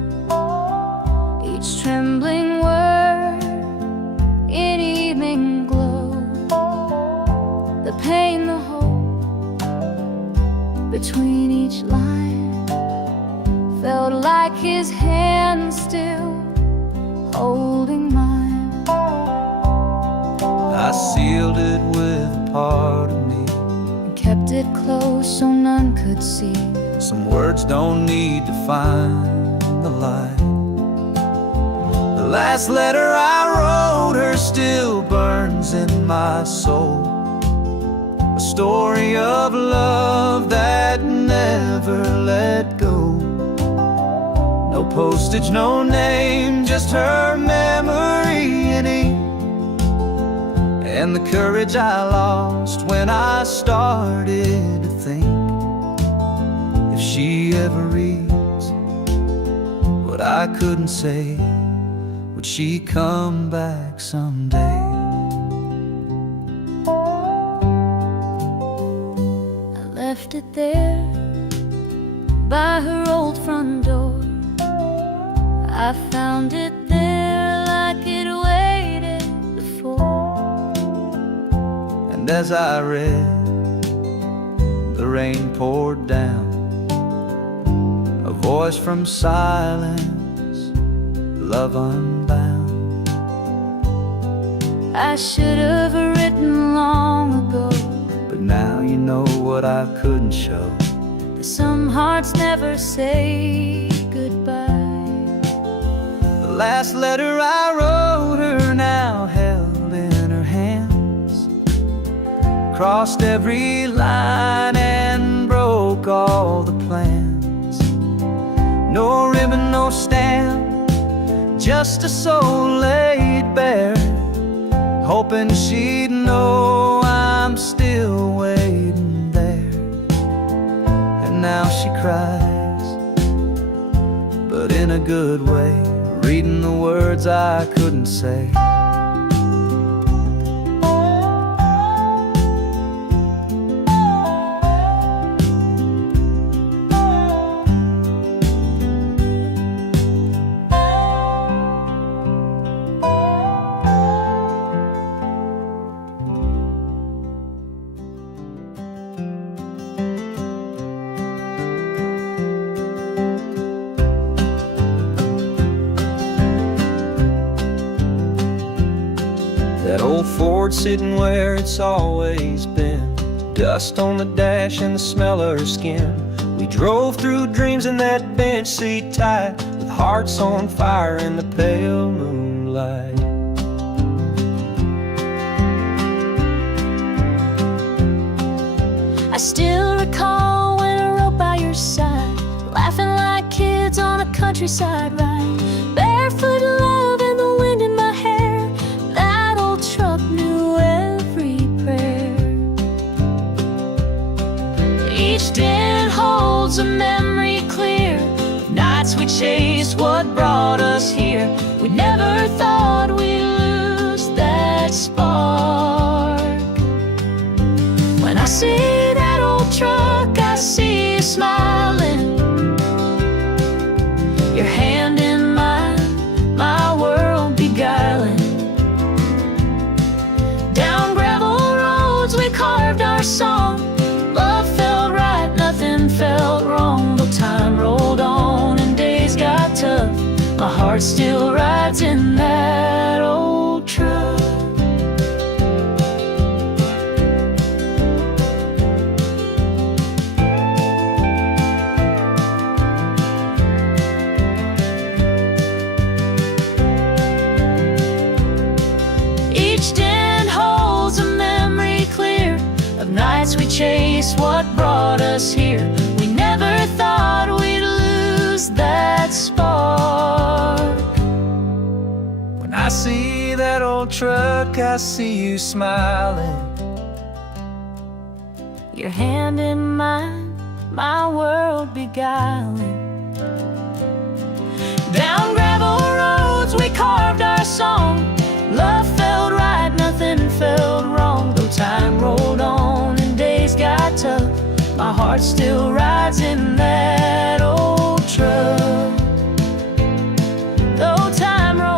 trembling word in evening glow. The pain, the hope between each line felt like his hand still holding mine. I sealed it with a part of me, And kept it close so none could see. some words don't need to find the light. The last letter I wrote her still burns in my soul, a story of love that never let go. No postage, no name, just her memory in ink, and the courage I lost when I started to think, if she ever reads what I couldn't say, would she come back someday? I left it there by her old front door. I found it there like it waited before. And as I read, the rain poured down, a voice from silence, love unbound. I should have written long ago, But now you know what I couldn't show. that some hearts never say goodbye. The last letter I wrote her now held in her hands, crossed every line and broke all the plans. No ribbon, no stamp, just a soul laid bare, hoping she'd know I'm still waiting there. And now she cries, but in a good way, reading the words I couldn't say. That old Ford sitting where it's always been, dust on the dash and the smell of her skin. We drove through dreams in that bench seat tight, with hearts on fire in the pale moonlight. I still recall when I rode by your side, laughing like kids on a countryside ride, barefoot love and the wind in my hair. That old truck knew every prayer. Each dent holds a memory clear of nights we chased what brought us here. We never thought we'd lose that spark. When I see that old truck, I see you smiling, your hand in mine, my world beguiling. Down gravel roads we carved our song, love felt right, nothing felt wrong. Though time rolled on and days got tough, my heart still rides in that old truck. Each dent holds a memory clear of nights we chased what brought us here. We never thought we'd lose that spark. When I see that old truck, I see you smiling, Your hand in mine, my world beguiling. Down gravel roads we carved our song, love felt right, nothing felt wrong. Though time rolled on and days got tough, my heart still rides in that old truck. Though time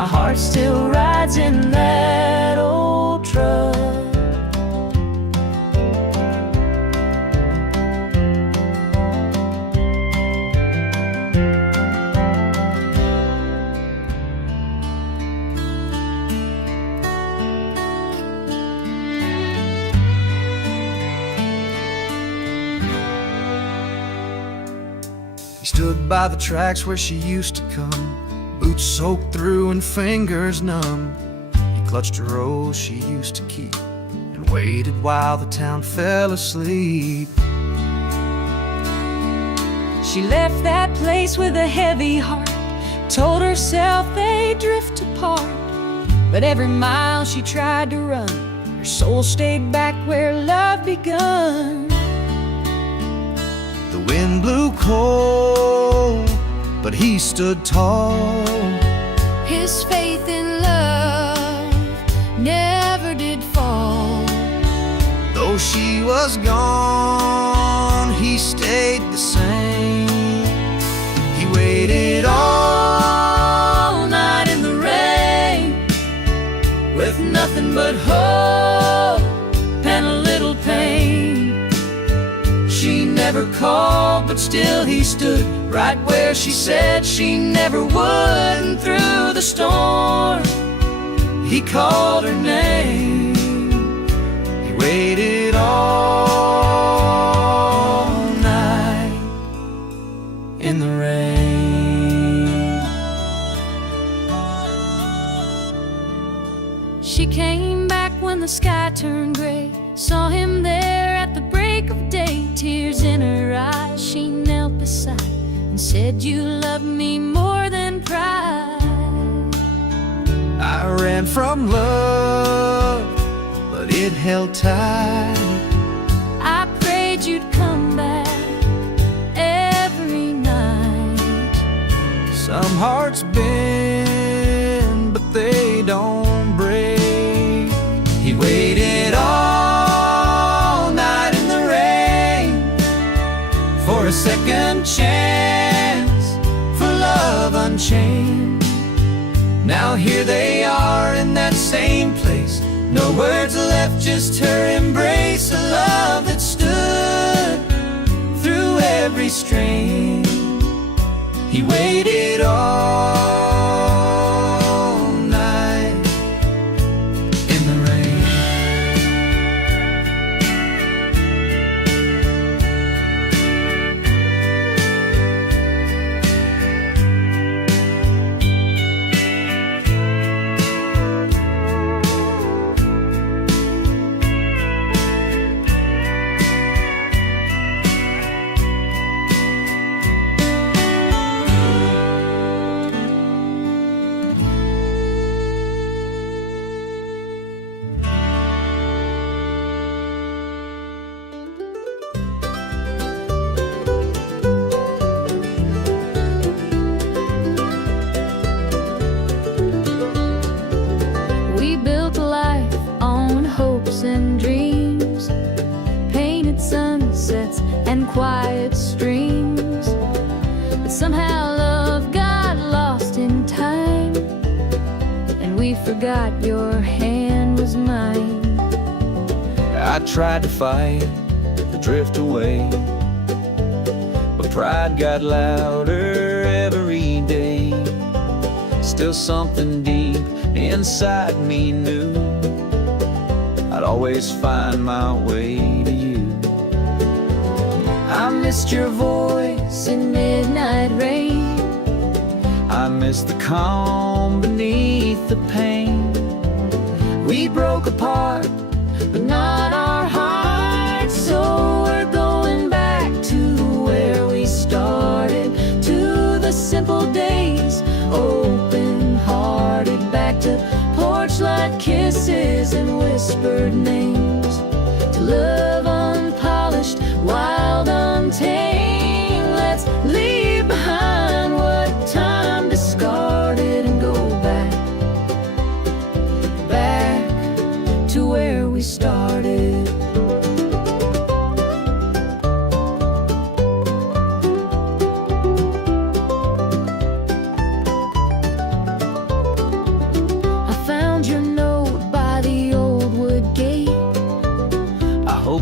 my heart still rides in that old truck. He stood by the tracks where she used to come, boots soaked through and fingers numb. He clutched a rose she used to keep and waited while the town fell asleep. She left that place with a heavy heart, told herself they'd drift apart. But every mile she tried to run, her soul stayed back where love begun. The wind blew cold, but he stood tall. His faith in love never did fall. Though she was gone, he stayed the same. He waited all night in the rain, with nothing but hope and a little pain. She never called, but still he stood right where she said she never would. And through the storm, he called her name. He waited all night in the rain. She came back when the sky turned gray, saw him there at the break of day. Tears in her eyes, she knelt beside and said, "You love me more than pride." I ran from love, but it held tight. I prayed you'd come back every night. Some hearts bend, but they don't break. He waited all night in the rain for a second chance, for love unchained. Now here they are in that same place, no words left, just her embrace. A love that stood through every strain. He waited all night in the rain. We built a life on hopes and dreams, painted sunsets and quiet streams. But somehow love got lost in time, and we forgot your hand was mine. I tried to fight, to drift away, but pride got louder every day. Still something deep inside me knew I'd always find my way to you. I missed your voice in midnight rain. I miss the calm beneath the pain. We broke apart, but not our hearts. So we're going back to where we started, to the simple days, open-hearted, back to porch light kisses and whispered names, to love unpolished, wild, untamed. Let's leave behind what time discarded and go back, back to where we started.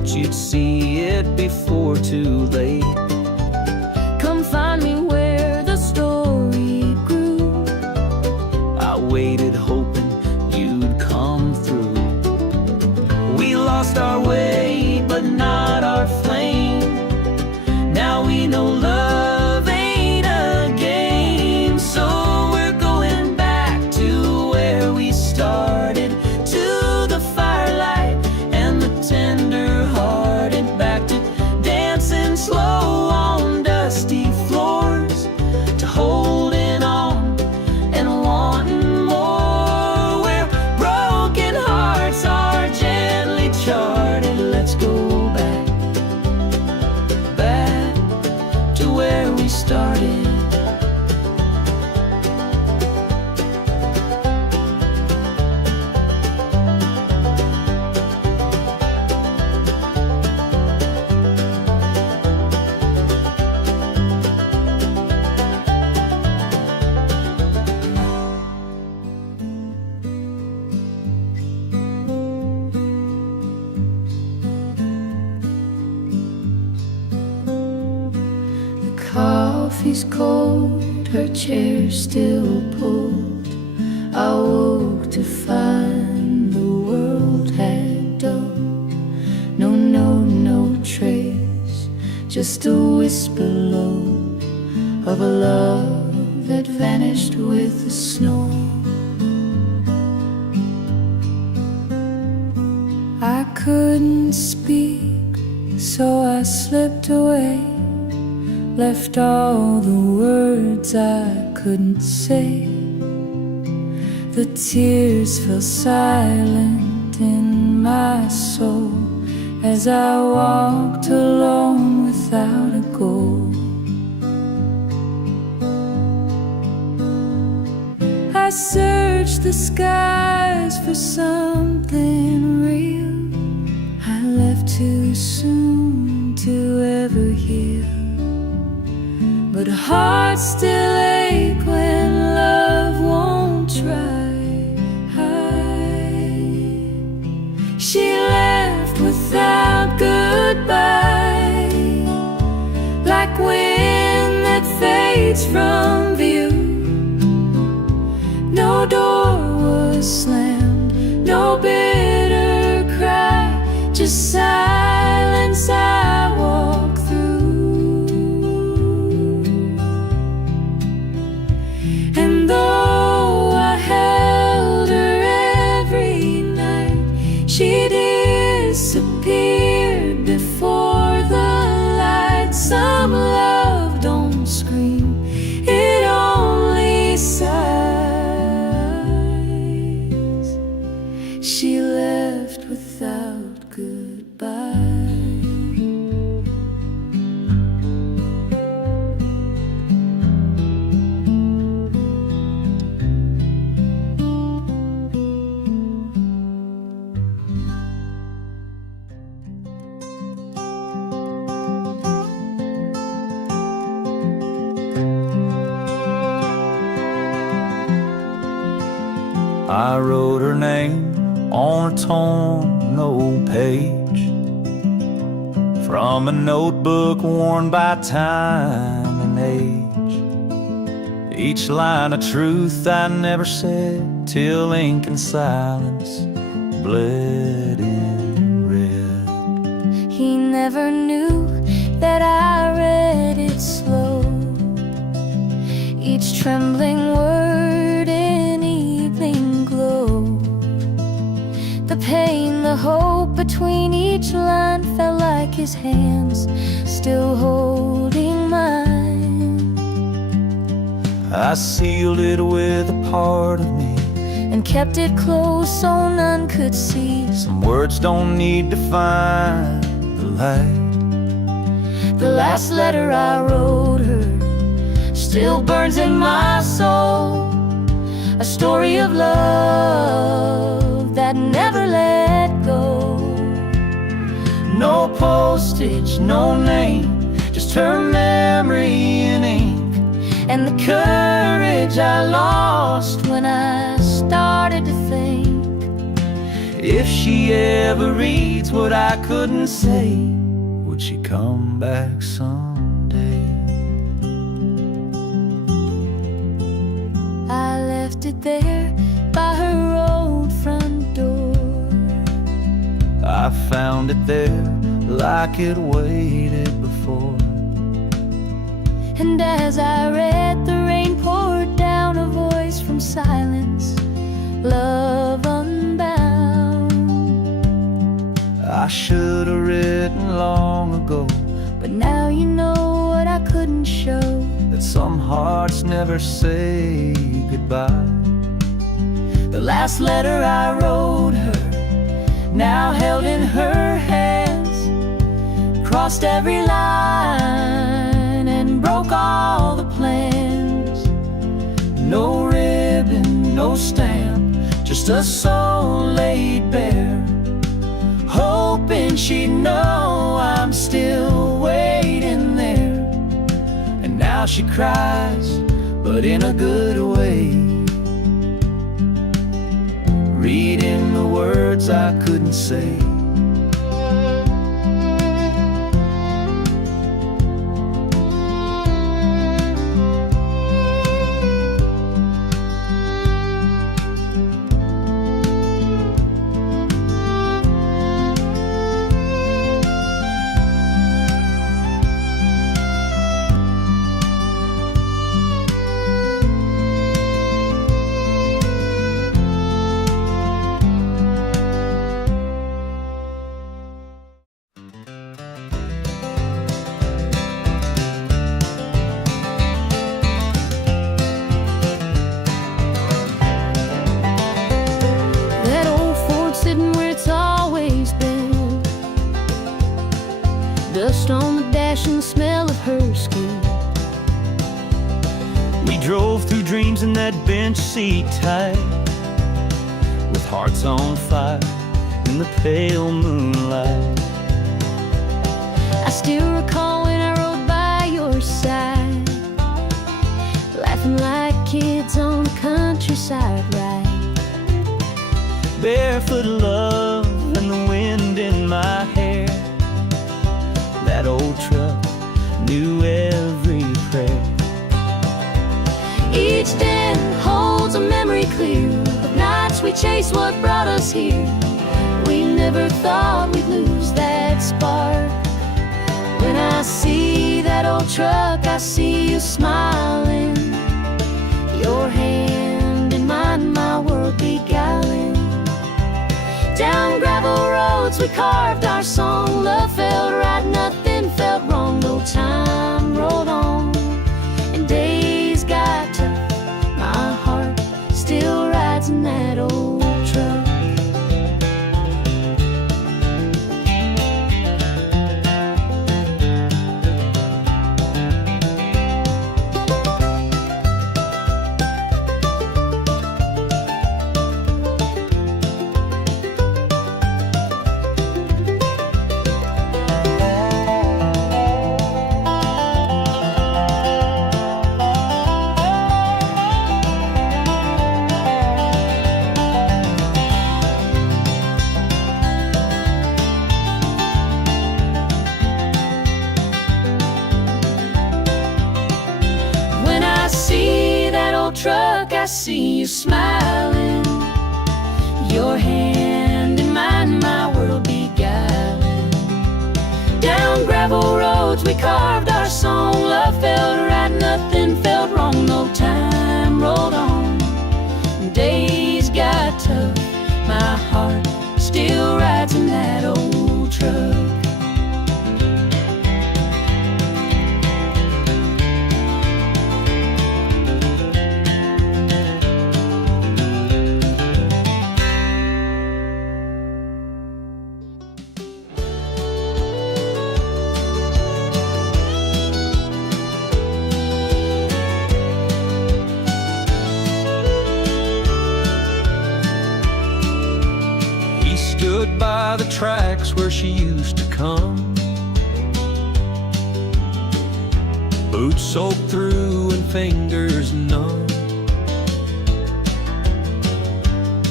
hoped you'd see it before too late. Come find me where the story grew. I waited hoping you'd come through. We lost our way, but not our flame. Now we know love ain't a game. So we're going back to where we started, to the firelight and the tender-hearted. Back to dancing slow on dusty floors, to holding on and wanting more, where broken hearts are gently charted. Let's go back, back to where we started. Coffee's cold, her chair still pulled. I woke to find the world had dulled. No note, no trace, just a whisper low of a love that vanished with the snow. I couldn't speak, so I slipped away, left all the words I couldn't say. The tears fell silent in my soul as I walked alone without a goal. I searched the skies for something real. I left too soon to ever heal, but hearts still ache when love won't try. She left without goodbye, like wind that fades from view. No door was slammed, no bitter cry, just silence I walk through. And though I held her every night, she disappeared before the light. Some love don't scream, it only sighs. She left without goodbye. I wrote her name on a torn old page from a notebook worn by time and age. Each line of truth I never said, till ink and silence bled in red. He never knew that I read it slow, each trembling word in evening glow. The pain, the hope between each line felt like his hands still holding mine. I sealed it with a part of me and kept it close so none could see. Some words don't need to find the light. The last letter I wrote her still burns in my soul, a story of love that never let go. No postage, no name, just her memory in ink, and the courage I lost when I started to think. If she ever reads what I couldn't say, would she come back someday? I left it there by her old front door. I found it there like it waited before. And as I read, the rain poured down, a voice from silence, love unbound. I should have written long ago, but now you know what I couldn't show, that some hearts never say goodbye. The last letter I wrote her, now held in her hands, crossed every line and broke all the plans. No ribbon, no stamp, just a soul laid bare, hoping she'd know I'm still waiting there. And now she cries, but in a good way, reading the words I couldn't say. Dust on the dash and the smell of her skin. We drove through dreams in that bench seat tight, with hearts on fire in the pale moonlight. I still recall when I rode by your side, laughing like kids on a countryside ride. Barefoot love and the wind in my hair. That old truck knew every prayer. Each den holds a memory clear of nights we chased what brought us here. We never thought we'd lose that spark. When I see that old truck, I see you smiling, your hand in mine, my world beguiling. Down gravel roads we carved our song. Love felt right, nothing felt wrong. No time rolled on and days got tough. My heart still rides in that old truck. Truck, I see you smiling, your hand in mine, my world beguiling. Down gravel roads we carved our song. Love felt right, nothing felt wrong. No time rolled on, days got tough. My heart still rides in that old truck. Stood by the tracks where she used to come, boots soaked through and fingers numb.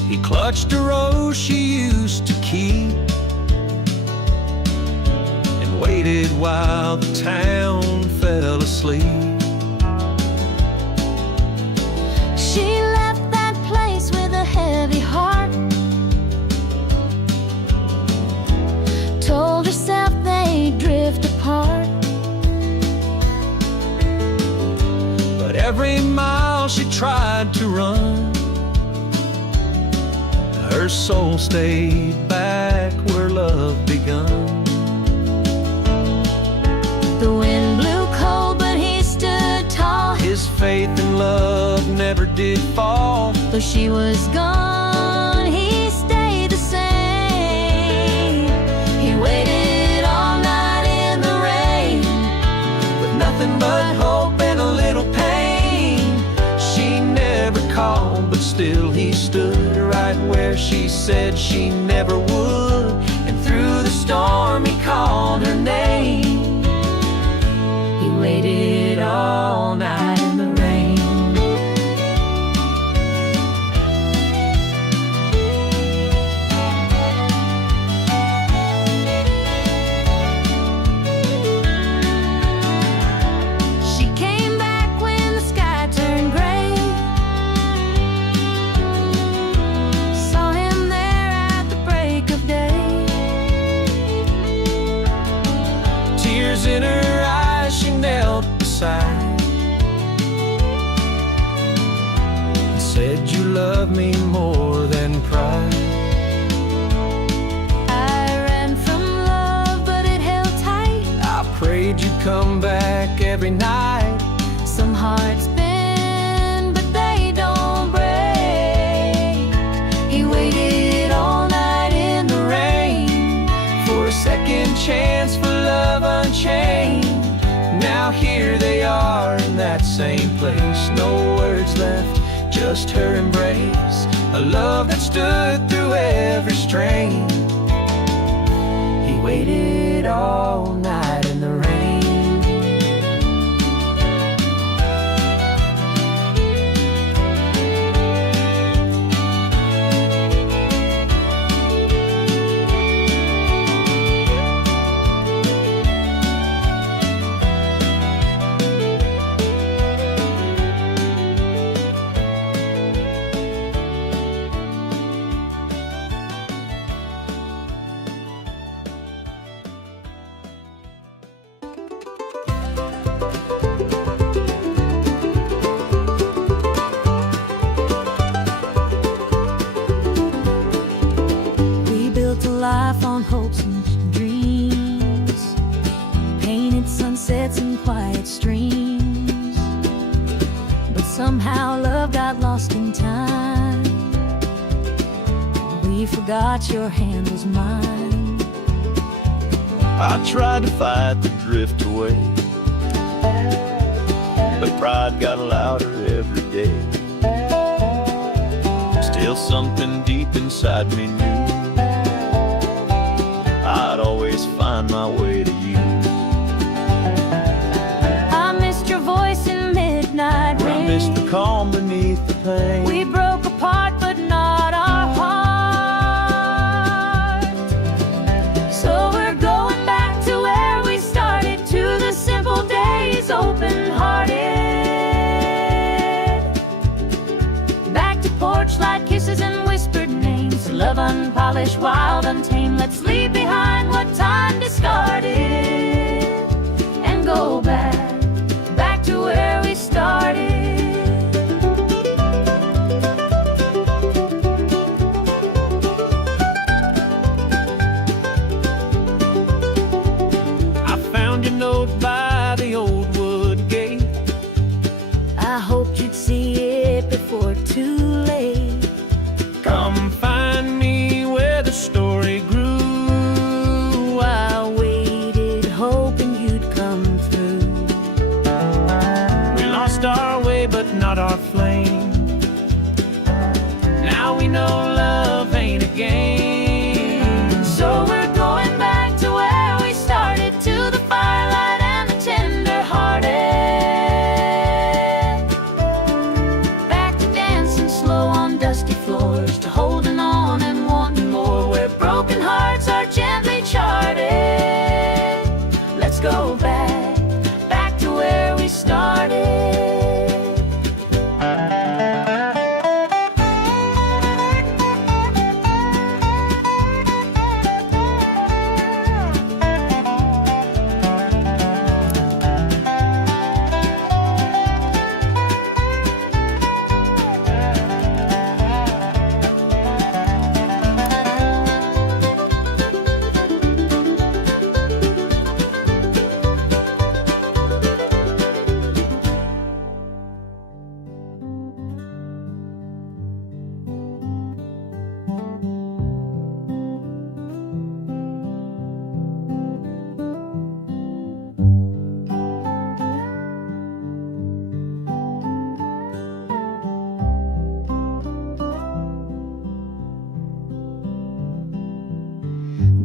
He clutched a rose she used to keep and waited while the town fell asleep. She left that place with a heavy heart, told herself they'd drift apart. But every mile she tried to run, her soul stayed back where love begun. The wind blew cold, but he stood tall. His faith and love never did fall. Though she was gone, he stayed the same. He waited all night in the rain, With nothing but hope and a little pain. She never called, but still he stood right where she said she never would. And through the storm he called her name. he waited all night in the rain. She came back when the sky turned gray, saw him there at the break of day. Tears in her eyes, she knelt beside and said, "You love me more than pride." I ran from love, but it held tight. I prayed you'd come back every night. Some hearts bend, but they don't break. He waited all night in the rain For a second chance for love unchained. Now here they are in that same place. No words left, just her embrace. A love that stood through every strain. He waited all night in the rain. We built a life on hopes and dreams, painted sunsets and quiet streams. But somehow love got lost in time. We forgot your hand was mine. I tried to fight the drift away, but pride got louder every day. Still something deep inside me knew I'd always find my way to you. I missed your voice in midnight rain. I missed the calm beneath the pain. We broke apart, but not our heart. So we're going back to where we started, to the simple days, open-hearted. Back to porch light kisses and whispered names, love unpolished, wild, untamed. Let's leave behind what time discarded and go back to where we started. I found your note by the old wood gate. I hoped you'd see it before too late. Come find me where the story grew. I waited, hoping you'd come through. We lost our way, but not our flame. Now we know love ain't a game. So we're going back to where we started, to the firelight and the tender-hearted. Back to dancing slow on dusty floors, to hold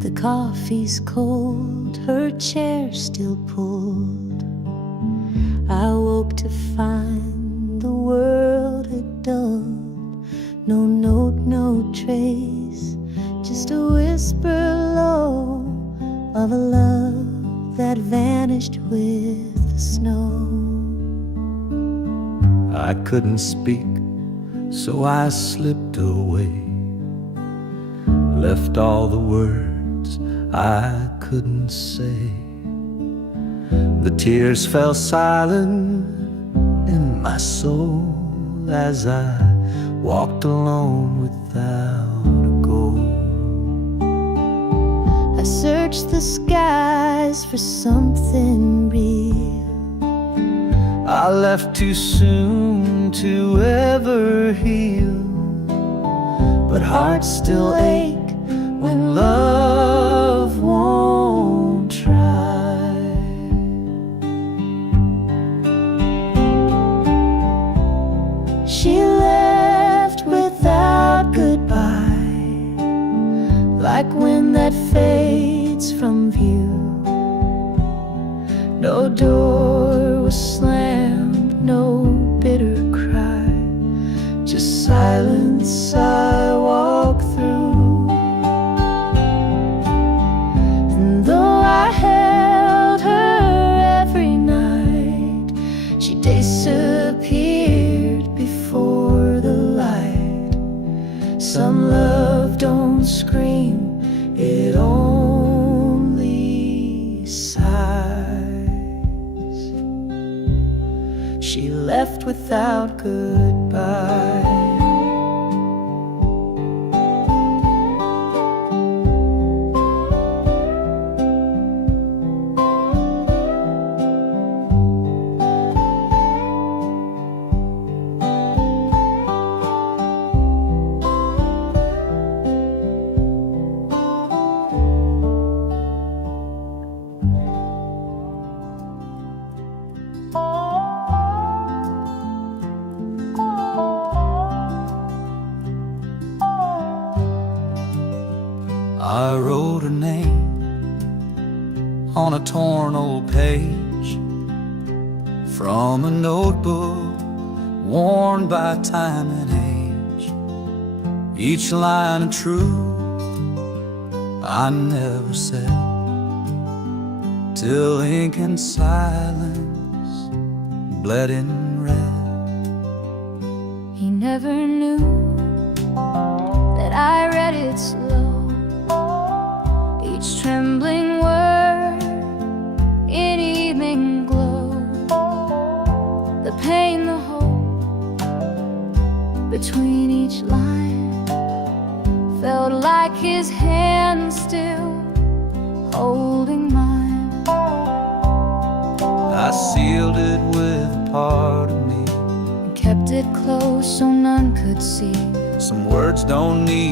The coffee's cold, her chair still pulled. I woke to find the world had dulled. No note, no trace, just a whisper low of a love that vanished with the snow. I couldn't speak, so I slipped away, left all the words I couldn't say. The tears fell silent in my soul as I walked alone without a goal. I searched the skies for something real. I left too soon to ever heal, but hearts still ache when love won't try. She left without goodbye, like wind that fades from view. No door was slammed, no bitter cry, just silence I walk through. And though I held her every night, she disappeared before the light. Some love don't scream, it only sighs. She left without goodbye. I wrote her name on a torn old page from a notebook worn by time and age. Each line of truth I never said, till ink and silence bled in red. He never knew that I read it slow, each trembling word in evening glow. The pain, the hope between each line felt like his hand still holding mine. I sealed it with a part of me, And kept it close so none could see. some words don't need